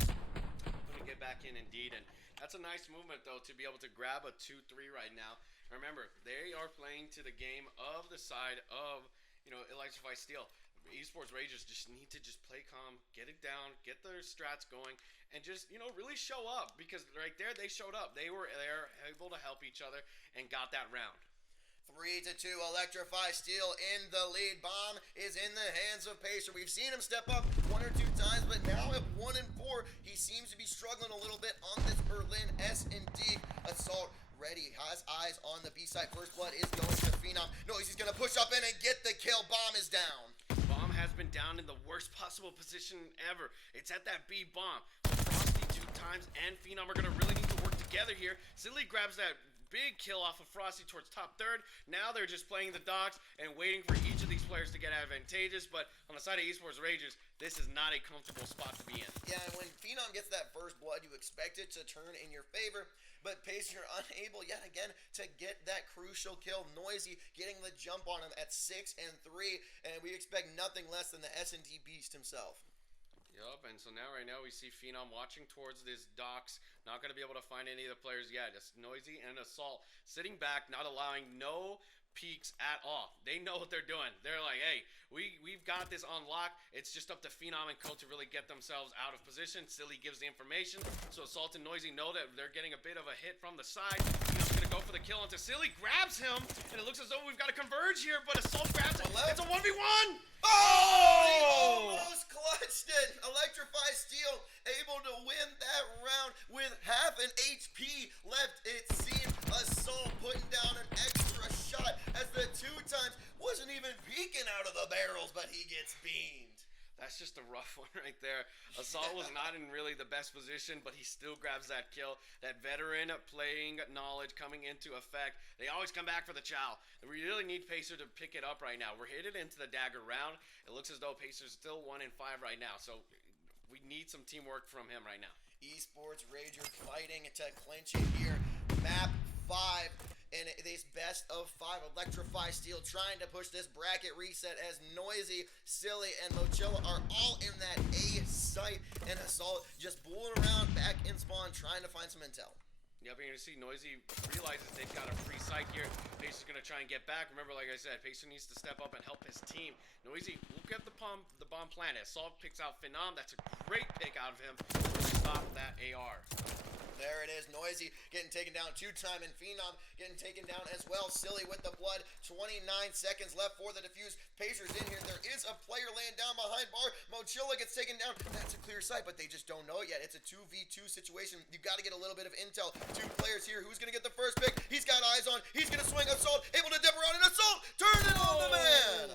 Hoping to get back in indeed, and that's a nice movement though to be able to grab a 2-3 right now. Remember, they are playing to the game of the side of Electrify Steel. Esports Ragers just need to just play calm, get it down, get their strats going, and just really show up, because right there they showed up. They were there, able to help each other, and got that round. 3-2, Electrify Steel in the lead. Bomb is in the hands of Pacer. We've seen him step up 1 or 2 times, but now at 1 and 4, he seems to be struggling a little bit on this Berlin S&D. Assault ready, has eyes on the B side. First blood is going to Phenom. Noisy's going to push up in and get the kill. Bomb is down. Bomb has been down in the worst possible position ever. It's at that B bomb. Frosty 2 times and Phenom are going to really need to work together here. Silly grabs that big kill off of Frosty towards top 3rd. Now they're just playing the docks and waiting for each of these players to get advantageous. But on the side of Esports Ragers, this is not a comfortable spot to be in. Yeah, and when Phenom gets that first blood, you expect it to turn in your favor. But Pacer unable yet again to get that crucial kill. Noisy getting the jump on him at 6 and 3. And we expect nothing less than the S&D beast himself. Yup, and so right now we see Phenom watching towards this docks. Not going to be able to find any of the players yet. It's Noisy and Assault sitting back, not allowing no peeks at all. They know what they're doing. They're like, hey, we've got this on lock. It's just up to Phenom and Co to really get themselves out of position. Silly gives the information, so Assault and Noisy know that they're getting a bit of a hit from the side. Phenom's gonna go for the kill until Silly grabs him, and it looks as though we've got to converge here, but Assault grabs it. It's a 1v1! He almost clutched it. Electrify Steel able to win that round with half an HP left. It seemed Assault putting down an extra shot as the 2 times wasn't even peeking out of the barrels, but he gets beamed. That's just a rough one right there. Assault was not in really the best position, but he still grabs that kill. That veteran playing knowledge coming into effect. They always come back for the chow. We really need Pacer to pick it up right now. We're headed into the dagger round. It looks as though Pacer's still 1 and 5 right now, so we need some teamwork from him right now. Esports Rager fighting to clinch it here. Map 5. In this best of 5, Electrify Steel trying to push this bracket reset as Noisy, Silly, and Mochila are all in that A site, and Assault just bulling around back in spawn trying to find some intel. Yep, you're going to see Noisy realizes they've got a free site here. Pacer's going to try and get back. Remember, like I said, Pacer needs to step up and help his team. Noisy will get the bomb planet. Assault picks out Phenom. That's a great pick out of him. stop that AR. There it is. Noisy getting taken down 2-time, and Phenom getting taken down as well. Silly with the blood. 29 seconds left for the defuse. Pacers in here. There is a player laying down behind bar. Mochilla gets taken down. That's a clear sight, but they just don't know it yet. It's a 2v2 situation. You got to get a little bit of intel. 2 players here. Who's going to get the first pick? He's got eyes on. He's going to swing Assault. Able to dip around an Assault. Turn it on the man.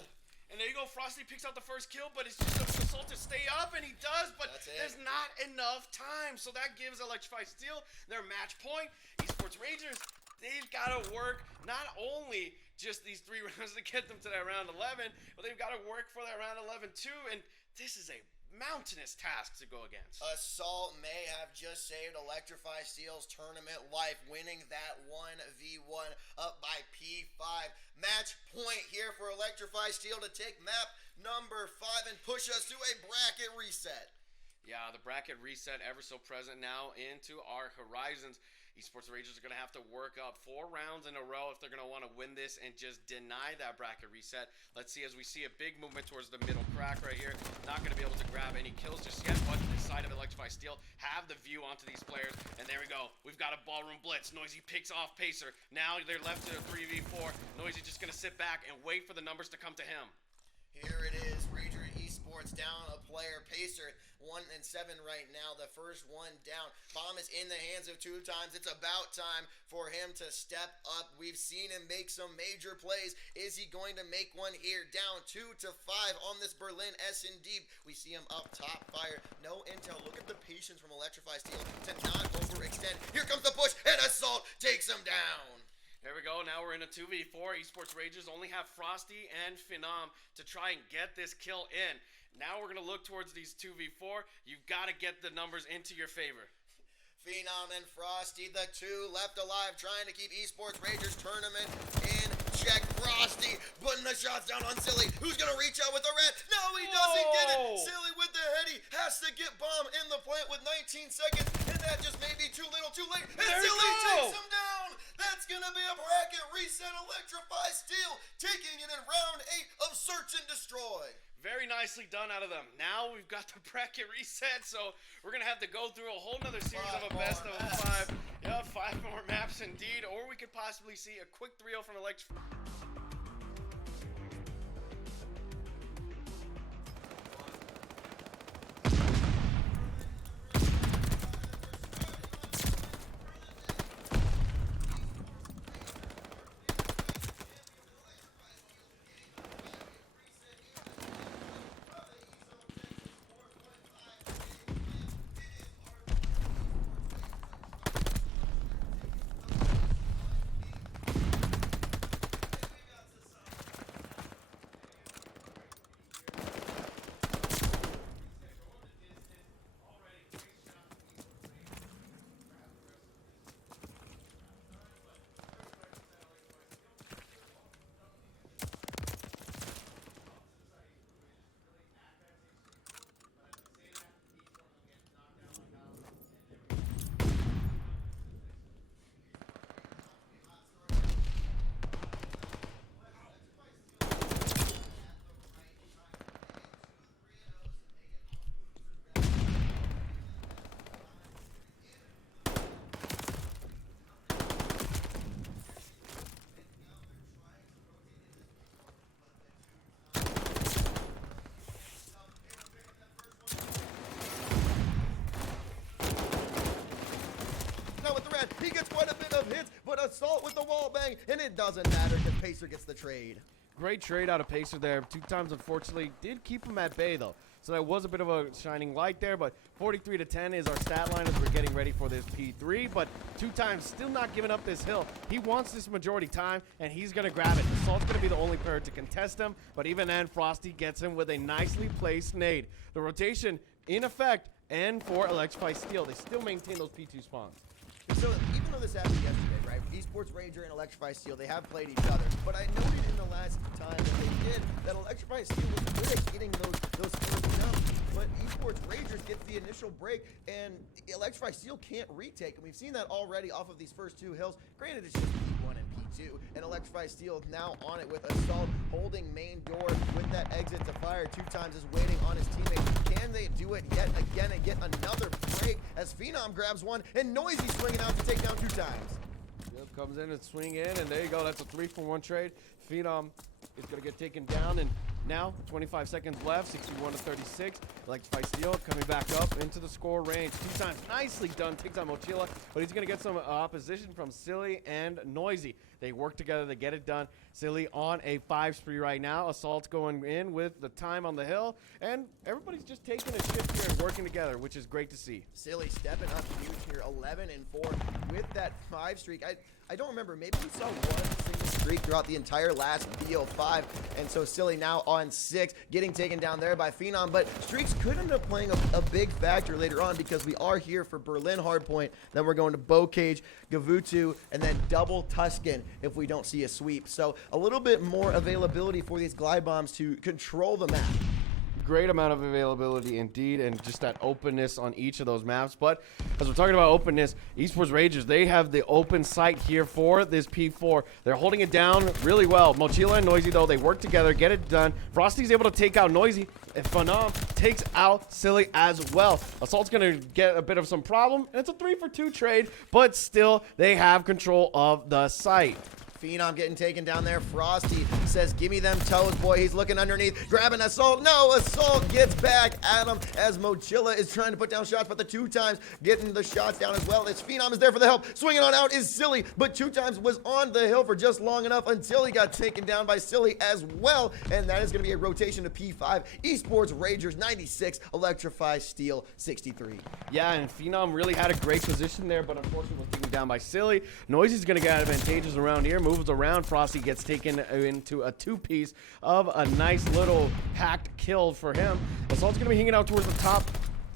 And there you go, Frosty picks out the first kill, but it's just up to Assault to stay up, and he does, but there's not enough time. So that gives Electrify Steel their match point. Esports Rangers, they've got to work not only just these 3 rounds to get them to that round 11, but they've got to work for that round 11 too, and this is a mountainous task to go against. Assault may have just saved Electrify Steel's tournament life, winning that 1v1 up by P5. Match point here for Electrify Steel to take map number 5 and push us to a bracket reset. Yeah, the bracket reset ever so present now into our horizons. Esports Rangers are going to have to work up 4 rounds in a row if they're going to want to win this and just deny that bracket reset. Let's see, as we see a big movement towards the middle crack right here. Not going to be able to grab any kills just yet, but the side of Electrify Steel have the view onto these players. And there we go. We've got a ballroom blitz. Noisy picks off Pacer. Now they're left to a 3v4. Noisy just going to sit back and wait for the numbers to come to him. Here it is, Ranger Esports down a player. Pacer 1 and 7 right now. The first one down. Bomb is in the hands of 2-times. It's about time for him to step up. We've seen him make some major plays. Is he going to make one here? Down 2-5 on this Berlin S&D. We see him up top. Fire. No intel. Look at the patience from Electrify Steel to not overextend. Here comes the push, and Assault takes him down. There we go. Now we're in a 2v4. Esports Rangers only have Frosty and Phenom to try and get this kill in. Now we're going to look towards these 2v4. You've got to get the numbers into your favor. Phenom and Frosty, the 2 left alive, trying to keep Esports Rangers tournament in check. Frosty putting the shots down on Silly, who's going to reach out with the red. No, he doesn't get it. Silly with the heady has to get Bomb in the plant with 19 seconds, and that just may be too little, too late. And Silly takes him down. That's going to be a bracket reset. Electrify Steel taking it in round 8 of Search and Destroy. Very nicely done out of them. Now we've got the bracket reset, so we're going to have to go through a whole nother series of a best of 5. Yeah, 5 more maps indeed, or we could possibly see a quick 3-0 from Electrify. He gets quite a bit of hits, but Assault with the wall bang, and it doesn't matter because Pacer gets the trade. Great trade out of Pacer there. 2-times, unfortunately, did keep him at bay, though. So that was a bit of a shining light there, but 43-10 is our stat line as we're getting ready for this P3, but 2-times still not giving up this hill. He wants this majority time, and he's going to grab it. Assault's going to be the only player to contest him, but even then, Frosty gets him with a nicely placed nade. The rotation in effect, and for Electrify Steel, they still maintain those P2 spawns. So even though this happened yesterday, right? Esports Ranger and Electrify Steel, they have played each other. But I noted in the last time that they did that Electrify Steel was good at getting those kills down. But Esports Rangers gets the initial break, and Electrify Steel can't retake. And we've seen that already off of these first 2 hills. Granted, it's just P1 and P2. 2, and Electrify Steel now on it with Assault holding main door with that exit to fire. 2 times is waiting on his teammate. Can they do it yet again and get another break as Phenom grabs one and Noisy swinging out to take down 2 times? Yep, comes in and swing in, and there you go. That's a 3-for-1 trade. Phenom is going to get taken down, and now 25 seconds left, 61 to 36. Electrify Steel coming back up into the score range. 2 times, nicely done. Takes on Mochila, but he's going to get some opposition from Silly and Noisy. They work together to get it done. Silly on a 5 spree right now. Assault's going in with the time on the hill, and everybody's just taking a shift here and working together, which is great to see. Silly stepping up huge here, 11 and 4 with that 5 streak. I don't remember, maybe we saw one single streak throughout the entire last BO5, and so Silly now on 6, getting taken down there by Phenom, but streaks could end up playing a big factor later on because we are here for Berlin Hardpoint, then we're going to Bocage, Gavutu, and then double Tuscan if we don't see a sweep. So a little bit more availability for these glide bombs to control the map. Great amount of availability indeed, and just that openness on each of those maps. But as we're talking about openness, Esports Ragers, they have the open site here for this P4. They're holding it down really well. Mochila and Noisy, though, they work together, get it done. Frosty's able to take out Noisy, and Phenom takes out Silly as well. Assault's going to get a bit of some problem, and it's a 3-for-2 trade, but still, they have control of the site. Phenom getting taken down there. Frosty says, give me them toes, boy. He's looking underneath, grabbing Assault. No, Assault gets back at him as Mochila is trying to put down shots, but the 2 times getting the shots down as well. As Phenom is there for the help. Swinging on out is Silly, but 2 times was on the hill for just long enough until he got taken down by Silly as well. And that is going to be a rotation to P5. Esports Ragers 96, Electrify Steel 63. Yeah, and Phenom really had a great position there, but unfortunately was taken down by Silly. Noisy's going to get advantageous around here. Moves around. Frosty gets taken into a 2-piece of a nice little hacked kill for him. Assault's going to be hanging out towards the top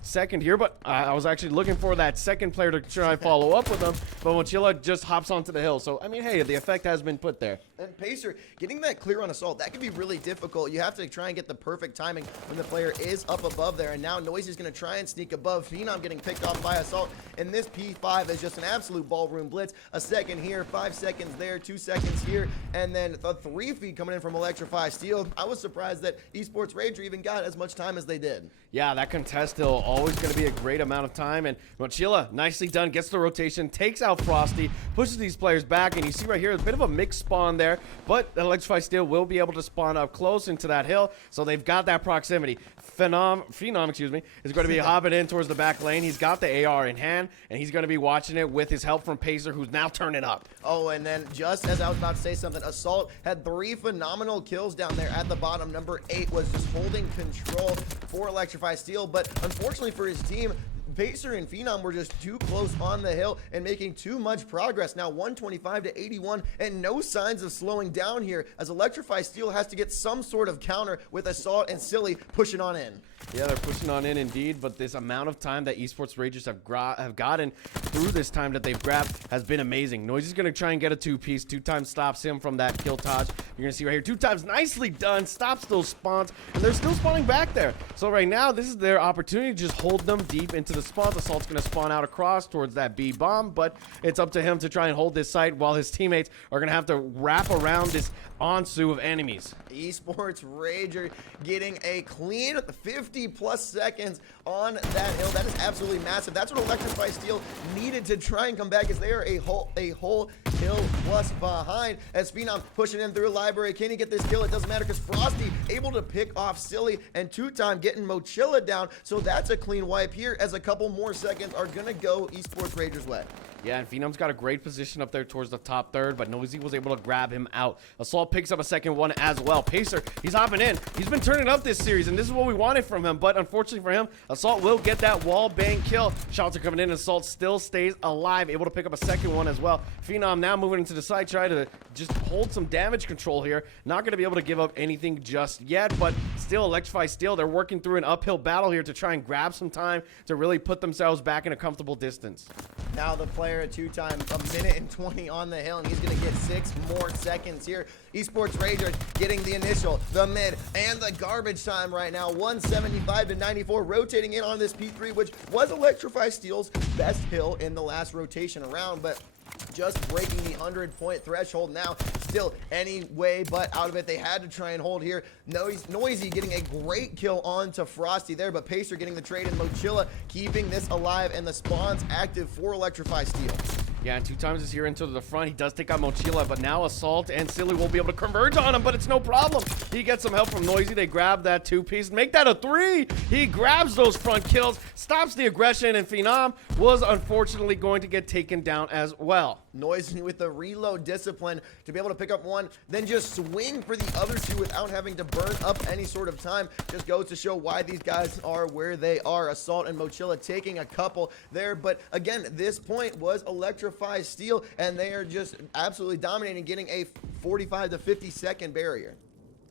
second here, but I was actually looking for that second player to try and follow up with him, but Mochila just hops onto the hill. So, I mean, hey, the effect has been put there. And Pacer, getting that clear on Assault, that can be really difficult. You have to try and get the perfect timing when the player is up above there, and now Noisy's going to try and sneak above. Phenom getting picked off by Assault, and this P5 is just an absolute ballroom blitz. A second here, 5 seconds there, 2 seconds here, and then the 3 feed coming in from Electrify Steel. I was surprised that Esports Rager even got as much time as they did. Yeah, that contest still always going to be a great amount of time, and Mochila, nicely done, gets the rotation, takes out Frosty, pushes these players back, and you see right here, a bit of a mixed spawn there, but Electrify Steel will be able to spawn up close into that hill, so they've got that proximity. Phenom, is going to be hopping in towards the back lane. He's got the AR in hand, and he's going to be watching it with his help from Pacer, who's now turning up. Oh, and then just as I was about to say something, Assault had 3 phenomenal kills down there at the bottom. Number 8 was just holding control for Electrify Steel, but unfortunately for his team, Pacer and Phenom were just too close on the hill and making too much progress. Now 125 to 81 and no signs of slowing down here as Electrify Steel has to get some sort of counter with Assault and Silly pushing on in. Yeah, they're pushing on in indeed, but this amount of time that Esports Ragers have gotten through this time that they've grabbed has been amazing. Noisy's going to try and get a 2-piece. 2 times stops him from that kill Taj. You're going to see right here, 2 times nicely done, stops those spawns, and they're still spawning back there. So right now, this is their opportunity to just hold them deep into the spawns. Assault's going to spawn out across towards that B bomb, but it's up to him to try and hold this site while his teammates are going to have to wrap around this onslaught of enemies. Esports Rager getting a clean 50+ seconds on that hill. That is absolutely massive. That's what Electrify Steel needed to try and come back, as they are a whole hill plus behind. As Phenom pushing in through a library. Can he get this kill? It doesn't matter because Frosty able to pick off Silly, and 2-time getting Mochila down. So that's a clean wipe here, as a couple more seconds are going to go Esports Ragers' way. Yeah, and Phenom's got a great position up there towards the top third, but Noisy was able to grab him out. Assault picks up a second one as well. Pacer, he's hopping in. He's been turning up this series, and this is what we wanted from him, but unfortunately for him, Assault will get that wall bang kill. Shots are coming in, and Assault still stays alive, able to pick up a second one as well. Phenom now moving into the side, trying to just hold some damage control here. Not going to be able to give up anything just yet, but still Electrify Steel, they're working through an uphill battle here to try and grab some time to really put themselves back in a comfortable distance. Now the player at 2-time, 1:20 on the hill, and he's going to get 6 more seconds here. Esports Ragers getting the initial, the mid, and the garbage time right now. 175 to 94, rotating in on this P3, which was Electrify Steel's best hill in the last rotation around, but just breaking the 100-point threshold now. Still any way but out of it. They had to try and hold here. Noisy getting a great kill onto Frosty there, but Pacer getting the trade, and Mochilla keeping this alive, and the spawns active for Electrify Steel. Yeah, and 2 times is here into the front. He does take out Mochila, but now Assault and Silly won't be able to converge on him, but it's no problem. He gets some help from Noisy. They grab that 2-piece, make that a 3. He grabs those front kills, stops the aggression, and Phenom was unfortunately going to get taken down as well. Noisy with the reload discipline to be able to pick up one, then just swing for the other 2 without having to burn up any sort of time. Just goes to show why these guys are where they are. Assault and Mochila taking a couple there, but again, this point was Electrify Steel, and they are just absolutely dominating, getting a 45 to 50 second barrier.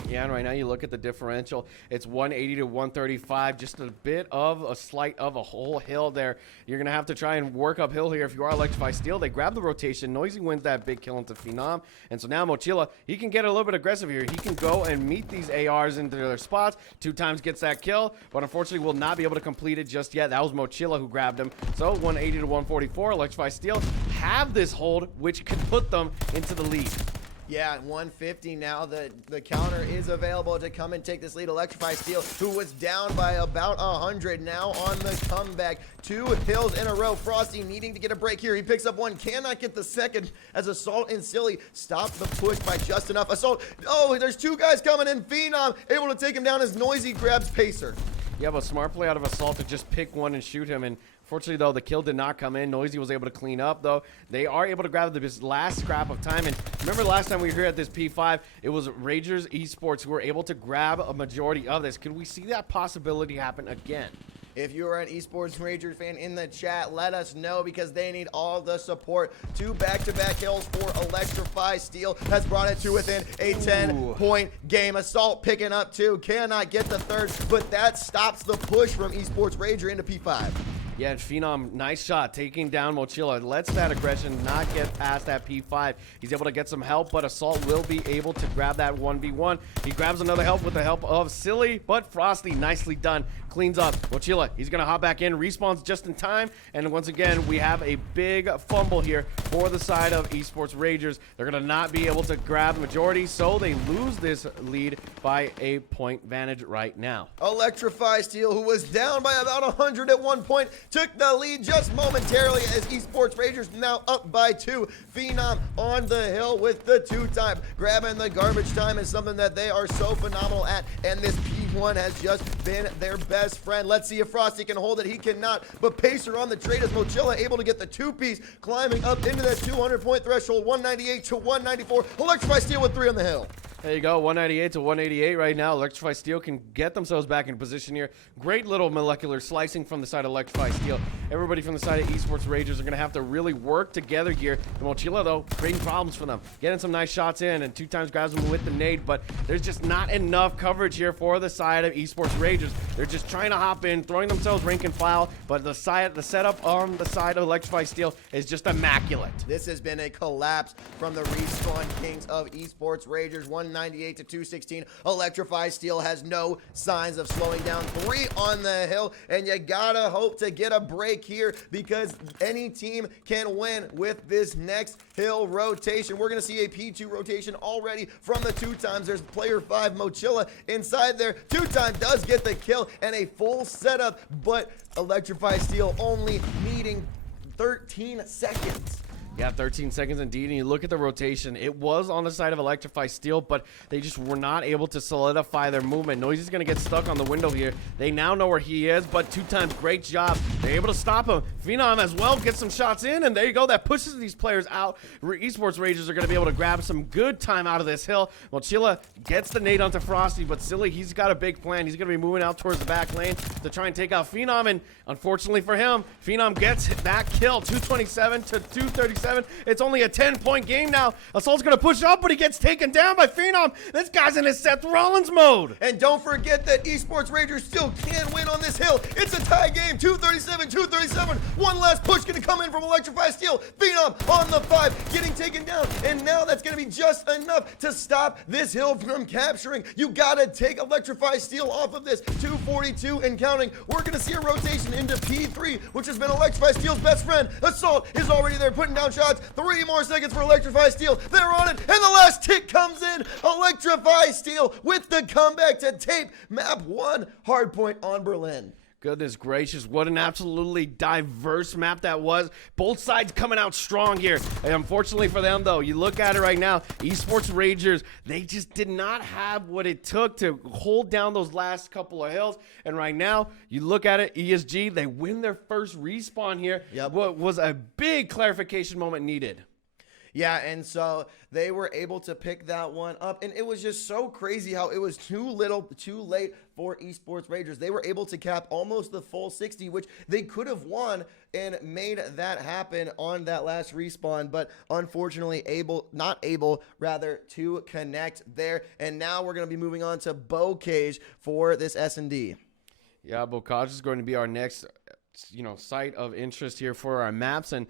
Yeah, and right now you look at the differential, it's 180 to 135, just a bit of a slight of a whole hill there. You're going to have to try and work uphill here if you are Electrify Steel. They grab the rotation. Noisy wins that big kill into Phenom, and so now Mochila, he can get a little bit aggressive here. He can go and meet these ARs into their spots. 2 times gets that kill, but unfortunately will not be able to complete it just yet. That was Mochila who grabbed him. So 180 to 144, Electrify Steel have this hold, which could put them into the lead. Yeah, at 150 now, the counter is available to come and take this lead. Electrify Steel, who was down by about 100, now on the comeback. 2 hills in a row. Frosty needing to get a break here. He picks up one, cannot get the second, as Assault and Silly stop the push by just enough. Assault, oh, there's 2 guys coming in. Phenom able to take him down as Noisy grabs Pacer. Yeah, but smart play out of Assault to just pick one and shoot him, and fortunately, though, the kill did not come in. Noisy was able to clean up, though. They are able to grab this last scrap of time. And remember last time we were here at this P5, it was Ragers Esports who were able to grab a majority of this. Could we see that possibility happen again? If you are an Esports Ragers fan in the chat, let us know, because they need all the support. 2 back-to-back kills for Electrify Steel has brought it to within a 10-point game. Assault picking up 2, cannot get the 3rd, but that stops the push from Esports Rager into P5. Yeah, and Phenom, nice shot, taking down Mochila. Lets that aggression not get past that P5. He's able to get some help, but Assault will be able to grab that 1v1. He grabs another help with the help of Silly, but Frosty, nicely done, cleans up. Mochila, he's going to hop back in, respawns just in time, and once again, we have a big fumble here for the side of Esports Ragers. They're going to not be able to grab the majority, so they lose this lead by a point vantage right now. Electrify Steel, who was down by about 100 at one point, took the lead just momentarily, as Esports Ragers now up by 2. Phenom on the hill with the 2-time. Grabbing the garbage time is something that they are so phenomenal at, and this P1 has just been their best friend. Let's see if Frosty can hold it. He cannot, but Pacer on the trade as Mochila able to get the 2-piece, climbing up into that 200-point threshold, 198 to 194. Electrify Steel with 3 on the hill. There you go, 198 to 188 right now. Electrify Steel can get themselves back in position here. Great little molecular slicing from the side of Electrify Steel. Everybody from the side of Esports Ragers are going to have to really work together here. And Mochila, though, creating problems for them. Getting some nice shots in, and 2 times grabs them with the nade, but there's just not enough coverage here for the side of Esports Ragers. They're just trying to hop in, throwing themselves rank and file, but the setup on the side of Electrify Steel is just immaculate. This has been a collapse from the Respawn Kings of Esports Ragers. 198 to 216. Electrify Steel has no signs of slowing down. 3 on the hill, and you gotta hope to get a break here, because any team can win with this next hill rotation. We're gonna see a P2 rotation already from the 2 times. There's player 5, Mochila, inside there. 2-time does get the kill and a full setup, but Electrify Steel only needing 13 seconds. Yeah, 13 seconds indeed, and you look at the rotation. It was on the side of Electrify Steel, but they just were not able to solidify their movement. Noisy's going to get stuck on the window here. They now know where he is, but 2 times, great job. They're able to stop him. Phenom as well gets some shots in, and there you go. That pushes these players out. Esports Ragers are going to be able to grab some good time out of this hill. Mochila gets the nade onto Frosty, but Silly, he's got a big plan. He's going to be moving out towards the back lane to try and take out Phenom, and unfortunately for him, Phenom gets that kill. 227 to 237. It's only a 10-point game now. Assault's going to push up, but he gets taken down by Phenom. This guy's in his Seth Rollins mode. And don't forget that Esports Ragers still can win on this hill. It's a tie game, 237, 237. One last push going to come in from Electrify Steel. Phenom on the 5, getting taken down. And now that's going to be just enough to stop this hill from capturing. You got to take Electrify Steel off of this. 242 and counting. We're going to see a rotation into P3, which has been Electrify Steel's best friend. Assault is already there, putting down round shots. 3 more seconds for Electrify Steel. They're on it, and the last tick comes in. Electrify Steel with the comeback to tape map 1 hardpoint on Berlin. Goodness gracious, what an absolutely diverse map that was. Both sides coming out strong here. And unfortunately for them, though, you look at it right now, Esports Ragers, they just did not have what it took to hold down those last couple of hills. And right now, you look at it, ESG, they win their first respawn here. Yep. What was a big clarification moment needed. Yeah, and so they were able to pick that one up, and it was just so crazy how it was too late for Esports Ragers. They were able to cap almost the full 60, which they could have won and made that happen on that last respawn, but unfortunately not able to connect there. And now we're going to be moving on to Bocage for this S&D. Yeah, Bocage is going to be our next, site of interest here for our maps, and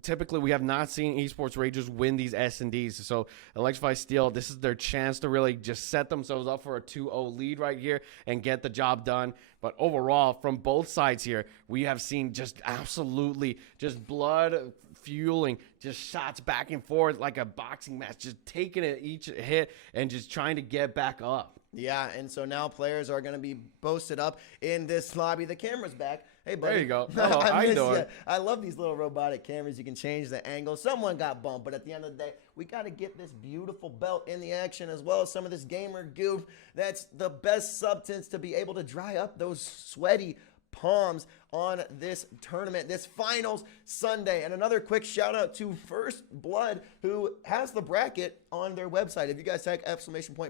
typically we have not seen Esports Ragers win these S&Ds. So Electrify Steel, this is their chance to really just set themselves up for a 2-0 lead right here and get the job done. But overall, from both sides here, we have seen just absolutely just blood fueling, just shots back and forth like a boxing match, just taking it each hit and just trying to get back up. Yeah, and so now players are going to be posted up in this lobby. The camera's back. Hey, buddy. There you go. Hello, how you doing? I love these little robotic cameras. You can change the angle. Someone got bumped, but at the end of the day, we got to get this beautiful belt in the action as well as some of this gamer goof. That's the best substance to be able to dry up those sweaty palms on this tournament, this finals Sunday. And another quick shout out to First Blood, who has the bracket on their website. If you guys type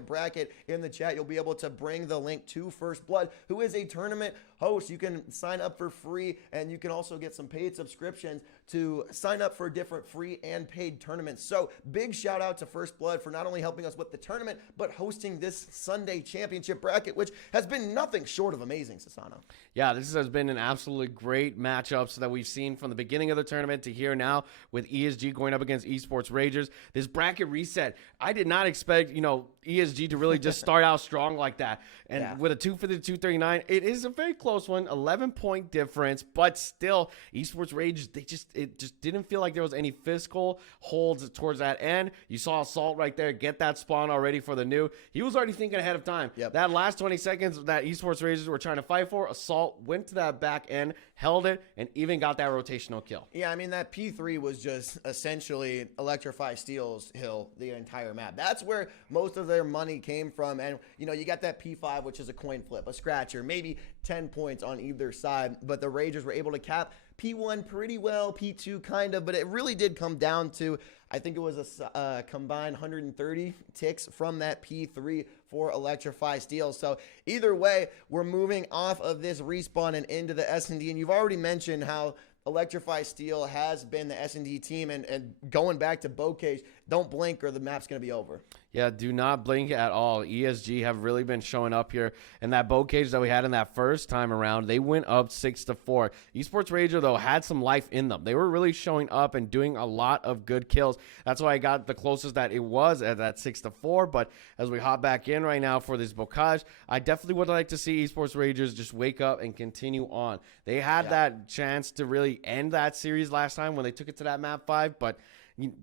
!bracket in the chat, you'll be able to bring the link to First Blood, who is a tournament host. You can sign up for free, and you can also get some paid subscriptions to sign up for different free and paid tournaments. So big shout out to First Blood for not only helping us with the tournament, but hosting this Sunday championship bracket, which has been nothing short of amazing, Sasano. Yeah, this has been an absolutely great matchups that we've seen from the beginning of the tournament to here now with ESG going up against Esports Ragers. This bracket reset, I did not expect, ESG to really just start out strong like that. And with a 250-239, it is a very close one, 11-point difference, but still, Esports Ragers, it just didn't feel like there was any physical holds towards that end. You saw Assault right there get that spawn already for the new. He was already thinking ahead of time. Yep. That last 20 seconds that Esports Ragers were trying to fight for, Assault went to that back end, held it, and even got that rotational kill. Yeah, I mean, that P3 was just essentially Electrify Steel's hill the entire map. That's where most of their money came from. And, you got that P5, which is a coin flip, a scratcher, maybe 10 points on either side. But the Ragers were able to cap P1 pretty well, P2 kind of, but it really did come down to, I think it was a combined 130 ticks from that P3 for Electrify Steel. So either way, we're moving off of this respawn and into the S&D, and you've already mentioned how Electrify Steel has been the S&D team, and going back to Bocage, don't blink or the map's going to be over. Yeah, do not blink at all. ESG have really been showing up here. And that Bocage that we had in that first time around, they went up 6-4. Esports Rager, though, had some life in them. They were really showing up and doing a lot of good kills. That's why I got the closest that it was at that 6-4. But as we hop back in right now for this Bocage, I definitely would like to see Esports Ragers just wake up and continue on. They had that chance to really end that series last time when they took it to that map 5, but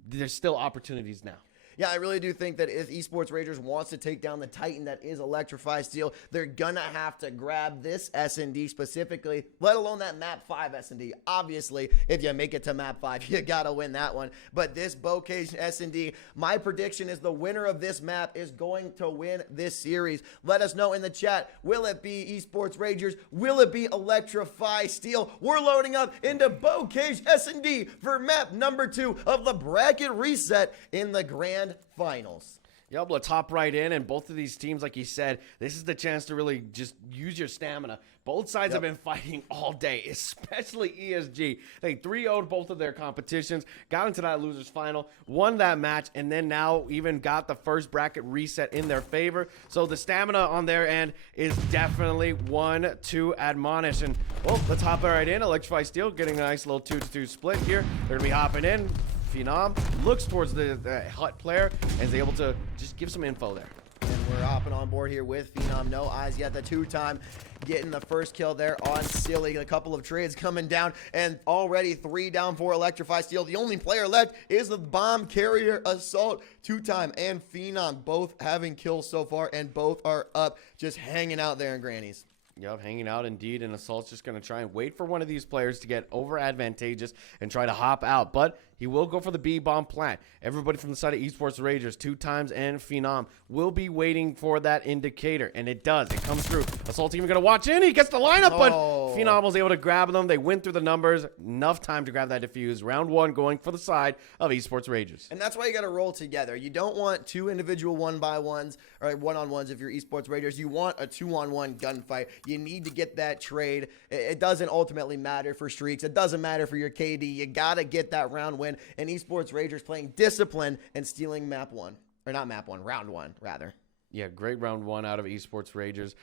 there's still opportunities now. Yeah, I really do think that if Esports Ragers wants to take down the Titan that is Electrify Steel, they're gonna have to grab this S&D specifically, let alone that map 5 S&D. Obviously, if you make it to map 5, you gotta win that one. But this Bocage S&D, my prediction is the winner of this map is going to win this series. Let us know in the chat, will it be Esports Ragers? Will it be Electrify Steel? We're loading up into Bocage S&D for map number 2 of the bracket reset in the Grand Finals. Yep, let's hop right in. And both of these teams, like you said, this is the chance to really just use your stamina. Both sides have been fighting all day, especially ESG. They 3-0'd both of their competitions, got into that losers final, won that match, and then now even got the first bracket reset in their favor. So the stamina on their end is definitely one to admonish. And, well, let's hop right in. Electrify Steel getting a nice little 2-2 split here. They're going to be hopping in. Phenom looks towards the Hut player and is able to just give some info there. And We're hopping on board here with Phenom. No eyes yet. The two-time getting the first kill there on Silly. A couple of trades coming down, and already 3 down for Electrify Steel. The only player left is the bomb carrier Assault. Two-time and Phenom both having kills so far, and both are up, just hanging out there in Grannies. Yep, hanging out indeed, and Assault's just going to try and wait for one of these players to get over advantageous and try to hop out, but he will go for the B-bomb plant. Everybody from the side of Esports Ragers, two times and Phenom, will be waiting for that indicator, and it does. It comes through. Assault's even going to watch in. He gets the lineup, but Phenom was able to grab them. They went through the numbers. Enough time to grab that defuse. Round one going for the side of Esports Ragers. And that's why you got to roll together. You don't want two individual one-by-ones or one-on-ones if you're Esports Ragers. You want a two-on-one gunfight. You need to get that trade. It doesn't ultimately matter for streaks. It doesn't matter for your KD. You got to get that round win. And Esports Ragers playing discipline and stealing map one. Or not map one, round one, rather. Yeah, great round one out of Esports Ragers.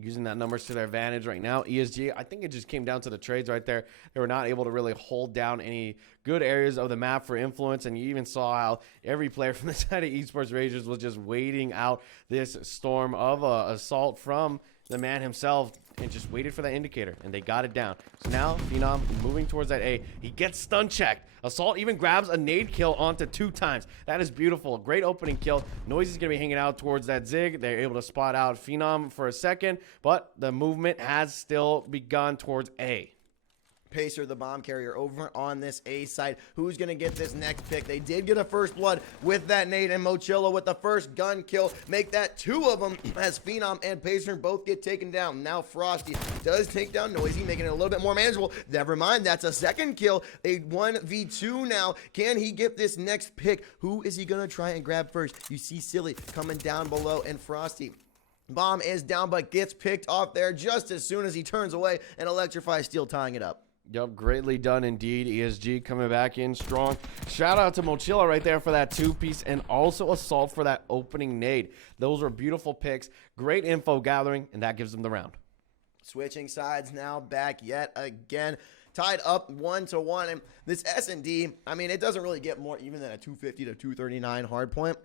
Using that numbers to their advantage right now. ESG, I think it just came down to the trades right there. They were not able to really hold down any good areas of the map for influence, and you even saw how every player from the side of Esports Ragers was just waiting out this storm of assault from the man himself and just waited for that indicator, and they got it down. So now Phenom moving towards that A. He gets stun checked. Assault even grabs a nade kill onto two times. That is beautiful. Great opening kill. Noise is going to be hanging out towards that Zig. They're able to spot out Phenom for a second, but the movement has still begun towards A. Pacer, the bomb carrier, over on this A side. Who's going to get this next pick? They did get a first blood with that nade, and Mochillo with the first gun kill. Make that two of them as Phenom and Pacer both get taken down. Now Frosty does take down Noisy, making it a little bit more manageable. Never mind, that's a second kill. A 1v2 now. Can he get this next pick? Who is he going to try and grab first? You see Silly coming down below, and Frosty. Bomb is down, but gets picked off there just as soon as he turns away, and Electrify Steel tying it up. Yep, greatly done indeed. ESG coming back in strong. Shout out to Mochilla right there for that two-piece, and also Assault for that opening nade. Those were beautiful picks. Great info gathering, and that gives them the round. Switching sides now, back yet again. Tied up 1-1, and this S&D, I mean, it doesn't really get more even than a 250 to 239 hard point.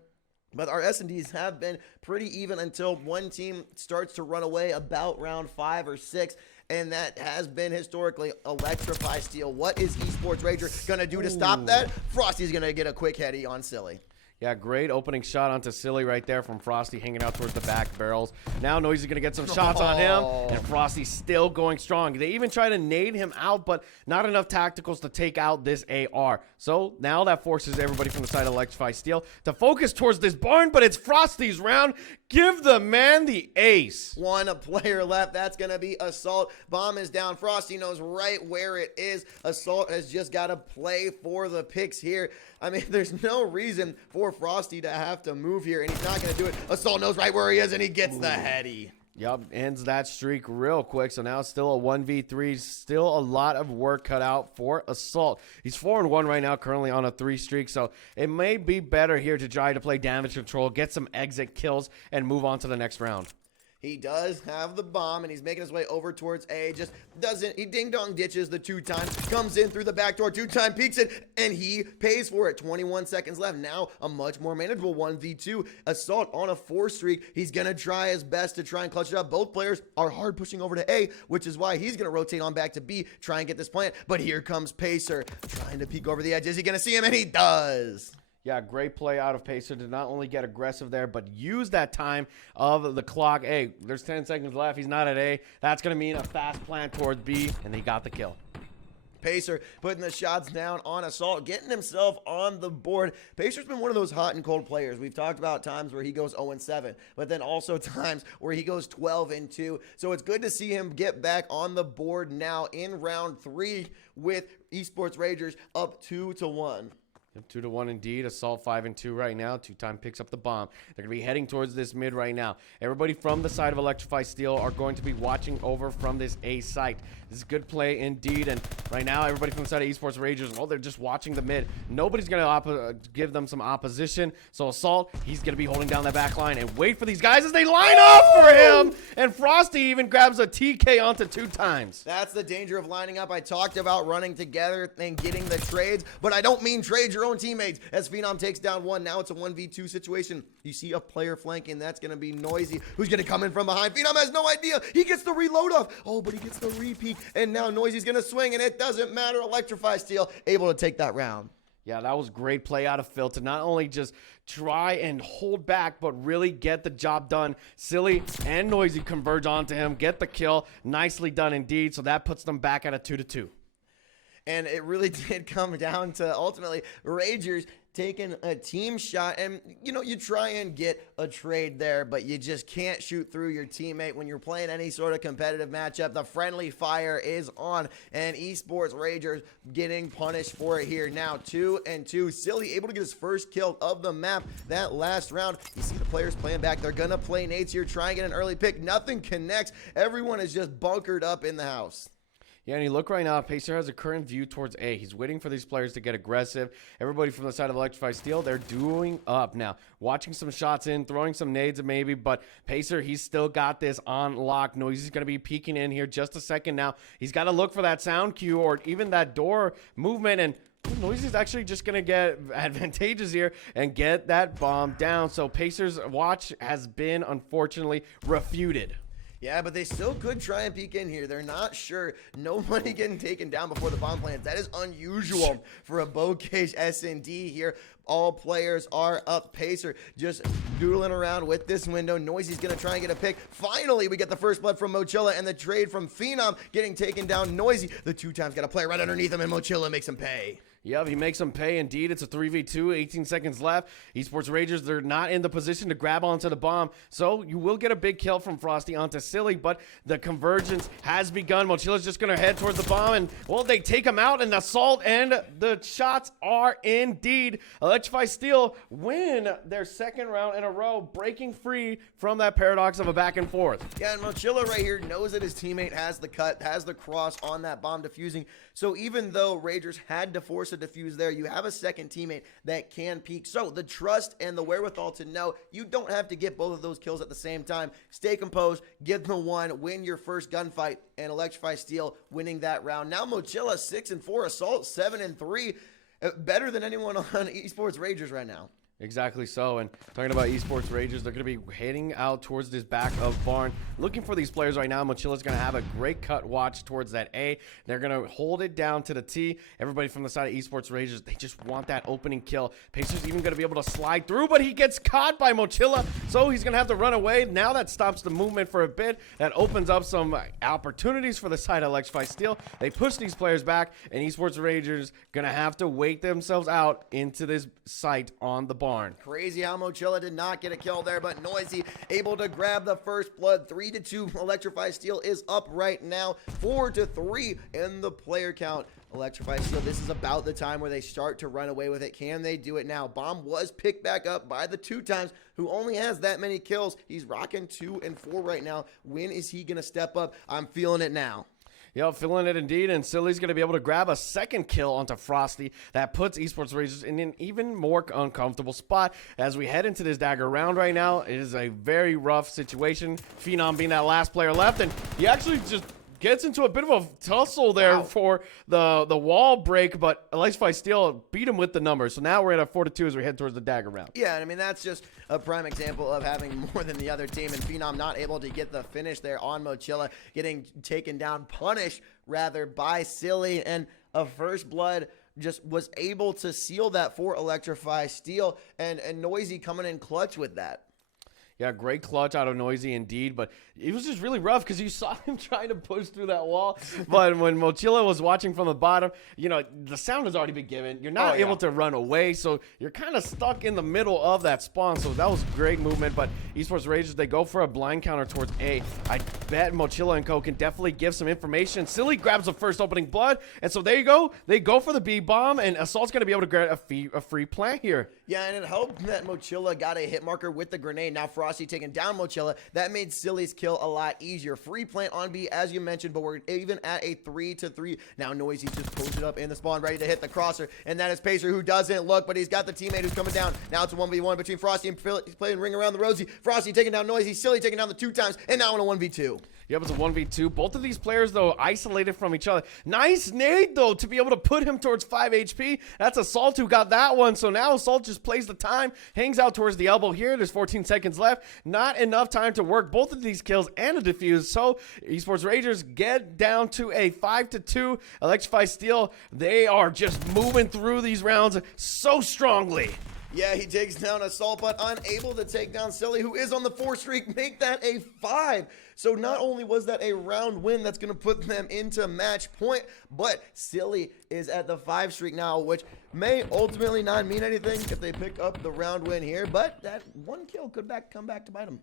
But our S&Ds have been pretty even until one team starts to run away about round 5 or 6. And that has been historically Electrify Steel. What is Esports Rager going to do to stop that? Frosty's going to get a quick heady on Silly. Yeah, great opening shot onto Silly right there from Frosty, hanging out towards the back barrels. Now Noisy's going to get some shots on him, and Frosty's still going strong. They even try to nade him out, but not enough tacticals to take out this AR. So now that forces everybody from the side of Electrify Steel to focus towards this barn, but it's Frosty's round. Give the man the ace. One player left. That's going to be Assault. Bomb is down. Frosty knows right where it is. Assault has just got to play for the picks here. I mean, there's no reason for Frosty to have to move here, and he's not going to do it. Assault knows right where he is, and he gets the heady. Yep, ends that streak real quick. So now it's still a 1v3. Still a lot of work cut out for Assault. He's 4-1 right now, currently on a 3 streak. So it may be better here to try to play damage control, get some exit kills, and move on to the next round. He does have the bomb, and he's making his way over towards A. Just doesn't, he ding-dong ditches the 2 times, comes in through the back door, 2-time peeks it, and he pays for it. 21 seconds left. Now a much more manageable 1v2. Assault on a 4 streak. He's going to try his best to try and clutch it up. Both players are hard pushing over to A, which is why he's going to rotate on back to B, try and get this plant. But here comes Pacer, trying to peek over the edge. Is he going to see him? And he does. Yeah, great play out of Pacer to not only get aggressive there, but use that time of the clock. Hey, there's 10 seconds left. He's not at A. That's going to mean a fast plant towards B, and he got the kill. Pacer putting the shots down on Assault, getting himself on the board. Pacer's been one of those hot and cold players. We've talked about times where he goes 0-7, but then also times where he goes 12-2. So it's good to see him get back on the board now in round 3 with Esports Ragers up 2-1. 2-1 indeed. Assault 5-2 right now. 2-time picks up the bomb. They're going to be heading towards this mid right now. Everybody from the side of Electrify Steel are going to be watching over from this A site. This is good play indeed. And right now, everybody from the side of Esports Ragers, well, they're just watching the mid. Nobody's going to give them some opposition. So Assault, he's going to be holding down that back line and wait for these guys as they line up for him. and Frosty even grabs a TK onto 2 times. That's the danger of lining up. I talked about running together and getting the trades, but I don't mean trade your own teammates. As Phenom takes down one, now it's a 1v2 situation. You see a player flanking, that's going to be Noisy, who's going to come in from behind. Phenom has no idea. He gets the reload off. Oh, but he gets the repeat, and now Noisy's going to swing, and it doesn't matter. Electrify Steel able to take that round. Yeah, that was great play out of Phil to not only just try and hold back, but really get the job done. Silly and Noisy converge onto him, get the kill. Nicely done indeed. So that puts them back at a 2-2. And it really did come down to ultimately Ragers taking a team shot, and you try and get a trade there, but you just can't shoot through your teammate when you're playing any sort of competitive matchup. The friendly fire is on, and Esports Ragers getting punished for it here. Now 2-2. Silly able to get his first kill of the map that last round. You see the players playing back. They're gonna play nades here, try and get an early pick. Nothing connects. Everyone is just bunkered up in the house. Yeah, and you look right now, Pacer has a current view towards A. He's waiting for these players to get aggressive. Everybody from the side of Electrify Steel, they're doing up now. Watching some shots in, throwing some nades maybe, but Pacer, he's still got this on lock. Noisy's going to be peeking in here just a second now. He's got to look for that sound cue or even that door movement, and Noisy's actually just going to get advantageous here and get that bomb down. So Pacer's watch has been, unfortunately, refuted. Yeah, but they still could try and peek in here. They're not sure. Nobody getting taken down before the bomb plants. That is unusual for a Bocage S&D here. All players are up. Pacer just doodling around with this window. Noisy's going to try and get a pick. Finally, we get the first blood from Mochilla and the trade from Phenom getting taken down. Noisy, the 2 times got a player right underneath him, and Mochilla makes him pay. Yep, he makes them pay indeed. It's a 3v2, 18 seconds left. Esports Ragers, they're not in the position to grab onto the bomb, so you will get a big kill from Frosty onto Silly, but the convergence has begun. Mochilla's just going to head towards the bomb, and, well, they take him out, and Assault and the shots are indeed. Electrify Steel win their second round in a row, breaking free from that paradox of a back and forth. Yeah, and Mochilla right here knows that his teammate has the cut, has the cross on that bomb defusing, so even though Ragers had to force a defuse there, you have a second teammate that can peek. So the trust and the wherewithal to know you don't have to get both of those kills at the same time. Stay composed, get the one, win your first gunfight, and Electrify Steel winning that round. Now Mochilla 6-4, Assault 7-3, better than anyone on Esports Ragers right now. Exactly so, and talking about Esports Ragers, they're going to be heading out towards this back of barn, looking for these players right now. Mochilla's going to have a great cut watch towards that A. They're going to hold it down to the T. Everybody from the side of Esports Ragers, they just want that opening kill. Pacer's even going to be able to slide through, but he gets caught by Mochilla, so he's going to have to run away. Now that stops the movement for a bit. That opens up some opportunities for the side of Electrify Steel. They push these players back, and Esports Ragers going to have to wait themselves out into this site on the barn. Crazy how Mochilla did not get a kill there, but Noisy able to grab the first blood. 3-2. Electrify Steel is up right now. 4-3 in the player count. Electrify Steel, this is about the time where they start to run away with it. Can they do it now? Bomb was picked back up by the 2 times, who only has that many kills. He's rocking 2-4 right now. When is he going to step up? I'm feeling it now. Yep, feeling it indeed, and Silly's going to be able to grab a second kill onto Frosty. That puts Esports Ragers in an even more uncomfortable spot as we head into this dagger round right now. It is a very rough situation. Phenom being that last player left, and he actually just gets into a bit of a tussle there for the wall break, but Electrify Steel beat him with the numbers. So now we're at a 4-2 as we head towards the dagger round. Yeah, and I mean, that's just a prime example of having more than the other team, and Phenom not able to get the finish there on Mochilla, getting taken down, punished rather by Silly, and a first blood just was able to seal that for Electrify Steel, and Noisy coming in clutch with that. Yeah, great clutch out of Noisy indeed, but it was just really rough because you saw him trying to push through that wall. But when Mochilla was watching from the bottom, the sound has already been given. You're not able to run away, so you're kind of stuck in the middle of that spawn. So that was great movement, but Esports Ragers, they go for a blind counter towards A. I bet Mochilla and Co can definitely give some information. Silly grabs the first opening blood, and so there you go. They go for the B bomb, and Assault's going to be able to get a free plant here. Yeah, and it helped that Mochilla got a hit marker with the grenade. Now Frosty taking down Mochella. That made Silly's kill a lot easier. Free plant on B, as you mentioned, but we're even at a 3-3. Now Noisy just posted up in the spawn, ready to hit the crosser, and that is Pacer, who doesn't look, but he's got the teammate who's coming down. Now it's a 1v1 between Frosty and Phil. He's playing ring around the Rosie. Frosty taking down Noisy, Silly taking down the 2 times, and now in a 1v2. Yep, it's a 1v2. Both of these players, though, isolated from each other. Nice nade, though, to be able to put him towards 5 HP. That's Assault who got that one. So now Assault just plays the time, hangs out towards the elbow here. There's 14 seconds left. Not enough time to work both of these kills and a defuse. So Esports Ragers get down to a 5-2. Electrify Steel, they are just moving through these rounds so strongly. Yeah, he takes down Assault, but unable to take down Silly, who is on the 4 streak, make that a 5. So not only was that a round win that's going to put them into match point, but Silly is at the 5 streak now, which may ultimately not mean anything if they pick up the round win here, but that 1 kill could come back to bite them.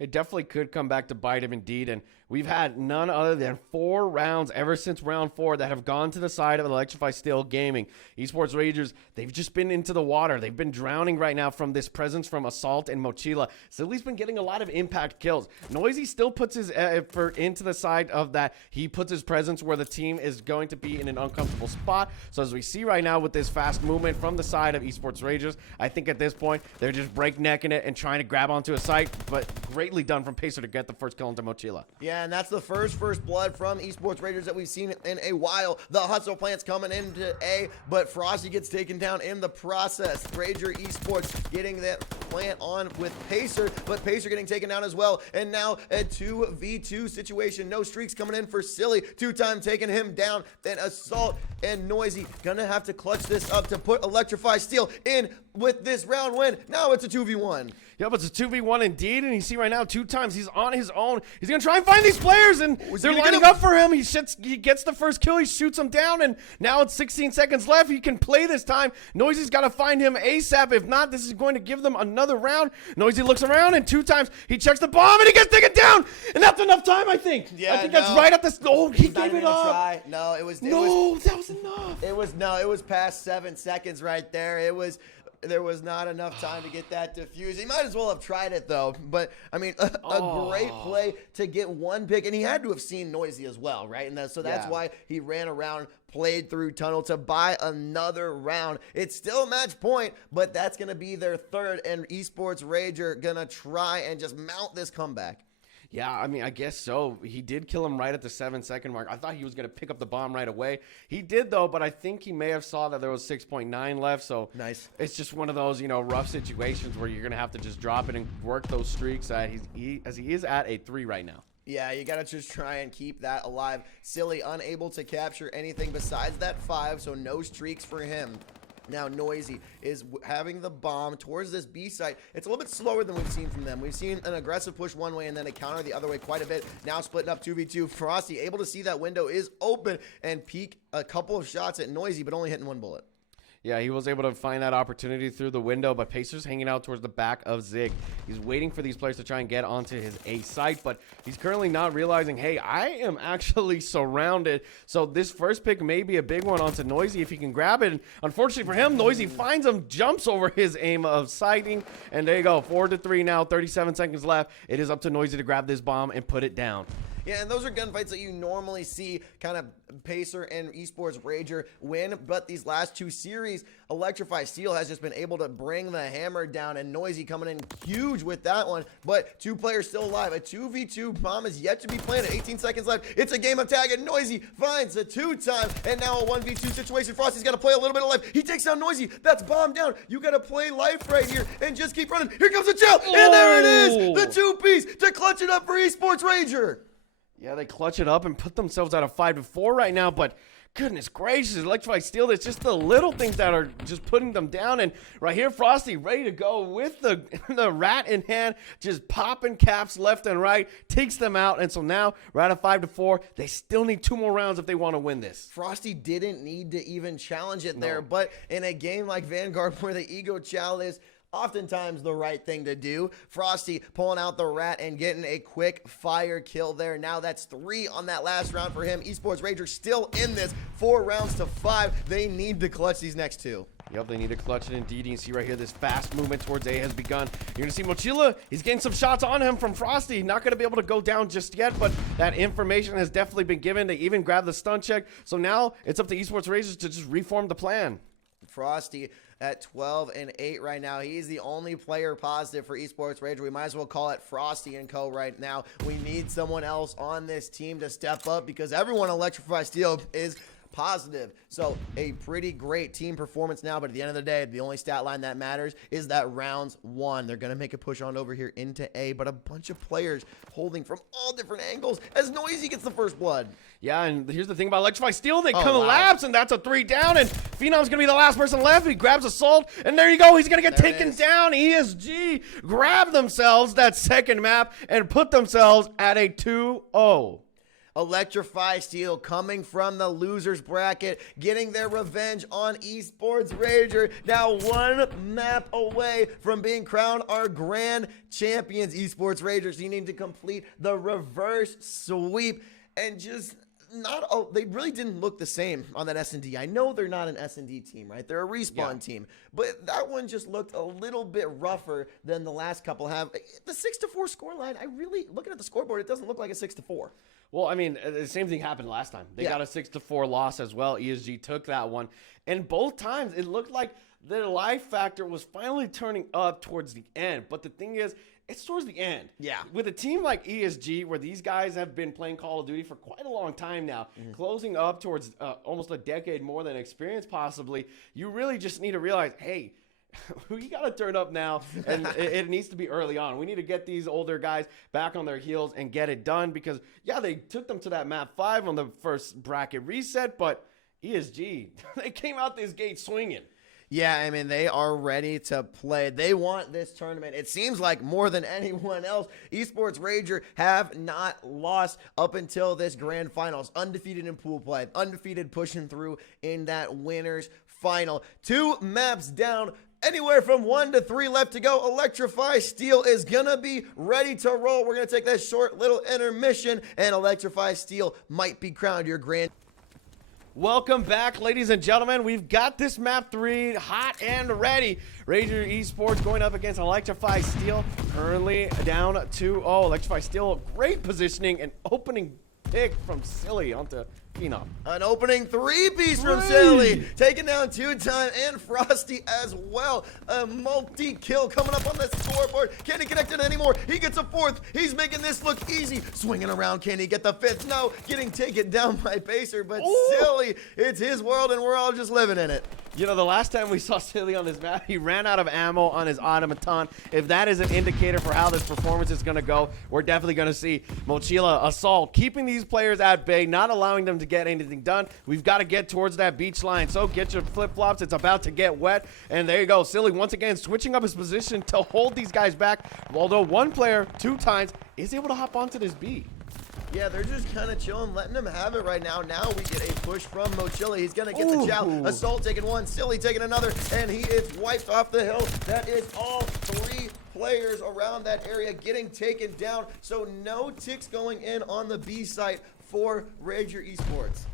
It definitely could come back to bite him indeed, and we've had none other than 4 rounds ever since round 4 that have gone to the side of Electrify Steel Gaming. Esports Ragers, they've just been into the water. They've been drowning right now from this presence from Assault and Mochila. Silly's been getting a lot of impact kills. Noisy still puts his effort into the side of that. He puts his presence where the team is going to be in an uncomfortable spot. So as we see right now with this fast movement from the side of Esports Ragers, I think at this point, they're just breaknecking it and trying to grab onto a site, but greatly done from Pacer to get the first kill into Mochila. Yeah, and that's the first blood from Esports Raiders that we've seen in a while. The hustle plant's coming into A, but Frosty gets taken down in the process. Rager Esports getting that plant on with Pacer, but Pacer getting taken down as well. And now a 2v2 situation. No streaks coming in for Silly. 2-time taking him down. Then Assault and Noisy gonna have to clutch this up to put Electrify Steel in with this round win. Now it's a 2v1. Yep, it's a 2v1 indeed, and you see right now 2 times he's on his own. He's going to try and find these players, and they're lining up for him. He gets the first kill, he shoots them down, and now it's 16 seconds left. He can play this time. Noisy's got to find him ASAP. If not, this is going to give them another round. Noisy looks around, and 2 times he checks the bomb, and he gets taken down, and that's enough time, I think. Yeah, I think that's right at the... Oh, he gave it up. Try. No, that was enough. It was past 7 seconds right there. There was not enough time to get that defused. He might as well have tried it, though. But, I mean, a great play to get 1 pick. And he had to have seen Noisy as well, right? And so that's why he ran around, played through tunnel to buy another round. It's still a match point, but that's going to be their 3rd. And Esports Rager going to try and just mount this comeback. Yeah, I mean, I guess so. He did kill him right at the 7-second mark. I thought he was going to pick up the bomb right away. He did, though, but I think he may have saw that there was 6.9 left. So nice. It's just one of those, rough situations where you're going to have to just drop it and work those streaks as he is at a 3 right now. Yeah, you got to just try and keep that alive. Silly unable to capture anything besides that 5, so no streaks for him. Now Noisy is having the bomb towards this B site. It's a little bit slower than we've seen from them. We've seen an aggressive push one way and then a counter the other way quite a bit. Now splitting up 2v2. Frosty able to see that window is open and peek a couple of shots at Noisy, but only hitting 1 bullet. Yeah, he was able to find that opportunity through the window, but Pacer's hanging out towards the back of Zig. He's waiting for these players to try and get onto his A site, but he's currently not realizing, hey, I am actually surrounded. So this first pick may be a big one onto Noisy if he can grab it. And unfortunately for him, Noisy finds him, jumps over his aim of sighting, and there you go, 4-3 now, 37 seconds left. It is up to Noisy to grab this bomb and put it down. Yeah, and those are gunfights that you normally see kind of Pacer and Esports Rager win, but these last 2 series, Electrify Steel has just been able to bring the hammer down, and Noisy coming in huge with that one, but 2 players still alive. A 2v2 bomb is yet to be planted. 18 seconds left. It's a game of tag, and Noisy finds a 2-time, and now a 1v2 situation. Frosty's got to play a little bit of life. He takes down Noisy. That's bomb down. You got to play life right here and just keep running. Here comes the chill, and there it is. The 2-piece to clutch it up for Esports Rager. Yeah, they clutch it up and put themselves at a 5-4 right now, but goodness gracious, Electrify Steel, it's just the little things that are just putting them down. And right here, Frosty ready to go with the rat in hand, just popping caps left and right, takes them out. And so now we're at a 5-4. They still need 2 more rounds if they want to win this. Frosty didn't need to even challenge it there, but in a game like Vanguard where the ego chow is oftentimes the right thing to do. Frosty pulling out the rat and getting a quick fire kill there. Now that's 3 on that last round for him. Esports Rager still in this, 4 rounds to 5. They need to clutch these next 2. Yep, they need to clutch it indeed. You can see right here this fast movement towards A has begun. You're going to see Mochila. He's getting some shots on him from Frosty. Not going to be able to go down just yet, but that information has definitely been given. They even grabbed the stun check. So now it's up to Esports Rangers to just reform the plan. Frosty at 12-8 right now. He's the only player positive for Esports Ranger. We might as well call it Frosty and Co. right now. We need someone else on this team to step up because everyone Electrify Steel is positive. So a pretty great team performance now, but at the end of the day, the only stat line that matters is that rounds won. They're going to make a push on over here into A, but a bunch of players holding from all different angles as Noisy gets the first blood. Yeah, and here's the thing about Electrify Steel. They Oh, collapse, and that's a 3 down, and Phenom's going to be the last person left. He grabs Assault, and there you go. He's going to get There it taken is. down. ESG grab themselves that second map and put themselves at a 2-0. Electrify Steel coming from the losers bracket, getting their revenge on Esports Ranger. Now one map away from being crowned our grand champions. Esports Rangers needing to complete the reverse sweep and just they really didn't look the same on that S&D. I know they're not an S&D team, right? They're a respawn team, but that one just looked a little bit rougher than the last couple have. The 6-4 scoreline, looking at the scoreboard, it doesn't look like a 6-4. Well, I mean, the same thing happened last time. They got a 6-4 loss as well. ESG took that one. And both times, it looked like their life factor was finally turning up towards the end. But the thing is, it's towards the end. Yeah. With a team like ESG, where these guys have been playing Call of Duty for quite a long time now, closing up towards almost a decade more than experience possibly, you really just need to realize, hey, we got to turn up now, and it needs to be early on. We need to get these older guys back on their heels and get it done because, yeah, they took them to that map 5 on the first bracket reset, but ESG, they came out this gate swinging. Yeah, I mean, they are ready to play. They want this tournament. It seems like more than anyone else, Esports Ranger have not lost up until this grand finals. Undefeated in pool play, undefeated pushing through in that winners final. 2 maps down. Anywhere from 1 to 3 left to go. Electrify Steel is gonna be ready to roll. We're gonna take that short little intermission, and Electrify Steel might be crowned your grand. Welcome back, ladies and gentlemen. We've got this map 3 hot and ready. Ranger Esports going up against Electrify Steel, currently down 2-0. Electrify Steel, great positioning and opening pick from Silly onto Phenom. An opening 3-piece from Silly, taking down 2-time and Frosty as well. A multi-kill coming up on the scoreboard. Can he connect it anymore? He gets a 4th. He's making this look easy. Swinging around. Can he get the 5th? No. Getting taken down by Pacer, but Silly, it's his world and we're all just living in it. You know, the last time we saw Silly on this map, he ran out of ammo on his automaton. If that is an indicator for how this performance is going to go, we're definitely going to see Mochila Assault keeping these players at bay, not allowing them to get anything done. We've got to get towards that beach line. So get your flip-flops. It's about to get wet. And there you go. Silly once again switching up his position to hold these guys back. Although one player 2 times is able to hop onto this B. Yeah, they're just kind of chilling, letting him have it right now. Now we get a push from Mochila. He's going to get the chow. Assault taking 1, Silly taking another, and he is wiped off the hill. That is all 3 players around that area getting taken down. So no ticks going in on the B site for Ranger Esports.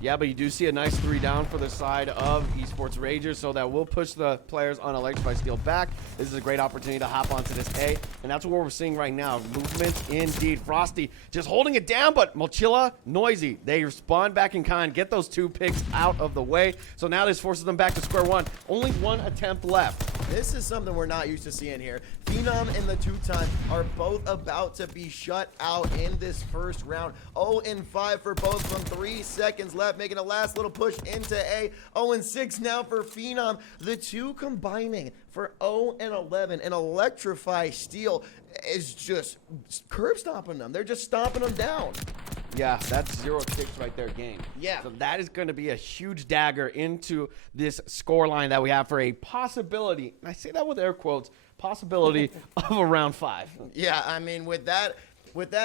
Yeah, but you do see a nice 3 down for the side of Esports Rangers, so that will push the players on Electrify Steel back. This is a great opportunity to hop onto this A, and that's what we're seeing right now. Movement indeed. Frosty just holding it down, but Mochila, Noisy, they respond back in kind, get those 2 picks out of the way. So now this forces them back to square one. Only 1 attempt left. This is something we're not used to seeing here. Phenom and the 2-time are both about to be shut out in this first round. 0-5 for both of them. 3 seconds left, making a last little push into A. 0-6 now for Phenom. The 2 combining for 0-11, and Electrify Steel is just curb stomping them. They're just stomping them down. Yeah, that's 0 ticks right there, game. Yeah. So that is going to be a huge dagger into this score line that we have for a possibility, and I say that with air quotes, possibility of a round 5. Yeah, I mean, with that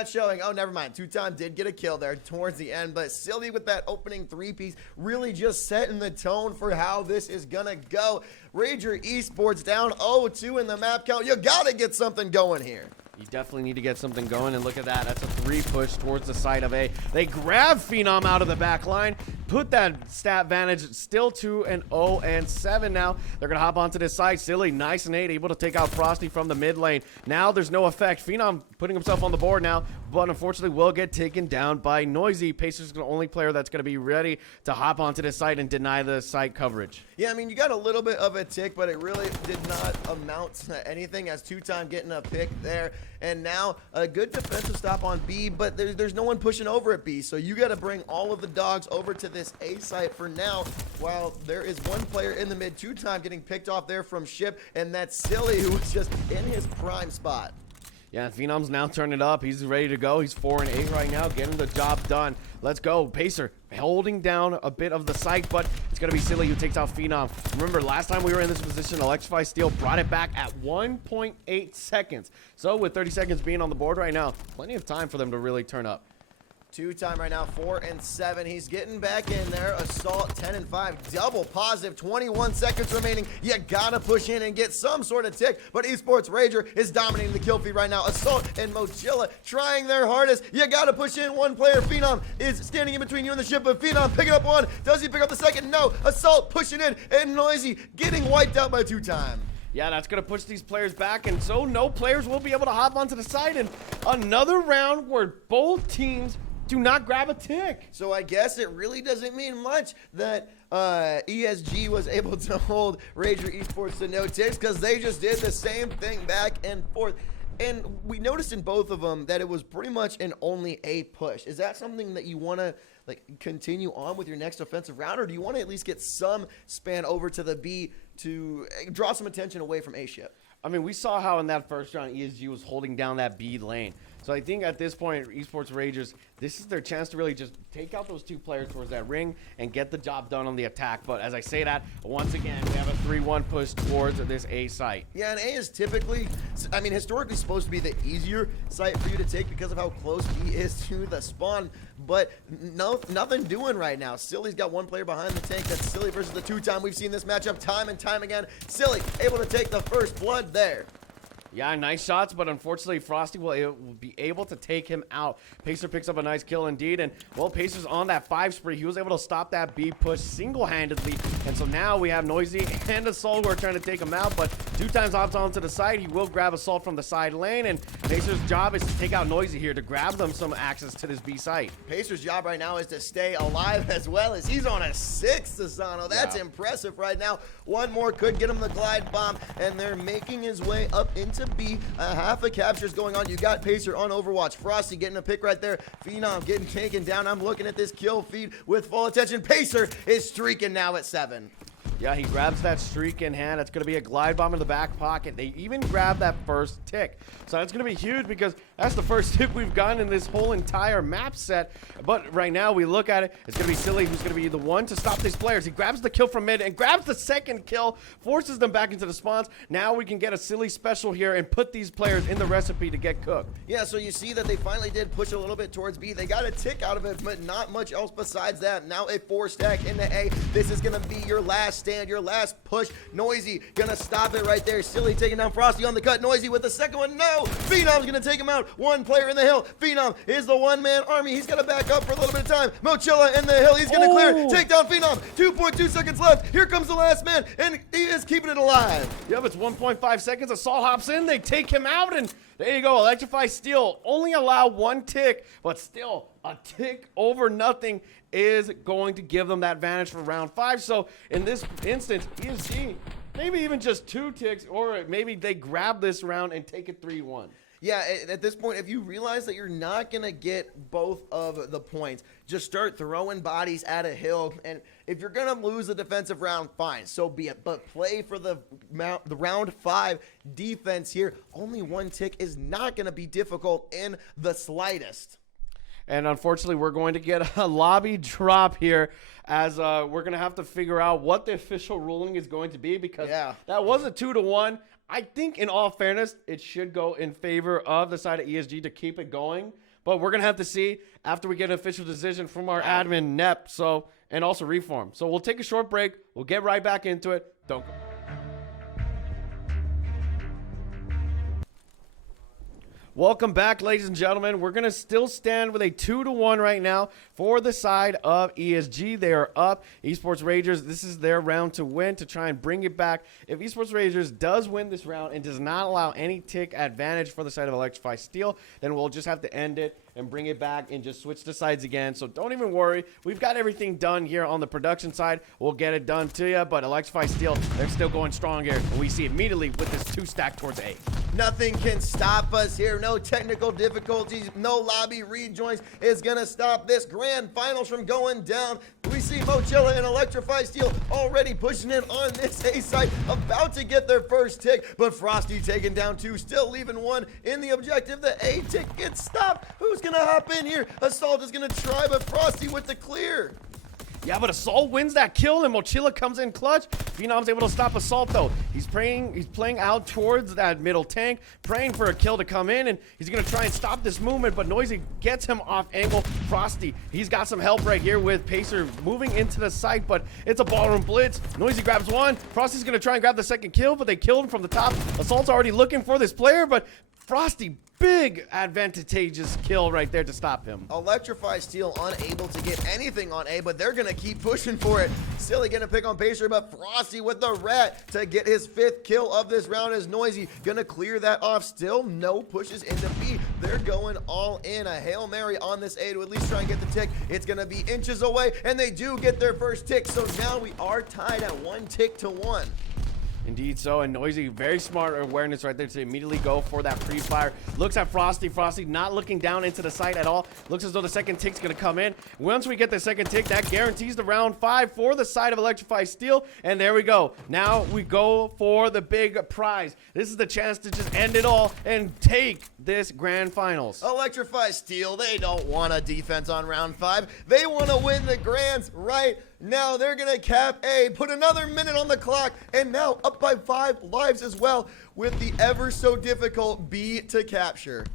showing, oh, never mind. 2-time did get a kill there towards the end, but Silly with that opening 3-piece really just setting the tone for how this is going to go. Ranger Esports down 0-2 in the map count. You got to get something going here. You definitely need to get something going, and look at that. That's a 3 push towards the side of A. They grab Phenom out of the back line, put that stat vantage still to an 0-7 now. They're going to hop onto this side. Silly, nice and 8, able to take out Frosty from the mid lane. Now there's no effect. Phenom putting himself on the board now, but unfortunately will get taken down by Noisy. Pacers the only player that's going to be ready to hop onto this side and deny the site coverage. Yeah, I mean, you got a little bit of a tick, but it really did not amount to anything as two-time getting a pick there. And now a good defensive stop on B, but there's no one pushing over at B. So you got to bring all of the dogs over to this A site for now, while there is one player in the mid. Two-time getting picked off there from Ship, and that's Silly, who was just in his prime spot. Yeah, Phenom's now turning it up. He's ready to go. He's 4-8 right now, getting the job done. Let's go. Pacer holding down a bit of the site, but it's going to be Silly who takes out Phenom. Remember, last time we were in this position, Electrify Steel brought it back at 1.8 seconds. So with 30 seconds being on the board right now, plenty of time for them to really turn up. Two-time right now, 4-7. He's getting back in there. Assault 10-5, double positive, 21 seconds remaining. You gotta push in and get some sort of tick, but Esports Rager is dominating the kill feed right now. Assault and Mochilla trying their hardest. You gotta push in. One player, Phenom, is standing in between you and the ship, but Phenom picking up one. Does he pick up the second? No. Assault pushing in, and Noisy getting wiped out by two-time. Yeah, that's going to push these players back, and so no players will be able to hop onto the side. And another round where both teams do not grab a tick. So I guess it really doesn't mean much that ESG was able to hold Rager Esports to no ticks, because they just did the same thing back and forth. And we noticed in both of them that it was pretty much an only A push. Is that something that you want to continue on with your next offensive round, or do you want to at least get some span over to the B to draw some attention away from A ship? I mean, we saw how in that first round ESG was holding down that B lane. So I think at this point, Esports Ragers, this is their chance to really just take out those two players towards that ring and get the job done on the attack. But as I say that, once again, we have a 3-1 push towards this A site. Yeah, and A is typically, I mean, historically supposed to be the easier site for you to take because of how close B is to the spawn. But nothing doing right now. Silly's got one player behind the tank. That's Silly versus the two-time. We've seen this matchup time and time again. Silly able to take the first blood there. Yeah, nice shots, but unfortunately, Frosty will be able to take him out. Pacer picks up a nice kill indeed, and, well, Pacer's on that 5 spree. He was able to stop that B push single-handedly, and so now we have Noisy and Assault who are trying to take him out, but two-times hops onto the side. He will grab Assault from the side lane, and Pacer's job is to take out Noisy here to grab them some access to this B site. Pacer's job right now is to stay alive as well, as he's on a 6th, Asano. That's impressive right now. One more could get him the glide bomb, and they're making his way up into B. Half a capture's going on. You got Pacer on Overwatch. Frosty getting a pick right there. Phenom getting taken down. I'm looking at this kill feed with full attention. Pacer is streaking now at 7. Yeah, he grabs that streak in hand. It's going to be a glide bomb in the back pocket. They even grab that first tick. So that's going to be huge because that's the first tick we've gotten in this whole entire map set. But right now we look at it, it's going to be Silly who's going to be the one to stop these players. He grabs the kill from mid and grabs the second kill, forces them back into the spawns. Now we can get a Silly special here and put these players in the recipe to get cooked. Yeah, so you see that they finally did push a little bit towards B. They got a tick out of it, but not much else besides that. Now a 4-stack into A. This is going to be your last stand, your last push. Noisy gonna stop it right there. Silly taking down Frosty on the cut. Noisy with the second one. No! Phenom's gonna take him out. One player in the hill. Phenom is the one-man army. He's gonna back up for a little bit of time. Mochilla in the hill. He's gonna clear it. Take down Phenom. 2.2 seconds left. Here comes the last man, and he is keeping it alive. Yep, it's 1.5 seconds. Assault hops in. They take him out, and there you go. Electrify Steel only allow one tick, but still a tick over nothing is going to give them that advantage for round 5. So in this instance, ESG, maybe even just 2 ticks, or maybe they grab this round and take it 3-1. Yeah, at this point, if you realize that you're not going to get both of the points, just start throwing bodies at a hill. And if you're going to lose the defensive round, fine, so be it. But play for the round 5 defense here. Only one tick is not going to be difficult in the slightest. And unfortunately, we're going to get a lobby drop here as we're going to have to figure out what the official ruling is going to be, because that was a 2-1. I think, in all fairness, it should go in favor of the side of ESG to keep it going. But we're going to have to see after we get an official decision from our admin, Nep, and also Reform. So we'll take a short break. We'll get right back into it. Don't go. Welcome back, ladies and gentlemen. We're going to still stand with a 2-1 right now for the side of ESG. They are up. Esports Ragers, this is their round to win, to try and bring it back. If Esports Ragers does win this round and does not allow any tick advantage for the side of Electrify Steel, then we'll just have to end it and bring it back and just switch the sides again. So don't even worry. We've got everything done here on the production side. We'll get it done to you, but Electrify Steel, they're still going strong here. And we see immediately with this 2-stack towards A. Nothing can stop us here. No technical difficulties, no lobby rejoins is going to stop this grand finals from going down. We see Mochilla and Electrify Steel already pushing in on this A site, about to get their first tick, but Frosty taking down 2, still leaving 1 in the objective. The A tick gets stopped. Who's going to hop in here? Assault is going to try, but Frosty with the clear. Yeah, but Assault wins that kill, and Mochilla comes in clutch. Phenom's able to stop Assault, though. He's playing out towards that middle tank, praying for a kill to come in, and he's going to try and stop this movement, but Noisy gets him off angle. Frosty, he's got some help right here with Pacer moving into the site, but it's a ballroom blitz. Noisy grabs 1. Frosty's going to try and grab the second kill, but they killed him from the top. Assault's already looking for this player, but Frosty, big advantageous kill right there to stop him. Electrify Steel unable to get anything on A, but they're going to keep pushing for it. Silly going to pick on Pacer, but Frosty with the rat to get his 5th kill of this round is Noisy. Going to clear that off. Still no pushes into B. They're going all in. A Hail Mary on this A to at least try and get the tick. It's going to be inches away, and they do get their first tick. So now we are tied at 1 tick to 1. Indeed so, and Noisy, very smart awareness right there to immediately go for that pre-fire. Looks at Frosty. Frosty not looking down into the site at all. Looks as though the second tick's going to come in. Once we get the second tick, that guarantees the round 5 for the side of Electrify Steel. And there we go. Now we go for the big prize. This is the chance to just end it all and take this grand finals. Electrify Steel, they don't want a defense on round 5. They want to win the grands right now. They're going to cap A, put another minute on the clock, and now up by 5 lives as well with the ever so difficult B to capture.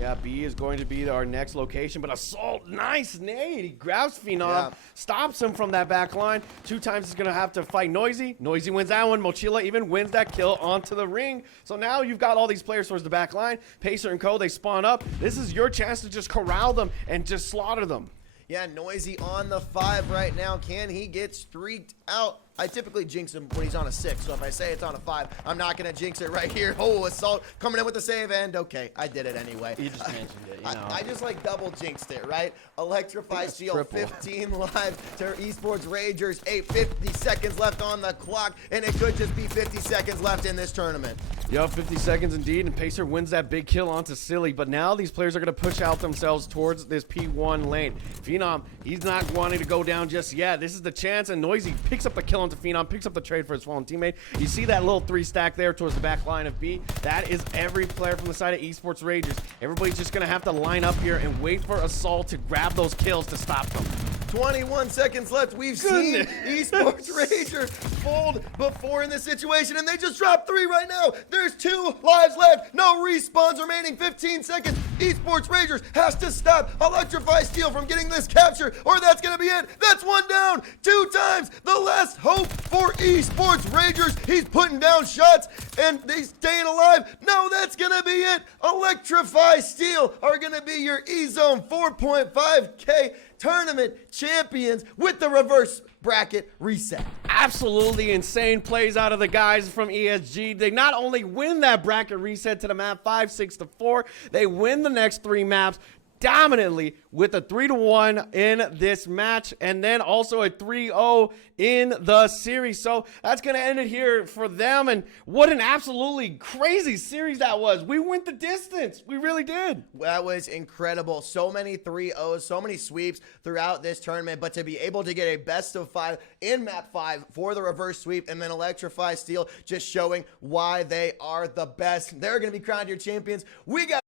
Yeah, B is going to be our next location, but Assault, nice nade. He grabs Phenom, stops him from that back line. 2 times he's going to have to fight Noisy. Noisy wins that one. Mochilla even wins that kill onto the ring. So now you've got all these players towards the back line. Pacer and Co, they spawn up. This is your chance to just corral them and just slaughter them. Yeah, Noisy on the 5 right now. Can he get streaked out? I typically jinx him when he's on a 6, so if I say it's on a 5, I'm not going to jinx it right here. Oh, Assault coming in with the save, and okay, I did it anyway. You just mentioned it, you know. I just like double jinxed it, right? Electrify Steel, triple. 15 lives to Esports Ragers, 50 seconds left on the clock, and it could just be 50 seconds left in this tournament. Yo, 50 seconds indeed, and Pacer wins that big kill onto Silly, but now these players are going to push out themselves towards this P1 lane. Phenom, he's not wanting to go down just yet. This is the chance, and Noisy picks up the kill onto Phenom, picks up the trade for his fallen teammate. You see that little 3-stack there towards the back line of B? That is every player from the side of Esports Ragers. Everybody's just going to have to line up here and wait for Assault to grab those kills to stop them. 21 seconds left. We've seen Esports Ragers fold before in this situation, and they just dropped 3 right now. There's 2 lives left. No respawns remaining. 15 seconds. Esports Ragers has to stop Electrify Steel from getting this capture, or that's going to be it. That's 1 down. 2 times the last hope for Esports Ragers. He's putting down shots, and they staying alive. No, that's going to be it. Electrify Steel are going to be your EZone 4.5K tournament champions with the reverse bracket reset. Absolutely insane plays out of the guys from ESG. They not only win that bracket reset to the map 5-6-4, they win the next 3 maps dominantly with a 3-1 in this match, and then also a 3-0 in the series. So that's going to end it here for them, and what an absolutely crazy series that was. We went the distance. We really did. That was incredible. So many 3-0s, so many sweeps throughout this tournament, but to be able to get a best of 5 in map 5 for the reverse sweep, and then Electrify Steel just showing why they are the best. They're going to be crowned your champions. We got